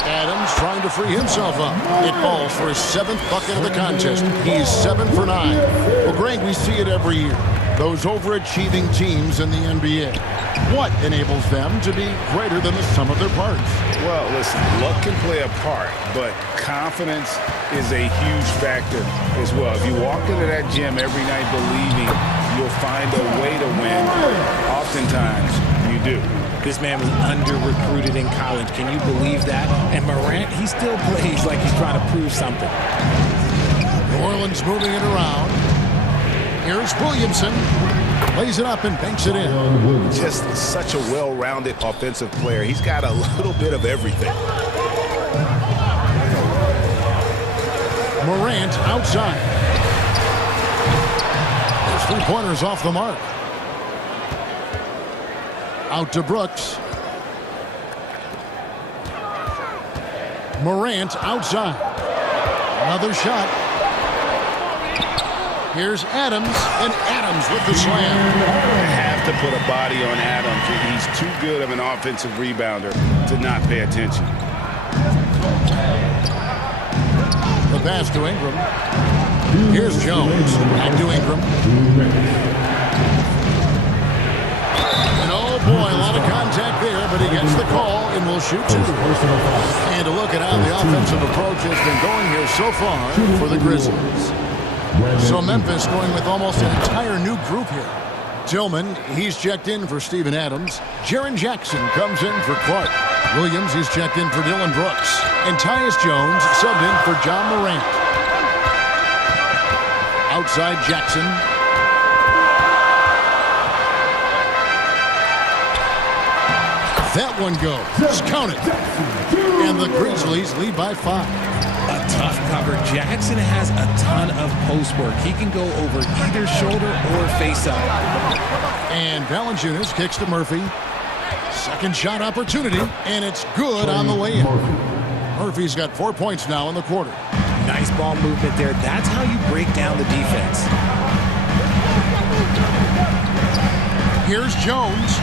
Adams trying to free himself up. It falls for his 7th bucket of the contest. He's 7 for 9. Well, Greg, we see it every year. Those overachieving teams in the NBA. What enables them to be greater than the sum of their parts? Well, listen, luck can play a part, but confidence is a huge factor as well. If you walk into that gym every night believing you'll find a way to win, oftentimes you do. This man was under-recruited in college. Can you believe that? And Morant, he still plays like he's trying to prove something. New Orleans moving it around. Here's Williamson. Lays it up and banks it in. Just such a well-rounded offensive player. He's got a little bit of everything. Morant outside. His 3-pointers off the mark. Out to Brooks. Morant outside. Another shot. Here's Adams, and Adams with the slam. You have to put a body on Adams. He's too good of an offensive rebounder to not pay attention. The pass to Ingram. Here's Jones. Back to Ingram. And oh boy, a lot of contact there, but he gets the call and will shoot two. And a look at how the offensive approach has been going here so far for the Grizzlies. So Memphis going with almost an entire new group here. Tillman, he's checked in for Steven Adams. Jaren Jackson comes in for Clark. Williams, he's checked in for Dylan Brooks. And Tyus Jones subbed in for John Morant. Outside Jackson. That one goes. Count it. And the Grizzlies lead by 5. A tough cover. Jackson has a ton of post work. He can go over either shoulder or face up. And Valanciunas kicks to Murphy. Second shot opportunity, and it's good on the way in. Murphy's got 4 points now in the quarter. Nice ball movement there. That's how you break down the defense. Here's Jones.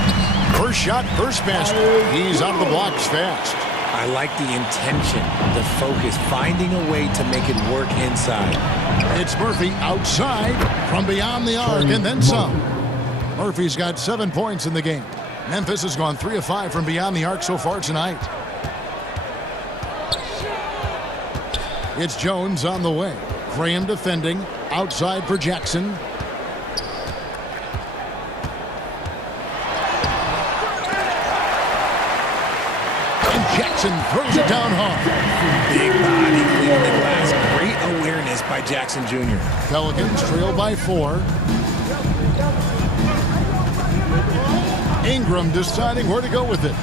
First shot, first basket. He's out of the blocks fast. I like the intention, the focus, finding a way to make it work inside. It's Murphy outside from beyond the arc and then some. Murphy's got 7 points in the game. Memphis has gone 3 of 5 from beyond the arc so far tonight. It's Jones on the way. Graham defending. Outside for Jackson. Jackson throws it down hard. Big body clearing the glass. Great awareness by Jackson Jr. Pelicans trail by 4. Ingram deciding where to go with it.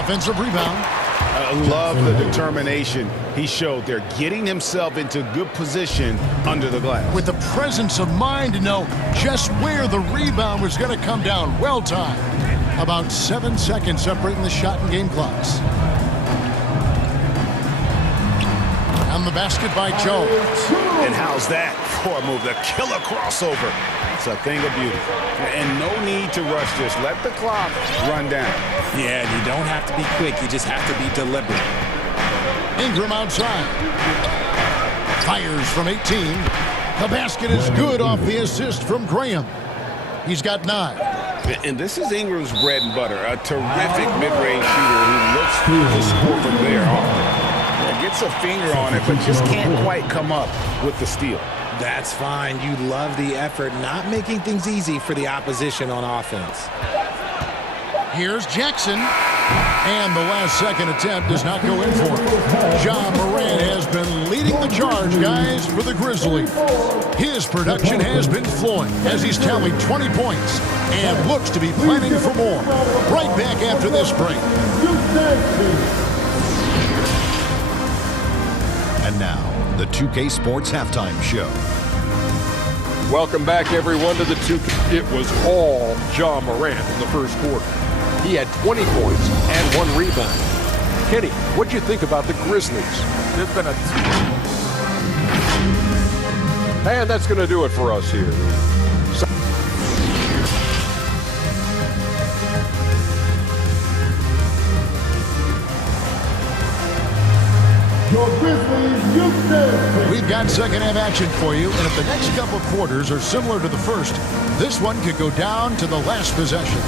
Offensive rebound. I love the determination he showed there, getting himself into good position under the glass. With the presence of mind to know just where the rebound was going to come down. Well timed. About 7 seconds separating the shot and game clocks. On the basket by Jones. And how's that for a move? The killer crossover. It's a thing of beauty. And no need to rush this. Let the clock run down. Yeah, you don't have to be quick. You just have to be deliberate. Ingram outside. Fires from 18. The basket is good off the assist from Graham. He's got 9. And this is Ingram's bread and butter. A terrific mid-range shooter who looks to score from there often. Gets a finger on it, but just can't quite come up with the steal. That's fine. You love the effort, not making things easy for the opposition on offense. Here's Jackson. And the last second attempt does not go in for him. John Morant has been leading the charge, guys, for the Grizzlies. His production has been flowing as he's tallied 20 points and looks to be planning for more. Right back after this break. And now, the 2K Sports Halftime Show. Welcome back, everyone, to the 2K. It was all John Morant in the first quarter. He had 20 points and 1 rebound. Kenny, what'd you think about the Grizzlies? There's been a... And that's going to do it for us here. We've got second half action for you, and if the next couple quarters are similar to the first, this one could go down to the last possession.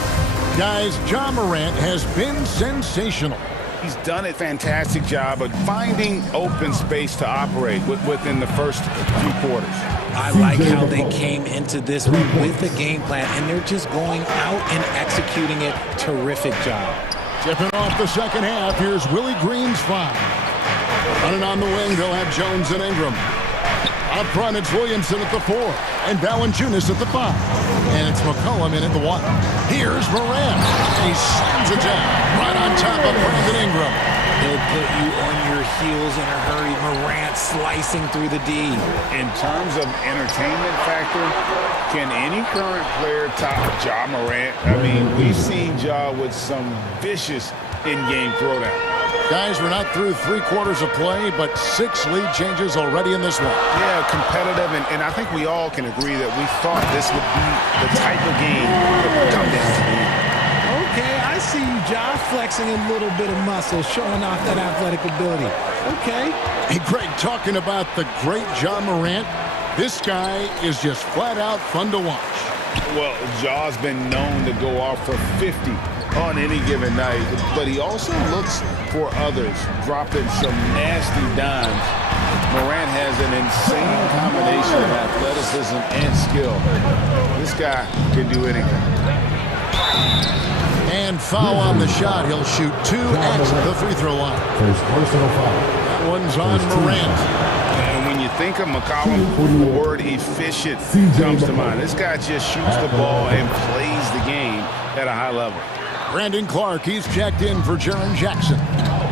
Guys, John Morant has been sensational. He's done a fantastic job of finding open space to operate within the first few quarters. I like how they came into this one with the game plan, and they're just going out and executing it. Terrific job. Tipping off the second half, here's Willie Green's 5. Running on the wing, they'll have Jones and Ingram. Up front, it's Williamson at the 4, and Valanciunas at the 5. And it's McCollum in at the 1. Here's Morant. He slams it down right on top of Brandon Ingram. He'll put you on your heels in a hurry. Morant slicing through the D. In terms of entertainment factor, can any current player top Ja Morant? I mean, we've seen Ja with some vicious in-game throwdown. Guys, we're not through 3 quarters of play, but 6 lead changes already in this one. Yeah, competitive, and I think we all can agree that we thought this would be the type of game that would come down to the end. Okay, I see you, Josh, flexing a little bit of muscle, showing off that athletic ability. Okay. Hey, Greg, talking about the great John Morant, this guy is just flat out fun to watch. Well, Jaw's been known to go off for 50 on any given night, but he also looks for others, dropping some nasty dimes. Morant has an insane combination of athleticism and skill. This guy can do anything. And foul on the shot. He'll shoot 2 at the free throw line. First personal foul. That one's on Morant. And when you think of McCollum, the word efficient comes to mind. This guy just shoots the ball and plays the game at a high level. Brandon Clark, he's checked in for Jaren Jackson.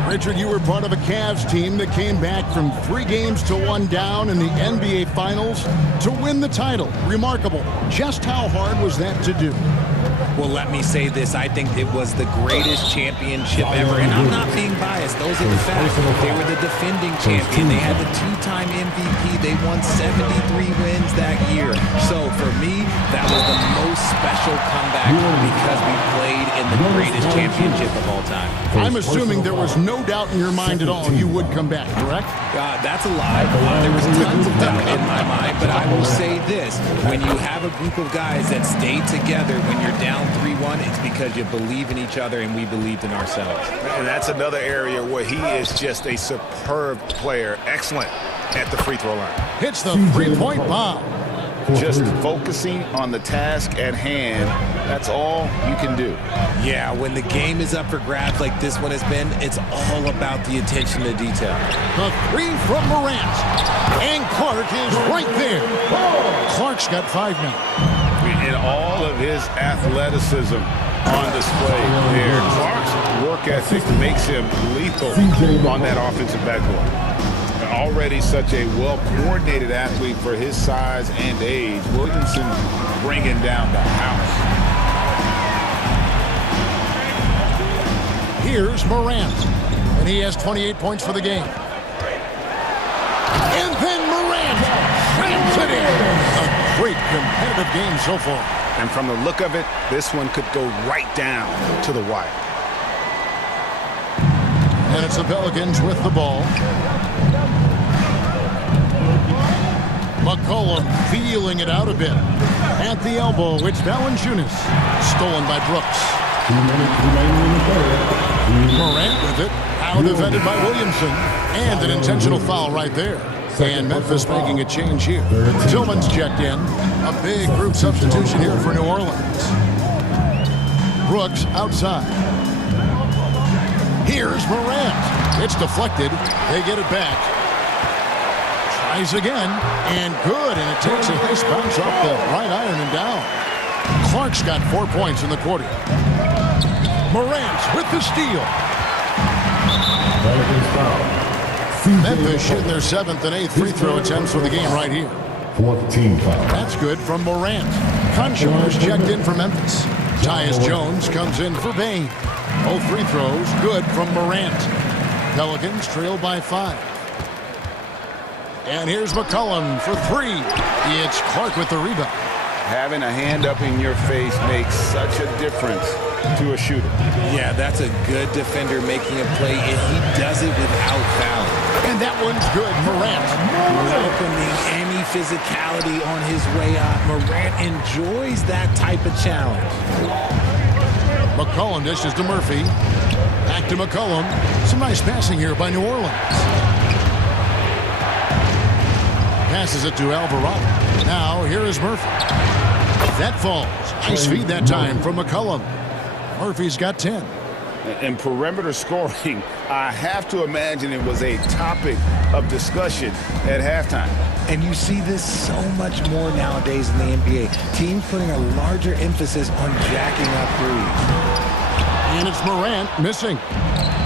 Richard, you were part of a Cavs team that came back from 3 games to 1 down in the NBA Finals to win the title. Remarkable. Just how hard was that to do? Well, let me say this. I think it was the greatest championship ever. And I'm not being biased. Those are the facts. They were the defending champion. They had the 2-time MVP. They won 73 wins that year. So for me, that was the most special comeback because we played in the greatest championship of all time. I'm assuming there was no doubt in your mind at all you would come back, correct? That's a lie. There was tons of doubt in my mind. But I will say this. When you have a group of guys that stay together when you're down 3-1, it's because you believe in each other and we believed in ourselves. And that's another area where he is just a superb player. Excellent at the free throw line. Hits the 3-point bomb. Just focusing on the task at hand, that's all you can do. Yeah, when the game is up for grabs like this one has been, it's all about the attention to detail. The 3 from Morant. And Clark is right there. Clark's got 5 now. And all of his athleticism on display there. Clark's work ethic makes him lethal on that offensive backboard. Already such a well-coordinated athlete for his size and age. Williamson bringing down the house. Here's Morant, and he has 28 points for the game. And then Morant slams it in. A great competitive game so far. And from the look of it, this one could go right down to the wire. And it's the Pelicans with the ball. McCollum feeling it out a bit. At the elbow, it's Valanciunas. Stolen by Brooks. 2 minutes remaining in the third. Morant with it. Out defended by Williamson. And an intentional foul right there. And Memphis making a change here. Tillman's checked in. A big group substitution here for New Orleans. Brooks outside. Here's Morant. It's deflected. They get it back. Tries again, and good, and it takes a nice bounce off the right iron and down. Clark's got 4 points in the quarter. Morant with the steal. Memphis shooting their 7th and 8th free throw attempts for the game right here. 4th team foul. That's good from Morant. Conchor's checked in for Memphis. Tyus Jones comes in for Bain. Both free throws good from Morant. Pelicans trail by 5. And here's McCollum for 3. It's Clark with the rebound. Having a hand up in your face makes such a difference to a shooter. Yeah, that's a good defender making a play, and he does it without fouling. And that one's good, Morant. Welcoming any physicality on his way out. Morant enjoys that type of challenge. McCollum dishes to Murphy. Back to McCollum. Some nice passing here by New Orleans. Passes it to Alvarado. Now here is Murphy. That falls. Nice feed that time from McCollum. Murphy's got 10. And perimeter scoring, I have to imagine it was a topic of discussion at halftime. And you see this so much more nowadays in the NBA. Teams putting a larger emphasis on jacking up threes. And it's Morant missing.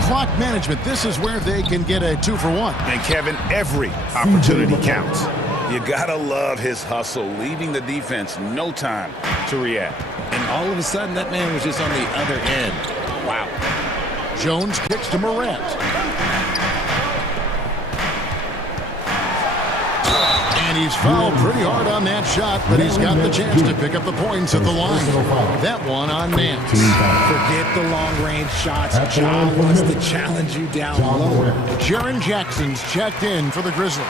Clock management, this is where they can get a 2-for-1. And Kevin, every opportunity counts. You gotta love his hustle, leaving the defense no time to react. And all of a sudden, that man was just on the other end. Wow. Jones kicks to Morant. And he's fouled pretty hard on that shot, but he's got the chance to pick up the points at the line. That one on Nance. Forget the long-range shots. John wants to challenge you down low. Jaren Jackson's checked in for the Grizzlies.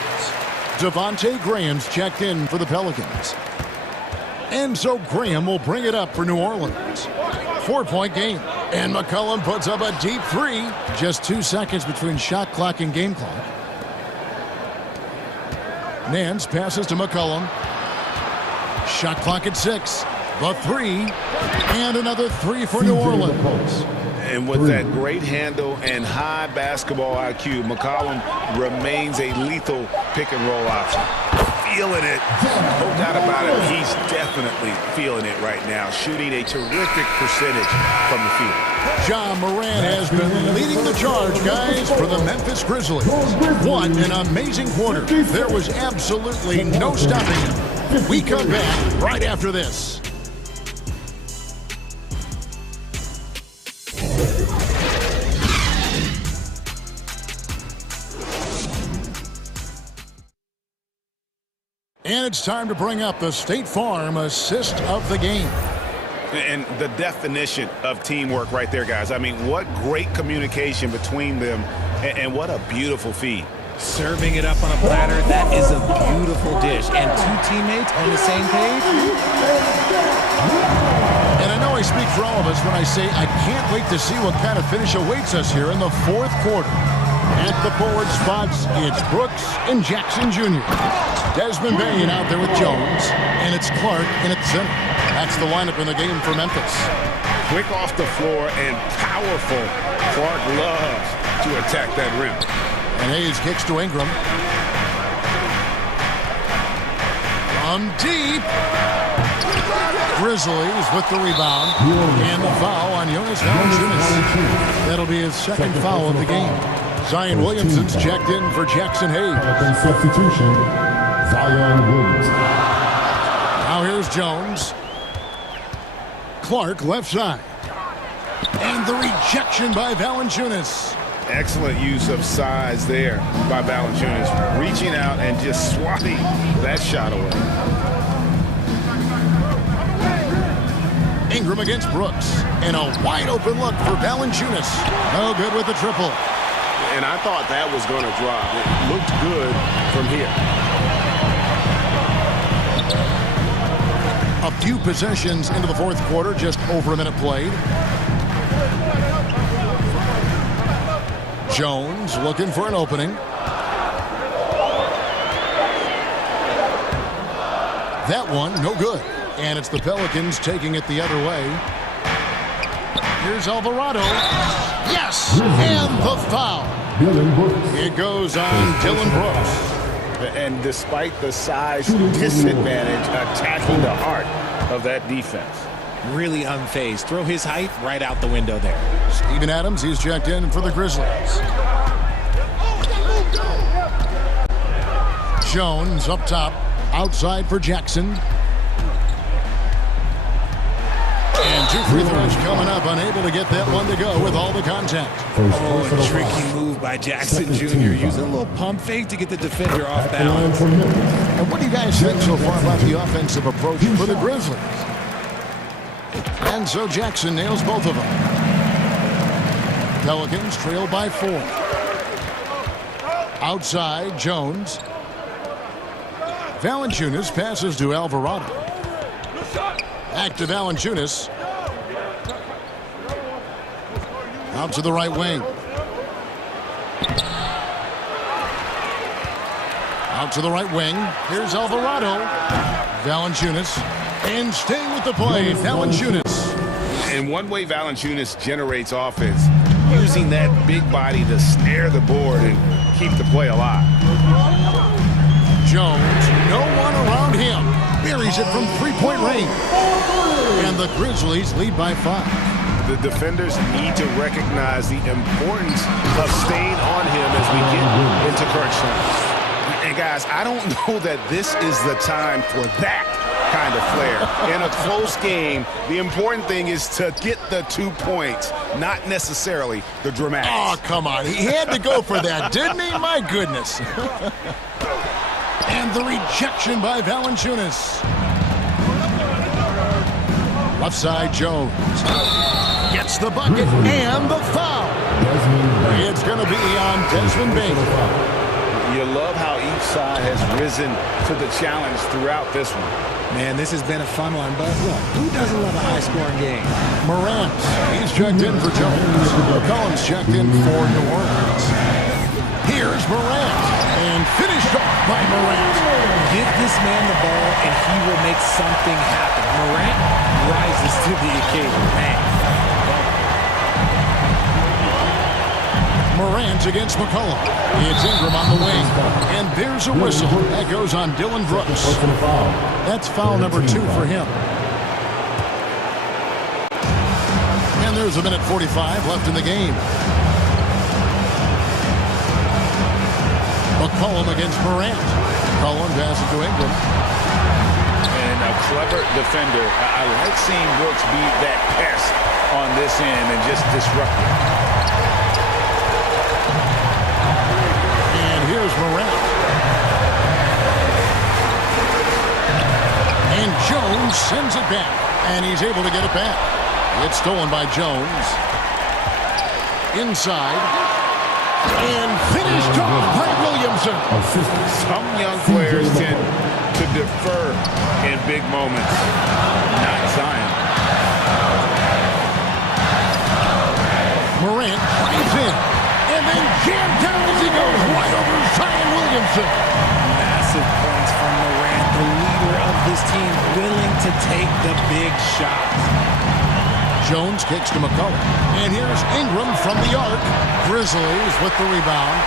Devontae Graham's checked in for the Pelicans. And so Graham will bring it up for New Orleans. 4-point game. And McCollum puts up a deep three. Just 2 seconds between shot clock and game clock. Nance passes to McCollum. Shot clock at 6. The three. And another three for New Orleans. And with that great handle and high basketball IQ, McCollum remains a lethal pick-and-roll option. Feeling it. No doubt about it. He's definitely feeling it right now. Shooting a terrific percentage from the field. Ja Morant has been leading the charge, guys, for the Memphis Grizzlies. What an amazing quarter. There was absolutely no stopping him. We come back right after this. And it's time to bring up the State Farm assist of the game. And the definition of teamwork right there, guys. I mean, what great communication between them, and what a beautiful feed. Serving it up on a platter, that is a beautiful dish. And two teammates on the same page. And I know I speak for all of us when I say I can't wait to see what kind of finish awaits us here in the fourth quarter. At the forward spots, it's Brooks and Jackson Jr. Desmond Bain out there with Jones, and it's Clark in at center. That's the lineup in the game for Memphis. Quick off the floor and powerful. Clark loves to attack that rim. And Hayes kicks to Ingram. From deep. Grizzlies with the rebound. And the foul on Jonas Valanciunas. That'll be his second foul of the game. Zion Williamson's checked in for Jackson Hayes. Substitution, Zion Williamson. Now here's Jones. Clark left side. And the rejection by Valanciunas. Excellent use of size there by Valanciunas. Reaching out and just swatting that shot away. Ingram against Brooks. And a wide open look for Valanciunas. No good with the triple. And I thought that was going to drop. It looked good from here. A few possessions into the fourth quarter, just over a minute played. Jones looking for an opening. That one, no good. And it's the Pelicans taking it the other way. Here's Alvarado. Yes! And the foul. It goes on Dillon Brooks. And despite the size disadvantage, attacking the heart of that defense. Really unfazed. Throw his height right out the window there. Steven Adams, he's checked in for the Grizzlies. Jones up top, outside for Jackson. And two free throws coming up, unable to get that one to go with all the contact. Oh, a tricky move by Jackson Jr. Using a little pump fake to get the defender off balance. And what do you guys think so far about the offensive approach for the Grizzlies? And so Jackson nails both of them. Pelicans trail by 4. Outside, Jones. Valanciunas passes to Alvarado. Back to Valanciunas. Out to the right wing. Out to the right wing. Here's Alvarado. Valanciunas. And staying with the play, Valanciunas. And one way Valanciunas generates offense, using that big body to snare the board and keep the play alive. Jones, no one around him. Buries it from three-point range. And the Grizzlies lead by 5. The defenders need to recognize the importance of staying on him as we get into crunch time. And guys, I don't know that this is the time for that kind of flair. In a close game, the important thing is to get the 2 points, not necessarily the dramatics. Oh, come on. He had to go for that, didn't he? My goodness. And the rejection by Valanciunas. Left side, Jones. Gets the bucket and the foul. It's going to be on Desmond Bain. You love how each side has risen to the challenge throughout this one. Man, this has been a fun one, but look, who doesn't love a high-scoring game? Morant, he's checked in for Jones. McCollum's checked in for New Orleans. Here's Morant, and finished off by Morant. Give this man the ball, and he will make something happen. Morant rises to the occasion. Man. Morant against McCollum. It's Ingram on the wing. And there's a whistle. That goes on Dylan Brooks. That's foul number 2 for him. And there's a minute 45 left in the game. McCollum against Morant. McCollum passes to Ingram. And a clever defender. I like seeing Brooks be that pest on this end and just disrupt it. Here's Morant. And Jones sends it back. And he's able to get it back. It's stolen by Jones. Inside. And finished off by Williamson. Some young players tend to defer in big moments. Not Zion. Morant drives in. And then jammed down as he goes right over Zion Williamson. Massive points from Morant, the leader of this team, willing to take the big shots. Jones kicks to McCollum. And here's Ingram from the arc. Grizzlies with the rebound.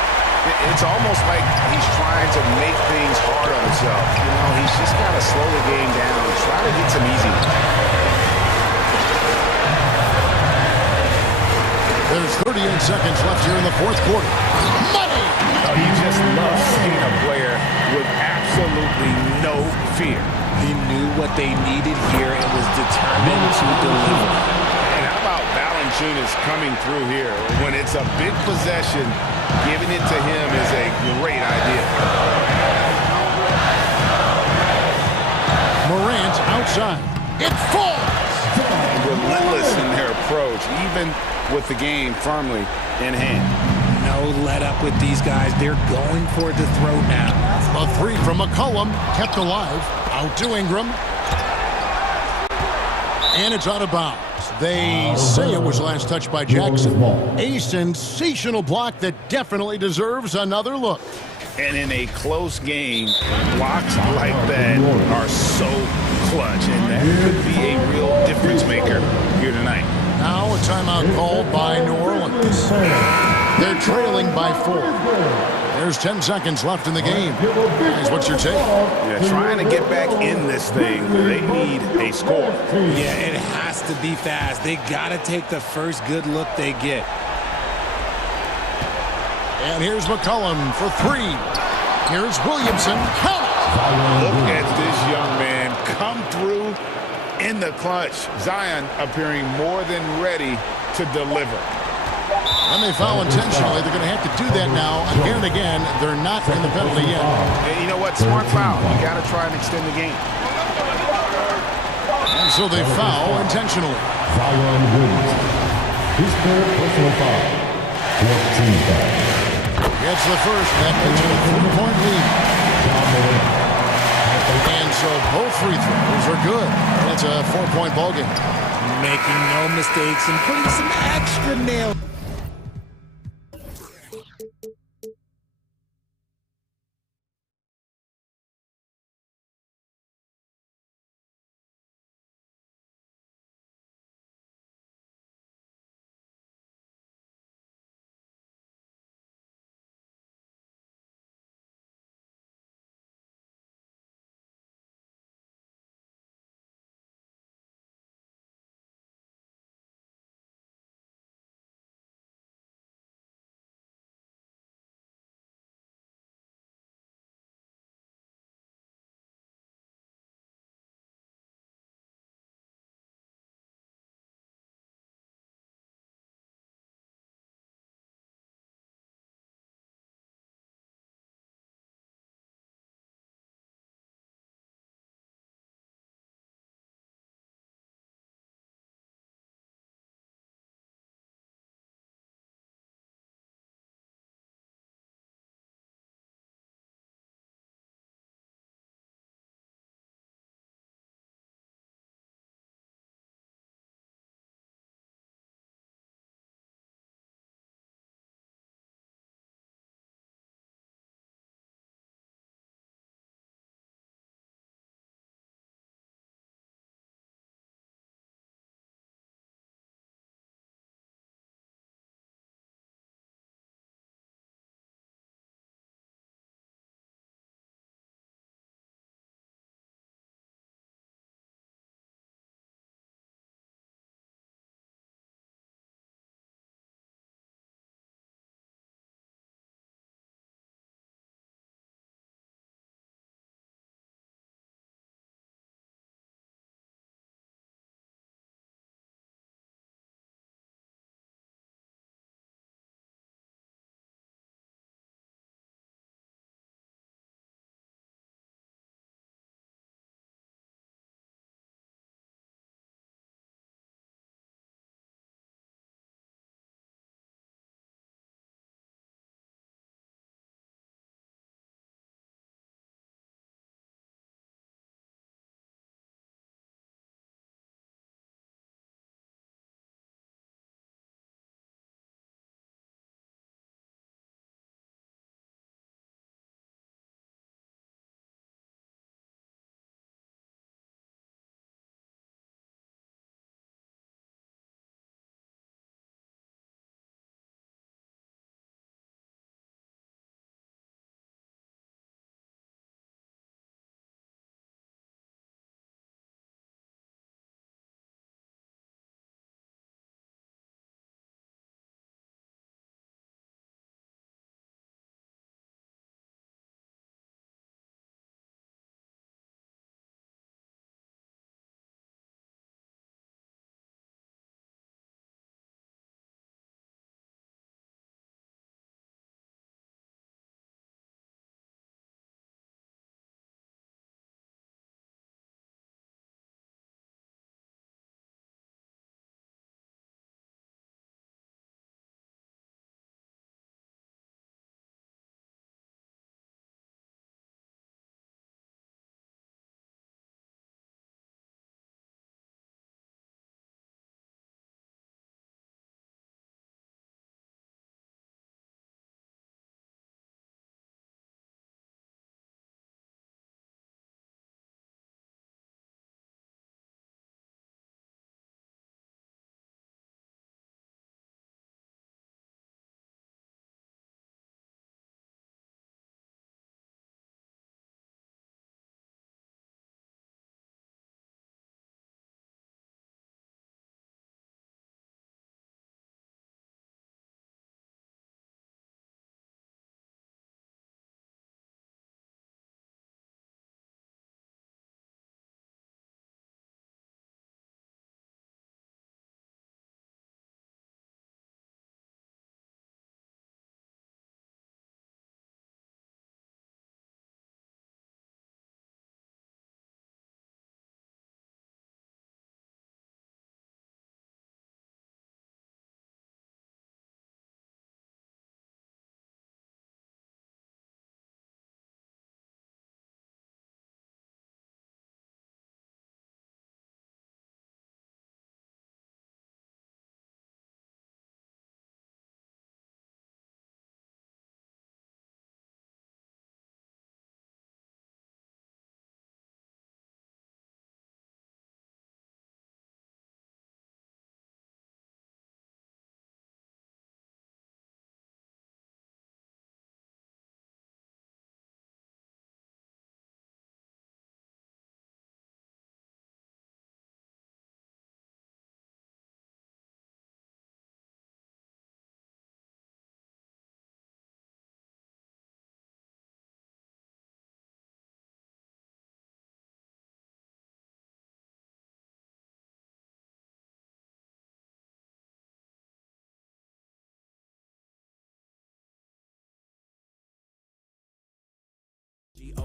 It's almost like he's trying to make things hard on himself. You know, he's just got to slow the game down and try to get some easy ones. There's 38 seconds left here in the fourth quarter. Money! Oh, you just love seeing a player with absolutely no fear. He knew what they needed here and was determined to deliver. And how about Valanciunas coming through here? When it's a big possession, giving it to him is a great idea. Morant outside. It falls! Relentless in their approach, even with the game firmly in hand. No let up with these guys. They're going for the throat now. A 3 from McCollum, kept alive. Out to Ingram. And it's out of bounds. They say it was last touched by Jackson. A sensational block that definitely deserves another look. And in a close game, blocks like that are so clutch, and that could be a real difference maker here tonight. Now a timeout called by New Orleans. They're trailing by 4. There's 10 seconds left in the game. Guys, what's your take? Yeah, trying to get back in this thing, they need a score. Yeah, it has to be fast. They got to take the first good look they get. And here's McCollum for 3. Here's Williamson. Count it! Look at this young man come through in the clutch. Zion appearing more than ready to deliver. When they foul intentionally, they're going to have to do that now again and again. They're not in the penalty yet. And you know what? Smart foul. You got to try and extend the game. And so they foul intentionally. Zion Williamson. His third personal foul. 14 foul. Gets the first. That puts him a 3-point lead. And so both free throws are good. It's a 4-point ball game. Making no mistakes and putting some extra nail.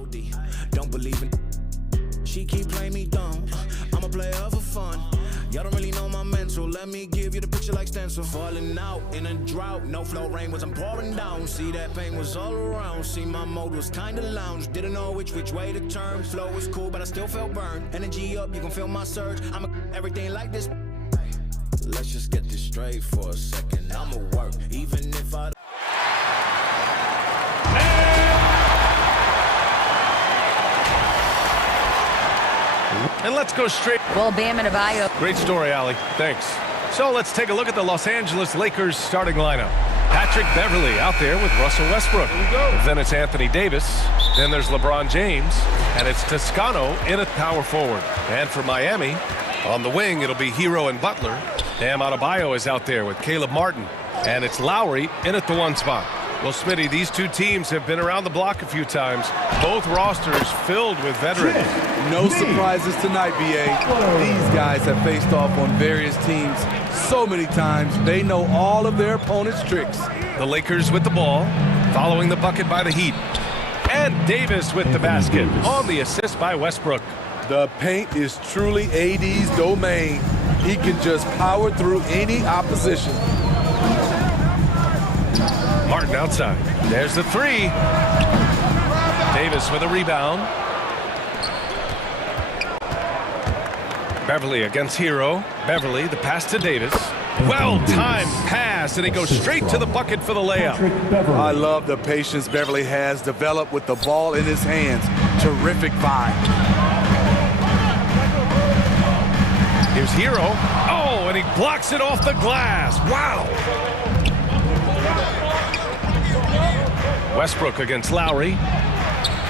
OD. Don't believe in. She keep playing me dumb. I'm a player for fun. Y'all don't really know my mental. Let me give you the picture like stencil. Falling out in a drought. No flow rain was I'm pouring down. See that pain was all around. See my mode was kinda lounge. Didn't know which way to turn. Flow was cool, but I still felt burned. Energy up, you can feel my surge. I'm everything like this. Let's just get this straight for a second. I'ma work, even if I. And let's go straight. Well, Bam Adebayo. Great story, Allie. Thanks. So let's take a look at the Los Angeles Lakers starting lineup. Patrick Beverley out there with Russell Westbrook. There we go. Then it's Anthony Davis. Then there's LeBron James. And it's Toscano in at power forward. And for Miami, on the wing, it'll be Hero and Butler. Bam Adebayo is out there with Caleb Martin. And it's Lowry in at the 1 spot. Well, Smitty, these two teams have been around the block a few times. Both rosters filled with veterans. No surprises tonight, B.A. These guys have faced off on various teams so many times, they know all of their opponent's tricks. The Lakers with the ball, following the bucket by the Heat. And Davis with the basket on the assist by Westbrook. The paint is truly AD's domain. He can just power through any opposition. Martin outside. There's the 3. Davis with a rebound. Beverley against Hero. Beverley, the pass to Davis. Well-timed pass, and he goes straight to the bucket for the layup. I love the patience Beverley has developed with the ball in his hands. Terrific find. Here's Hero. Oh, and he blocks it off the glass. Wow. Westbrook against Lowry.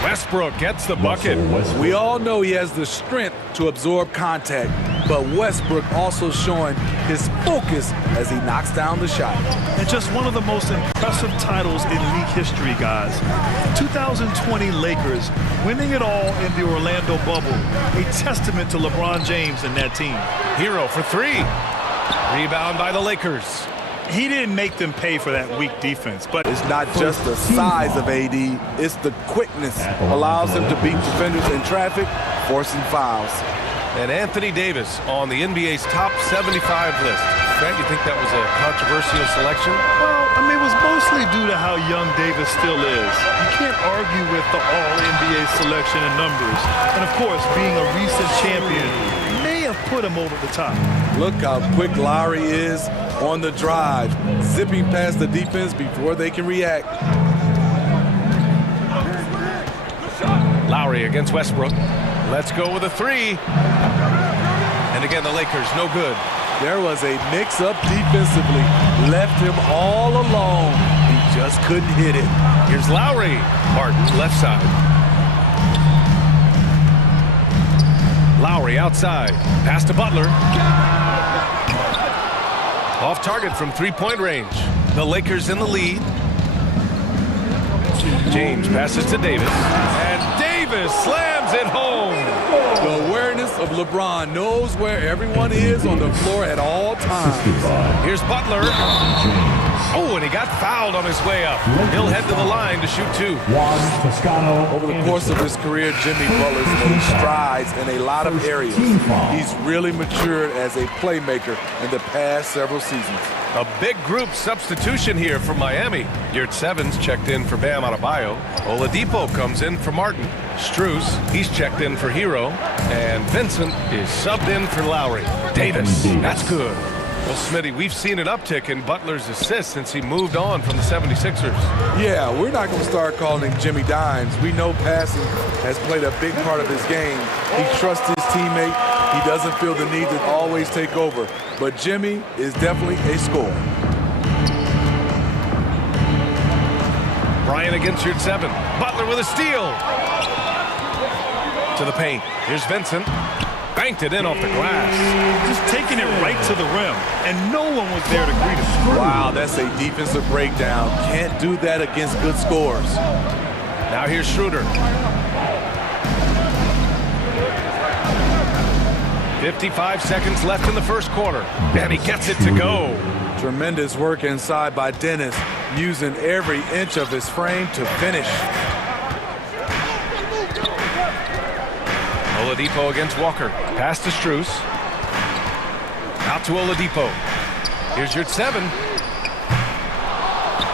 Westbrook gets the bucket. We all know he has the strength to absorb contact, but Westbrook also showing his focus as he knocks down the shot. And just one of the most impressive titles in league history, guys. 2020 Lakers winning it all in the Orlando bubble. A testament to LeBron James and that team. Hero for 3. Rebound by the Lakers. He didn't make them pay for that weak defense, but it's not just the size of AD, it's the quickness. Allows him to beat defenders in traffic, forcing fouls. And Anthony Davis on the NBA's top 75 list. Grant, you think that was a controversial selection? Well, I mean, it was mostly due to how young Davis still is. You can't argue with the all-NBA selection and numbers. And, of course, being a recent champion may have put him over the top. Look how quick Lowry is on the drive, zipping past the defense before they can react. Lowry against Westbrook. Let's go with a 3. And again, the Lakers, no good. There was a mix-up defensively. Left him all alone. He just couldn't hit it. Here's Lowry. Martin, left side. Lowry outside. Pass to Butler. Off target from 3-point range. The Lakers in the lead. James passes to Davis. And Davis slams it home. The awareness of LeBron knows where everyone is on the floor at all times. Here's Butler. Oh, and he got fouled on his way up. He'll head to the line to shoot 2. Over the course of his career, Jimmy Butler's made strides in a lot of areas. He's really matured as a playmaker in the past several seasons. A big group substitution here for Miami. Yurt Sevens checked in for Bam Adebayo. Oladipo comes in for Martin. Strus, he's checked in for Hero. And Vincent is subbed in for Lowry. Davis, that's good. Well, Smitty, we've seen an uptick in Butler's assists since he moved on from the 76ers. Yeah, we're not going to start calling him Jimmy Dimes. We know passing has played a big part of his game. He trusts his teammate. He doesn't feel the need to always take over. But Jimmy is definitely a scorer. Bryant against Yurt 7. Butler with a steal. To the paint. Here's Vincent. Banked it in off the glass. Just taking it right to the rim, and no one was there to greet him. Wow, that's a defensive breakdown. Can't do that against good scores. Now here's Schroeder. 55 seconds left in the first quarter, and he gets it to go. Tremendous work inside by Dennis, using every inch of his frame to finish. Oladipo against Walker. Pass to Strus. Out to Oladipo. Here's your 7.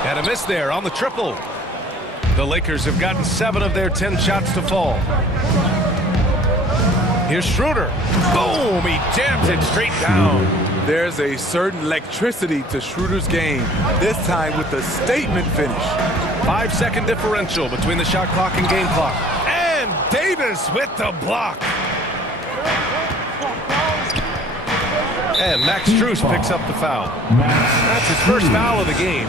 And a miss there on the triple. The Lakers have gotten 7 of their 10 shots to fall. Here's Schroeder. Boom! He jams it straight down. There's a certain electricity to Schroeder's game, this time with a statement finish. 5-second differential between the shot clock and game clock. And Davis with the block. And Max Strus picks up the foul. That's his first foul of the game.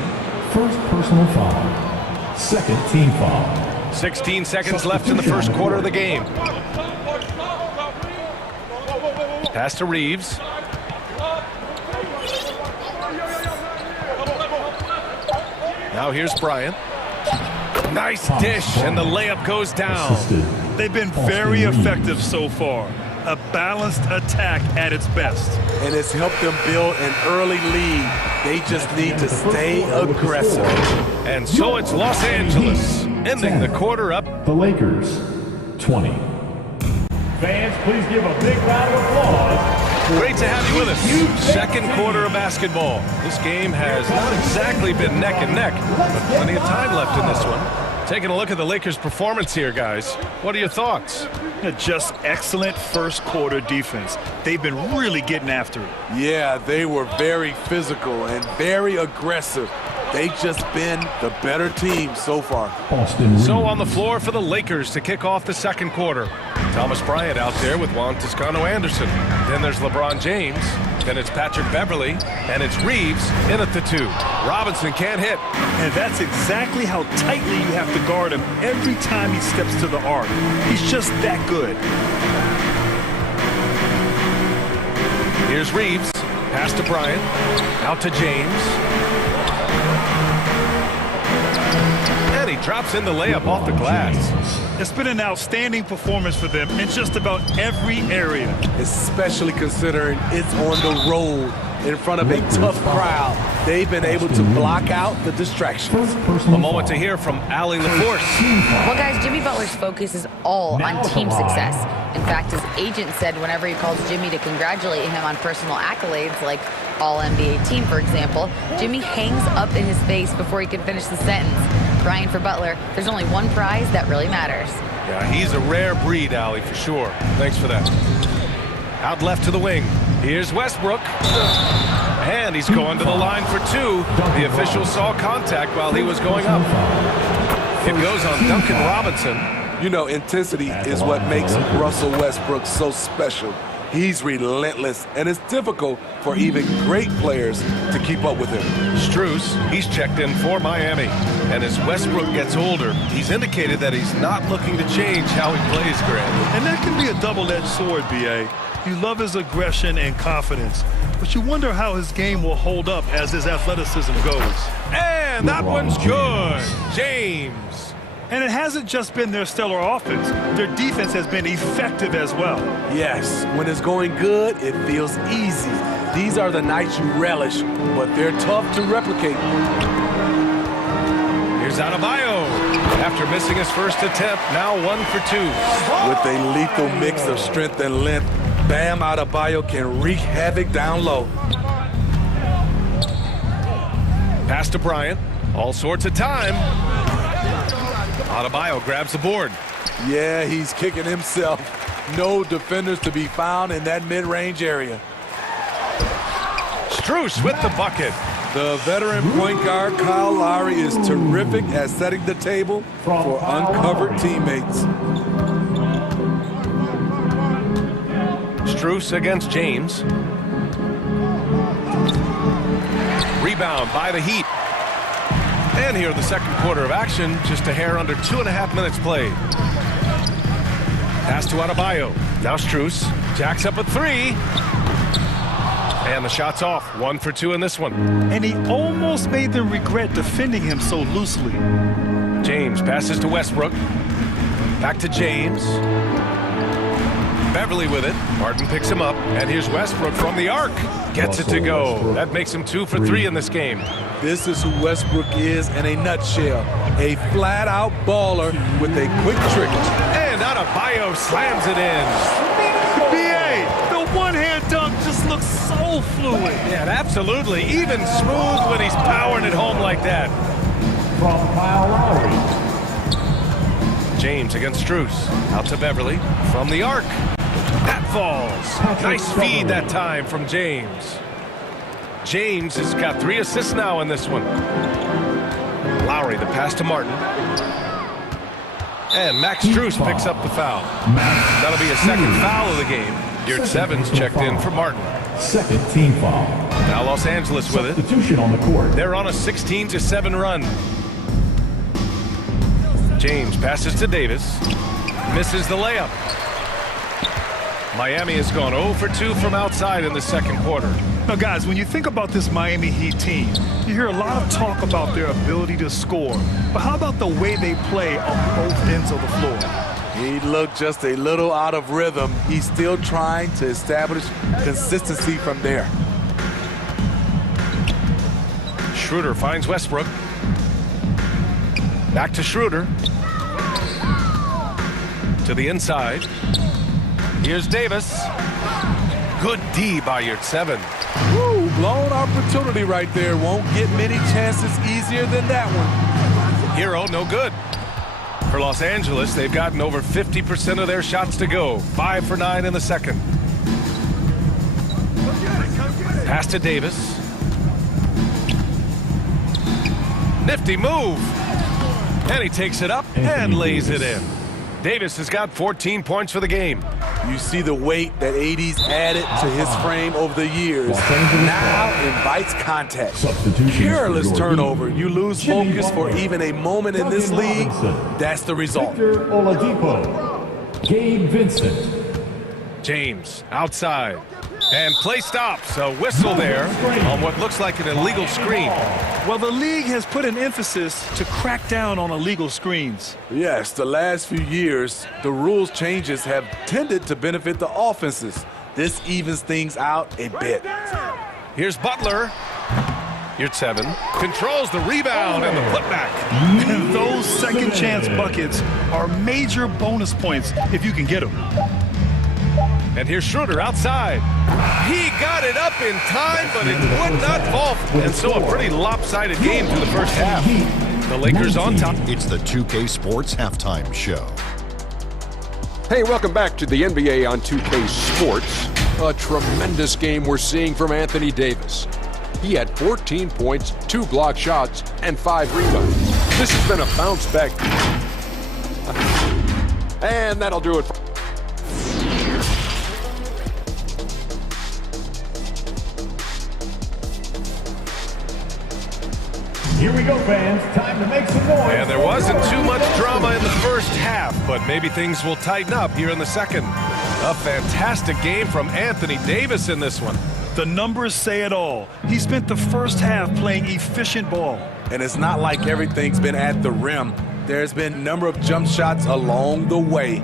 First personal foul. Second team foul. 16 seconds left in the first quarter of the game. Pass to Reeves. Now here's Bryant. Nice dish, and the layup goes down. They've been very effective so far. A balanced attack at its best. And it's helped them build an early lead. They just need to stay aggressive. And so it's Los Angeles, ending the quarter up. The Lakers, 20. Fans, please give a big round of applause. Great to have you with us. Second quarter of basketball. This game has not exactly been neck and neck, but plenty of time left in this one. Taking a look at the Lakers' performance here, guys. What are your thoughts? Just excellent first quarter defense. They've been really getting after it. Yeah, they were very physical and very aggressive. They've just been the better team so far. So on the floor for the Lakers to kick off the second quarter. Thomas Bryant out there with Juan Toscano-Anderson. Then there's LeBron James. Then it's Patrick Beverley. And it's Reeves in at the 2. Robinson can't hit. And that's exactly how tightly you have to guard him every time he steps to the arc. He's just that good. Here's Reeves. Pass to Bryant. Out to James. And he drops in the layup off the glass. It's been an outstanding performance for them in just about every area. Especially considering it's on the road in front of a tough crowd. They've been able to block out the distractions. A moment to hear from Allie LaForce. Well, guys, Jimmy Butler's focus is all on team success. In fact, his agent said whenever he calls Jimmy to congratulate him on personal accolades, like All-NBA team, for example, Jimmy hangs up in his face before he can finish the sentence. Brian, for Butler, there's only one prize that really matters. Yeah, he's a rare breed, Allie, for sure. Thanks for that. Out left to the wing. Here's Westbrook. And he's going to the line for 2. The official saw contact while he was going up. It goes on Duncan Robinson. You know, intensity is what makes Russell Westbrook so special. He's relentless, and it's difficult for even great players to keep up with him. Strus, he's checked in for Miami. And as Westbrook gets older, he's indicated that he's not looking to change how he plays, Grant. And that can be a double-edged sword, B.A. You love his aggression and confidence, but you wonder how his game will hold up as his athleticism goes. And that one's good. James. And it hasn't just been their stellar offense. Their defense has been effective as well. Yes, when it's going good, it feels easy. These are the nights you relish, but they're tough to replicate. Here's Adebayo. After missing his first attempt, now 1 for 2. With a lethal mix of strength and length, Bam Adebayo can wreak havoc down low. Pass to Bryant. All sorts of time. Adebayo grabs the board. Yeah, he's kicking himself. No defenders to be found in that mid-range area. Strus with the bucket. The veteran point guard Kyle Lowry is terrific at setting the table for uncovered teammates. Strus against James. Rebound by the Heat. And here the second quarter of action, just a hair under 2.5 minutes played. Pass to Adebayo. Now Strus jacks up a 3. And the shot's off. 1 for 2 in this one. And he almost made them regret defending him so loosely. James passes to Westbrook. Back to James. Beverley with it. Martin picks him up. And here's Westbrook from the arc. Gets it to go. That makes him 2 for 3 in this game. This is who Westbrook is in a nutshell. A flat-out baller with a quick trigger. And Adebayo slams it in. B.A., the one-hand dunk just looks so fluid. Yeah, absolutely. Even smooth when he's powering it home like that. From Kyle Lowry. James against Strus. Out to Beverly from the arc. That falls. Nice feed that time from James. James has got 3 assists now in this one. Lowry, the pass to Martin. And Max Strus picks up the foul. That'll be a second foul of the game. Yurtseven's checked in for Martin. Second team foul. Now Los Angeles with it. Substitution on the court. They're on a 16-7 run. James passes to Davis. Misses the layup. Miami has gone 0 for 2 from outside in the second quarter. Now, guys, when you think about this Miami Heat team, you hear a lot of talk about their ability to score. But how about the way they play on both ends of the floor? He looked just a little out of rhythm. He's still trying to establish consistency from there. Schroeder finds Westbrook. Back to Schroeder. To the inside. Here's Davis. Good D by Yurtseven. Woo, blown opportunity right there. Won't get many chances easier than that one. Hero, no good. For Los Angeles, they've gotten over 50% of their shots to go. 5 for 9 in the second. Pass to Davis. Nifty move. And he takes it up and lays it in. Davis has got 14 points for the game. You see the weight that AD's added to his frame over the years. Now invites contact. Careless turnover. You lose focus for even a moment in this league. That's the result. Victor Oladipo. Gabe Vincent. James outside. And play stops. A whistle there on what looks like an illegal screen. Well, the league has put an emphasis to crack down on illegal screens. Yes, the last few years, the rules changes have tended to benefit the offenses. This evens things out a bit. Here's Butler. Yurtseven controls the rebound and the putback. Those second chance buckets are major bonus points if you can get them. And here's Schroeder outside. He got it up in time, but it would not fall. And so a pretty lopsided game through the first half. The Lakers on top. It's the 2K Sports Halftime Show. Hey, welcome back to the NBA on 2K Sports. A tremendous game we're seeing from Anthony Davis. He had 14 points, 2 block shots, and 5 rebounds. This has been a bounce back. And that'll do it. Here we go, fans. Time to make some noise. And there wasn't too much drama in the first half, but maybe things will tighten up here in the second. A fantastic game from Anthony Davis in this one. The numbers say it all. He spent the first half playing efficient ball. And it's not like everything's been at the rim. There's been a number of jump shots along the way.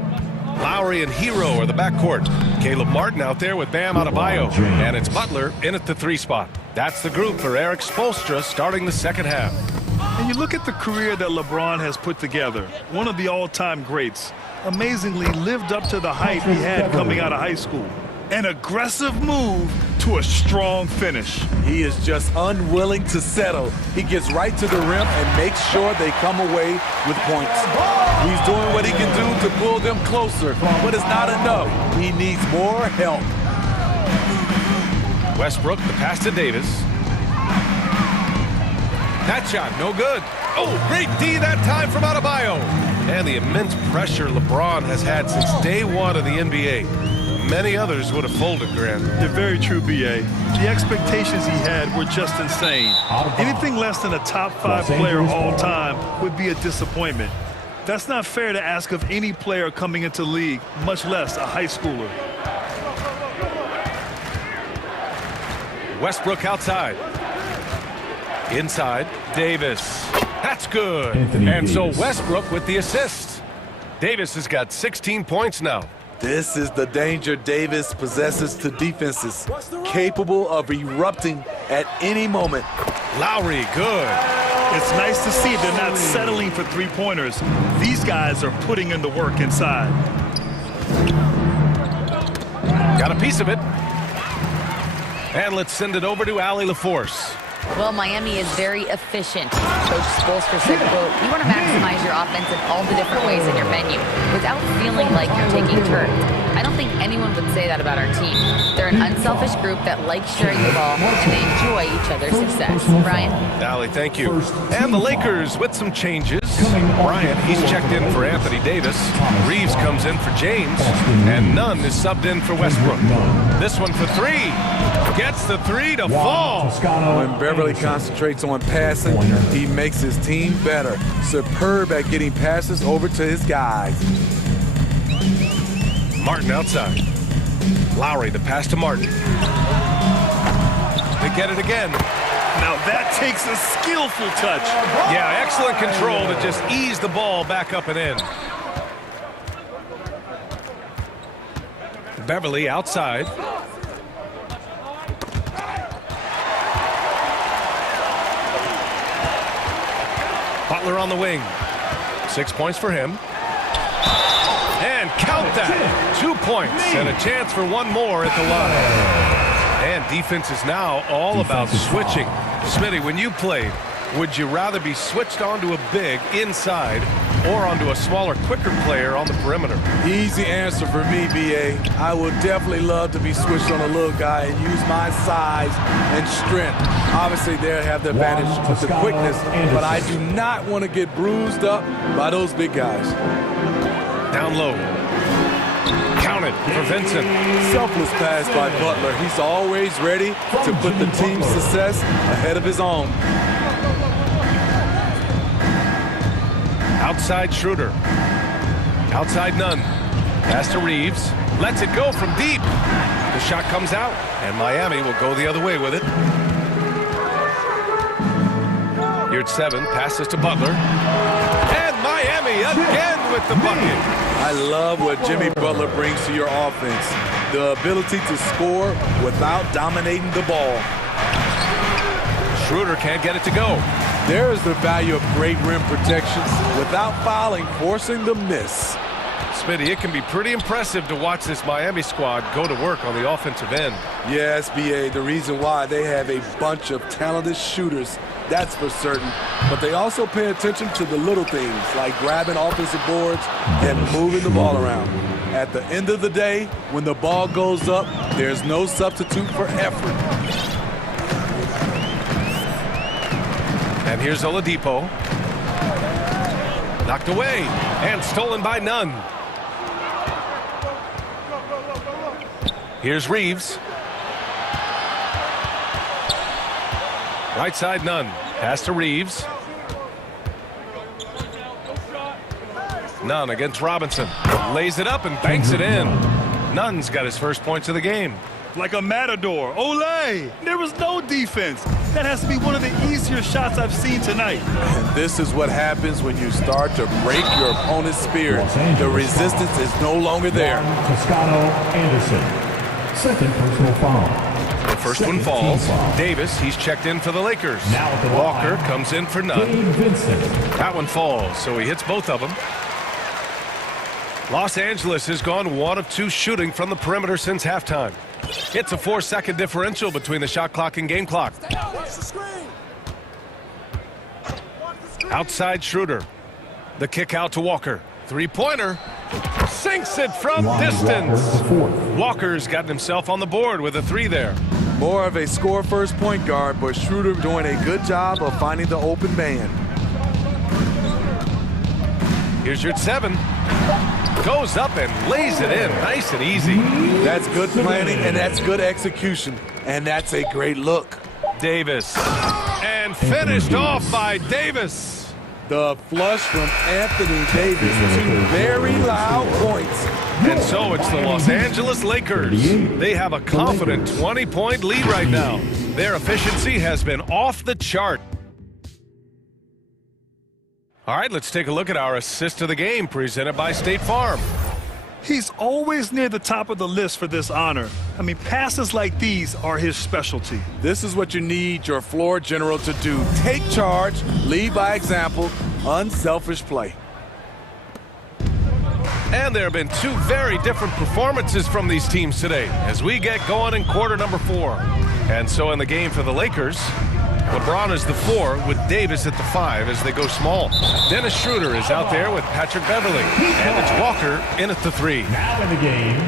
Lowry and Hero are the backcourt. Caleb Martin out there with Bam Adebayo. And it's Butler in at the 3 spot. That's the group for Eric Spoelstra starting the second half. And you look at the career that LeBron has put together. One of the all-time greats. Amazingly lived up to the hype he had coming out of high school. An aggressive move to a strong finish. He is just unwilling to settle. He gets right to the rim and makes sure they come away with points. He's doing what he can do to pull them closer, but it's not enough. He needs more help. Westbrook, the pass to Davis. That shot, no good. Oh, great D that time from Adebayo. And the immense pressure LeBron has had since day one of the NBA. Many others would have folded, Grant. You're very true, B.A. The expectations he had were just insane. Anything less than a top 5 player all time would be a disappointment. That's not fair to ask of any player coming into the league, much less a high schooler. Westbrook outside. Inside, Davis. That's good. And so Westbrook with the assist. Davis has got 16 points now. This is the danger Davis possesses to defenses, capable of erupting at any moment. Lowry, good. It's nice to see they're not settling for 3-pointers. These guys are putting in the work inside. Got a piece of it. And let's send it over to Allie LaForce. Well, Miami is very efficient. Coach Spoelstra said, quote, "You want to maximize your offense in all the different ways in your menu without feeling like you're taking turns." I don't think anyone would say that about our team. They're an unselfish group that likes sharing the ball, and they enjoy each other's success. Brian? Allie, thank you. And the Lakers with some changes. Bryant, he's checked in for Anthony Davis. Reeves comes in for James. And Nunn is subbed in for Westbrook. This one for three. Gets the three to fall. When Beverly concentrates on passing, he makes his team better. Superb at getting passes over to his guys. Martin outside. Lowry, the pass to Martin. They get it again. Now that takes a skillful touch. Yeah, excellent control to just ease the ball back up and in. Beverly outside. Butler on the wing. 6 points for him. And count that. 2 points and a chance for one more at the line. And defense is now all about switching. Smitty, when you played, would you rather be switched onto a big inside or onto a smaller, quicker player on the perimeter? Easy answer for me, B.A. I would definitely love to be switched on a little guy and use my size and strength. Obviously, they have the advantage of the quickness, but I do not want to get bruised up by those big guys. Down low. Counted for Vincent. Selfless pass by Butler. He's always ready to put the team's success ahead of his own. Outside Schroeder. Outside Nunn. Pass to Reeves. Lets it go from deep. The shot comes out, and Miami will go the other way with it. Here at 7. Passes to Butler. And Miami again with the bucket. I love what Jimmy Butler brings to your offense. The ability to score without dominating the ball. Schroeder can't get it to go. There is the value of great rim protections without fouling, forcing the miss. Smitty, it can be pretty impressive to watch this Miami squad go to work on the offensive end. Yes, B.A., the reason why they have a bunch of talented shooters, that's for certain. But they also pay attention to the little things like grabbing offensive boards and moving the ball around. At the end of the day, when the ball goes up, there's no substitute for effort. And here's Oladipo. Knocked away and stolen by Nunn. Here's Reeves. Right side Nunn. Pass to Reeves. Nunn against Robinson. Lays it up and banks it in. Nunn's got his first points of the game. Like a matador. Olay! There was no defense. That has to be one of the easier shots I've seen tonight. And this is what happens when you start to break your opponent's spirit. The resistance is no longer there. Toscano Anderson. Second personal foul. The first one falls. Davis, he's checked in for the Lakers. Walker comes in for Nunn. That one falls, so he hits both of them. Los Angeles has gone 1 of 2 shooting from the perimeter since halftime. It's a 4-second differential between the shot clock and game clock. Outside Schroeder. The kick out to Walker. Three-pointer. Sinks it from distance. Walker's gotten himself on the board with a 3 there. More of a score-first point guard, but Schroeder doing a good job of finding the open man. Here's your 7. Goes up and lays it in nice and easy. That's good planning and that's good execution. And that's a great look. Davis. And finished off by Davis. The flush from Anthony Davis. 2 very loud points. And so it's the Los Angeles Lakers. They have a confident 20-point lead right now. Their efficiency has been off the chart. All right, let's take a look at our assist of the game presented by State Farm. He's always near the top of the list for this honor. I mean, passes like these are his specialty. This is what you need your floor general to do. Take charge, lead by example, unselfish play. And there have been two very different performances from these teams today as we get going in quarter number 4. And so in the game for the Lakers, LeBron is the 4 with Davis at the 5 as they go small. Dennis Schroeder is out there with Patrick Beverly. And it's Walker in at the 3. Now in the game,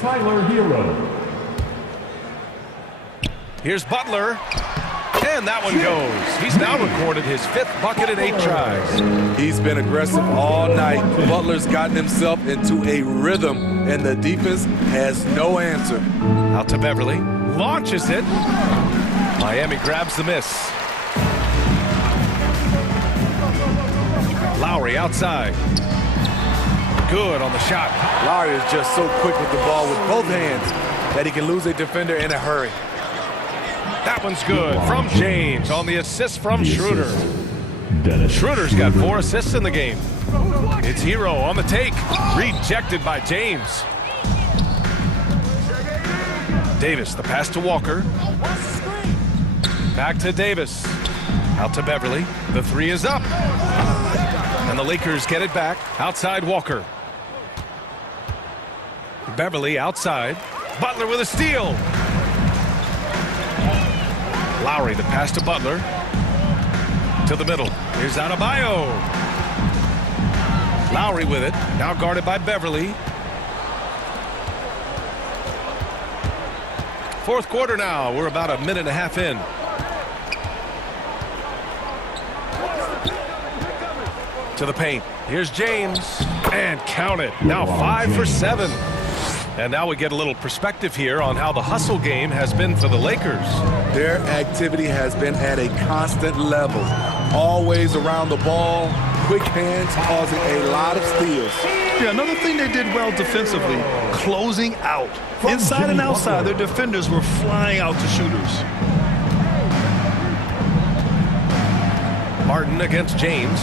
Tyler Hero. Here's Butler. And that one goes. He's now recorded his 5th bucket in 8 tries. He's been aggressive all night. Butler's gotten himself into a rhythm, and the defense has no answer. Out to Beverly. Launches it. Miami grabs the miss. Lowry outside. Good on the shot. Lowry is just so quick with the ball with both hands that he can lose a defender in a hurry. That one's good from James on the assist from Schroeder. Schroeder's got 4 assists in the game. It's Hero on the take. Rejected by James. Davis, the pass to Walker. Back to Davis. Out to Beverly. The 3 is up. And the Lakers get it back. Outside Walker. Beverly outside. Butler with a steal. Lowry, the pass to Butler. To the middle. Here's Adebayo. Lowry with it. Now guarded by Beverly. 4th quarter now. We're about a minute and a half in. To the paint. Here's James. And count it. Now 5 for 7. And now we get a little perspective here on how the hustle game has been for the Lakers. Their activity has been at a constant level. Always around the ball, quick hands causing a lot of steals. Yeah, another thing they did well defensively, closing out. Inside and outside, their defenders were flying out to shooters. Martin against James.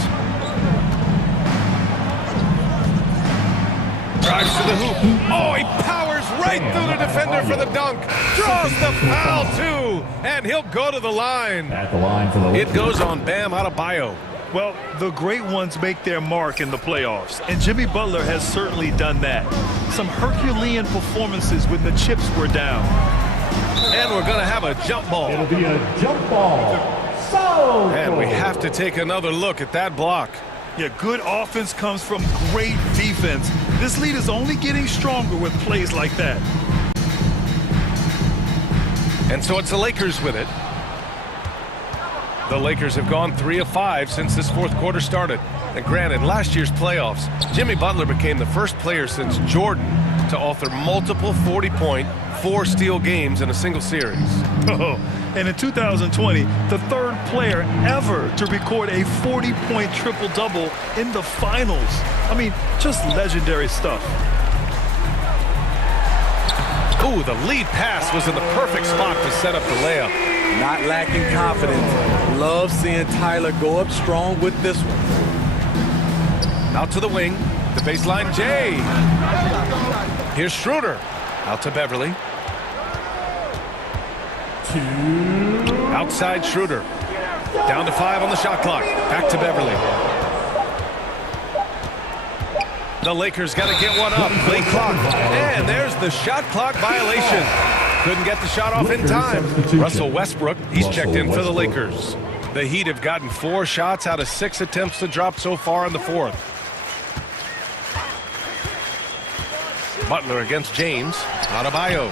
Drives to the hoop. Oh, he powers right through the defender for the dunk. Draws the foul, too. And he'll go to the line. At the line for the It goes on Bam Adebayo. Well, the great ones make their mark in the playoffs, and Jimmy Butler has certainly done that. Some Herculean performances when the chips were down. And we're going to have a jump ball. It'll be a jump ball. So and we have to take another look at that block. Yeah, good offense comes from great defense. This lead is only getting stronger with plays like that. And so it's the Lakers with it. The Lakers have gone 3 of 5 since this 4th quarter started. And granted, last year's playoffs, Jimmy Butler became the first player since Jordan to author multiple 40-point, 4-steal games in a single series. Oh, and in 2020, the 3rd player ever to record a 40-point triple-double in the finals. I mean, just legendary stuff. Ooh, the lead pass was in the perfect spot to set up the layup. Not lacking confidence. Love seeing Tyler go up strong with this one. Out to the wing. The baseline, Jay. Here's Schroeder. Out to Beverly. Outside Schroeder. Down to 5 on the shot clock. Back to Beverly. The Lakers got to get one up. Late clock. And there's the shot clock violation. Couldn't get the shot off in time. Russell Westbrook, he's checked in for the Lakers. The Heat have gotten 4 shots out of 6 attempts to drop so far in the 4th. Butler against James. Adebayo.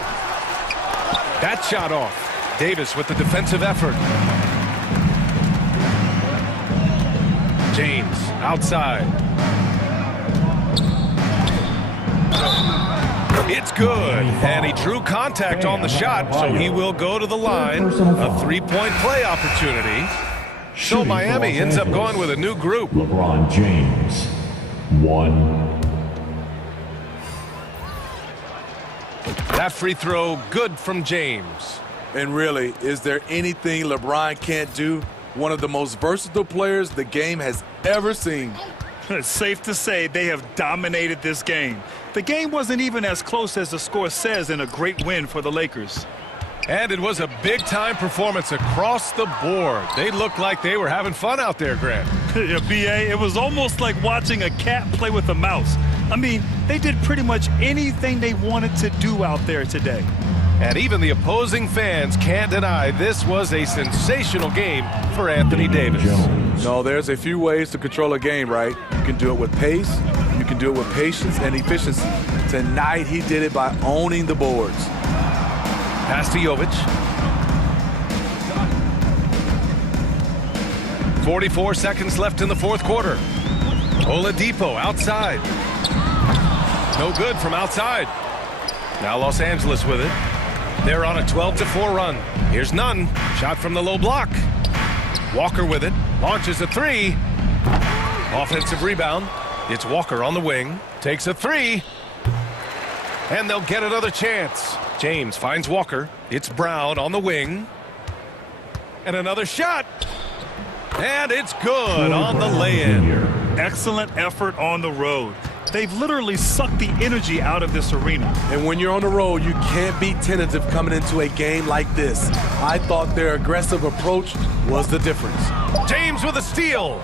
That shot off. Davis with the defensive effort. James outside. It's good. And he drew contact on the shot, so he will go to the line. A 3-point play opportunity. So Miami ends up going with a new group. LeBron James, 1. That free throw good from James. And really, is there anything LeBron can't do? One of the most versatile players the game has ever seen. It's safe to say they have dominated this game. The game wasn't even as close as the score says in a great win for the Lakers. And it was a big-time performance across the board. They looked like they were having fun out there, Grant. Yeah, B.A., it was almost like watching a cat play with a mouse. I mean, they did pretty much anything they wanted to do out there today. And even the opposing fans can't deny this was a sensational game for Anthony Davis. No, there's a few ways to control a game, right? You can do it with pace, you can do it with patience and efficiency. Tonight, he did it by owning the boards. Pass to Jovic. 44 seconds left in the fourth quarter. Oladipo outside. No good from outside. Now Los Angeles with it. They're on a 12-4 run. Here's Nunn. Shot from the low block. Walker with it. Launches a three. Offensive rebound. It's Walker on the wing. Takes a three. And they'll get another chance. James finds Walker. It's Brown on the wing. And another shot. And it's good on the lay-in. Excellent effort on the road. They've literally sucked the energy out of this arena. And when you're on the road, you can't be tentative coming into a game like this. I thought their aggressive approach was the difference. James with a steal.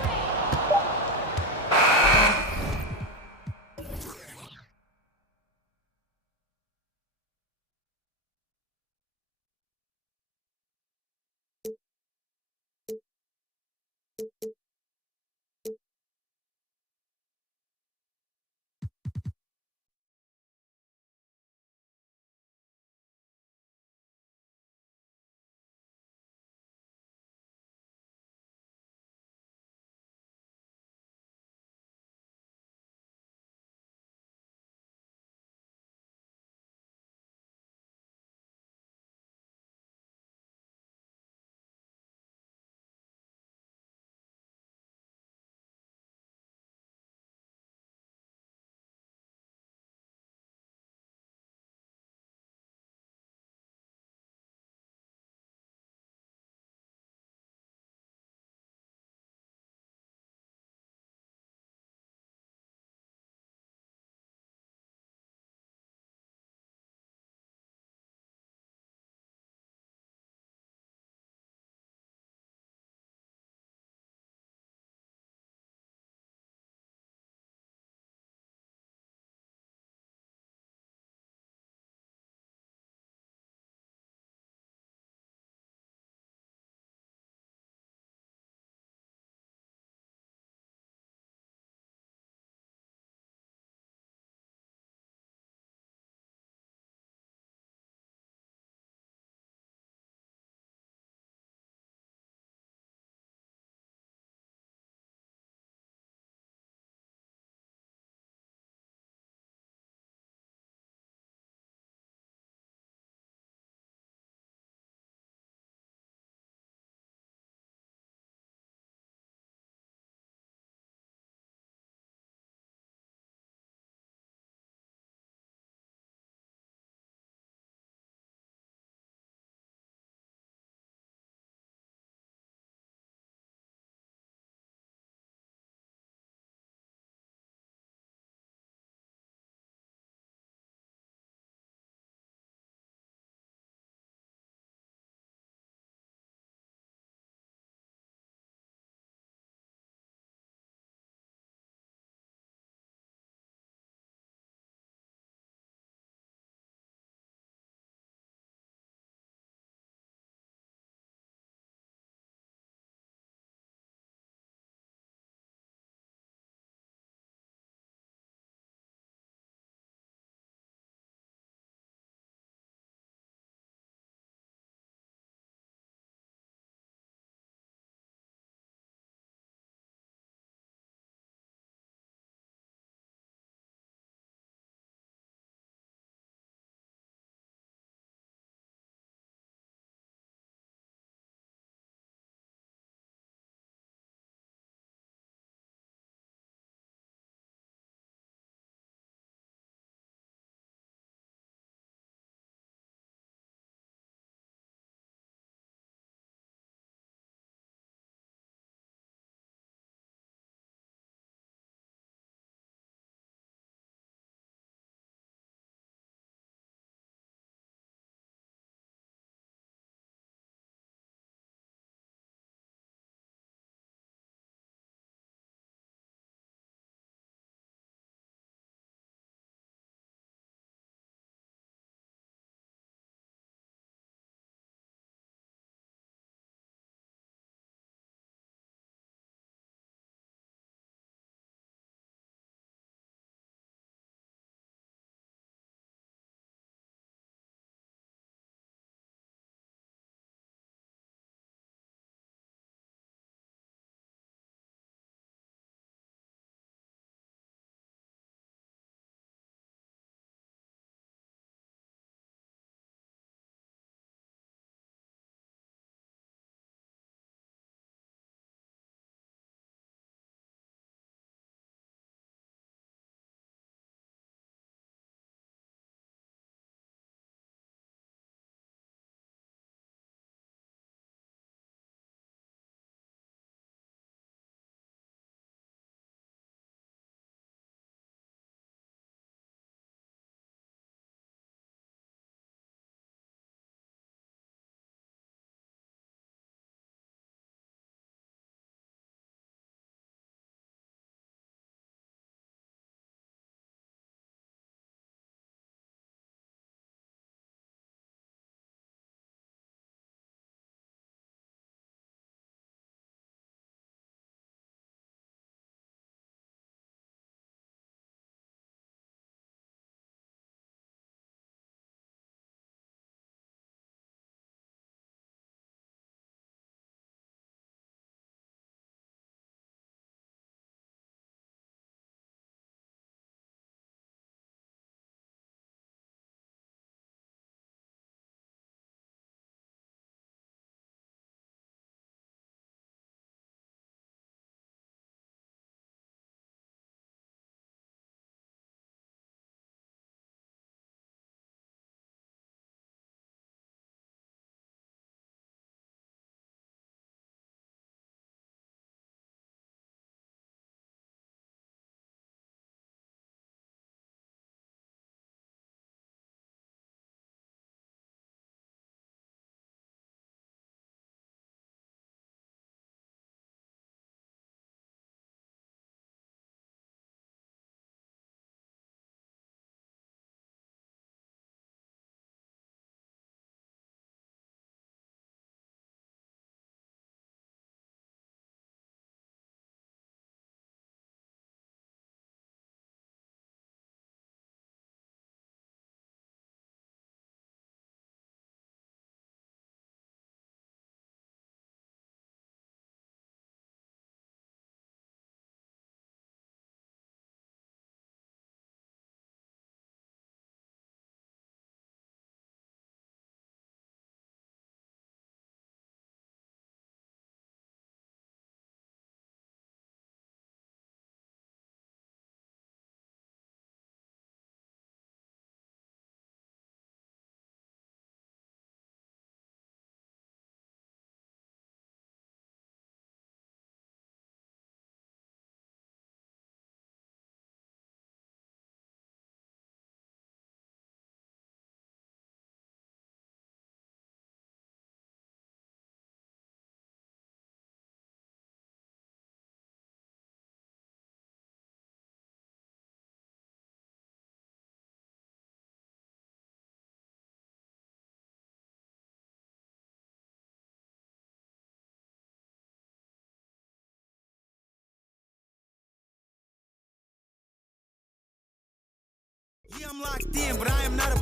I'm locked in, but I am not a...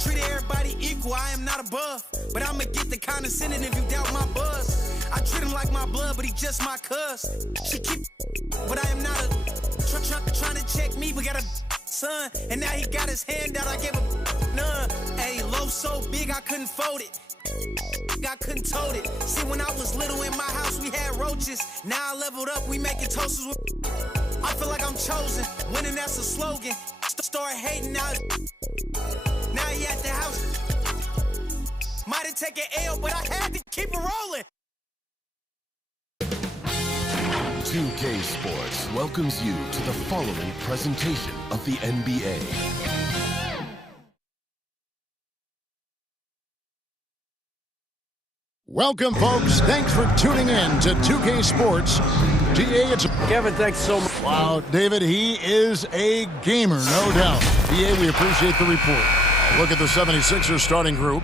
Treat everybody equal, I am not above. But I'ma get the condescending if you doubt my buzz. I treat him like my blood, but he just my cuz. She keep... But I am not a... Trying to check me, we got a son. And now he got his hand out, I gave a none. Hey, low so big I couldn't fold it. I couldn't tote it. See, when I was little in my house, we had roaches. Now I leveled up, we making toasters with... I feel like I'm chosen. Winning, that's a slogan. Start hating now. Now he at the house. Might have taken L, but I had to keep it rolling. 2K Sports welcomes you to the following presentation of the NBA. Welcome, folks. Thanks for tuning in to 2K Sports. GA, it's... Kevin, thanks so much. Wow, David, he is a gamer, no doubt. GA, we appreciate the report. Look at the 76ers starting group.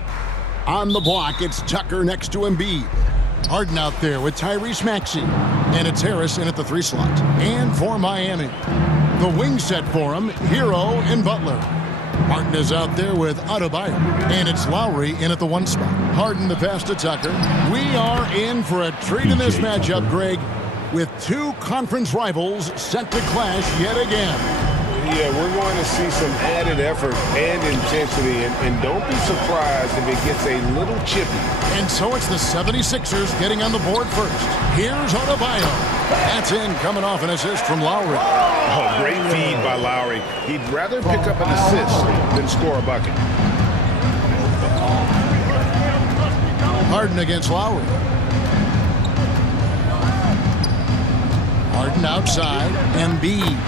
On the block, it's Tucker next to Embiid. Harden out there with Tyrese Maxey. And it's Harris in at the 3 slot. And for Miami, the wing set for him, Hero and Butler. Harden is out there with Adebayo. And it's Lowry in at the 1 spot. Harden the pass to Tucker. We are in for a treat in this matchup, Greg, with 2 conference rivals set to clash yet again. Yeah, we're going to see some added effort and intensity, and don't be surprised if it gets a little chippy. And so it's the 76ers getting on the board first. Here's Adebayo. That's in, coming off an assist from Lowry. Oh, great feed by Lowry. He'd rather pick up an assist than score a bucket. Harden against Lowry. Harden outside. Embiid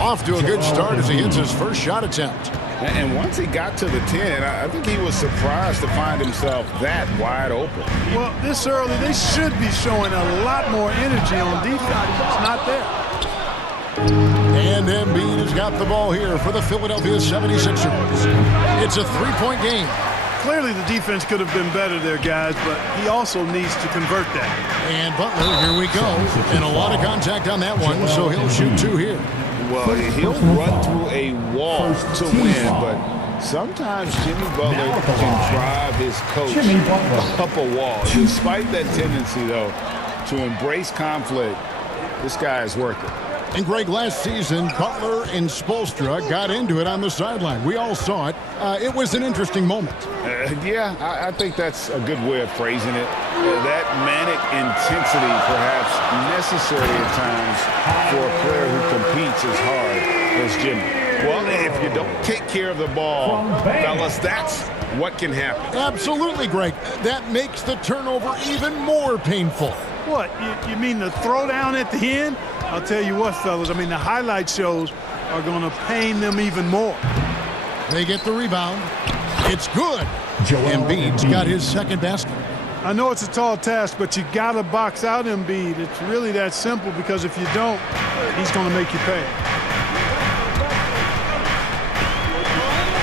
off to a good start as he hits his first shot attempt. And once he got to the 10, I think he was surprised to find himself that wide open. Well, this early, they should be showing a lot more energy on defense. It's not there. And Embiid has got the ball here for the Philadelphia 76ers. It's a 3-point game. Clearly the defense could have been better there, guys, but he also needs to convert that. And Butler, here we go. And a lot of contact on that one, so he'll shoot 2 here. Well, he'll run through a wall to win, but sometimes Jimmy Butler can drive his coach up a wall. Despite that tendency, though, to embrace conflict, this guy is worth it. And Greg, last season, Butler and Spoelstra got into it on the sideline. We all saw it. It was an interesting moment. Yeah, I think that's a good way of phrasing it. That manic intensity, perhaps necessary at times for a player who competes as hard as Jimmy. Well, if you don't take care of the ball, fellas, that's what can happen. Absolutely, Greg. That makes the turnover even more painful. What, you mean the throwdown at the end? I'll tell you what, fellas, I mean, the highlight shows are going to pain them even more. They get the rebound. It's good. Embiid's got his second basket. I know it's a tall task, but you got to box out Embiid. It's really that simple, because if you don't, he's going to make you pay.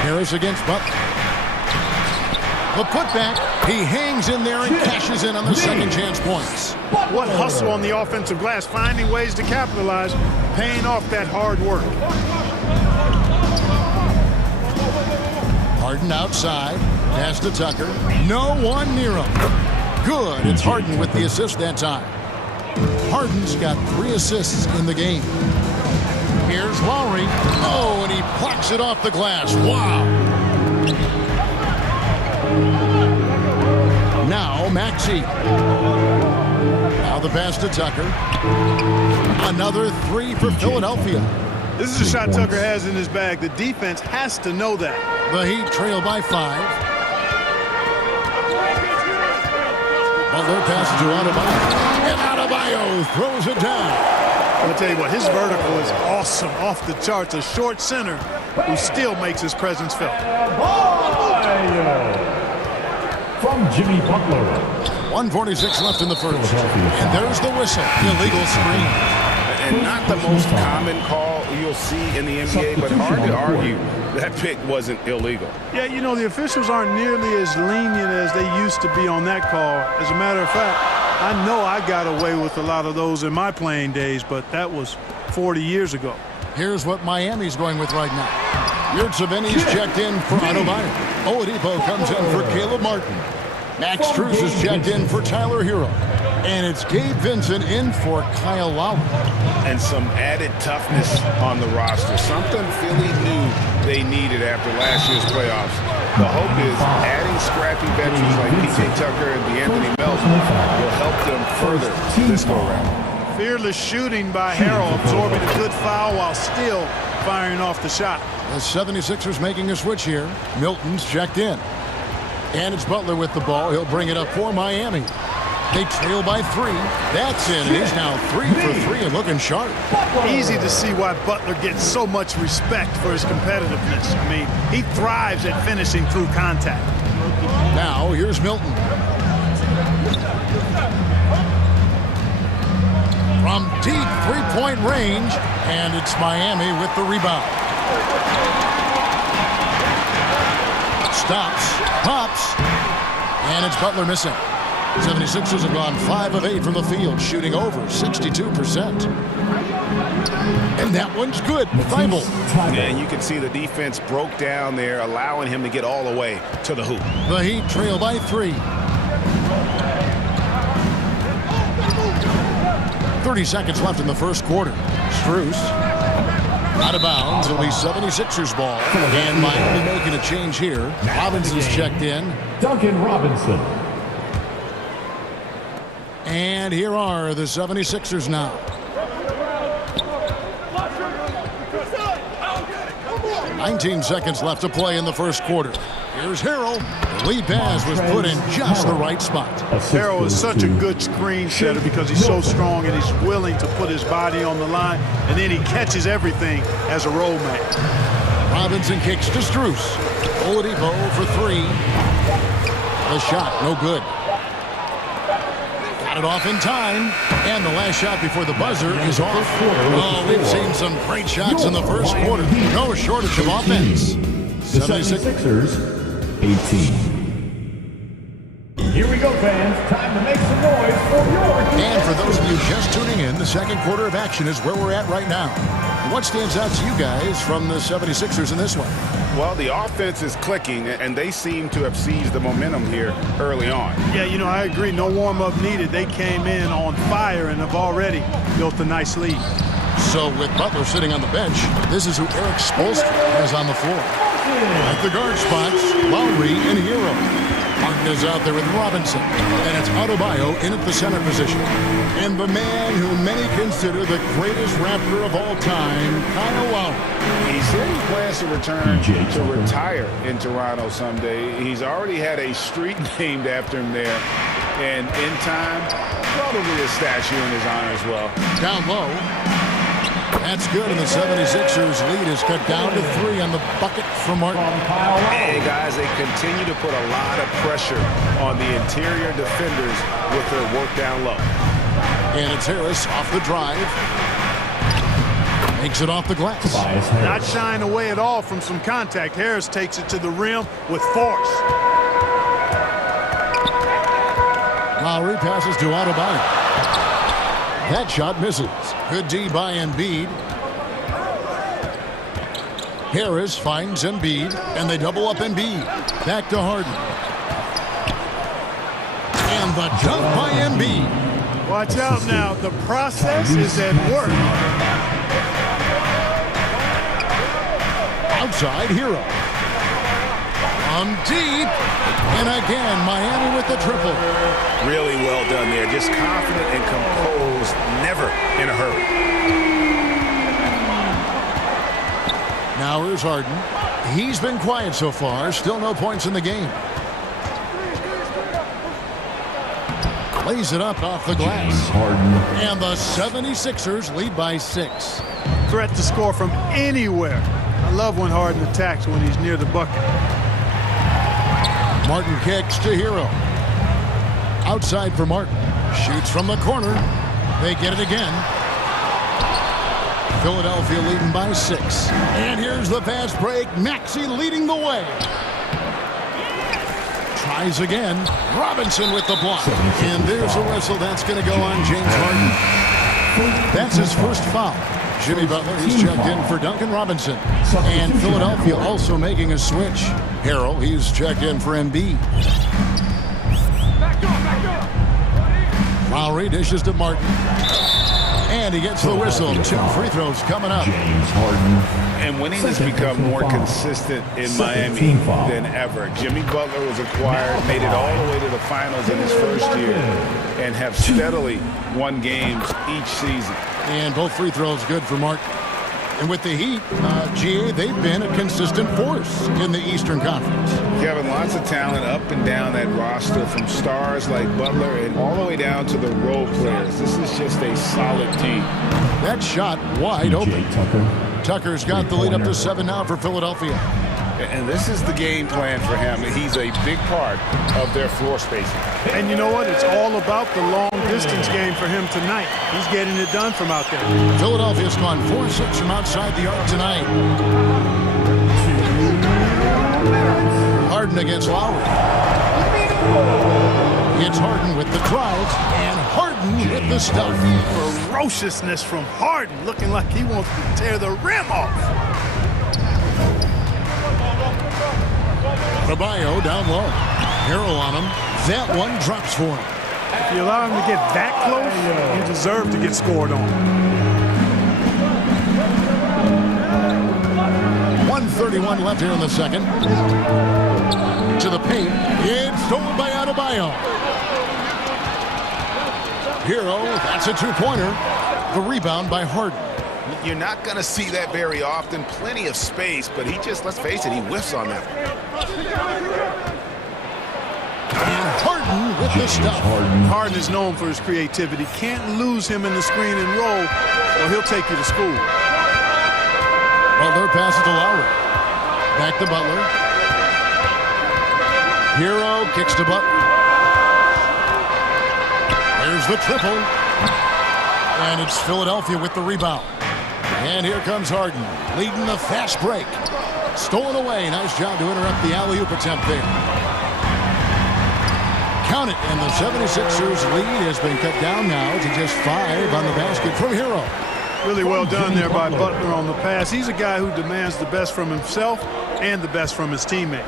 Harris against Butler. The putback. He hangs in there and cashes in on the second chance points. What hustle on the offensive glass, finding ways to capitalize, paying off that hard work. Harden outside, pass to Tucker. No one near him. Good, it's Harden with the assist that time. Harden's got 3 assists in the game. Here's Lowry. Oh, and he plucks it off the glass. Wow. Now Maxey. Now the pass to Tucker. Another 3 for Philadelphia. This is a shot Tucker has in his bag. The defense has to know that. The Heat trail by 5. Butler passes to Adebayo. And Adebayo throws it down. I'll tell you what, his vertical is awesome, off the charts. A short center who still makes his presence felt. From Jimmy Butler. 1:46 left in the first. And there's the whistle. Illegal screen. And not the most common call you'll see in the NBA, but hard to argue that pick wasn't illegal. Yeah, you know, the officials aren't nearly as lenient as they used to be on that call. As a matter of fact, I know I got away with a lot of those in my playing days, but that was 40 years ago. Here's what Miami's going with right now. Yurtseveni's checked in for Adebayo. Oladipo comes in for Caleb Martin. Max Strus is checked in for Tyler Hero. And it's Gabe Vincent in for Kyle Lowry. And some added toughness on the roster. Something Philly knew they needed after last year's playoffs. The hope is adding scrappy veterans like P.J. Tucker and DeAnthony Melton will help them further this go-round. Fearless shooting by Harrell, absorbing a good foul while still firing off the shot. The 76ers making a switch here. Milton's checked in. And it's Butler with the ball. He'll bring it up for Miami. They trail by 3. That's in. And he's now 3 for 3 and looking sharp. Easy to see why Butler gets so much respect for his competitiveness. I mean, he thrives at finishing through contact. Now, here's Milton. From deep three-point range, and it's Miami with the rebound. Stops, pops, and it's Butler missing. 76ers have gone 5 of 8 from the field, shooting over 62%. And that one's good. Thibault. And you can see the defense broke down there, allowing him to get all the way to the hoop. The Heat trail by 3. 30 seconds left in the first quarter. Strus out of bounds. It'll be 76ers ball. And Miami making a change here. Robinson's checked in. Duncan Robinson. And here are the 76ers now. 19 seconds left to play in the first quarter. Here's Harrell. The lead pass was put in just the right spot. Harrell is such a good screen setter because he's so strong and he's willing to put his body on the line, and then he catches everything as a roll man. Robinson kicks to Strus. Oladipo for 3. The shot, no good. Got it off in time, and the last shot before the buzzer is off. Oh, we've seen some great shots in the first quarter. No shortage of offense. The 76ers, 18. Here we go, fans. Time to make some noise for your... And for those of you just tuning in, the second quarter of action is where we're at right now. What stands out to you guys from the 76ers in this one? Well, the offense is clicking, and they seem to have seized the momentum here early on. Yeah, you know, I agree. No warm-up needed. They came in on fire and have already built a nice lead. So with Butler sitting on the bench, this is who Eric Spoelstra has on the floor. At the guard spots, Lowry and Hero. Martin is out there with Robinson, and it's Adebayo in at the center position. And the man who many consider the greatest Raptor of all time, Kyle Lowry. He said he plans to return to retire in Toronto someday. He's already had a street named after him there. And in time, probably a statue in his honor as well. Down low. That's good, and the 76ers lead is cut down to 3 on the bucket from Martin. And guys, they continue to put a lot of pressure on the interior defenders with their work down low. And it's Harris off the drive. Makes it off the glass. Not shying away at all from some contact. Harris takes it to the rim with force. Lowry passes to Adebayo. That shot misses. Good D by Embiid. Harris finds Embiid, and they double up Embiid. Back to Harden. And the dunk by Embiid. Watch out now. The process is at work. Outside Hero. From deep. And again, Miami with the triple. Really well done there. Just confident and composed. Never in a hurry. Now here's Harden. He's been quiet so far. Still no points in the game. Lays it up off the glass. And the 76ers lead by 6. Threat to score from anywhere. I love when Harden attacks when he's near the bucket. Martin kicks to Hero. Outside for Martin. Shoots from the corner. They get it again. Philadelphia leading by 6. And here's the fast break. Maxey leading the way. Tries again. Robinson with the block. And there's a whistle. That's going to go on James Harden. That's his first foul. Jimmy Butler is checked in for Duncan Robinson. And Philadelphia also making a switch. Harrell, he's checked in for Embiid. Lowry dishes to Martin. And he gets the whistle. 2 free throws coming up. James Harden. And winning has become more consistent in Miami than ever. Jimmy Butler was acquired, made it all the way to the finals in his first year, and have steadily won games each season. And both free throws good for Martin. And with the Heat, GA, they've been a consistent force in the Eastern Conference. Kevin, lots of talent up and down that roster, from stars like Butler and all the way down to the role players. This is just a solid team. That shot wide open. Tucker's got the lead up to 7 now for Philadelphia. And this is the game plan for him. He's a big part of their floor spacing. And you know what? It's all about the long-distance game for him tonight. He's getting it done from out there. Philadelphia's gone 4-6 from outside the arc tonight. Harden against Lowry. It's Harden with the drive, and Harden with the stuff. Ferociousness from Harden, looking like he wants to tear the rim off. Adebayo down low. Harrell on him. That one drops for him. If you allow him to get that close, you deserve to get scored on. 1:31 left here in the second. To the paint. It's stolen by Adebayo. Hero, that's a 2-pointer. The rebound by Harden. You're not going to see that very often. Plenty of space, but he just, let's face it, he whiffs on that. And Harden with the stuff. Harden is known for his creativity. Can't lose him in the screen and roll, or he'll take you to school. Butler passes to Lowry. Back to Butler. Hero kicks to Butler. There's the triple. And it's Philadelphia with the rebound. And here comes Harden, leading the fast break. Stolen away. Nice job to interrupt the alley-oop attempt there. Count it. And the 76ers lead has been cut down now to just 5 on the basket from Hero. Really well done there by Butler on the pass. He's a guy who demands the best from himself and the best from his teammates.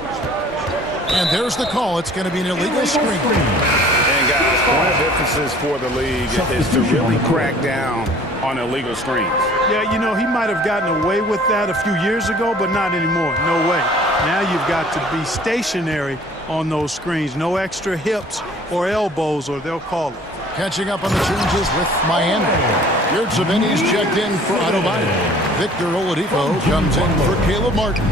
And there's the call. It's going to be an illegal screen. And guys, one of the emphasis for the league is to really crack down on illegal screens. Yeah, you know, he might have gotten away with that a few years ago, but not anymore. No way. Now you've got to be stationary on those screens. No extra hips or elbows, or they'll call it. Catching up on the changes with Miami. Yurtseven's checked in for Adebayo. Victor Oladipo comes in for Caleb Martin.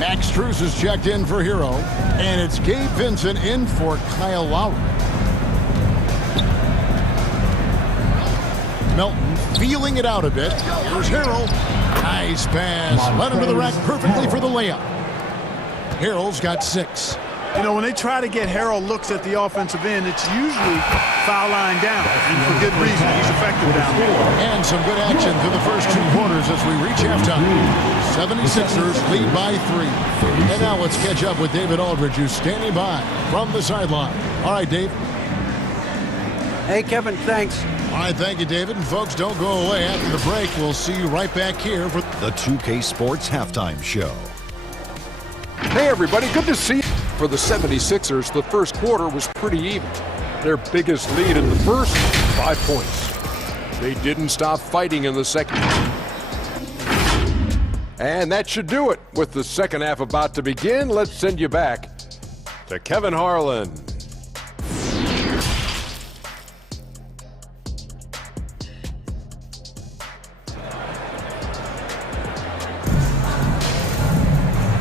Max Strus is checked in for Hero. And it's Gabe Vincent in for Kyle Lowry. Melton feeling it out a bit. Here's Harrell. Nice pass. Led him to the rack perfectly for the layup. Harrell's got 6. You know, when they try to get Harrell looks at the offensive end, it's usually foul line down. And for good reason. He's effective down there. And some good action through the first 2 quarters as we reach halftime. 76ers lead by 3. And now let's catch up with David Aldridge, who's standing by from the sideline. All right, Dave. Hey, Kevin, thanks. All right, thank you, David. And folks, don't go away. After the break, we'll see you right back here for the 2K Sports Halftime Show. Hey, everybody. Good to see you. For the 76ers, the first quarter was pretty even. Their biggest lead in the first, 5 points. They didn't stop fighting in the second. And that should do it. With the second half about to begin, let's send you back to Kevin Harlan.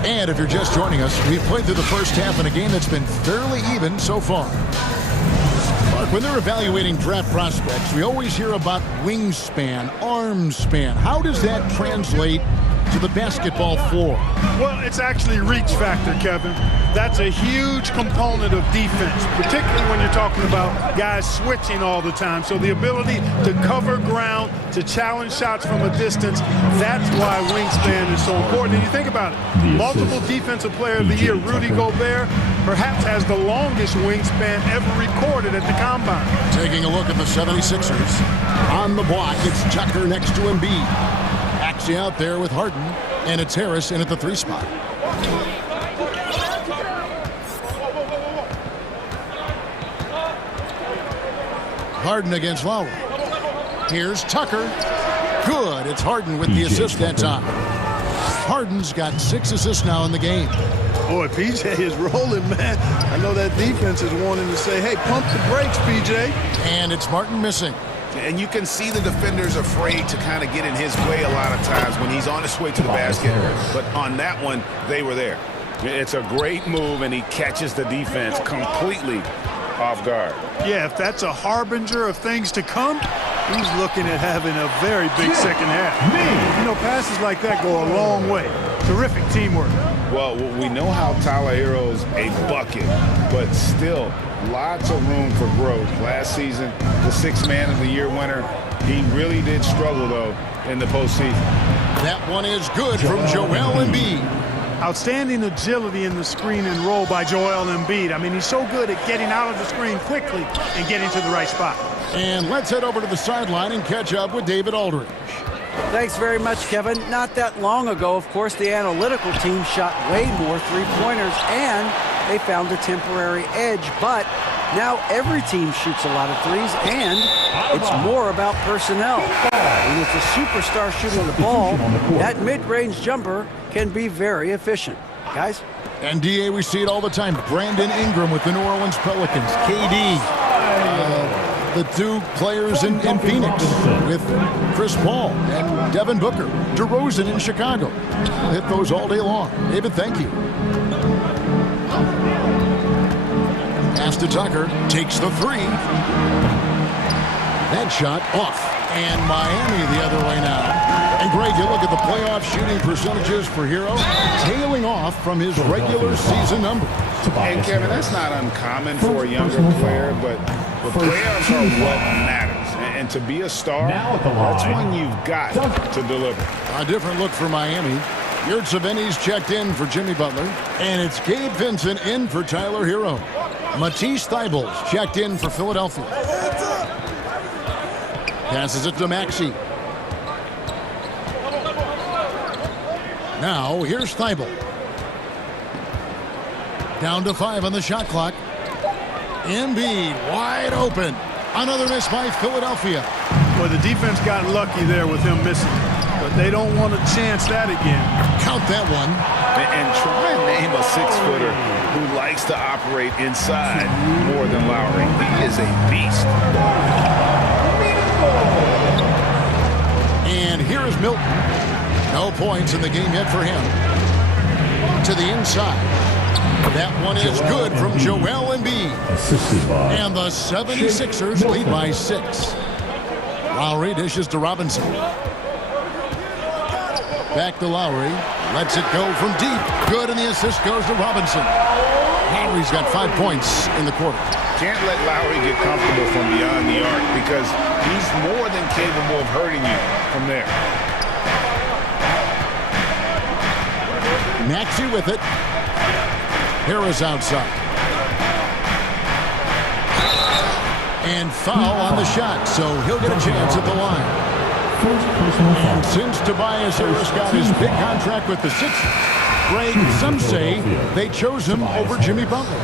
And if you're just joining us, we've played through the first half in a game that's been fairly even so far. Mark, when they're evaluating draft prospects, we always hear about wingspan, arm span. How does that translate to the basketball floor? Well, it's actually reach factor, Kevin. That's a huge component of defense, particularly when you're talking about guys switching all the time. So the ability to cover ground, to challenge shots from a distance, that's why wingspan is so important. And you think about it, multiple defensive player of the year, Rudy Gobert, perhaps has the longest wingspan ever recorded at the Combine. Taking a look at the 76ers. On the block, it's Tucker next to Embiid. Maxey out there with Harden, and it's Harris in at the 3 spot. Harden against Lowry. Here's Tucker. Good. It's Harden with the assist that time. Harden's got 6 assists now in the game. Boy, PJ is rolling, man. I know that defense is wanting to say, hey, pump the brakes, PJ. And it's Martin missing. And you can see the defenders afraid to kind of get in his way a lot of times when he's on his way to the basket. But on that one, they were there. It's a great move, and he catches the defense completely off guard. Yeah, if that's a harbinger of things to come, he's looking at having a very big second half. You know, passes like that go a long way. Terrific teamwork. Well, we know how Tyler Hero's a bucket, but still lots of room for growth. Last season, the 6th Man of the Year winner, he really did struggle, though, in the postseason. That one is good from Joel Embiid. Outstanding agility in the screen and roll by Joel Embiid. I mean, he's so good at getting out of the screen quickly and getting to the right spot. And let's head over to the sideline and catch up with David Aldridge. Thanks very much, Kevin. Not that long ago, of course, the analytical team shot way more three-pointers, and they found a temporary edge. But now every team shoots a lot of threes, and it's more about personnel. When it's a superstar shooting the ball, that mid-range jumper can be very efficient. Guys? And, D.A., we see it all the time. Brandon Ingram with the New Orleans Pelicans. KD. The 2 players in Phoenix with Chris Paul and Devin Booker. DeRozan in Chicago. Hit those all day long. David, thank you. Pass to Tucker. Takes the 3. That shot off. And Miami the other way now. And Greg, you look at the playoff shooting percentages for Hero, tailing off from his regular season number. And Kevin, that's not uncommon for a younger player, but the playoffs are what matters. And to be a star, that's when you've got to deliver. A different look for Miami. Yurtseveni's checked in for Jimmy Butler. And it's Gabe Vincent in for Tyler Hero. Matisse Thybulle's checked in for Philadelphia. Passes it to Maxey. Now, here's Thybulle. Down to 5 on the shot clock. Embiid wide open. Another miss by Philadelphia. Well, the defense got lucky there with him missing. But they don't want to chance that again. Count that one. And try and name a 6-footer who likes to operate inside more than Lowry. He is a beast. And here is Milton. No points in the game yet for him. To the inside. That one is good from Joel Embiid. And the 76ers lead by 6. Lowry dishes to Robinson. Back to Lowry. Lets it go from deep. Good, and the assist goes to Robinson. Lowry's got 5 points in the quarter. Can't let Lowry get comfortable from beyond the arc because he's more than capable of hurting you from there. Maxey with it. Harris outside. And foul on the shot, so he'll get a chance at the line. And since Tobias Harris got his big contract with the Sixers, Greg, some say they chose him over Jimmy Butler.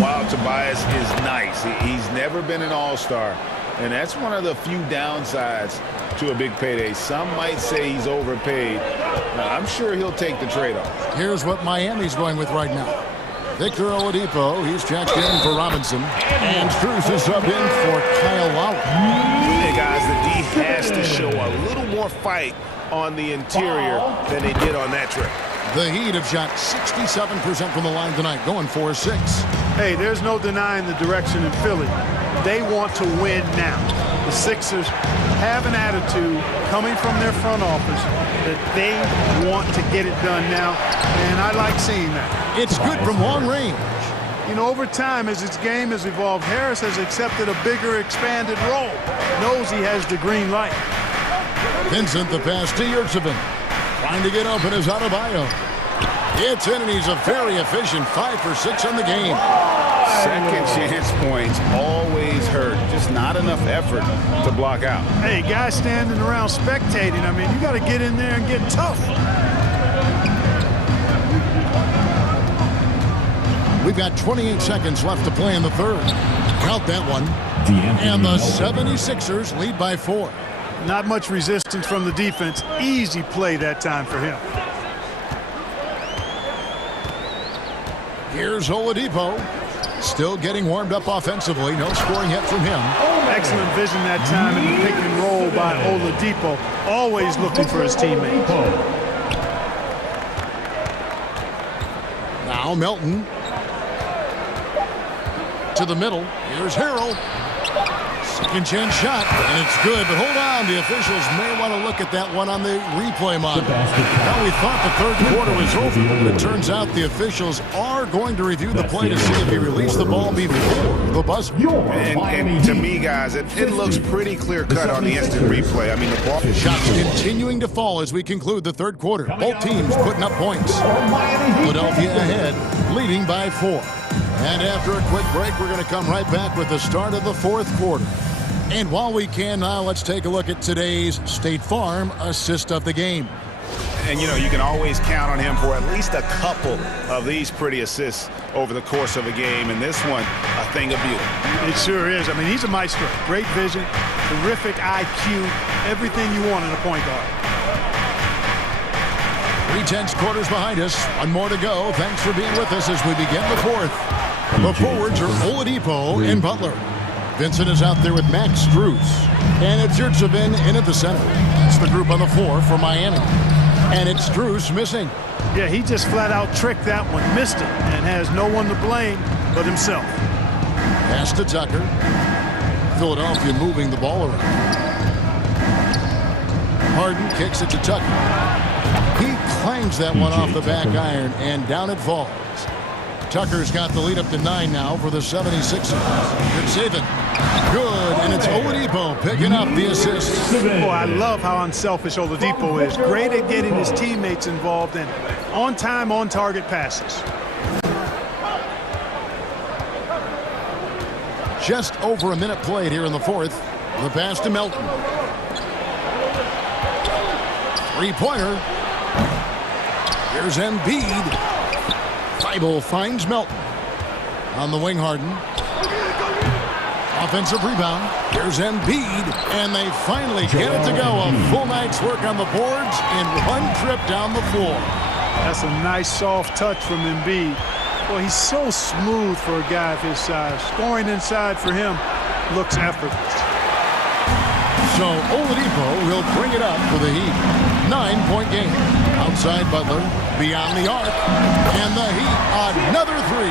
While Tobias is nice, he's never been an all-star, and that's one of the few downsides to a big payday. Some might say he's overpaid. I'm sure he'll take the trade-off. Here's what Miami's going with right now. Victor Oladipo, he's checked in for Robinson. And Strus is subbed in for Kyle Lowry. Hey, guys, the D has to show a little more fight on the interior than they did on that trip. The Heat have shot 67% from the line tonight, going 4-6. Hey, there's no denying the direction in Philly. They want to win now. The Sixers have an attitude coming from their front office that they want to get it done now, and I like seeing that. It's good from long range. You know, over time, as its game has evolved, Harris has accepted a bigger, expanded role. Knows he has the green light. Vincent, the pass to Yurtseven. Trying to get open is Adebayo. It's in, and he's a very efficient 5 for 6 on the game. Second chance points always hurt. Just not enough effort to block out. Hey, guys standing around spectating, I mean, you got to get in there and get tough. We've got 28 seconds left to play in the third. Count that one. And the 76ers lead by 4. Not much resistance from the defense. Easy play that time for him. Here's Oladipo. Still getting warmed up offensively. No scoring yet from him. Excellent vision that time in the pick and roll by Oladipo. Always looking for his teammates. Now Melton. To the middle. Here's Harrell. Second chance shot, and it's good, but hold on. The officials may want to look at that one on the replay monitor. Now, we thought the third quarter was over, but it turns out the officials are going to review the play to see if he released the ball before the buzzer. And to me, guys, it looks pretty clear-cut on the instant replay. I mean, the ball... Shots continuing to fall as we conclude the third quarter. Both teams putting up points. Philadelphia ahead, leading by 4. And after a quick break, we're going to come right back with the start of the fourth quarter. And while we can now, let's take a look at today's State Farm assist of the game. And, you know, you can always count on him for at least a couple of these pretty assists over the course of a game. And this one, a thing of beauty. It sure is. I mean, he's a maestro. Great vision, terrific IQ, everything you want in a point guard. 3 quarters behind us. One more to go. Thanks for being with us as we begin the fourth. The forwards are Oladipo and Butler. Vincent is out there with Max Strus. And it's Yurtsevin in at the center. That's the group on the floor for Miami. And it's Strus missing. Yeah, he just flat out tricked that one, missed it, and has no one to blame but himself. Pass to Tucker. Philadelphia moving the ball around. Harden kicks it to Tucker. He clangs that one off the back iron, and down it falls. Tucker's got the lead up to 9 now for the 76ers. Good saving. Good, and it's Oladipo picking up the assist. Boy, I love how unselfish Oladipo is. Great at getting his teammates involved in on-time, on-target passes. Just over a minute played here in the fourth. The pass to Melton. 3-pointer. Here's Embiid. Thibault finds Melton. On the wing, Harden. Offensive rebound. Here's Embiid. And they finally get it to go. A full night's work on the boards in one trip down the floor. That's a nice soft touch from Embiid. Well, he's so smooth for a guy of his size. Scoring inside for him looks effortless. So Oladipo will bring it up for the Heat. 9-point game. Outside Butler, beyond the arc, and the Heat, another 3.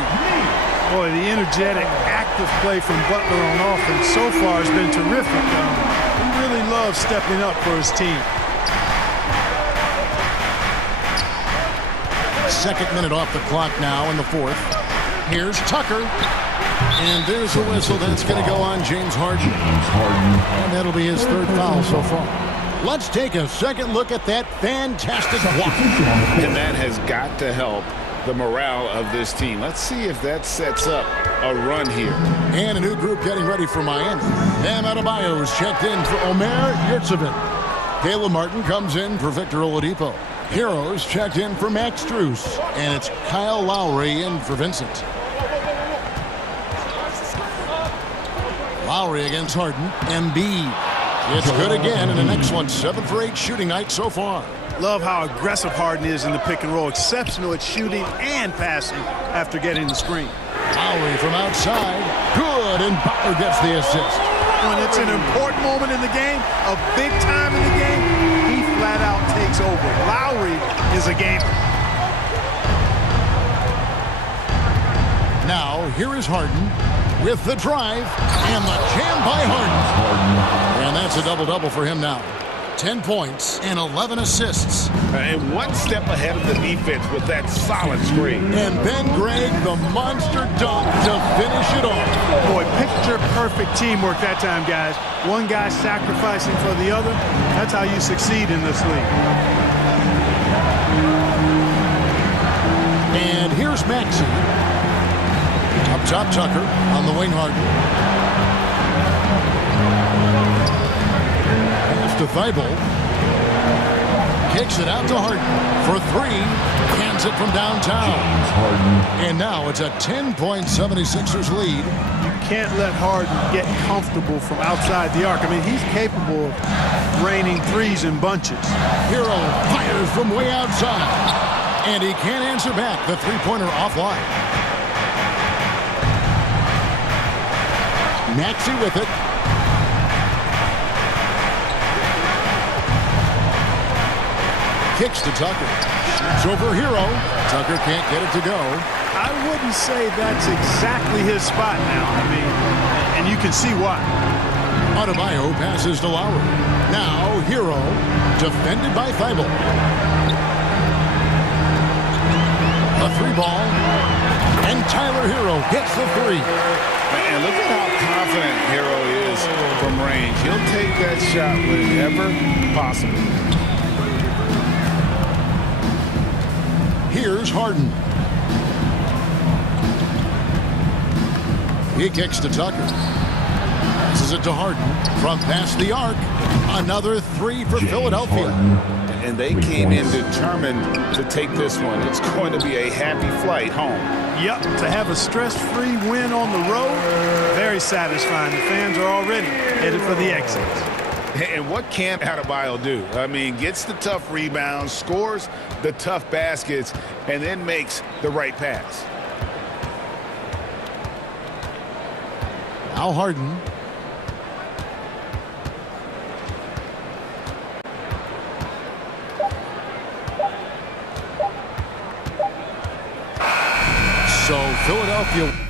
Boy, the energetic, active play from Butler on offense so far has been terrific. He really loves stepping up for his team. Second minute off the clock now in the fourth. Here's Tucker. And there's a whistle that's going to go on James Harden. And that'll be his third foul so far. Let's take a second look at that fantastic block. And that has got to help the morale of this team. Let's see if that sets up a run here. And a new group getting ready for Miami. Bam Adebayo is checked in for Omer Yurtsevin. Caleb Martin comes in for Victor Oladipo. Heroes checked in for Max Strus. And it's Kyle Lowry in for Vincent. Lowry against Harden. Embiid. It's good again, and an excellent 7 for 8 shooting night so far. Love how aggressive Harden is in the pick and roll. Exceptional at shooting and passing after getting the screen. Lowry from outside. Good, and Butler gets the assist. When it's an important moment in the game, a big time in the game, he flat out takes over. Lowry is a gamer. Now, here is Harden with the drive and the jam by Harden. And that's a double-double for him now. 10 points and 11 assists. And one step ahead of the defense with that solid screen. And Ben Gregg, the monster dunk to finish it off. Boy, picture-perfect teamwork that time, guys. One guy sacrificing for the other. That's how you succeed in this league. And here's Maxey. Up top Tucker on the wing. Harden. Pass to Thibault. Kicks it out to Harden for three. Hands it from downtown. And now it's a 10-point 76ers lead. You can't let Harden get comfortable from outside the arc. I mean, he's capable of raining threes in bunches. Hero fires from way outside. And he can't answer back. The three-pointer offline. Maxey with it. Kicks to Tucker. Shoots over Hero. Tucker can't get it to go. I wouldn't say that's exactly his spot now. I mean, and you can see why. Adebayo passes to Lowry. Now Hero, defended by Thibault. A three ball. And Tyler Hero hits the three. And look at how confident Hero is from range. He'll take that shot whenever possible. Here's Harden. He kicks to Tucker. Passes it to Harden from past the arc. Another three for Philadelphia. And they came in determined to take this one. It's going to be a happy flight home. Yep, to have a stress-free win on the road, very satisfying. The fans are already headed for the exits. And what can Adebayo do? I mean, gets the tough rebounds, scores the tough baskets, and then makes the right pass. Now Harden. So Philadelphia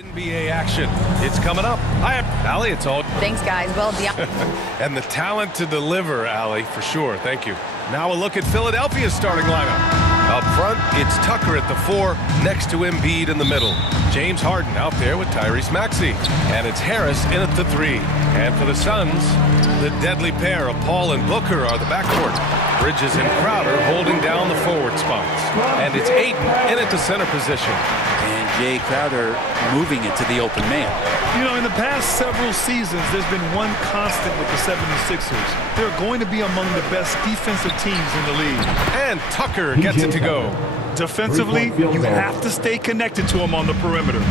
NBA action. It's coming up. Hi, Allie. It's all. Thanks, guys. Well, and the talent to deliver, Allie, for sure. Thank you. Now a look at Philadelphia's starting lineup. Up front, it's Tucker at the 4, next to Embiid in the middle. James Harden out there with Tyrese Maxey. And it's Harris in at the 3. And for the Suns, the deadly pair of Paul and Booker are the backcourt. Bridges and Crowder holding down the forward spots. And it's Ayton in at the center position. And Jay Crowder moving it to the open man. You know, in the past several seasons, there's been one constant with the 76ers. They're going to be among the best defensive teams in the league. And Tucker gets it to go. Defensively, you have to stay connected to him on the perimeter.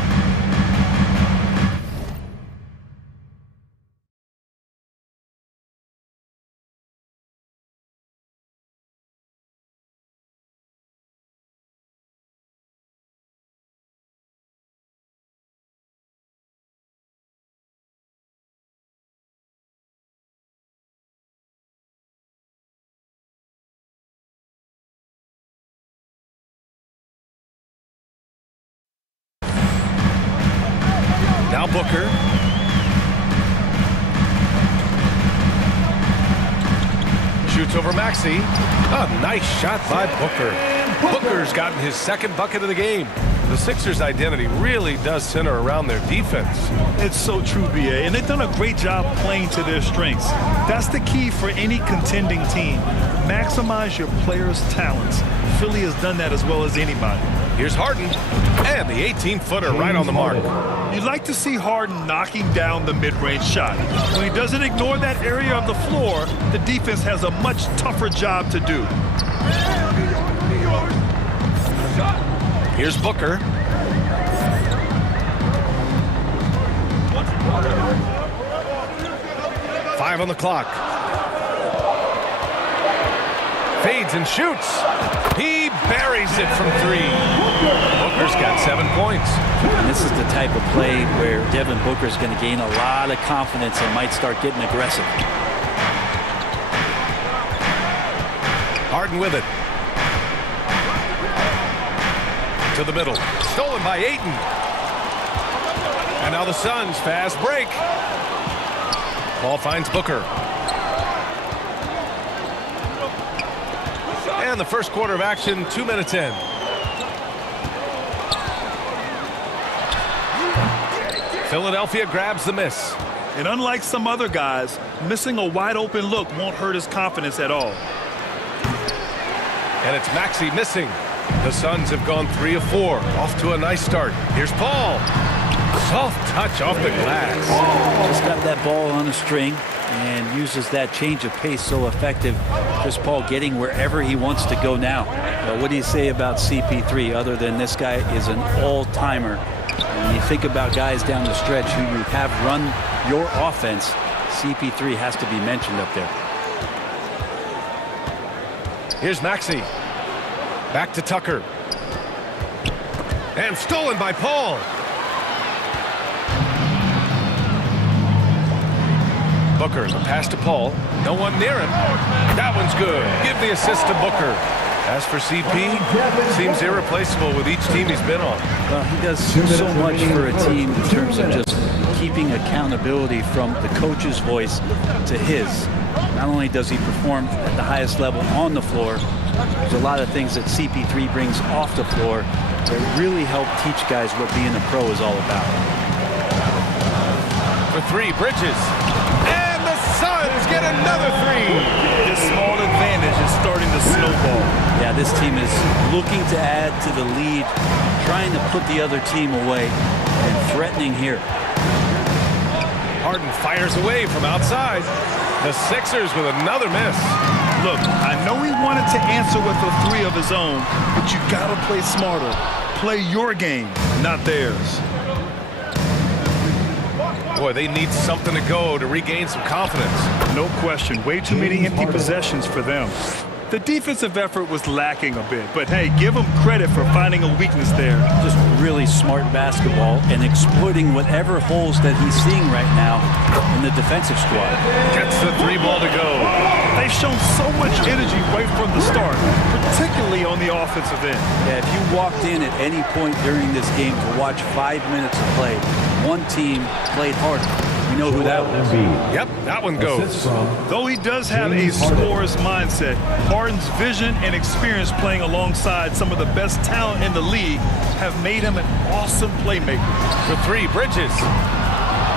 Now Booker. Shoots over Maxey. A nice shot by Booker. Booker's gotten his second bucket of the game. The Sixers' identity really does center around their defense. It's so true, B.A., and they've done a great job playing to their strengths. That's the key for any contending team. Maximize your players' talents. Philly has done that as well as anybody. Here's Harden, and the 18-footer right on the mark. You'd like to see Harden knocking down the mid-range shot. When he doesn't ignore that area of the floor, the defense has a much tougher job to do. Here's Booker. Five on the clock. Fades and shoots. He buries it from 3. Booker's got 7 points. And this is the type of play where Devin Booker's going to gain a lot of confidence and might start getting aggressive. Harden with it. To the middle. Stolen by Ayton. And now the Suns fast break. Ball finds Booker. And the first quarter of action, 2 minutes in. Philadelphia grabs the miss. And unlike some other guys, missing a wide open look won't hurt his confidence at all. And it's Maxey missing. The Suns have gone 3 of 4. Off to a nice start. Here's Paul. Soft touch off the glass. Just got that ball on a string and uses that change of pace so effective. Chris Paul getting wherever he wants to go now. What do you say about CP3 other than this guy is an all-timer? When you think about guys down the stretch who you have run your offense, CP3 has to be mentioned up there. Here's Maxey. Back to Tucker. And stolen by Paul. Booker, the pass to Paul. No one near him. That one's good. Give the assist to Booker. As for CP, seems irreplaceable with each team he's been on. Well, he does so much for a team in terms of just keeping accountability from the coach's voice to his. Not only does he perform at the highest level on the floor, there's a lot of things that CP3 brings off the floor that really help teach guys what being a pro is all about. For 3, Bridges. And the Suns get another 3. This small advantage is starting to snowball. Yeah, this team is looking to add to the lead, trying to put the other team away, and threatening here. Harden fires away from outside. The Sixers with another miss. Look, I know he wanted to answer with a 3 of his own, but you gotta play smarter. Play your game, not theirs. Boy, they need something to go to regain some confidence. No question. Way too many empty possessions for them. The defensive effort was lacking a bit, but hey, give him credit for finding a weakness there. Just really smart basketball and exploiting whatever holes that he's seeing right now in the defensive squad. Gets the 3 ball to go. They've shown so much energy right from the start, particularly on the offensive end. Yeah, if you walked in at any point during this game to watch 5 minutes of play, one team played harder. We know who that was. Yep, that one goes. Though he does have a scorer's mindset, Harden's vision and experience playing alongside some of the best talent in the league have made him an awesome playmaker. For 3, Bridges.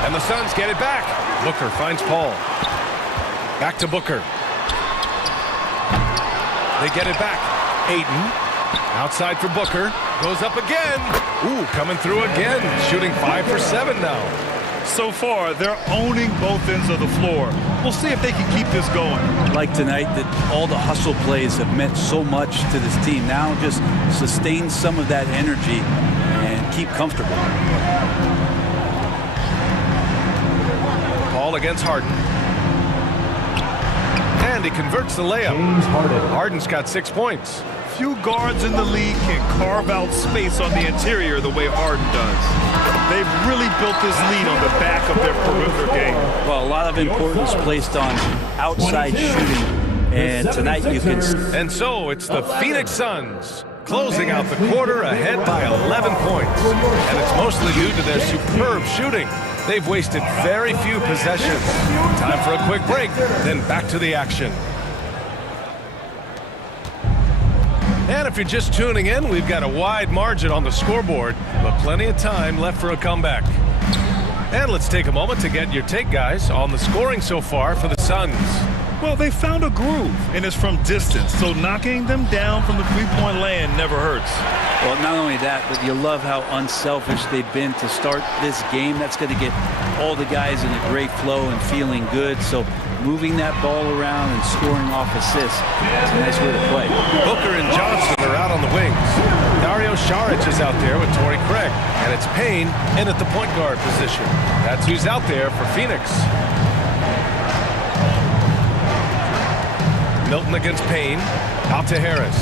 And the Suns get it back. Booker finds Paul. Back to Booker. They get it back. Ayton. Outside for Booker. Goes up again. Ooh, coming through again. Shooting 5 for 7 now. So far, they're owning both ends of the floor. We'll see if they can keep this going. Like tonight, that all the hustle plays have meant so much to this team. Now just sustain some of that energy and keep comfortable. Paul against Harden. And he converts the layup. Harden's got 6 points. Few guards in the league can carve out space on the interior the way Harden does. They've really built this lead on the back of their perimeter game. Well, a lot of importance placed on outside shooting, and tonight you can... And so it's the Phoenix Suns closing out the quarter ahead by 11 points. And it's mostly due to their superb shooting. They've wasted very few possessions. Time for a quick break, then back to the action. And if you're just tuning in, we've got a wide margin on the scoreboard, but plenty of time left for a comeback. And let's take a moment to get your take, guys, on the scoring so far for the Suns. Well, they found a groove, and it's from distance, so knocking them down from the three-point land never hurts. Well, not only that, but you love how unselfish they've been to start this game. That's going to get all the guys in a great flow and feeling good. So moving that ball around and scoring off assists is a nice way to play. Booker and Johnson are out on the wings. Dario Saric is out there with Torrey Craig. And it's Payne in at the point guard position. That's who's out there for Phoenix. Milton against Payne. Out to Harris.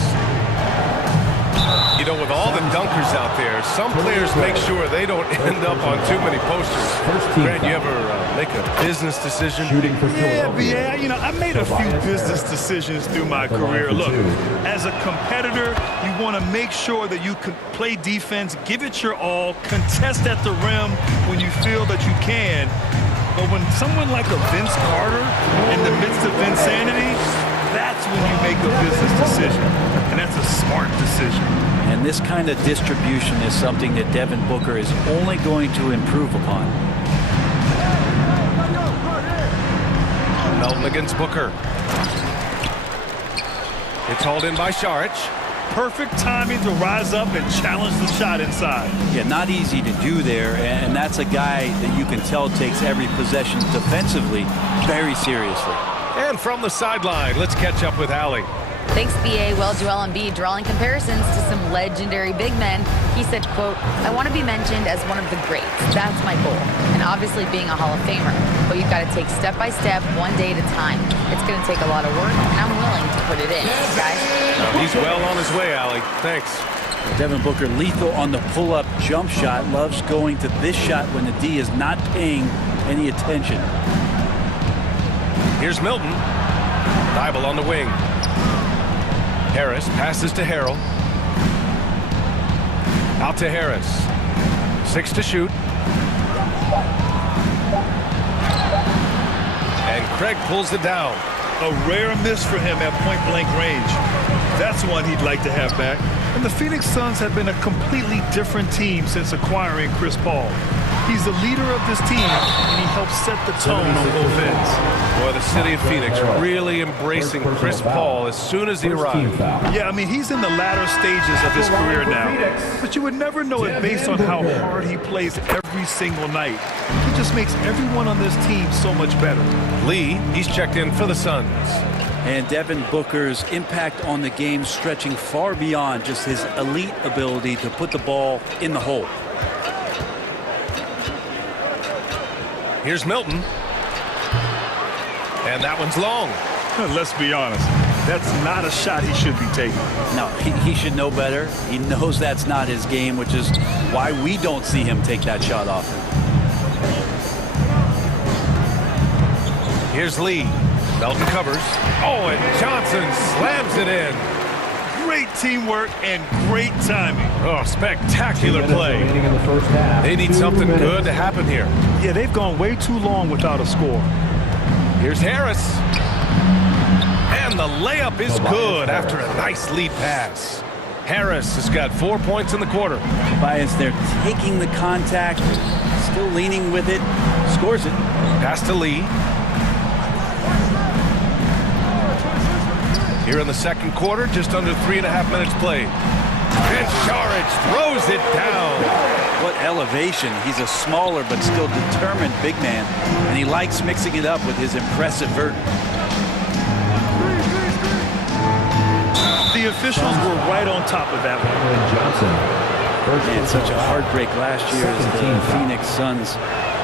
You know, with all the dunkers out there, some players make sure they don't end up on too many posters. Grant, you ever make a business decision? Yeah, you know, I made a few business decisions through my career. Look, as a competitor, you want to make sure that you can play defense, give it your all, contest at the rim when you feel that you can. But when someone like a Vince Carter in the midst of insanity, that's when you make a business decision, and that's a smart decision. And this kind of distribution is something that Devin Booker is only going to improve upon. Melton against Booker. It's hauled in by Saric. Perfect timing to rise up and challenge the shot inside. Yeah, not easy to do there, and that's a guy that you can tell takes every possession defensively very seriously. And from the sideline, let's catch up with Allie. Thanks, BA. Well, Joel Embiid drawing comparisons to some legendary big men. He said, quote, "I want to be mentioned as one of the greats. That's my goal. And obviously being a Hall of Famer. But you've got to take step by step, one day at a time. It's going to take a lot of work, and I'm willing to put it in." Guys? He's well on his way, Allie. Thanks. Devin Booker lethal on the pull-up jump shot. Loves going to this shot when the D is not paying any attention. Here's Milton. Thibault on the wing. Harris passes to Harrell. Out to Harris. 6 to shoot. And Craig pulls it down. A rare miss for him at point-blank range. That's one he'd like to have back. And the Phoenix Suns have been a completely different team since acquiring Chris Paul. He's the leader of this team, and he helps set the tone on both ends. Boy, the city of Phoenix really embracing Chris Paul as soon as he arrived. Yeah, I mean, he's in the latter stages of his career now. But you would never know it based on how hard he plays every single night. He just makes everyone on this team so much better. Lee, he's checked in for the Suns. And Devin Booker's impact on the game stretching far beyond just his elite ability to put the ball in the hole. Here's Milton. And that one's long. Let's be honest. That's not a shot he should be taking. No, he should know better. He knows that's not his game, which is why we don't see him take that shot often. Here's Lee. Melton covers. Oh, and Johnson slams it in. Great teamwork and great timing. Oh, spectacular play. They need something good to happen here. Yeah, they've gone way too long without a score. Here's Harris. And the layup is good after a nice lead pass. Harris has got 4 points in the quarter. Tobias, they're taking the contact, still leaning with it, scores it. Pass to Lee. Here in the second quarter, just under 3.5 minutes played. And Šarić throws it down. What elevation. He's a smaller but still determined big man, and he likes mixing it up with his impressive vert. The officials were right on top of that one. Man, such a heartbreak last year as the Phoenix Suns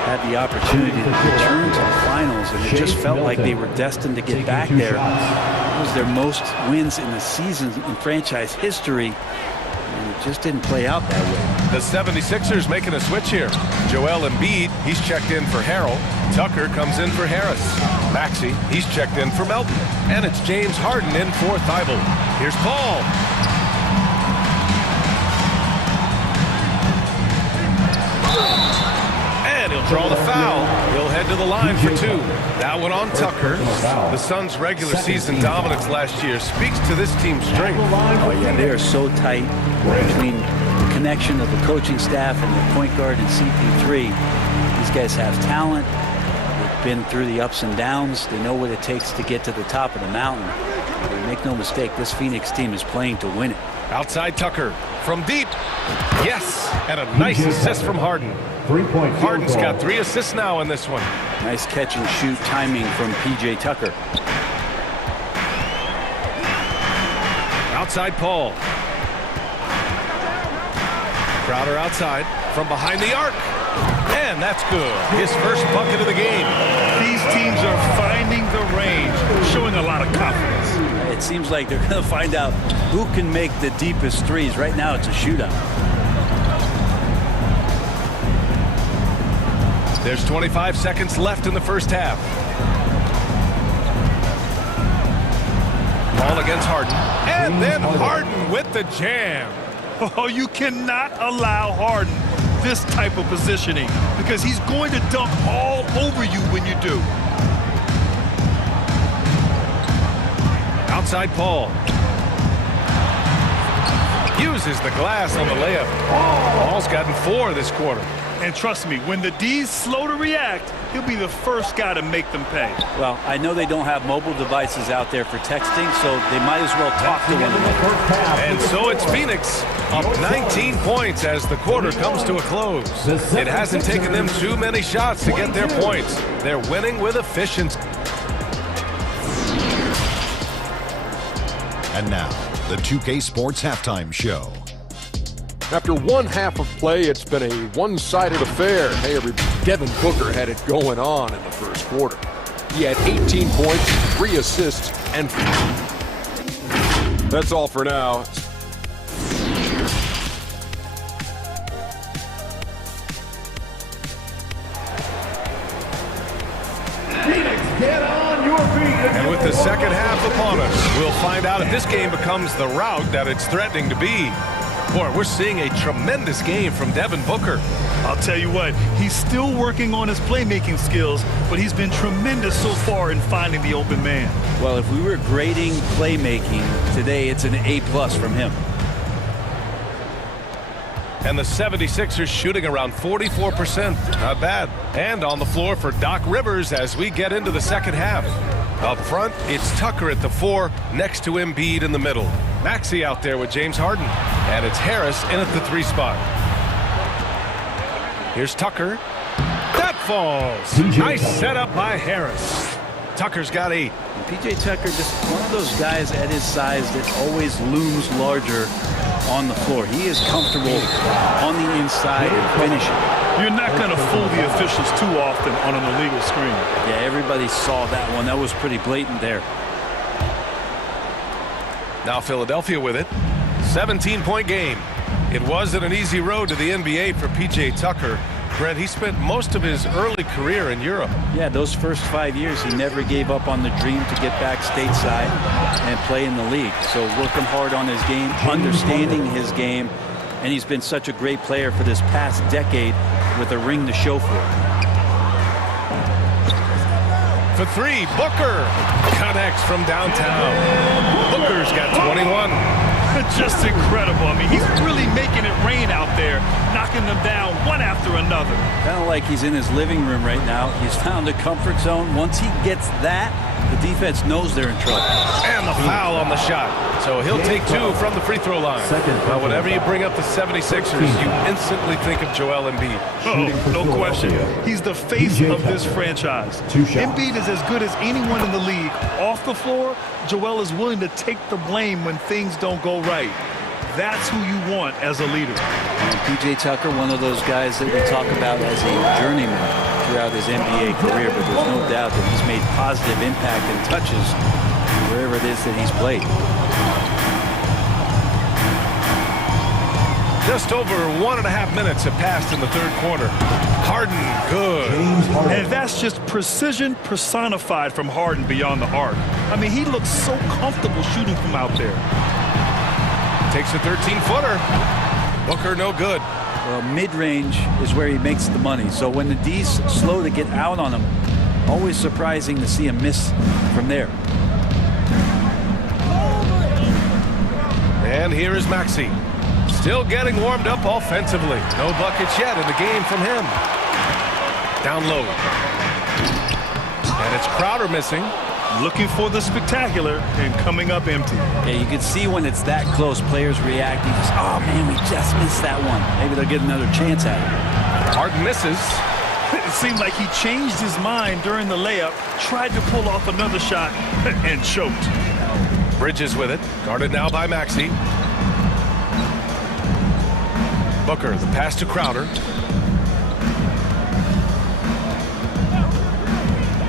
had the opportunity to return to the finals, and it just felt like they were destined to get back there. It was their most wins in the season in franchise history, and it just didn't play out that way. The 76ers making a switch here. Joel Embiid, he's checked in for Harrell. Tucker comes in for Harris. Maxey, he's checked in for Melton. And it's James Harden in for Thibault. Here's Paul. And he'll draw the foul. He'll head to the line for two. That one on Tucker. The Suns' regular season dominance last year speaks to this team's strength. Oh, yeah, they are so tight between the connection of the coaching staff and the point guard and CP3. These guys have talent. They've been through the ups and downs. They know what it takes to get to the top of the mountain. And make no mistake, this Phoenix team is playing to win it. Outside Tucker from deep. Yes, and a nice assist from Harden. Harden's got 3 assists now in this one. Nice catch and shoot timing from P.J. Tucker. Outside Paul. Crowder outside from behind the arc. And that's good. His first bucket of the game. These teams are finding the range, showing a lot of confidence. It seems like they're going to find out who can make the deepest threes. Right now, it's a shootout. There's 25 seconds left in the first half. Ball against Harden. And then Harden with the jam. Oh, you cannot allow Harden this type of positioning because he's going to dunk all over you when you do. Outside Paul. Uses the glass on the layup. Paul's gotten 4 this quarter. And trust me, when the D's slow to react, he'll be the first guy to make them pay. Well, I know they don't have mobile devices out there for texting, so they might as well talk to one another. And so it's Phoenix up 19 points as the quarter comes to a close. It hasn't taken them too many shots to get their points. They're winning with efficiency. And now, the 2K Sports Halftime Show. After one half of play, it's been a one-sided affair. Hey, Devin Booker had it going on in the first quarter. He had 18 points, 3 assists, and that's all for now. And with the second half upon us, we'll find out if this game becomes the rout that it's threatening to be. Boy, we're seeing a tremendous game from Devin Booker. I'll tell you what, he's still working on his playmaking skills, but he's been tremendous so far in finding the open man. Well, if we were grading playmaking today, it's an A+ from him. And the 76ers shooting around 44%. Not bad. And on the floor for Doc Rivers as we get into the second half. Up front, it's Tucker at the 4, next to Embiid in the middle. Maxey out there with James Harden. And it's Harris in at the 3 spot. Here's Tucker. That falls. Nice setup by Harris. Tucker's got 8. And P.J. Tucker, just one of those guys at his size that always looms larger on the floor. He is comfortable on the inside and finishing. You're not going to fool the officials too often on an illegal screen. Yeah, everybody saw that one. That was pretty blatant there. Now Philadelphia with it. 17-point game. It wasn't an easy road to the NBA for P.J. Tucker. Brent, he spent most of his early career in Europe. Yeah, those first 5 years, he never gave up on the dream to get back stateside and play in the league. So working hard on his game, understanding his game, and he's been such a great player for this past decade with a ring to show for it. For three, Booker connects from downtown. Booker's got 21. Just incredible. I mean, he's really making it rain out there, knocking them down one after another. Kind of like he's in his living room right now. He's found a comfort zone. Once he gets that, the defense knows they're in trouble. And the foul on the shot. So he'll take two from the free throw line. Now, whenever you bring up the 76ers, you instantly think of Joel Embiid. Oh, no question. He's the face of this franchise. Embiid is as good as anyone in the league. Off the floor, Joel is willing to take the blame when things don't go right. That's who you want as a leader. And P.J. Tucker, one of those guys that we talk about as a journeyman throughout his NBA career, but there's no doubt that he's made positive impact and touches wherever it is that he's played. Just over 1.5 minutes have passed in the third quarter. Harden, good. And that's just precision personified from Harden beyond the arc. I mean, he looks so comfortable shooting from out there. Takes a 13-footer. Booker, no good. Well, mid-range is where he makes the money. So when the D's slow to get out on him, always surprising to see him miss from there. And here is Maxey. Still getting warmed up offensively. No buckets yet in the game from him. Down low. And it's Crowder missing. Looking for the spectacular and coming up empty. Yeah, you can see when it's that close, players react. You just, oh man, we just missed that one. Maybe they'll get another chance at it. Harden misses. It seemed like he changed his mind during the layup, tried to pull off another shot, and choked. Bridges with it. Guarded now by Maxey. Booker, the pass to Crowder.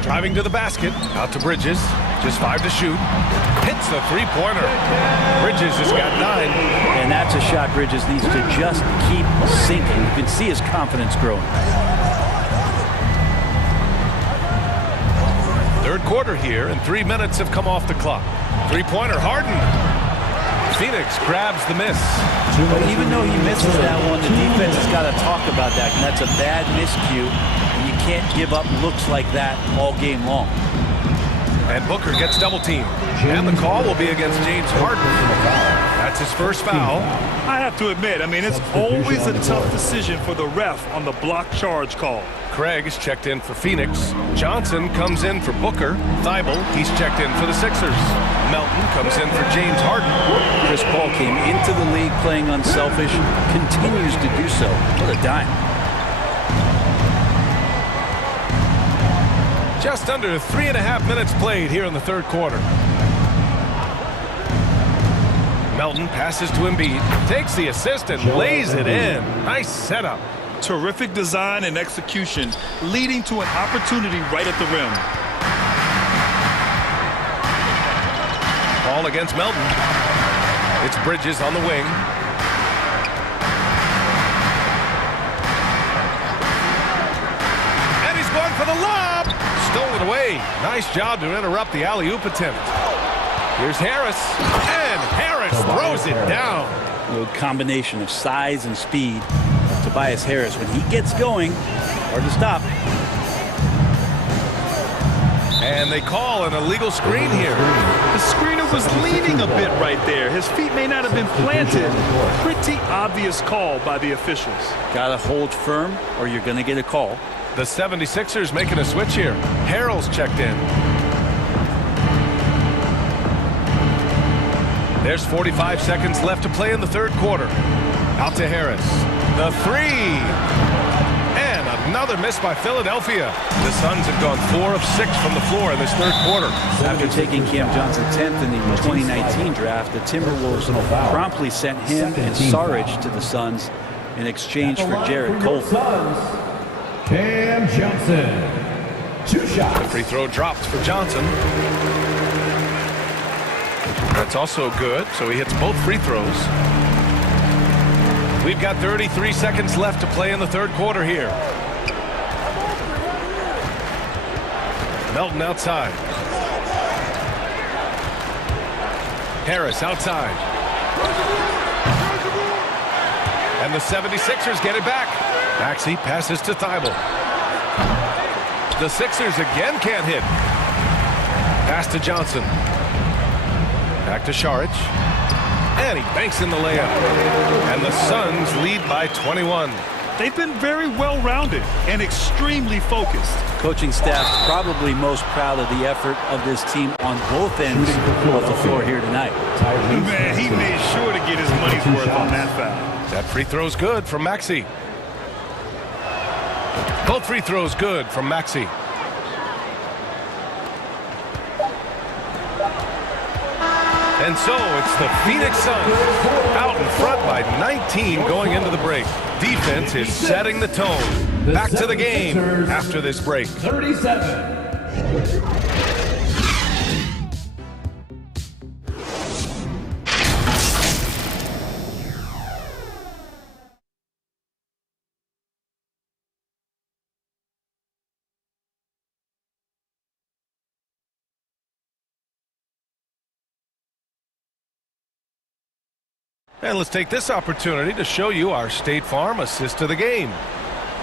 Driving to the basket. Out to Bridges. Just 5 to shoot. Hits the three-pointer. Bridges has got 9. And that's a shot Bridges needs to just keep sinking. You can see his confidence growing. Third quarter here, and 3 minutes have come off the clock. Three-pointer, Harden. Phoenix grabs the miss. But even though he misses that one, the defense has got to talk about that, and that's a bad miscue. And you can't give up looks like that all game long. And Booker gets double-teamed. And the call will be against James Harden. That's his first foul. I have to admit, I mean, it's always a tough decision for the ref on the block charge call. Craig is checked in for Phoenix. Johnson comes in for Booker. Thibault, he's checked in for the Sixers. Melton comes in for James Harden. Chris Paul came into the league playing unselfish, continues to do so. What a dime. Just under 3.5 minutes played here in the third quarter. Melton passes to Embiid, takes the assist and lays it in. Nice setup. Terrific design and execution, leading to an opportunity right at the rim. Ball against Melton. It's Bridges on the wing. And he's going for the lob. Stolen away. Nice job to interrupt the alley-oop attempt. Here's Harris. And Harris throws it down. A little combination of size and speed. Tobias Harris, when he gets going, hard to stop. And they call an illegal screen here. The screener was leaning a bit right there. His feet may not have been planted. Pretty obvious call by the officials. Gotta hold firm or you're gonna get a call. The 76ers making a switch here. Harrell's checked in. There's 45 seconds left to play in the third quarter. Out to Harris. The three. And another miss by Philadelphia. The Suns have gone 4 of 6 from the floor in this third quarter. After taking Cam Johnson 10th in the 2019 draft, the Timberwolves promptly sent him and Saric to the Suns in exchange for Jarrett Culver. Cam Johnson. 2 shots. The free throw dropped for Johnson. That's also good, so he hits both free throws. We've got 33 seconds left to play in the third quarter here. Melton outside. Harris outside. And the 76ers get it back. Maxey passes to Thibault. The Sixers again can't hit. Pass to Johnson. Back to Šarić. And he banks in the layup. And the Suns lead by 21. They've been very well-rounded and extremely focused. Coaching staff's probably most proud of the effort of this team on both ends of the floor here tonight. Man, he made sure to get his money's worth on that foul. That free throw's good from Maxey. Both free throws good from Maxey. And so it's the Phoenix Suns out in front by 19 going into the break. Defense is setting the tone. Back to the game after this break. 37. And let's take this opportunity to show you our State Farm assist to the game.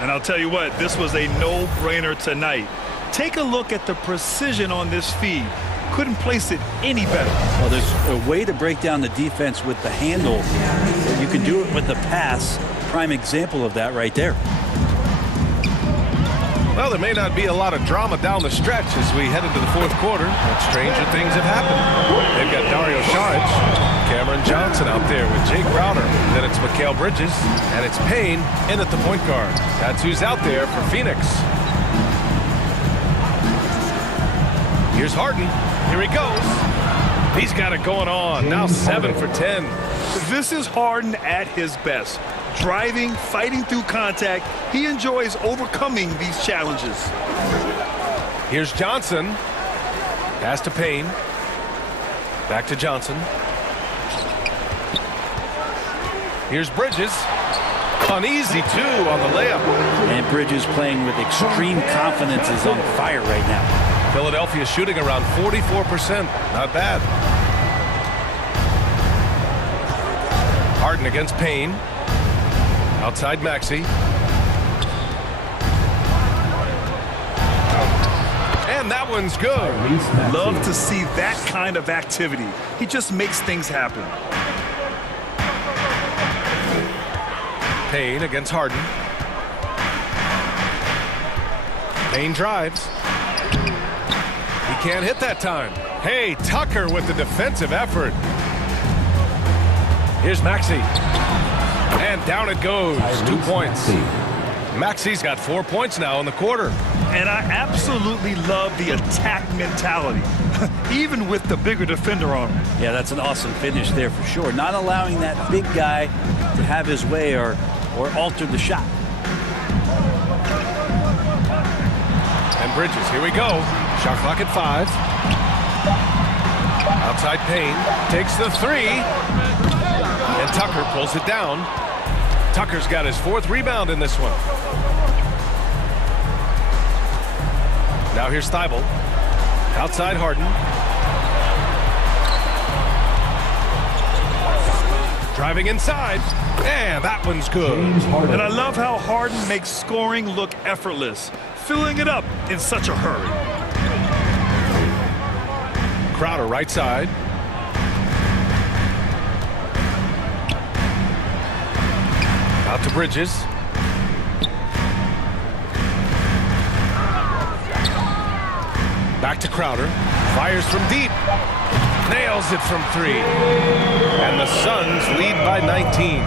And I'll tell you what, this was a no-brainer tonight. Take a look at the precision on this feed. Couldn't place it any better. Well, there's a way to break down the defense with the handle. You can do it with the pass. Prime example of that right there. Well, there may not be a lot of drama down the stretch as we head into the fourth quarter, but stranger things have happened. They've got Dario Šarić, Cameron Johnson out there with Jake Crowder. Then it's Mikal Bridges, and it's Payne in at the point guard. That's who's out there for Phoenix. Here's Harden. Here he goes. He's got it going on. Now 7 for 10. This is Harden at his best. Driving, fighting through contact. He enjoys overcoming these challenges. Here's Johnson. Pass to Payne. Back to Johnson. Here's Bridges. Uneasy, too, on the layup. And Bridges playing with extreme confidence is on fire right now. Philadelphia shooting around 44%. Not bad. Harden against Payne. Outside Maxey. And that one's good. Love to see that kind of activity. He just makes things happen. Payne against Harden. Payne drives. He can't hit that time. Hey, Tucker with the defensive effort. Here's Maxey. And down it goes. 2 points. Maxey's got 4 points now in the quarter. And I absolutely love the attack mentality, even with the bigger defender on him. Yeah, that's an awesome finish there for sure. Not allowing that big guy to have his way or alter the shot. And Bridges, here we go. Shot clock at 5. Outside Payne takes the 3. And Tucker pulls it down. Tucker's got his 4th rebound in this one. Now here's Thibault. Outside Harden. Driving inside. And that one's good. And I love how Harden makes scoring look effortless, filling it up in such a hurry. Crowder right side. Out to Bridges. Back to Crowder. Fires from deep. Nails it from 3. And the Suns lead by 19.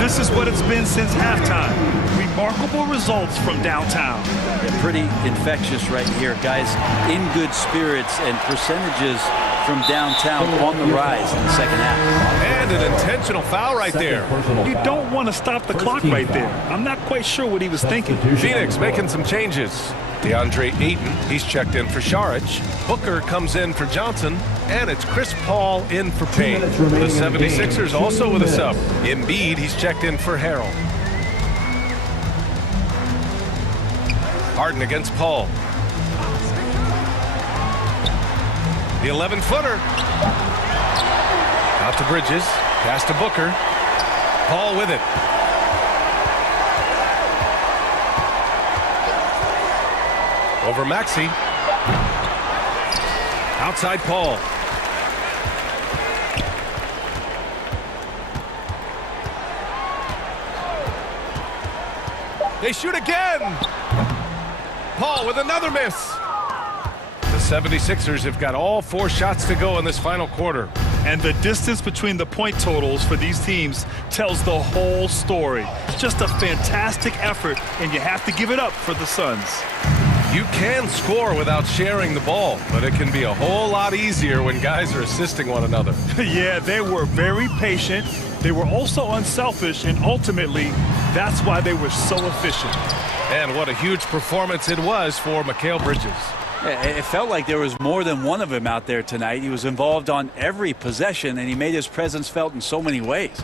This is what it's been since halftime. Remarkable results from downtown. They're pretty infectious right here, guys. In good spirits and percentages from downtown on the rise in the second half. And an intentional foul right there. You don't want to stop the clock right there. I'm not quite sure what he was thinking. Phoenix making some changes. DeAndre Ayton, he's checked in for Saric. Booker comes in for Johnson. And it's Chris Paul in for Payne. The 76ers also with a sub. Embiid, he's checked in for Harrell. Harden against Paul. The 11-footer. Out to Bridges. Pass to Booker. Paul with it. Over Maxey. Outside Paul. They shoot again. Paul with another miss. The 76ers have got all 4 shots to go in this final quarter. And the distance between the point totals for these teams tells the whole story. Just a fantastic effort, and you have to give it up for the Suns. You can score without sharing the ball, but it can be a whole lot easier when guys are assisting one another. Yeah, they were very patient. They were also unselfish, and ultimately, that's why they were so efficient. And what a huge performance it was for Mikal Bridges. It felt like there was more than one of him out there tonight. He was involved on every possession, and he made his presence felt in so many ways.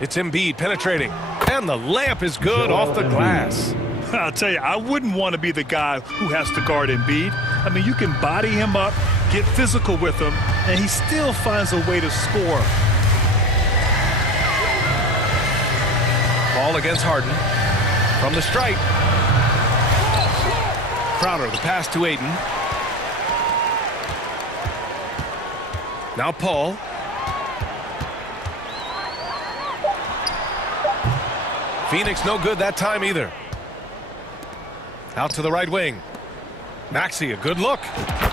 It's Embiid penetrating, and the layup is good off the glass. I'll tell you, I wouldn't want to be the guy who has to guard Embiid. I mean, you can body him up, get physical with him, and he still finds a way to score. Ball against Harden. From the stripe. Crowder, the pass to Ayton. Now Paul. Phoenix no good that time either. Out to the right wing. Maxey, a good look.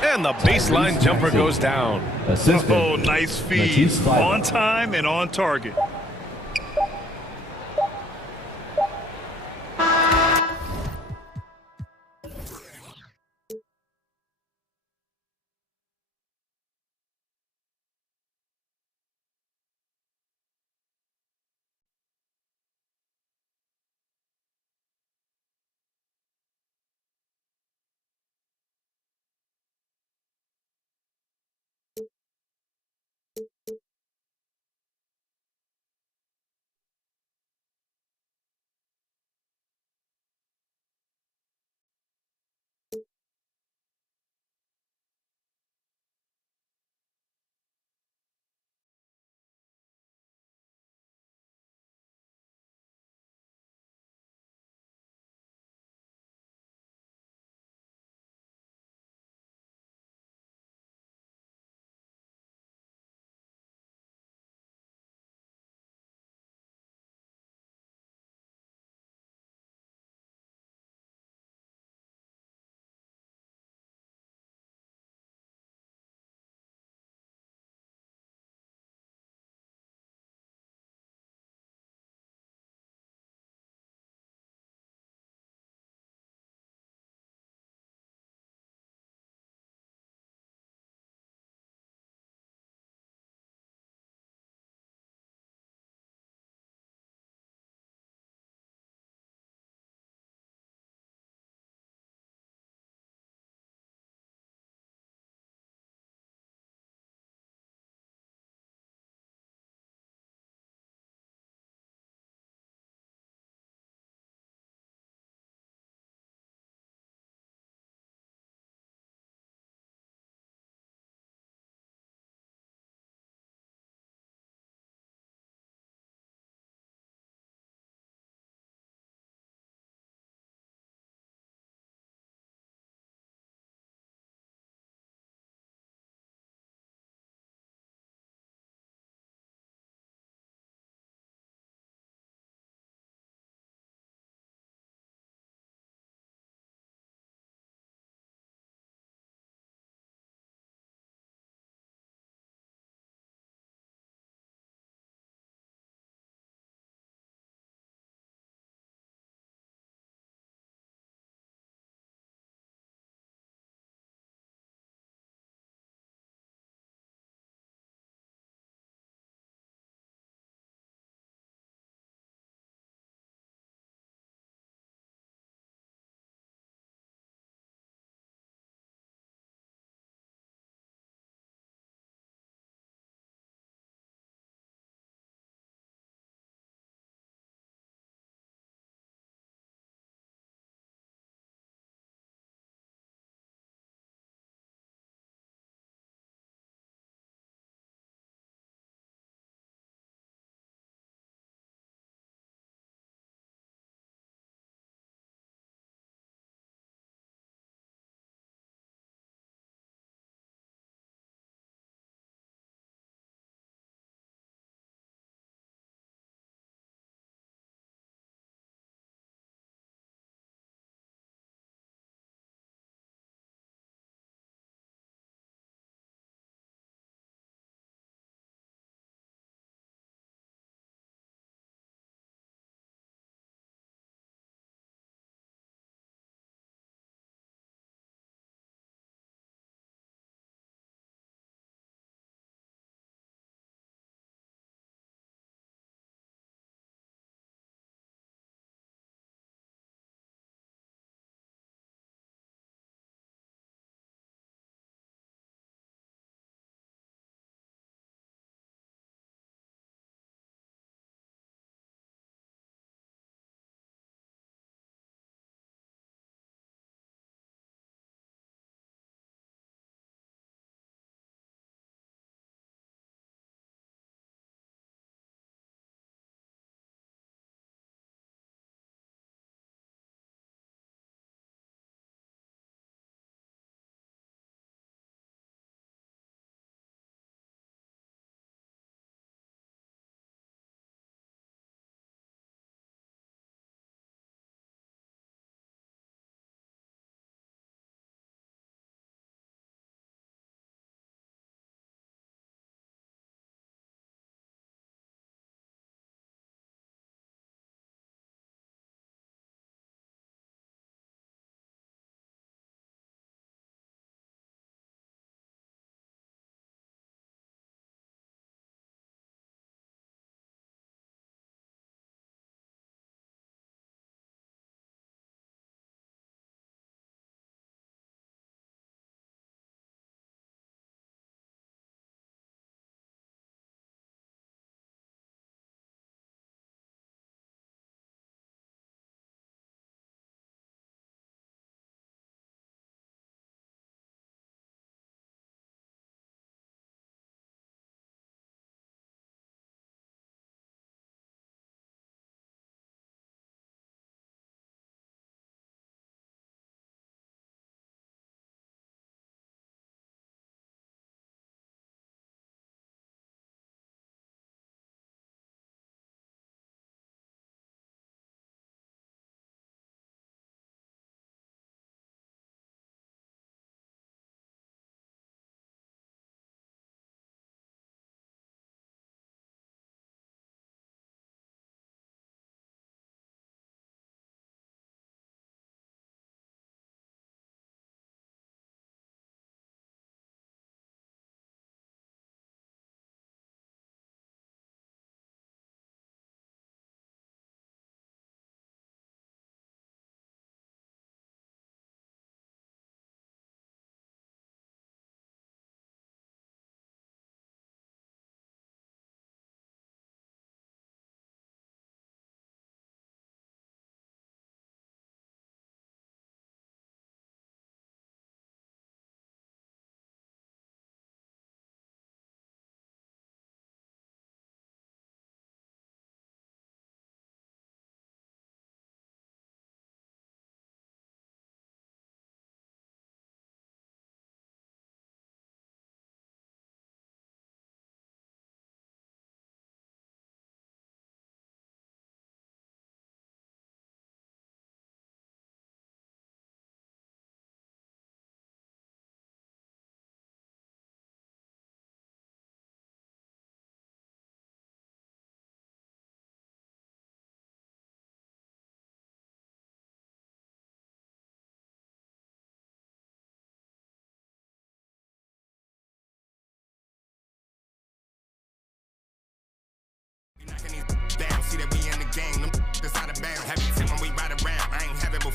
And the baseline jumper goes down. Oh, nice feed. On time and on target.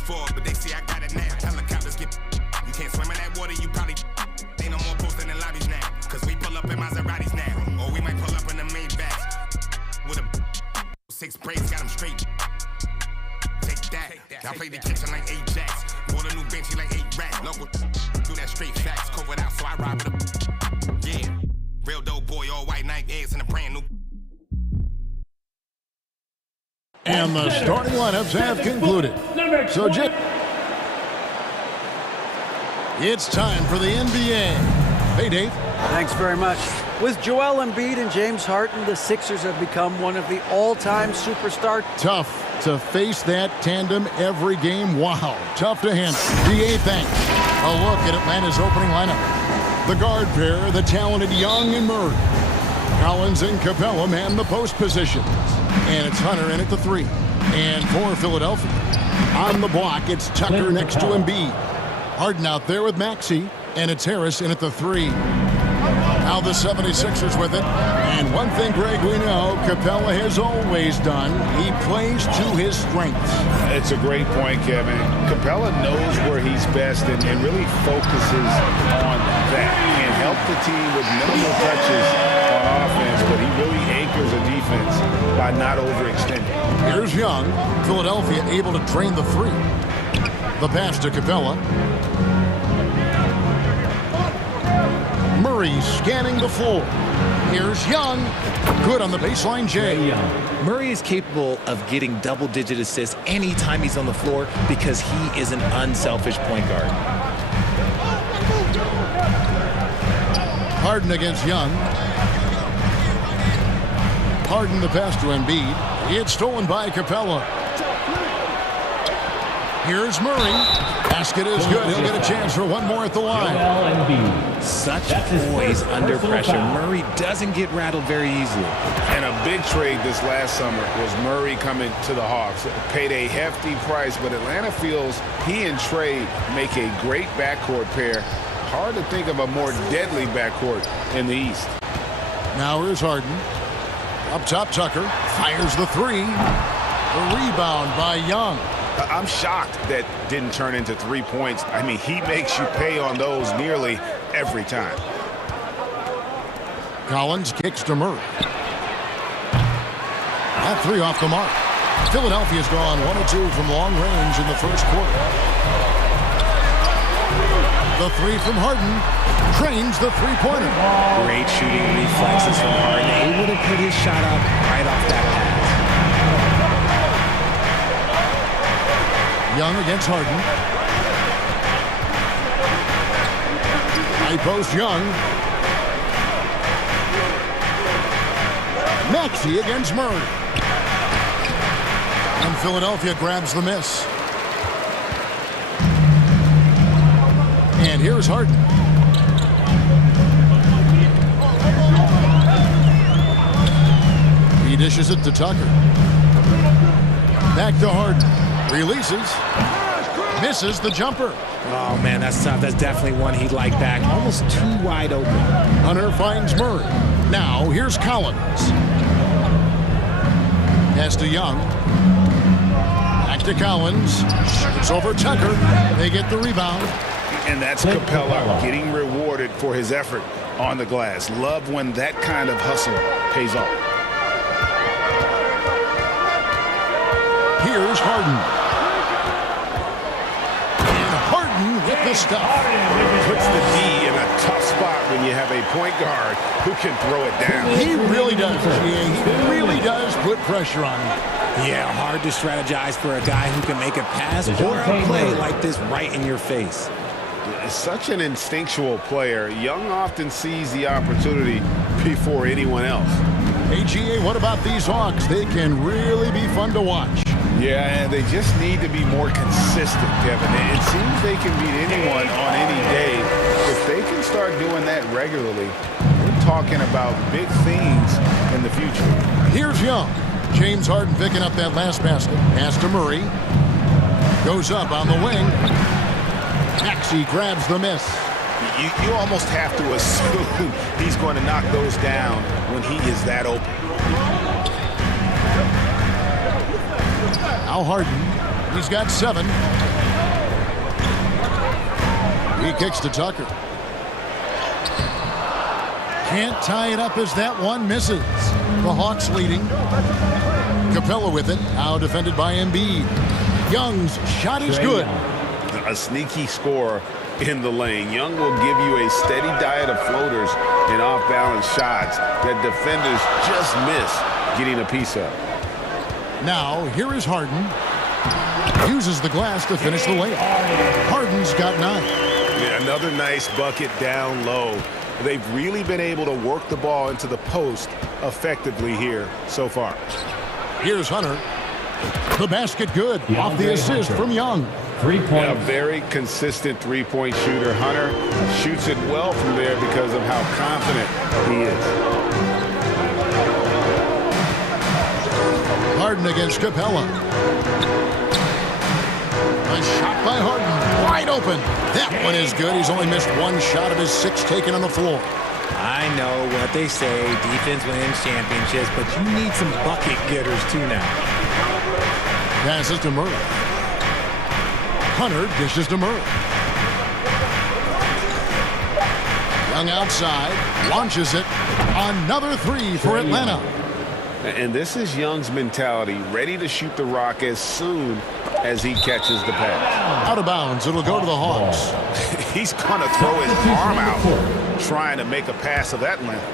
before, but they see I got it now. Helicopters get. You can't swim in that water, you probably. Ain't no more posting in lobbies now. Cause we pull up in Maseratis now. Or we might pull up in the Maybachs. With a 6 braids, got them straight. Take that. Y'all play the kitchen like Ajax. Bought a new bench, like 8 racks. Local do that straight facts. Covered out, so I ride with a. Yeah. Real dope boy, all white Nike eggs and a brand new. And the starting lineups have concluded. So, it's time for the NBA. Hey, Dave. Thanks very much. With Joel Embiid and James Harden, the Sixers have become one of the all-time superstar. Tough to face that tandem every game. Wow, tough to handle. DA thanks. A look at Atlanta's opening lineup. The guard pair, the talented Young and Murray. Collins and Capella man the post positions. And it's Hunter in at the 3. And for Philadelphia, on the block, it's Tucker next to Embiid. Harden out there with Maxey. And it's Harris in at the 3. Now the 76ers with it. And one thing, Greg, we know Capella has always done. He plays to his strengths. It's a great point, Kevin. Capella knows where he's best and really focuses on that. He can help the team with minimal touches on offense, but he really anchors a defense by not overextending. Here's Young. Philadelphia able to train the 3. The pass to Capella. Murray scanning the floor. Here's Young. Good on the baseline, Jay. Murray is capable of getting double-digit assists anytime he's on the floor because he is an unselfish point guard. Harden against Young. Harden the pass to Embiid. It's stolen by Capella. Here's Murray. Basket is good. He'll get a chance for one more at the line. Such poise under pressure. Murray doesn't get rattled very easily. And a big trade this last summer was Murray coming to the Hawks. Paid a hefty price, but Atlanta feels he and Trey make a great backcourt pair. Hard to think of a more deadly backcourt in the East. Now here's Harden. Up top, Tucker fires the 3. The rebound by Young. I'm shocked that didn't turn into 3 points. I mean, he makes you pay on those nearly every time. Collins kicks to Murray. That 3 off the mark. Philadelphia's gone 1 of 2 from long range in the first quarter. The 3 from Harden drains the 3-pointer. Great shooting reflexes from Harden. Able to put his shot up right off that pass. Young against Harden. High post Young. Maxey against Murray. And Philadelphia grabs the miss. And here's Harden. He dishes it to Tucker. Back to Harden. Releases. Misses the jumper. Oh, man, that's tough. That's definitely one he'd like back. Almost too wide open. Hunter finds Murray. Now, here's Collins. Pass to Young. Back to Collins. It's over Tucker. They get the rebound. And that's Capella getting rewarded for his effort on the glass. Love when that kind of hustle pays off. Here's Harden. With the stuff. Puts the D in a tough spot when you have a point guard who can throw it down. He really does. He really does put pressure on him. Yeah, hard to strategize for a guy who can make a pass or a play like this right in your face. Such an instinctual player. Young often sees the opportunity before anyone else. Hey, GA, what about these Hawks? They can really be fun to watch. Yeah, and they just need to be more consistent, Kevin. It seems they can beat anyone on any day. If they can start doing that regularly, we're talking about big things in the future. Here's Young. James Harden picking up that last basket. Pass to Murray. Goes up on the wing. Maxey grabs the miss. You almost have to assume he's going to knock those down when he is that open. Now Harden, he's got 7. He kicks to Tucker. Can't tie it up as that one misses. The Hawks leading. Capella with it. Now defended by Embiid. Young's shot is good. A sneaky score in the lane. Young will give you a steady diet of floaters and off-balance shots that defenders just miss getting a piece of. Now, here is Harden. Uses the glass to finish the layup. Harden's got 9. Yeah, another nice bucket down low. They've really been able to work the ball into the post effectively here so far. Here's Hunter. The basket good. Off the assist from Young. 3 points. A very consistent three-point shooter. Hunter shoots it well from there because of how confident he is. Harden against Capella. A shot by Harden. Wide open. That one is good. He's only missed 1 shot of his 6 taken on the floor. I know what they say, defense wins championships, but you need some bucket getters too now. Passes to Murray. Hunter dishes to Murray. Young outside, launches it. Another 3 for Atlanta. And this is Young's mentality, ready to shoot the rock as soon as he catches the pass. Out of bounds, it'll go to the Hawks. He's going to throw his arm out, trying to make a pass of that length.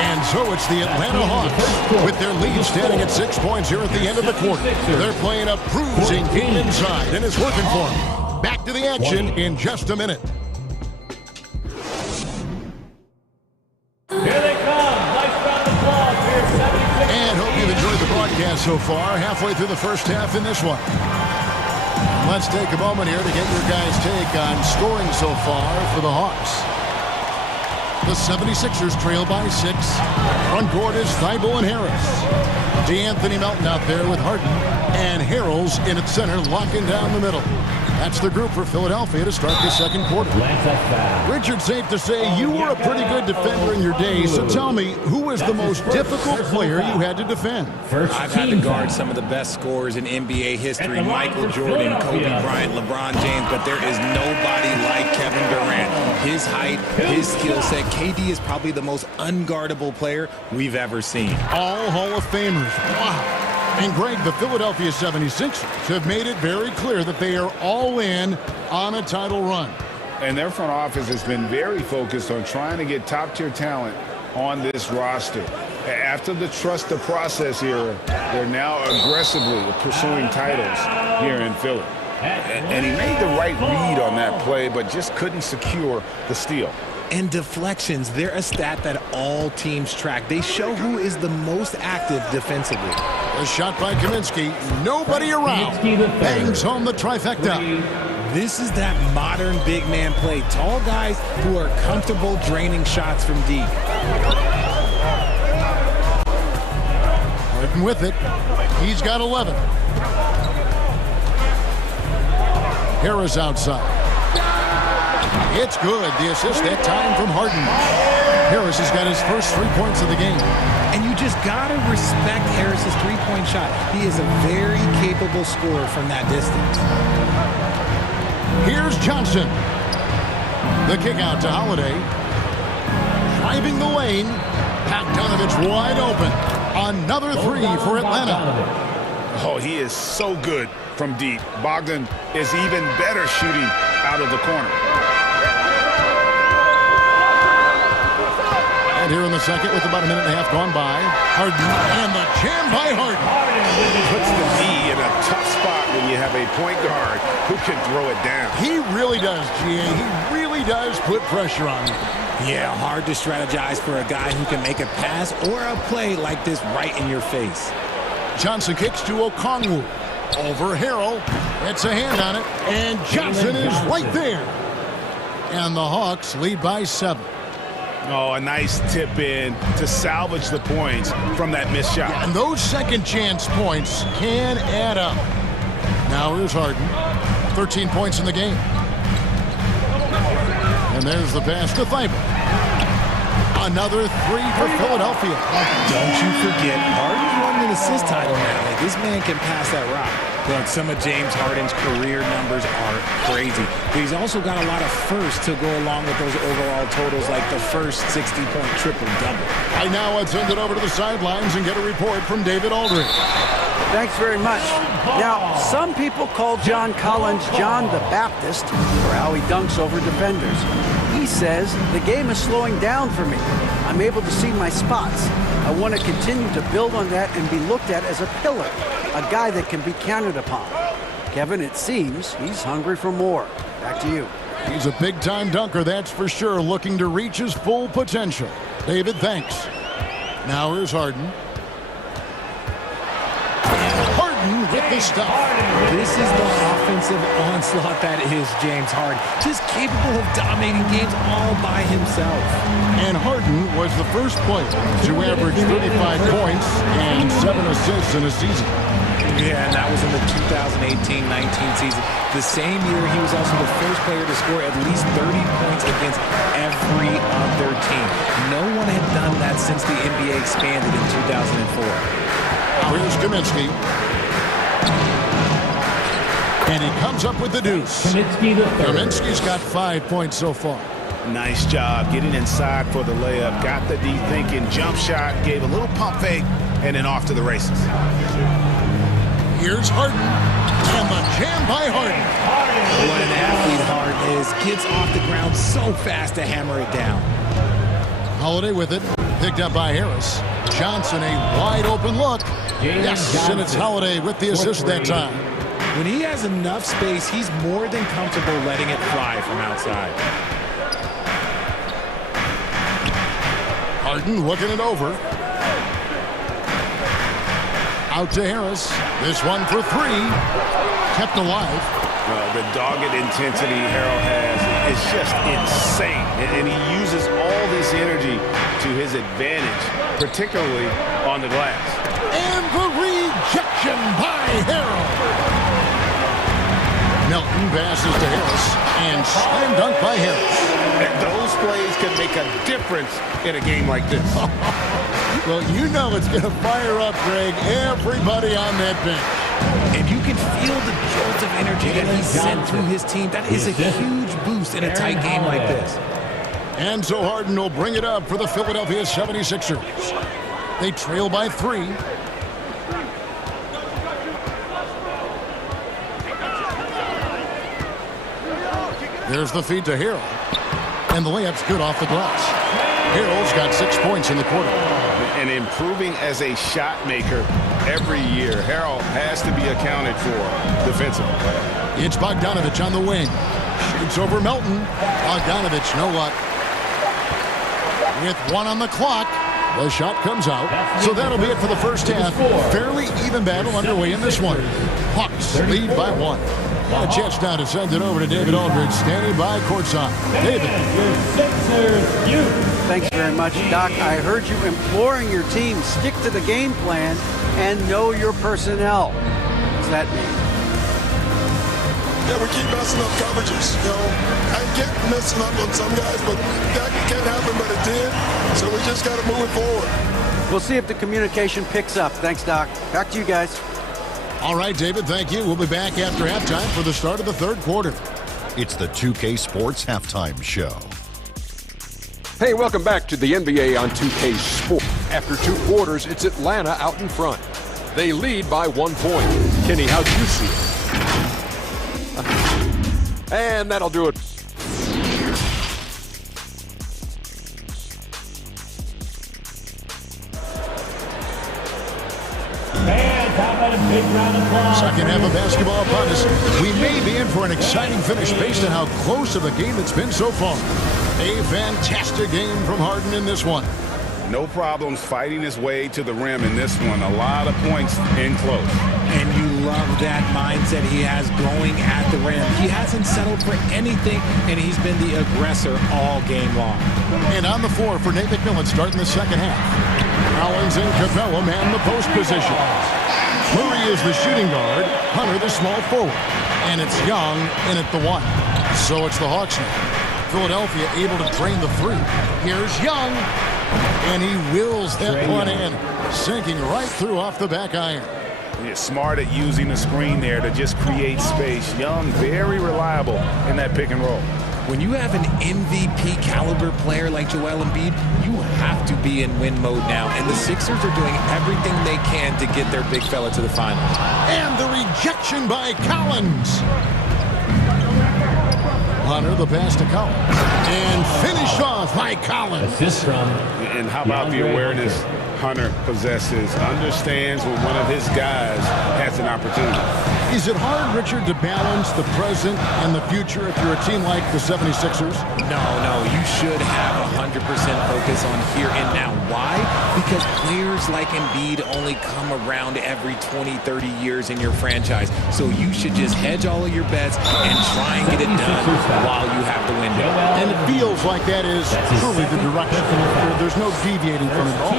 And so it's the Atlanta Hawks with their lead standing at 6 points here at the end of the quarter. They're playing a bruising game inside, and it's working for them. Back to the action in just a minute. Here they come. Nice round of applause here. 76. And hope you've enjoyed the broadcast so far. Halfway through the first half in this one. Let's take a moment here to get your guys' take on scoring so far for the Hawks. The 76ers trail by 6. Front court is Thibault and Harris. DeAnthony Melton out there with Harden. And Harrell's in at center, locking down the middle. That's the group for Philadelphia to start the second quarter. Richard, safe to say you were a pretty good defender in your day, so tell me, who was the most difficult player you had to defend? I've had to guard some of the best scorers in NBA history, Michael Jordan, Kobe Bryant, LeBron James, but there is nobody like Kevin Durant. His height, his skill set, KD is probably the most unguardable player we've ever seen. All Hall of Famers. Wow. And Greg, the Philadelphia 76ers have made it very clear that they are all in on a title run. And their front office has been very focused on trying to get top-tier talent on this roster. After the trust the process era, they're now aggressively pursuing titles here in Philly. And he made the right read on that play, but just couldn't secure the steal. And deflections, they're a stat that all teams track. They show who is the most active defensively. A shot by Kaminsky. Nobody around. Bangs home the trifecta. This is that modern big man play. Tall guys who are comfortable draining shots from deep. Harden with it. He's got 11. Harris outside. It's good. The assist that time from Harden. Harris has got his first 3 points of the game. And you just got to respect Harris's three-point shot. He is a very capable scorer from that distance. Here's Johnson. The kick out to Holiday. Driving the lane. Bogdanovich wide open. Another 3 for Atlanta. Oh, he is so good from deep. Bogdan is even better shooting out of the corner. And here in the second with about a minute and a half gone by. Harden and the jam by Harden. Puts the D in a tough spot when you have a point guard who can throw it down. He really does, GA. He really does put pressure on you. Yeah, hard to strategize for a guy who can make a pass or a play like this right in your face. Johnson kicks to Okongwu. Over Harrell. It's a hand on it. And Johnson is right there. And the Hawks lead by 7. Oh, a nice tip in to salvage the points from that missed shot. Yeah, and those second chance points can add up. Now here's Harden. 13 points in the game. And there's the pass to Thibault. Another 3 for Philadelphia. Don't you forget, Harden's won an assist title now. Like, this man can pass that rock. Look, some of James Harden's career numbers are crazy, but he's also got a lot of firsts to go along with those overall totals, like the first 60-point triple-double. Right now, let's send it over to the sidelines and get a report from David Aldridge. Thanks very much. Now, some people call John Collins John the Baptist for how he dunks over defenders. He says, the game is slowing down for me. I'm able to see my spots. I want to continue to build on that and be looked at as a pillar, a guy that can be counted upon. Kevin, it seems he's hungry for more. Back to you. He's a big-time dunker, that's for sure, looking to reach his full potential. David, thanks. Now here's Harden. Harden with the stuff. This is the offensive onslaught that is James Harden. Just capable of dominating games all by himself. And Harden was the first player to average 35 points and 7 assists in a season. Yeah, and that was in the 2018-19 season. The same year, he was also the first player to score at least 30 points against every other team. No one had done that since the NBA expanded in 2004. Here's Kaminsky. And he comes up with the deuce. Kaminsky's got 5 points so far. Nice job getting inside for the layup. Got the D thinking, jump shot, gave a little pump fake, and then off to the races. Here's Harden. And the jam by Harden. What an athlete Harden is. Gets off the ground so fast to hammer it down. Holiday with it. Picked up by Harris. Johnson, a wide open look. Yes, and it's Holiday with the assist that time. When he has enough space, he's more than comfortable letting it fly from outside. Harden looking it over. Out to Harris. This one for three. Kept alive. The dogged intensity Harrell has is just insane. And he uses all this energy to his advantage, particularly on the glass. And the rejection by Harrell. Melton passes to Harris, and slam dunk by Harris. And those plays can make a difference in a game like this. Well, you know it's going to fire up, Greg, everybody on that bench. And you can feel the jolt of energy that he sent through his team. That is a huge boost in a tight game like this. And so Harden will bring it up for the Philadelphia 76ers. They trail by 3. There's the feed to Harrell. And the layup's good off the glass. Harrell's got 6 points in the quarter. And improving as a shot maker every year. Harrell has to be accounted for defensively. It's Bogdanovich on the wing. Shoots over Melton. Bogdanovich, no luck. With 1 on the clock, the shot comes out. So that'll be it for the first half. Fairly even battle underway in this one. Hawks lead by 1. Got a chance now to send it over to David Aldridge, standing by courtside. David. Thanks very much, Doc. I heard you imploring your team, stick to the game plan and know your personnel. What does that mean? Yeah, we keep messing up coverages. You know, I get messing up on some guys, but that can't happen, but it did. So we just got to move it forward. We'll see if the communication picks up. Thanks, Doc. Back to you guys. All right, David, thank you. We'll be back after halftime for the start of the third quarter. It's the 2K Sports Halftime Show. Hey, welcome back to the NBA on 2K Sport. After 2 quarters, it's Atlanta out in front. They lead by 1 point. Kenny, how'd you see it? And that'll do it. Second half of basketball upon us. We may be in for an exciting finish based on how close of a game it's been so far. A fantastic game from Harden in this one. No problems fighting his way to the rim in this one. A lot of points in close. And you love that mindset he has going at the rim. He hasn't settled for anything, and he's been the aggressor all game long. And on the floor for Nate McMillan starting the second half. Collins and Capella man the post position. Murray is the shooting guard, Hunter the small forward. And it's Young in at the 1. So it's the Hawks now. Philadelphia able to drain the 3. Here's Young. And he wills that one in, sinking right through off the back iron. He's smart at using the screen there to just create space. Young, very reliable in that pick and roll. When you have an MVP caliber player like Joel Embiid, you have to be in win mode now. And the Sixers are doing everything they can to get their big fella to the finals. And the rejection by Collins. Hunter, the pass to Collins. And finished off by Collins. Assist from. And how about the awareness Hunter possesses, understands when one of his guys has an opportunity. Is it hard, Richard, to balance the present and the future if you're a team like the 76ers? No, you should have 100% focus on here and now. Why? Because players like Embiid only come around every 20, 30 years in your franchise. So you should just hedge all of your bets and try and get it done while you have the window. And it feels like that is truly the direction. There's no deviating from it all.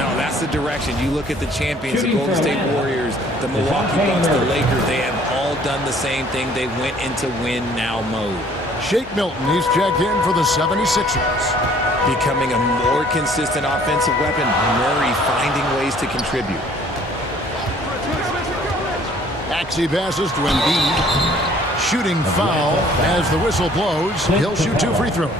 No, that's the direction. You look at the champions, the Golden State Warriors, the Milwaukee Bucks, the Lakers, they have all done the same thing. They went into win now mode. Shake Milton, he's checked in for the 76ers. Becoming a more consistent offensive weapon, Murray finding ways to contribute. Maxey passes to Embiid. Shooting foul as the whistle blows. He'll shoot 2 free throws.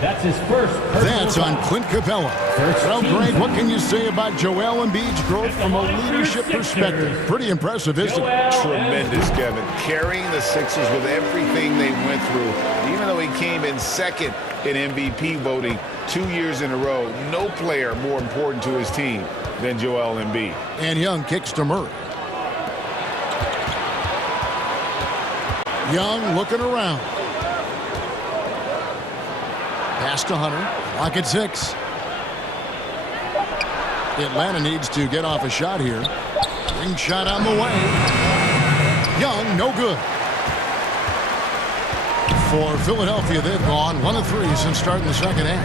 That's his first. That's on Clint Capella. Well, Greg, what can you say about Joel Embiid's growth from a leadership perspective? Pretty impressive, isn't it? Tremendous, Kevin. Carrying the Sixers with everything they went through. Even though he came in second in MVP voting 2 years in a row, no player more important to his team than Joel Embiid. And Young kicks to Murray. Young looking around. Pass to Hunter. Clock at 6. Atlanta needs to get off a shot here. Ring shot on the way. Young, no good. For Philadelphia, they've gone 1 of 3 since starting the second half.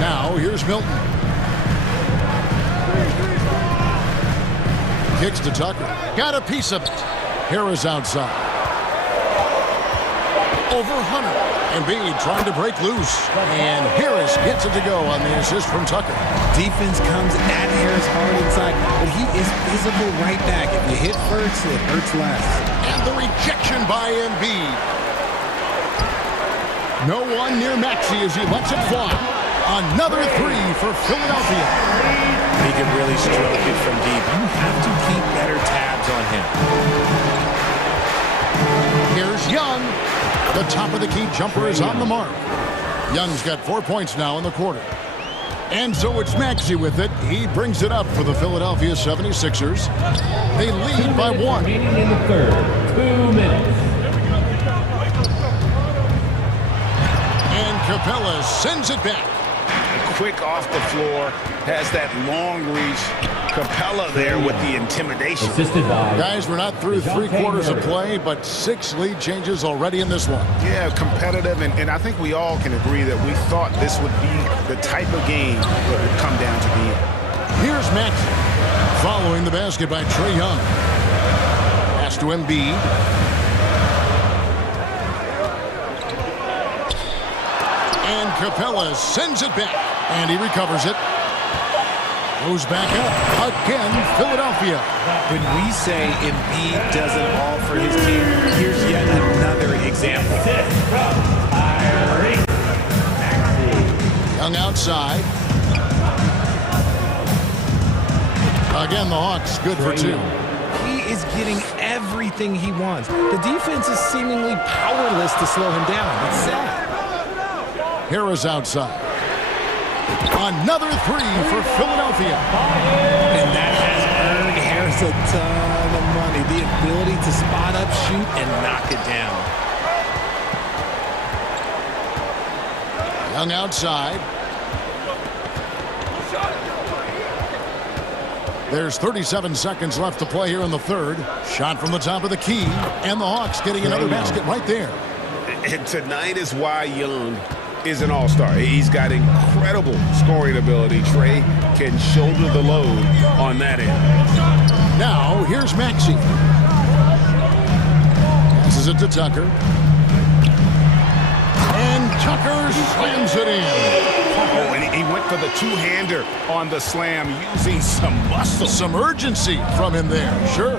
Now, here's Milton. Kicks to Tucker. Got a piece of it. Harris outside. Over Hunter. Embiid trying to break loose. And Harris gets it to go on the assist from Tucker. Defense comes at Harris hard inside, but he is physical right back. If you hit first, it hurts less. And the rejection by Embiid. No one near Maxey as he lets it fly. Another 3 for Philadelphia. He can really stroke it from deep. You have to keep better tabs on him. Here's Young. The top of the key jumper is on the mark. Young's got 4 points now in the quarter. And so it's Maxey with it. He brings it up for the Philadelphia 76ers. They lead by 1. Remaining in the third. 2 minutes. And Capella sends it back. Quick off the floor, has that long reach. Capella there with the intimidation. Guys, we're not through 3 quarters of play, but 6 lead changes already in this one. Yeah, competitive, and I think we all can agree that we thought this would be the type of game that would come down to the end. Here's Maxey following the basket by Trae Young. Pass to Embiid. And Capella sends it back. And he recovers it. Goes back up. Again, Philadelphia. When we say Embiid does it all for his team, here's yet another example. Young outside. Again, the Hawks good for 2. He is getting everything he wants. The defense is seemingly powerless to slow him down. It's sad. Harris outside. Another 3 for Philadelphia. And that has earned Harris a ton of money. The ability to spot up, shoot, and knock it down. Young outside. There's 37 seconds left to play here in the third. Shot from the top of the key. And the Hawks getting another basket right there. And tonight is why Young is an all-star. He's got incredible scoring ability. Trae can shoulder the load on that end. Now, here's Maxey. Passes it to Tucker. And Tucker slams it in. Oh, and he went for the two-hander on the slam using some muscle. Some urgency from him there, sure.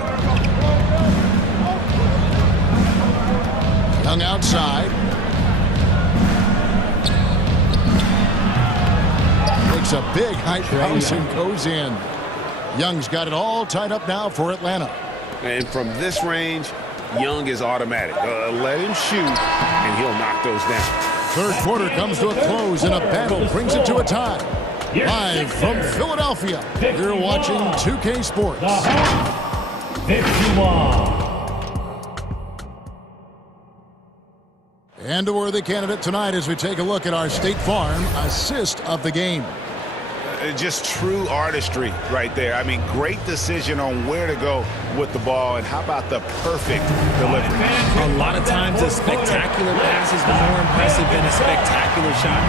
Young outside. Makes a big high bounce and goes in. Young's got it all tied up now for Atlanta. And from this range, Young is automatic. Let him shoot, and he'll knock those down. Third quarter comes to a close, and a battle brings it to a tie. Live from Philadelphia, you're watching 2K Sports. And a worthy candidate tonight as we take a look at our State Farm assist of the game. Just true artistry right there. I mean, great decision on where to go with the ball, and how about the perfect delivery? A lot of times a spectacular pass is more impressive than a spectacular shot.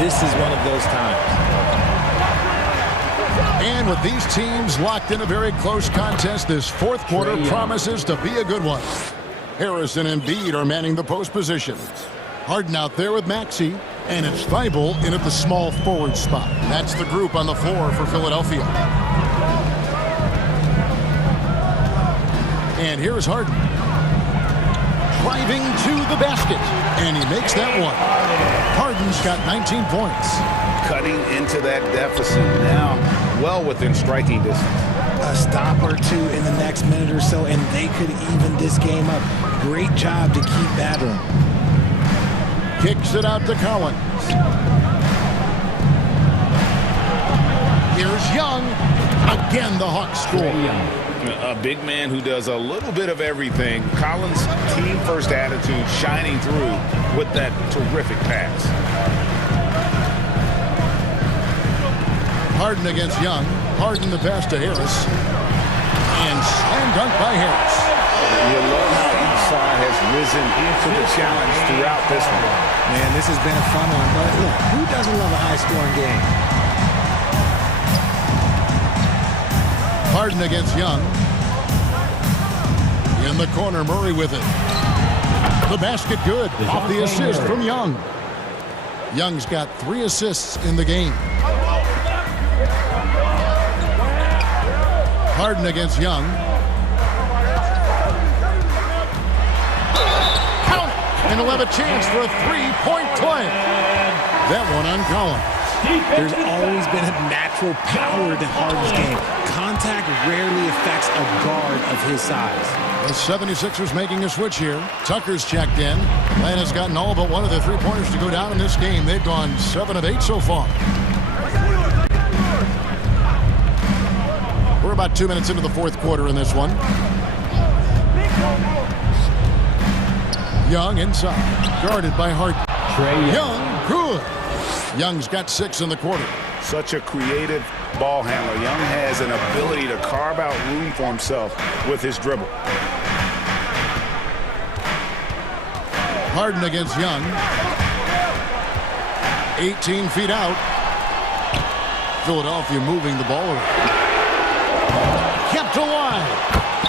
This is one of those times. And with these teams locked in a very close contest, this fourth quarter promises to be a good one. Harrison and Embiid are manning the post positions. Harden out there with Maxey, and it's Thibault in at the small forward spot. That's the group on the floor for Philadelphia. And here's Harden. Driving to the basket, and he makes that one. Harden's got 19 points. Cutting into that deficit now, well within striking distance. A stop or two in the next minute or so, and they could even this game up. Great job to keep battling. Kicks it out to Collins. Here's Young. Again, the Hawks score. A big man who does a little bit of everything. Collins' team-first attitude shining through with that terrific pass. Harden against Young. Harden the pass to Harris. And slam dunk by Harris. You love how each side has risen into the challenge throughout this one. Man, this has been a fun one, but look, who doesn't love a high-scoring game? Harden against Young. In the corner, Murray with it. The basket good. Off the assist from Young. Young's got 3 assists in the game. Harden against Young. Count it! And he'll have a chance for a 3-point play. That one on Collins. There's always been a natural power to Harden's game. Contact rarely affects a guard of his size. The 76ers making a switch here. Tucker's checked in. Atlanta's gotten all but one of the 3-pointers to go down in this game. They've gone 7 of 8 so far. We're about 2 minutes into the fourth quarter in this one. Young inside. Guarded by Harden. Young, good. Young's got 6 in the quarter. Such a creative ball handler. Young has an ability to carve out room for himself with his dribble. Harden against Young. 18 feet out. Philadelphia moving the ball around. Kept alive.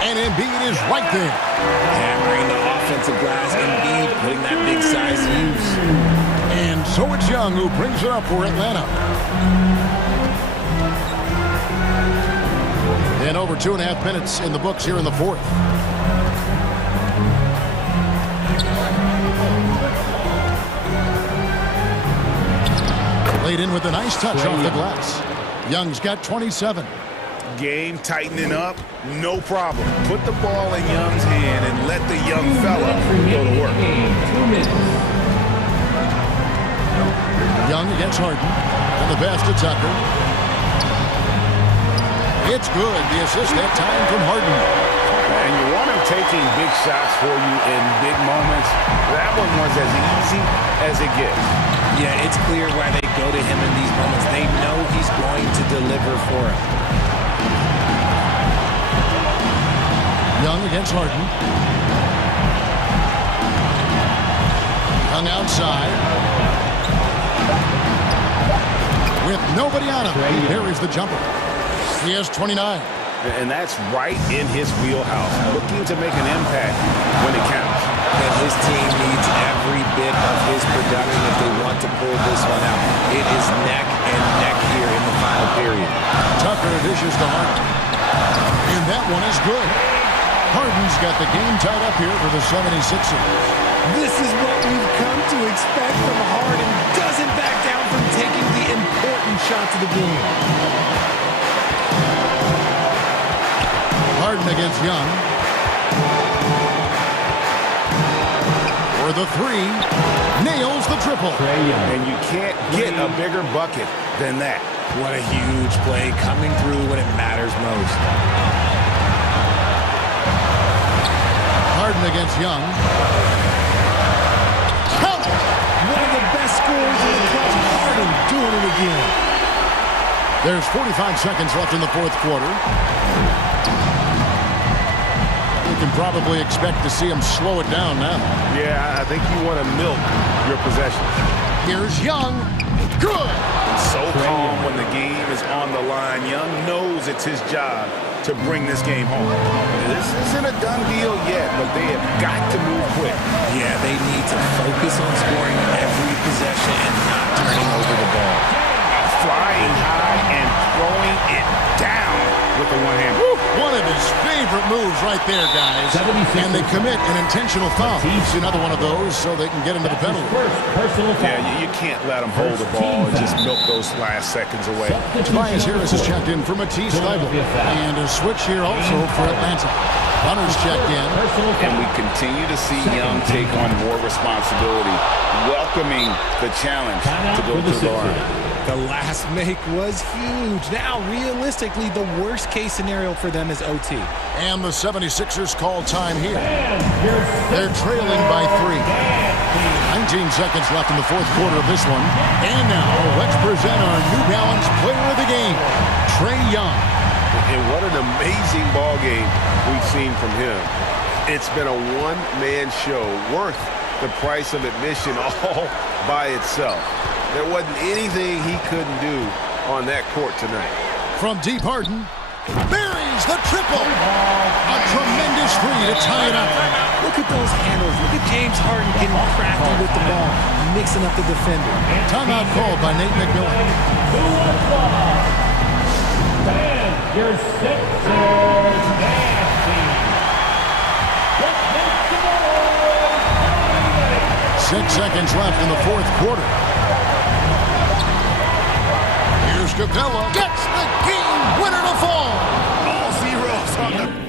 And Embiid is right there. Hammering the offensive glass. Embiid putting that big size to use. And so it's Young who brings it up for Atlanta. And over 2.5 minutes in the books here in the fourth. Laid in with a nice touch off the glass. Young's got 27. Game tightening up, no problem. Put the ball in Young's hand and let the young fella go to work. 2 minutes. Young against Harden. And the pass to Tucker. It's good. The assist that time from Harden. And you want him taking big shots for you in big moments. That one was as easy as it gets. Yeah, it's clear why they go to him in these moments. They know he's going to deliver for him. Young against Harden. Young outside. With nobody on him, he parries the jumper. He has 29. And that's right in his wheelhouse, looking to make an impact when it counts. And his team needs every bit of his production if they want to pull this one out. It is neck and neck here in the final period. Tucker dishes to Harden. And that one is good. Harden's got the game tied up here for the 76ers. This is what we've come to expect from Harden. Doesn't back down from taking the important shots of the game. Harden against Young. For the three. Nails the triple. And you can't get a bigger bucket than that. What a huge play coming through when it matters most. Harden against Young. Count it! One of the best scorers in the clutch. Harden doing it again. There's 45 seconds left in the fourth quarter. You can probably expect to see him slow it down now. Yeah, I think you want to milk your possession. Here's Young. Good. So calm when the game is on the line. Young knows it's his job to bring this game home. This isn't a done deal yet, but they have got to move quick. Yeah, they need to focus on scoring every possession and not turning over the ball. Flying high and throwing it down with the one hand. One of his favorite moves right there, guys. And they commit an intentional foul. It's another one of those so they can get into the penalty. Yeah, you can't let them hold the ball and just milk those last seconds away. Tobias Harris is checked in for Matisse Thybulle. And a switch here also for Atlanta. Hunter's checked in. And we continue to see Young take on more responsibility, welcoming the challenge to go to the line. The last make was huge. Now, realistically, the worst-case scenario for them is OT. And the 76ers call time here. They're trailing by 3. 19 seconds left in the fourth quarter of this one. And now, let's present our New Balance player of the game, Trae Young. And what an amazing ball game we've seen from him. It's been a one-man show worth the price of admission all by itself. There wasn't anything he couldn't do on that court tonight. From deep, Harden buries the triple. A tremendous three to tie it up. Look at those handles. Look at James Harden getting crafty with the ball, mixing up the defender. Timeout called by Nate McMillan. Your Sixers nasty. 6 seconds left in the fourth quarter. Here's Capella. Gets the game winner to fall. All zeros on the...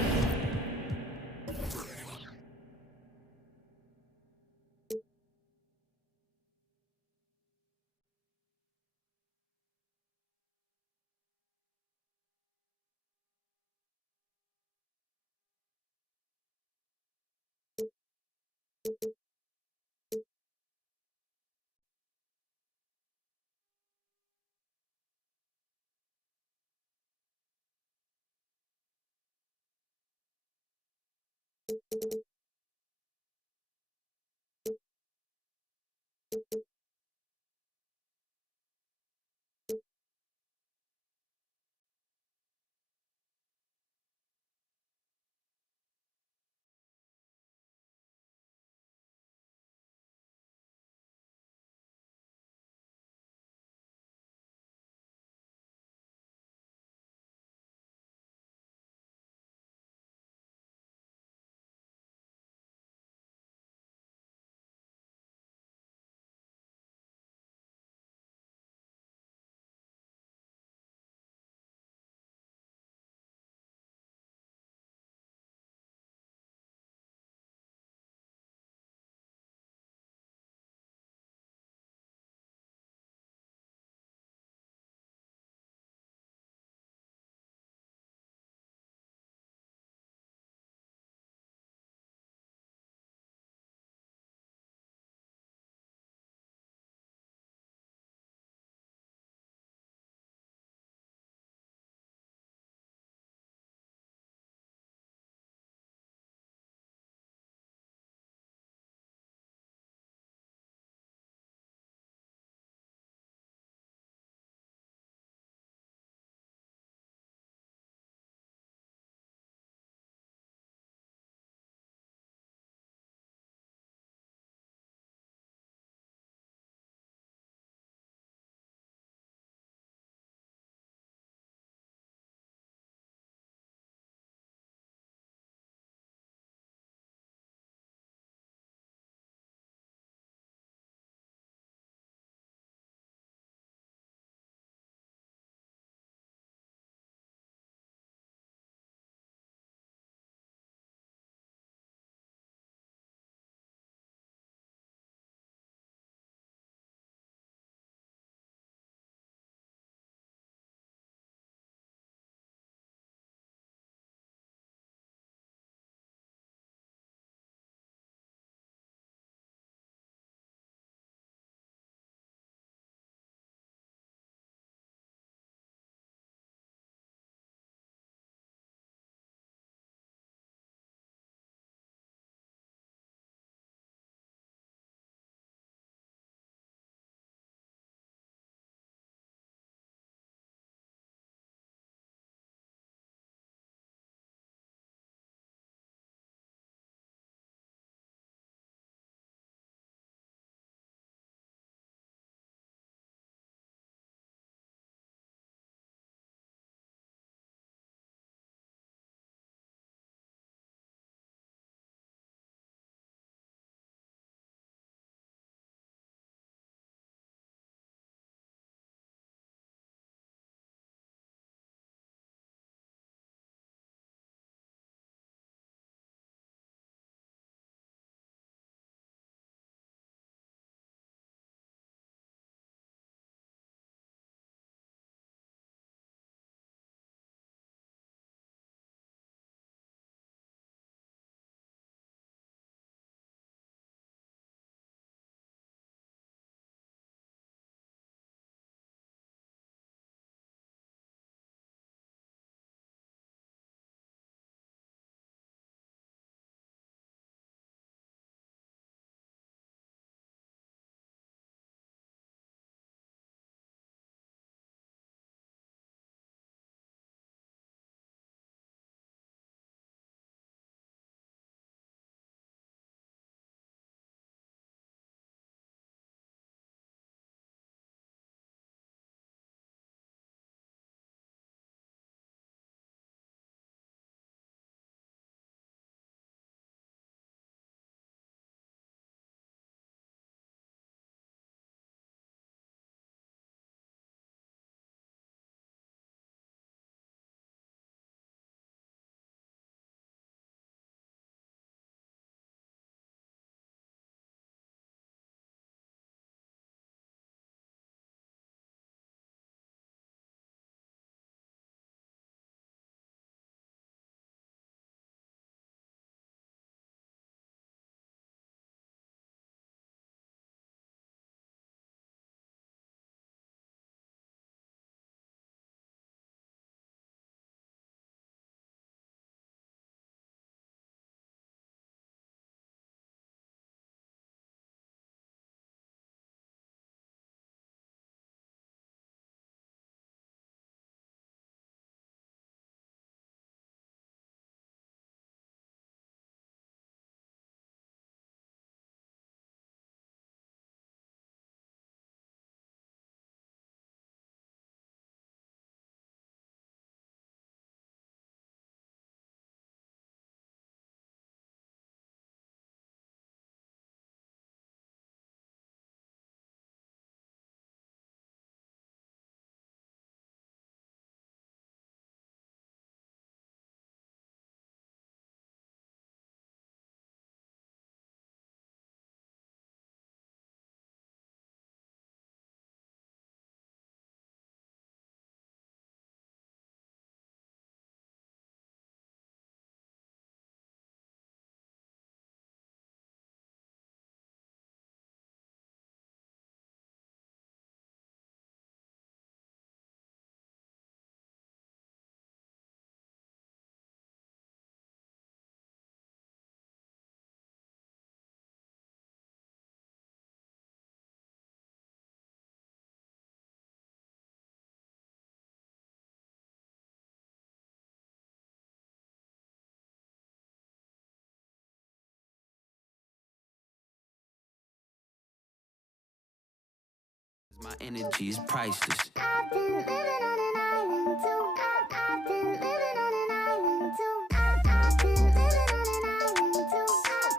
My energy is priceless. I've been living on an island too. I've been living on an island too. I've been living on an island too.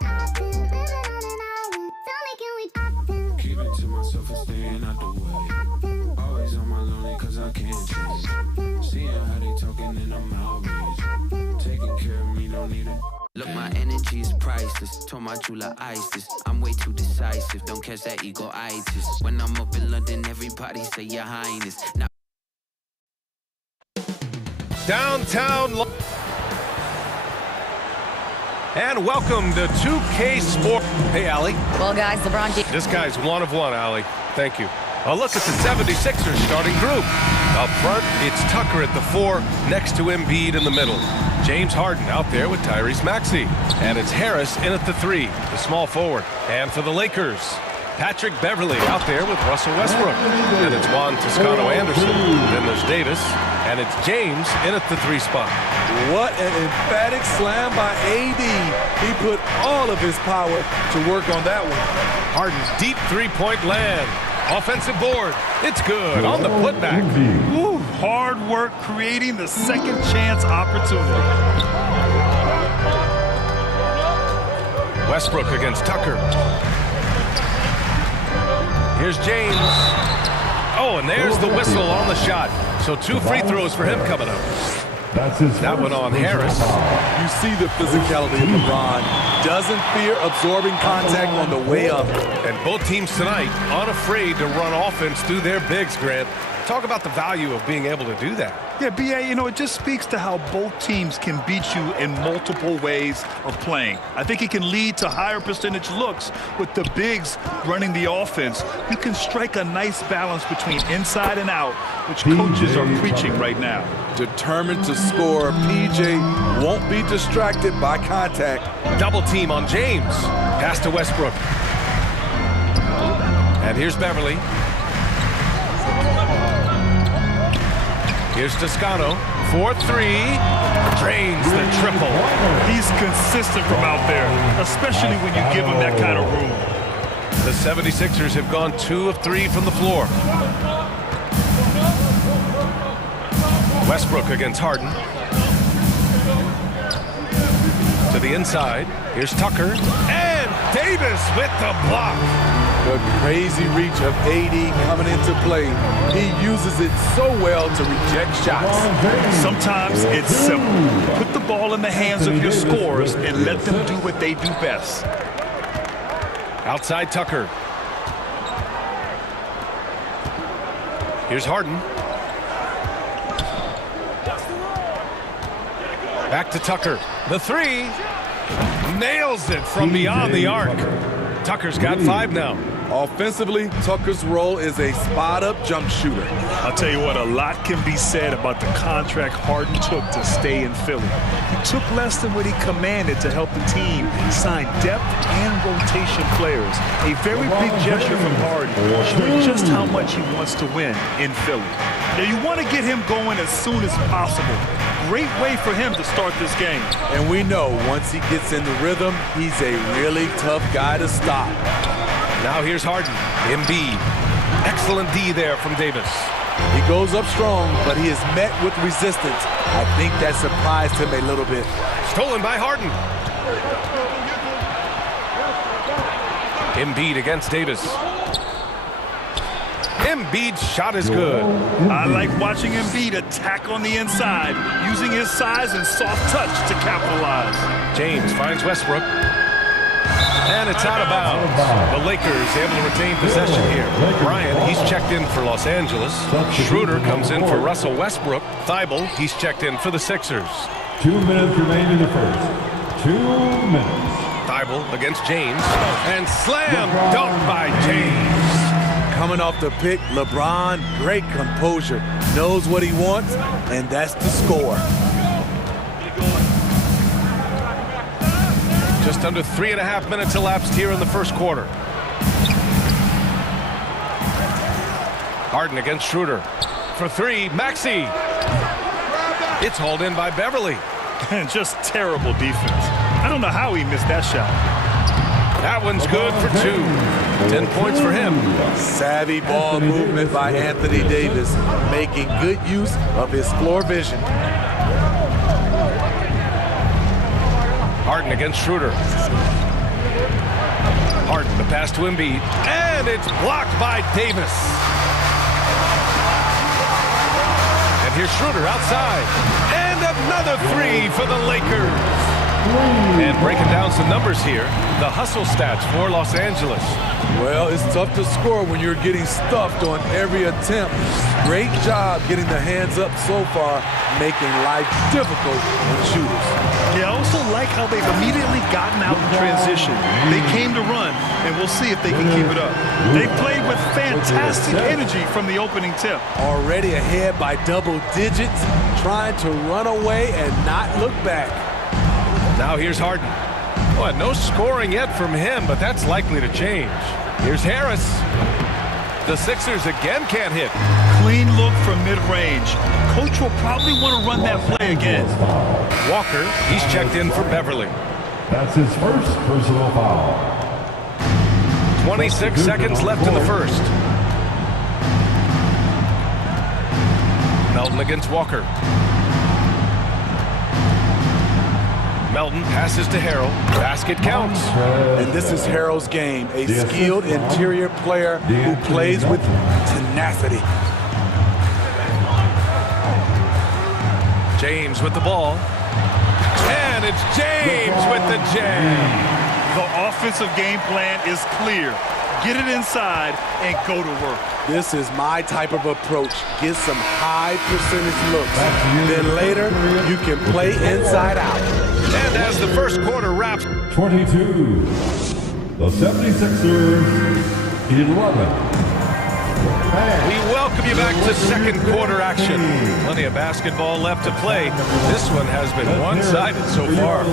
I've been living on an island. Tell me, can we keep it to myself and staying out the way? Always on my lonely cause I can't change. Seeing how they talking and I'm outraged. Taking care of me, don't need it. Look, my energy is priceless. Told my Jula ISIS. I'm way too decisive. Don't catch that ego-itis. When I'm up in London, everybody say your highness. Now Downtown. And welcome to 2K Sport. Hey, Allie. Well, guys, LeBron James. This guy's one of one, Allie. Thank you. A look at the 76ers starting group. Up front, it's Tucker at the 4, next to Embiid in the middle. James Harden out there with Tyrese Maxey. And it's Harris in at the 3, the small forward. And for the Lakers, Patrick Beverley out there with Russell Westbrook. And it's Juan Toscano-Anderson. Then there's Davis. And it's James in at the 3 spot. What an emphatic slam by AD. He put all of his power to work on that one. Harden's deep three-point land. Offensive board. It's good on the putback. Woo, hard work creating the second chance opportunity. Westbrook against Tucker. Here's James. Oh, and there's the whistle on the shot. So 2 free throws for him coming up. That one on Harris. You see the physicality of LeBron. Doesn't fear absorbing contact on the way up. And both teams tonight unafraid to run offense through their bigs, Grant. Talk about the value of being able to do that. Yeah, B.A., you know, it just speaks to how both teams can beat you in multiple ways of playing. I think it can lead to higher percentage looks with the bigs running the offense. You can strike a nice balance between inside and out, which coaches are preaching right now. Determined to score, PJ won't be distracted by contact. Double team on James. Pass to Westbrook. And here's Beverly. Here's Toscano, 4-3, drains the triple. He's consistent from out there, especially when you give him that kind of room. The 76ers have gone 2 of 3 from the floor. Westbrook against Harden. To the inside, here's Tucker, and Davis with the block. The crazy reach of AD coming into play. He uses it so well to reject shots. Sometimes it's simple. Put the ball in the hands of your scorers and let them do what they do best. Outside Tucker. Here's Harden. Back to Tucker. The 3. Nails it from beyond the arc. Tucker's got 5 now. Offensively, Tucker's role is a spot-up jump shooter. I'll tell you what, a lot can be said about the contract Harden took to stay in Philly. He took less than what he commanded to help the team sign depth and rotation players. A very big gesture from Harden, showing just how much he wants to win in Philly. Now, you want to get him going as soon as possible. Great way for him to start this game. And we know once he gets in the rhythm, he's a really tough guy to stop. Now here's Harden. Embiid. Excellent D there from Davis. He goes up strong, but he is met with resistance. I think that surprised him a little bit. Stolen by Harden. Embiid against Davis. Embiid's shot is good. I like watching Embiid attack on the inside, using his size and soft touch to capitalize. James finds Westbrook. And it's out of bounds. The Lakers able to retain possession here. Bryant, he's checked in for Los Angeles. Schroeder comes in for Russell Westbrook. Thibault, he's checked in for the Sixers. 2 minutes remain in the first. 2 minutes. Thibault against James. And slam dunk by James. Coming off the pick, LeBron, great composure. Knows what he wants, and that's the score. Just under 3.5 minutes elapsed here in the first quarter. Harden against Schroeder. For 3, Maxey. It's hauled in by Beverly. And just terrible defense. I don't know how he missed that shot. That one's good for 2. 10 points for him. Savvy ball movement by Anthony Davis, making good use of his floor vision. Harden against Schroeder. Harden, the pass to Embiid, and it's blocked by Davis. And here's Schroeder outside, and another 3 for the Lakers. And breaking down some numbers here, the hustle stats for Los Angeles. Well, it's tough to score when you're getting stuffed on every attempt. Great job getting the hands up so far, making life difficult on shooters. Yeah, I also like how they've immediately gotten out in transition. They came to run, and we'll see if they can keep it up. They played with fantastic energy from the opening tip. Already ahead by double digits, trying to run away and not look back. Now here's Harden. Well, no scoring yet from him, but that's likely to change. Here's Harris. The Sixers again can't hit. Clean look from mid-range. Coach will probably want to run that play again. Walker, he's checked in for Beverly. That's his first personal foul. 26 seconds left in the first. Melton against Walker. Melton passes to Harrell. Basket counts. And this is Harrell's game, a skilled interior player who plays with tenacity. James with the ball. And it's James with the jam. The offensive game plan is clear. Get it inside and go to work. This is my type of approach. Get some high percentage looks. Then later, you can play inside out. And as the first quarter wraps. 22. The 76ers, 11. We welcome you back to second quarter action. Plenty of basketball left to play. This one has been one-sided so far.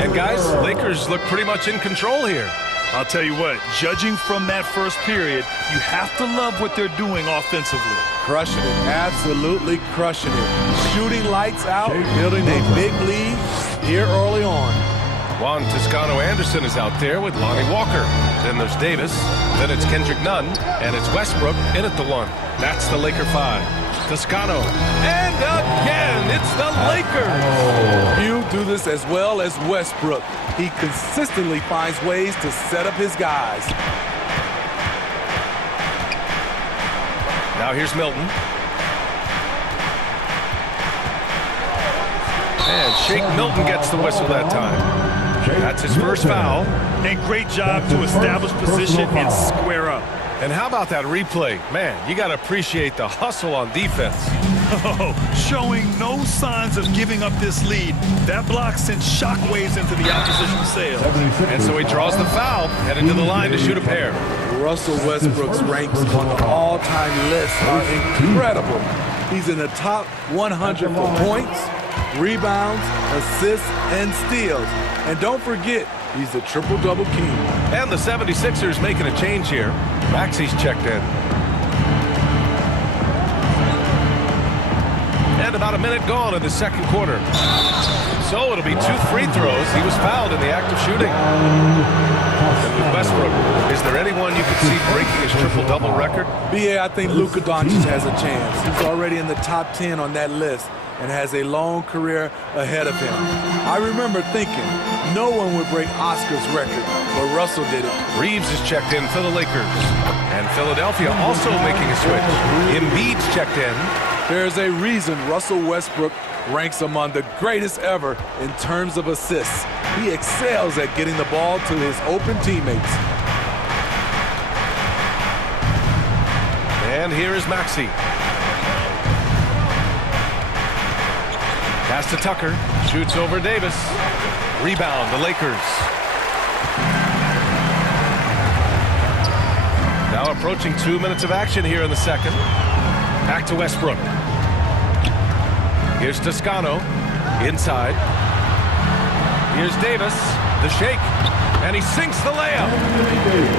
And guys, Lakers look pretty much in control here. I'll tell you what, judging from that first period, you have to love what they're doing offensively. Crushing it, absolutely crushing it. Shooting lights out, building a big lead here early on. Juan Toscano-Anderson is out there with Lonnie Walker. Then there's Davis, then it's Kendrick Nunn, and it's Westbrook in at the 1. That's the Laker 5. Toscano, and again, it's the Lakers. You do this as well as Westbrook. He consistently finds ways to set up his guys. Now here's Milton. And Shake Milton gets the whistle that time. That's his first foul. And great job to establish position and square up. And how about that replay? Man, you got to appreciate the hustle on defense. Oh, showing no signs of giving up this lead. That block sends shockwaves into the opposition sails. And so he draws the foul, headed to the line to shoot a pair. Russell Westbrook's ranks on the all-time list are incredible. He's in the top 100 for points, rebounds, assists, and steals. And don't forget, he's the triple-double king. And the 76ers making a change here. Maxi's checked in. And about a minute gone in the second quarter. So it'll be 2 free throws. He was fouled in the act of shooting. And with Westbrook, is there anyone you could see breaking his triple-double record? BA, I think Luka Doncic has a chance. He's already in the top 10 on that list and has a long career ahead of him. I remember thinking no one would break Oscar's record, but Russell did it. Reeves is checked in for the Lakers. And Philadelphia also making a switch. Embiid's checked in. There's a reason Russell Westbrook ranks among the greatest ever in terms of assists. He excels at getting the ball to his open teammates. And here is Maxey. Pass to Tucker. Shoots over Davis. Rebound, the Lakers. Now approaching 2 minutes of action here in the second. Back to Westbrook. Here's Toscano. Inside. Here's Davis. The shake. And he sinks the layup.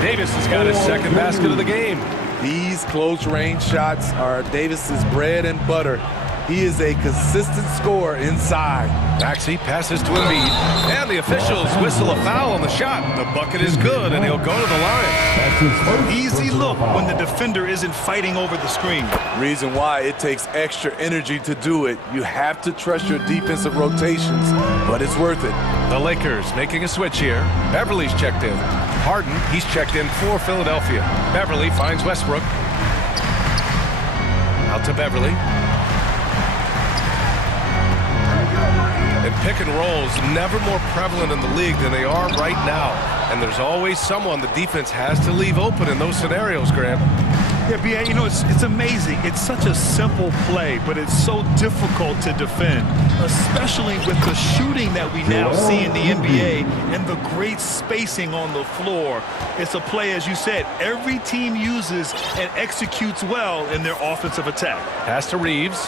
Davis has got his second basket of the game. These close-range shots are Davis's bread and butter. He is a consistent scorer inside. Maxey passes to Embiid, and the officials whistle a foul on the shot. The bucket is good, and he'll go to the line. Easy look when the defender isn't fighting over the screen. Reason why it takes extra energy to do it. You have to trust your defensive rotations, but it's worth it. The Lakers making a switch here. Beverly's checked in. Harden, he's checked in for Philadelphia. Beverly finds Westbrook. Out to Beverly. And pick and rolls never more prevalent in the league than they are right now. And there's always someone the defense has to leave open in those scenarios, Grant. Yeah, B.A., you know, it's amazing. It's such a simple play, but it's so difficult to defend, especially with the shooting that we now see in the NBA and the great spacing on the floor. It's a play, as you said, every team uses and executes well in their offensive attack. Pass to Reeves.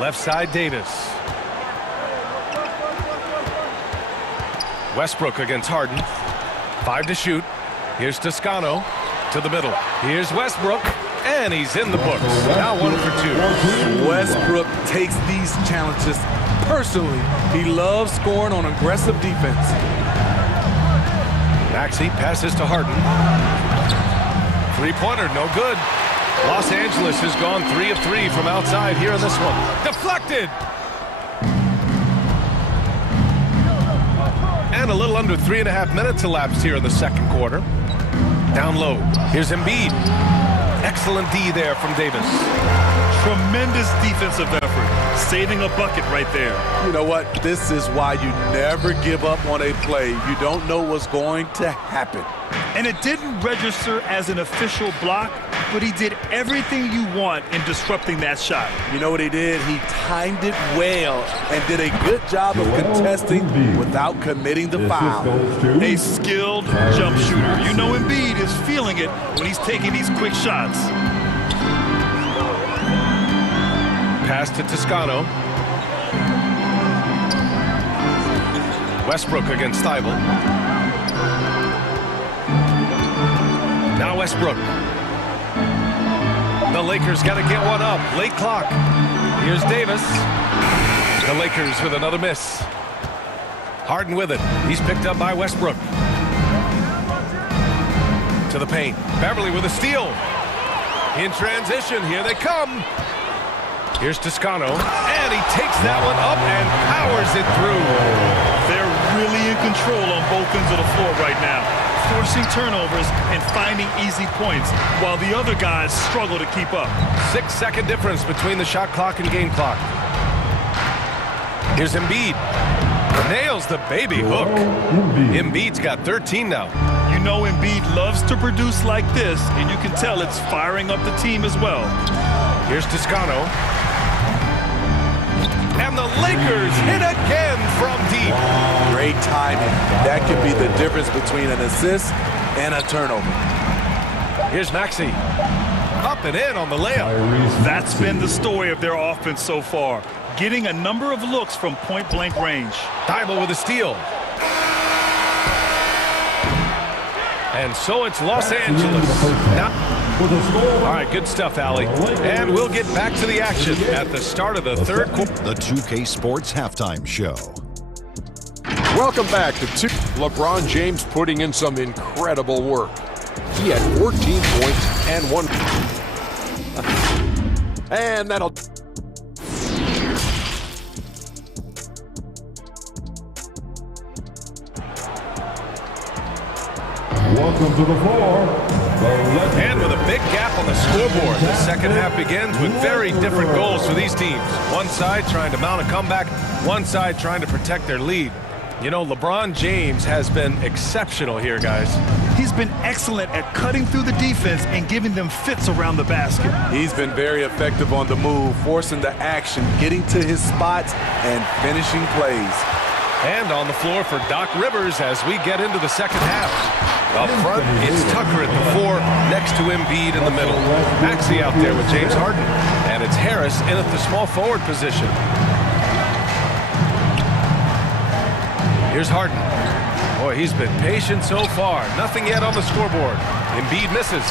Left side, Davis. Westbrook against Harden. 5 to shoot. Here's Toscano to the middle. Here's Westbrook, and he's in the books. Now 1 for 2. Westbrook takes these challenges personally. He loves scoring on aggressive defense. Maxey passes to Harden. Three-pointer, no good. Los Angeles has gone 3 of 3 from outside here in this one. Deflected! And a little under 3.5 minutes elapsed here in the second quarter. Down low. Here's Embiid. Excellent D there from Davis. Tremendous defensive effort. Saving a bucket right there. You know what? This is why you never give up on a play. You don't know what's going to happen. And it didn't register as an official block, but he did everything you want in disrupting that shot. You know what he did? He timed it well and did a good job of contesting without committing the foul. A skilled jump shooter. You know Embiid is feeling it when he's taking these quick shots. Pass to Toscano. Westbrook against Thibault. Now Westbrook. The Lakers got to get one up. Late clock. Here's Davis. The Lakers with another miss. Harden with it. He's picked up by Westbrook. To the paint. Beverly with a steal. In transition. Here they come. Here's Toscano. And he takes that one up and powers it through. They're really in control on both ends of the floor right now, forcing turnovers and finding easy points while the other guys struggle to keep up. 6-second difference between the shot clock and game clock. Here's Embiid. Nails the baby hook. Embiid's got 13 now. You know Embiid loves to produce like this, and you can tell it's firing up the team as well. Here's Toscano. And the Lakers hit again from deep. Great timing. That could be the difference between an assist and a turnover. Here's Maxey. Up and in on the layup. That's been the story of their offense so far. Getting a number of looks from point-blank range. Thibault with a steal. And so it's Los Angeles. Now, all right, good stuff, Allie. And we'll get back to the action at the start of the third quarter. The 2K Sports Halftime Show. Welcome back to LeBron James putting in some incredible work. He had 14 points and 1. And that'll... Welcome to the floor. And with a big gap on the scoreboard, the second half begins with very different goals for these teams. One side trying to mount a comeback, one side trying to protect their lead. You know, LeBron James has been exceptional here, guys. He's been excellent at cutting through the defense and giving them fits around the basket. He's been very effective on the move, forcing the action, getting to his spots, and finishing plays. And on the floor for Doc Rivers as we get into the second half. Up front, it's Tucker at the 4, next to Embiid in the middle. Maxey out there with James Harden. And it's Harris in at the small forward position. Here's Harden. Boy, he's been patient so far. Nothing yet on the scoreboard. Embiid misses.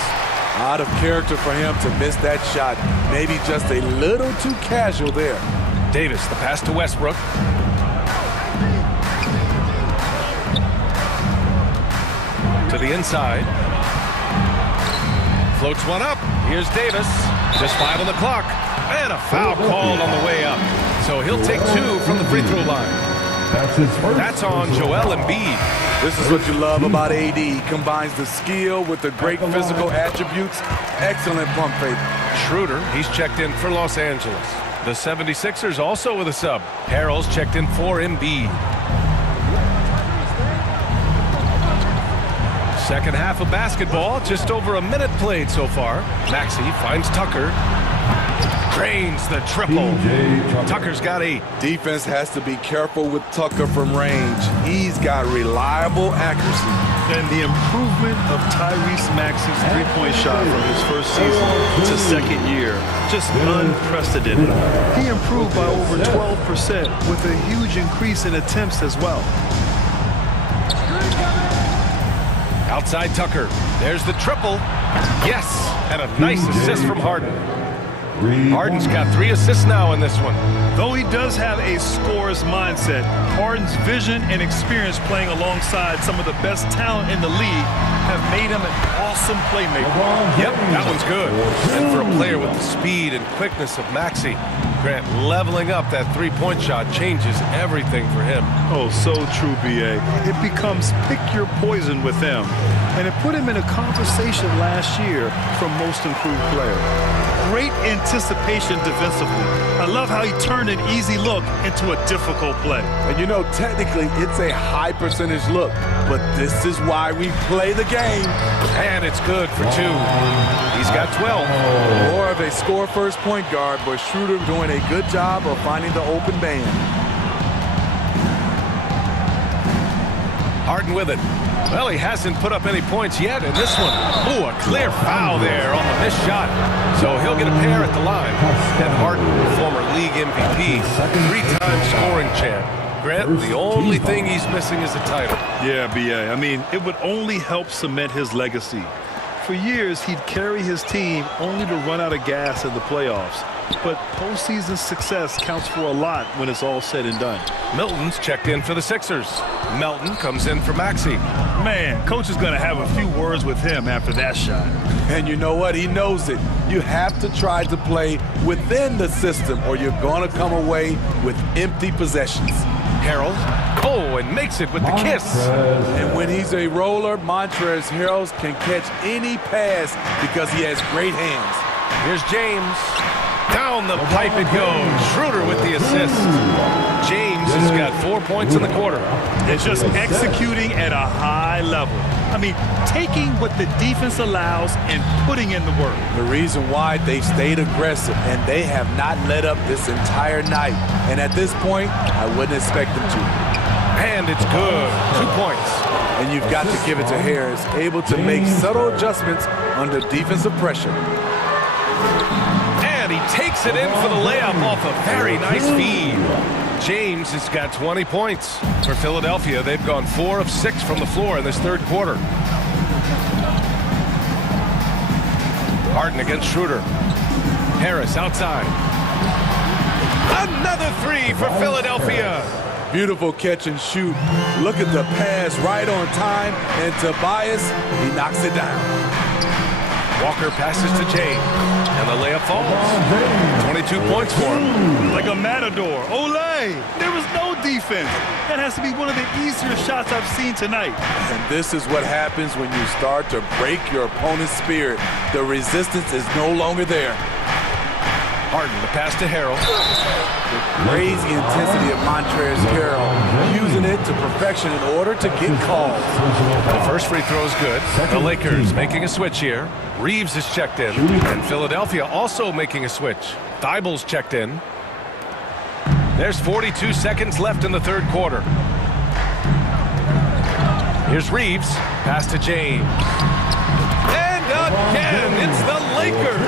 Out of character for him to miss that shot. Maybe just a little too casual there. Davis, the pass to Westbrook. To the inside. Floats one up. Here's Davis. Just 5 on the clock. And a foul called on the way up. So he'll take 2 from the free throw line. That's on Joel Embiid. This is what you love about AD. He combines the skill with the great physical attributes. Excellent pump fake. Schroeder, he's checked in for Los Angeles. The 76ers also with a sub. Harrell's checked in for Embiid. Second half of basketball, just over a minute played so far. Maxey finds Tucker. Drains the triple. Tucker's got 8. Defense has to be careful with Tucker from range. He's got reliable accuracy. And the improvement of Tyrese Maxey's three-point shot from his first season to second year, just unprecedented. He improved by over 12% with a huge increase in attempts as well. Outside Tucker. There's the triple. Yes, and a nice assist from Harden. Harden's got 3 assists now in this one. Though he does have a scorer's mindset, Harden's vision and experience playing alongside some of the best talent in the league have made him an awesome playmaker. Yep, that one's good. And for a player with the speed and quickness of Maxey, Grant, leveling up that three-point shot changes everything for him. Oh, so true, B.A. It becomes pick your poison with him. And it put him in a conversation last year for most improved player. Great anticipation defensively. I love how he turned an easy look into a difficult play. And you know, technically, it's a high percentage look, but this is why we play the game. And it's good for 2. He's got 12. More of a score-first point guard, but Schroeder doing a good job of finding the open man. Harden with it. Well, he hasn't put up any points yet in this one. Ooh, a clear foul there on the missed shot. So he'll get a pair at the line. And Harden, former league MVP, 3-time scoring champ. Grant, the only thing he's missing is the title. Yeah, B.A. I mean, it would only help cement his legacy. For years, he'd carry his team only to run out of gas in the playoffs. But postseason success counts for a lot when it's all said and done. Milton's checked in for the Sixers. Melton comes in for Maxey. Man, coach is going to have a few words with him after that shot. And you know what? He knows it. You have to try to play within the system or you're going to come away with empty possessions. Harrell. Oh, and makes it with the kiss. And when he's a roller, Montrezl Harrell can catch any pass because he has great hands. Here's James. Down the pipe it goes. Schroeder with the assist. James has got 4 points in the quarter. It's just executing at a high level. I mean, taking what the defense allows and putting in the work. The reason why they stayed aggressive and they have not let up this entire night. And at this point, I wouldn't expect them to. And it's good. 2 points. And you've got to give it to Harris, able to make subtle adjustments under defensive pressure. And he takes it in for the layup off a very nice feed. James has got 20 points. For Philadelphia, they've gone 4 of 6 from the floor in this third quarter. Harden against Schroeder. Harris outside. Another 3 for Philadelphia. Beautiful catch and shoot. Look at the pass right on time. And Tobias, he knocks it down. Walker passes to James. And the layup falls. 22 points for him. Like a matador. Olay! There was no defense. That has to be one of the easier shots I've seen tonight. And this is what happens when you start to break your opponent's spirit. The resistance is no longer there. Harden, the pass to Harrell. The crazy intensity of Montrezl Harrell, using it to perfection in order to get calls. The first free throw is good. The Lakers making a switch here. Reeves is checked in. And Philadelphia also making a switch. Thybulle's checked in. There's 42 seconds left in the third quarter. Here's Reeves. Pass to James. And again, it's the Lakers.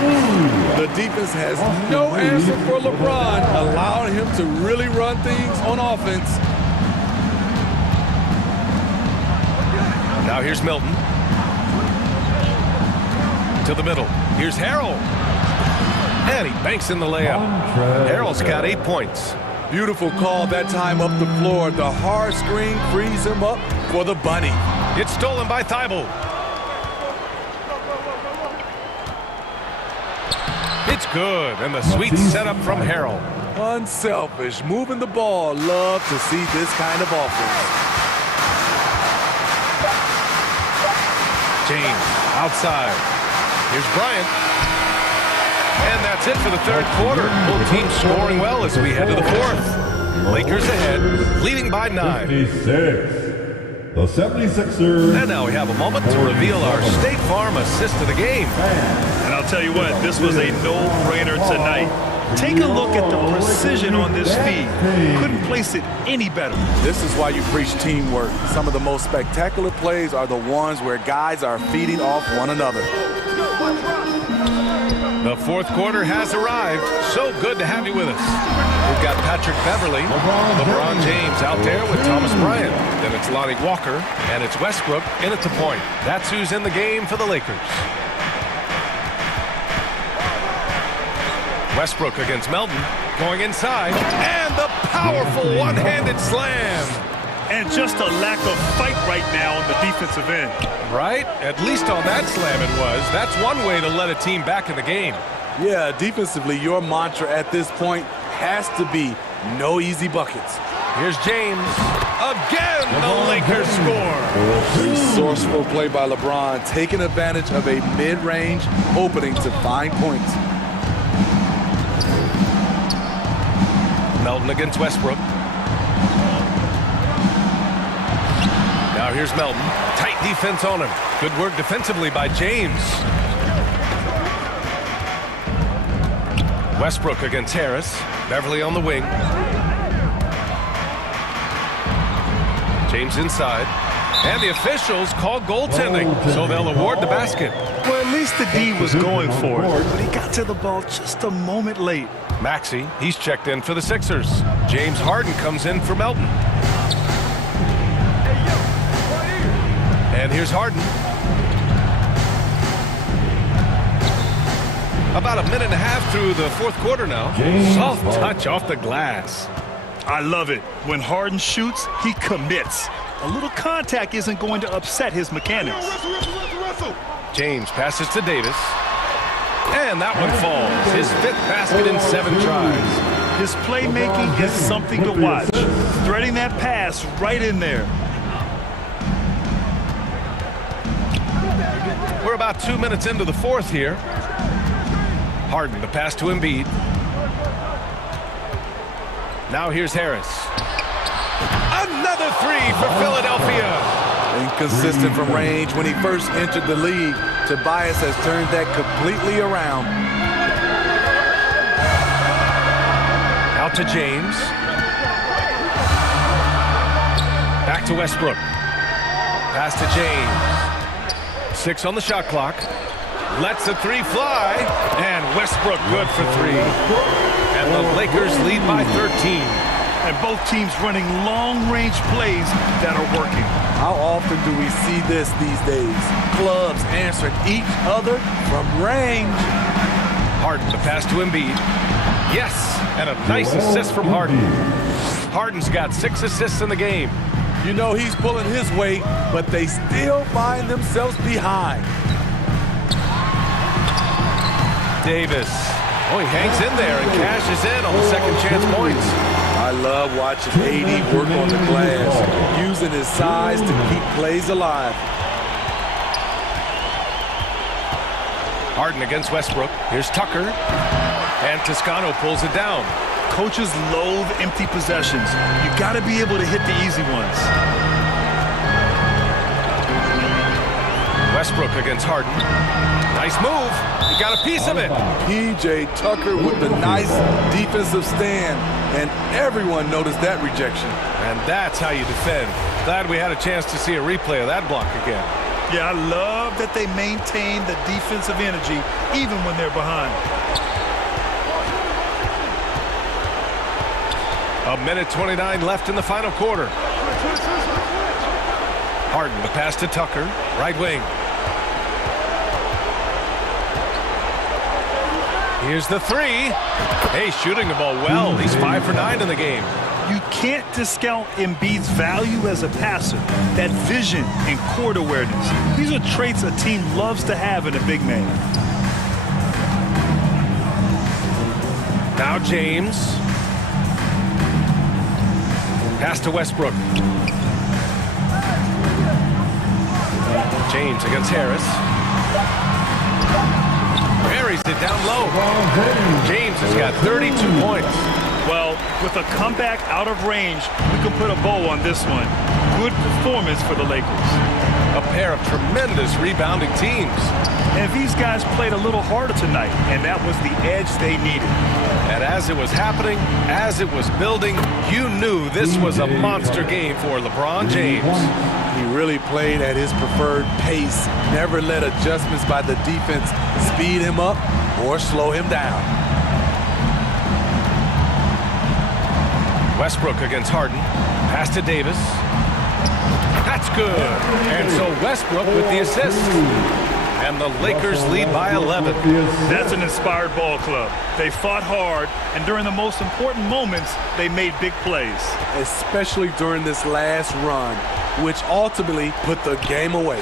The defense has no answer for LeBron, allowing him to really run things on offense. Now here's Milton. To the middle. Here's Harrell. And he banks in the layup. Harrell's got 8 points. Beautiful call that time up the floor. The hard screen frees him up for the bunny. It's stolen by Thibault. It's good, and the sweet setup from Harrell. Unselfish, moving the ball. Love to see this kind of offense. James, outside. Here's Bryant. And that's it for the third quarter. Both teams scoring well as we head to the fourth. Lakers ahead, leading by 9. 56. The 76ers. And now we have a moment to reveal our State Farm assist of the game. And I'll tell you what, this was a no-brainer tonight. Take a look at the precision on this feed. Couldn't place it any better. This is why you preach teamwork. Some of the most spectacular plays are the ones where guys are feeding off one another. The fourth quarter has arrived. So good to have you with us. We've got Patrick Beverly, LeBron James out there with Thomas Bryant. Then it's Lonnie Walker, and it's Westbrook in at the point. That's who's in the game for the Lakers. Westbrook against Melton, going inside, and the powerful one-handed slam. And just a lack of fight right now on the defensive end. Right? At least on that slam it was. That's one way to let a team back in the game. Yeah, defensively, your mantra at this point has to be no easy buckets. Here's James. Again, the Lakers score. Resourceful play by LeBron, taking advantage of a mid-range opening to find points. Melton against Westbrook. Now here's Melton. Tight defense on him. Good work defensively by James. Westbrook against Harris. Beverly on the wing. James inside. And the officials call goaltending, so they'll award the basket. Well, at least the D was going for it, but he got to the ball just a moment late. Maxey, he's checked in for the Sixers. James Harden comes in for Melton. And here's Harden. About a minute and a half through the fourth quarter now. Soft touch off the glass. I love it. When Harden shoots, he commits. A little contact isn't going to upset his mechanics. James passes to Davis. And that one falls. His 5th basket in 7 tries. His playmaking is something to watch. Threading that pass right in there. We're about 2 minutes into the fourth here. Harden, the pass to Embiid. Now here's Harris. Another 3 for Philadelphia. Inconsistent from range when he first entered the league. Tobias has turned that completely around. Out to James. Back to Westbrook. Pass to James. 6 on the shot clock. Lets a 3 fly. And Westbrook good for 3. And the Lakers lead by 13. And both teams running long-range plays that are working. How often do we see this these days? Clubs answering each other from range. Harden, the pass to Embiid. Yes, and a nice assist from Harden. Harden's got 6 assists in the game. You know he's pulling his weight, but they still find themselves behind. Davis. Oh, he hangs in there and cashes in on the second chance points. I love watching AD work on the glass, using his size to keep plays alive. Harden against Westbrook. Here's Tucker. And Toscano pulls it down. Coaches loathe empty possessions. You got to be able to hit the easy ones. Westbrook against Harden. Nice move. He got a piece of it. P.J. Tucker with the nice defensive stand. And everyone noticed that rejection. And that's how you defend. Glad we had a chance to see a replay of that block again. Yeah, I love that they maintain the defensive energy even when they're behind. A minute 29 left in the final quarter. Harden, the pass to Tucker. Right wing. Here's the three. Hey, shooting the ball well. He's 5 for 9 in the game. You can't discount Embiid's value as a passer. That vision and court awareness. These are traits a team loves to have in a big man. Now James. Pass to Westbrook. James against Harris. Buries it down low. James has got 32 points. Well, with a comeback out of range, we can put a bow on this one. Good performance for the Lakers. A pair of tremendous rebounding teams. And these guys played a little harder tonight, and that was the edge they needed. And as it was happening, as it was building, you knew this was a monster game for LeBron James. He really played at his preferred pace, never let adjustments by the defense speed him up or slow him down. Westbrook against Harden. Pass to Davis. That's good. And so Westbrook with the assist. And the Lakers lead by 11. That's an inspired ball club. They fought hard, and during the most important moments, they made big plays. Especially during this last run, which ultimately put the game away.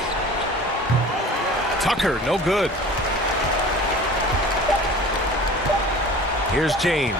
Tucker, no good. Here's James.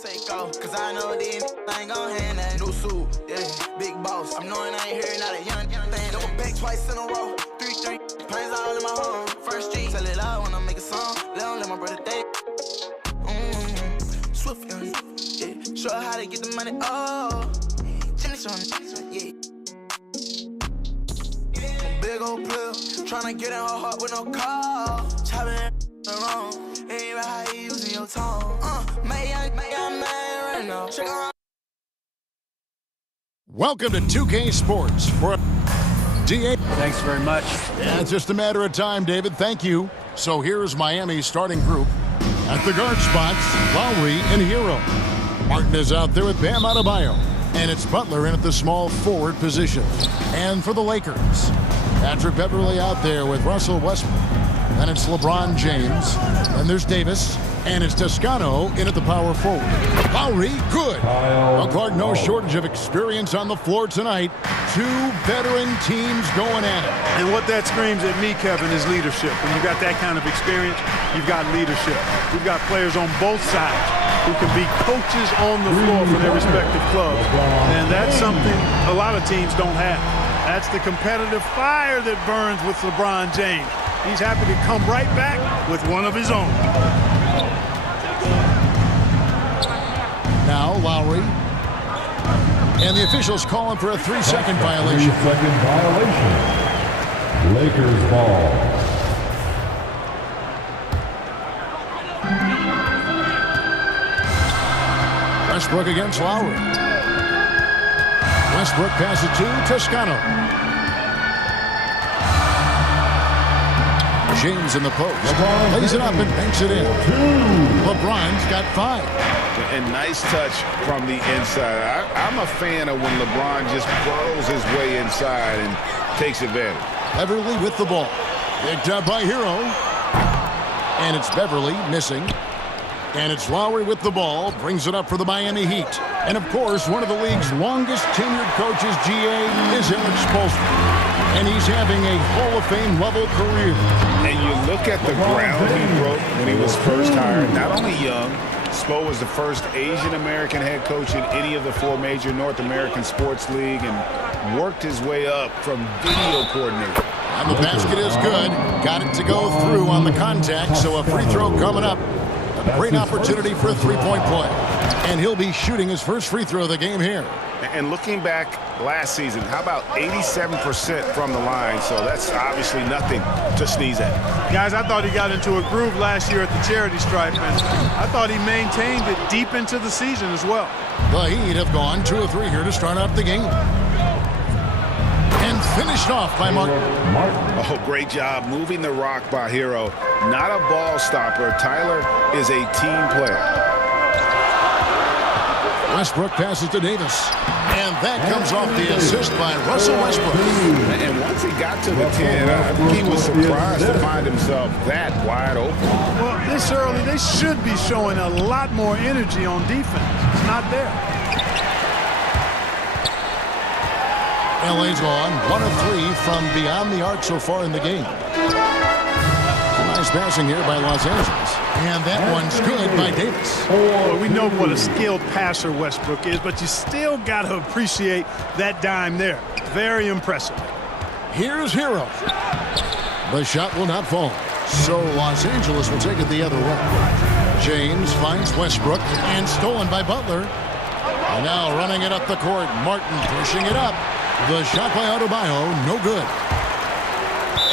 Take off, cause I know these ain't gon' hand that. New suit, yeah, big boss. I'm knowing I ain't hearing not a young thing. Double back twice in a row, 3-3. Planes all in my home. First street, tell it loud when I make a song. Let my brother think. Swift, young, yeah. Show her how to get the money, oh. Finish on, yeah. Big old player, tryna get in her heart with no call. Chopping around, ain't right how you using your tongue. Welcome to 2K Sports for DA. Thanks very much. Yeah, it's just a matter of time, David. Thank you. So here's Miami's starting group. At the guard spots, Lowry and Hero. Martin is out there with Bam Adebayo. And it's Butler in at the small forward position. And for the Lakers, Patrick Beverley out there with Russell Westbrook. Then it's LeBron James. Then there's Davis. And it's Toscano in at the power forward. Lowry, good. Well, Clark, no shortage of experience on the floor tonight. Two veteran teams going at it. And what that screams at me, Kevin, is leadership. When you've got that kind of experience, you've got leadership. We've got players on both sides who can be coaches on the floor for their respective clubs. And that's something a lot of teams don't have. That's the competitive fire that burns with LeBron James. He's happy to come right back with one of his own. Now Lowry. And the officials calling for a 3-second violation. 3-second violation. Lakers ball. Westbrook against Lowry. Westbrook passes to Toscano. James in the post. Lays it up and banks it in. LeBron's got 5. And nice touch from the inside. I'm a fan of when LeBron just burrows his way inside and takes advantage. Beverley with the ball. Picked up by Hero. And it's Beverley missing. And it's Lowry with the ball. Brings it up for the Miami Heat. And, of course, one of the league's longest tenured coaches, GA, is Eric Spoelstra. And he's having a Hall of Fame level career. And you look at the ground he broke when he was first hired. Not only young, Spo was the first Asian American head coach in any of the 4 major North American sports league and worked his way up from video coordinator. And the basket is good. Got it to go through on the contact, so a free throw coming up. A great opportunity for a three-point play. And he'll be shooting his first free throw of the game here. And looking back last season, how about 87% from the line? So that's obviously nothing to sneeze at. Guys, I thought he got into a groove last year at the charity stripe, and I thought he maintained it deep into the season as well. The Heat have gone 2 of 3 here to start out the game. And finished off by Martin. Oh, great job moving the rock by Hero. Not a ball stopper. Tyler is a team player. Westbrook passes to Davis. And that comes off the assist by Russell Westbrook. And once he got to the 10, I think he was surprised to find himself that wide open. Well, this early, they should be showing a lot more energy on defense. It's not there. LA's gone 1 of 3 from beyond the arc so far in the game. Nice passing here by Los Angeles. And that one's good by Davis. Well, we know what a skilled passer Westbrook is, but you still got to appreciate that dime there. Very impressive. Here's Hero. The shot will not fall. So Los Angeles will take it the other way. James finds Westbrook and stolen by Butler. And now running it up the court. Martin pushing it up. The shot by Adebayo, no good.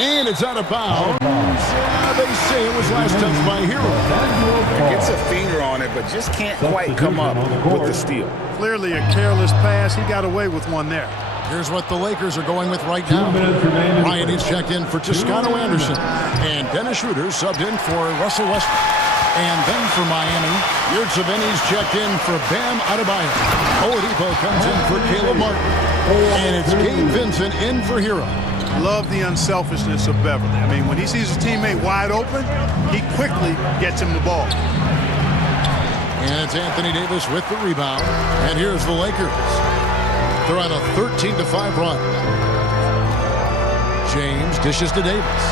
And it's out of bounds. They say it was last touched by Hero. Gets a finger on it, but just can't quite come up with the steal. Clearly a careless pass. He got away with one there. Here's what the Lakers are going with right now. Ryan is checked in for Toscano Anderson. And Dennis Schroeder subbed in for Russell Westbrook. And then for Miami, Yurtseven's checked in for Bam Adebayo. Oladipo comes in for Caleb Martin. And it's Gabe Vincent in for Hero. Love the unselfishness of Beverley. I mean, when he sees his teammate wide open, he quickly gets him the ball. And it's Anthony Davis with the rebound. And here's the Lakers. They're on a 13-5 run. James dishes to Davis.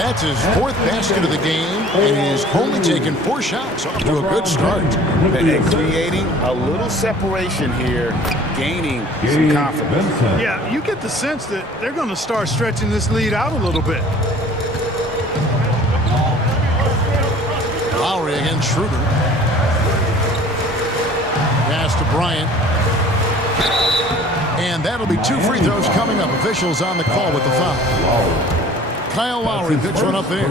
That's his 4th basket of the game, and he's only taken 4 shots. Off to a good start. And creating a little separation here, gaining some confidence. Yeah, you get the sense that they're going to start stretching this lead out a little bit. Lowry against Schroeder. Pass to Bryant. And that'll be 2 free throws coming up. Officials on the call with the foul. Kyle Lowry picks one up there.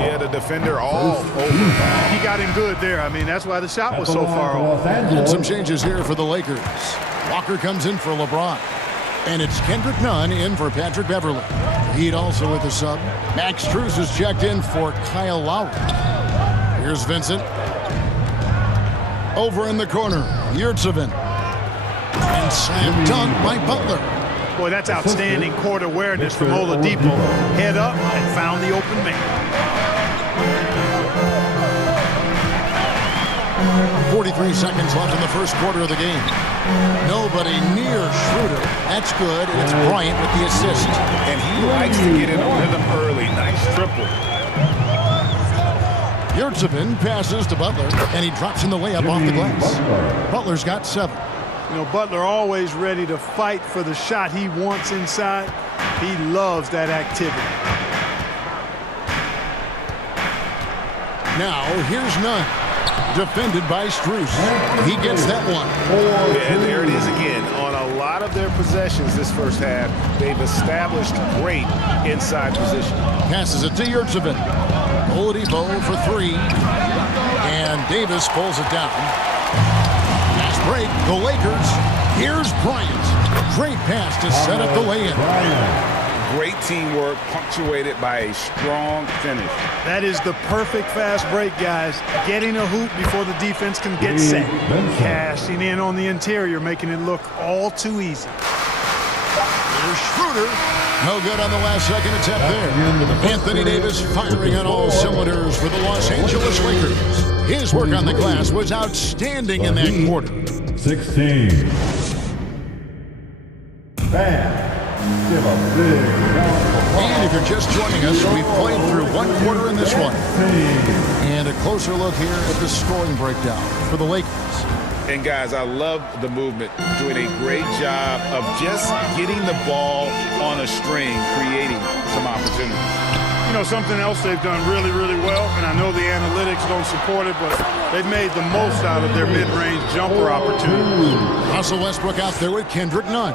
Yeah, the defender all over. He got him good there. I mean, that's why the shot was so far off. And some changes here for the Lakers. Walker comes in for LeBron. And it's Kendrick Nunn in for Patrick Beverly. Heat also with the sub. Max Strus is checked in for Kyle Lowry. Here's Vincent. Over in the corner, Yurtsevin. And slam dunk by Butler. Boy, that's outstanding court awareness from Oladipo. Head up and found the open man. 43 seconds left in the first quarter of the game. Nobody near Schroeder. That's good, and it's Bryant with the assist. And he likes to get in a rhythm early. Nice triple. Yurtsevin passes to Butler, and he drops in the layup off the glass. Butler's got 7. You know, Butler always ready to fight for the shot he wants inside. He loves that activity. Now, here's Nunn. Defended by Strus. He gets that one. And there it is again. On a lot of their possessions this first half, they've established great inside position. Passes it to Yurtsevin. Oladipo for 3. And Davis pulls it down. Break, the Lakers. Here's Bryant. Great pass to set up the lay-in. Great teamwork punctuated by a strong finish. That is the perfect fast break, guys. Getting a hoop before the defense can get set. Cashing in on the interior, making it look all too easy. Here's Schroeder. No good on the last second attempt there. Anthony Davis firing on all cylinders for the Los Angeles Lakers. His work on the glass was outstanding in that quarter. 16. Give a big round. And if you're just joining us, we've played through 1 quarter in this one. And a closer look here at the scoring breakdown for the Lakers. And guys, I love the movement, doing a great job of just getting the ball on a string, creating some opportunities. You know, something else they've done really, really well, and I know the analytics don't support it, but they've made the most out of their mid-range jumper opportunities. Russell Westbrook out there with Kendrick Nunn.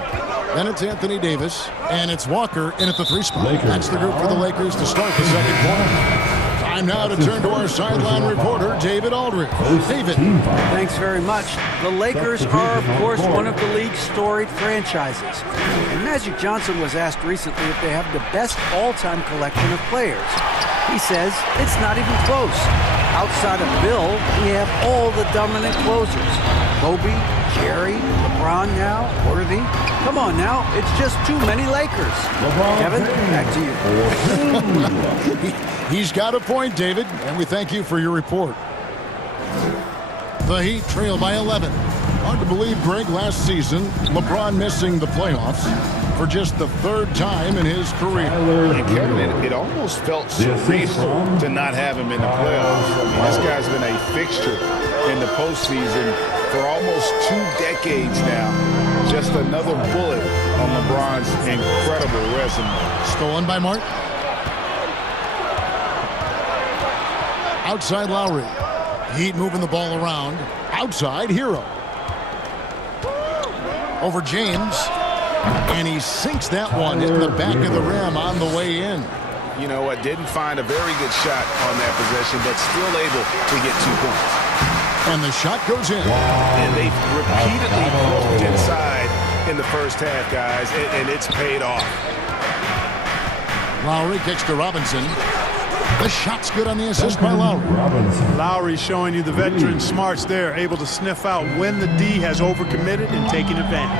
Then it's Anthony Davis, and it's Walker in at the 3 spot. That's the group for the Lakers to start the second quarter. Time now to turn to our sideline reporter, David Aldridge. David. Thanks very much. The Lakers are, of course, one of the league's storied franchises. And Magic Johnson was asked recently if they have the best all-time collection of players. He says it's not even close. Outside of Bill, we have all the dominant closers. Kobe, Jerry, LeBron now, Worthy. Come on now, it's just too many Lakers. Kevin, back to you. He's got a point, David, and we thank you for your report. The Heat trail by 11. Hard to believe, Greg, last season, LeBron missing the playoffs for just the 3rd time in his career. And Kevin, it almost felt surreal to not have him in the playoffs. I mean, this guy's been a fixture in the postseason for almost 2 decades now. Just another bullet on LeBron's incredible resume. Stolen by Martin. Outside Lowry. Heat moving the ball around. Outside Hero. Over James. And he sinks that one in the back of the rim on the way in. You know what? Didn't find a very good shot on that possession, but still able to get 2 points. And the shot goes in. And they repeatedly closed inside in the first half, guys, and it's paid off. Lowry kicks to Robinson. The shot's good on the assist by Lowry. Lowry showing you the veteran smarts there, able to sniff out when the D has overcommitted and taking advantage.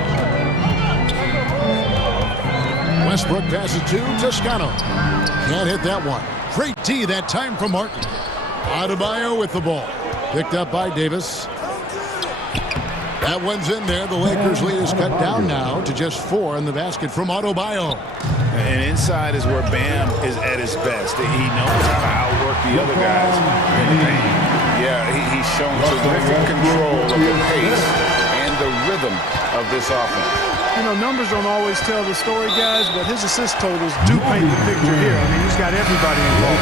Westbrook passes to Toscano. Can't hit that one. Great D that time from Martin. Adebayo with the ball. Picked up by Davis. That one's in there. The Lakers lead is cut down now to just 4 in the basket from Adebayo. And inside is where Bam is at his best. He knows how to outwork the other guys in the paint. Yeah, he's shown terrific control of the pace and the rhythm of this offense. You know, numbers don't always tell the story, guys, but his assist totals do paint the picture here. I mean, he's got everybody involved.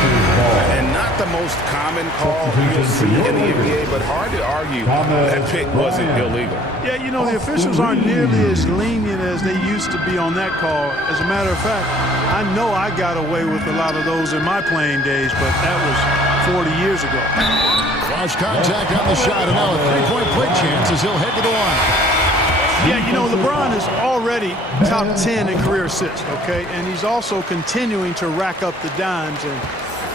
And not the most common call you'll see in the NBA, but hard to argue that pick wasn't illegal. Yeah, you know, the officials aren't nearly as lenient as they used to be on that call. As a matter of fact, I know I got away with a lot of those in my playing days, but that was 40 years ago. Watch contact on the shot, and now a three-point play chance as he'll head to the line. Yeah, you know, LeBron is already top 10 in career assists, okay? And he's also continuing to rack up the dimes and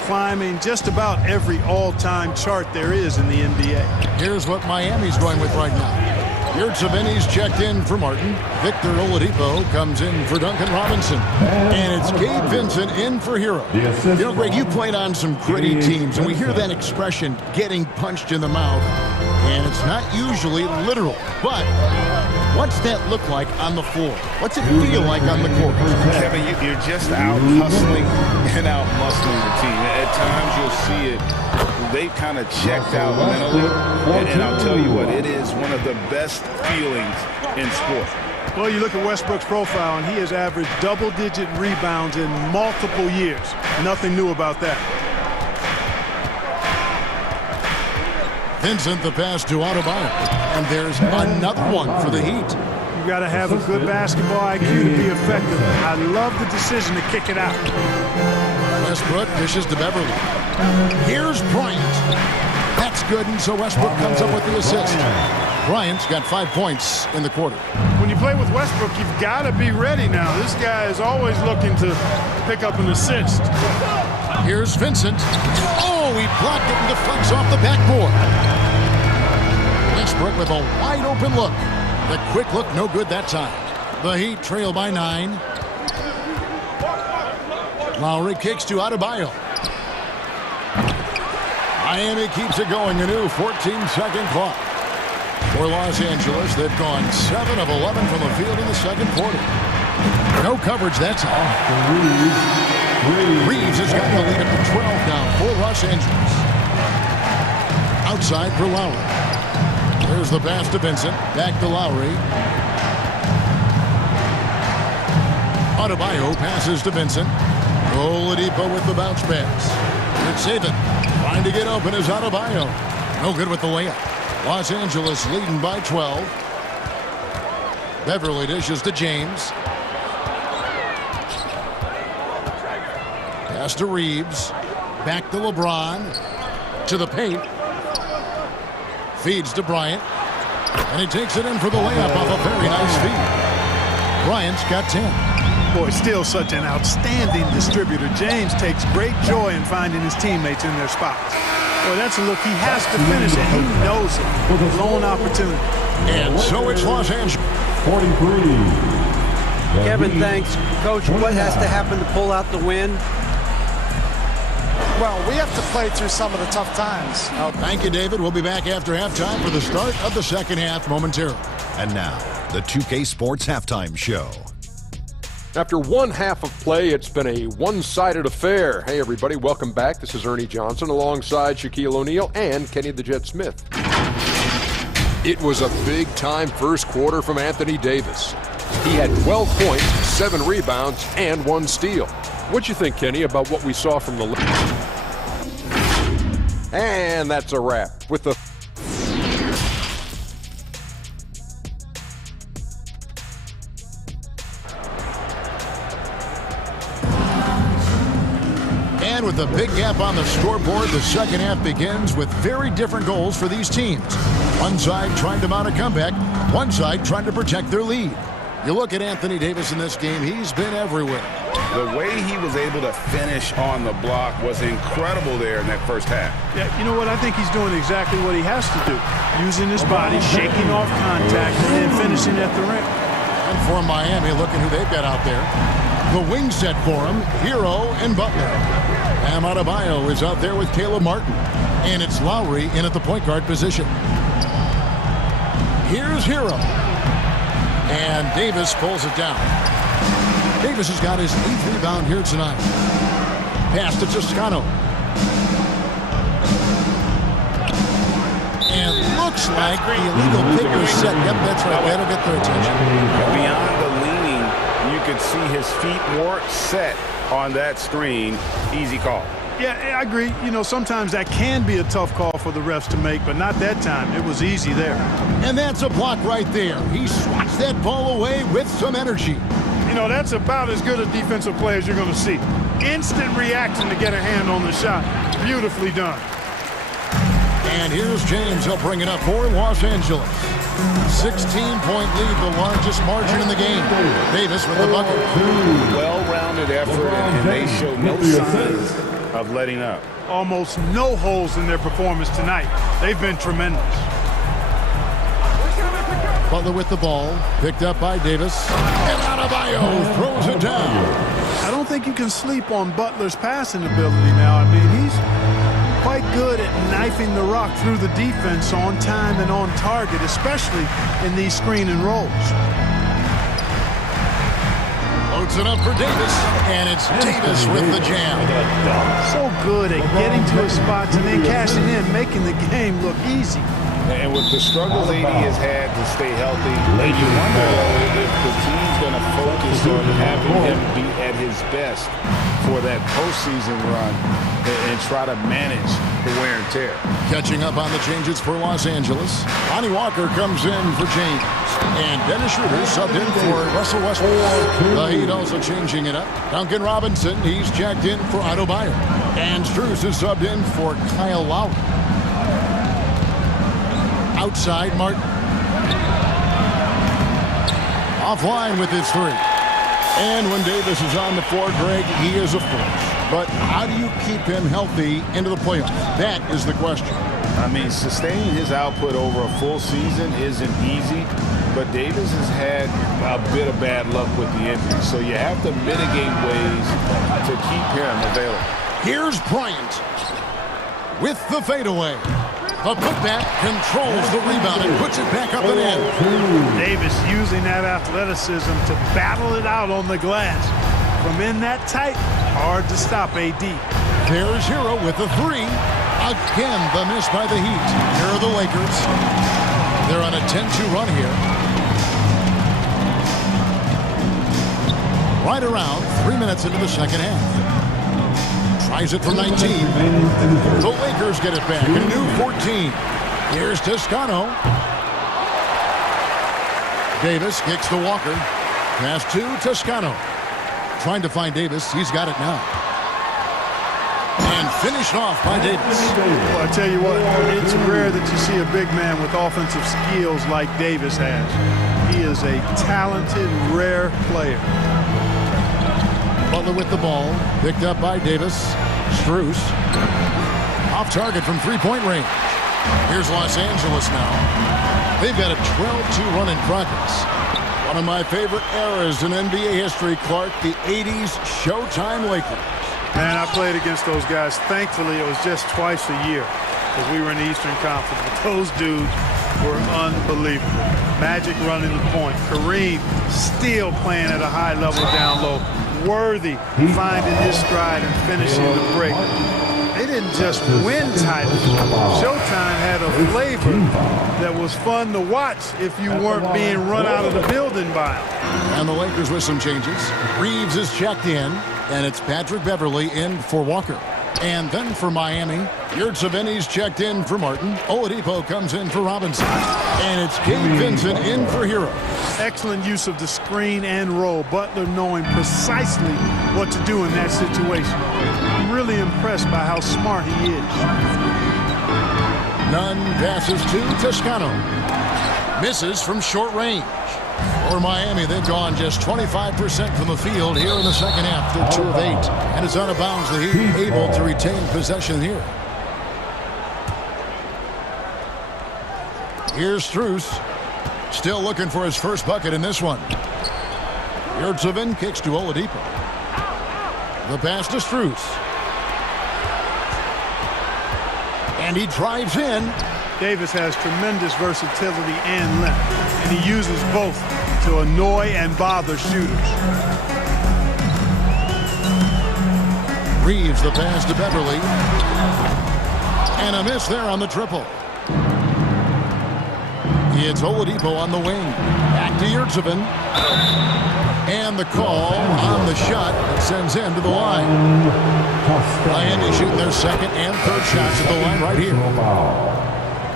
climbing just about every all-time chart there is in the NBA. Here's what Miami's going with right now. Yurtseven's checked in for Martin. Victor Oladipo comes in for Duncan Robinson. And it's Gabe Vincent in for Hero. You know, Greg, you played on some gritty teams, and we hear that expression, getting punched in the mouth. And it's not usually literal, but what's that look like on the floor? What's it feel like on the court? Kevin, you're just out hustling and out muscling the team. At times you'll see it. They've kind of checked out mentally. And I'll tell you what, it is one of the best feelings in sport. Well, you look at Westbrook's profile, and he has averaged double-digit rebounds in multiple years. Nothing new about that. Vincent, the pass to Adebayo. And there's another one for the Heat. You've got to have a good basketball IQ to be effective. I love the decision to kick it out. Westbrook dishes to Beverly. Here's Bryant. That's good, and so Westbrook comes up with the assist. Bryant's got 5 points in the quarter. When you play with Westbrook, you've got to be ready now. This guy is always looking to pick up an assist. Here's Vincent. Oh, he blocked it and deflects off the backboard. Westbrook with a wide open look. The quick look, no good that time. The Heat trail by 9. Lowry kicks to Adebayo. Miami keeps it going. A new 14-second clock. For Los Angeles, they've gone 7 of 11 from the field in the second quarter. No coverage that time. Reeves has got the lead up to 12 now for Los Angeles. Outside for Lowry. There's the pass to Vincent. Back to Lowry. Adebayo passes to Vincent. Oladipo with the bounce pass. It's Saban. Trying to get open is Adebayo. No good with the layup. Los Angeles leading by 12. Beverly dishes to James. Pass to Reeves. Back to LeBron. To the paint. Feeds to Bryant. And he takes it in for the layup off a very nice feed. Bryant's got 10. Boy, still such an outstanding distributor. James takes great joy in finding his teammates in their spots. Boy, that's a look he has to finish, and he knows it. Lone opportunity. And so it's Los Angeles. 43. Kevin, thanks. Coach, what has to happen to pull out the win? Well, we have to play through some of the tough times. Thank you, David. We'll be back after halftime for the start of the second half momentarily. And now, the 2K Sports Halftime Show. After one half of play, it's been a one-sided affair. Hey, everybody, welcome back. This is Ernie Johnson alongside Shaquille O'Neal and Kenny the Jet Smith. It was a big-time first quarter from Anthony Davis. He had 12 points, 7 rebounds, and 1 steal. What'd you think, Kenny, about what we saw from the... And that's a wrap with the... And with a big gap on the scoreboard, the second half begins with very different goals for these teams. One side trying to mount a comeback, one side trying to protect their lead. You look at Anthony Davis in this game, he's been everywhere. The way he was able to finish on the block was incredible there in that first half. Yeah, you know what? I think he's doing exactly what he has to do. Using his body, shaking off contact, and then finishing at the rim. And for Miami, look at who they've got out there. The wing set for him, Hero and Butler. Bam Adebayo is out there with Caleb Martin. And it's Lowry in at the point guard position. Here's Hero. And Davis pulls it down. Davis has got his 8th rebound here tonight. Pass to Toscano. And looks like the illegal pick was set. Yep, that's right. That'll get their attention. Beyond the leaning, you could see his feet more set on that screen. Easy call. Yeah, I agree. You know, sometimes that can be a tough call for the refs to make, but not that time. It was easy there. And that's a block right there. He swats that ball away with some energy. You know, that's about as good a defensive play as you're going to see. Instant reaction to get a hand on the shot. Beautifully done. And here's James. He'll bring it up for Los Angeles. 16-point lead, the largest margin in the game. Davis with the bucket. Well-rounded effort, and they show no signs of letting up. Almost no holes in their performance tonight. They've been tremendous. Butler with the ball, picked up by Davis. And Adebayo throws it down. I don't think you can sleep on Butler's passing ability now. I mean, he's quite good at knifing the rock through the defense on time and on target, especially in these screen and rolls. Loads it up for Davis, and it's Davis with the jam. So good at getting to his spots and then cashing in, making the game look easy. And with the struggles AD has had to stay healthy, you wonder if the team's going to focus on having him be at his best for that postseason run and try to manage the wear and tear. Catching up on the changes for Los Angeles. Lonnie Walker comes in for James. And Dennis Schroeder subbed in for Russell Westbrook. The Heat also changing it up. Duncan Robinson, he's checked in for Adebayo. And Strus is subbed in for Kyle Lowry. Outside, Martin. Offline with his three. And when Davis is on the floor, Greg, he is a force. But how do you keep him healthy into the playoffs? That is the question. I mean, sustaining his output over a full season isn't easy, but Davis has had a bit of bad luck with the injury, so you have to mitigate ways to keep him available. Here's Bryant with the fadeaway. The putback controls the rebound and puts it back up and in. Davis using that athleticism to battle it out on the glass. From in that tight, hard to stop AD. There's Hero with the three. Again, the miss by the Heat. Here are the Lakers. They're on a 10-2 run here. Right around 3 minutes into the second half. Tries it from 19. The Lakers get it back. A new 14. Here's Toscano. Davis kicks to Walker. Pass to Toscano. Trying to find Davis. He's got it now. And finished off by Davis. Well, I tell you what, it's rare that you see a big man with offensive skills like Davis has. He is a talented, rare player. Butler with the ball. Picked up by Davis. Strus. Off target from three-point range. Here's Los Angeles now. They've got a 12-2 run in progress. One of my favorite eras in NBA history, Clark, the 80s Showtime Lakers. Man, I played against those guys. Thankfully, it was just twice a year because we were in the Eastern Conference. But those dudes were unbelievable. Magic running the point. Kareem still playing at a high level down low. Worthy finding his stride and finishing the break. They didn't just win titles. Showtime had a flavor that was fun to watch if you weren't being run out of the building by them. And the Lakers with some changes. Reeves is checked in, and it's Patrick Beverley in for Walker. And then for Miami, Yurtseven's checked in for Martin. Oladipo comes in for Robinson. And it's Gabe Vincent in for Hero. Excellent use of the screen and roll. Butler knowing precisely what to do in that situation. I'm really impressed by how smart he is. Nunn passes to Toscano. Misses from short range. For Miami, they've gone just 25% from the field here in the second half. They're 2 of 8. And it's out of bounds. The Heat able to retain possession here. Here's Strus. Still looking for his first bucket in this one. Yurtseven kicks to Oladipo. The pass to Strus. And he drives in. Davis has tremendous versatility and length, and he uses both to annoy and bother shooters. Reeves the pass to Beverly. And a miss there on the triple. It's Oladipo on the wing. Back to Yurtsevin. And the call on the shot that sends him to the line. Miami shooting their second and third shots at the line right here.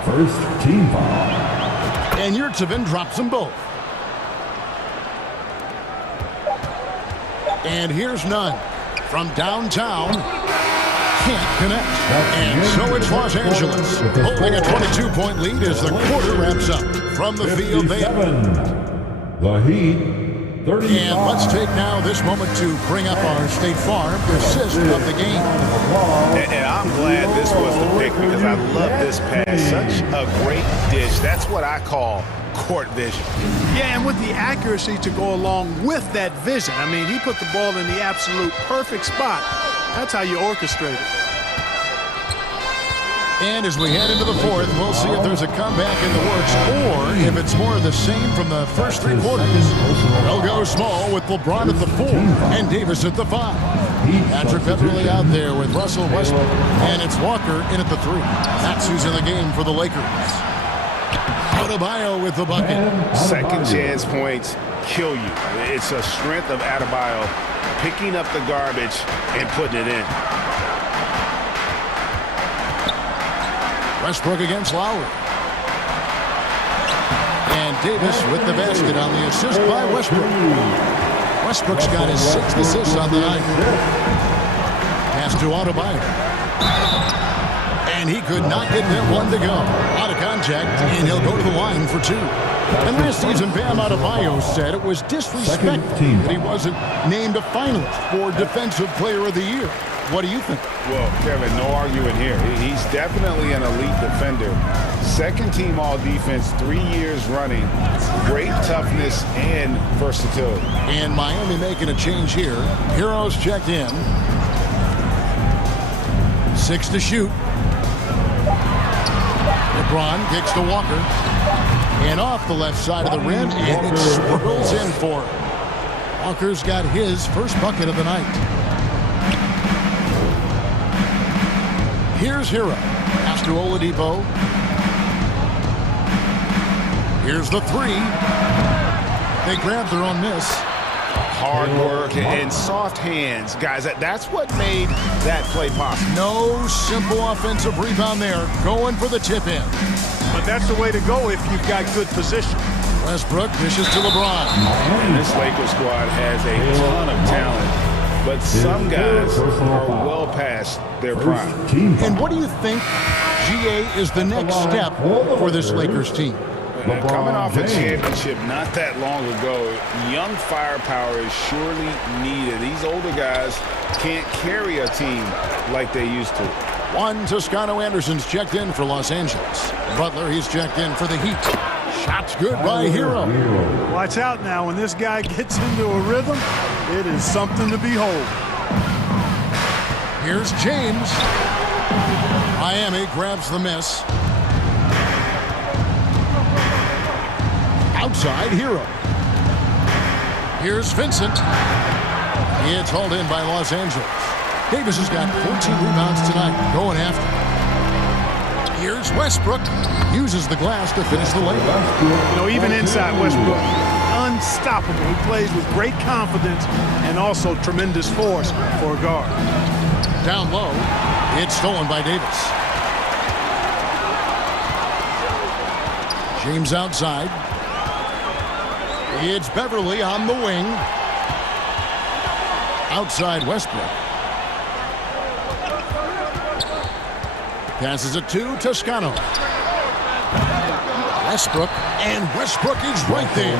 First team foul. And Yurtsevin drops them both. And here's none. From downtown, can't connect. And so it's Los Angeles, holding a 22-point lead as the quarter wraps up. From the field, they The Heat, 35. And let's take now this moment to bring up our State Farm assist of the game. And I'm glad this was the pick because I love this pass. Such a great dish. That's what I call court vision. Yeah, and with the accuracy to go along with that vision. I mean, he put the ball in the absolute perfect spot. That's how you orchestrate it. And as we head into the fourth, we'll see if there's a comeback in the works or if it's more of the same from the first three quarters. They'll go small with LeBron at the 4 and Davis at the 5. Patrick Beverly out there with Russell Westbrook. And it's Walker in at the 3. That's who's in the game for the Lakers. Adebayo with the bucket. Second chance points kill you. It's a strength of Adebayo picking up the garbage and putting it in. Westbrook against Lowry. And Davis with the basket on the assist by Westbrook. Westbrook's got his 6th assist on the night. Pass to Adebayo. And he could not get that one to go. Out of contact, and he'll go to the line for 2. And last season, Bam Adebayo said it was disrespectful that he wasn't named a finalist for Defensive Player of the Year. What do you think? Well, Kevin, no arguing here. He's definitely an elite defender. Second team all defense, 3 years running. Great toughness and versatility. And Miami making a change here. Heroes checked in. 6 to shoot. LeBron kicks to Walker. And off the left side of the rim, and it swirls in for him. Walker's got his first bucket of the night. Here's Hero. Pass to Oladipo. Here's the 3. They grab their own miss. Hard work and soft hands. Guys, that's what made that play possible. No simple offensive rebound there. Going for the tip in. But that's the way to go if you've got good position. Westbrook dishes to LeBron. And this Lakers squad has a ton of talent. But some guys are well past their prime. And what do you think, GA, is the next step for this Lakers team? Coming off a championship not that long ago, young firepower is surely needed. These older guys can't carry a team like they used to. One Toscano Anderson's checked in for Los Angeles. Butler, he's checked in for the Heat. Shots good by Hero. Watch out now. When this guy gets into a rhythm, it is something to behold. Here's James. Miami grabs the miss. Outside, Hero. Here's Vincent. It's hauled in by Los Angeles. Davis has got 14 rebounds tonight, going after. Here's Westbrook. Uses the glass to finish the layup. You know, even inside Westbrook, unstoppable. He plays with great confidence and also tremendous force for a guard. Down low, it's stolen by Davis. James outside. It's Beverly on the wing. Outside Westbrook. Passes it to Toscano. Westbrook, and Westbrook is right there.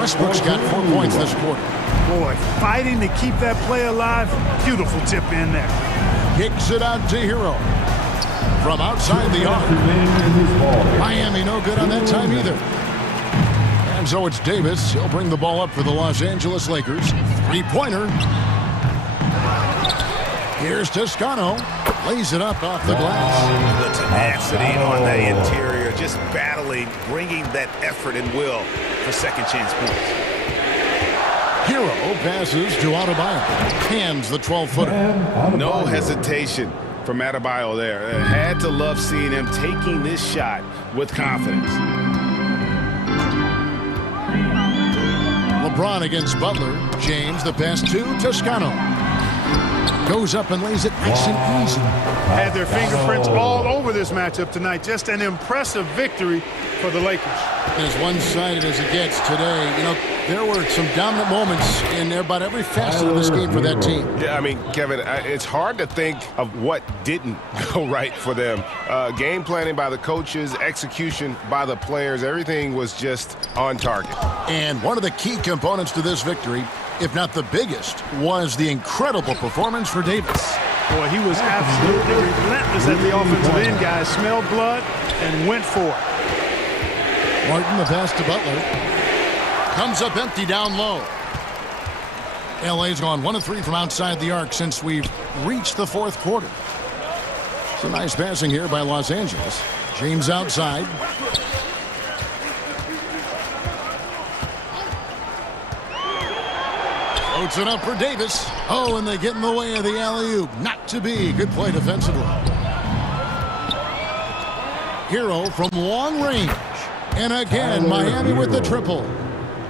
Westbrook's got 4 points this quarter. Boy, fighting to keep that play alive. Beautiful tip in there. Kicks it out to Hero. From outside the arc. Miami no good on that time either. And so it's Davis. He'll bring the ball up for the Los Angeles Lakers. 3-pointer. Here's Toscano. Lays it up off the glass. The tenacity on the interior, just battling, bringing that effort and will for second chance points. Hero passes to Adebayo. Hands the 12-footer. No hesitation from Adebayo there. Had to love seeing him taking this shot with confidence. LeBron against Butler. James, the pass to Toscano. Goes up and lays it nice and easy. Had their fingerprints all over this matchup tonight. Just an impressive victory for the Lakers. As one-sided as it gets today, you know, there were some dominant moments in about every facet of this game for that team. Yeah, I mean, Kevin, it's hard to think of what didn't go right for them. Game planning by the coaches, execution by the players, everything was just on target. And one of the key components to this victory, if not the biggest, was the incredible performance for Davis. Boy, he was absolutely relentless at the offensive end, guys. Smelled blood and went for it. Martin, the pass to Butler. Comes up empty down low. LA's gone 1 of 3 from outside the arc since we've reached the fourth quarter. It's a nice passing here by Los Angeles. James outside. Floats it up for Davis. Oh, and they get in the way of the alley-oop. Not to be. Good play defensively. Hero from long range. And again, Miami with the triple.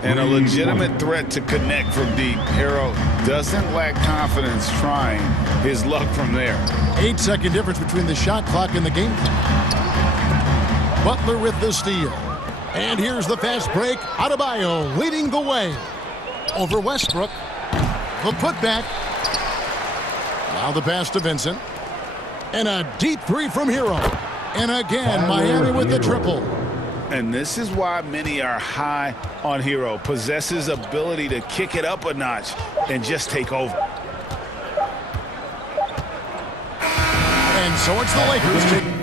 And a legitimate threat to connect from deep. Hero doesn't lack confidence trying his luck from there. 8-second difference between the shot clock and the game clock. Butler with the steal. And here's the fast break. Adebayo leading the way. Over Westbrook. The putback. Now the pass to Vincent. And a deep three from Hero. And again, Miami with the triple. And this is why many are high on Hero. Possesses ability to kick it up a notch and just take over. And so it's the Lakers.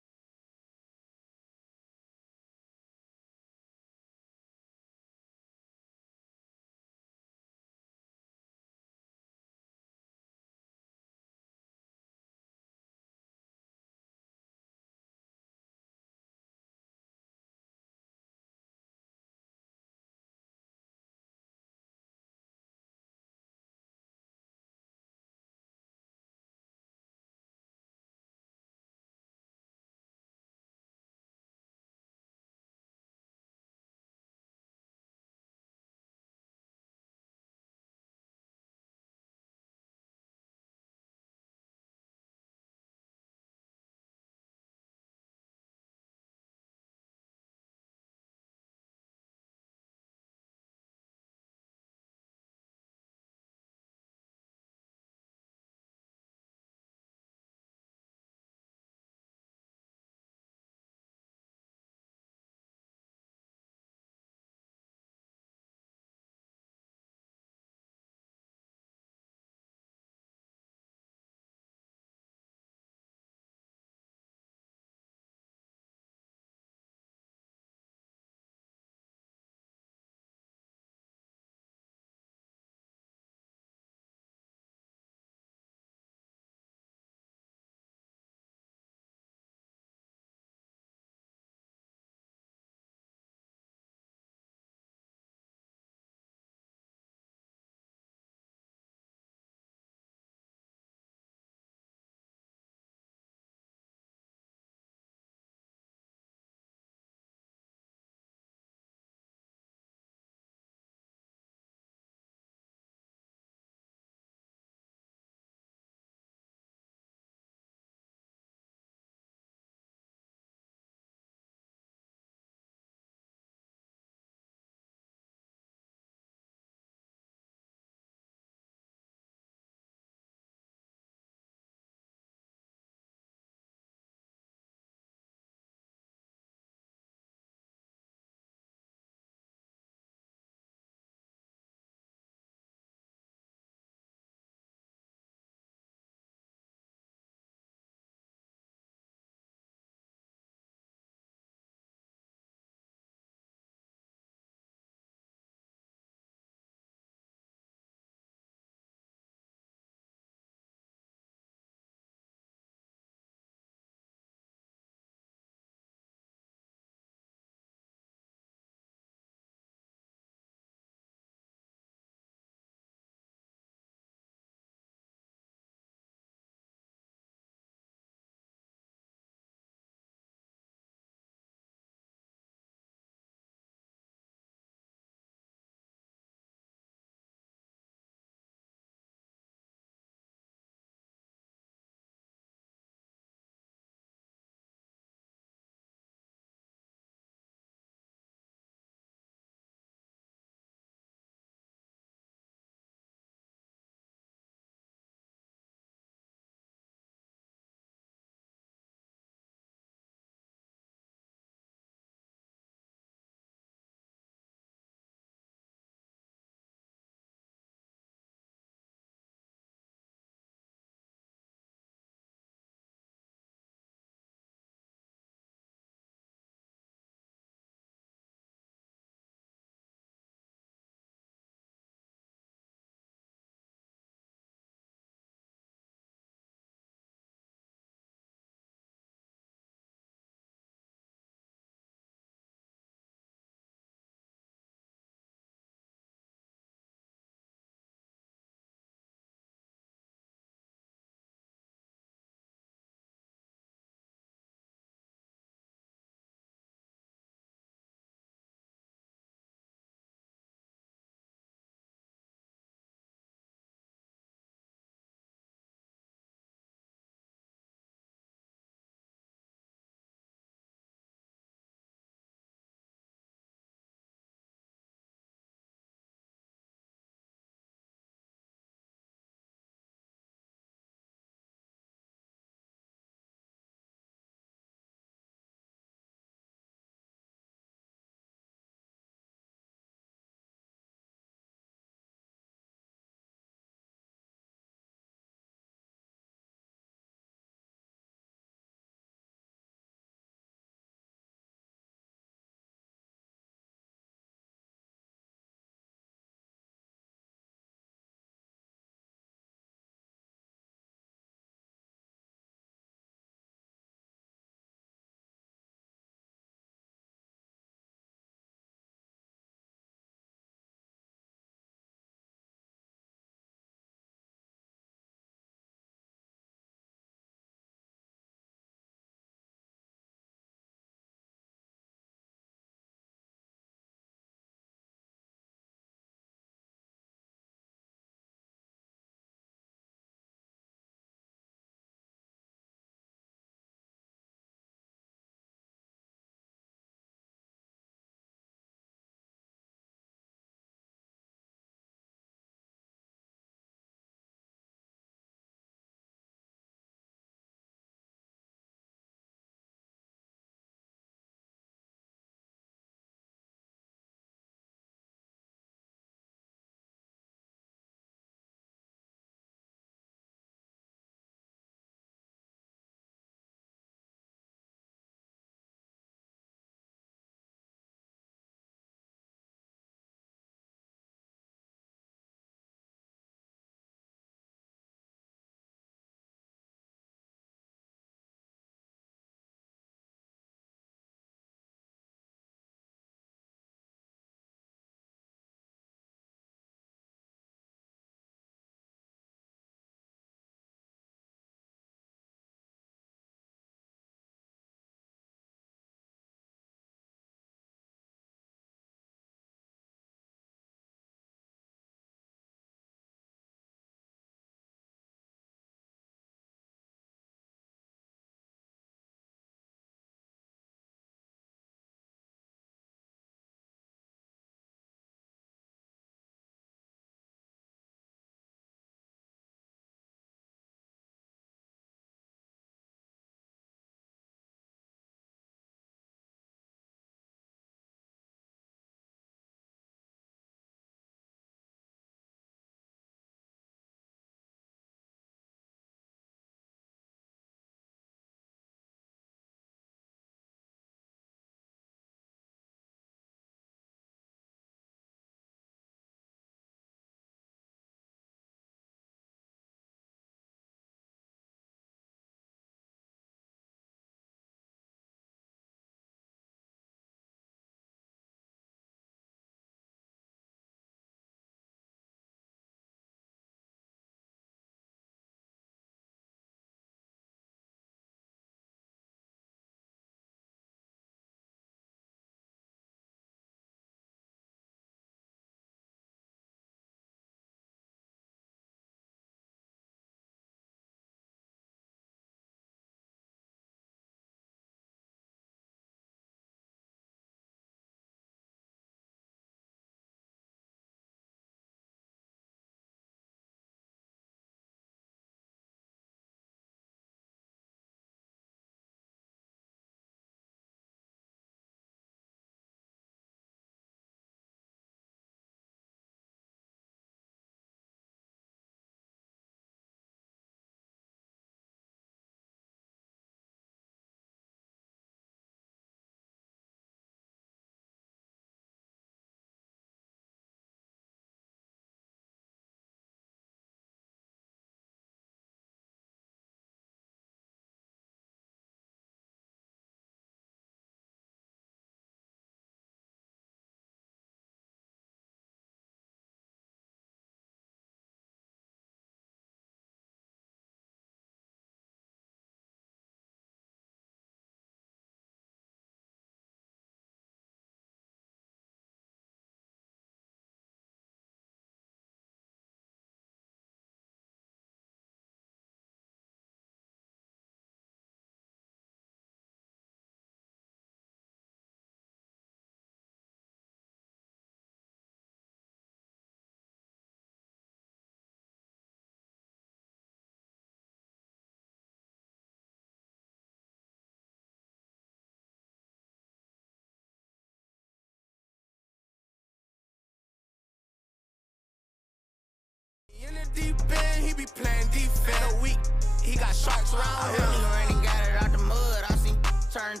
deep end, he be playing defense. Weak, he got sharks around him. He already got it out the mud. I seen turn.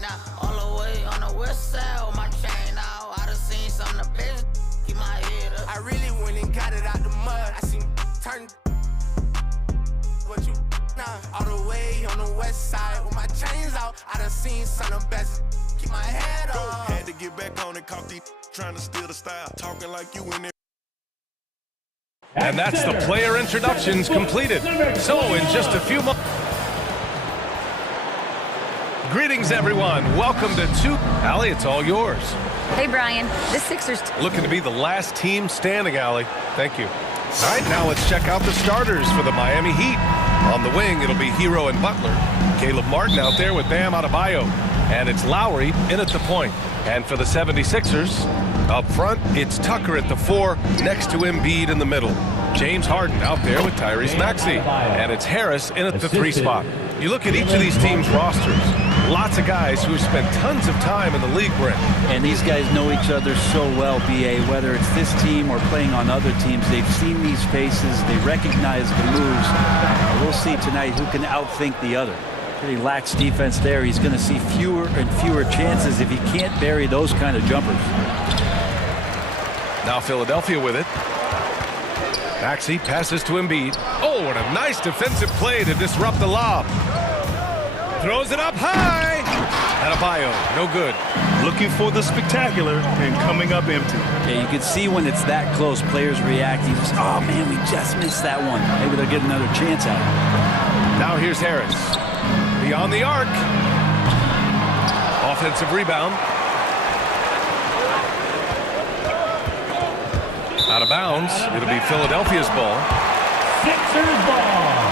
Now all the way on the west side with my chain out. I done seen some of the best. Keep my head up. I really went and got it out the mud. I seen turn. What you now? All the way on the west side with my chains out. I done seen some of the best. Keep my head up. Had to get back on and caught these trying to steal the style. Talking like you in there. And that's the player introductions completed. So in just a few moments. Greetings, everyone. Welcome to Allie, it's all yours. Hey, Brian. This Sixers looking to be the last team standing, Allie. Thank you. All right, now let's check out the starters for the Miami Heat. On the wing, it'll be Hero and Butler. Caleb Martin out there with Bam Adebayo. And it's Lowry in at the point. And for the 76ers, up front, it's Tucker at the 4, next to Embiid in the middle. James Harden out there with Tyrese Maxey. And it's Harris in at the 3 spot. You look at each of these teams' rosters, lots of guys who have spent tons of time in the league, Brent. And these guys know each other so well, B.A., whether it's this team or playing on other teams. They've seen these faces. They recognize the moves. We'll see tonight who can outthink the other. Pretty lax defense there. He's going to see fewer and fewer chances if he can't bury those kind of jumpers. Now Philadelphia with it. Maxey passes to Embiid. Oh, what a nice defensive play to disrupt the lob. Throws it up high. Adebayo, no good. Looking for the spectacular and coming up empty. Yeah, you can see when it's that close, players react. You just, oh man, we just missed that one. Maybe they'll get another chance at it. Now here's Harris. Beyond the arc. Offensive rebound. Out of bounds. It'll be Philadelphia's ball. Sixers ball.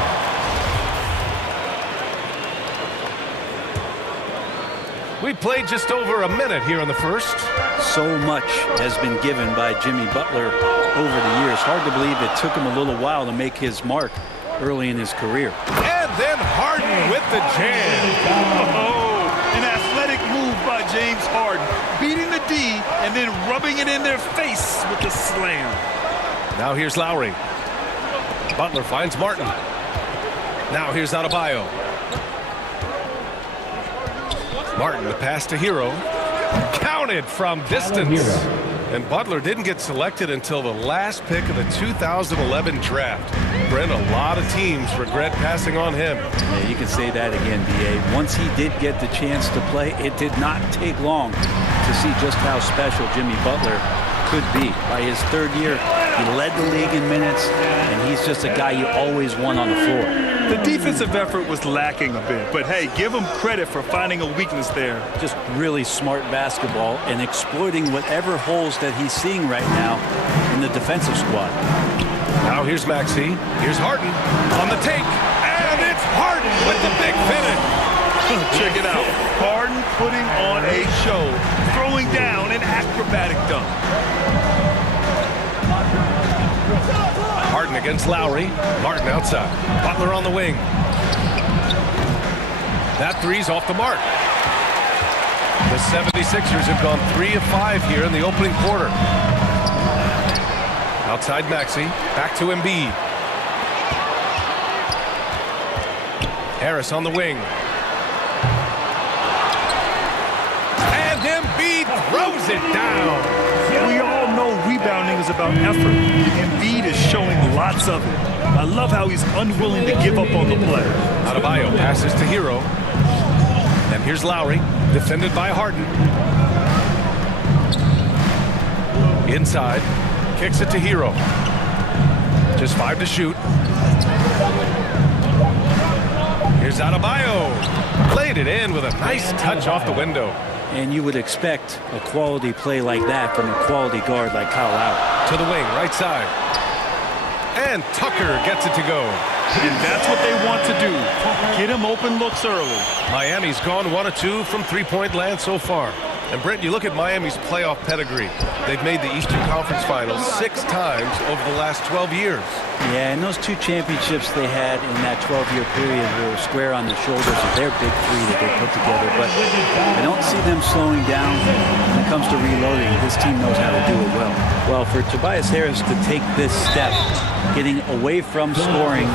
We played just over a minute here in the first. So much has been given by Jimmy Butler over the years. Hard to believe it took him a little while to make his mark early in his career. And then Harden with the jam. Oh, an athletic move by James Harden. Beating the D and then rubbing it in their face with the slam. Now here's Lowry. Butler finds Martin. Now here's Adebayo. Martin, the pass to Hero. Counted from distance. And Butler didn't get selected until the last pick of the 2011 draft. Brent, a lot of teams regret passing on him. Yeah, you can say that again, B.A. Once he did get the chance to play, it did not take long to see just how special Jimmy Butler could be. By his third year, he led the league in minutes, and he's just a guy you always want on the floor. The defensive effort was lacking a bit, but hey, give him credit for finding a weakness there. Just really smart basketball and exploiting whatever holes that he's seeing right now in the defensive squad. Now here's Maxey. Here's Harden on the take, and it's Harden with the big finish. Check it out. Harden putting on a show, throwing down an acrobatic dunk. Harden against Lowry. Martin outside. Butler on the wing. That three's off the mark. The 76ers have gone 3 of 5 here in the opening quarter. Outside Maxey. Back to Embiid. Harris on the wing. And Embiid throws it down. We all know rebounding is about effort. Embiid is showing lots of it. I love how he's unwilling to give up on the play. Adebayo passes to Hero. And here's Lowry, defended by Harden. Inside, kicks it to Hero. Just 5 to shoot. Here's Adebayo. Laid it in with a nice touch off the window. And you would expect a quality play like that from a quality guard like Kyle Lowry. To the wing, right side. And Tucker gets it to go. And that's what they want to do. Get him open looks early. Miami's gone 1 of 2 from three-point land so far. And Brent, you look at Miami's playoff pedigree. They've made the Eastern Conference Finals 6 times over the last 12 years. Yeah, and those 2 championships they had in that 12-year period were square on the shoulders of their big 3 that they put together. But I don't see them slowing down when it comes to reloading. This team knows how to do it well. Well, for Tobias Harris to take this step, getting away from scoring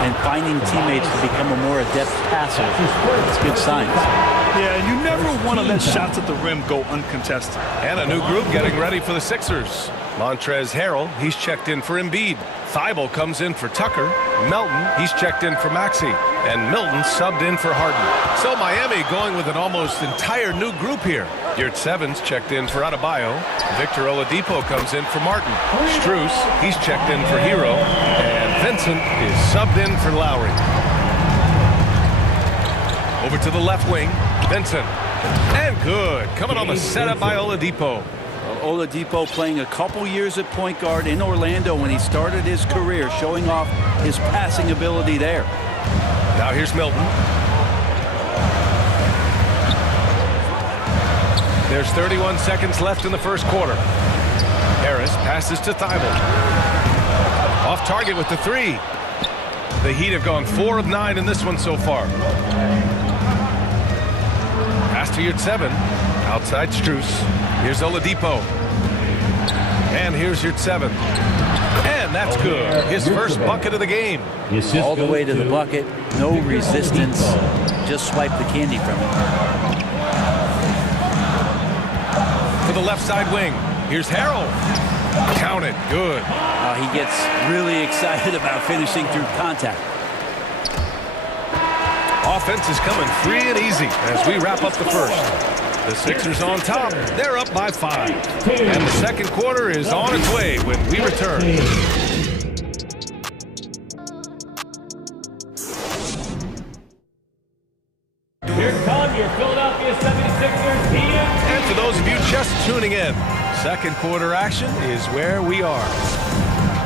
and finding teammates to become a more adept passer, it's good signs. Yeah, you never want to let shots at the rim go uncontested. And a new group getting ready for the Sixers. Montrezl Harrell, he's checked in for Embiid. Thibault comes in for Tucker. Melton, he's checked in for Maxey. And Milton subbed in for Harden. So Miami going with an almost entire new group here. Yurtseven's checked in for Adebayo. Victor Oladipo comes in for Martin. Strus, he's checked in for Hero. And Vincent is subbed in for Lowry. Over to the left wing, Vincent. And good. Coming on the setup by Oladipo. Oladipo playing a couple years at point guard in Orlando when he started his career, showing off his passing ability there. Now here's Milton. There's 31 seconds left in the first quarter. Harris passes to Thibault. Off target with the 3. The Heat have gone 4 of 9 in this one so far. Pass to Yurtseven. Outside Strus. Here's Oladipo. And here's Yurtseven. And that's good. His first bucket of the game. All the way to the bucket. No resistance. Just swipe the candy from it. For the left side wing. Here's Harrell. Count it. Good. He gets really excited about finishing through contact. Offense is coming free and easy as we wrap up the first. The Sixers on top. They're up by 5. And the second quarter is on its way when we return. Here come your Philadelphia 76ers team. And for those of you just tuning in, second quarter action is where we are.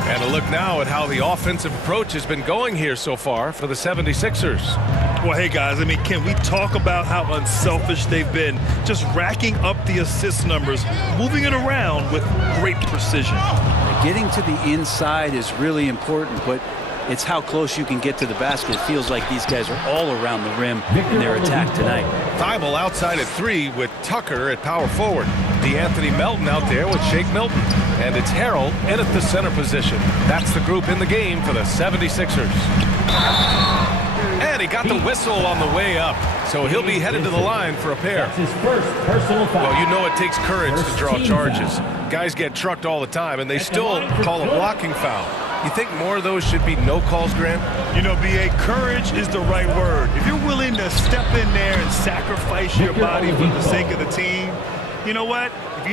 And a look now at how the offensive approach has been going here so far for the 76ers. Well, hey, guys, I mean, can we talk about how unselfish they've been? Just racking up the assist numbers, moving it around with great precision. Getting to the inside is really important, but it's how close you can get to the basket. It feels like these guys are all around the rim in their attack tonight. Thibault outside at 3 with Tucker at power forward. DeAnthony Melton out there with Shake Milton. And it's Harrell in at the center position. That's the group in the game for the 76ers. And he got the whistle on the way up. So he'll be headed to the line for a pair. That's his first personal foul. Well, you know it takes courage to draw charges. Guys get trucked all the time, and they still call a blocking foul. You think more of those should be no calls, Grant? You know, B.A., courage is the right word. If you're willing to step in there and sacrifice your body for the sake of the team, you know what?